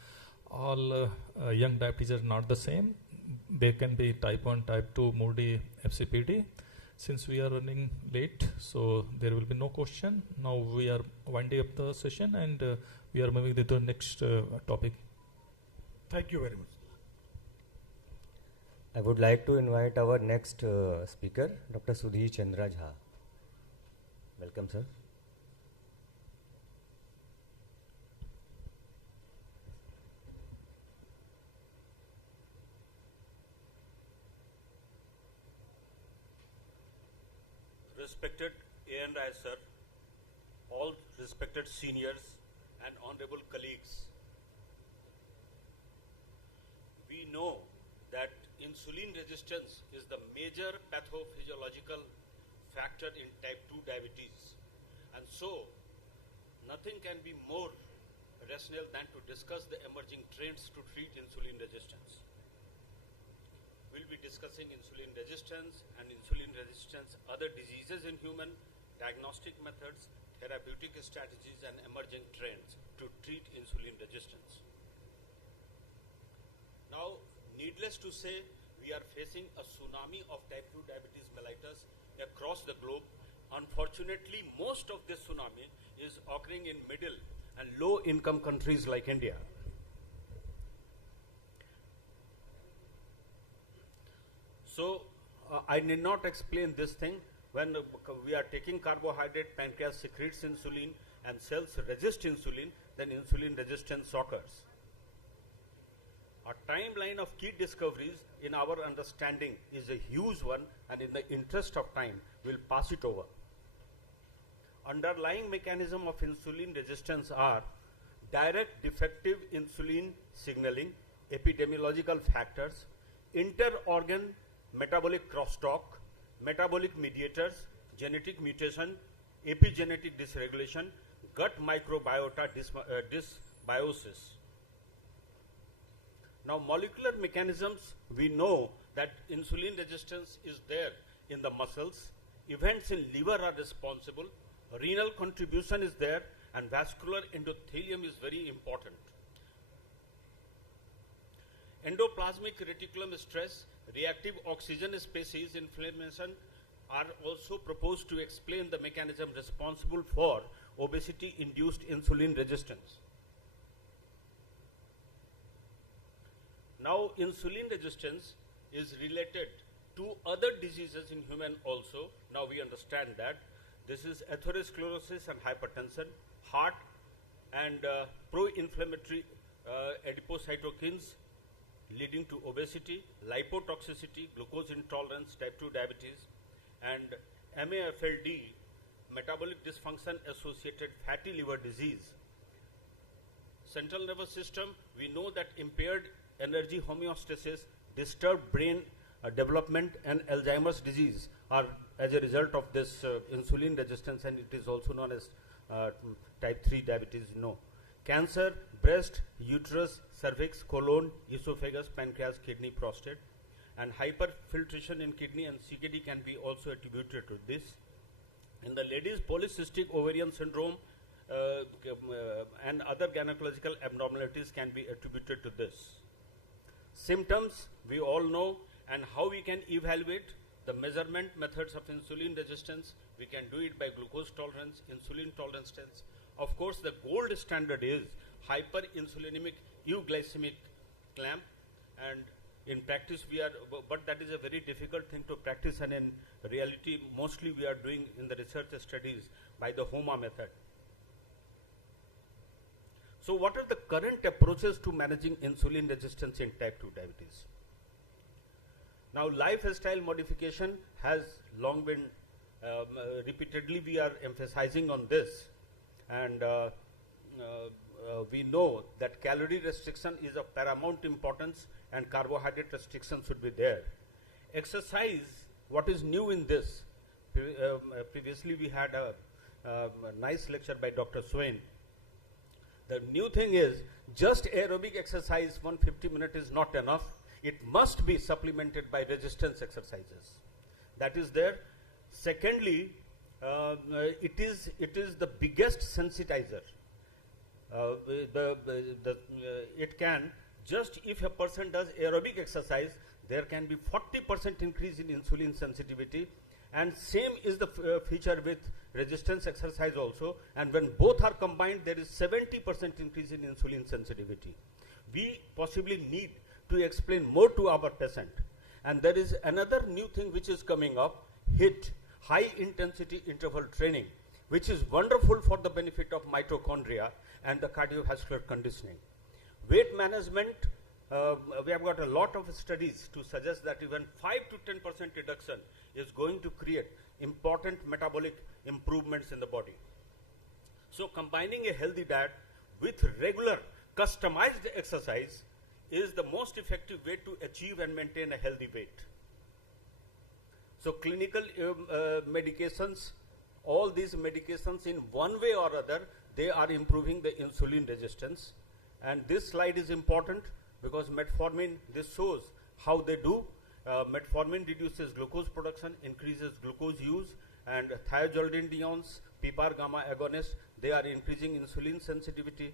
all young diabetes are not the same. They can be type 1, type 2, moody, FCPD. Since we are running late, so there will be no question. Now we are winding up the session and we are moving to the next topic. Thank you very much. I would like to invite our next speaker, Dr. Sudhir Chandra Jha. Welcome, sir. Respected A&I sir, all respected seniors and honorable colleagues, we know that insulin resistance is the major pathophysiological factor in type 2 diabetes, and so nothing can be more rational than to discuss the emerging trends to treat insulin resistance. We'll be discussing insulin resistance and insulin resistance other diseases in human, diagnostic methods, therapeutic strategies and emerging trends to treat insulin resistance. Now, needless to say, we are facing a tsunami of type 2 diabetes mellitus across the globe. Unfortunately, most of this tsunami is occurring in middle and low income countries like India. So, I need not explain this thing. When we are taking carbohydrate, pancreas secretes insulin and cells resist insulin, then insulin resistance occurs. A timeline of key discoveries in our understanding is a huge one, and in the interest of time, we'll pass it over. Underlying mechanism of insulin resistance are direct defective insulin signaling, epidemiological factors, inter-organ metabolic crosstalk, metabolic mediators, genetic mutation, epigenetic dysregulation, gut microbiota dysbiosis. Now, molecular mechanisms, we know that insulin resistance is there in the muscles, events in liver are responsible, renal contribution is there, and vascular endothelium is very important. Endoplasmic reticulum stress, reactive oxygen species inflammation are also proposed to explain the mechanism responsible for obesity-induced insulin resistance. Now, insulin resistance is related to other diseases in human also. Now we understand that. This is atherosclerosis and hypertension, heart and pro-inflammatory adipocytokines leading to obesity, lipotoxicity, glucose intolerance, type 2 diabetes, and MAFLD, metabolic dysfunction associated fatty liver disease. Central nervous system, we know that impaired energy homeostasis, disturbed brain development, and Alzheimer's disease are as a result of this insulin resistance, and it is also known as type 3 diabetes. Cancer, breast, uterus, cervix, colon, esophagus, pancreas, kidney, prostate, and hyperfiltration in kidney and CKD can be also attributed to this. In the ladies, polycystic ovarian syndrome and other gynecological abnormalities can be attributed to this. Symptoms, we all know, and how we can evaluate the measurement methods of insulin resistance. We can do it by glucose tolerance, insulin tolerance tests. Of course, the gold standard is hyperinsulinemic euglycemic clamp, and in practice we are, but that is a very difficult thing to practice, and in reality mostly we are doing in the research studies by the HOMA method. So what are the current approaches to managing insulin resistance in type 2 diabetes? Now, lifestyle modification has long been, repeatedly we are emphasizing on this, and we know that calorie restriction is of paramount importance and carbohydrate restriction should be there. Exercise, what is new in this? Previously we had a nice lecture by Dr. Swain. The new thing is just aerobic exercise 150 minutes is not enough. It must be supplemented by resistance exercises. that is there. Secondly, it is the biggest sensitizer. It can, just if a person does aerobic exercise, there can be 40% increase in insulin sensitivity, and same is the feature with resistance exercise also, and when both are combined, there is 70% increase in insulin sensitivity. We possibly need to explain more to our patient. And there is another new thing which is coming up, HIIT, high intensity interval training, which is wonderful for the benefit of mitochondria and the cardiovascular conditioning. Weight management, we have got a lot of studies to suggest that even 5 to 10% reduction is going to create important metabolic improvements in the body. So combining a healthy diet with regular customized exercise is the most effective way to achieve and maintain a healthy weight. So clinical medications, all these medications in one way or other, they are improving the insulin resistance. And this slide is important because metformin, this shows how they do. Metformin reduces glucose production, increases glucose use, and thiazolidinediones, PPAR gamma agonists, they are increasing insulin sensitivity.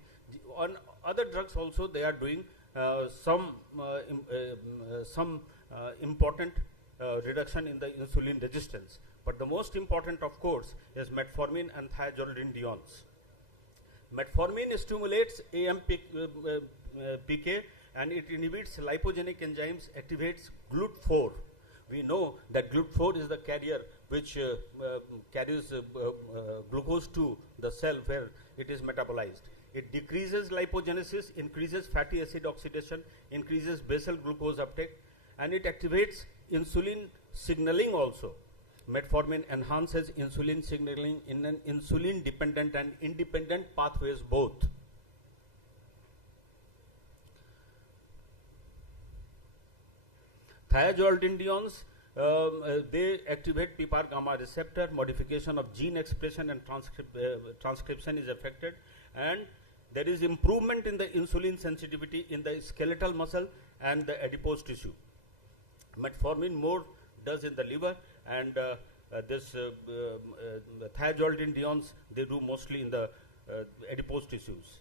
On other drugs also, they are doing some important reduction in the insulin resistance. But the most important, of course, is metformin and thiazolidinediones. Metformin stimulates AMPK and it inhibits lipogenic enzymes, activates GLUT4. We know that GLUT4 is the carrier which carries glucose to the cell where it is metabolized. It decreases lipogenesis, increases fatty acid oxidation, increases basal glucose uptake, and it activates insulin signaling also. Metformin enhances insulin signaling in an insulin dependent and independent pathways both. Thiazolidinediones, they activate PPAR gamma receptor, modification of gene expression and transcription is affected, and there is improvement in the insulin sensitivity in the skeletal muscle and the adipose tissue. Metformin more does in the liver, and thiazolidinediones, they do mostly in the adipose tissues.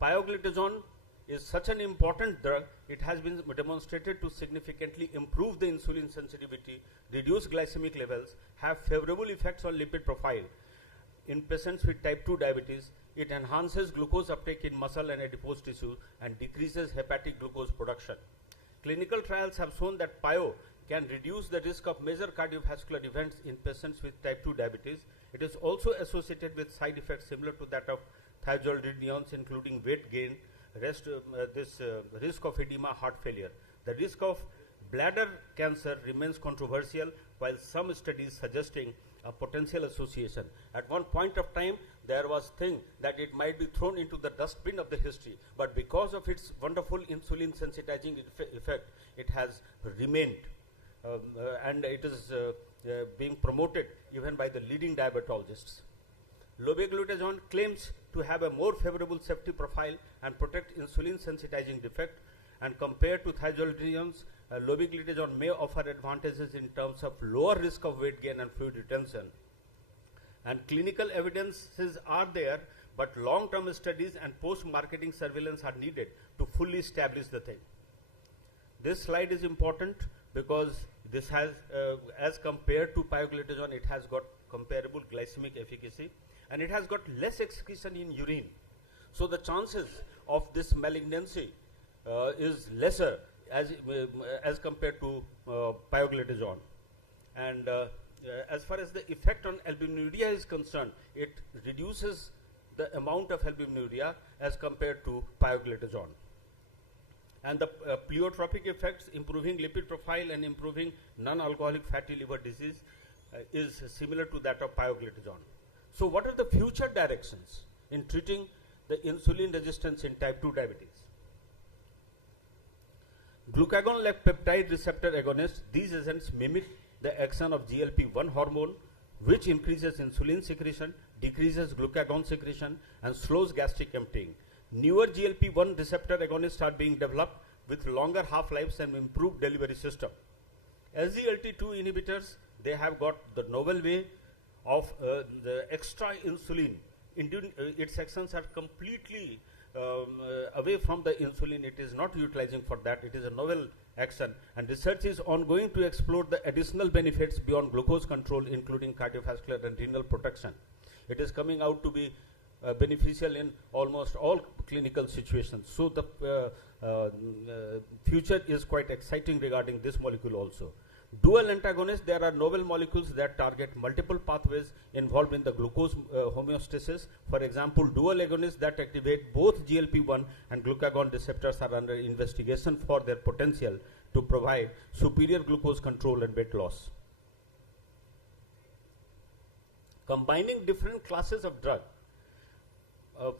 Pioglitazone is such an important drug, it has been demonstrated to significantly improve the insulin sensitivity, reduce glycemic levels, have favorable effects on lipid profile. In patients with type 2 diabetes, it enhances glucose uptake in muscle and adipose tissue and decreases hepatic glucose production. Clinical trials have shown that PIO can reduce the risk of major cardiovascular events in patients with type 2 diabetes. It is also associated with side effects similar to that of thiazolidinediones, including weight gain, risk of edema, heart failure. The risk of bladder cancer remains controversial, while some studies suggesting a potential association. At one point of time, there was thing that it might be thrown into the dustbin of the history, but because of its wonderful insulin sensitizing effect, it has remained, and it is being promoted even by the leading diabetologists. Lobeglutazone claims to have a more favorable safety profile and protect insulin sensitizing defect, and compared to thiazolidinediones, lobeglutazone may offer advantages in terms of lower risk of weight gain and fluid retention. And clinical evidences are there, but long-term studies and post-marketing surveillance are needed to fully establish the thing. This slide is important because this has, as compared to pioglitazone, it has got comparable glycemic efficacy, and it has got less excretion in urine. So the chances of this malignancy is lesser as compared to pioglitazone. And as far as the effect on albuminuria is concerned, it reduces the amount of albuminuria as compared to pioglitazone. And the pleiotropic effects, improving lipid profile and improving non-alcoholic fatty liver disease is similar to that of pioglitazone. So what are the future directions in treating the insulin resistance in type 2 diabetes? Glucagon-like peptide receptor agonists, these agents mimic the action of GLP-1 hormone, which increases insulin secretion, decreases glucagon secretion, and slows gastric emptying. Newer GLP-1 receptor agonists are being developed with longer half-lives and improved delivery system. SGLT2 inhibitors, they have got the novel way of the extra insulin. Its actions are completely away from the insulin. It is not utilizing for that. It is a novel action, and research is ongoing to explore the additional benefits beyond glucose control, including cardiovascular and renal protection. It is coming out to be beneficial in almost all clinical situations. So the future is quite exciting regarding this molecule also. Dual antagonists, there are novel molecules that target multiple pathways involved in the glucose homeostasis. For example, dual agonists that activate both GLP-1 and glucagon receptors are under investigation for their potential to provide superior glucose control and weight loss. Combining different classes of drug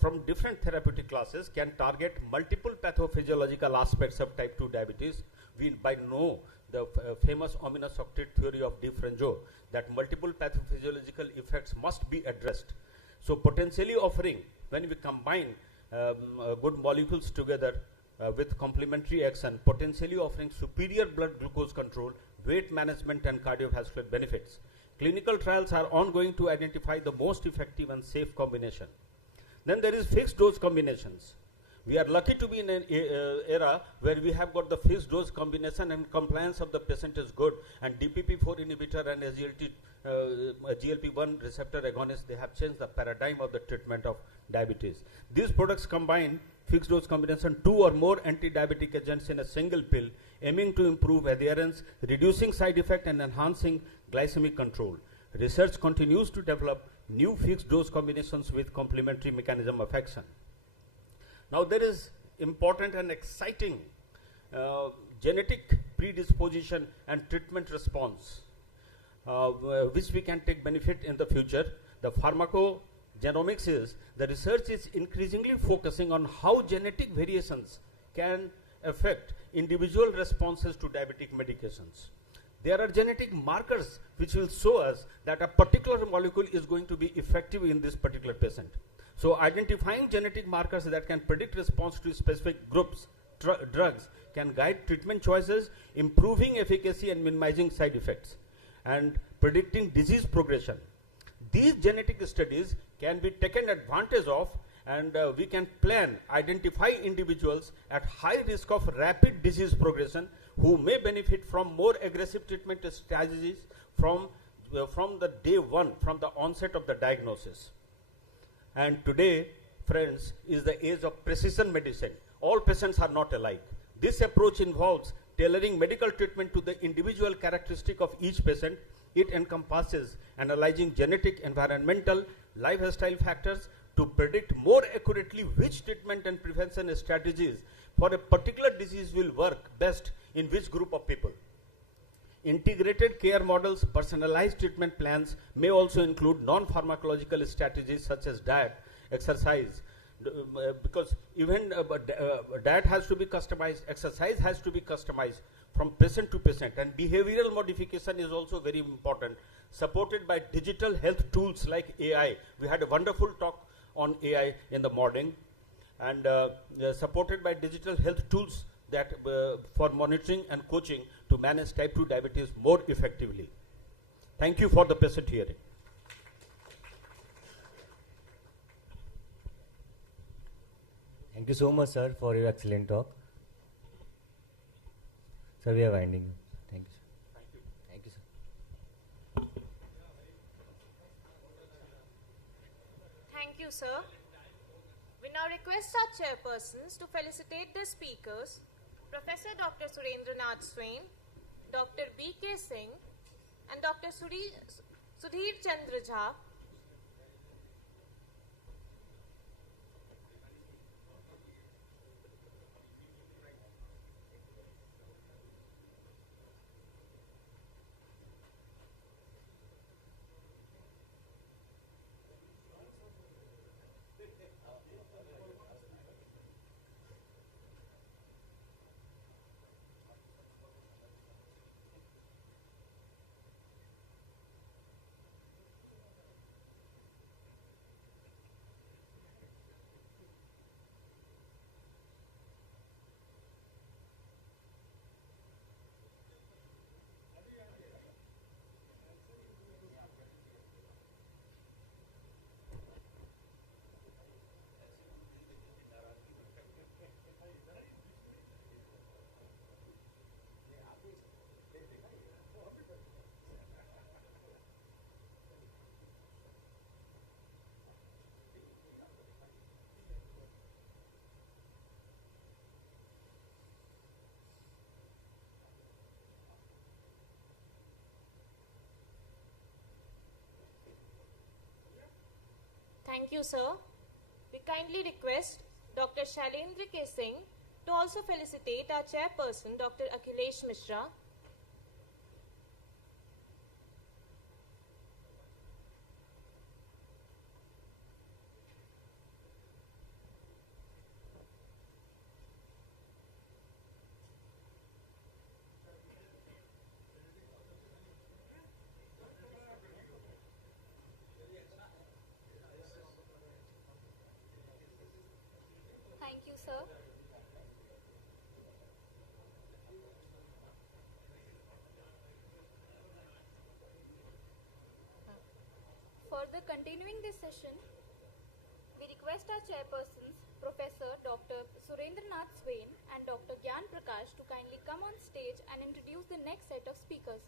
from different therapeutic classes can target multiple pathophysiological aspects of type 2 diabetes. We know the famous ominous octet theory of de Franjo, that multiple pathophysiological effects must be addressed. So potentially offering, when we combine good molecules together with complementary action, potentially offering superior blood glucose control, weight management and cardiovascular benefits. Clinical trials are ongoing to identify the most effective and safe combination. Then there is fixed dose combinations. We are lucky to be in an era where we have got the fixed dose combination and compliance of the patient is good, and DPP-4 inhibitor and GLP-1 receptor agonists, they have changed the paradigm of the treatment of diabetes. These products combine fixed dose combination 2 or more anti-diabetic agents in a single pill, aiming to improve adherence, reducing side effect and enhancing glycemic control. Research continues to develop new fixed dose combinations with complementary mechanism of action. Now there is important and exciting genetic predisposition and treatment response which we can take benefit in the future. The pharmacogenomics is, the research is increasingly focusing on how genetic variations can affect individual responses to diabetic medications. There are genetic markers which will show us that a particular molecule is going to be effective in this particular patient. So identifying genetic markers that can predict response to specific groups, drugs, can guide treatment choices, improving efficacy and minimizing side effects, and predicting disease progression. These genetic studies can be taken advantage of, and we can plan, identify individuals at high risk of rapid disease progression who may benefit from more aggressive treatment strategies from the day one, from the onset of the diagnosis. And today, friends, is the age of precision medicine. All patients are not alike. This approach involves tailoring medical treatment to the individual characteristic of each patient. It encompasses analyzing genetic, environmental, lifestyle factors to predict more accurately which treatment and prevention strategies for a particular disease will work best in which group of people. Integrated care models, personalized treatment plans may also include non-pharmacological strategies such as diet, exercise, because even diet has to be customized, exercise has to be customized from patient to patient, and behavioral modification is also very important, supported by digital health tools like AI. We had a wonderful talk on AI in the morning, and supported by digital health tools that for monitoring and coaching to manage type 2 diabetes more effectively. Thank you for the patient hearing. Thank you so much, sir, for your excellent talk. Sir, we are winding up. Thank you, sir. Thank you, sir. Thank you, sir. We now request our chairpersons to felicitate the speakers, Professor Dr. Surendranath Swain, Dr. B.K. Singh, and Dr. Sudhir Chandra Jha. Thank you, sir. We kindly request Dr. Shailendra K. Singh to also felicitate our chairperson, Dr. Akhilesh Mishra. Thank you, sir. Further continuing this session, we request our chairpersons, Professor Dr. Surendranath Swain and Dr. Gyan Prakash, to kindly come on stage and introduce the next set of speakers.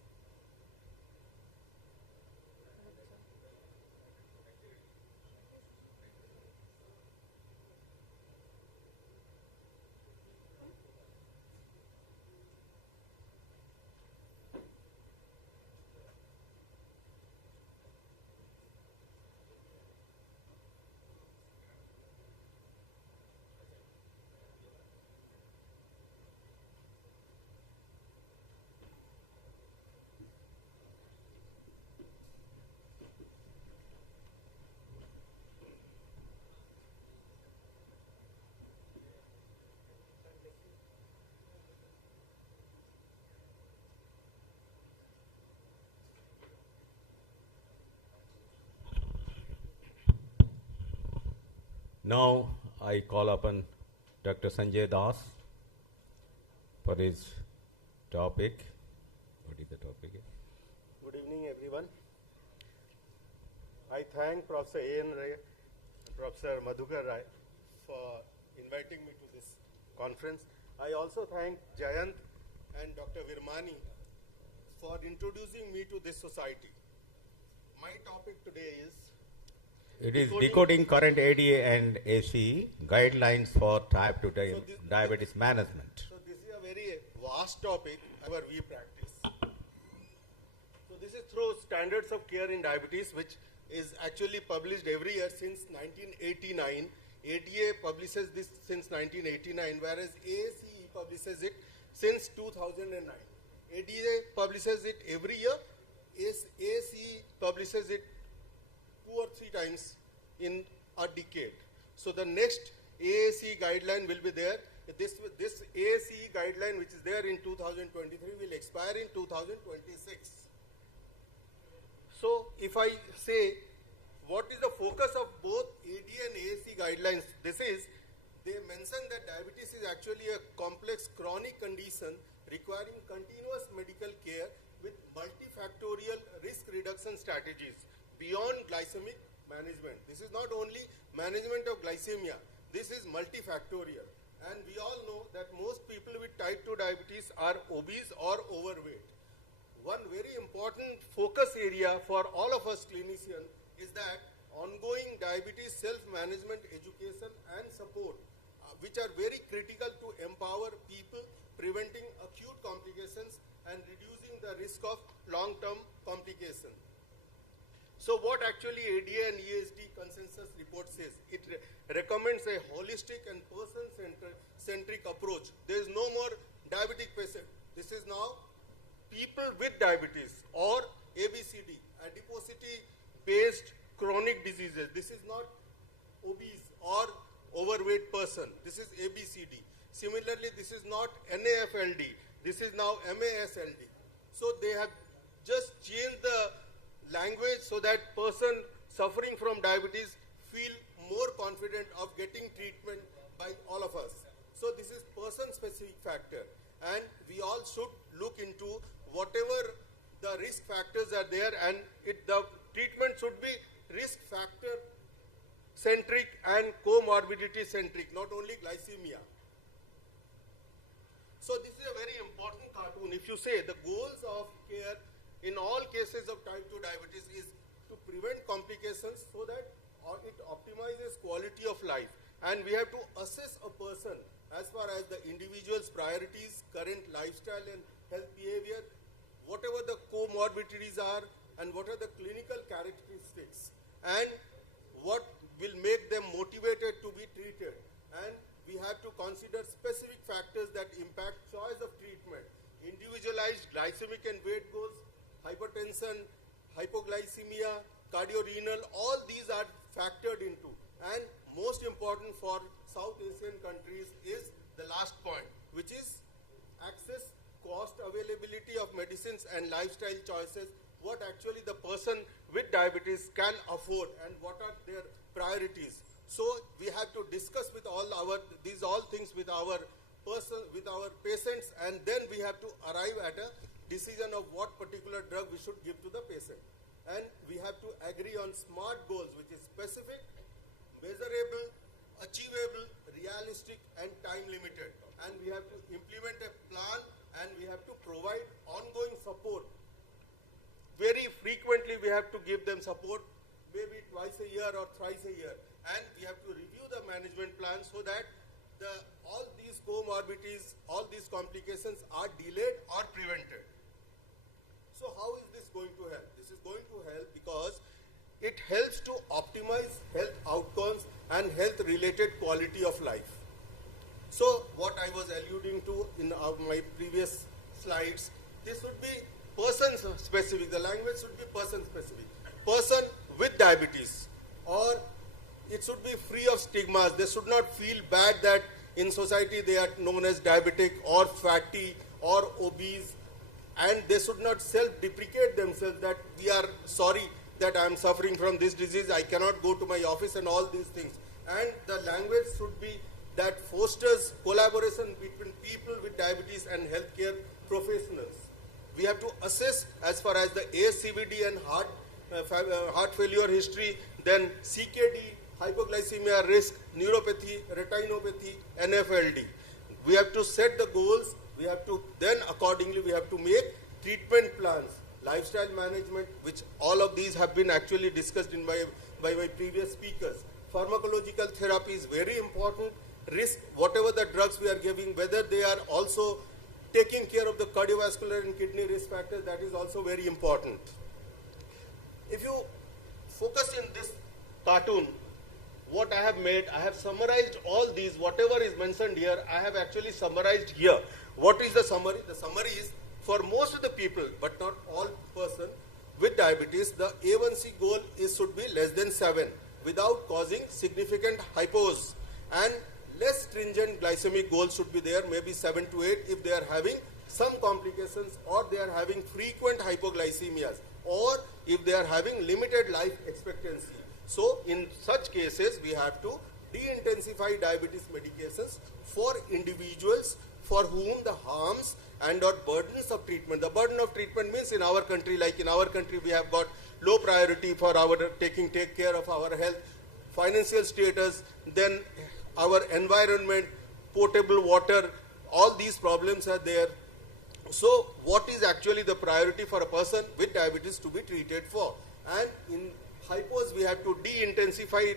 Now I call upon Dr. Sanjay Das for his topic. What is the topic? Good evening, everyone. I thank Professor A.N. Ray and Professor Madhukar Rai for inviting me to this conference. I also thank Jayant and Dr. Virmani for introducing me to this society. My topic today is It is decoding current ADA and ACE guidelines for type 2 diabetes management. So this is a very vast topic where we practice. So this is through standards of care in diabetes, which is actually published every year since 1989. ADA publishes this since 1989, whereas ACE publishes it since 2009. ADA publishes it every year. ACE publishes it 2 or 3 times in a decade. So the next AAC guideline will be there. This AAC guideline, which is there in 2023, will expire in 2026. So if I say what is the focus of both AD and AAC guidelines, they mention that diabetes is actually a complex chronic condition requiring continuous medical care with multifactorial risk reduction strategies beyond glycemic management. This is not only management of glycemia, this is multifactorial. And we all know that most people with type 2 diabetes are obese or overweight. One very important focus area for all of us clinicians is that ongoing diabetes self-management education and support, which are very critical to empower people, preventing acute complications and reducing the risk of long-term complications. So what actually ADA and ESD consensus report says? It recommends a holistic and person-centric approach. There is no more diabetic patient. This is now people with diabetes or ABCD, adiposity-based chronic diseases. This is not obese or overweight person. This is ABCD. Similarly, this is not NAFLD. This is now MASLD. So they have just changed the language so that person suffering from diabetes feel more confident of getting treatment by all of us. So this is person-specific factor, and we all should look into whatever the risk factors are there, and the treatment should be risk factor centric and comorbidity centric, not only glycemia. So this is a very important cartoon. If you say the goals of care in all cases of type 2 diabetes is to prevent complications so that it optimizes quality of life. And we have to assess a person as far as the individual's priorities, current lifestyle and health behavior, whatever the comorbidities are, and what are the clinical characteristics, and what will cardiorenal, all these are factored into. And most important for South Asian countries is the last point, which is access, cost, availability of medicines and lifestyle choices, what actually the person with diabetes can afford and what are their priorities. So we have to discuss with all things with our patients, and then we have to arrive at a decision of what particular drug we should give to the patient. And we have to agree on SMART goals, which is specific, measurable, achievable, realistic, and time limited. And we have to implement a plan, and we have to provide ongoing support. Very frequently we have to give them support, maybe twice a year or thrice a year. And we have to review the management plan so that all these comorbidities, all these complications are delayed or prevented. So how is this going to help? This is going to help because it helps to optimize health outcomes and health-related quality of life. So what I was alluding to in my previous slides, this would be person-specific. The language should be person-specific. Person with diabetes, or it should be free of stigmas. They should not feel bad that in society they are known as diabetic or fatty or obese, and they should not self-deprecate themselves that we are sorry that I am suffering from this disease, I cannot go to my office and all these things. And the language should be that fosters collaboration between people with diabetes and healthcare professionals. We have to assess as far as the ASCVD and heart failure history, then CKD, hypoglycemia risk, neuropathy, retinopathy, NFLD. We have to set the goals. We have to then accordingly we have to make treatment plans, lifestyle management, which all of these have been actually discussed by my previous speakers. Pharmacological therapy is very important. Risk, whatever the drugs we are giving, whether they are also taking care of the cardiovascular and kidney risk factors, that is also very important. If you focus in this cartoon, what I have made, I have summarized all these, whatever is mentioned here, I have actually summarized here. What is the summary? The summary is, for most of the people, but not all person with diabetes, the A1C goal should be less than 7 without causing significant hypos, and less stringent glycemic goals should be there, maybe 7 to 8 if they are having some complications or they are having frequent hypoglycemias, or if they are having limited life expectancy. So in such cases, we have to de-intensify diabetes medications for individuals for whom the harms and or burdens of treatment. The burden of treatment means in our country, like in our country, we have got low priority for our take care of our health, financial status, then our environment, potable water, all these problems are there. So what is actually the priority for a person with diabetes to be treated for? And in hypos, we have to de-intensify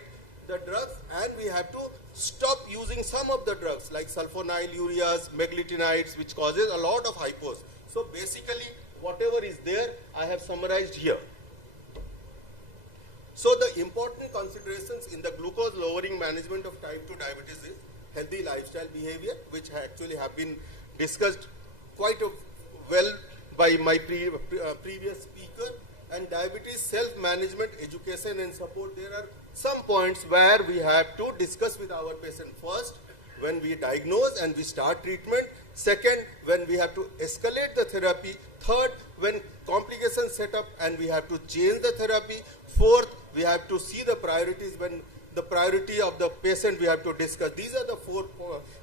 the drugs, and we have to stop using some of the drugs like sulfonyl ureas, meglitinides, which causes a lot of hypos. So basically, whatever is there, I have summarized here. So the important considerations in the glucose lowering management of type 2 diabetes is healthy lifestyle behavior, which actually have been discussed quite well by my previous speaker, and diabetes self-management, education and support. There are some points where we have to discuss with our patient. First, when we diagnose and we start treatment. Second, when we have to escalate the therapy. Third, when complications set up and we have to change the therapy. Fourth, we have to see the priorities. When the priority of the patient we have to discuss. These are the 4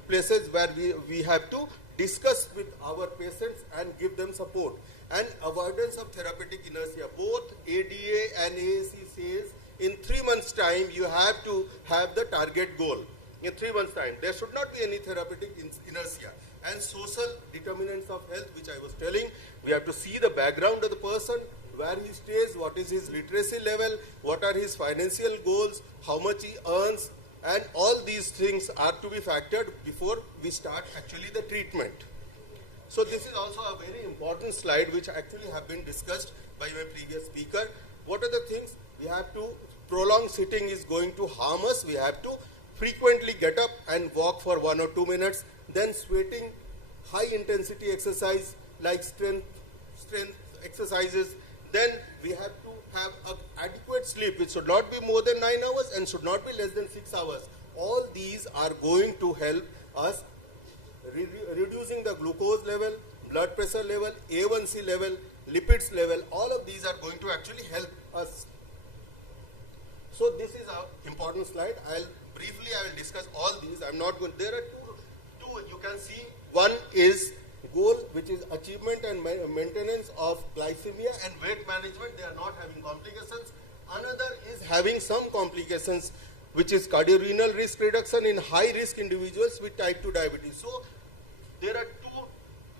places where we have to discuss with our patients and give them support. And avoidance of therapeutic inertia. Both ADA and AAC says in 3 months' time you have to have the target goal. In 3 months' time, there should not be any therapeutic inertia. And social determinants of health, which I was telling, we have to see the background of the person, where he stays, what is his literacy level, what are his financial goals, how much he earns, and all these things are to be factored before we start actually the treatment. So this is also a very important slide which actually have been discussed by my previous speaker. What are the things? We have to, prolonged sitting is going to harm us. We have to frequently get up and walk for 1 or 2 minutes. Then sweating, high intensity exercise like strength exercises. Then we have to have adequate adequate sleep, which should not be more than 9 hours and should not be less than 6 hours. All these are going to help us reducing the glucose level, blood pressure level, A1C level, lipids level. All of these are going to actually help us. So this is our important slide. I will discuss all these. I'm not going. There are two you can see. One is goal, which is achievement and maintenance of glycemia and weight management. They are not having complications. Another is having some complications, which is cardiorenal risk reduction in high risk individuals with type 2 diabetes. So there are two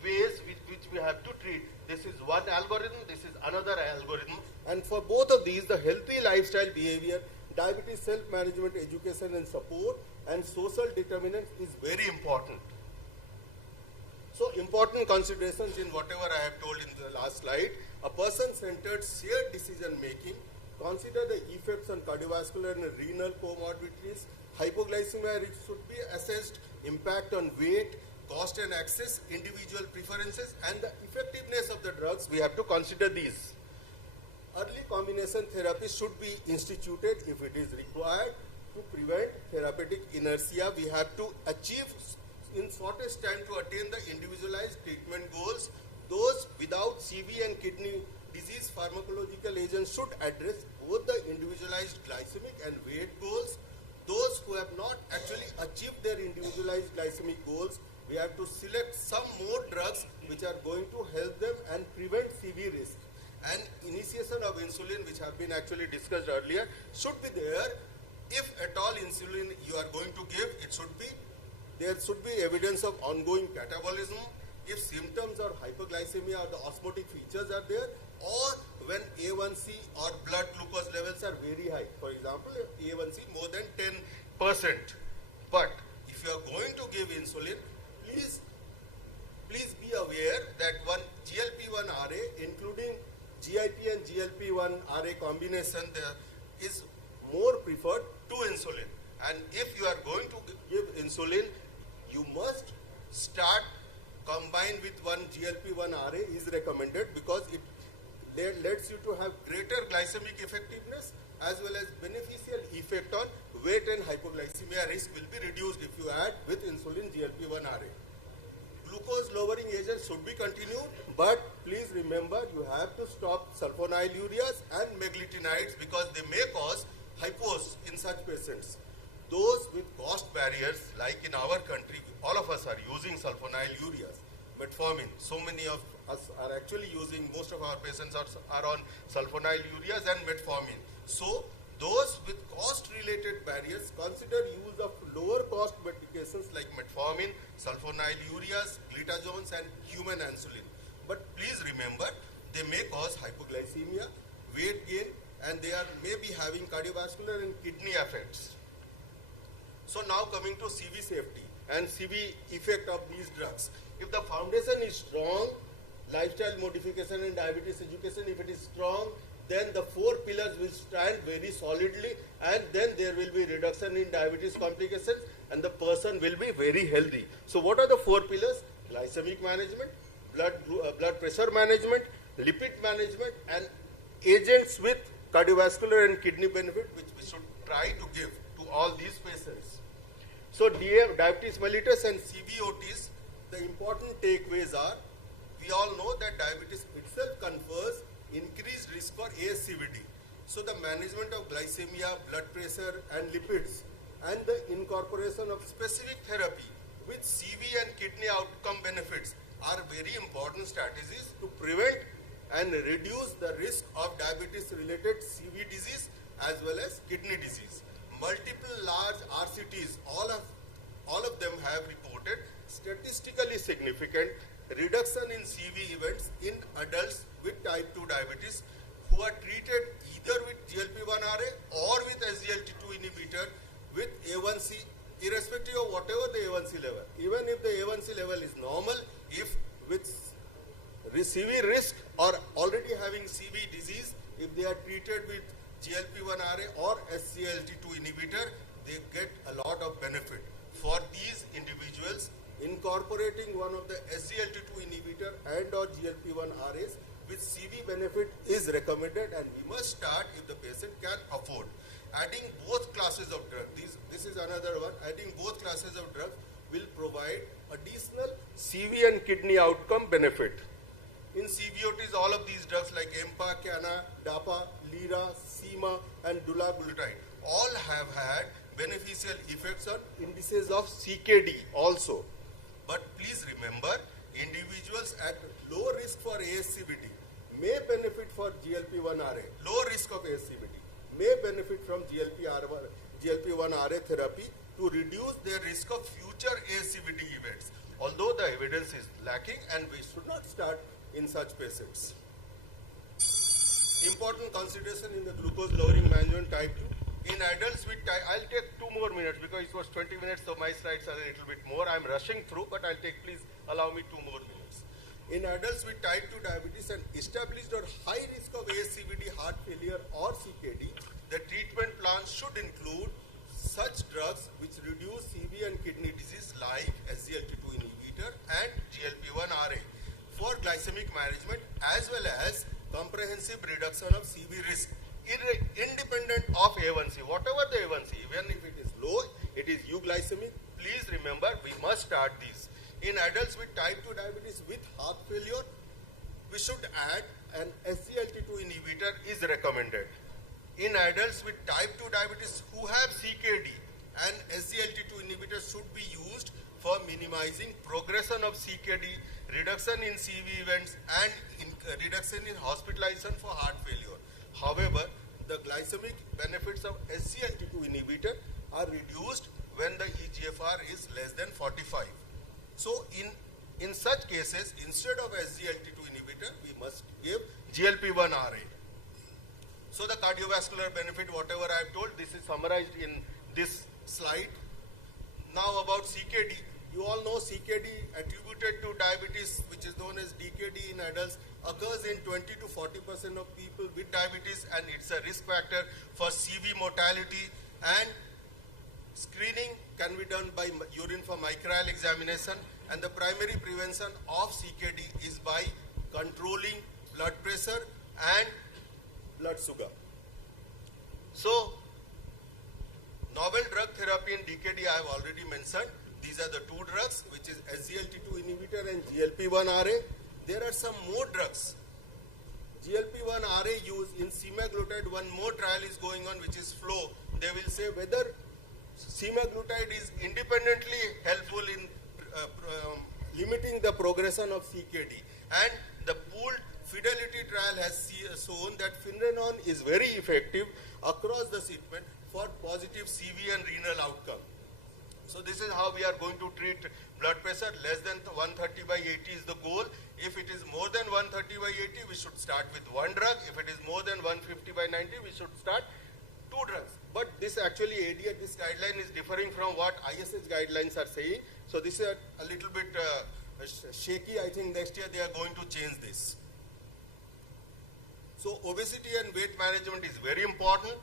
ways which we have to treat. This is one algorithm, this is another algorithm. And for both of these, the healthy lifestyle behavior, diabetes self-management, education and support, and social determinants is very important. So important considerations in whatever I have told in the last slide. A person-centered shared decision making. Consider the effects on cardiovascular and renal comorbidities. Hypoglycemia risk should be assessed, impact on weight, cost and access, individual preferences, and the effectiveness of the drugs. We have to consider these. Early combination therapy should be instituted if it is required to prevent therapeutic inertia. We have to achieve in shortest time to attain the individualized treatment goals. Those without CV and kidney disease pharmacological agents should address both the individualized glycemic and weight goals. Those who have not actually achieved their individualized glycemic goals, we have to select some more drugs which are going to help them and prevent CV risk. And initiation of insulin, which have been actually discussed earlier, should be there. If at all insulin you are going to give, there should be evidence of ongoing catabolism. If symptoms or hyperglycemia or the osmotic features are there, or when A1C or blood glucose levels are very high. For example, A1C more than 10%. But if you are going to give insulin, please be aware that one GLP-1 RA, including GIP and GLP-1 RA combination, there is more preferred to insulin. And if you are going to give insulin, you must start combined with one GLP-1 RA is recommended, because it lets you to have greater glycemic effectiveness as well as beneficial effect on weight and hypoglycemia risk will be reduced if you add with insulin GLP-1 RA. Glucose lowering agents should be continued, but please remember you have to stop sulfonylureas and meglitinides because they may cause hypos in such patients. Those with cost barriers, like in our country, all of us are using sulfonylureas, metformin. So many of us are actually using, most of our patients are on sulfonylureas and metformin. So those with cost-related barriers, consider use of lower cost medications like metformin, sulfonylureas, glitazones and human insulin. But please remember, they may cause hypoglycemia, weight gain, and they may be having cardiovascular and kidney effects. So now coming to CV safety and CV effect of these drugs. If the foundation is strong, lifestyle modification and diabetes education, if it is strong, then the 4 pillars will stand very solidly, and then there will be reduction in diabetes complications and the person will be very healthy. So what are the 4 pillars? Glycemic management, blood pressure management, lipid management, and agents with cardiovascular and kidney benefit, which we should try to give to all these patients. So diabetes mellitus and CVOTs, the important takeaways are, we all know that diabetes itself confers increased risk for ASCVD. So the management of glycemia, blood pressure and lipids, and the incorporation of specific therapy with CV and kidney outcome benefits are very important strategies to prevent and reduce the risk of diabetes related CV disease as well as kidney disease. Multiple large RCTs, all of them have reported statistically significant reduction in CV events in adults with type 2 diabetes who are treated either with GLP-1 RA or with SGLT2 inhibitor with A1C, irrespective of whatever the A1C level. Even if the A1C level is normal, if with CV risk or already having CV disease, if they are treated with GLP-1 RA or SGLT2 inhibitor, they get a lot of benefit. For these individuals, incorporating one of the SGLT2 inhibitor and or GLP-1 RAs with CV benefit is recommended, and we must start if the patient can afford. Adding both classes of drugs, this is another one, adding both classes of drugs will provide additional CV and kidney outcome benefit. In CVOTs, all of these drugs like EMPA, CANA, DAPA, LIRA, SEMA, and dulaglutide all have had beneficial effects on indices of CKD also. But please remember, individuals at low risk for ASCVD may benefit for GLP-1RA, low risk of ASCVD may benefit from GLP-1RA therapy to reduce their risk of future ASCVD events, although the evidence is lacking and we should not start in such patients. Important consideration in the glucose lowering management type 2. In adults with type, I'll take 2 more minutes because it was 20 minutes, so my slides are a little bit more. I'm rushing through, but I'll take, please allow me 2 more minutes. In adults with type 2 diabetes and established or high risk of ASCVD, heart failure or CKD, the treatment plan should include such drugs which reduce CV and kidney disease like SGLT2 inhibitor and GLP-1RA for glycemic management as well as comprehensive reduction of CV risk independent of A1C. Whatever the A1C, even if it is low, it is euglycemic, please remember we must start these. In adults with type 2 diabetes with heart failure, we should add an SGLT2 inhibitor is recommended. In adults with type 2 diabetes who have CKD, an SGLT2 inhibitor should be used for minimizing progression of CKD, reduction in CV events, and reduction in hospitalization for heart failure. However, the glycemic benefits of SGLT2 inhibitor are reduced when the eGFR is less than 45. So in such cases, instead of SGLT2 inhibitor, we must give GLP-1RA. So the cardiovascular benefit, whatever I have told, this is summarized in this slide. Now about CKD. You all know CKD attributed to diabetes, which is known as DKD in adults, occurs in 20 to 40% of people with diabetes, and it's a risk factor for CV mortality, and screening can be done by urine for microbial examination, and the primary prevention of CKD is by controlling blood pressure and blood sugar. So, novel drug therapy in DKD I have already mentioned. These are the 2 drugs, which is SGLT2 inhibitor and GLP-1RA. There are some more drugs. GLP-1RA use in semaglutide, one more trial is going on, which is FLOW. They will say whether semaglutide is independently helpful in limiting the progression of CKD. And the pooled fidelity trial has shown that finerenone is very effective across the segment for positive CV and renal outcome. So this is how we are going to treat blood pressure. Less than 130 by 80 is the goal. If it is more than 130 by 80, we should start with 1 drug. If it is more than 150 by 90, we should start 2 drugs. But this actually ADA, this guideline is differing from what ISH guidelines are saying. So this is a little bit shaky. I think next year they are going to change this. So obesity and weight management is very important.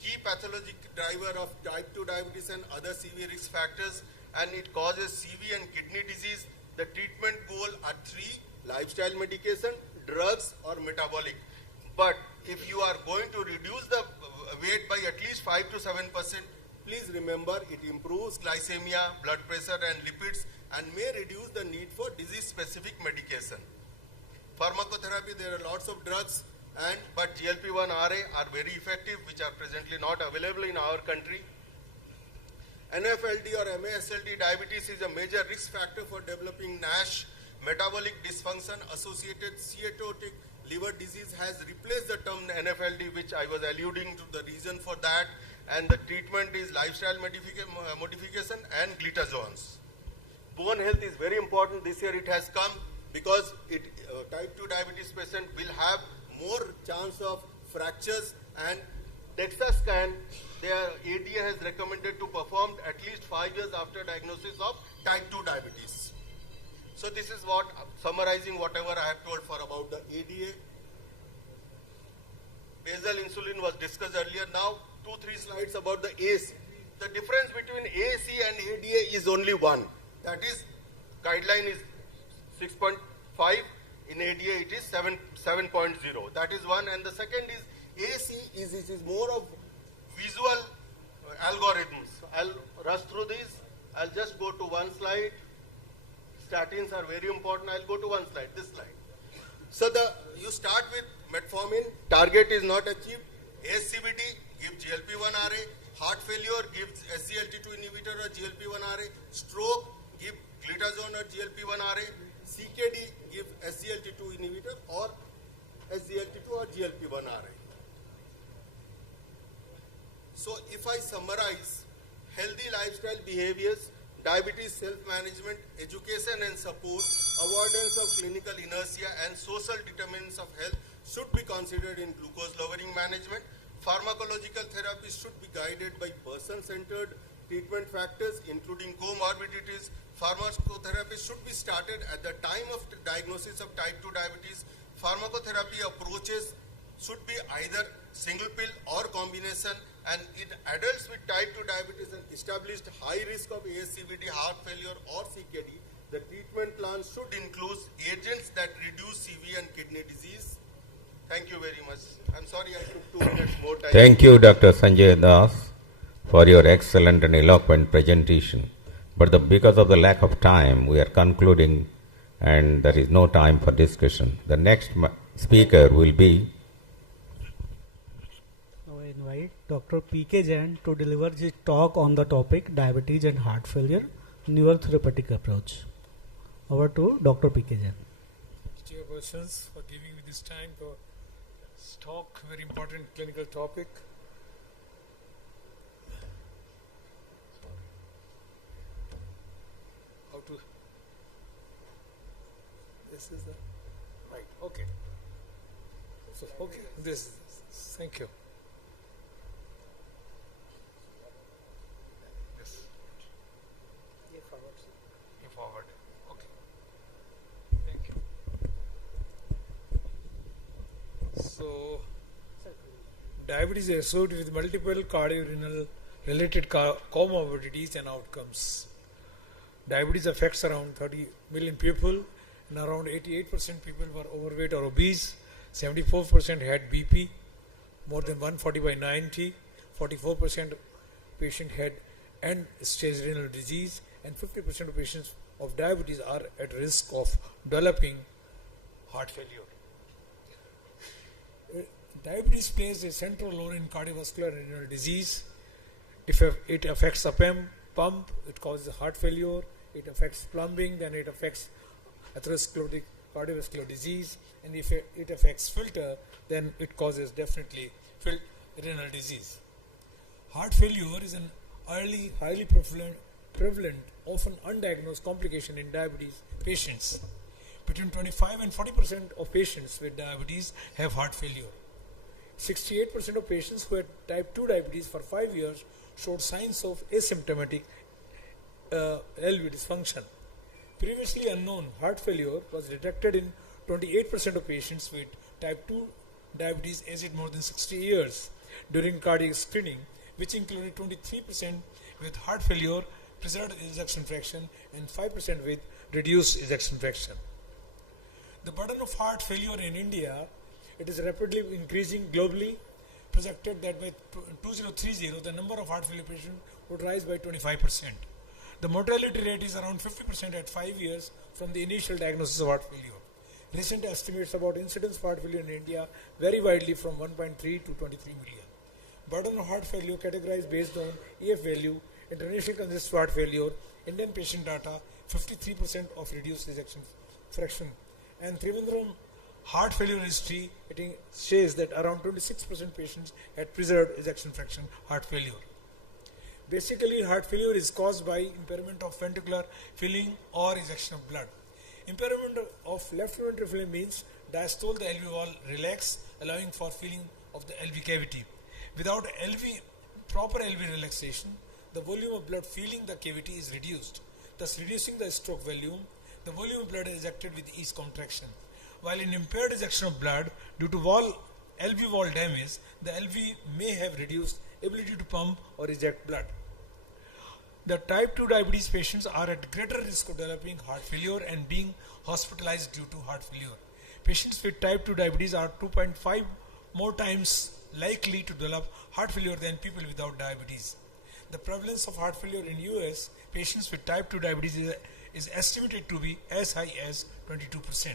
Key pathologic driver of type 2 diabetes and other CV risk factors, and it causes CV and kidney disease. The treatment goal are 3: lifestyle medication, drugs, or metabolic. But if you are going to reduce the weight by at least 5 to 7%, please remember it improves glycemia, blood pressure, and lipids, and may reduce the need for disease-specific medication. Pharmacotherapy, there are lots of drugs, but GLP-1RA are very effective, which are presently not available in our country. NFLD or MASLD diabetes is a major risk factor for developing NASH. Metabolic dysfunction associated steatotic liver disease has replaced the term NFLD, which I was alluding to the reason for that, and the treatment is lifestyle modification and glitazones. Bone health is very important. This year it has come because type 2 diabetes patient will have more chance of fractures, and DEXA scan, their ADA has recommended to perform at least 5 years after diagnosis of type 2 diabetes. So this is what, summarizing whatever I have told for about the ADA. Basal insulin was discussed earlier. Now 2-3 slides about the AAC. The difference between AAC and ADA is only one. That is, guideline is 6.5, In ADA it is 7.0. That is one. And the second is AC is more of visual algorithms. I'll rush through these. I'll just go to one slide. Statins are very important. I'll go to one slide, this slide. So you start with metformin, target is not achieved. ASCVD, give GLP-1 RA. Heart failure, give SGLT2 inhibitor or GLP-1 RA. Stroke, give glitazone or GLP-1 RA. CKD, give SGLT2 inhibitor or SGLT2 or GLP-1 RA. So if I summarize, healthy lifestyle behaviors, diabetes self-management, education and support, avoidance of clinical inertia and social determinants of health should be considered in glucose lowering management. Pharmacological therapy should be guided by person-centered treatment factors including comorbidities. Pharmacotherapy should be started at the time of the diagnosis of type 2 diabetes. Pharmacotherapy approaches should be either single pill or combination, and in adults with type 2 diabetes and established high risk of ASCVD, heart failure or CKD, the treatment plan should include agents that reduce CV and kidney disease. Thank you very much. I'm sorry I took 2 minutes more time. Thank you, Dr. Sanjay Das, for your excellent and eloquent presentation. But because of the lack of time, we are concluding and there is no time for discussion. The next speaker will be Invite Dr. P.K. Jain to deliver his talk on the topic diabetes and heart failure, newer therapeutic approach. Over to Dr. P.K. Jain. Chairpersons for giving me this time for this talk, very important clinical topic. How to, this is the, right, okay. So, okay, this, thank you. Forward. Okay. Thank you. So, diabetes is associated with multiple cardiorenal related comorbidities and outcomes. Diabetes affects around 30 million people, and around 88% people were overweight or obese. 74% had BP, more than 140/90. 44% patient had end-stage renal disease, and 50% of patients of diabetes are at risk of developing heart failure. Diabetes plays a central role in cardiovascular and renal disease. It affects the pump, it causes heart failure, it affects plumbing, then it affects atherosclerotic cardiovascular disease, and if it affects filter, then it causes definitely renal disease. Heart failure is an early, highly prevalent, often undiagnosed complication in diabetes patients. Between 25 and 40% of patients with diabetes have heart failure. 68% of patients who had type 2 diabetes for 5 years showed signs of asymptomatic LV dysfunction. Previously unknown heart failure was detected in 28% of patients with type 2 diabetes aged more than 60 years during cardiac screening, which included 23% with heart failure, preserved ejection fraction, and 5% with reduced ejection fraction. The burden of heart failure in India, it is rapidly increasing globally, projected that by 2030 the number of heart failure patients would rise by 25%. The mortality rate is around 50% at 5 years from the initial diagnosis of heart failure. Recent estimates about incidence of heart failure in India vary widely from 1.3 to 23 million. Burden of heart failure categorized based on EF value, international congestive heart failure, Indian patient data, 53% of reduced ejection fraction. And Trivandrum heart failure history, it says that around 26% patients had preserved ejection fraction heart failure. Basically, heart failure is caused by impairment of ventricular filling or ejection of blood. Impairment of left ventricular filling means diastole, the LV wall relax, allowing for filling of the LV cavity. Without proper LV relaxation, the volume of blood filling the cavity is reduced, thus reducing the stroke volume. The volume of blood is ejected with each contraction. While in impaired ejection of blood due to LV wall damage, the LV may have reduced ability to pump or eject blood. The type 2 diabetes patients are at greater risk of developing heart failure and being hospitalized due to heart failure. patients with type 2 diabetes are 2.5 more times likely to develop heart failure than people without diabetes. The prevalence of heart failure in US patients with type 2 diabetes is estimated to be as high as 22%.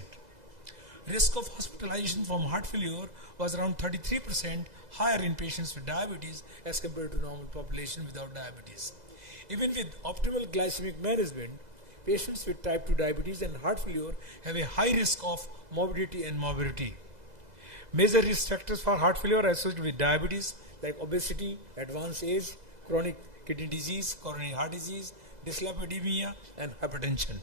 Risk of hospitalization from heart failure was around 33% higher in patients with diabetes as compared to normal population without diabetes. Even with optimal glycemic management, patients with type 2 diabetes and heart failure have a high risk of morbidity and morbidity. Major risk factors for heart failure are associated with diabetes like obesity, advanced age, chronic kidney disease, coronary heart disease, dyslipidemia, and hypertension.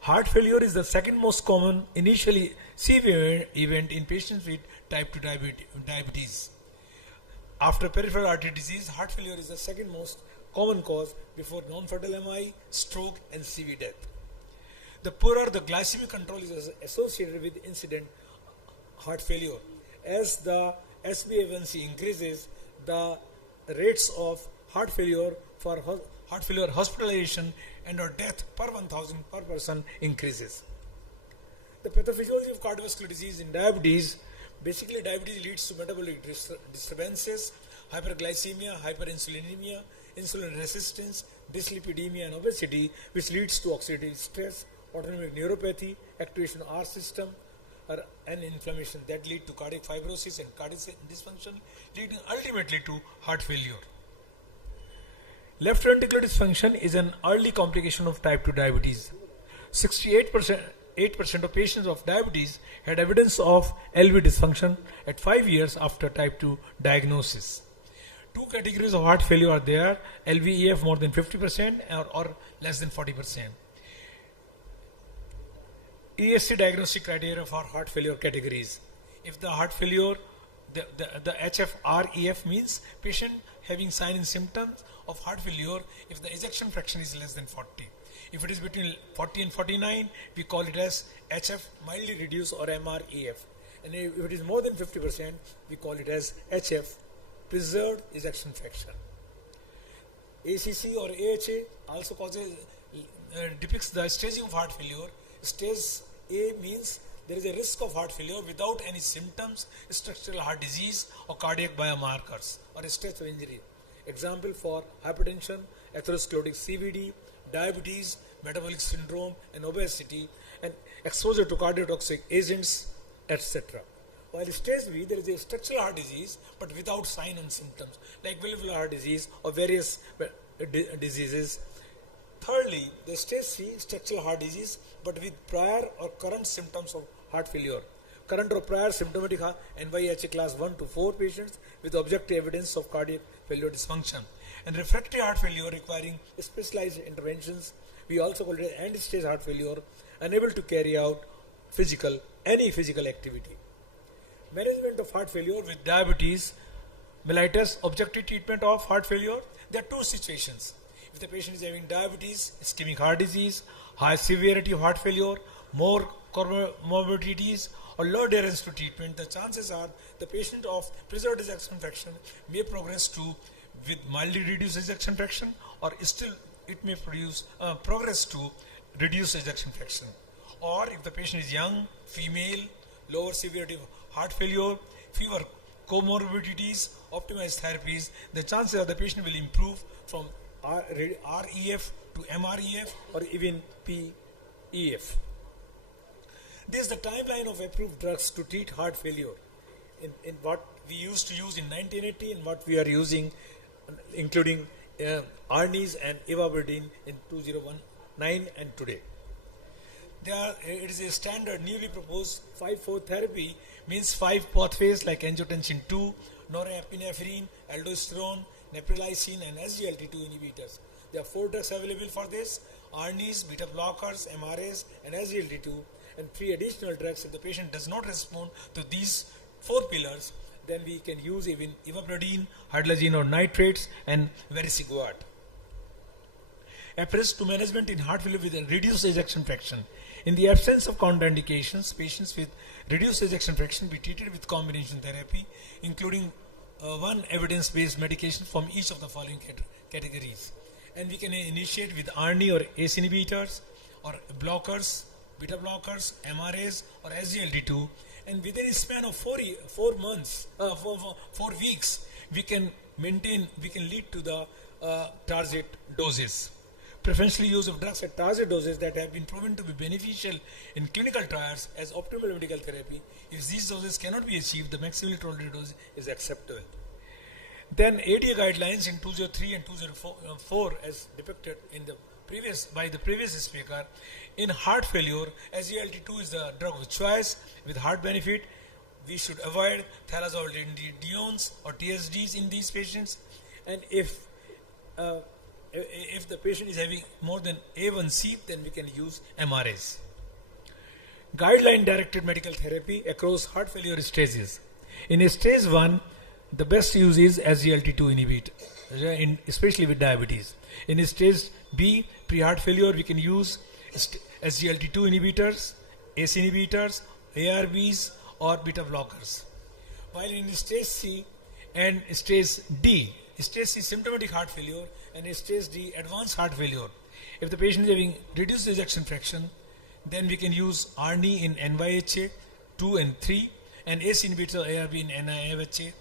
Heart failure is the second most common initially severe event in patients with type 2 diabetes. After peripheral artery disease, heart failure is the second most common cause before non-fatal MI, stroke, and CV death. The poorer the glycemic control is associated with incident heart failure. As the SbA1c increases, the rates of heart failure hospitalization and or death per 1,000 per person increases. The pathophysiology of cardiovascular disease in diabetes, basically diabetes leads to metabolic disturbances, hyperglycemia, hyperinsulinemia, insulin resistance, dyslipidemia, and obesity, which leads to oxidative stress, autonomic neuropathy, activation of R system, and inflammation that lead to cardiac fibrosis and cardiac dysfunction, leading ultimately to heart failure. Left ventricular dysfunction is an early complication of type 2 diabetes. 8% of patients of diabetes had evidence of LV dysfunction at 5 years after type 2 diagnosis. Two categories of heart failure are there: LVEF more than 50% or less than 40%. ESC diagnostic criteria for heart failure categories. If the heart failure, the HFrEF means patient having sign and symptoms of heart failure if the ejection fraction is less than 40. If it is between 40 and 49, we call it as HF mildly reduced or MREF. And if it is more than 50%, we call it as HF preserved ejection fraction. ACC or AHA also depicts the staging of heart failure. Stage A means there is a risk of heart failure without any symptoms, structural heart disease or cardiac biomarkers or a stage of injury. Example for hypertension, atherosclerotic CVD, diabetes, metabolic syndrome, and obesity, and exposure to cardiotoxic agents, etc. While stage B, there is a structural heart disease but without sign and symptoms like valvular heart disease or various diseases. Thirdly, the stage C, structural heart disease but with prior or current symptoms of heart failure. Current or prior symptomatic NYHA class 1 to 4 patients with objective evidence of cardiac failure dysfunction. And refractory heart failure requiring specialized interventions, we also call it end-stage heart failure, unable to carry out any physical activity. Management of heart failure with diabetes mellitus, objective treatment of heart failure. There are two situations. If the patient is having diabetes, ischemic heart disease, high severity of heart failure, more comorbidities, or low adherence to treatment, the chances are the patient of preserved ejection fraction may progress to with mildly reduced ejection fraction, or still it may progress to reduced ejection fraction. Or if the patient is young, female, lower severity of heart failure, fewer comorbidities, optimized therapies, the chances are the patient will improve from REF to MREF or even PEF. This is the timeline of approved drugs to treat heart failure in what we used to use in 1980 and what we are using, including Arnis and Ivabradine in 2019 and today. It is a standard newly proposed 5-4 therapy, means 5 pathways like angiotensin 2, norepinephrine, aldosterone, neprilysin, and SGLT2 inhibitors. There are 4 drugs available for this: Arnis, beta blockers, MRAs, and SGLT2, and 3 additional drugs. If the patient does not respond to these 4 pillars, then we can use even ivabradine, hydrogen or nitrates, and vericiguat. Approach to management in heart failure with a reduced ejection fraction. In the absence of contraindications, patients with reduced ejection fraction be treated with combination therapy, including one evidence-based medication from each of the following categories. And we can initiate with ARNI or ACE inhibitors or blockers beta blockers, MRAs, or SGLT2, and within a span of 4 weeks, we can lead to the target doses. Preferential use of drugs at target doses that have been proven to be beneficial in clinical trials as optimal medical therapy. If these doses cannot be achieved, the maximally tolerated dose is acceptable. Then ADA guidelines in 203 and 204, as depicted in the previous speaker, in heart failure, SGLT2 is the drug of choice with heart benefit. We should avoid thiazolidinones or TSDs in these patients, and if the patient is having more than A1C, then we can use MRAs. Guideline directed medical therapy across heart failure stages. In stage 1, the best use is SGLT2 inhibitor, especially with diabetes. In stage B, pre-heart failure, we can use SGLT2 inhibitors, ACE inhibitors, ARBs, or beta blockers. While in stage C and stage D, stage C symptomatic heart failure and stage D advanced heart failure, if the patient is having reduced ejection fraction, then we can use ARNI in NYHA 2 and 3 and ACE inhibitor ARB in NIHA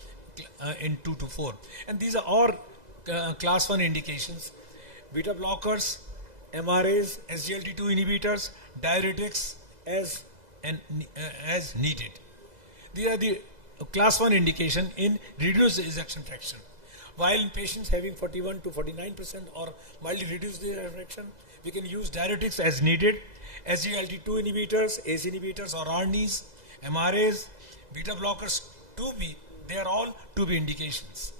in 2 to 4. And these are all class 1 indications: beta blockers, MRAs, SGLT2 inhibitors, diuretics as needed. These are the class 1 indication in reduced ejection fraction. While in patients having 41 to 49% or mildly reduced ejection fraction, we can use diuretics as needed. SGLT2 inhibitors, ACE inhibitors or ARNIs, MRAs, beta blockers 2B, they are all 2B indications.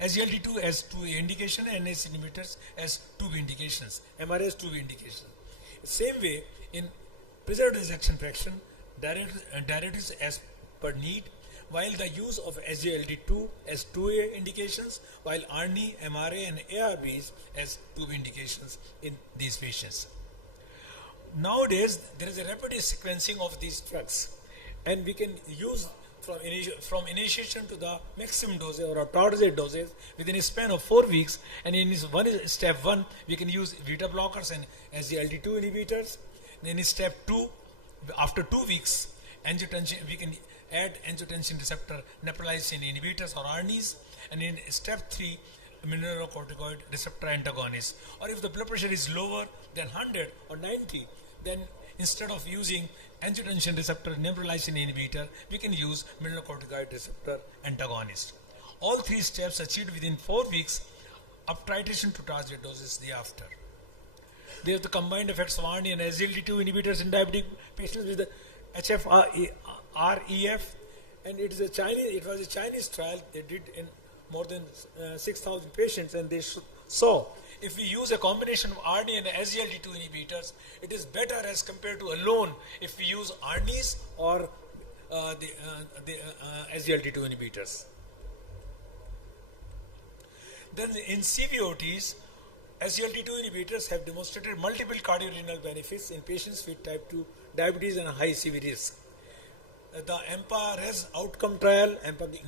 SGLT2 as 2A indication and ACE inhibitors as 2B indications. MRAs 2B indications. Same way, in preserved ejection fraction, diuretics as per need, while the use of SGLT2 as 2A indications, while ARNI, MRA and ARBs as 2B indications in these patients. Nowadays, there is a rapid sequencing of these drugs, and we can use from initiation to the maximum dose or target doses within a span of 4 weeks. And in step 1, we can use beta blockers and SGLT2 inhibitors. Then in step 2, after 2 weeks, angiotensin, we can add angiotensin receptor neprilysin inhibitors or ARNIs. And in step 3, mineralocorticoid receptor antagonists. Or if the blood pressure is lower than 100 or 90, then instead of using angiotensin receptor neprilysin inhibitor, we can use mineralocorticoid receptor antagonist. All 3 steps achieved within 4 weeks of titration to target doses thereafter. There are the combined effects of ARNI and SGLT2 inhibitors in diabetic patients with the HFrEF, and it was a Chinese trial they did in more than 6,000 patients, and they saw if we use a combination of ARNI and SGLT2 inhibitors, it is better as compared to alone if we use ARNIs or the SGLT2 inhibitors. Then in CVOTs, SGLT2 inhibitors have demonstrated multiple cardiorenal benefits in patients with type 2 diabetes and high CV risk. The EMPA-RES outcome trial,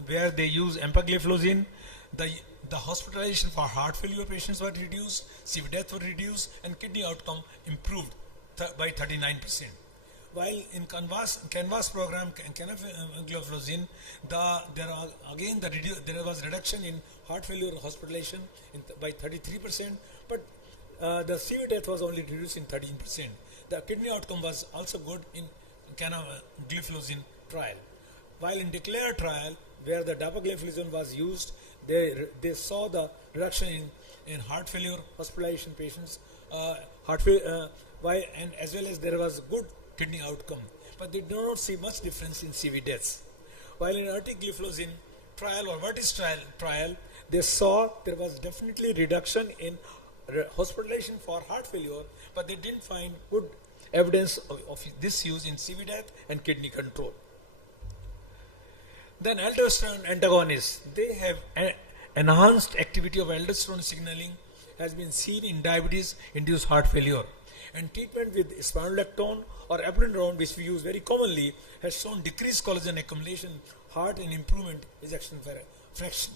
where they use empagliflozin, the hospitalization for heart failure patients were reduced, CV death were reduced, and kidney outcome improved by 39%. While in CANVAS program, empagliflozin, there was reduction in heart failure hospitalization by 33%, but the CV death was only reduced in 13%. The kidney outcome was also good in canagliflozin trial. While in DECLARE trial, where the dapagliflozin was used, they saw the reduction in heart failure hospitalization patients, and as well as there was good kidney outcome, but they do not see much difference in CV deaths. While in ertigliflozin trial or VERTIS trial, they saw there was definitely reduction in hospitalization for heart failure, but they didn't find good evidence of this use in CV death and kidney control. Then aldosterone antagonists, they have enhanced activity of aldosterone signaling has been seen in diabetes-induced heart failure. And treatment with spironolactone or epinephrine, which we use very commonly, has shown decreased collagen accumulation, heart and improvement ejection fraction.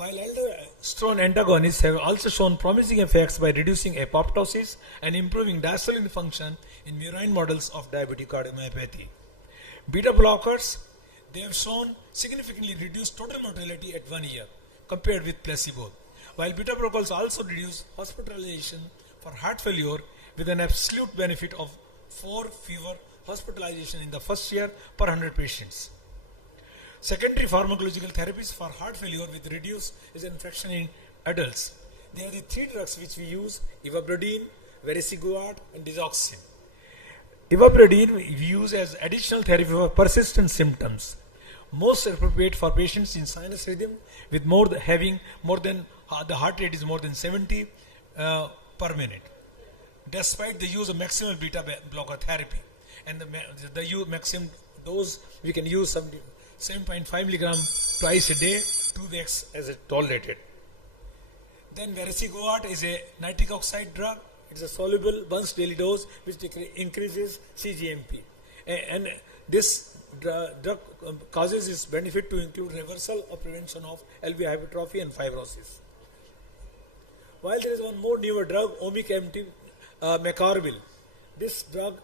while aldosterone antagonists have also shown promising effects by reducing apoptosis and improving diastolic function in murine models of diabetic cardiomyopathy. Beta blockers, they have shown significantly reduced total mortality at 1 year compared with placebo, while beta blockers also reduce hospitalization for heart failure with an absolute benefit of 4 fewer hospitalization in the first year per 100 patients. Secondary pharmacological therapies for heart failure with reduced infection in adults. They are the 3 drugs which we use: ivabradine, vericiguat, and digoxin. Ivabradine we use as additional therapy for persistent symptoms, most appropriate for patients in sinus rhythm with the heart rate is more than 70 per minute, despite the use of maximal beta blocker therapy. And the maximum dose we can use 7.5 milligram twice a day, 2 weeks as tolerated. Then vericiguat is a nitric oxide drug. It's a soluble once daily dose which increases CGMP. And this drug causes its benefit to include reversal or prevention of LV hypertrophy and fibrosis. While there is one more newer drug, omecamtiv mecarbil. This drug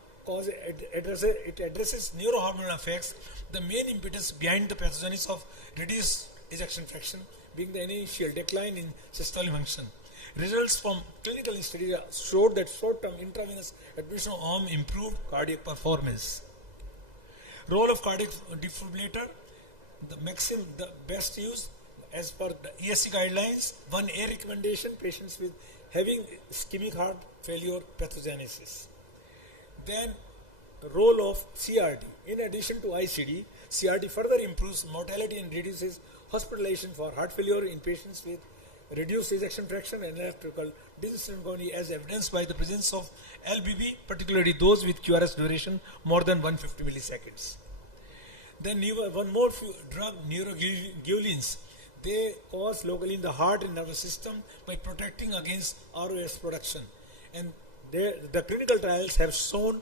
addresses neurohormonal effects, the main impetus behind the pathogenesis of reduced ejection fraction being the initial decline in systolic function. Results from clinical studies showed that short-term intravenous admission of OM improved cardiac performance. Role of cardiac defibrillator, the best use as per the ESC guidelines, 1A recommendation, patients with having ischemic heart failure pathogenesis. Then role of CRT. In addition to ICD, CRT further improves mortality and reduces hospitalization for heart failure in patients with reduced ejection fraction and electrical dyssynchrony as evidenced by the presence of LBB, particularly those with QRS duration more than 150 milliseconds. Then one more drug, neuroglulins. They cause locally in the heart and nervous system by protecting against ROS production. And the clinical trials have shown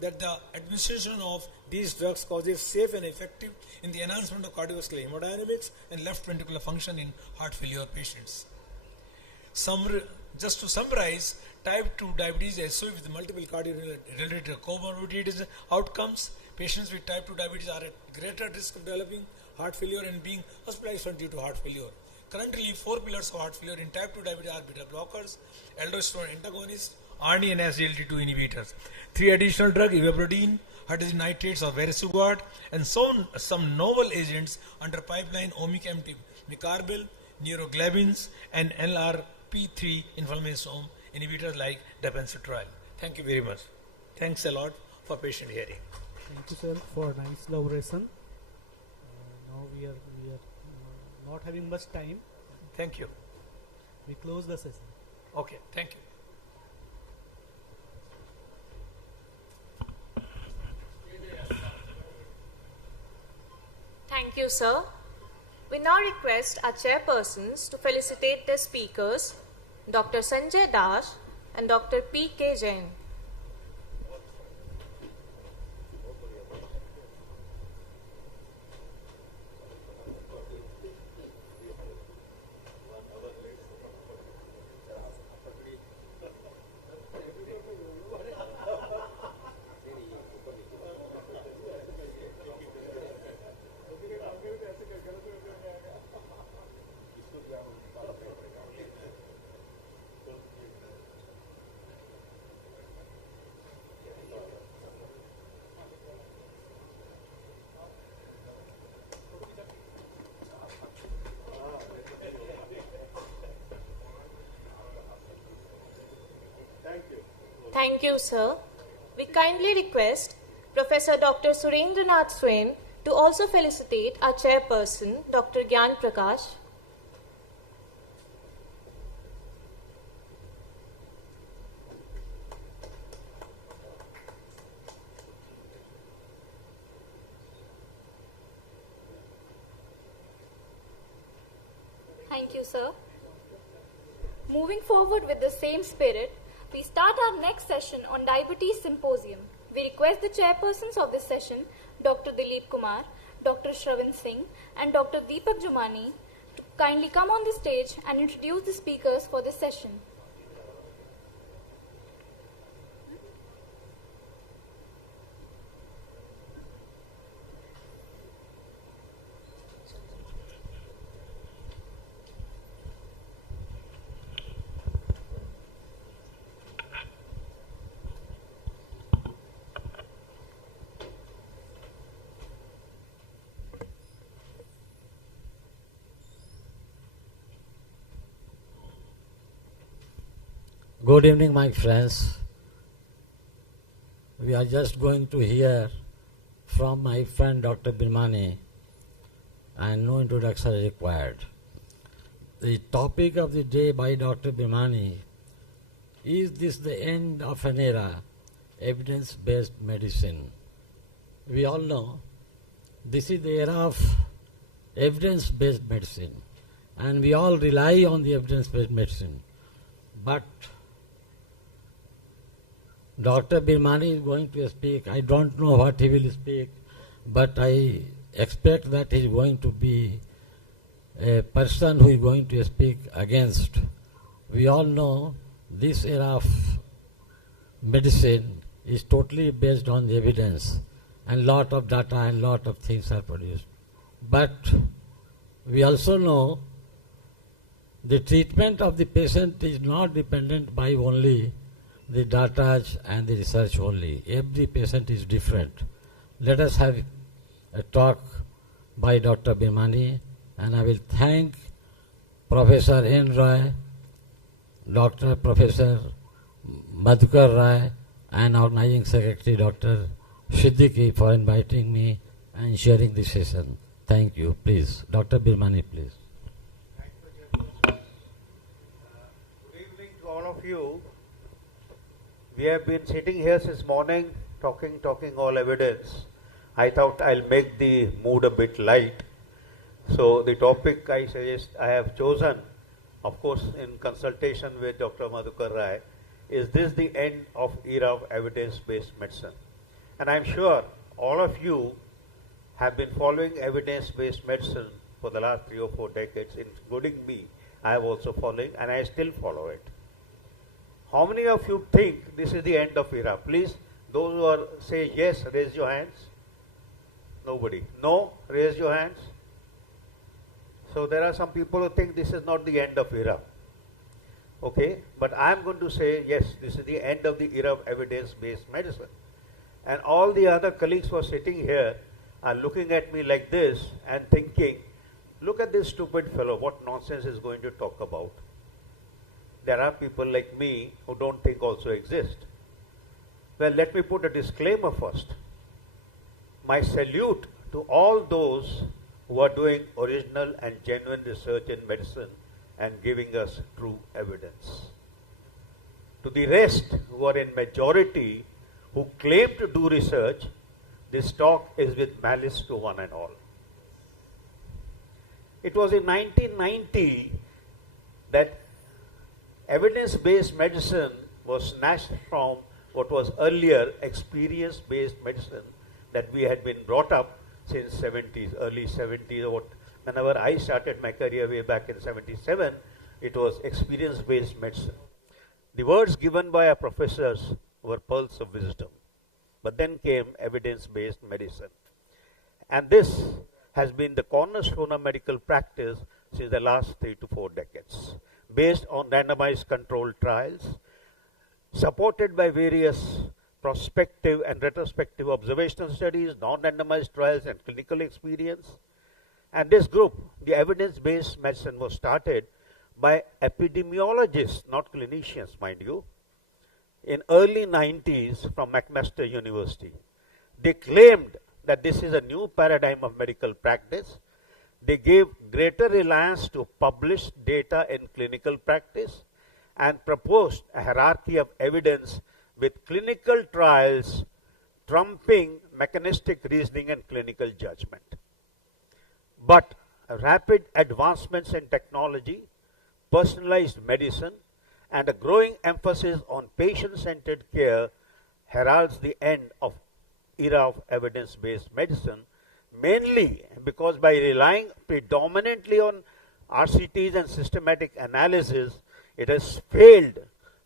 that the administration of these drugs causes safe and effective in the enhancement of cardiovascular hemodynamics and left ventricular function in heart failure patients. Just to summarize, type 2 diabetes associated with multiple cardio-related comorbidities outcomes. Patients with type 2 diabetes are at greater risk of developing heart failure and being hospitalized due to heart failure. Currently, 4 pillars of heart failure in type 2 diabetes are beta blockers, aldosterone antagonists, ARNI and SGLT2 inhibitors. 3 additional drugs, ivabradine, hydrogen nitrates or vericiguat, and some novel agents under pipeline, omecamtiv mecarbil, neuroglabins, and NLRP3 inflammation inhibitors like dapacetrol. Thank you very much. Thanks a lot for patient hearing. Thank you, sir, for a nice elaboration. Now we are not having much time. Thank you. We close the session. Okay, thank you. Thank you, sir. We now request our chairpersons to felicitate their speakers, Dr. Sanjay Das and Dr. P.K. Jain. Thank you, sir. We kindly request Professor Dr. Surendranath Swain to also felicitate our chairperson, Dr. Gyan Prakash. Thank you, sir. Moving forward with the same spirit, we start our next session on Diabetes Symposium. We request the chairpersons of this session, Dr. Dilip Kumar, Dr. Shravan Singh, and Dr. Deepak Jumani, to kindly come on the stage and introduce the speakers for this session. Good evening, my friends. We are just going to hear from my friend Dr. Birmani, and no introduction is required. The topic of the day by Dr. Birmani: is this the end of an era, evidence-based medicine? We all know this is the era of evidence-based medicine, and we all rely on the evidence-based medicine. But Dr. Birmani is going to speak. I don't know what he will speak, but I expect that he is going to be a person who is going to speak against. We all know this era of medicine is totally based on the evidence, and lot of data and lot of things are produced. But we also know the treatment of the patient is not dependent by only the data and the research only. Every patient is different. Let us have a talk by Dr. Birmani, and I will thank Professor N. Roy, Dr. Professor Madhukar Rai, and Organizing Secretary Dr. Siddiqui for inviting me and sharing this session. Thank you. Please, Dr. Birmani, please. Good evening to all of you. We have been sitting here since morning talking all evidence. I thought I'll make the mood a bit light. So the topic I have chosen, of course in consultation with Dr. Madhukar Rai, is this the end of era of evidence-based medicine? And I'm sure all of you have been following evidence-based medicine for the last 3 or 4 decades, including me. I have also following, and I still follow it. How many of you think this is the end of era? Please, those who are say yes, raise your hands. Nobody. No, raise your hands. So there are some people who think this is not the end of era. Okay, but I am going to say yes, this is the end of the era of evidence-based medicine. And all the other colleagues who are sitting here are looking at me like this and thinking, look at this stupid fellow, what nonsense is going to talk about. There are people like me who don't think also exist. Well, let me put a disclaimer first. My salute to all those who are doing original and genuine research in medicine and giving us true evidence. To the rest who are in majority who claim to do research, this talk is with malice to one and all. It was in 1990 that evidence-based medicine was snatched from what was earlier experience-based medicine that we had been brought up since 70s, early 70s. Whenever I started my career way back in 77, it was experience-based medicine. The words given by our professors were pearls of wisdom. But then came evidence-based medicine. And this has been the cornerstone of medical practice since the last 3 to 4 decades. Based on randomized controlled trials, supported by various prospective and retrospective observational studies, non-randomized trials, and clinical experience. And this group, the evidence-based medicine, was started by epidemiologists, not clinicians, mind you, in early 90s from McMaster University. They claimed that this is a new paradigm of medical practice. They gave greater reliance to published data in clinical practice and proposed a hierarchy of evidence with clinical trials trumping mechanistic reasoning and clinical judgment. But rapid advancements in technology, personalized medicine, and a growing emphasis on patient-centered care heralds the end of era of evidence-based medicine, mainly because by relying predominantly on RCTs and systematic analysis, it has failed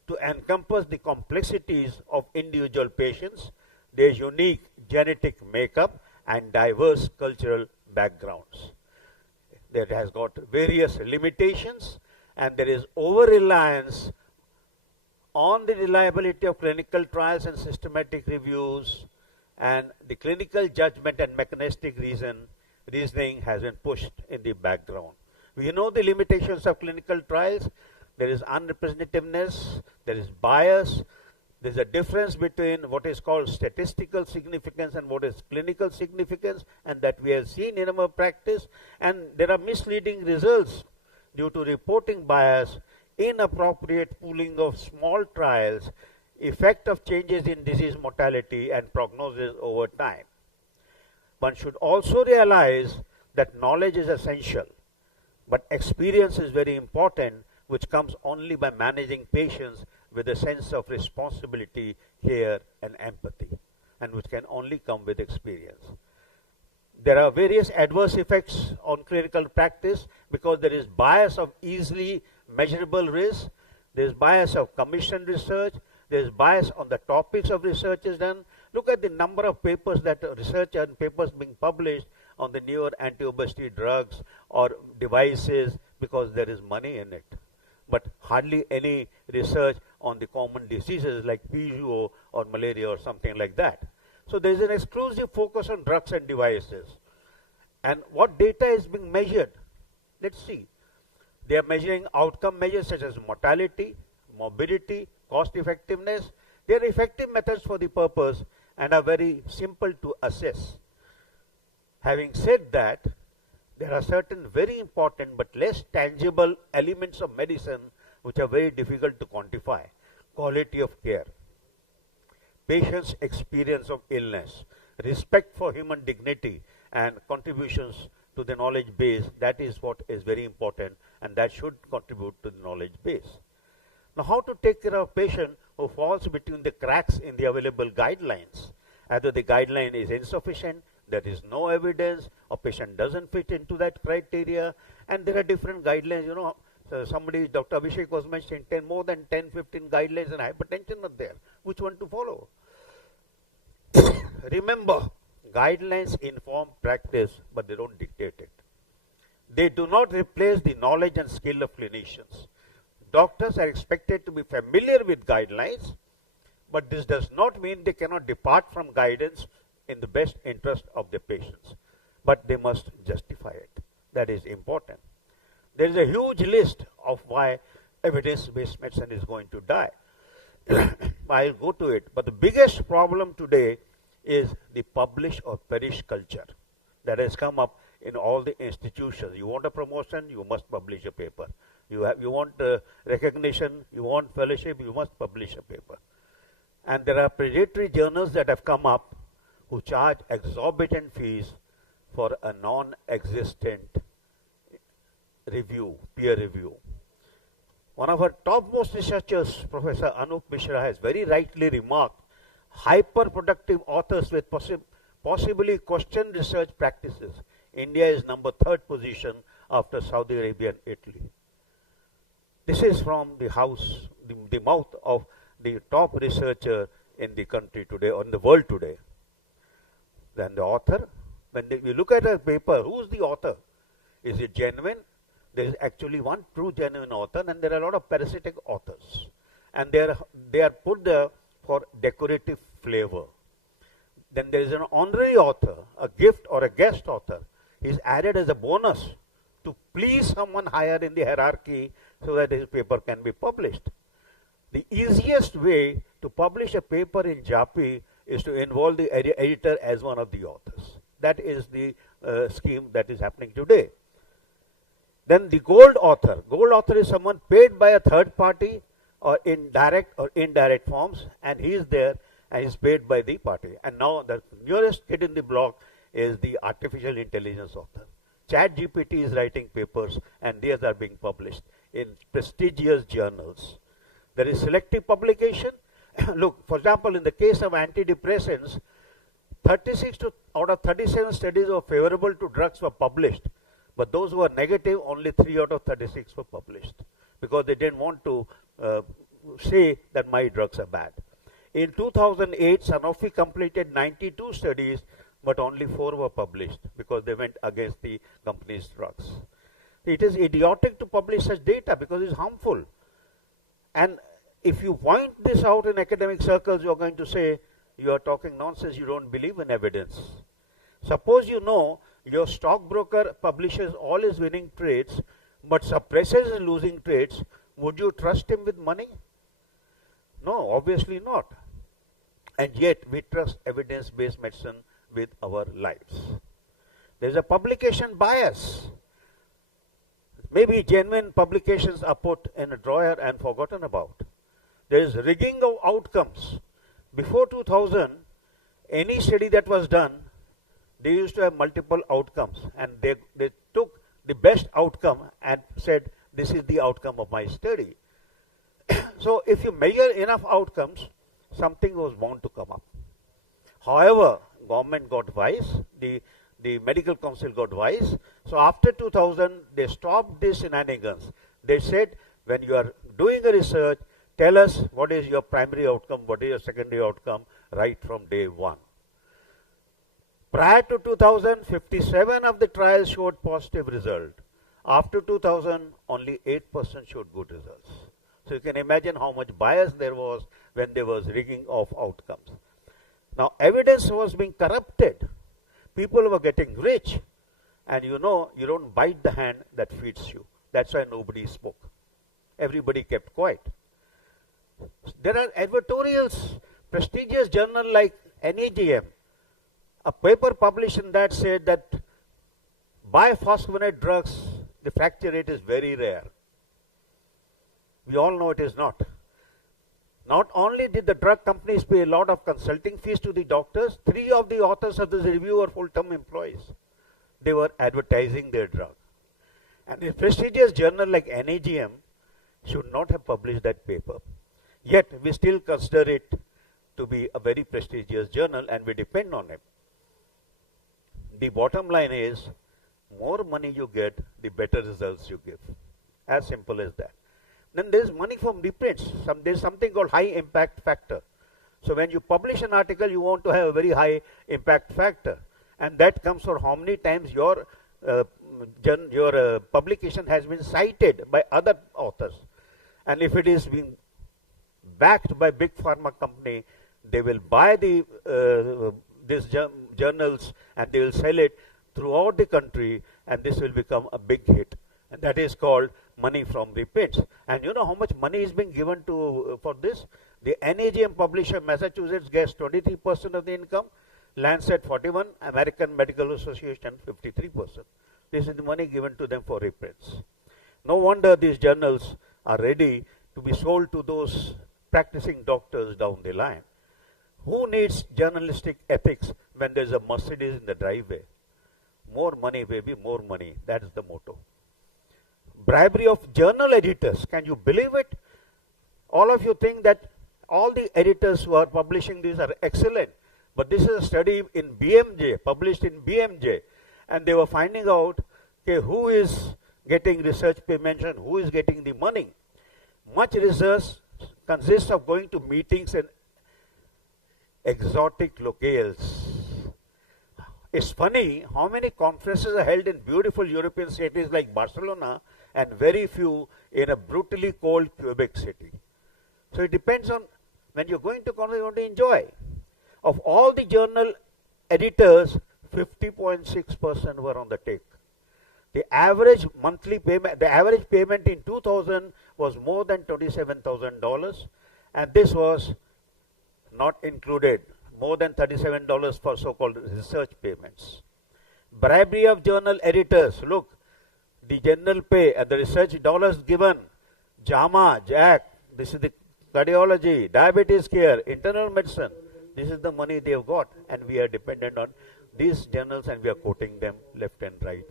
to encompass the complexities of individual patients, their unique genetic makeup, and diverse cultural backgrounds. That has got various limitations, and there is over-reliance on the reliability of clinical trials and systematic reviews, and the clinical judgment and mechanistic reasoning has been pushed in the background. We know the limitations of clinical trials. There is unrepresentativeness, there is bias, there is a difference between what is called statistical significance and what is clinical significance, and that we have seen in our practice, and there are misleading results due to reporting bias, inappropriate pooling of small trials, effect of changes in disease mortality and prognosis over time. One should also realize that knowledge is essential, but experience is very important, which comes only by managing patients with a sense of responsibility, care, and empathy, and which can only come with experience. There are various adverse effects on clinical practice because there is bias of easily measurable risk, there is bias of commissioned research, there is bias on the topics of research is done. Look at the number of papers that research and papers being published on the newer anti-obesity drugs or devices because there is money in it, but hardly any research on the common diseases like PGO or malaria or something like that. So there is an exclusive focus on drugs and devices. And what data is being measured? Let's see. They are measuring outcome measures such as mortality, morbidity, cost effectiveness. They are effective methods for the purpose and are very simple to assess. Having said that, there are certain very important but less tangible elements of medicine which are very difficult to quantify. Quality of care, patient's experience of illness, respect for human dignity, and contributions to the knowledge base. That is what is very important, and that should contribute to the knowledge base. Now, how to take care of a patient who falls between the cracks in the available guidelines? Either the guideline is insufficient, there is no evidence, or patient doesn't fit into that criteria, and there are different guidelines. You know, so somebody, Dr. Abhishek was mentioning more than 10, 15 guidelines, and hypertension are there. Which one to follow? Remember, guidelines inform practice, but they don't dictate it. They do not replace the knowledge and skill of clinicians. Doctors are expected to be familiar with guidelines, but this does not mean they cannot depart from guidance in the best interest of the patients. But they must justify it. That is important. There is a huge list of why evidence-based medicine is going to die. I'll go to it. But the biggest problem today is the publish or perish culture that has come up in all the institutions. You want a promotion, you must publish a paper. You want recognition, you want fellowship, you must publish a paper. And there are predatory journals that have come up who charge exorbitant fees for a non-existent review, peer review. One of our topmost researchers, Professor Anup Mishra, has very rightly remarked, hyper-productive authors with possibly questioned research practices. India is number 3rd position after Saudi Arabia and Italy. This is from the house, the mouth of the top researcher in the country today, or in the world today. Then the author, when we look at a paper, who is the author? Is it genuine? There is actually one true genuine author, and there are a lot of parasitic authors. And they are put there for decorative flavor. Then there is an honorary author, a gift or a guest author. He is added as a bonus to please someone higher in the hierarchy so that his paper can be published. The easiest way to publish a paper in JAPI is to involve the editor as one of the authors. That is the scheme that is happening today. Then the gold author. Gold author is someone paid by a third party or in direct or indirect forms, and he is there and is paid by the party. And now the newest kid in the block is the artificial intelligence author. ChatGPT is writing papers, and these are being published in prestigious journals. There is selective publication. Look, for example, in the case of antidepressants, 36 out of 37 studies were favorable to drugs were published, But those who were negative, only 3 out of 36 were published because they didn't want to say that my drugs are bad. In 2008, Sanofi completed 92 studies, but only 4 were published because they went against the company's drugs. It is idiotic to publish such data because it's harmful. And if you point this out in academic circles, you're going to say, you are talking nonsense, you don't believe in evidence. Suppose you know your stockbroker publishes all his winning trades, but suppresses his losing trades, would you trust him with money? No, obviously not. And yet we trust evidence-based medicine with our lives. There's a publication bias. Maybe genuine publications are put in a drawer and forgotten about. There is rigging of outcomes. Before 2000, any study that was done, they used to have multiple outcomes, and they took the best outcome and said, this is the outcome of my study. So if you measure enough outcomes, something was bound to come up. However, government got wise, the medical council got wise. So after 2000, they stopped these shenanigans. They said, when you are doing a research, tell us what is your primary outcome, what is your secondary outcome, right from day one. Prior to 2000, 57 of the trials showed positive result. After 2000, only 8% showed good results. So you can imagine how much bias there was when there was rigging of outcomes. Now, evidence was being corrupted. People were getting rich. And you know, you don't bite the hand that feeds you. That's why nobody spoke. Everybody kept quiet. There are editorials, prestigious journal like NAGM. A paper published in that said that biphosphonate drugs, the fracture rate is very rare. We all know it is not. Not only did the drug companies pay a lot of consulting fees to the doctors, 3 of the authors of this review were full-time employees. They were advertising their drug. And a prestigious journal like NAGM should not have published that paper. Yet, we still consider it to be a very prestigious journal and we depend on it. The bottom line is, more money you get, the better results you give. As simple as that. Then there is money from reprints. There is something called high impact factor. So when you publish an article, you want to have a very high impact factor. And that comes for how many times your publication has been cited by other authors. And if it is being backed by big pharma company, they will buy these journals and they will sell it throughout the country, and this will become a big hit. And that is called money from reprints. And you know how much money is being given to for this? The NAGM publisher, Massachusetts, gets 23% of the income, Lancet 41%, American Medical Association 53%. This is the money given to them for reprints. No wonder these journals are ready to be sold to those practicing doctors down the line. Who needs journalistic ethics when there's a Mercedes in the driveway? More money, baby, more money. That is the motto. Bribery of journal editors. Can you believe it? All of you think that all the editors who are publishing these are excellent. But this is a study in BMJ, published in BMJ. And they were finding out, okay, who is getting research payments and who is getting the money. Much research consists of going to meetings in exotic locales. It's funny how many conferences are held in beautiful European cities like Barcelona and very few in a brutally cold Quebec city. So it depends on when you're going to conference, you want to enjoy. Of all the journal editors, 50.6% were on the take. The average monthly payment, the average payment in 2000 was more than $27,000, and this was not included, more than $37 for so-called research payments. Bribery of journal editors. Look, the journal pay and the research dollars given, JAMA, JAC, this is the cardiology, diabetes care, internal medicine. This is the money they have got, and we are dependent on these journals and we are quoting them left and right.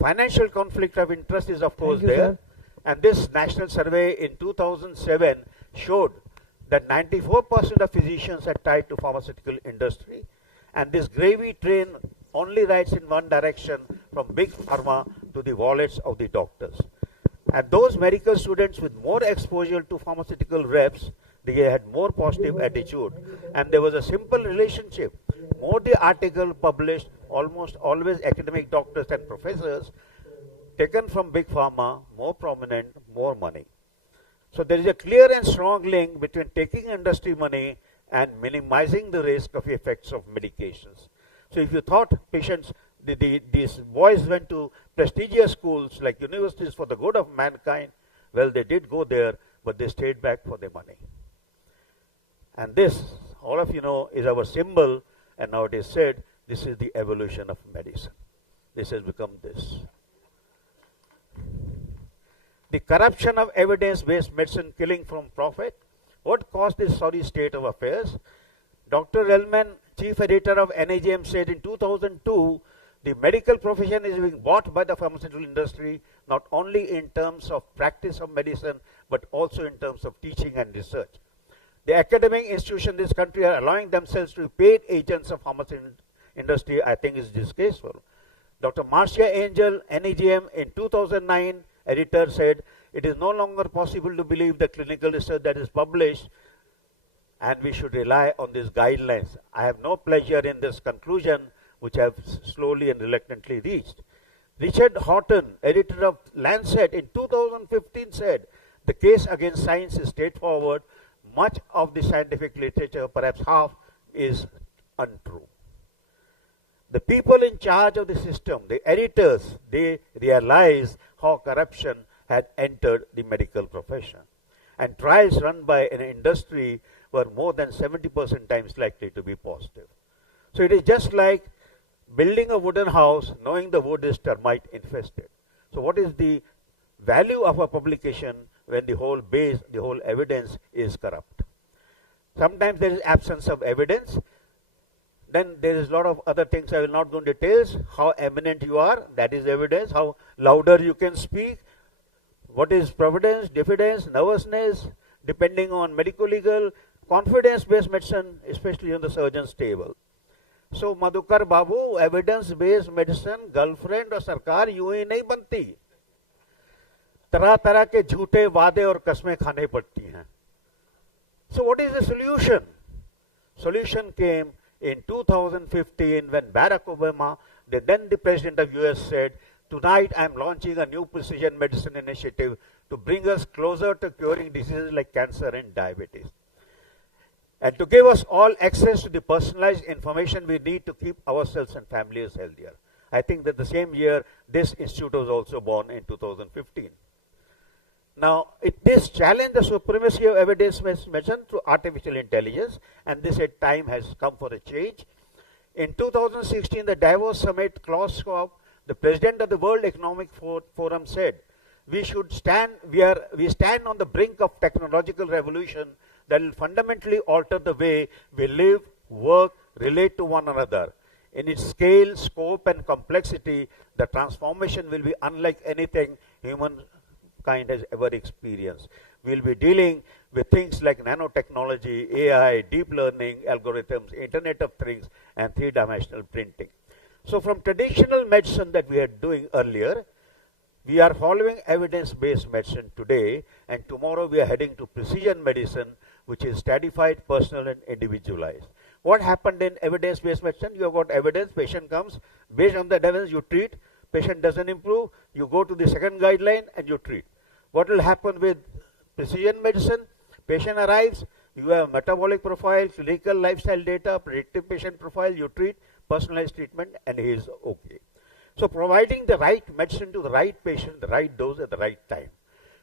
Financial conflict of interest is of course there. Sir. And this national survey in 2007 showed that 94% of physicians are tied to pharmaceutical industry. And this gravy train only writes in one direction, from big pharma to the wallets of the doctors. And those medical students with more exposure to pharmaceutical reps, they had more positive attitude. And there was a simple relationship. More the article published, almost always academic doctors and professors, taken from big pharma, more prominent, more money. So there is a clear and strong link between taking industry money and minimizing the risk of effects of medications. So if you thought patients, these boys went to prestigious schools like universities for the good of mankind, well, they did go there, but they stayed back for their money. And this, all of you know, is our symbol, and now it is said, this is the evolution of medicine. This has become this. The corruption of evidence-based medicine killing from profit. What caused this sorry state of affairs? Dr. Relman, chief editor of NAGM, said in 2002, the medical profession is being bought by the pharmaceutical industry, not only in terms of practice of medicine, but also in terms of teaching and research. The academic institutions in this country are allowing themselves to be paid agents of pharmaceutical industry, I think is disgraceful. Dr. Marcia Angel, NAGM, in 2009, editor said, it is no longer possible to believe the clinical research that is published, and we should rely on these guidelines. I have no pleasure in this conclusion, which I have slowly and reluctantly reached. Richard Horton, editor of Lancet, in 2015 said, the case against science is straightforward. Much of the scientific literature, perhaps half, is untrue. The people in charge of the system, the editors, they realized how corruption had entered the medical profession. And trials run by an industry were more than 70% times likely to be positive. So it is just like building a wooden house, knowing the wood is termite infested. So what is the value of a publication when the whole base, the whole evidence is corrupt? Sometimes there is absence of evidence. Then there is a lot of other things. I will not go into details. How eminent you are, that is evidence. How louder you can speak. What is providence, diffidence, nervousness, depending on medico-legal, confidence-based medicine, especially on the surgeon's table. So Madhukar Babu, evidence-based medicine, girlfriend और सरकार यूं ही नहीं बनती. तरह तरह के झूठे वादे और कस्में खाने पड़ती हैं. So what is the solution? Solution came in 2015 when Barack Obama, then the president of US, said, tonight I am launching a new precision medicine initiative to bring us closer to curing diseases like cancer and diabetes. And to give us all access to the personalized information we need to keep ourselves and families healthier. I think that the same year, this institute was also born in 2015. Now, this challenged the supremacy of evidence-based medicine through artificial intelligence, and they said time has come for a change. In 2016, the Davos Summit, Klaus Schwab, the president of the World Economic Forum, said, we stand on the brink of technological revolution that will fundamentally alter the way we live, work, relate to one another. In its scale, scope, and complexity, the transformation will be unlike anything humankind has ever experienced. We'll be dealing with things like nanotechnology, AI, deep learning, algorithms, Internet of Things, and three-dimensional printing. So from traditional medicine that we are doing earlier, we are following evidence-based medicine today, and tomorrow we are heading to precision medicine, which is stratified, personal, and individualized. What happened in evidence-based medicine? You have got evidence, patient comes, based on the evidence you treat, patient doesn't improve, you go to the second guideline and you treat. What will happen with precision medicine? Patient arrives, you have metabolic profile, clinical lifestyle data, predictive patient profile, you treat, personalized treatment, and he is okay. So providing the right medicine to the right patient, the right dose at the right time.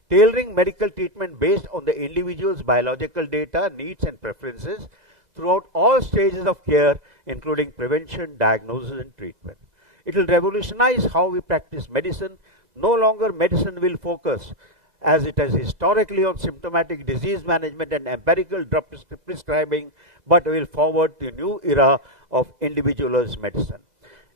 Tailoring medical treatment based on the individual's biological data, needs, and preferences throughout all stages of care, including prevention, diagnosis, and treatment. It will revolutionize how we practice medicine. No longer medicine will focus, as it has historically, on symptomatic disease management and empirical drug prescribing, but will forward to a new era of individualized medicine.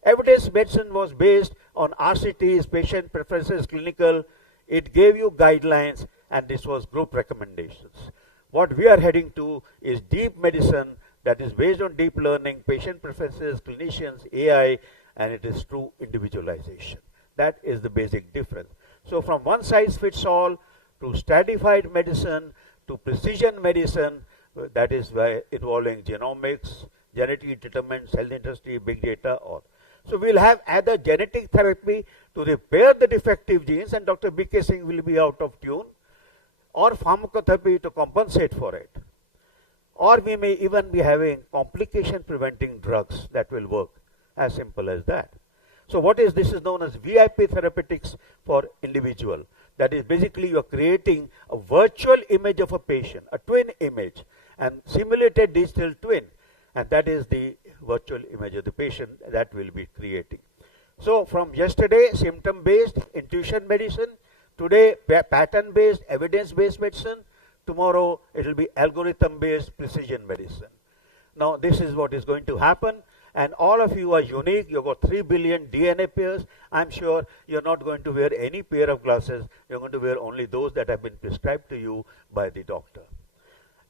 Evidence medicine was based on RCTs, patient preferences, clinical. It gave you guidelines, and this was group recommendations. What we are heading to is deep medicine that is based on deep learning, patient preferences, clinicians, AI, and it is true individualization. That is the basic difference. So from one size fits all to stratified medicine to precision medicine, that is why involving genomics, genetic determinants, health industry, big data, or. So we'll have either genetic therapy to repair the defective genes, and Dr. B.K. Singh will be out of tune, or pharmacotherapy to compensate for it. Or we may even be having complication preventing drugs that will work, as simple as that. So what is this is known as VIP therapeutics for individual. That is basically you are creating a virtual image of a patient, a twin image, and simulated digital twin, and that is the virtual image of the patient that will be creating. So from yesterday, symptom-based intuition medicine, today pattern-based, evidence-based medicine, tomorrow it will be algorithm-based precision medicine. Now this is what is going to happen, and all of you are unique. You've got 3 billion DNA pairs. I'm sure you're not going to wear any pair of glasses. You're going to wear only those that have been prescribed to you by the doctor.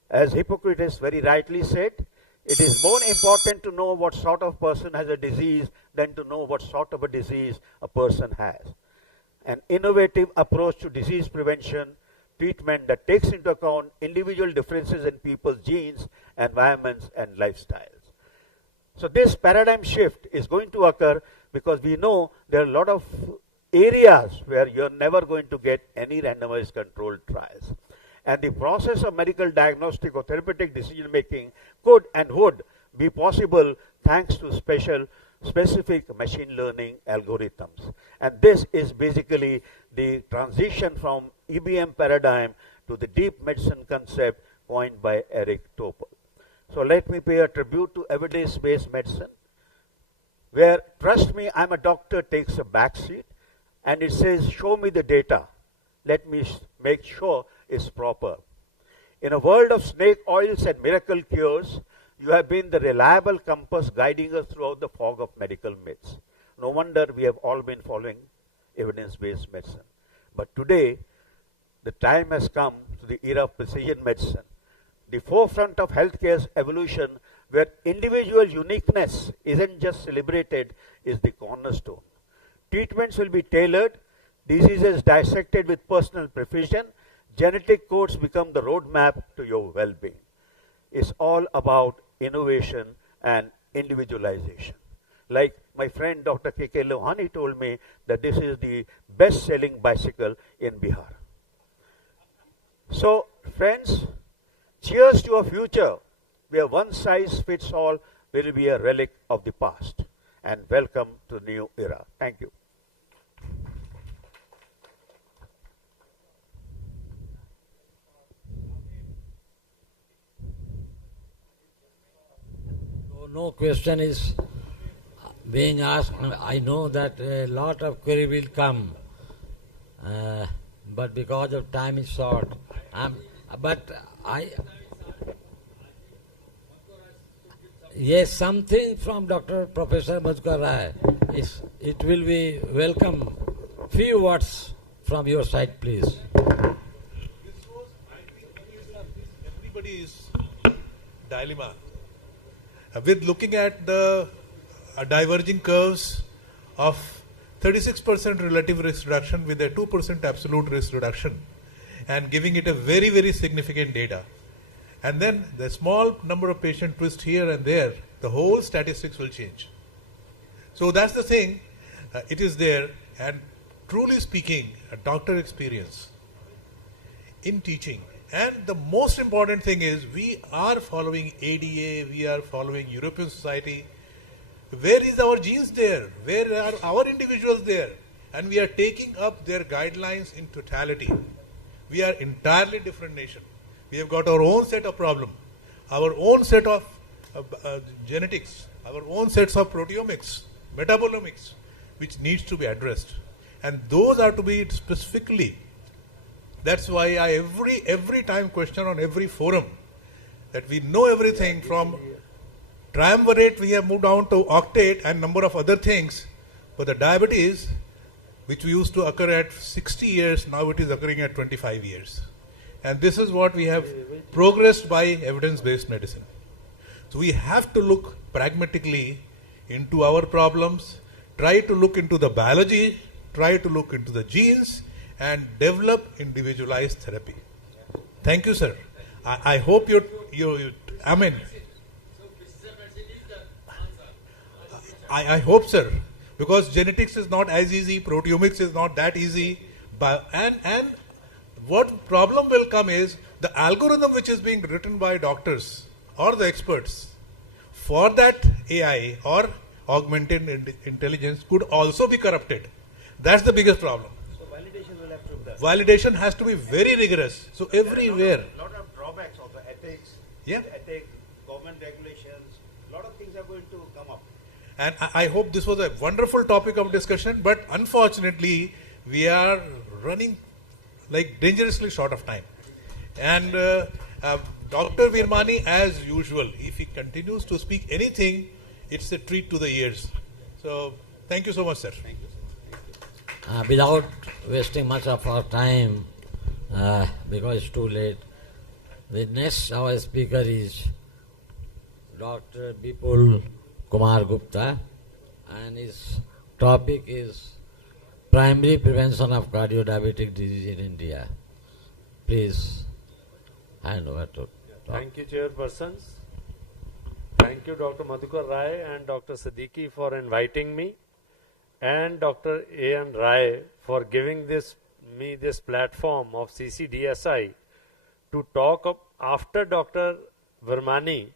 As Hippocrates very rightly said, it is more important to know what sort of person has a disease than to know what sort of a disease a person has. An innovative approach to disease prevention, treatment that takes into account individual differences in people's genes, environments, and lifestyles. So this paradigm shift is going to occur because we know there are a lot of areas where you're never going to get any randomized controlled trials. And the process of medical diagnostic or therapeutic decision making could and would be possible thanks to specific machine learning algorithms. And this is basically the transition from EBM paradigm to the deep medicine concept coined by Eric Topol. So let me pay a tribute to evidence-based medicine, where, trust me, I'm a doctor takes a back seat, and it says, show me the data. Let me make sure it's proper. In a world of snake oils and miracle cures, you have been the reliable compass guiding us throughout the fog of medical myths. No wonder we have all been following evidence-based medicine. But today, the time has come to the era of precision medicine, the forefront of healthcare's evolution, where individual uniqueness isn't just celebrated, is the cornerstone. Treatments will be tailored, diseases dissected with personal precision, genetic codes become the roadmap to your well-being. It's all about innovation and individualization. Like my friend Dr. K.K. Lohani told me that this is the best-selling bicycle in Bihar. So, friends, cheers to a future where one size fits all will be a relic of the past. And welcome to the new era. Thank you. No question is being asked. I know that a lot of query will come, but because of time is short, yes, something from Dr. Professor Madhukar Rai. It will be welcome. Few words from your side, please. Everybody's dilemma. With looking at the diverging curves of 36% relative risk reduction with a 2% absolute risk reduction, and giving it a very, very significant data. And then the small number of patient twist here and there, the whole statistics will change. So that's the thing, it is there, and truly speaking, a doctor experience in teaching. And the most important thing is we are following ADA, we are following European Society. Where is our genes there? Where are our individuals there? And we are taking up their guidelines in totality. We are entirely different nation. We have got our own set of problem, our own set of genetics, our own sets of proteomics, metabolomics, which needs to be addressed. And those are to be specifically. That's why I every time question on every forum that we know everything from triumvirate, we have moved down to octet and number of other things, but the diabetes, which used to occur at 60 years, now it is occurring at 25 years. And this is what we have progressed by evidence-based medicine. So we have to look pragmatically into our problems, try to look into the biology, try to look into the genes, and develop individualized therapy. Thank you, sir. I hope I mean, I hope, sir, because genetics is not as easy, proteomics is not that easy, and what problem will come is the algorithm which is being written by doctors or the experts for that AI or augmented intelligence could also be corrupted. That's the biggest problem. So validation will have to be done. Validation has to be very rigorous. So everywhere. A lot of drawbacks of the ethics, government regulations, a lot of things are going to come up. And I hope this was a wonderful topic of discussion, but unfortunately, we are running like dangerously short of time. And Dr. Virmani, as usual, if he continues to speak anything, it's a treat to the ears. So, thank you so much, sir. Thank you. Without wasting much of our time, because it's too late, the next our speaker is Dr. Bipul Kumar Gupta, and his topic is primary prevention of cardiodiabetic disease in India. Please hand over to Thank you, chairpersons. Thank you, Dr. Madhukar Rai and Dr. Siddiqui for inviting me, and Dr. A.N. Rai for giving me this platform of CCDSI to talk after Dr. Virmani.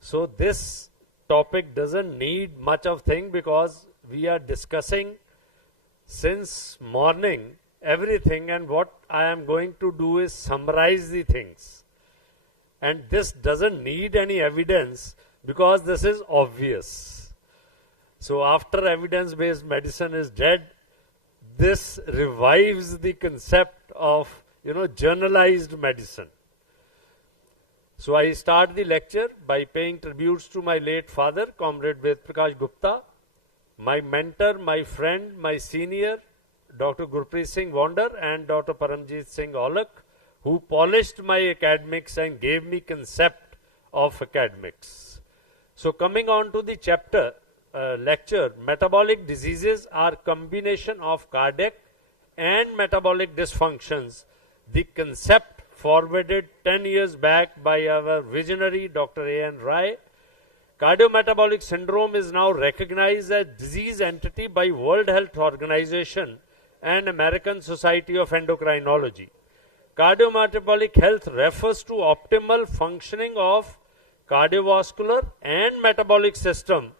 So this topic doesn't need much of thing because we are discussing since morning everything, and what I am going to do is summarize the things. And this doesn't need any evidence because this is obvious. So after evidence-based medicine is dead, this revives the concept of, generalized medicine. So I start the lecture by paying tributes to my late father, Comrade Ved Prakash Gupta, my mentor, my friend, my senior, Dr. Gurpreet Singh Wander and Dr. Paramjit Singh Aulak, who polished my academics and gave me concept of academics. So coming on to the chapter, lecture, metabolic diseases are combination of cardiac and metabolic dysfunctions. The concept forwarded 10 years back by our visionary Dr. A.N. Rai. Cardiometabolic syndrome is now recognized as disease entity by World Health Organization and American Society of Endocrinology. Cardiometabolic health refers to optimal functioning of cardiovascular and metabolic system,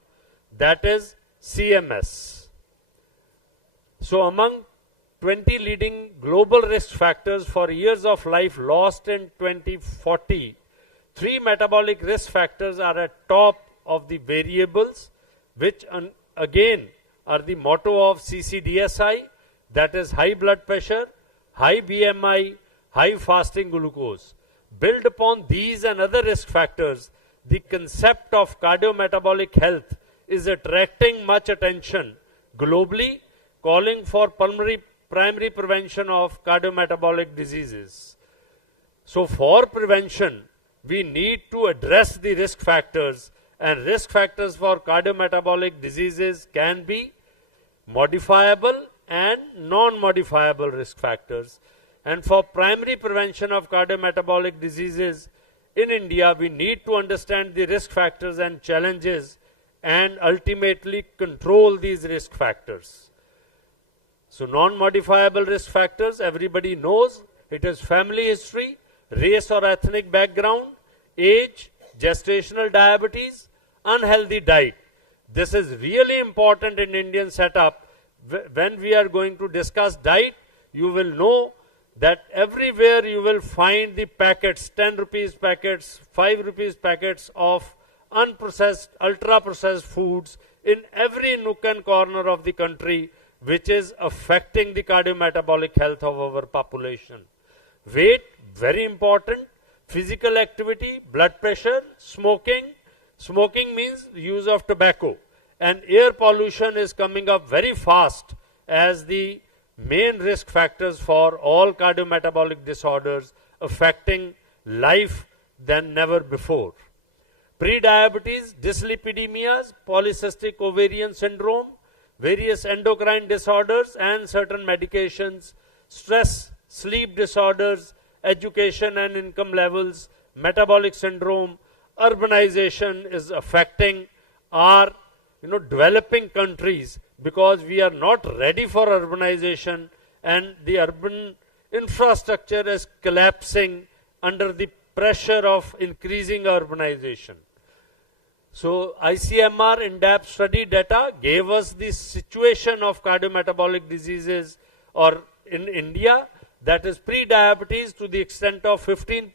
that is CMS. So among 20 leading global risk factors for years of life lost in 2040, 3 metabolic risk factors are at top of the variables, which again are the motto of CCDSI, that is high blood pressure, high BMI, high fasting glucose. Build upon these and other risk factors, the concept of cardiometabolic health is attracting much attention globally, calling for primary prevention of cardiometabolic diseases. So for prevention, we need to address the risk factors, and risk factors for cardiometabolic diseases can be modifiable and non-modifiable risk factors. And for primary prevention of cardiometabolic diseases in India, we need to understand the risk factors and challenges and ultimately control these risk factors. So non-modifiable risk factors, everybody knows, it is family history, race or ethnic background, age, gestational diabetes, unhealthy diet. This is really important in Indian setup. When we are going to discuss diet, you will know that everywhere you will find the packets, 10 rupees packets, 5 rupees packets of unprocessed, ultra-processed foods in every nook and corner of the country, which is affecting the cardiometabolic health of our population. Weight, very important. Physical activity, blood pressure, smoking. Smoking means use of tobacco. And air pollution is coming up very fast as the main risk factors for all cardiometabolic disorders affecting life than never before. Prediabetes, dyslipidemias, polycystic ovarian syndrome, various endocrine disorders and certain medications, stress, sleep disorders, education and income levels, metabolic syndrome, urbanization is affecting our developing countries because we are not ready for urbanization and the urban infrastructure is collapsing under the pressure of increasing urbanization. So ICMR in-depth study data gave us the situation of cardiometabolic diseases or in India, that is pre-diabetes to the extent of 15%,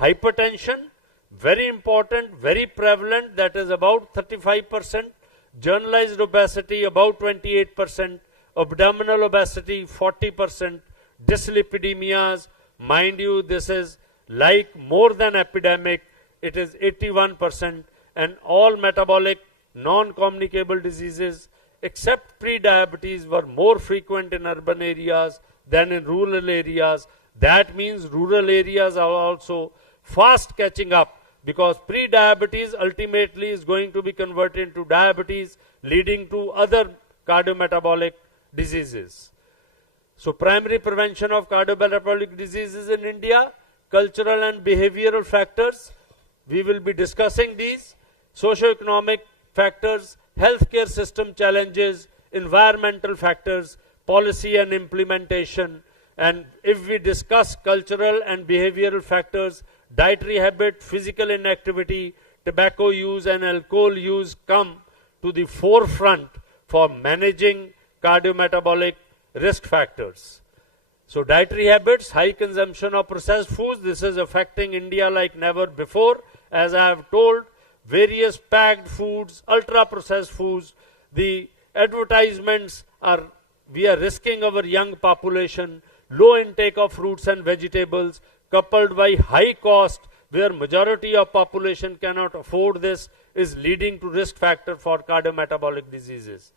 hypertension, very important, very prevalent, that is about 35%, generalized obesity about 28%, abdominal obesity 40%, dyslipidemias, mind you, this is like more than epidemic, it is 81%, and all metabolic non-communicable diseases except pre-diabetes were more frequent in urban areas than in rural areas. That means rural areas are also fast catching up because pre-diabetes ultimately is going to be converted into diabetes, leading to other cardiometabolic diseases. So primary prevention of cardiometabolic diseases in India, cultural and behavioral factors, we will be discussing these, socioeconomic factors, healthcare system challenges, environmental factors, policy and implementation. And if we discuss cultural and behavioral factors, dietary habit, physical inactivity, tobacco use and alcohol use come to the forefront for managing cardiometabolic risk factors. So dietary habits, high consumption of processed foods, this is affecting India like never before. As I have told, various packed foods, ultra processed foods, the advertisements are, we are risking our young population, low intake of fruits and vegetables, coupled by high cost, where majority of population cannot afford this, is leading to risk factor for cardiometabolic diseases.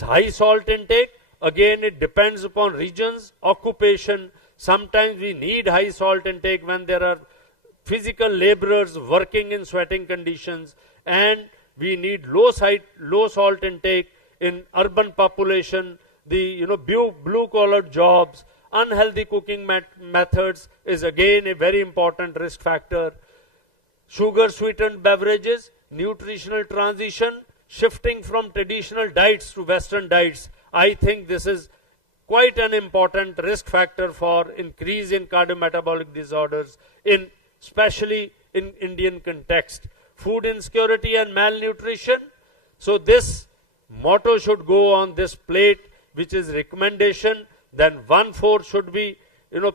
High salt intake, again it depends upon regions, occupation. Sometimes we need high salt intake when there are physical laborers working in sweating conditions, and we need low salt intake in urban population. The blue collar jobs, unhealthy cooking methods is again a very important risk factor. Sugar sweetened beverages, nutritional transition, shifting from traditional diets to Western diets. I think this is quite an important risk factor for increase in cardiometabolic disorders, especially in Indian context. Food insecurity and malnutrition. So this motto should go on this plate, which is recommendation. Then 1/4 should be,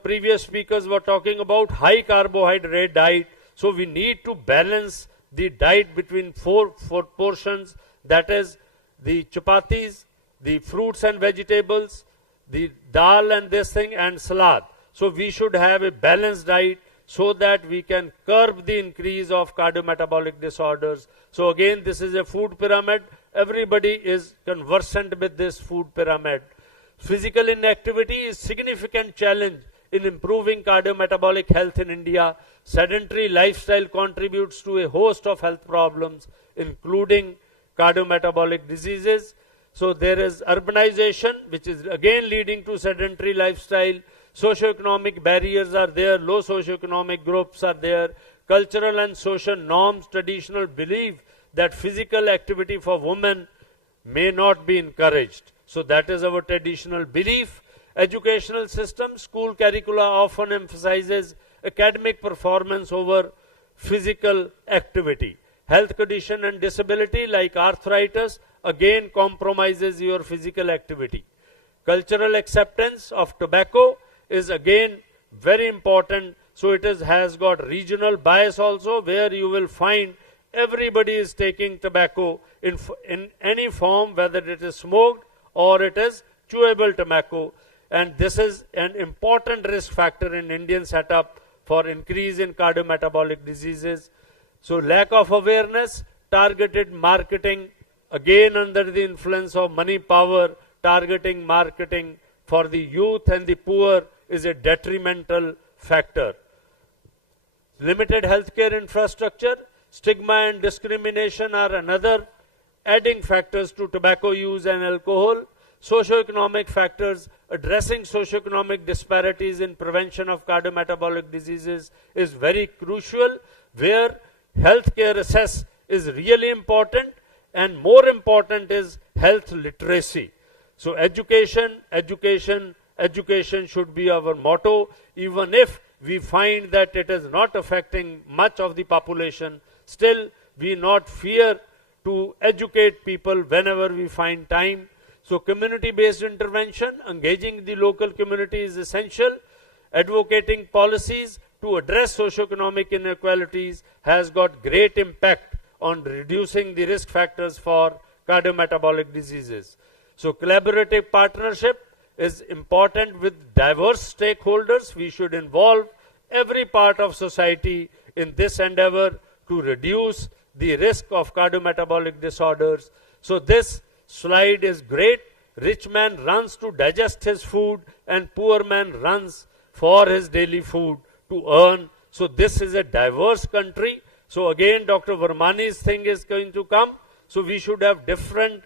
previous speakers were talking about high carbohydrate diet. So we need to balance the diet between four portions, that is the chapatis, the fruits and vegetables, the dal and this thing, and salad. So we should have a balanced diet so that we can curb the increase of cardiometabolic disorders. So again, this is a food pyramid. Everybody is conversant with this food pyramid. Physical inactivity is a significant challenge in improving cardiometabolic health in India. Sedentary lifestyle contributes to a host of health problems, including cardiometabolic diseases. So there is urbanization, which is again leading to sedentary lifestyle. Socioeconomic barriers are there, low socioeconomic groups are there. Cultural and social norms, traditional belief that physical activity for women may not be encouraged. So that is our traditional belief. Educational system, school curricula often emphasizes academic performance over physical activity. Health condition and disability like arthritis again compromises your physical activity. Cultural acceptance of tobacco is again very important. So it has got regional bias also, where you will find everybody is taking tobacco in any form, whether it is smoked or it is chewable tobacco. And this is an important risk factor in Indian setup for increase in cardiometabolic diseases. So lack of awareness, targeted marketing, again under the influence of money power, targeting marketing for the youth and the poor is a detrimental factor. Limited healthcare infrastructure, stigma and discrimination are another adding factors to tobacco use and alcohol. Socioeconomic factors, addressing socioeconomic disparities in prevention of cardiometabolic diseases is very crucial, where healthcare access is really important, and more important is health literacy. So education, education, education should be our motto, even if we find that it is not affecting much of the population. Still, we not fear to educate people whenever we find time. So community-based intervention, engaging the local community is essential. Advocating policies to address socioeconomic inequalities has got great impact on reducing the risk factors for cardiometabolic diseases. So collaborative partnership is important with diverse stakeholders. We should involve every part of society in this endeavor to reduce the risk of cardiometabolic disorders. So this slide is great. Rich man runs to digest his food and poor man runs for his daily food to earn. So this is a diverse country. So again, Dr. Varmani's thing is going to come. So we should have different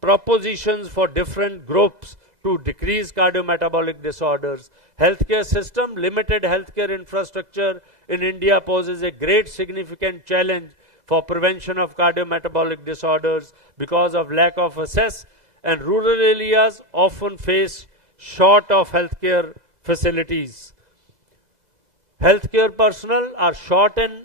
propositions for different groups to decrease cardiometabolic disorders. Healthcare system, limited healthcare infrastructure in India poses a great significant challenge for prevention of cardiometabolic disorders because of lack of access, and rural areas often face short of healthcare facilities. Healthcare personnel are short in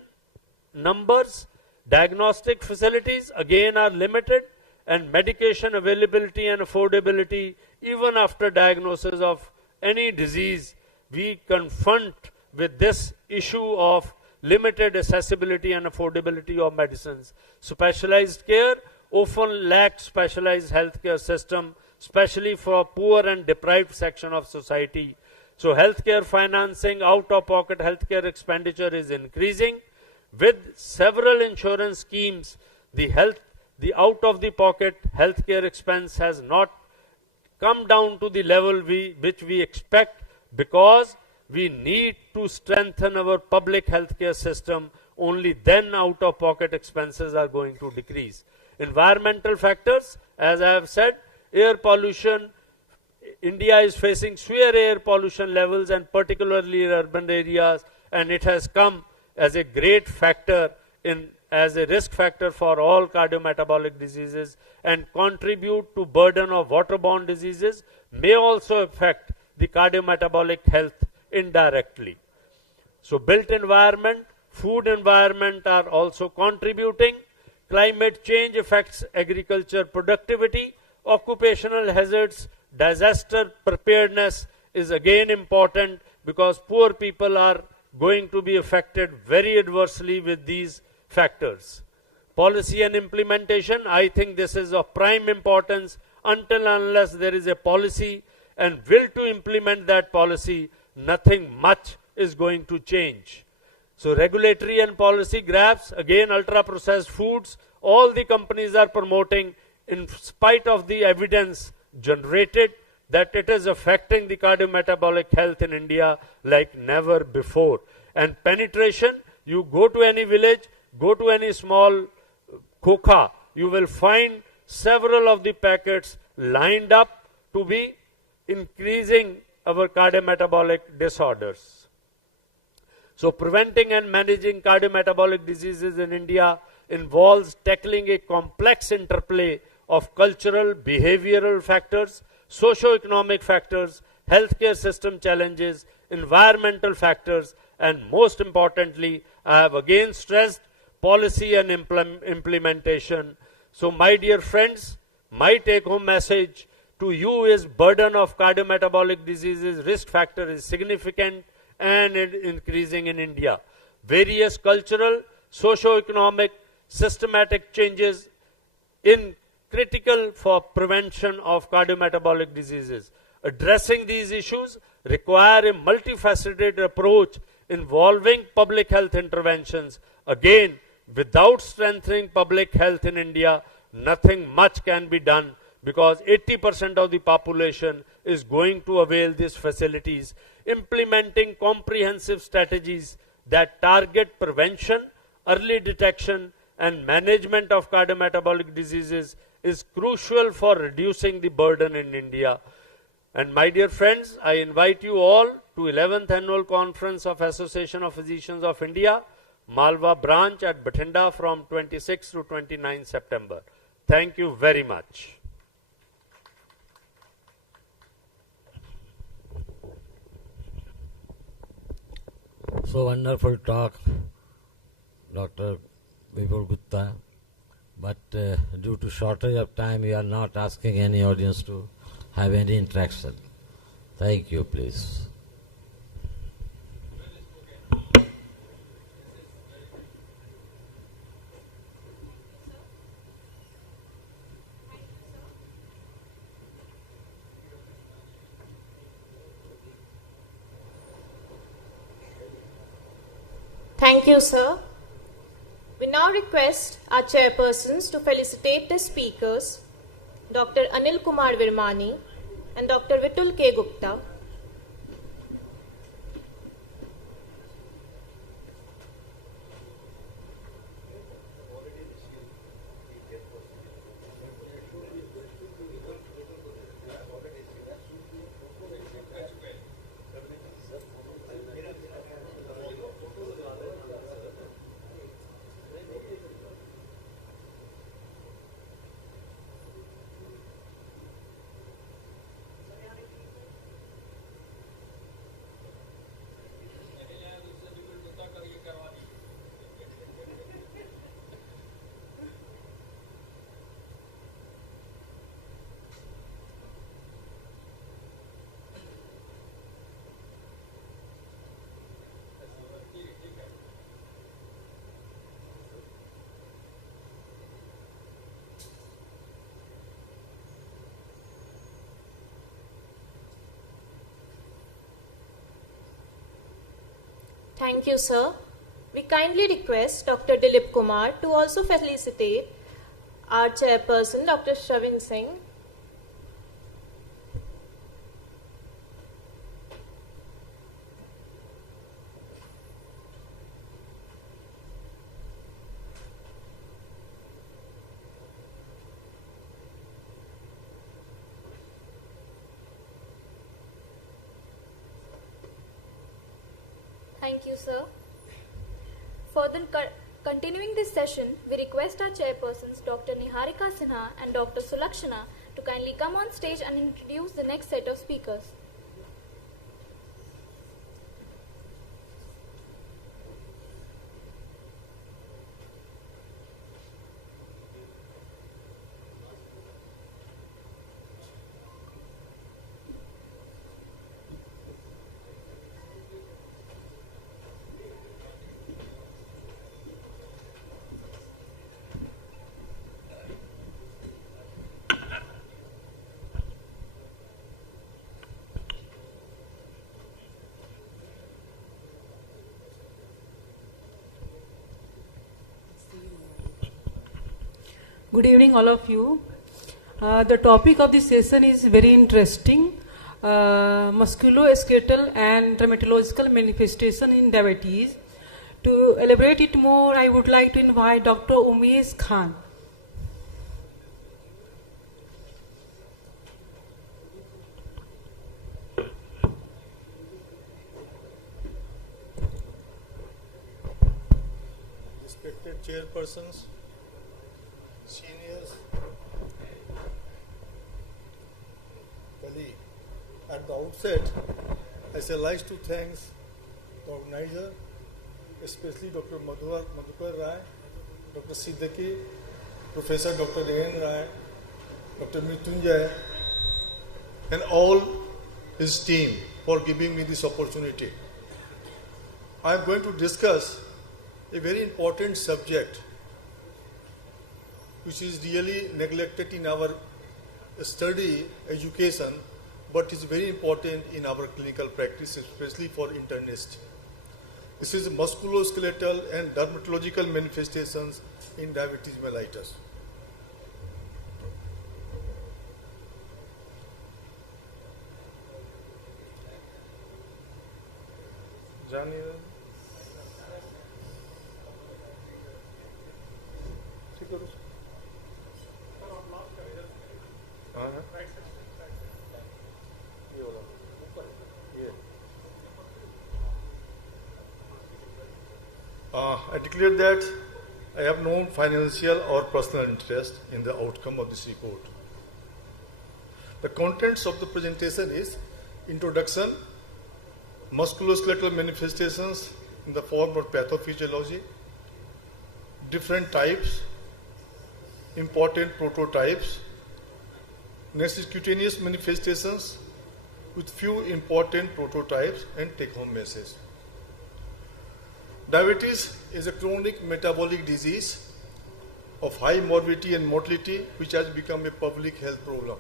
numbers. Diagnostic facilities again are limited, and medication availability and affordability, even after diagnosis of any disease, we confront with this issue of limited accessibility and affordability of medicines. Specialized care often lacks specialized healthcare system, especially for poor and deprived section of society. So healthcare financing, out-of-pocket healthcare expenditure is increasing. With several insurance schemes, the out-of-the-pocket healthcare expense has not come down to the level which we expect, because we need to strengthen our public healthcare system. Only then out-of-pocket expenses are going to decrease. Environmental factors, as I have said, air pollution. India is facing severe air pollution levels, and particularly in urban areas, and it has come as a great factor as a risk factor for all cardiometabolic diseases, and contribute to burden of waterborne diseases, may also affect the cardiometabolic health indirectly. So built environment, food environment are also contributing. Climate change affects agriculture productivity. Occupational hazards, disaster preparedness is again important, because poor people are going to be affected very adversely with these factors. Policy and implementation, I think this is of prime importance. Until and unless there is a policy and will to implement that policy, nothing much is going to change. So regulatory and policy graphs, again ultra-processed foods, all the companies are promoting in spite of the evidence generated that it is affecting the cardiometabolic health in India like never before. And penetration, you go to any village, go to any small khokha, you will find several of the packets lined up to be increasing our cardiometabolic disorders. So preventing and managing cardiometabolic diseases in India involves tackling a complex interplay of cultural, behavioral factors, socio-economic factors, healthcare system challenges, environmental factors, and most importantly, I have again stressed policy and implementation. So my dear friends, my take-home message to you is burden of cardiometabolic diseases risk factor is significant and increasing in India. Various cultural, socio-economic, systematic changes in critical for prevention of cardiometabolic diseases. Addressing these issues require a multifaceted approach involving public health interventions. Again, without strengthening public health in India, nothing much can be done, because 80% of the population is going to avail these facilities. Implementing comprehensive strategies that target prevention, early detection, and management of cardiometabolic diseases is crucial for reducing the burden in India. And my dear friends, I invite you all to 11th Annual Conference of Association of Physicians of India, Malwa branch at Bathinda from 26 to 29 September. Thank you very much. So wonderful talk, Dr. Vipul Gupta. But due to shortage of time, we are not asking any audience to have any interaction. Thank you, please. Thank you, sir. We now request our chairpersons to felicitate the speakers, Dr. Anil Kumar Virmani and Dr. Vitul K. Gupta. Thank you, sir. We kindly request Dr. Dilip Kumar to also felicitate our chairperson, Dr. Shavin Singh. Thank you, sir. Further continuing this session, we request our chairpersons, Dr. Niharika Sinha and Dr. Sulakshana, to kindly come on stage and introduce the next set of speakers. Good evening, all of you. The topic of this session is very interesting. Musculoskeletal and dermatological manifestation in diabetes. To elaborate it more, I would like to invite Dr. Umesh Khan. Respected chairpersons, seniors, colleagues. At the outset, I shall like to thank the organizer, especially Dr. Madhukar Rai, Dr. Siddiqui, Professor Dr. A.N. Rai, Dr. Mrityunjay, and all his team for giving me this opportunity. I am going to discuss a very important subject which is really neglected in our study, education, but is very important in our clinical practice, especially for internists. This is musculoskeletal and dermatological manifestations in diabetes mellitus. I declare that I have no financial or personal interest in the outcome of this report. The contents of the presentation is introduction, musculoskeletal manifestations in the form of pathophysiology, different types, important prototypes. Next is cutaneous manifestations with few important prototypes and take-home message. Diabetes is a chronic metabolic disease of high morbidity and mortality which has become a public health problem.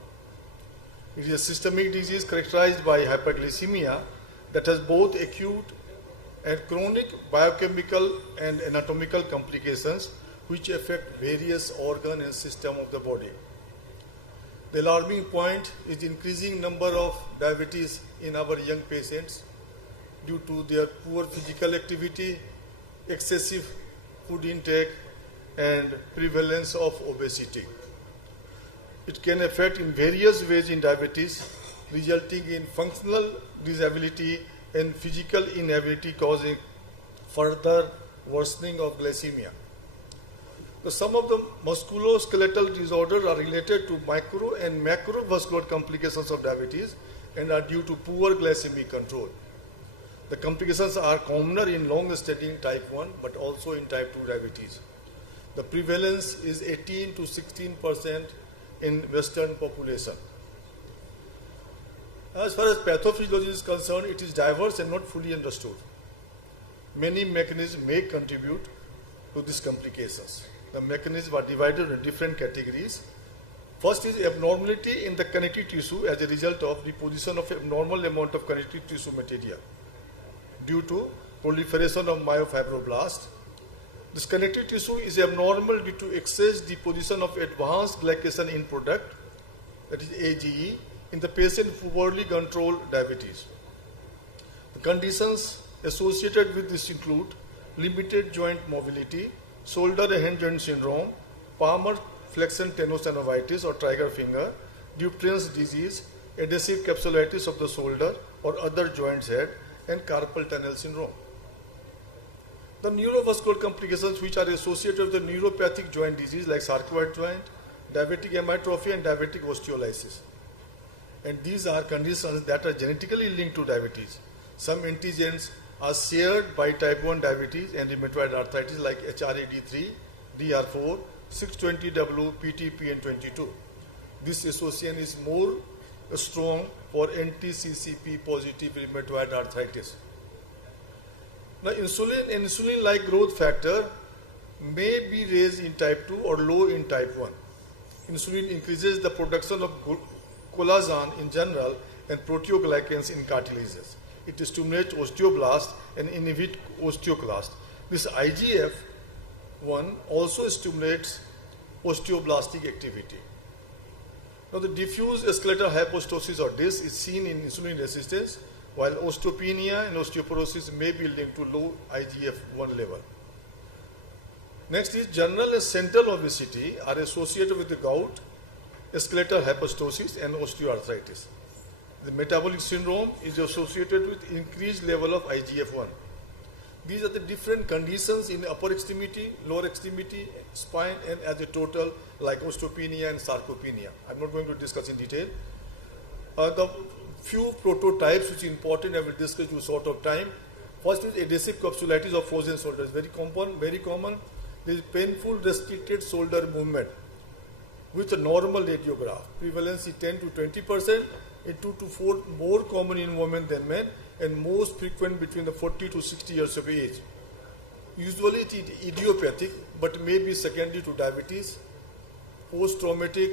It is a systemic disease characterized by hyperglycemia that has both acute and chronic biochemical and anatomical complications which affect various organs and systems of the body. The alarming point is the increasing number of diabetes in our young patients due to their poor physical activity, excessive food intake, and prevalence of obesity. It can affect in various ways in diabetes, resulting in functional disability and physical inability, causing further worsening of glycemia. Some of the musculoskeletal disorders are related to micro and macrovascular complications of diabetes and are due to poor glycemic control. The complications are commoner in long-standing type 1 but also in type 2 diabetes. The prevalence is 18 to 16% in Western population. As far as pathophysiology is concerned, it is diverse and not fully understood. Many mechanisms may contribute to these complications. The mechanisms are divided into different categories. First is abnormality in the connective tissue as a result of deposition of abnormal amount of connective tissue material due to proliferation of myofibroblasts. This connective tissue is abnormal due to excess deposition of advanced glycation end product, that is AGE, in the patient who poorly controlled diabetes. The conditions associated with this include limited joint mobility, shoulder and hand joint syndrome, palmar flexion tenosynovitis or trigger finger, Dupuytren's disease, adhesive capsulitis of the shoulder or other joints head, and carpal tunnel syndrome. The neurovascular complications which are associated with the neuropathic joint disease like sarcoid joint, diabetic amyotrophy, and diabetic osteolysis. And these are conditions that are genetically linked to diabetes. Some antigens are shared by type 1 diabetes and rheumatoid arthritis like HRAD3, DR4, 620W, PTP, and 22. This association is more strong for anti-CCP positive rheumatoid arthritis. Now, insulin and insulin-like growth factor may be raised in type 2 or low in type 1. Insulin increases the production of collagen in general and proteoglycans in cartilages. It stimulates osteoblasts and inhibits osteoclast. This IGF-1 also stimulates osteoblastic activity. Now, the diffuse skeletal hypostosis or DIS is seen in insulin resistance, while osteopenia and osteoporosis may be linked to low IGF-1 level. Next is general and central obesity are associated with the gout, skeletal hypostosis, and osteoarthritis. The metabolic syndrome is associated with increased level of IGF-1. These are the different conditions in upper extremity, lower extremity, spine, and as a total like osteopenia and sarcopenia. I'm not going to discuss in detail. The few prototypes which are important, I will discuss due short of time. First is adhesive capsulitis of frozen shoulders. Very common. There is painful restricted shoulder movement with a normal radiograph. Prevalence is 10 to 20%, and 2 to 4 more common in women than men, and most frequent between the 40 to 60 years of age. Usually it is idiopathic, but may be secondary to diabetes, post-traumatic,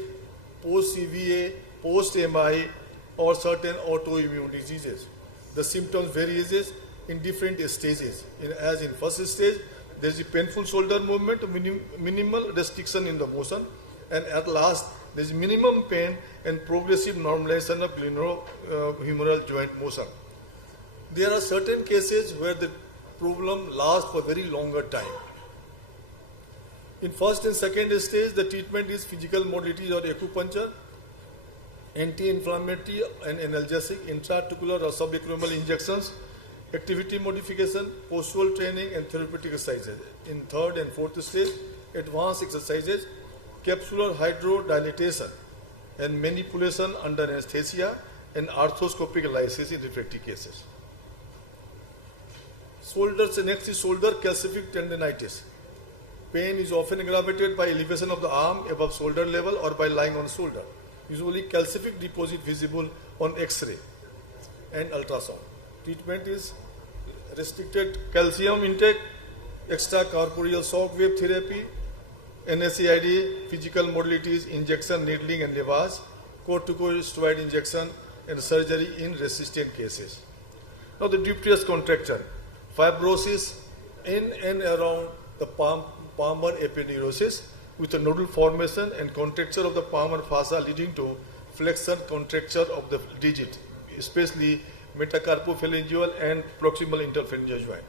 post-CVA, post-MI, or certain autoimmune diseases. The symptoms vary in different stages. As in first stage, there is a painful shoulder movement, minimal restriction in the motion, and at last there is minimum pain and progressive normalization of glenohumeral joint motion. There are certain cases where the problem lasts for very longer time. In first and second stage, the treatment is physical modalities or acupuncture, anti-inflammatory and analgesic, intra-articular or subacromial injections, activity modification, postural training and therapeutic exercises. In third and fourth stage, advanced exercises, capsular hydrodilation and manipulation under anesthesia and arthroscopic lysis in refractory cases. Shoulders, next is shoulder calcific tendinitis. Pain is often aggravated by elevation of the arm above shoulder level or by lying on shoulder. Usually calcific deposit visible on X-ray and ultrasound. Treatment is restricted calcium intake, extracorporeal shock wave therapy, NSAID, physical modalities, injection, needling and lavage, corticosteroid injection and surgery in resistant cases. Now the ductus contraction, fibrosis in and around the palmar aponeurosis with a nodal formation and contracture of the palmar fascia leading to flexion contracture of the digit, especially metacarpophalangeal and proximal interphalangeal joint.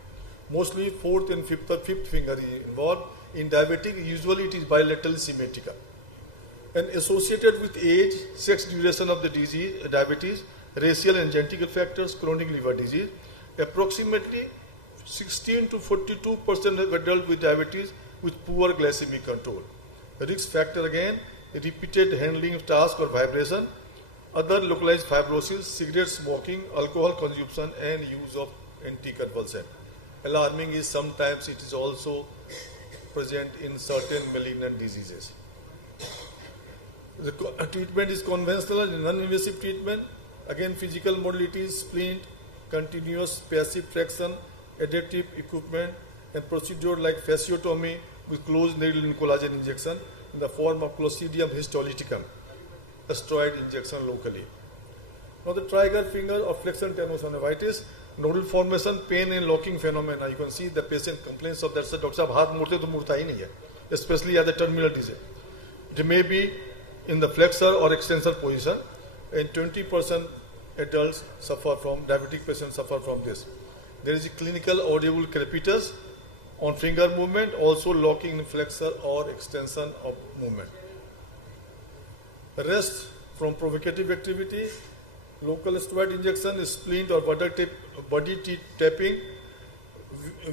Mostly fourth and fifth finger is involved. In diabetic, usually it is bilaterally symmetrical. And associated with age, sex, duration of the disease, diabetes, racial and genetic factors, chronic liver disease, approximately 16 to 42% of adults with diabetes with poor glycemic control. The risk factor again, repeated handling of task or vibration, other localized fibrosis, cigarette smoking, alcohol consumption and use of anticonvulsant. Alarming is sometimes it is also present in certain malignant diseases. The treatment is conventional and non-invasive treatment. Again, physical modalities, splint, continuous passive traction, adaptive equipment, and procedure like fasciotomy with closed needle and collagen injection in the form of Clostridium histolyticum, a steroid injection locally. Now the trigger finger or flexion tenosynovitis, nodal formation, pain and locking phenomena. You can see the patient complains of that. So, Dr. Sahab, हाथ मुड़ते तो मुड़ता ही नहीं है, especially at the terminal disease. It may be in the flexor or extensor position, and 20% adults suffer from, diabetic patients suffer from this. There is a clinical audible crepitus on finger movement, also locking in flexor or extension of movement. Rest from provocative activity, local steroid injection, splint or body tapping,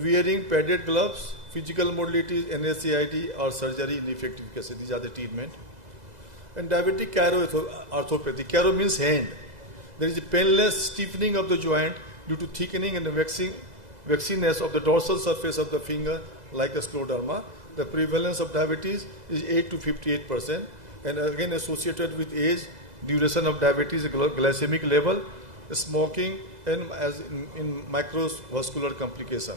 wearing padded gloves, physical modalities, NSAID or surgery in effective cases. These are the treatment. And diabetic chiroarthropathy. Chiro means hand. There is a painless stiffening of the joint due to thickening and waxiness of the dorsal surface of the finger like a scleroderma. The prevalence of diabetes is 8 to 58%, and again associated with age, duration of diabetes, glycemic level, smoking, and as in microvascular complication.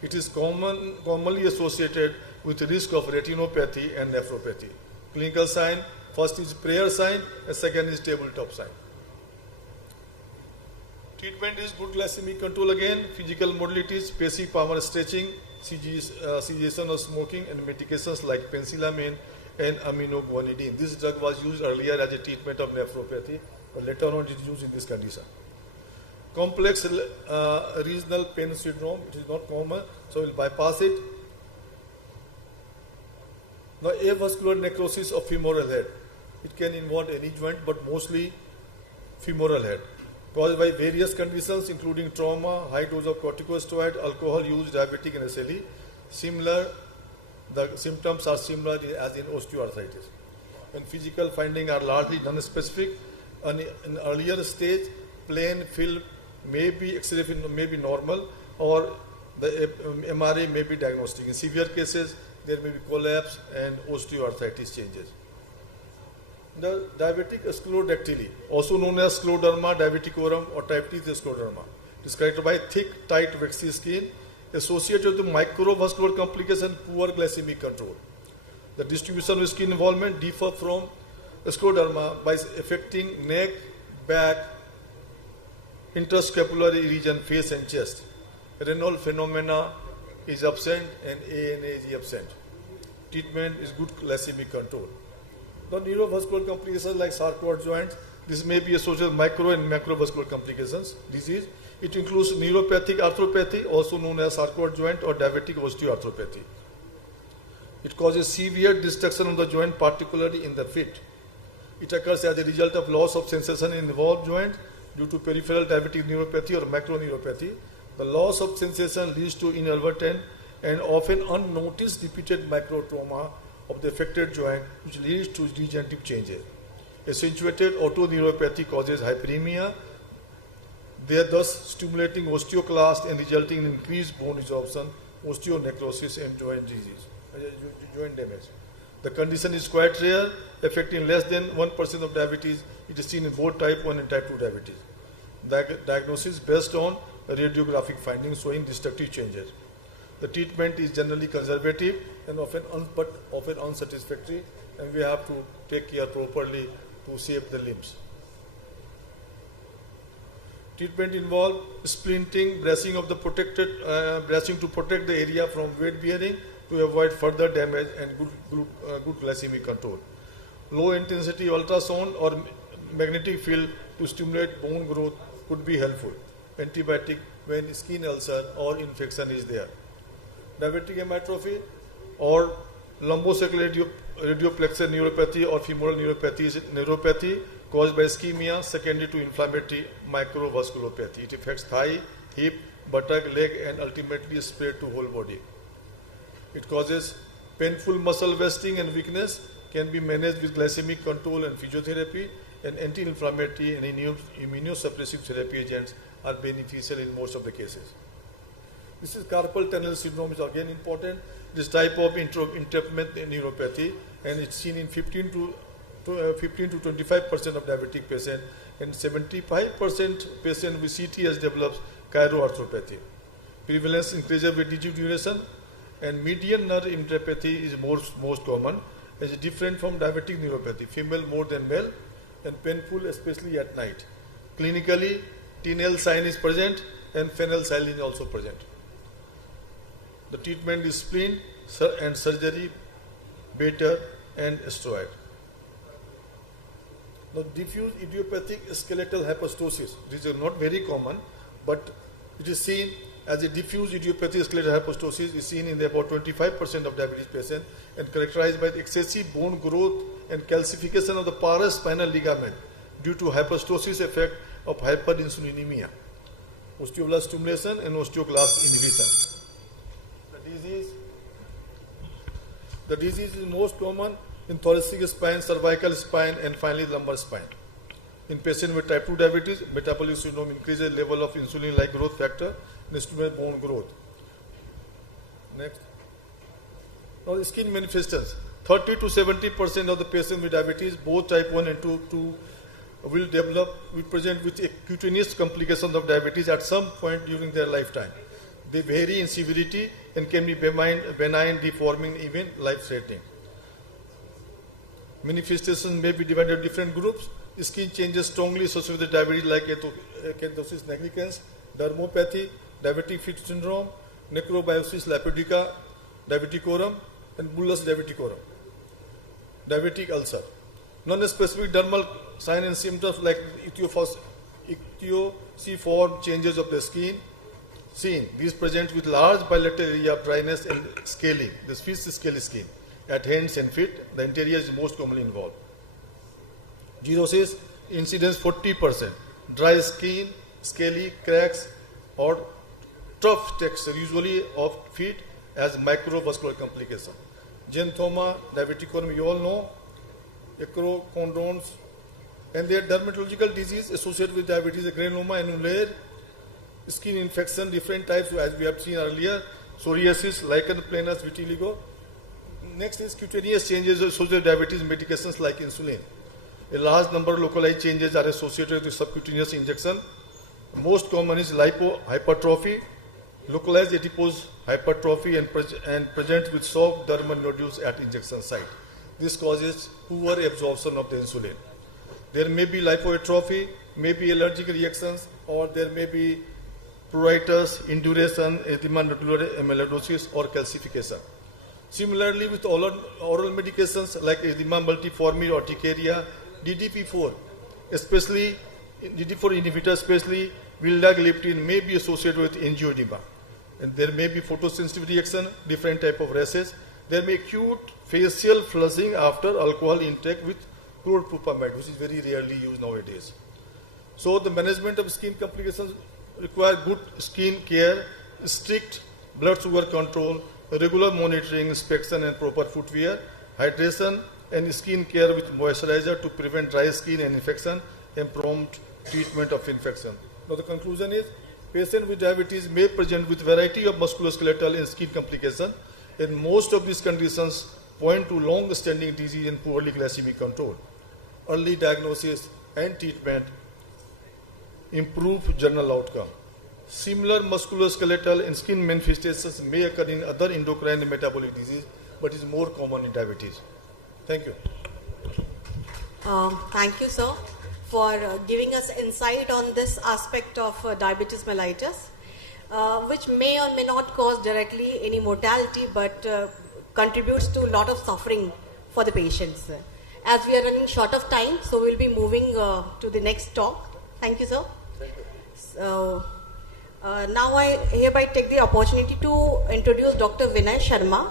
It is commonly associated with the risk of retinopathy and nephropathy. Clinical sign, first is prayer sign, and second is tabletop sign. Treatment is good glycemic control again, physical modalities, passive palmar stretching, cessation of smoking, and medications like penicillamine and aminoguanidine. This drug was used earlier as a treatment of nephropathy, but later on it is used in this condition. Complex regional pain syndrome, it is not common, so we'll bypass it. Now, avascular necrosis of femoral head. It can involve any joint, but mostly femoral head, caused by various conditions including trauma, high dose of corticosteroid, alcohol use, diabetic and SLE. Similar, the symptoms are similar as in osteoarthritis. And physical findings are largely non-specific. In earlier stage, plain film may be X-ray may be normal, or the MRA may be diagnostic. In severe cases, there may be collapse and osteoarthritis changes. The diabetic sclerodactyly, also known as scleroderma diabeticorum or type T scleroderma, is characterized by thick, tight, waxy skin associated with microvascular complication, poor glycemic control. The distribution of skin involvement differ from scleroderma by affecting neck, back, interscapulary region, face and chest. Renal phenomena is absent and ANA is absent. Treatment is good glycemic control. The neurovascular complications like sarcoid joints, this may be associated with micro and macrovascular complications, disease. It includes neuropathic arthropathy, also known as sarcoid joint or diabetic osteoarthropathy. It causes severe destruction of the joint, particularly in the feet. It occurs as a result of loss of sensation in involved joint due to peripheral diabetic neuropathy or macroneuropathy. The loss of sensation leads to inadvertent and often unnoticed repeated microtrauma of the affected joint, which leads to degenerative changes. Accentuated autoneuropathy causes hyperemia, thus stimulating osteoclast and resulting in increased bone resorption, osteonecrosis, and joint disease, joint damage. The condition is quite rare, affecting less than 1% of diabetes. It is seen in both type 1 and type 2 diabetes. Diagnosis based on radiographic findings showing destructive changes. The treatment is generally conservative and often unsatisfactory, and we have to take care properly to save the limbs. Treatment involves splinting, bracing of the bracing to protect the area from weight bearing to avoid further damage, and good glycemic control. Low intensity ultrasound or magnetic field to stimulate bone growth could be helpful. Antibiotic when skin ulcer or infection is there. Diabetic hematrophy or lumbosacral radioplexer neuropathy or femoral neuropathy is neuropathy caused by ischemia secondary to inflammatory microvasculopathy. It affects thigh, hip, buttock, leg, and ultimately spread to whole body. It causes painful muscle wasting and weakness, can be managed with glycemic control and physiotherapy, and anti-inflammatory and immunosuppressive therapy agents are beneficial in most of the cases. This is carpal tunnel syndrome, is again important. This type of intermittent neuropathy, and it's seen in 15 to 25% of diabetic patients, and 75% patients with CTS develops chiroarthropathy. Prevalence increases with disease duration, and median nerve enteropathy is most common. It's different from diabetic neuropathy, female more than male, and painful especially at night. Clinically, Tinel sign is present and phenylcycline is also present. The treatment is spleen and surgery, beta and steroid. Now, diffuse idiopathic skeletal hypostosis. These are not very common, but it is seen as a diffuse idiopathic skeletal hypostosis is seen in about 25% of diabetes patients and characterized by excessive bone growth and calcification of the paraspinal ligament due to hypostosis effect of hyperinsulinemia, osteoblast stimulation and osteoclast inhibition. The disease is most common in thoracic spine, cervical spine, and finally lumbar spine. In patients with type 2 diabetes, metabolic syndrome increases level of insulin-like growth factor and stimulates bone growth. Next. Now, the skin manifestations. 30 to 70% of the patients with diabetes, both type 1 and 2, will present with cutaneous complications of diabetes at some point during their lifetime. They vary in severity and can be benign, deforming, even life-threatening. Manifestations may be divided into different groups. Skin changes strongly associated with diabetes like acanthosis nigricans, dermopathy, diabetic foot syndrome, necrobiosis lipidica, diabeticorum, and bullous diabeticorum. Diabetic ulcer. Non-specific dermal signs and symptoms like ichthyosiform changes of the skin seen. These present with large bilateral area of dryness and scaling. This fish scaly skin. At hands and feet, the interior is most commonly involved. Cirrhosis incidence 40%. Dry skin, scaly cracks, or tough texture, usually of feet, as microvascular complication. Xanthoma, diabeticorum, you all know, acrochondrones, and their dermatological disease associated with diabetes, granuloma annulare, skin infection, different types, as we have seen earlier, psoriasis, lichen planus, vitiligo. Next is cutaneous changes associated with diabetes medications like insulin. A large number of localized changes are associated with subcutaneous injection. Most common is lipohypertrophy, localized adipose hypertrophy, and present with soft dermal nodules at injection site. This causes poor absorption of the insulin. There may be lipoatrophy, may be allergic reactions, or there may be pruritus, induration, edema nodular amyloidosis, or calcification. Similarly, with oral medications like edema multiforme or urticaria, DDP4, especially DDP4 inhibitor, especially vildagliptin, may be associated with angioedema. And there may be photosensitive reaction, different type of rashes. There may be acute facial flushing after alcohol intake with chlorpropamide, which is very rarely used nowadays. So the management of skin complications require good skin care, strict blood sugar control, regular monitoring, inspection and proper footwear, hydration and skin care with moisturizer to prevent dry skin and infection and prompt treatment of infection. Now the conclusion is, patients with diabetes may present with variety of musculoskeletal and skin complications, and most of these conditions point to long-standing disease and poorly glycemic control. Early diagnosis and treatment improve general outcome. Similar musculoskeletal and skin manifestations may occur in other endocrine and metabolic disease, but is more common in diabetes. Thank you. Thank you, sir, for giving us insight on this aspect of diabetes mellitus, which may or may not cause directly any mortality, but contributes to a lot of suffering for the patients. As we are running short of time, so we'll be moving to the next talk. Thank you, sir. So, now I hereby take the opportunity to introduce Dr. Vinay Sharma,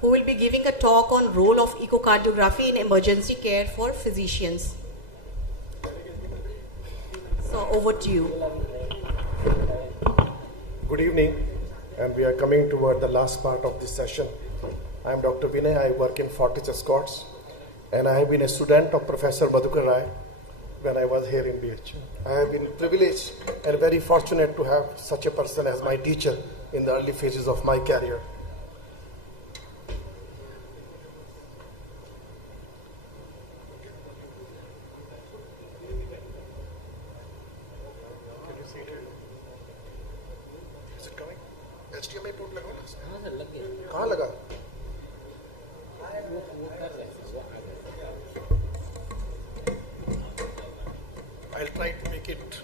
who will be giving a talk on role of echocardiography in emergency care for physicians. So over to you. Good evening, and we are coming toward the last part of this session. I am Dr. Vinay. I work in Fortis Escorts, and I have been a student of Professor Madhukar Rai when I was here in BH. I have been privileged and very fortunate to have such a person as my teacher in the early phases of my career. HDMI port लगा ना? कहाँ लगा? I'll try to make it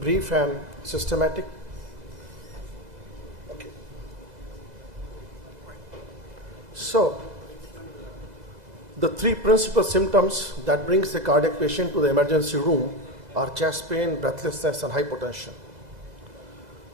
brief and systematic. Okay. So, the three principal symptoms that brings the cardiac patient to the emergency room are chest pain, breathlessness, and hypotension.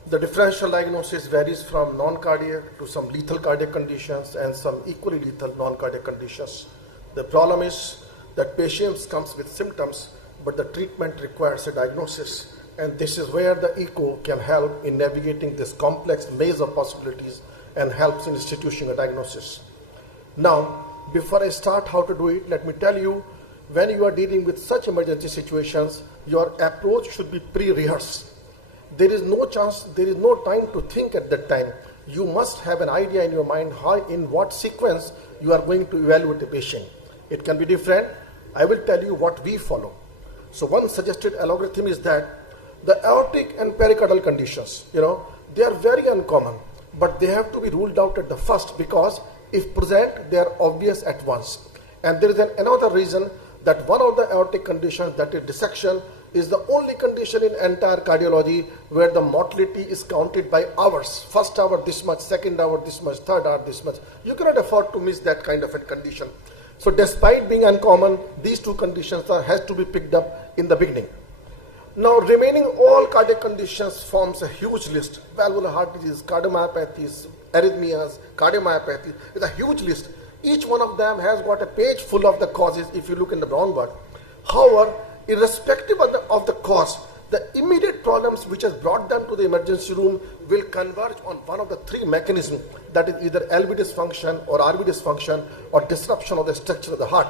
The differential diagnosis varies from non-cardiac to some lethal cardiac conditions and some equally lethal non-cardiac conditions. The problem is that patients comes with symptoms, but the treatment requires a diagnosis. And this is where the echo can help in navigating this complex maze of possibilities and helps in instituting a diagnosis. Now, before I start how to do it, let me tell you, when you are dealing with such emergency situations, your approach should be pre-rehearsed. There is no chance, there is no time to think at that time. You must have an idea in your mind how, in what sequence you are going to evaluate a patient. It can be different. I will tell you what we follow. So one suggested algorithm is that the aortic and pericardial conditions, they are very uncommon, but they have to be ruled out at the first because if present, they are obvious at once. And there is another reason that one of the aortic conditions, that is dissection, is the only condition in entire cardiology where the mortality is counted by hours. First hour this much, second hour this much, third hour this much. You cannot afford to miss that kind of a condition. So despite being uncommon, these two conditions has to be picked up in the beginning. Now remaining all cardiac conditions forms a huge list. Valvular heart disease, cardiomyopathies, arrhythmias, cardiomyopathy is a huge list. Each one of them has got a page full of the causes if you look in the brown book. However, irrespective of the cause, the immediate problems which has brought them to the emergency room will converge on one of the three mechanisms, that is either LV dysfunction or RV dysfunction or disruption of the structure of the heart.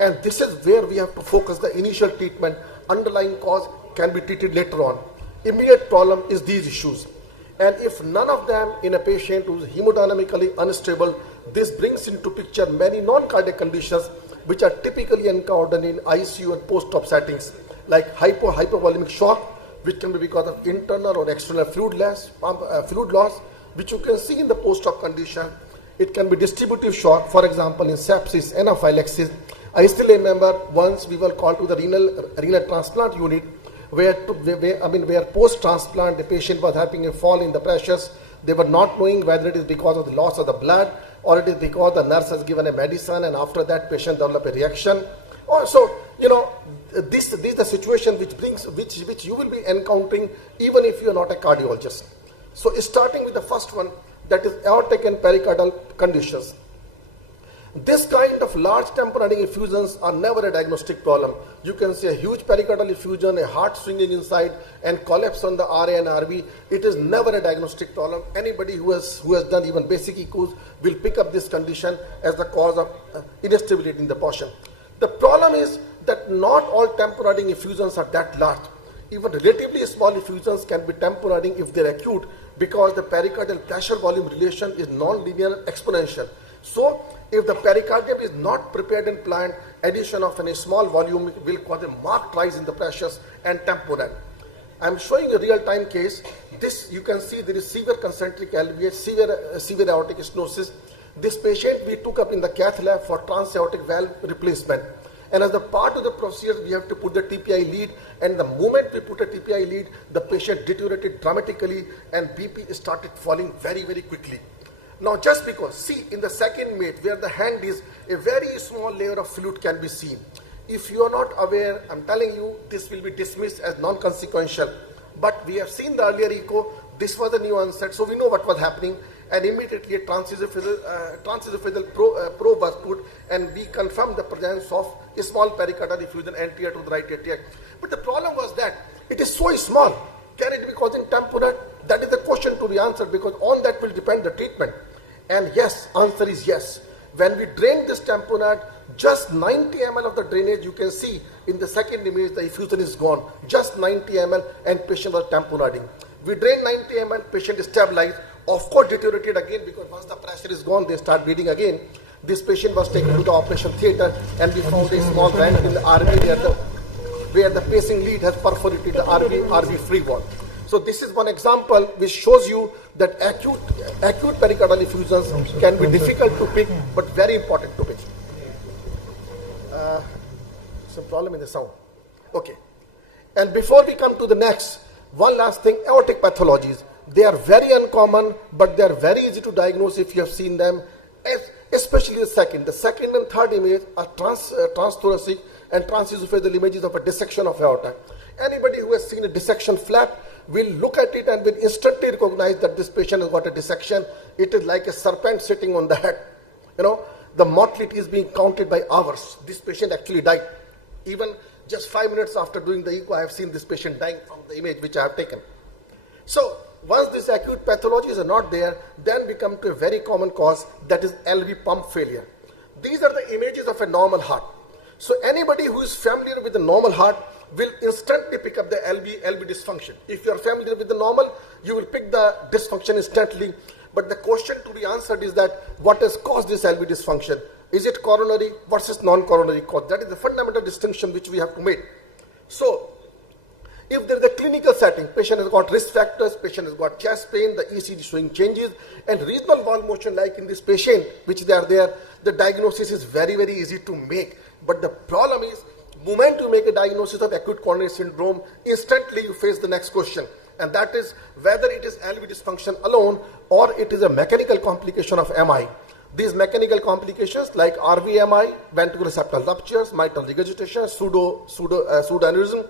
And this is where we have to focus the initial treatment. Underlying cause can be treated later on. Immediate problem is these issues. And if none of them in a patient who is hemodynamically unstable, this brings into picture many non-cardiac conditions which are typically encountered in ICU and post-op settings, like hypovolemic shock, which can be because of internal or external fluid loss, which you can see in the post-op condition. It can be distributive shock, for example, in sepsis, anaphylaxis. I still remember once we were called to the renal transplant unit, where post-transplant the patient was having a fall in the pressures. They were not knowing whether it is because of the loss of the blood or it is because the nurse has given a medicine and after that patient develop a reaction. So, this is the situation which you will be encountering even if you are not a cardiologist. So starting with the first one, that is aortic and pericardial conditions. This kind of large tamponading effusions are never a diagnostic problem. You can see a huge pericardial effusion, a heart swinging inside, and collapse on the RA and RV. It is never a diagnostic problem. Anybody who has done even basic echos will pick up this condition as the cause of instability in the portion. The problem is that not all tamponading effusions are that large. Even relatively small effusions can be tamponading if they're acute, because the pericardial pressure volume relation is non-linear exponential. So, if the pericardium is not prepared and planned, addition of a small volume will cause a marked rise in the pressures and tamponade. I am showing a real-time case. This you can see there is severe concentric LVH, severe aortic stenosis. This patient we took up in the cath lab for transaortic valve replacement. And as a part of the procedure, we have to put the TPI lead, and the moment we put a TPI lead, the patient deteriorated dramatically and BP started falling very, very quickly. Now, just because, see, in the second mate, where the hand is, a very small layer of fluid can be seen. If you are not aware, I'm telling you, this will be dismissed as non-consequential. But we have seen the earlier echo, this was a new onset, so we know what was happening, and immediately a transesophageal probe was put, and we confirmed the presence of a small pericardial effusion anterior to the right atrium. But the problem was that it is so small. Can it be causing tamponade? That is the question to be answered, because on that will depend the treatment. And yes, answer is yes. When we drain this tamponade, just 90 ml of the drainage, you can see in the second image the effusion is gone. Just 90 ml and patient was tamponading. We drain 90 ml, patient is stabilized. Of course deteriorated again, because once the pressure is gone, they start bleeding again. This patient was taken to the operation theatre, and we found a small rent in the RV where the pacing lead has perforated the RV free wall. So this is one example which shows you that acute pericardial effusions can be difficult to pick, but very important to pick. Some problem in the sound. Okay. And before we come to the next, one last thing, aortic pathologies. They are very uncommon, but they are very easy to diagnose if you have seen them, especially the second. The second and third image are transthoracic and transesophageal images of a dissection of aorta. Anybody who has seen a dissection flap will look at it and will instantly recognize that this patient has got a dissection. It is like a serpent sitting on the head. You know, the mortality is being counted by hours. This patient actually died. Even just 5 minutes after doing the echo, I have seen this patient dying from the image which I have taken. So, once these acute pathologies are not there, then we come to a very common cause, that is LV pump failure. These are the images of a normal heart. So anybody who is familiar with the normal heart will instantly pick up the LV dysfunction. If you are familiar with the normal, you will pick the dysfunction instantly. But the question to be answered is that what has caused this LV dysfunction? Is it coronary versus non-coronary cause? That is the fundamental distinction which we have to make. So, if there is a clinical setting, patient has got risk factors, patient has got chest pain, the ECG showing changes, and regional wall motion like in this patient, which they are there, the diagnosis is very, very easy to make. But the problem is, moment you make a diagnosis of acute coronary syndrome, instantly you face the next question, and that is whether it is LV dysfunction alone or it is a mechanical complication of MI. These mechanical complications like RVMI, ventricular septal ruptures, mitral regurgitation, pseudoaneurysm,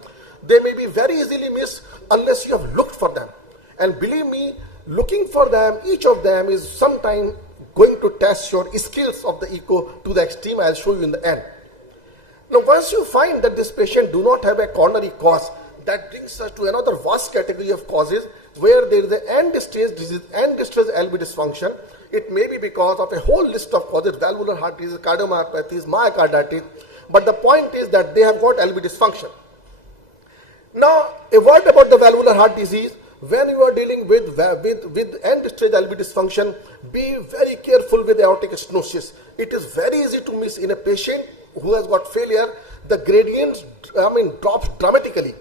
they may be very easily missed unless you have looked for them. And believe me, looking for them, each of them is sometime going to test your skills of the echo to the extreme. I'll show you in the end. Now, once you find that this patient do not have a coronary cause, that brings us to another vast category of causes where there is an end-stage disease, end-stage LV dysfunction. It may be because of a whole list of causes, valvular heart disease, cardiomyopathies, myocarditis, but the point is that they have got LV dysfunction. Now, a word about the valvular heart disease. When you are dealing with end-stage LV dysfunction, be very careful with aortic stenosis. It is very easy to miss in a patient who has got failure. The gradient drops dramatically.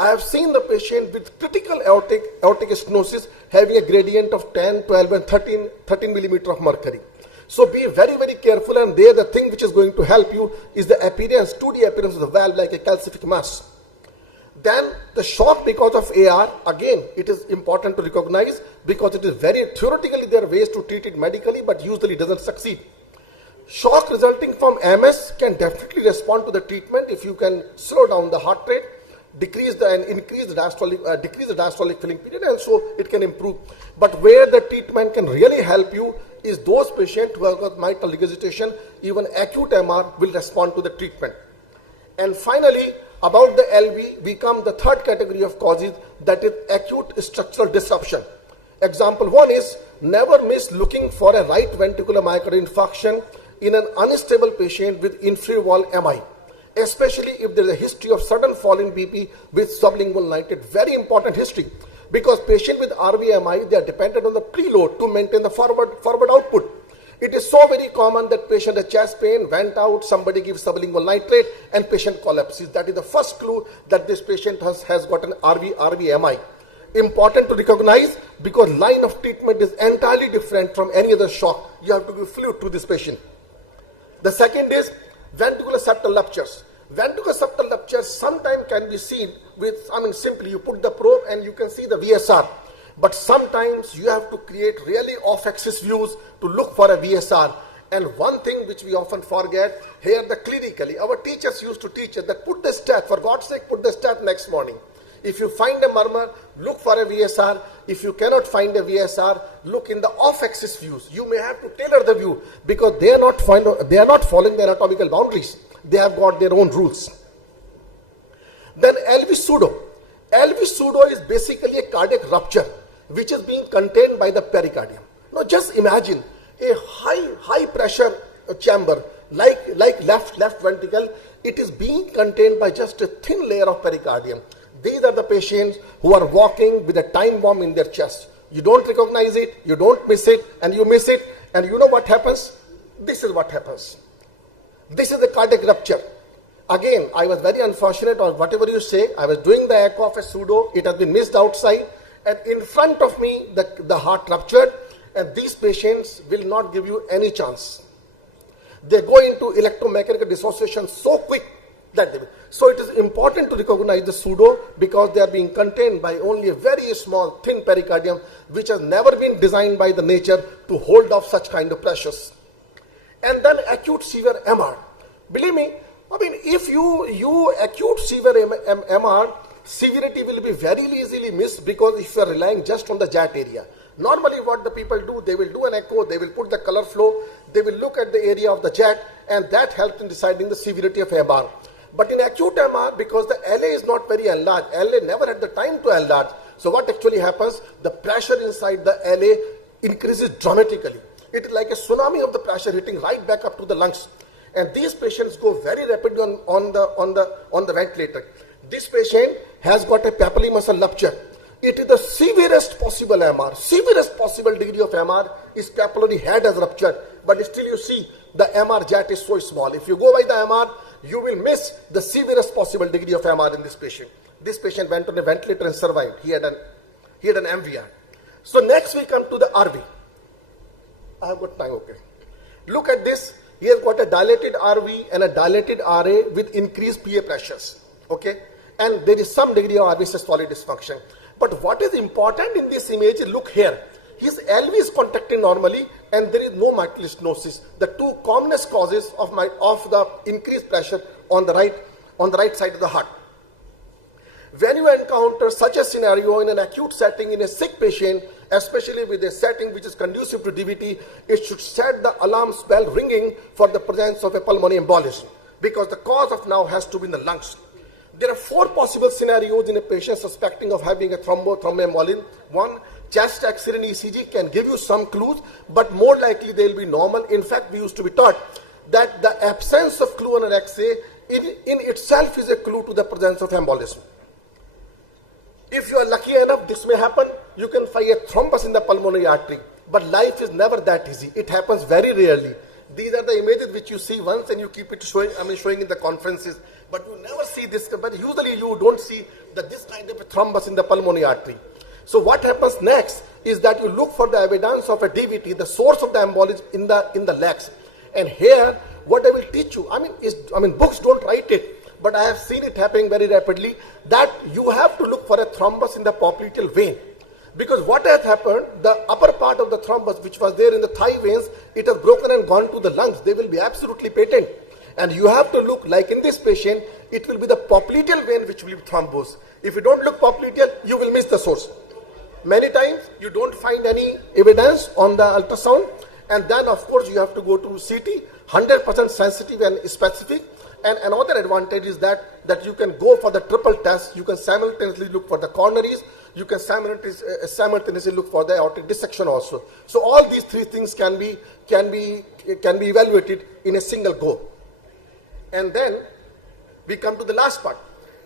I have seen the patient with critical aortic stenosis having a gradient of 10, 12 and 13 millimeter of mercury. So be very, very careful, and there the thing which is going to help you is the appearance, 2D appearance of the valve like a calcific mass. Then the shock because of AR, again, it is important to recognize because it is very theoretically there are ways to treat it medically, but usually doesn't succeed. Shock resulting from MS can definitely respond to the treatment if you can slow down the heart rate. decrease and increase the diastolic, decrease the diastolic filling period, and so it can improve. But where the treatment can really help you is those patients who have got mitral regurgitation. Even acute MR will respond to the treatment. And finally, about the LV, we come the third category of causes, that is acute structural disruption. Example one is, never miss looking for a right ventricular myocardial infarction in an unstable patient with inferior wall MI, especially if there is a history of sudden fall in BP with sublingual nitrate. Very important history, because patients with RVMI, they are dependent on the preload to maintain the forward output. It is so very common that patient has chest pain, went out, somebody gives sublingual nitrate, and patient collapses. That is the first clue that this patient has got an RVMI. Important to recognize, because line of treatment is entirely different from any other shock. You have to give fluid to this patient. The second is ventricular septal ruptures. Ventricular septal ruptures sometimes can be seen with, simply you put the probe and you can see the VSR. But sometimes you have to create really off-axis views to look for a VSR. And one thing which we often forget, here the clinically, our teachers used to teach us that put the stat, for God's sake, put the stat next morning. If you find a murmur, look for a VSR. If you cannot find a VSR, look in the off-axis views. You may have to tailor the view, because they are not following the anatomical boundaries. They have got their own rules. Then LV pseudo. LV pseudo is basically a cardiac rupture which is being contained by the pericardium. Now just imagine a high pressure chamber like left ventricle. It is being contained by just a thin layer of pericardium. These are the patients who are walking with a time bomb in their chest. You don't recognize it, you don't miss it, and you miss it, and you know what happens? This is what happens. This is the cardiac rupture. Again, I was very unfortunate, or whatever you say, I was doing the echo of a pseudo, it has been missed outside, and in front of me, the heart ruptured, and these patients will not give you any chance. They go into electromechanical dissociation so quick that so it is important to recognize the pseudo, because they are being contained by only a very small, thin pericardium, which has never been designed by the nature to hold off such kind of pressures. And then acute severe MR. Believe me, if you acute severe MR, severity will be very easily missed, because if you are relying just on the JAT area. Normally what the people do, they will do an echo, they will put the color flow, they will look at the area of the JAT, and that helps in deciding the severity of MR. But in acute MR, because the LA is not very enlarged, LA never had the time to enlarge. So what actually happens, the pressure inside the LA increases dramatically. It is like a tsunami of the pressure hitting right back up to the lungs. And these patients go very rapidly on the ventilator. This patient has got a papillary muscle rupture. It is the severest possible MR. Severest possible degree of MR is papillary head has ruptured. But still you see the MR JAT is so small. If you go by the MR, you will miss the severest possible degree of MR in this patient. This patient went on a ventilator and survived. He had an MVR. So next we come to the RV. I have got time, okay. Look at this. He has got a dilated RV and a dilated RA with increased PA pressures, okay. And there is some degree of RV systolic dysfunction. But what is important in this image, look here. His LV is contracting normally and there is no mitral stenosis. The two commonest causes of the increased pressure on the right side of the heart. When you encounter such a scenario in an acute setting in a sick patient, especially with a setting which is conducive to DVT, it should set the alarm bell ringing for the presence of a pulmonary embolism, because the cause of now has to be in the lungs. There are 4 possible scenarios in a patient suspecting of having a thromboembolism. 1, chest accident ECG can give you some clues, but more likely they will be normal. In fact, we used to be taught that the absence of clue on an X-ray in itself is a clue to the presence of embolism. If you are lucky enough, this may happen. You can find a thrombus in the pulmonary artery, but life is never that easy. It happens very rarely. These are the images which you see once and you keep it showing in the conferences, but you never see this. But usually you don't see this kind of a thrombus in the pulmonary artery. So what happens next is that you look for the evidence of a DVT, the source of the embolism in the legs. And here, what I will teach you, books don't write it, but I have seen it happening very rapidly, that you have to look for a thrombus in the popliteal vein. Because what has happened, the upper part of the thrombus, which was there in the thigh veins, it has broken and gone to the lungs. They will be absolutely patent. And you have to look, like in this patient, it will be the popliteal vein which will be thrombosed. If you don't look popliteal, you will miss the source. Many times you don't find any evidence on the ultrasound, and then of course you have to go to CT, 100% sensitive and specific. And another advantage is that you can go for the triple test. You can simultaneously look for the coronaries. You can simultaneously look for the aortic dissection also. So all these three things can be evaluated in a single go. And then we come to the last part.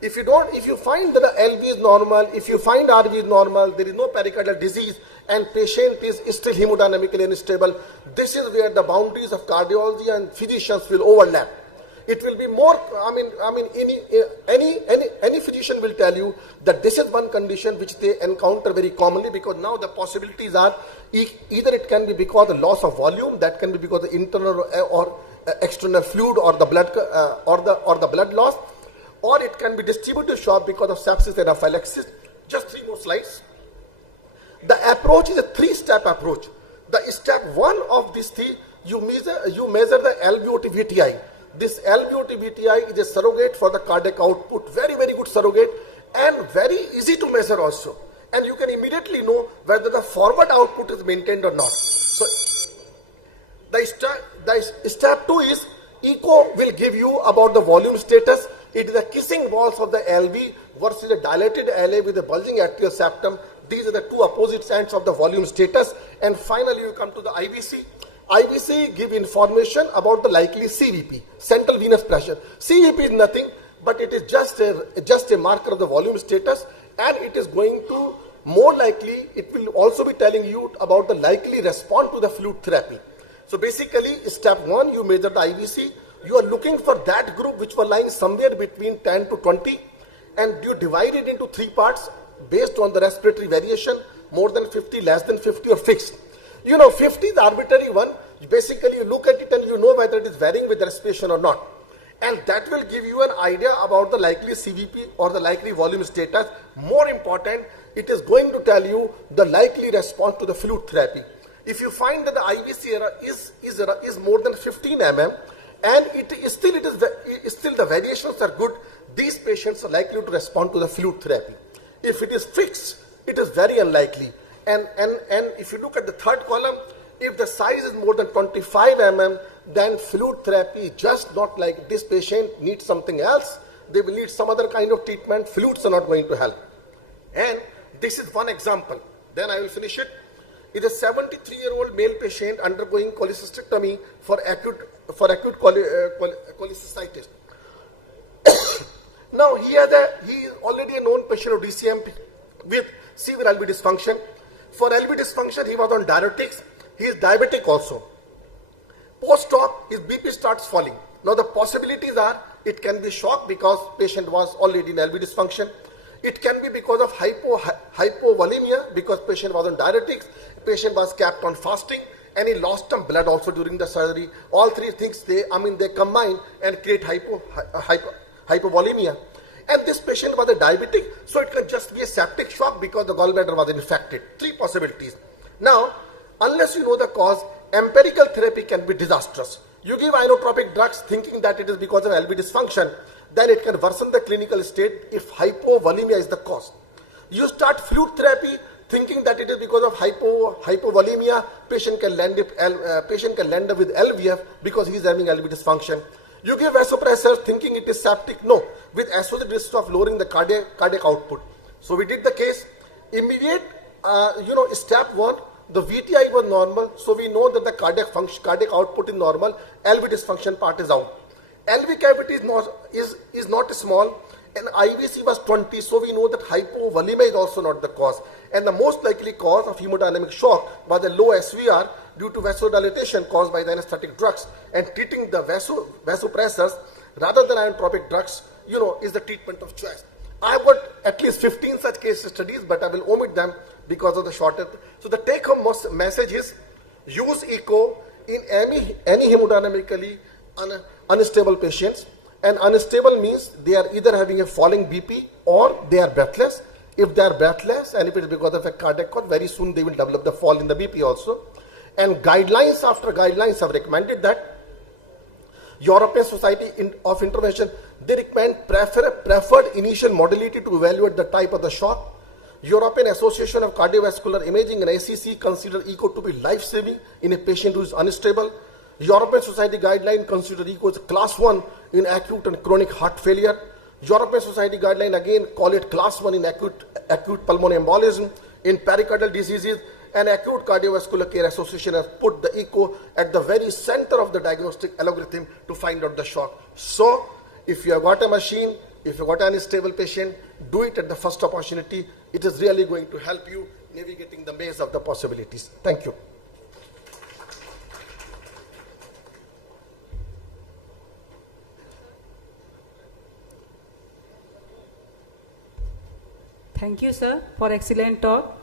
If you find that the LV is normal, if you find RV is normal, there is no pericardial disease, and patient is still hemodynamically unstable, this is where the boundaries of cardiology and physicians will overlap. It will be more, any physician will tell you that this is one condition which they encounter very commonly, because now the possibilities are either it can be because of loss of volume, that can be because of internal or external fluid or the blood or the blood loss, or it can be distributive shock because of sepsis and anaphylaxis. Just 3 more slides. The approach is a 3-step approach. The step 1 of this 3, you measure the LVOT VTI. This LVOT VTI is a surrogate for the cardiac output, very, very good surrogate, and very easy to measure also. And you can immediately know whether the forward output is maintained or not. So the step 2 is echo will give you about the volume status. It is the kissing walls of the LV versus a dilated LA with a bulging atrial septum. These are the 2 opposite ends of the volume status. And finally you come to the IVC. IVC give information about the likely CVP, central venous pressure. CVP is nothing, but it is just a marker of the volume status, and it is going to more likely, it will also be telling you about the likely response to the fluid therapy. So basically, step 1, you measure the IVC. You are looking for that group which were lying somewhere between 10 to 20, and you divide it into 3 parts based on the respiratory variation, more than 50, less than 50, or fixed. 50 is the arbitrary one. Basically, you look at it and you know whether it is varying with respiration or not. And that will give you an idea about the likely CVP or the likely volume status. More important, it is going to tell you the likely response to the fluid therapy. If you find that the IVC error is more than 15 mm, and still the variations are good, these patients are likely to respond to the fluid therapy. If it is fixed, it is very unlikely. And if you look at the third column, if the size is more than 25 mm, then fluid therapy is just not like this patient needs something else. They will need some other kind of treatment. Fluids are not going to help. And this is one example. Then I will finish it. It is a 73-year-old male patient undergoing cholecystectomy for acute cholecystitis. Now he is already a known patient of DCM with severe LV dysfunction. For LV dysfunction, he was on diuretics. He is diabetic also. Post-op, his BP starts falling. Now the possibilities are, it can be shock because patient was already in LV dysfunction. It can be because of hypovolemia because patient was on diuretics. Patient was kept on fasting, and he lost some blood also during the surgery. All 3 things, they combine and create hypovolemia. And this patient was a diabetic, so it can just be a septic shock because the gallbladder was infected. 3 possibilities. Now, unless you know the cause, empirical therapy can be disastrous. You give inotropic drugs thinking that it is because of LV dysfunction, then it can worsen the clinical state if hypovolemia is the cause. You start fluid therapy thinking that it is because of hypovolemia, patient can land up with LVF because he is having LV dysfunction. You give vasopressor thinking it is septic. No, with associated risk of lowering the cardiac output. So we did the case. Immediate, step 1, the VTI was normal, so we know that the cardiac output is normal. LV dysfunction part is out. LV cavity is not small, and IVC was 20, so we know that hypovolemia is also not the cause. And the most likely cause of hemodynamic shock was a low SVR due to vasodilatation caused by the anesthetic drugs, and treating the vasopressors rather than inotropic drugs, is the treatment of choice. I have got at least 15 such case studies, but I will omit them because of the shortage. So the take-home message is, use echo in any hemodynamically unstable patients. And unstable means they are either having a falling BP or they are breathless. If they are breathless and if it is because of a cardiac cause, very soon they will develop the fall in the BP also. And guidelines after guidelines have recommended that European Society of Intervention, they recommend preferred initial modality to evaluate the type of the shock. European Association of Cardiovascular Imaging and ACC consider ECO to be life-saving in a patient who is unstable. European Society guideline consider ECO as a class 1 in acute and chronic heart failure. European Society guideline again call it class 1 in acute pulmonary embolism. In pericardial diseases, an acute cardiovascular care association has put the ECO at the very center of the diagnostic algorithm to find out the shock. So, if you have got a machine, if you have got an unstable patient, do it at the first opportunity. It is really going to help you navigating the maze of the possibilities. Thank you. Thank you, sir, for excellent talk.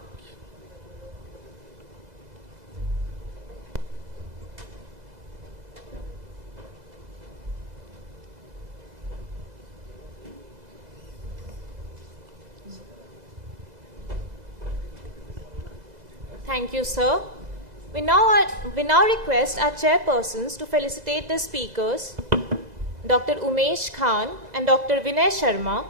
Thank you, sir. We now request our chairpersons to felicitate the speakers, Dr. Umesh Khan and Dr. Vinay Sharma.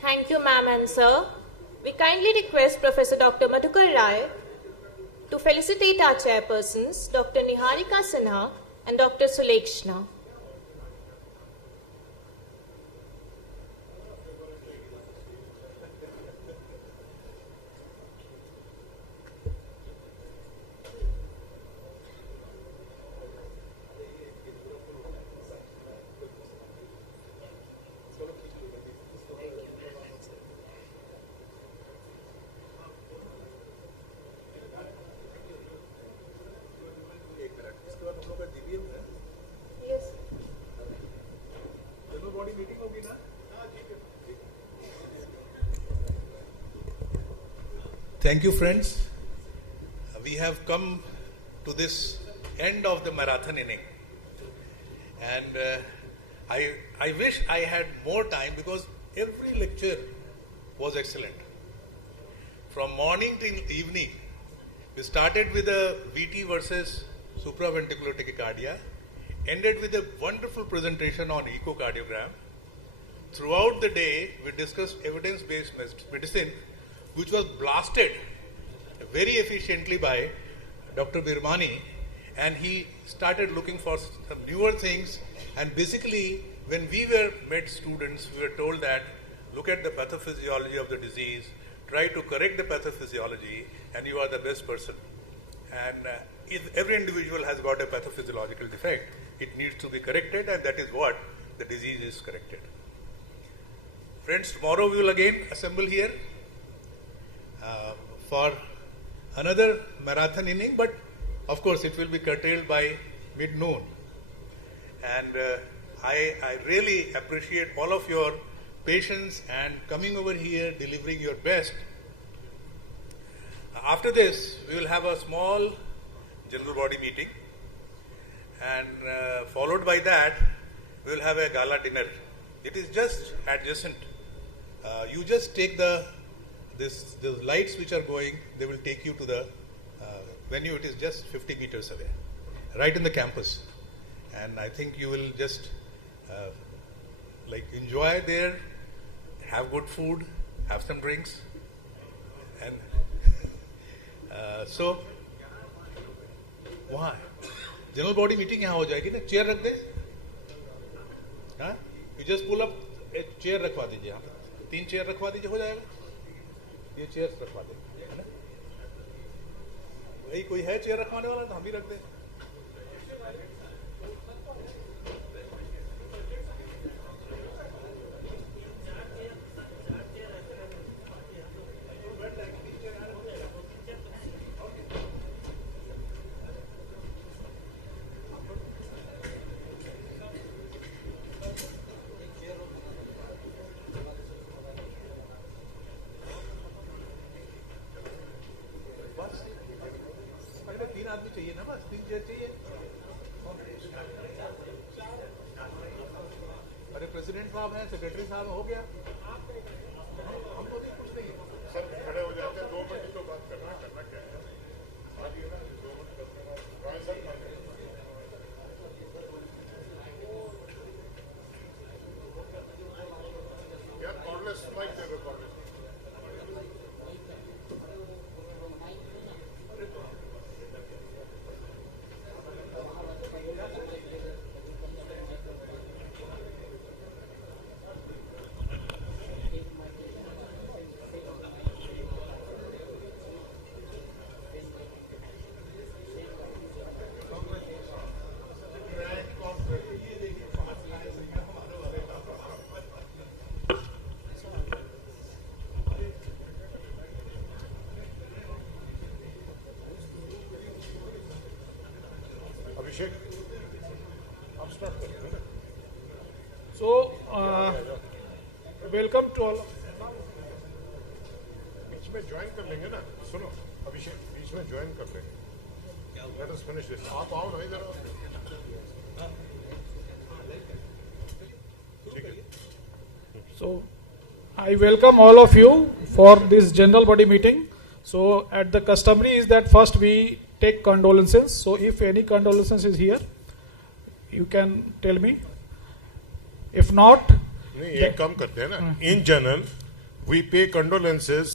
Thank you, ma'am and sir. We kindly request Professor Dr. Madhukar Rai to felicitate our chairpersons, Dr. Niharika Sinha and Dr. Sulekshna. Thank you, friends. We have come to this end of the marathon inning, and I wish I had more time because every lecture was excellent. From morning till evening, we started with a VT versus supraventricular tachycardia, ended with a wonderful presentation on echocardiogram. Throughout the day, we discussed evidence-based medicine, which was blasted very efficiently by Dr. Birmani, and he started looking for some newer things. And basically, when we were med students, we were told that look at the pathophysiology of the disease, try to correct the pathophysiology, and you are the best person. And if every individual has got a pathophysiological defect, it needs to be corrected, and that is what the disease is corrected. Friends, tomorrow we will again assemble here for another marathon inning, but of course it will be curtailed by mid-noon. And I really appreciate all of your patience and coming over here, delivering your best. After this, we will have a small general body meeting, and followed by that, we will have a gala dinner. It is just adjacent. You just take the lights which are going, they will take you to the venue. It is just 50 meters away, right in the campus. And I think you will just enjoy there, have good food, have some drinks. And so, वहाँ general body meeting यहाँ हो जाएगी ना, chair रख दे, हाँ, you just pull up, एक chair रखवा दीजिए यहाँ पर, 3 चेयर रखवा दीजिए, हो जाएगा, ये चेयर रखवा दीजिए, है ना, भाई कोई है चेयर रखवाने वाला तो हम ही रख दें। आदमी चाहिए ना, बस 3 चेयर चाहिए। अरे प्रेसिडेंट साहब हैं, सेक्रेटरी साहब हो गया, हमको भी कुछ नहीं। सर खड़े हो जाते हैं, 2 मिनट तो बात करना क्या है, आ दिए ना 2 मिनट यार कॉर्डलेस माइक दे दो, cordless. So, welcome to all. बीच में ज्वाइन कर लेंगे ना, सुनो अभिषेक, बीच में ज्वाइन कर लेंगे। Let us finish this. आप आओ ना इधर। So, I welcome all of you for this general body meeting. So, at the customary is that first we take condolences. So, if any condolences is here, you can tell me. If not, नहीं, ये कम करते हैं ना। In general, we pay condolences